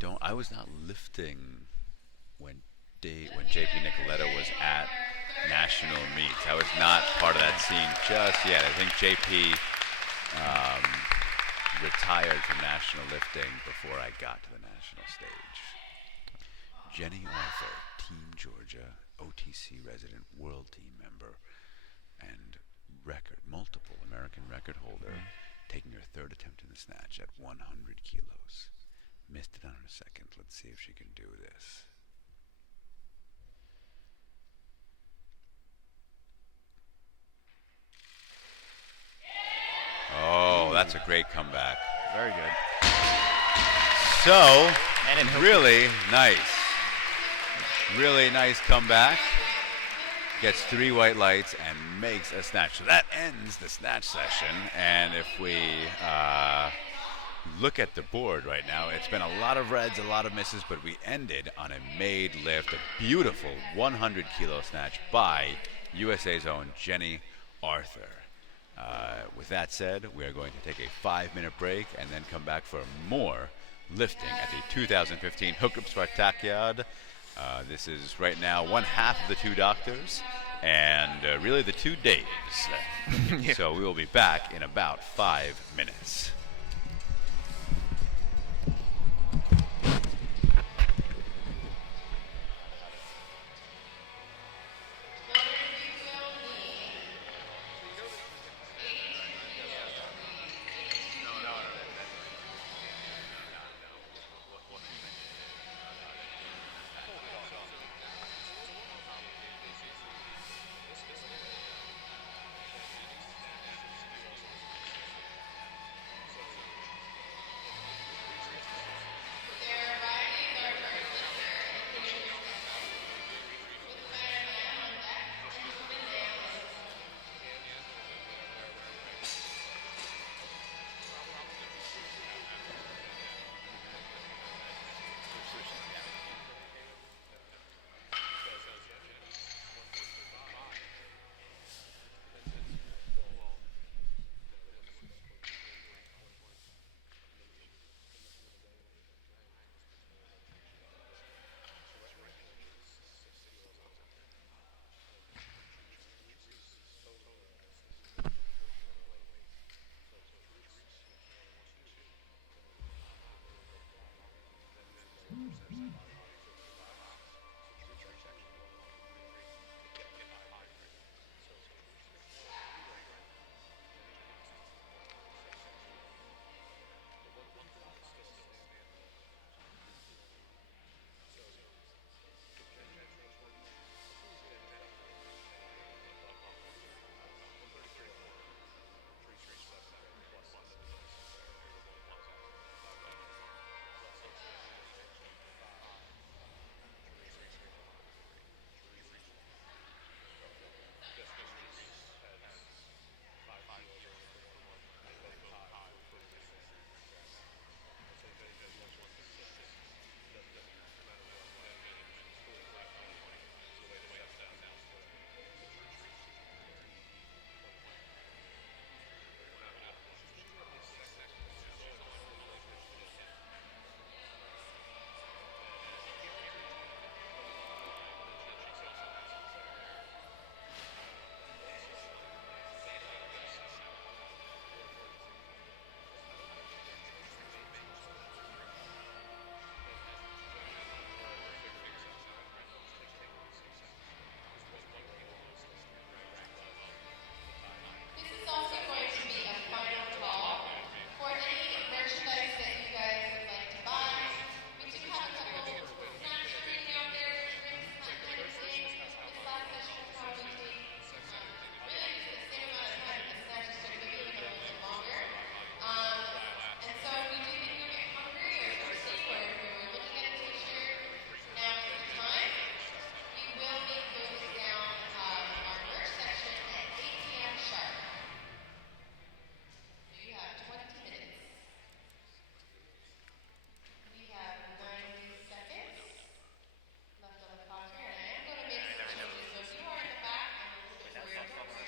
don't. I was not lifting when JP Nicoletta was at national meets. I was not part of that scene just yet. I think JP retired from national lifting before I got to the national stage. Jenny Arthur, Team Georgia, OTC resident, world team member, and multiple American record holder, taking her third attempt in the snatch at 100 kilos. Missed it on her second. Let's see if she can do this. Oh, that's a great comeback. Very good. So, And in really nice. Really nice comeback. gets 3 white lights and makes a snatch. So that ends the snatch session. And if we look at the board right now, it's been a lot of reds, a lot of misses, but we ended on a made lift, a beautiful 100-kilo snatch by USA's own Jenny Arthur. With that said, we are going to take a 5-minute break and then come back for more lifting at the 2015 hookgrip Spartakiad. This is right now one half of the 2 doctors and really the 2 Daves. So we will be back in about 5 minutes. This is also going to be a final call for any merchandise that you guys would like to buy. We do have a couple snacks sitting out there, drinks, that kind of thing. This last session will probably take really the same amount of time as snatch is maybe even a little bit longer. And so if we do think you'll get hungry or thirsty, or if you're looking at a t-shirt, now is the time. We will be closing down our merch section at 8 p.m. sharp. You have 20 minutes. We have 90 seconds left on the clock here, and I am going to make some changes. So if you are in the back and you're looking for your phone,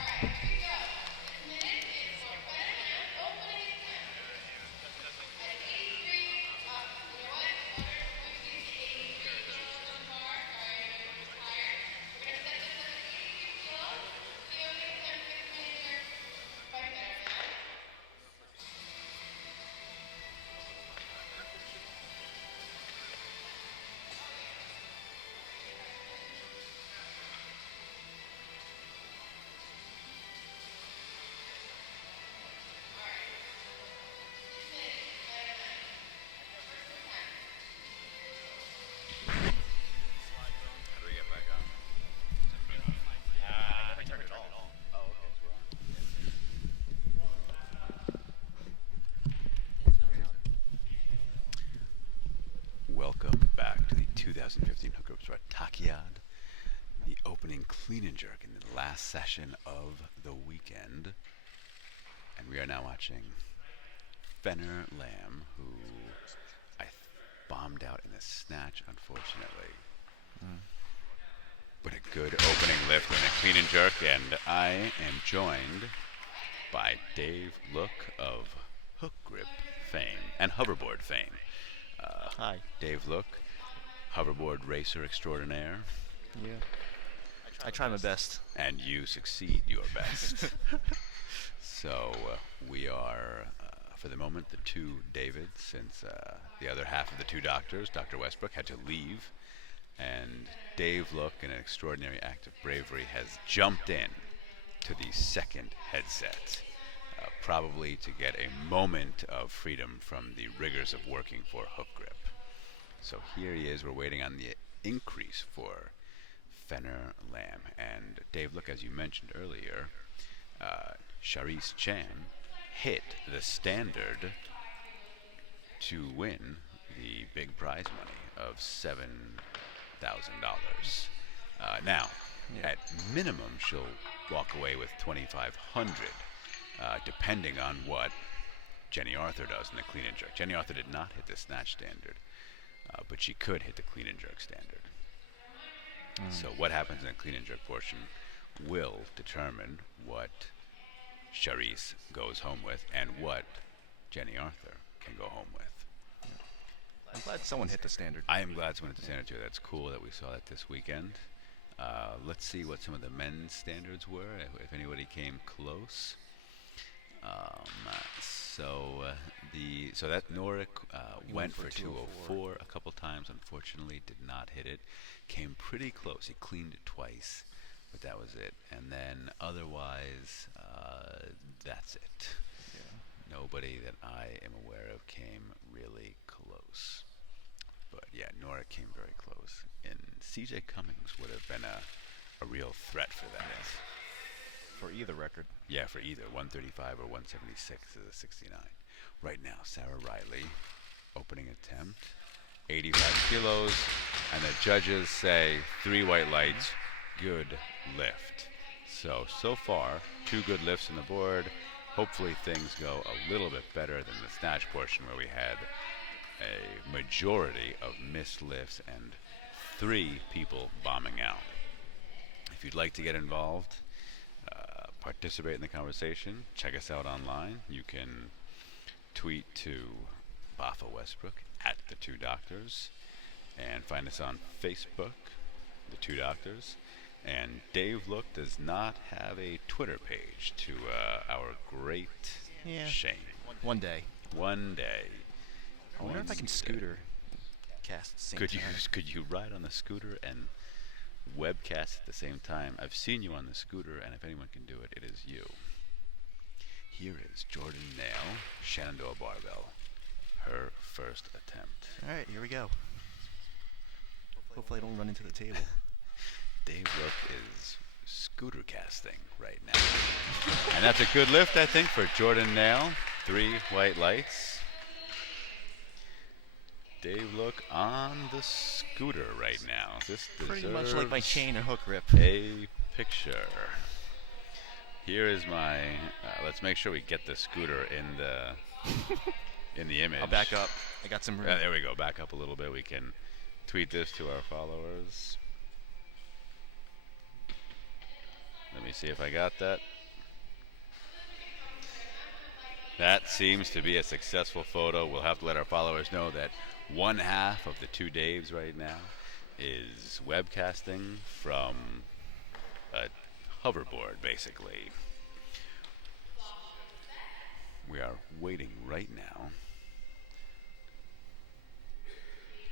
How do we get back on? I turned it off. Oh, okay, it's wrong. Welcome back to the 2015 hookgrip Spartakiad, the opening clean and jerk in the last session of the weekend. And we are now watching Fenner Lamb, who I bombed out in the snatch, unfortunately. But a good opening lift and a clean and jerk, and I am joined by Dave Look of hookgrip fame and hoverboard fame. Hi. Dave Look, hoverboard racer extraordinaire, Yeah. I try my best. and you succeed your best. So we are, for the moment, the two Davids, since the other half of the two doctors, Dr. Westbrook, had to leave. And Dave Look, in an extraordinary act of bravery, has jumped in to the second headset, probably to get a moment of freedom from the rigors of working for hookgrip. So here he is. We're waiting on the increase for Fenner Lamb. And Dave Look, as you mentioned earlier, Charisse Chan hit the standard to win the big prize money of $7,000. Now, at minimum, she'll walk away with $2,500, depending on what Jenny Arthur does in the clean and jerk. Jenny Arthur did not hit the snatch standard, but she could hit the clean and jerk standard. So what happens in the clean and jerk portion will determine what Charisse goes home with and what Jenny Arthur can go home with. I'm glad someone hit the standard. I am glad someone hit the standard too. That's cool that we saw that this weekend. Let's see what some of the men's standards were, if anybody came close. So that Norik went for 204 a couple times. Unfortunately, did not hit it. Came pretty close. He cleaned it twice, but that was it. And then otherwise, that's it. Nobody that I am aware of came really close. But yeah, Nora came very close. And CJ Cummings would have been a real threat for that. For either record. Yeah, for either 135 or 176 is a 69. Right now, Sarah Riley, opening attempt, 85 kilos, and the judges say 3 white lights, good lift. So far, 2 good lifts on the board. Hopefully things go a little bit better than the snatch portion, where we had a majority of missed lifts and 3 people bombing out. If you'd like to get involved, participate in the conversation, check us out online. You can tweet to Bafa Westbrook at the Two Doctors, and find us on Facebook, the Two Doctors. And Dave Look does not have a Twitter page, to our great shame. One day. One day. I wonder if I can scooter cast at the same time. Could you ride on the scooter and webcast at the same time? I've seen you on the scooter, and if anyone can do it, it is you. Here is Jordan Nail, Shenandoah Barbell, her first attempt. All right, here we go. Hopefully I don't run into the table. Dave Look is scooter casting right now. And that's a good lift, I think, for Jordan Nail. 3 white lights. Dave Look on the scooter right now. This Pretty much like my chain or hook grip. A picture. Here is my. Let's make sure we get the scooter in the image. I'll back up. I got some room. There we go. Back up a little bit. We can tweet this to our followers. Let me see if I got that. That seems to be a successful photo. We'll have to let our followers know that one half of the two Daves right now is webcasting from a hoverboard, basically. We are waiting right now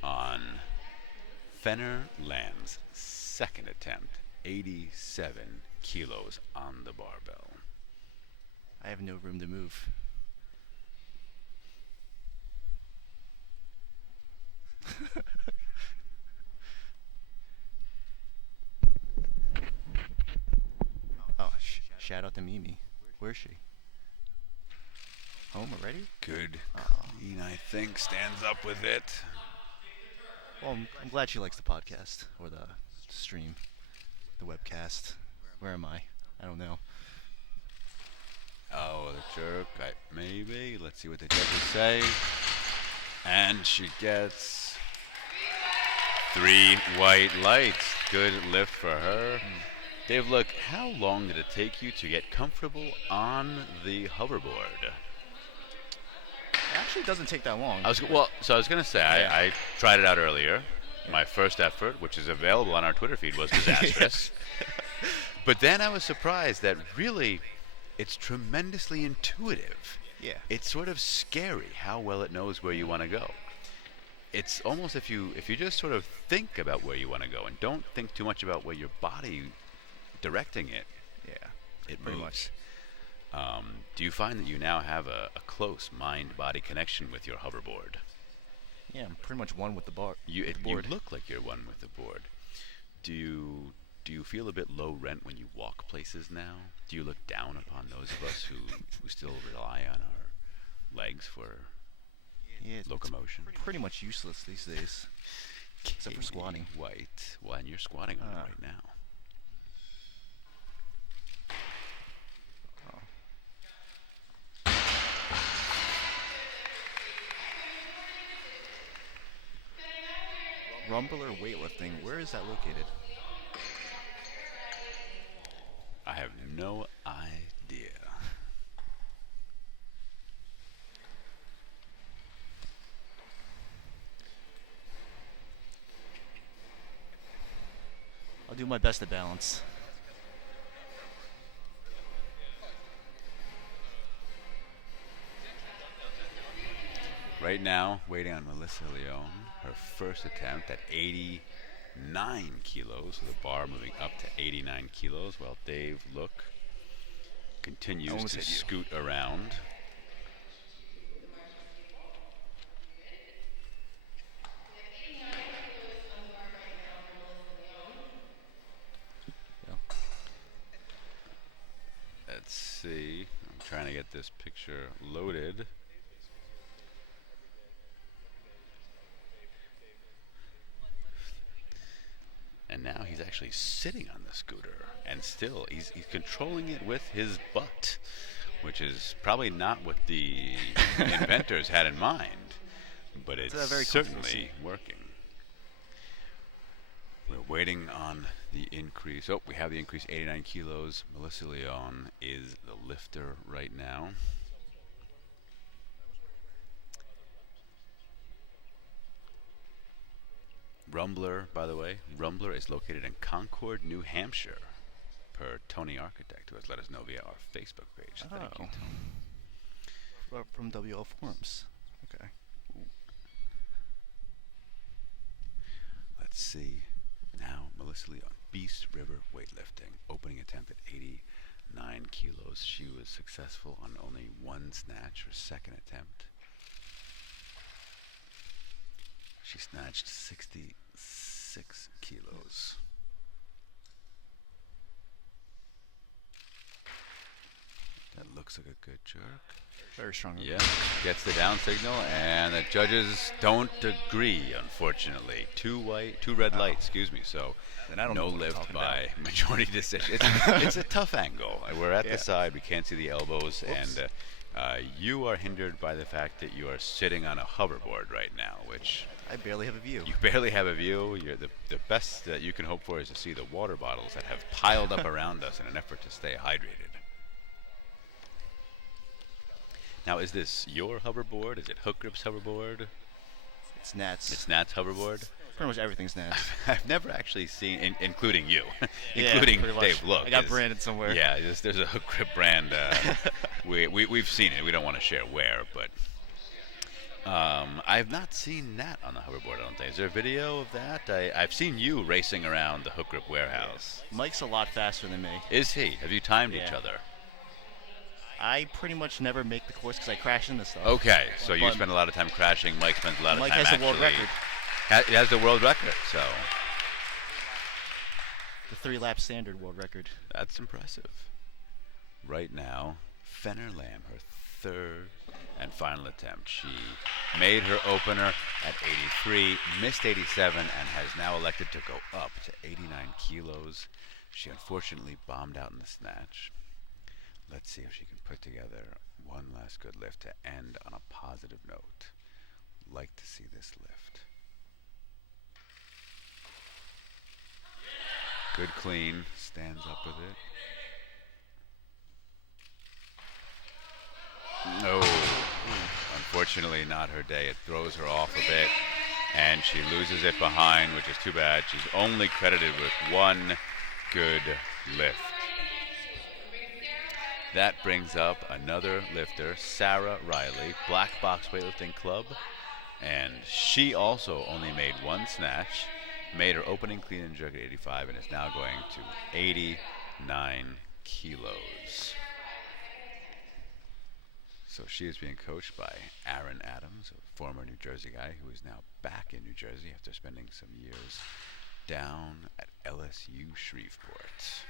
on Fenner Lamb's second attempt, 87 kilos on the barbell. I have no room to move. Oh, shout out to Mimi. Where is she? Home already? Good. Clean, I think, stands up with it. Well, I'm glad she likes the podcast or the stream, the webcast. Where am I? I don't know. Oh, the jerk. Maybe. Let's see what the judges say. And she gets 3 white lights. Good lift for her. Dave, look, how long did it take you to get comfortable on the hoverboard? It actually doesn't take that long. I was going to say, Yeah. I tried it out earlier. My first effort, which is available on our Twitter feed, was disastrous. But then I was surprised that really it's tremendously intuitive. Yeah. It's sort of scary how well it knows where you want to go. It's almost if you just sort of think about where you want to go and don't think too much about where your body directing it. Yeah. It Pretty moves. Do you find that you now have a close mind-body connection with your hoverboard? Yeah, I'm pretty much one with the bar. You board. look like you're one with the board. Do you feel a bit low rent when you walk places now? Do you look down upon those of us who still rely on our legs for locomotion? It's pretty much useless these days, except for squatting. White. Well, and you're squatting on it right now. Rumbler weightlifting. Where is that located? I have no idea. I'll do my best to balance. Right now, waiting on Melissa Leone, her first attempt at 89 kilos, so the bar moving up to 89 kilos, while Dave, look, continues to scoot around. Let's see. I'm trying to get this picture loaded. And now he's actually sitting on the scooter, and still he's controlling it with his butt, which is probably not what the inventors had in mind, but it's very certainly working. We're waiting on the increase. Oh, we have the increase, 89 kilos. Melissa Leone is the lifter right now. Rumbler, by the way, Rumbler is located in Concord, New Hampshire, per Tony Architect, who has let us know via our Facebook page. Thank you, Tony. From WL Forums. Okay. Let's see. Now, Melissa Leone, Beast River weightlifting, opening attempt at 89 kilos. She was successful on only one snatch, her second attempt. She snatched 66 kilos. That looks like a good jerk. Very strong. Yeah, gets the down signal, and the judges don't agree, unfortunately. Two red lights, excuse me, so Then I don't no know what I'm lift talking by about. majority decision. It's a tough angle. We're at the side, we can't see the elbows, and You are hindered by the fact that you are sitting on a hoverboard right now, which I barely have a view. you barely have a view. You're the best that you can hope for is to see the water bottles that have piled up around us in an effort to stay hydrated. Now, is this your hoverboard? Is it Hookgrip's hoverboard? It's Nats. It's Nat's hoverboard? Pretty much everything's Nats. I've never actually seen, including you, Yeah, including pretty much. Dave Look. I got branded somewhere. Yeah, there's a hook grip brand. We've seen it. We don't want to share where, but I've not seen Nat on the hoverboard. I don't think. Is there a video of that? I've seen you racing around the hook grip warehouse. Mike's a lot faster than me. Is he? Have you timed each Yeah. other? I pretty much never make the course because I crash into stuff. Okay, so you But spend a lot of time crashing. Mike spends a lot of Mike time has the world actually- record. He has the world record, so The 3-lap standard world record. that's impressive. Right now, Fenner Lamb, her third and final attempt. She made her opener at 83, missed 87, and has now elected to go up to 89 kilos. She unfortunately bombed out in the snatch. Let's see if she can put together one last good lift to end on a positive note. Like to see this lift. Good clean, stands up with it. No, unfortunately not her day. It throws her off a bit, and she loses it behind, which is too bad. She's only credited with one good lift. That brings up another lifter, Sarah Riley, Black Box Weightlifting Club, and she also only made one snatch, made her opening clean and jerk at 85, and is now going to 89 kilos. So she is being coached by Aaron Adams, a former New Jersey guy who is now back in New Jersey after spending some years down at LSU Shreveport.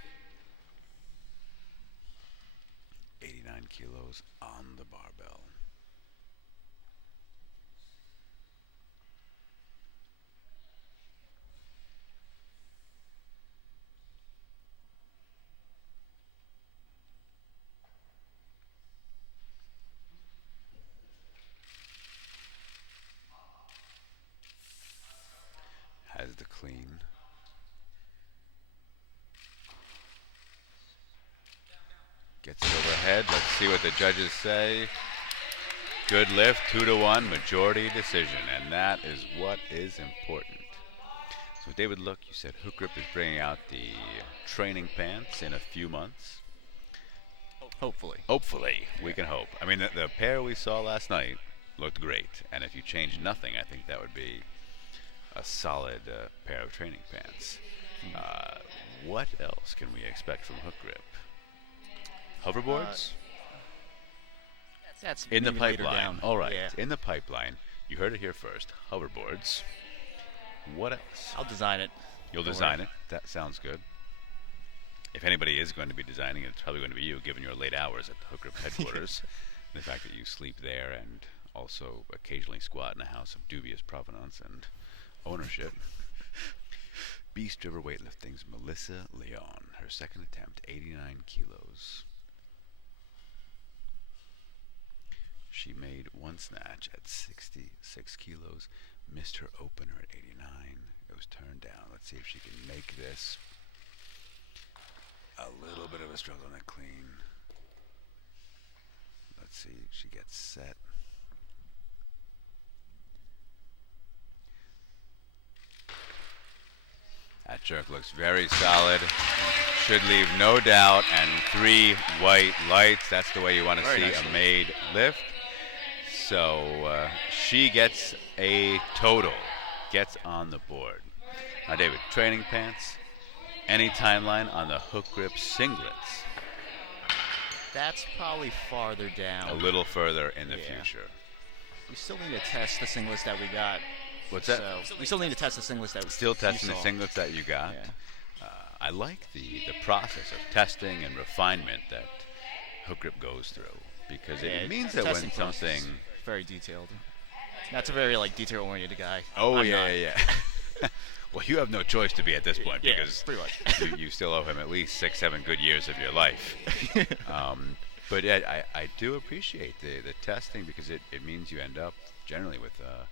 89 kilos on the barbell. Has the clean. Gets it overhead. Let's see what the judges say. Good lift, 2-1, majority decision, and that is what is important. So David, look, you said Hookgrip is bringing out the training pants in a few months. Hopefully. Hopefully, we can hope. I mean, the pair we saw last night looked great, and if you change nothing, I think that would be a solid pair of training pants. What else can we expect from Hookgrip? Hoverboards? That's In the maybe later pipeline. down. All right, Yeah. in the pipeline. You heard it here first. Hoverboards. What else? I'll design it. You'll Don't design worry. it. That sounds good. If anybody is going to be designing it, it's probably going to be you, given your late hours at the Hookgrip headquarters. The fact that you sleep there and also occasionally squat in a house of dubious provenance and ownership. Beast River Weightlifting's Melissa Leon. Her second attempt, 89 kilos. She made one snatch at 66 kilos, missed her opener at 89. It was turned down. Let's see if she can make this. A little bit of a struggle in a clean. Let's see, she gets set. That jerk looks very solid. Should leave no doubt, and 3 white lights. That's the way you want to see a made lift. So she gets a total, gets on the board. Now, David, training pants, any timeline on the Hookgrip singlets? That's probably farther down. A little further in the Yeah. future. We still need to test the singlets that we got. What's that? So we still need to test the singlets that Still you testing the saw. singlets that you got. Yeah. I like the process of testing and refinement that Hookgrip goes through, because Yeah, it means the that when testing process something... is very detailed. That's a very detail-oriented guy. Oh, I'm yeah, not. yeah. Well, you have no choice to be at this point, Yeah, because pretty much. you still owe him at least 6-7 good years of your life. But yeah, I do appreciate the testing because it means you end up generally with a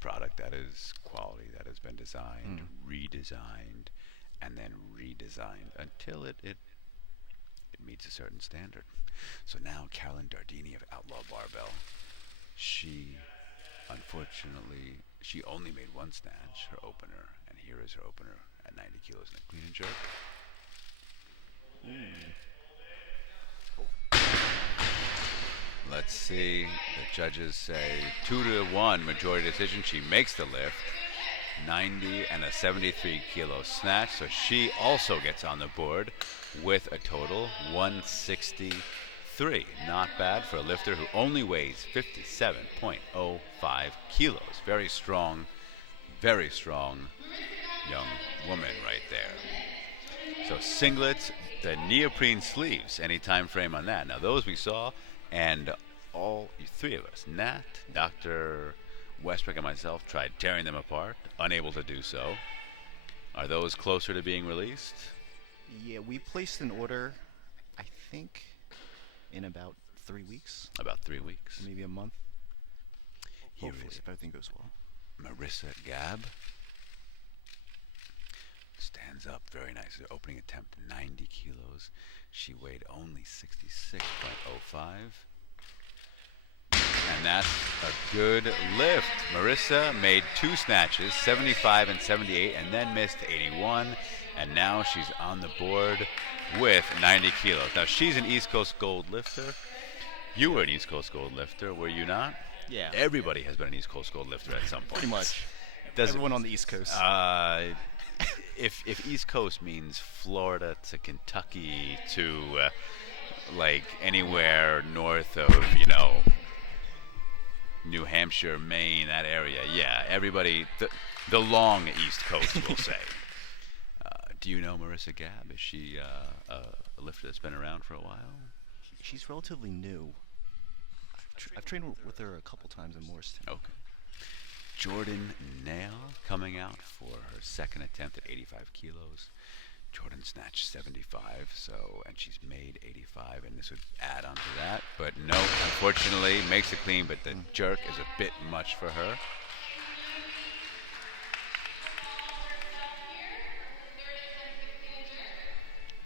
product that is quality, that has been designed, redesigned, and then redesigned until it meets a certain standard. So now Carolyn Dardini of Outlaw Barbell, she unfortunately she only made one snatch, her opener, and here is her opener at 90 kilos in a clean and jerk. Let's see. The judges say 2-1 majority decision. She makes the lift. 90 and a 73 kilo snatch. So she also gets on the board with a total 163. Not bad for a lifter who only weighs 57.05 kilos. Very strong young woman right there. So singlets, the neoprene sleeves, any time frame on that? Now those we saw, and all three of us, Nat, Dr. Westbrook, and myself, tried tearing them apart, unable to do so. Are those closer to being released? Yeah, we placed an order, I think, in about 3 weeks. About 3 weeks. Maybe a month. Here Hopefully, is if everything goes well. Marissa Gabb. Stands up very nice. Her opening attempt, 90 kilos. She weighed only 66.05. And that's a good lift. Marissa made two snatches, 75 and 78, and then missed 81. And now she's on the board with 90 kilos. Now, she's an East Coast Gold lifter. You were an East Coast Gold lifter, were you not? Yeah. Everybody has been an East Coast Gold lifter at some point. Pretty much. Does Everyone on the East Coast. If East Coast means Florida to Kentucky to like anywhere north of, New Hampshire, Maine, that area, yeah, everybody, the long East Coast, we'll say. Do you know Marissa Gabb? Is she a lifter that's been around for a while? She's relatively new. I've trained with her a couple times in Morristown. Okay. Jordan Nail coming out for her second attempt at 85 kilos. Jordan snatched 75, and she's made 85, and this would add on to that. But no, unfortunately, makes it clean, but the jerk is a bit much for her.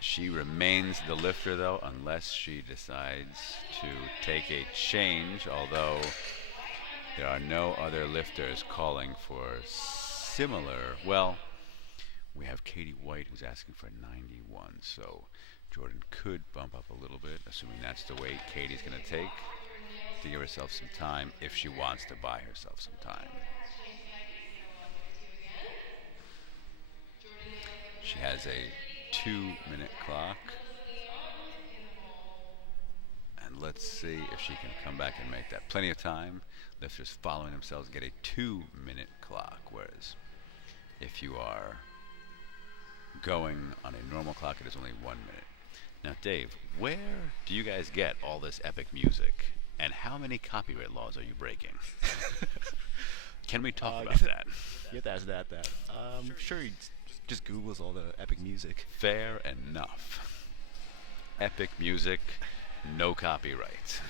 She remains the lifter, though, unless she decides to take a change, although there are no other lifters calling for similar. Well, we have Katie White who's asking for 91, so Jordan could bump up a little bit, assuming that's the weight Katie's going to take to give herself some time if she wants to buy herself some time. She has a 2-minute clock. And let's see if she can come back and make that. Plenty of time. Lifters following themselves get a 2-minute clock, whereas if you are going on a normal clock, it is only 1 minute. Now, Dave, where do you guys get all this epic music, and how many copyright laws are you breaking? Can we talk about that? You have to ask that. I'm sure he just Googles all the epic music. Fair enough. Epic music, no copyright.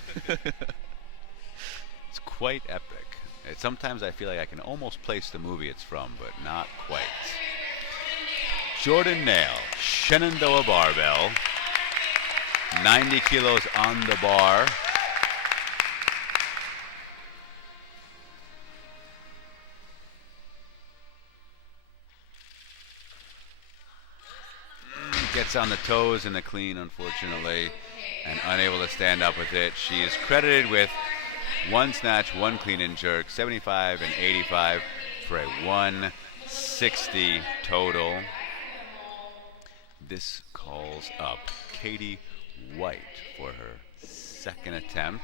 It's quite epic. Sometimes I feel like I can almost place the movie it's from, but not quite. Jordan Nail, Shenandoah Barbell, 90 kilos on the bar. Gets on the toes in the clean, unfortunately, and unable to stand up with it. She is credited with one snatch, one clean and jerk, 75 and 85 for a 160 total. This calls up Katie White for her second attempt.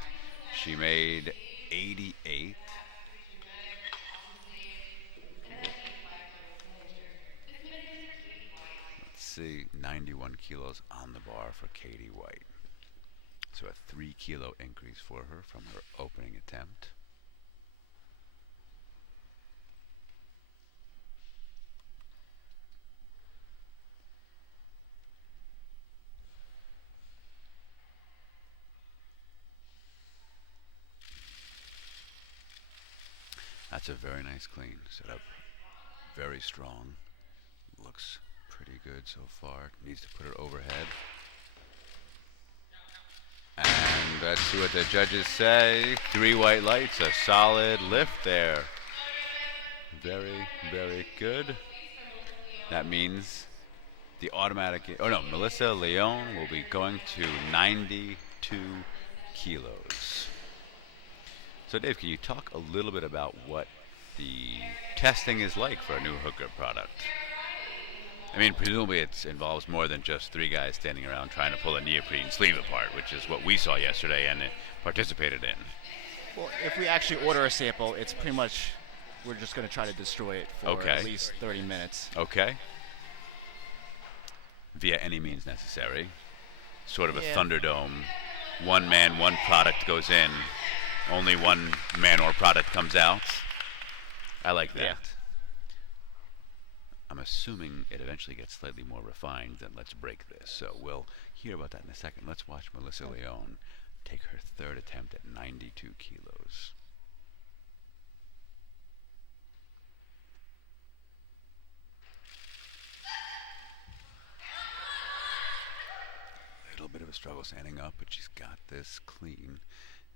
She made 88. See, 91 kilos on the bar for Katie White. So a 3-kilo increase for her from her opening attempt. That's a very nice clean. Set up very strong. Looks pretty good so far. Needs to put her overhead. And let's see what the judges say. 3 white lights, a solid lift there. Very, very good. That means the automatic, oh no, Melissa Leon will be going to 92 kilos. So Dave, can you talk a little bit about what the testing is like for a new hook grip product? I mean, presumably it involves more than just 3 guys standing around trying to pull a neoprene sleeve apart, which is what we saw yesterday and participated in. Well, if we actually order a sample, it's pretty much, we're just going to try to destroy it for Okay. at least 30 minutes. Okay. Via any means necessary. Sort of a Yeah. Thunderdome. 1 man, 1 product goes in. Only 1 man or product comes out. I like that. Yeah. I'm assuming it eventually gets slightly more refined than let's break this. So we'll hear about that in a second. Let's watch Melissa Leon take her 3rd attempt at 92 kilos. A little bit of a struggle standing up, but she's got this clean.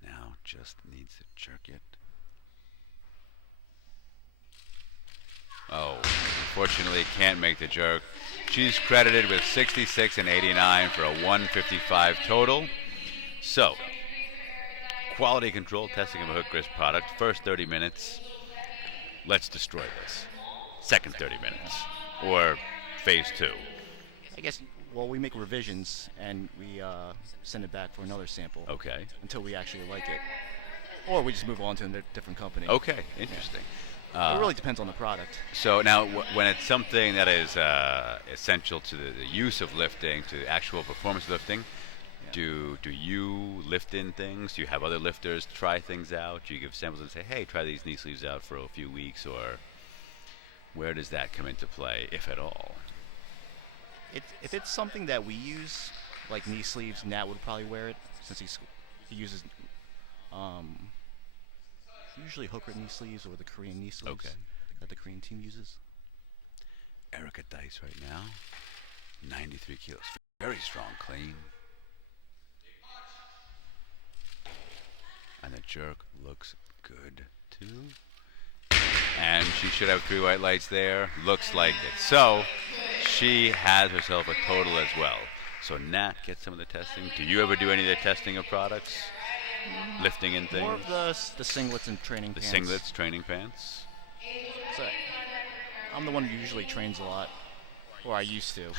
Now just needs to jerk it. Oh, unfortunately can't make the jerk. She's credited with 66 and 89 for a 155 total. So, quality control testing of a hook grip product. First 30 minutes, let's destroy this. Second 30 minutes, or phase 2. I guess, well, we make revisions and we send it back for another sample. Okay. Until we actually like it. Or we just move on to a different company. Okay, interesting. It really depends on the product. So now, when it's something that is essential to the use of lifting, to actual performance lifting, do you lift in things? Do you have other lifters try things out? Do you give samples and say, hey, try these knee sleeves out for a few weeks? Or where does that come into play, if at all? If it's something that we use, like knee sleeves, Nat would probably wear it, since he uses usually hook grip knee sleeves or the Korean knee sleeves that the Korean team uses. Erica Dice right now, 93 kilos. Very strong clean. And the jerk looks good too. And she should have 3 white lights there. Looks like it. So she has herself a total as well. So Nat gets some of the testing. Do you ever do any of the testing of products? Lifting and things? More of the singlets and training pants. The singlets, training pants. So, I'm the one who usually trains a lot. Or I used to.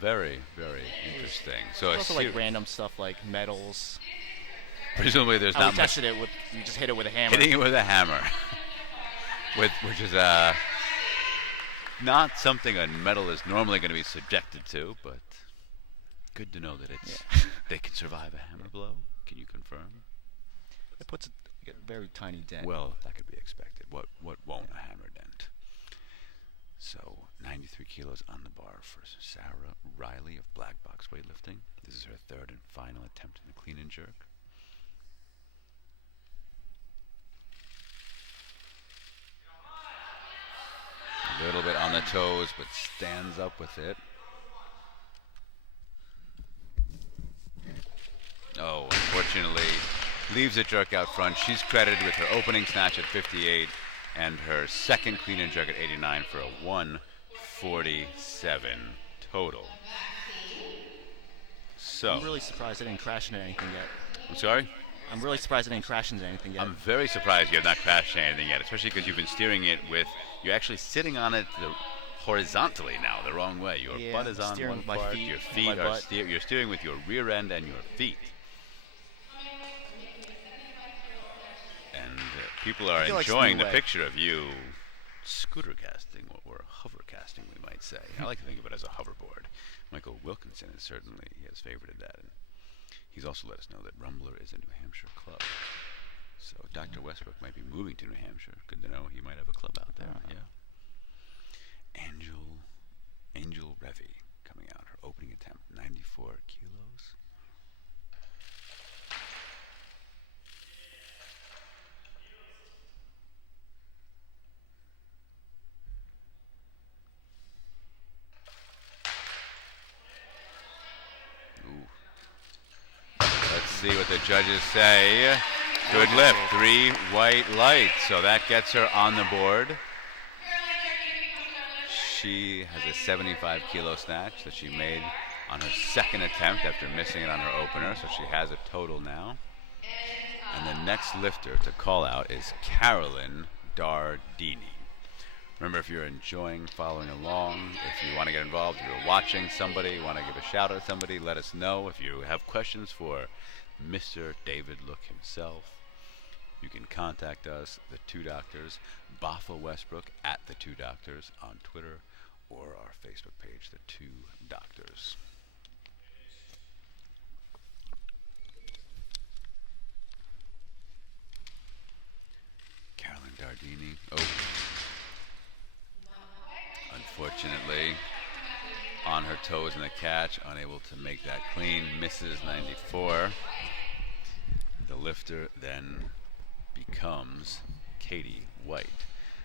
Very, very interesting. So It's also like random stuff like metals. Presumably there's not much. Tested it with, you just hit it with a hammer. Hitting it with a hammer. Which is not something a metal is normally going to be subjected to, but good to know that it's they can survive a hammer blow. Can you confirm? It puts a very tiny dent. Well, that could be expected. What won't a hammer dent? So 93 kilos on the bar for Sarah Riley of Black Box Weightlifting. This is her 3rd and final attempt in the clean and jerk. A little bit on the toes, but stands up with it. Oh, unfortunately, leaves a jerk out front. She's credited with her opening snatch at 58 and her second clean and jerk at 89 for a 147 total. So I'm really surprised I didn't crash into anything yet. I'm sorry? I'm really surprised I didn't crash into anything yet. I'm very surprised you have not crashed anything yet, especially because you've been steering it with, you're actually sitting on it horizontally now, the wrong way. Your butt is on one part, your feet are you're steering with your rear end and your feet. And people are enjoying the picture of you scooter casting, or hover casting, we might say. I like to think of it as a hoverboard. Michael Wilkinson has favorited that. And he's also let us know that Rumbler is a New Hampshire club. So Dr. Westbrook might be moving to New Hampshire. Good to know he might have a club out there. Yeah. Angel Revy coming out. Her opening attempt, 94 kilos. see what the judges say. Good lift, 3 white lights. So that gets her on the board. She has a 75 kilo snatch that she made on her second attempt after missing it on her opener. So she has a total now. And the next lifter to call out is Carolyn Dardini. Remember, if you're enjoying following along, if you want to get involved, if you're watching somebody, want to give a shout out to somebody, let us know. If you have questions for Mr. David Look himself, you can contact us, the Two Doctors, Baffa Westbrook at the Two Doctors on Twitter, or our Facebook page, the Two Doctors. Carolyn Dardini. Oh. Unfortunately, on her toes in the catch, unable to make that clean, misses 94. The lifter then becomes Katie White.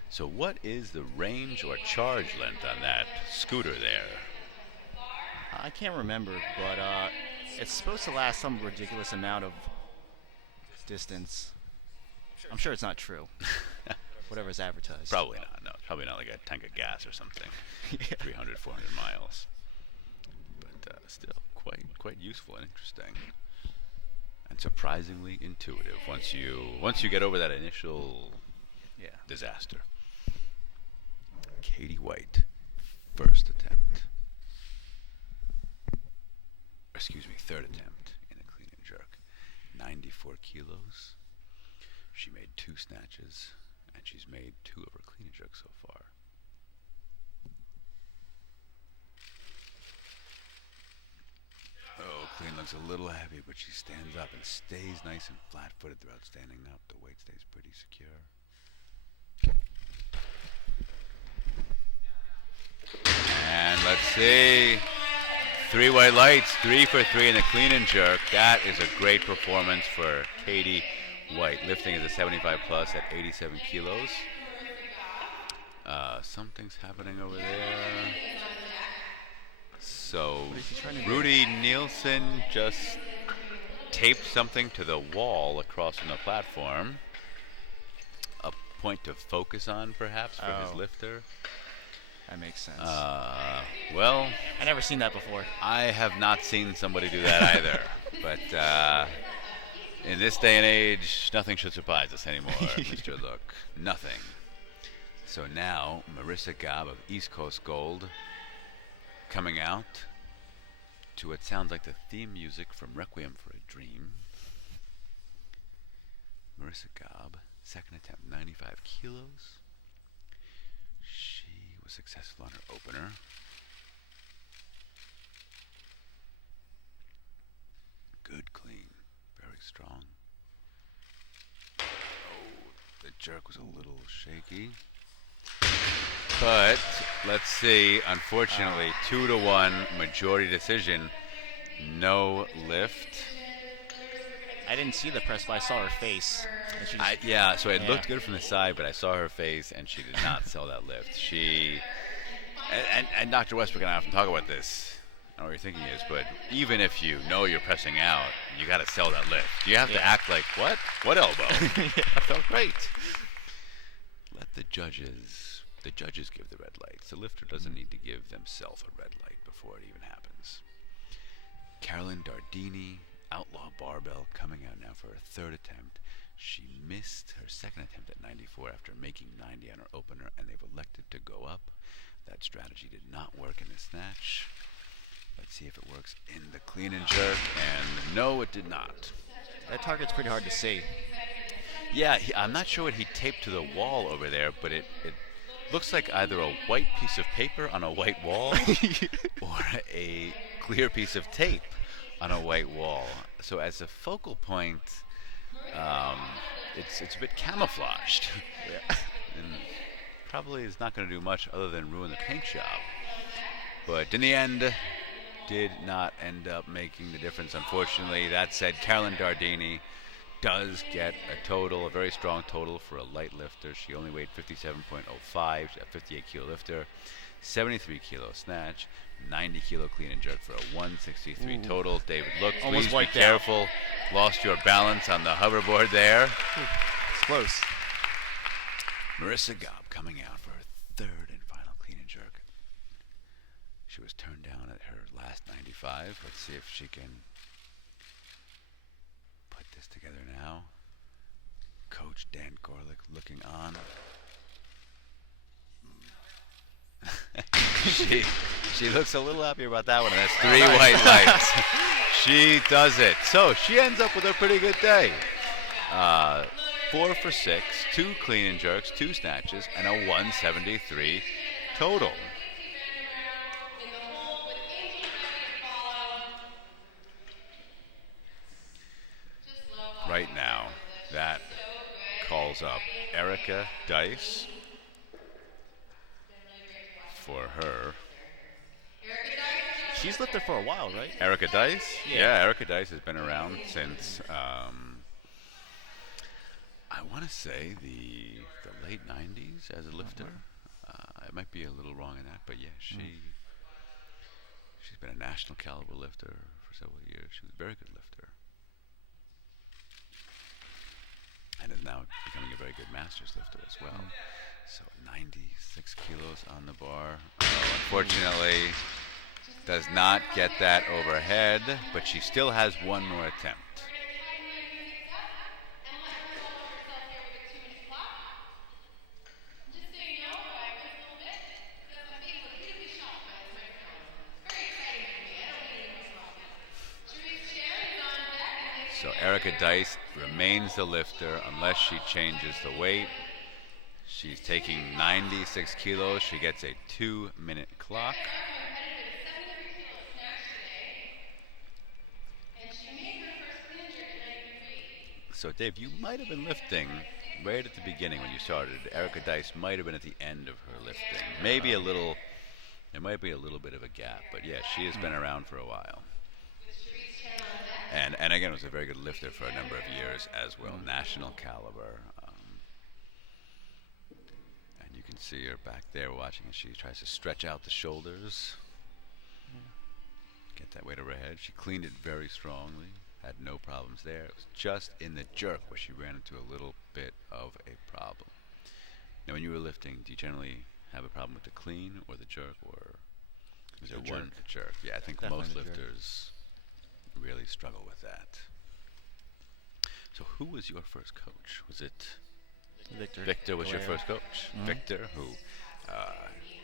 So what is the range or charge length on that scooter there? I can't remember, but it's supposed to last some ridiculous amount of distance. I'm sure it's not true. Whatever's advertised. Probably not. No, it's probably not like a tank of gas or something. 300, 400 miles. But still quite useful and interesting, and surprisingly intuitive once you get over that initial disaster. Katie White, first attempt. Excuse me, third attempt in a clean and jerk. 94 kilos. She made 2 snatches, and she's made 2 of her clean and jerks so far. Oh, clean looks a little heavy, but she stands up and stays nice and flat-footed throughout standing up. The weight stays pretty secure. And let's see. 3 white lights, 3 for 3 in the clean and jerk. That is a great performance for Katie White. Lifting is a 75 plus at 87 kilos. Something's happening over there. So Rudy Nielsen just taped something to the wall across from the platform. A point to focus on, perhaps, for his lifter. That makes sense. Well, I've never seen that before. I have not seen somebody do that either. But in this day and age, nothing should surprise us anymore, Mr. Look. Nothing. So now, Marissa Gobb of East Coast Gold coming out to what sounds like the theme music from Requiem for a Dream. Marissa Gobb, second attempt, 95 kilos. She was successful on her opener. Good clean, very strong. Oh, the jerk was a little shaky. But let's see, unfortunately, 2-1 majority decision, no lift. I didn't see the press, but I saw her face. And she So it looked good from the side, but I saw her face, and she did not sell that lift. She, and Dr. Westbrook and I often talk about this. I don't know what your thinking is, but even if you know you're pressing out, you got to sell that lift. You have to act like, what? What elbow? That felt great. Let the judges give the red lights. The lifter doesn't need to give themselves a red light before it even happens. Carolyn Dardini, outlaw barbell, coming out now for her third attempt. She missed her second attempt at 94 after making 90 on her opener, and they've elected to go up. That strategy did not work in the snatch. Let's see if it works in the clean and jerk, and no, it did not. That target's pretty hard to see. Yeah, I'm not sure what he taped to the wall over there, but it looks like either a white piece of paper on a white wall or a clear piece of tape on a white wall. So as a focal point, it's a bit camouflaged. And probably is not going to do much other than ruin the paint job. But in the end, did not end up making the difference, unfortunately. That said, Carolyn Dardini does get a very strong total for a light lifter. She only weighed 57.05, a 58 kilo lifter, 73 kilo snatch, 90 kilo clean and jerk for a 163 total. David, look, Almost please be wiped out. careful. Lost your balance on the hoverboard there. It's close. Marissa Gobb coming out for her third and final clean and jerk. She was turned down at her last 95. Let's see if she can put this together now. Coach Dan Gorlick looking on. she looks a little happier about that one. And that's 3 white lights. She does it. So she ends up with a pretty good day. 4 for 6, 2 clean and jerks, 2 snatches, and a 173 total. Right now, that calls up Erica Dice for her. She's lived there for a while, right? Erica Dice? Yeah. Erica Dice has been around since, I want to say the late 90s as a lifter. I might be a little wrong in that, but yeah, she's been a national caliber lifter for several years. She was a very good lifter. And is now becoming a very good masters lifter as well. So 96 kilos on the bar. Unfortunately, does not get that overhead, but she still has one more attempt. So Erica Dice remains the lifter unless she changes the weight. She's taking 96 kilos. She gets a 2-minute clock. So Dave, you might have been lifting right at the beginning when you started. Erica Dice might have been at the end of her lifting. Maybe a little, there might be a little bit of a gap, but yeah, she has been around for a while. And again, was a very good lifter for a number of years as well, national caliber. And you can see her back there watching as she tries to stretch out the shoulders. Get that weight over her head. She cleaned it very strongly, had no problems there. It was just in the jerk where she ran into a little bit of a problem. Now, when you were lifting, do you generally have a problem with the clean or the jerk, or is there one jerk? Yeah, I think Definitely most the jerk. lifters really struggle with that. So who was your first coach? Was it Victor? Victor was your Galera. first coach? Victor, who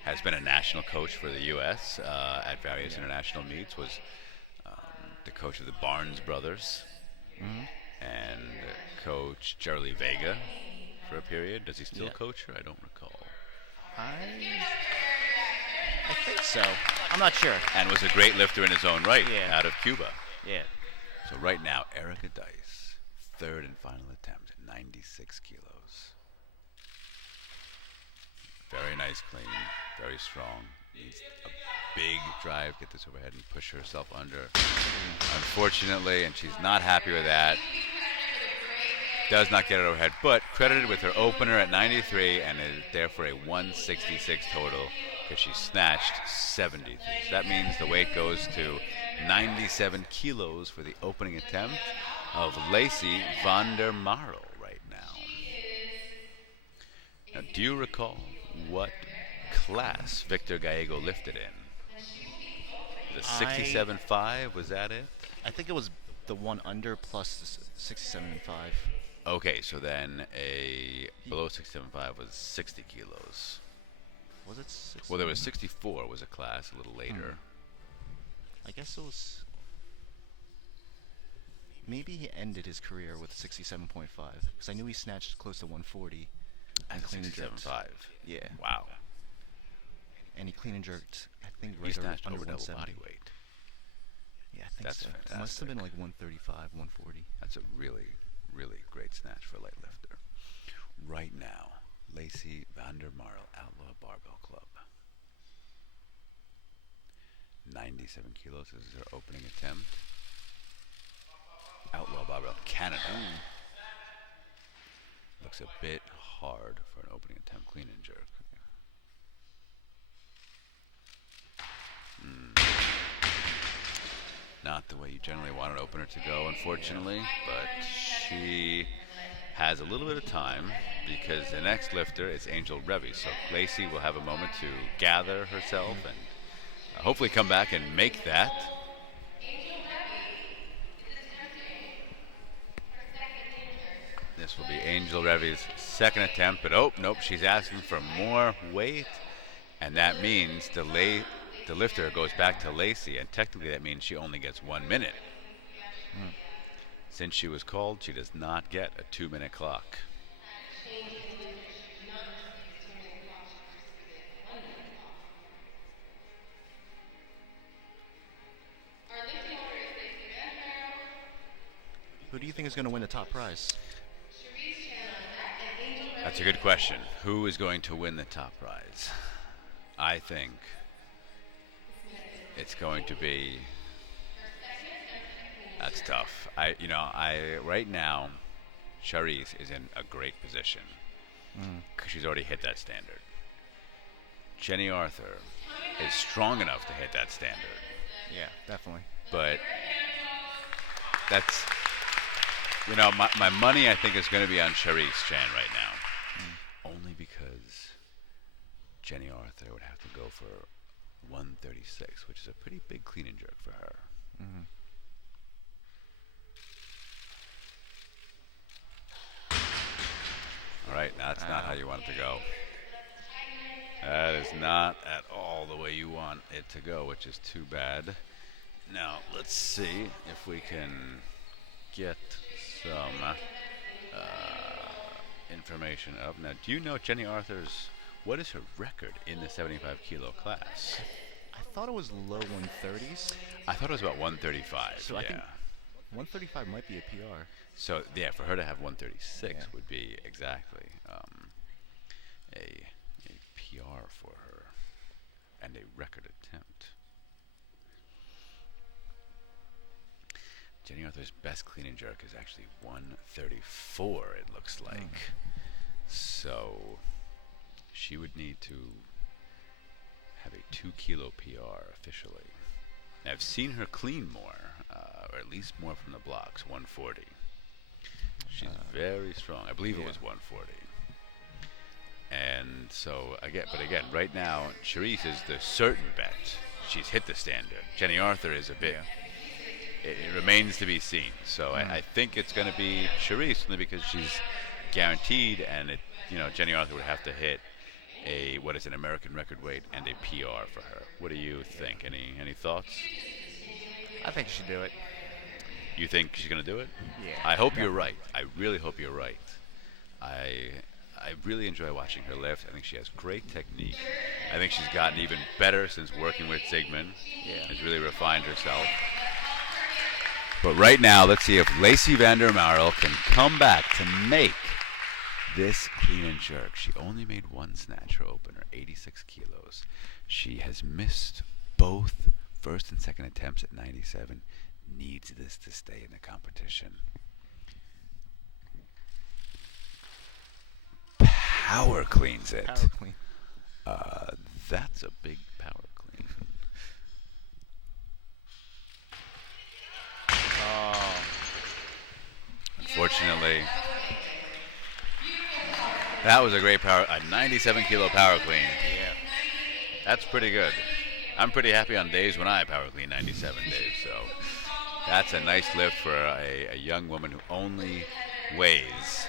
has been a national coach for the U.S. At various international meets, was the coach of the Barnes brothers and coach Charlie Vega for a period. Does he still Yeah. coach her? I don't recall. I think so. I'm not sure. And was a great lifter in his own right Yeah. out of Cuba. Yeah. So right now, Erica Dice, third and final attempt, 96 kilos. Very nice clean, very strong. Needs a big drive, get this overhead and push herself under. Unfortunately, and she's not happy with that. Does not get it overhead, but credited with her opener at 93 and is there for a 166 total because she snatched 73. So that means the weight goes to 97 kilos for the opening attempt of Lacey van der Marel right now. Now, do you recall what class Victor Gallego lifted in? The 67.5, was that it? I think it was the one under plus the 67.5. Okay, so then a below 67.5 was 60 kilos. Was it 60? Well, there was 64 was a class a little later. I guess it was. Maybe he ended his career with 67.5 because I knew he snatched close to 140. And clean and jerked. 67.5. Yeah. Wow. And he clean and jerked, I think, He right snatched under over double 170. body weight. Yeah, I think That's so. It must have been fantastic. like 135, 140. That's a really, really great snatch for a light lifter. Right now, Lacey van der Marel, Outlaw Barbell Club. 97 kilos is her opening attempt. Outlaw Barbell Canada. Looks a bit hard for an opening attempt clean and jerk. Not the way you generally want an opener to go, unfortunately, but she has a little bit of time because the next lifter is Angel Revy. So Lacey will have a moment to gather herself and hopefully come back and make that. This will be Angel Revy's second attempt, but oh, nope, she's asking for more weight, and that means the lifter goes back to Lacey, and technically that means she only gets 1 minute. Since she was called, she does not get a 2-minute clock. Who do you think is going to win the top prize? That's a good question. Who is going to win the top prize? I think it's going to be. That's tough. Right now, Charisse is in a great position because she's already hit that standard. Jenny Arthur is strong enough to hit that standard, Yeah, definitely. but that's. My money, I think, is going to be on Charisse Chan right now. Only because Jenny Arthur would have to go for 136, which is a pretty big clean and jerk for her. All right, that's not how you want it to go. That is not at all the way you want it to go, which is too bad. Now, let's see if we can get some information up. Now, do you know Jenny Arthur's, what is her record in the 75 kilo class? I thought it was low 130s. I thought it was about 135. So I think 135 might be a PR. So yeah, for her to have 136 Yeah. would be exactly a PR for her and a record attempt. Jenny Arthur's best clean and jerk is actually 134, it looks like. So she would need to have a 2 kilo PR officially. Now, I've seen her clean more, or at least more from the blocks, 140. She's very strong. I believe it was 140. And so again, right now, Charisse is the certain bet. She's hit the standard. Jenny Arthur is a bit. It remains to be seen. So I think it's going to be Charisse only because she's guaranteed, and Jenny Arthur would have to hit an American record weight and a PR for her. What do you think? Any thoughts? I think you should do it. You think she's going to do it? Yeah. I hope you're right. I really hope you're right. I really enjoy watching her lift. I think she has great technique. I think she's gotten even better since working with Sigmund. Yeah. Has really refined herself. But right now, let's see if Lacey Vander Marel can come back to make this clean and jerk. She only made one snatch her opener, 86 kilos. She has missed both first and second attempts at 97. Needs this to stay in the competition. Power cleans it. Power clean. That's a big power clean. Unfortunately, that was a great a 97 kilo power clean. Yeah. That's pretty good. I'm pretty happy on days when I power clean 97 days. So that's a nice lift for a young woman who only weighs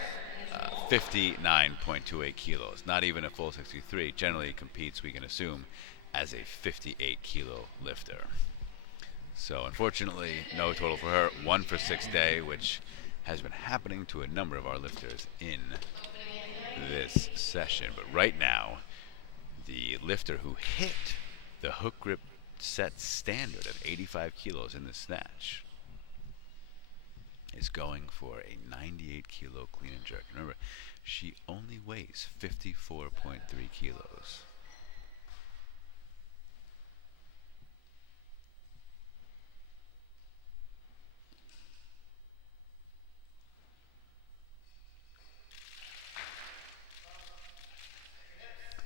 59.28 kilos. Not even a full 63. Generally competes, we can assume, as a 58 kilo lifter. So unfortunately, no total for her. 1 for 6 day, which has been happening to a number of our lifters in this session. But right now, the lifter who hit the hook grip set standard of 85 kilos in the snatch is going for a 98 kilo clean and jerk. Remember, she only weighs 54.3 kilos.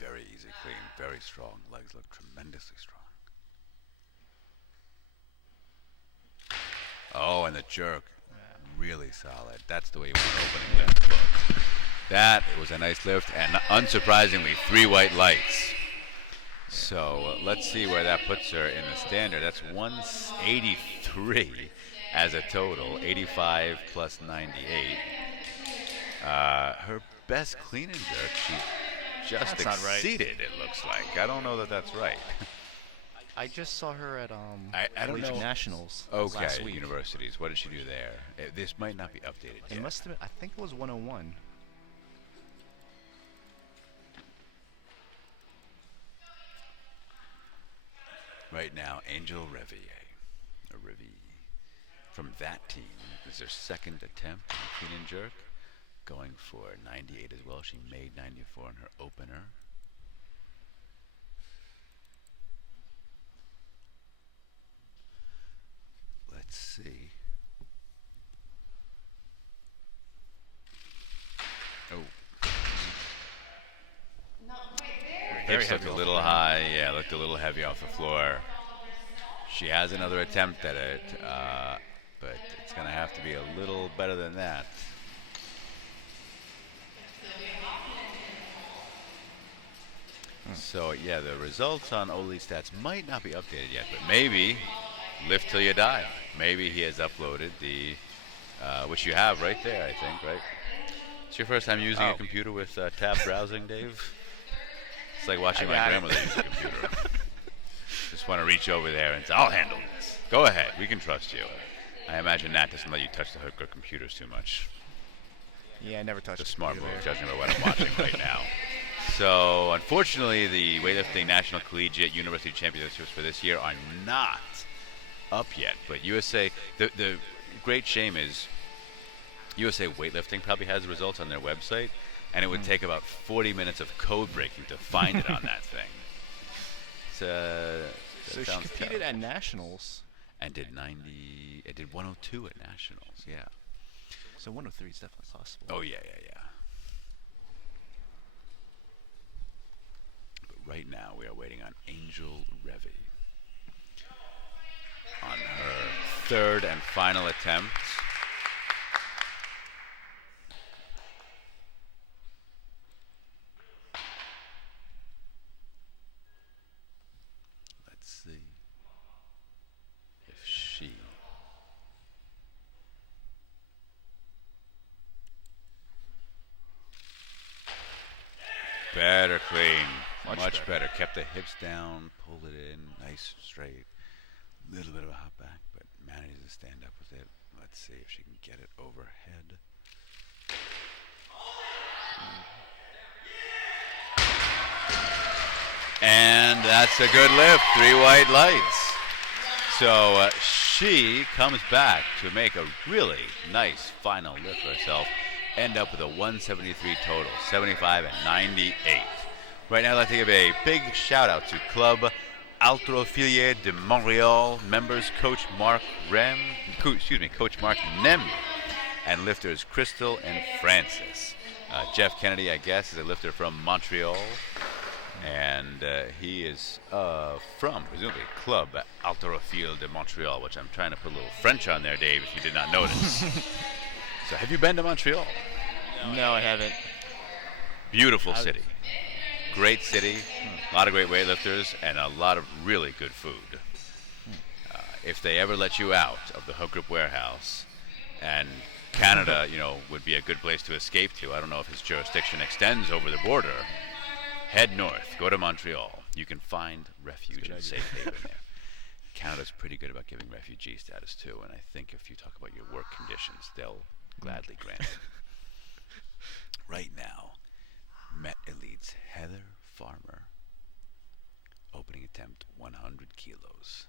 Very easy clean, very strong. Legs look tremendously strong. Oh, and the jerk, really solid. That's the way you want an opening lift look. That was a nice lift, and unsurprisingly, 3 white lights. So let's see where that puts her in the standard. That's 183 as a total, 85 plus 98. Her best clean and jerk, she just That's not right. exceeded, it looks like. I don't know that that's right. I just saw her at I don't Collegiate know. Nationals last Okay, week. universities. What did she do there? This might not be updated It yet. must have been, I think it was 101. Right now, Angel Revier, from that team, is their second attempt on the clean and jerk, going for 98 as well. She made 94 in her opener. Let's see. Oh. Hips looked a little high. Yeah, looked a little heavy off the floor. She has another attempt at it, but it's going to have to be a little better than that. So, yeah, the results on Oli Stats might not be updated yet, but maybe Lift Till You Die. Maybe he has uploaded the, which you have right there, I think, right? It's your first time using a computer with tab browsing, Dave? It's like watching my grandmother use a computer. Just want to reach over there and say, I'll handle this. Go ahead, we can trust you. I imagine Nat doesn't let you touch the hookgrip computers too much. Yeah, I never touched The the smart move, computer. judging by what I'm watching right now. So, unfortunately, the weightlifting National Collegiate University Championships for this year are not up yet. But USA, the great shame is USA Weightlifting probably has the results on their website, and it would take about 40 minutes of code breaking to find it on that thing. So she sounds competed terrible. at Nationals. And did 90, it did 102 at Nationals, yeah. So 103 is definitely possible. Oh, yeah. But right now we are waiting on Angel Revy on her third and final attempt. Let's see if she better clean. Much better. Kept the hips down, pulled it in, nice straight. Little bit of a hop back, but manages to stand up with it. Let's see if she can get it overhead. And that's a good lift. 3 white lights. So she comes back to make a really nice final lift for herself. End up with a 173 total, 75 and 98. Right now, I'd like to give a big shout out to Club Haltérophile de Montréal members Coach Mark Nem, and lifters Crystal and Francis. Jeff Kennedy, I guess, is a lifter from Montreal, and he is from, presumably, Club Haltérophile de Montréal, which I'm trying to put a little French on there, Dave, if you did not notice. So have you been to Montreal? No, I haven't. Beautiful city. Great city, a lot of great weightlifters, and a lot of really good food. If they ever let you out of the hookgrip warehouse, and Canada, would be a good place to escape to. I don't know if his jurisdiction extends over the border. Head north, go to Montreal. You can find refuge and safe haven there. Canada's pretty good about giving refugee status too, and I think if you talk about your work conditions, they'll gladly grant it. Right now, Met Elite's Heather Farmer, opening attempt 100 kilos.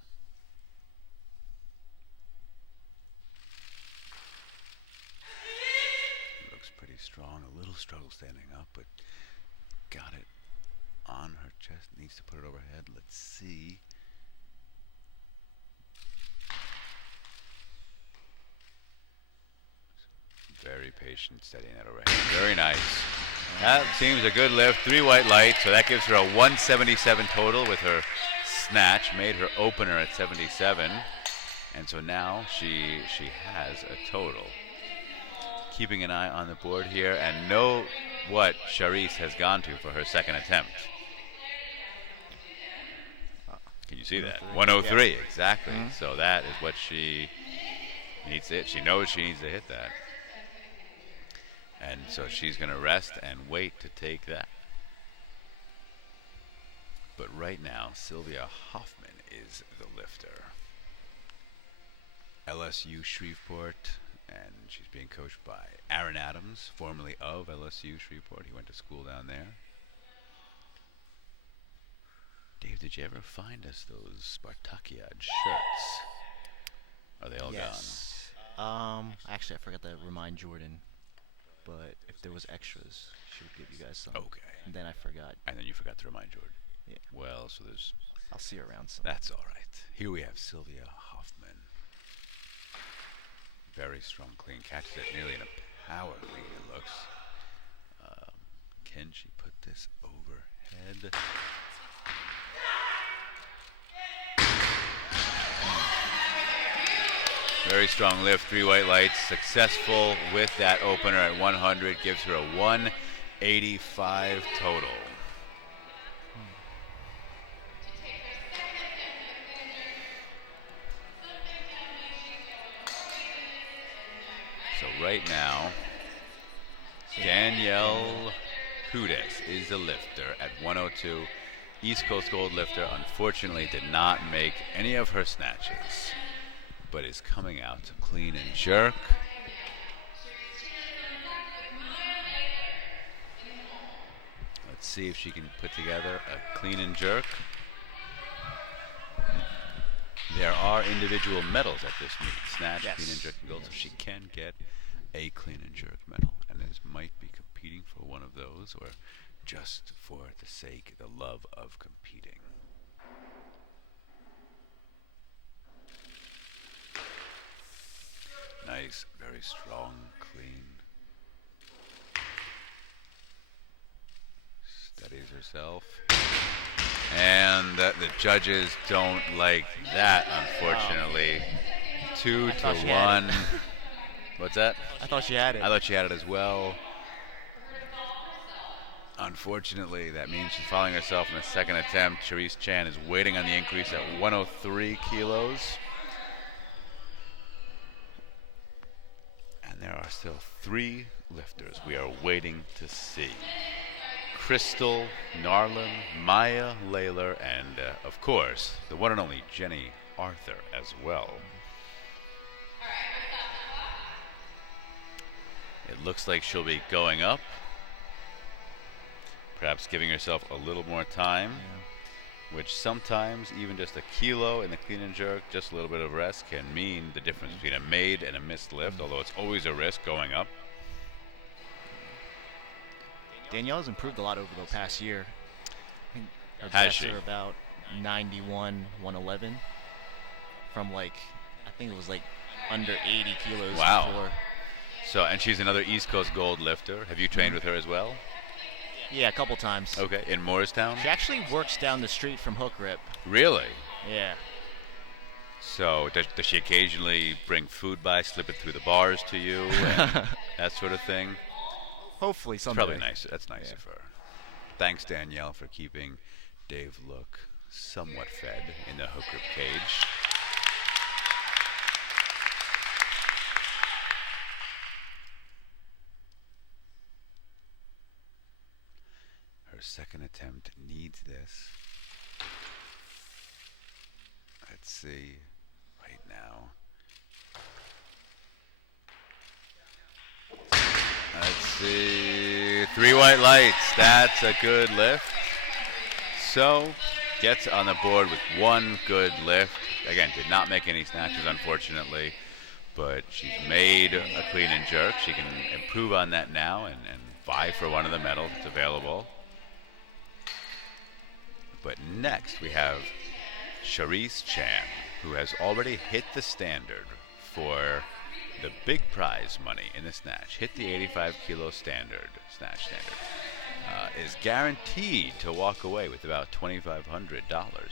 Looks pretty strong, a little struggle standing up, but got it on her chest, needs to put it overhead. Let's see. Very patient, steadying that overhead. Very nice. That seems a good lift. 3 white lights, so that gives her a 177 total with her snatch. Made her opener at 77. And so now she has a total. Keeping an eye on the board here, and know what Charisse has gone to for her second attempt. Can you see that? 103, Yeah. exactly. So that is what she needs to hit. She knows she needs to hit that. And so she's going to rest and wait to take that. But right now, Sylvia Hoffman is the lifter. LSU Shreveport, and she's being coached by Aaron Adams, formerly of LSU Shreveport. He went to school down there. Dave, did you ever find us those Spartakiad shirts? Are they all Yes. Actually, I forgot to remind Jordan, but if there was extras, she would give you guys some. Okay. And then I forgot. And then you forgot to remind Jordan. Yeah. Well, so there's... I'll see you around some. That's all right. Here we have Sylvia Hoffman. Very strong, clean. Catches it nearly in a power clean, it looks. Can she put this overhead? Very strong lift, 3 white lights. Successful with that opener at 100. Gives her a 185 total. So right now, Danielle Hudes is the lifter at 102. East Coast Gold lifter unfortunately did not make any of her snatches, but is coming out to clean and jerk. Let's see if she can put together a clean and jerk. There are individual medals at this meet. Snatch, clean and jerk, and gold, so she can get a clean and jerk medal, and is might be competing for one of those, or just for the sake, the love of competing. Nice, very strong, clean. Steadies herself. And the judges don't like that, unfortunately. 2 to 1. What's that? I thought she had it. I thought she had it as well. Unfortunately, that means she's fouling herself in the second attempt. Charisse Chan is waiting on the increase at 103 kilos. And there are still 3 lifters we are waiting to see. Crystal, Narlin, Maya, Layler, and of course, the one and only Jenny Arthur as well. It looks like she'll be going up, perhaps giving herself a little more time, which sometimes even just a kilo in the clean and jerk, just a little bit of rest, can mean the difference between a made and a missed lift, although it's always a risk going up. Danielle's improved a lot over the past year. I think her Has best she? are about 91, 111. From I think it was under 80 kilos Wow. before. So, and she's another East Coast Gold lifter. Have you trained with her as well? Yeah, a couple times. Okay, in Morristown? She actually works down the street from hookgrip. Really? Yeah. So does she occasionally bring food by, slip it through the bars to you, and that sort of thing? Hopefully someday. Probably nice. That's nice of her. Thanks, Danielle, for keeping Dave Look somewhat fed in the hookgrip cage. Her second attempt needs this. Let's see right now. Let's see. 3 white lights. That's a good lift. So, gets on the board with 1 good lift. Again, did not make any snatches, unfortunately. But she's made a clean and jerk. She can improve on that now and vie for one of the medals that's available. But next we have Charisse Chan, who has already hit the standard for the big prize money in the snatch. Hit the 85 kilo standard, snatch standard. Is guaranteed to walk away with about $2,500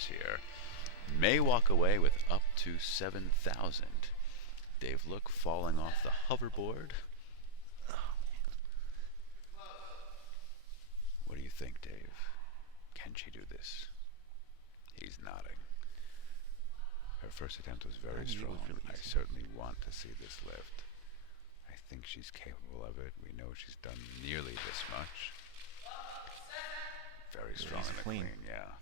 here. may walk away with up to 7,000. Dave Look falling off the hoverboard. What do you think, Dave? Can she do this? He's nodding. Her first attempt was very strong. I certainly want to see this lift. I think she's capable of it. We know she's done nearly this much. Very strong in the clean, yeah.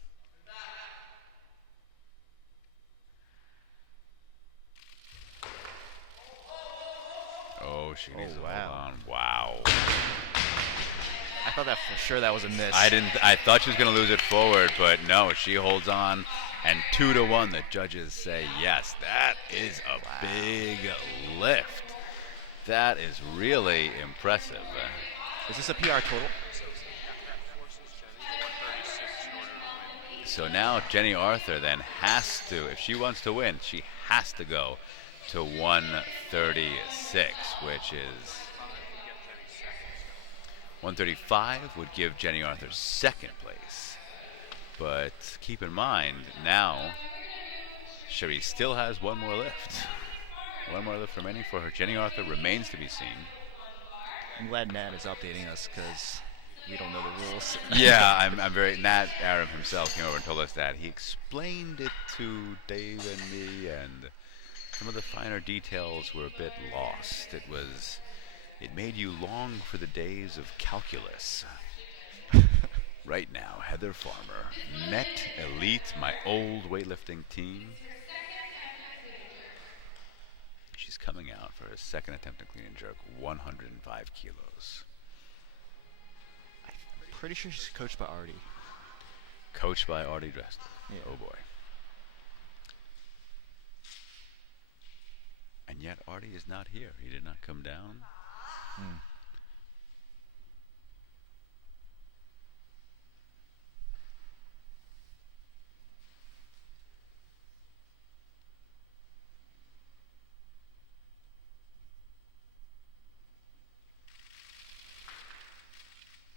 Oh, she needs to hold on. Wow. I thought that for sure that was a miss. I thought she was going to lose it forward, but no, she holds on. And 2-1, the judges say yes. That is a big lift. That is really impressive. Is this a PR total? So now Jenny Arthur then has to, if she wants to win, she has to go to 136, which is 135 would give Jenny Arthur second place. But keep in mind, now Sherry still has one more lift. One more lift remaining for her. Jenny Arthur remains to be seen. I'm glad Nat is updating us because we don't know the rules. Yeah, I'm very. Nat Aram himself came over and told us that. He explained it to Dave and me, and some of the finer details were a bit lost. It made you long for the days of calculus. Right now, Heather Farmer, Met Elite, my old weightlifting team. She's coming out for her second attempt at clean and jerk, 105 kilos. I'm pretty sure she's coached by Artie. Coached by Artie Dresden. Yeah. Oh boy. And yet Artie is not here. He did not come down.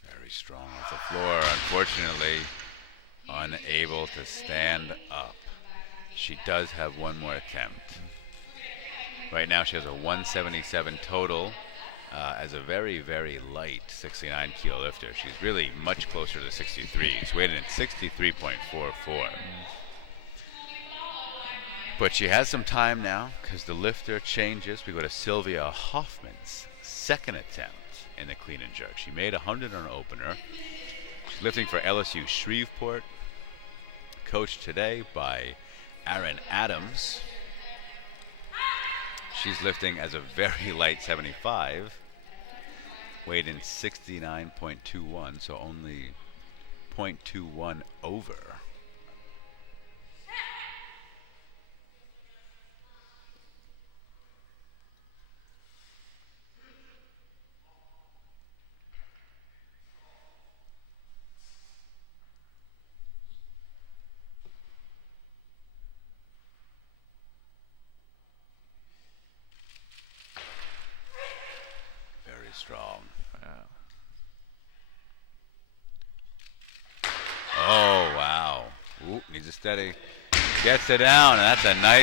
Very strong off the floor. Unfortunately, unable to stand up. She does have one more attempt. Right now she has a 177 total as a very, very light 69 kilo lifter. She's really much closer to 63. She's weighted at 63.44. But she has some time now because the lifter changes. We go to Sylvia Hoffman's second attempt in the clean and jerk. She made 100 on an opener. She's lifting for LSU Shreveport. Coached today by Aaron Adams. She's lifting as a very light 75, weighed in 69.21, so only 0.21 over. Strong. Oh, wow. Ooh, needs a steady. Gets it down, and that's a nice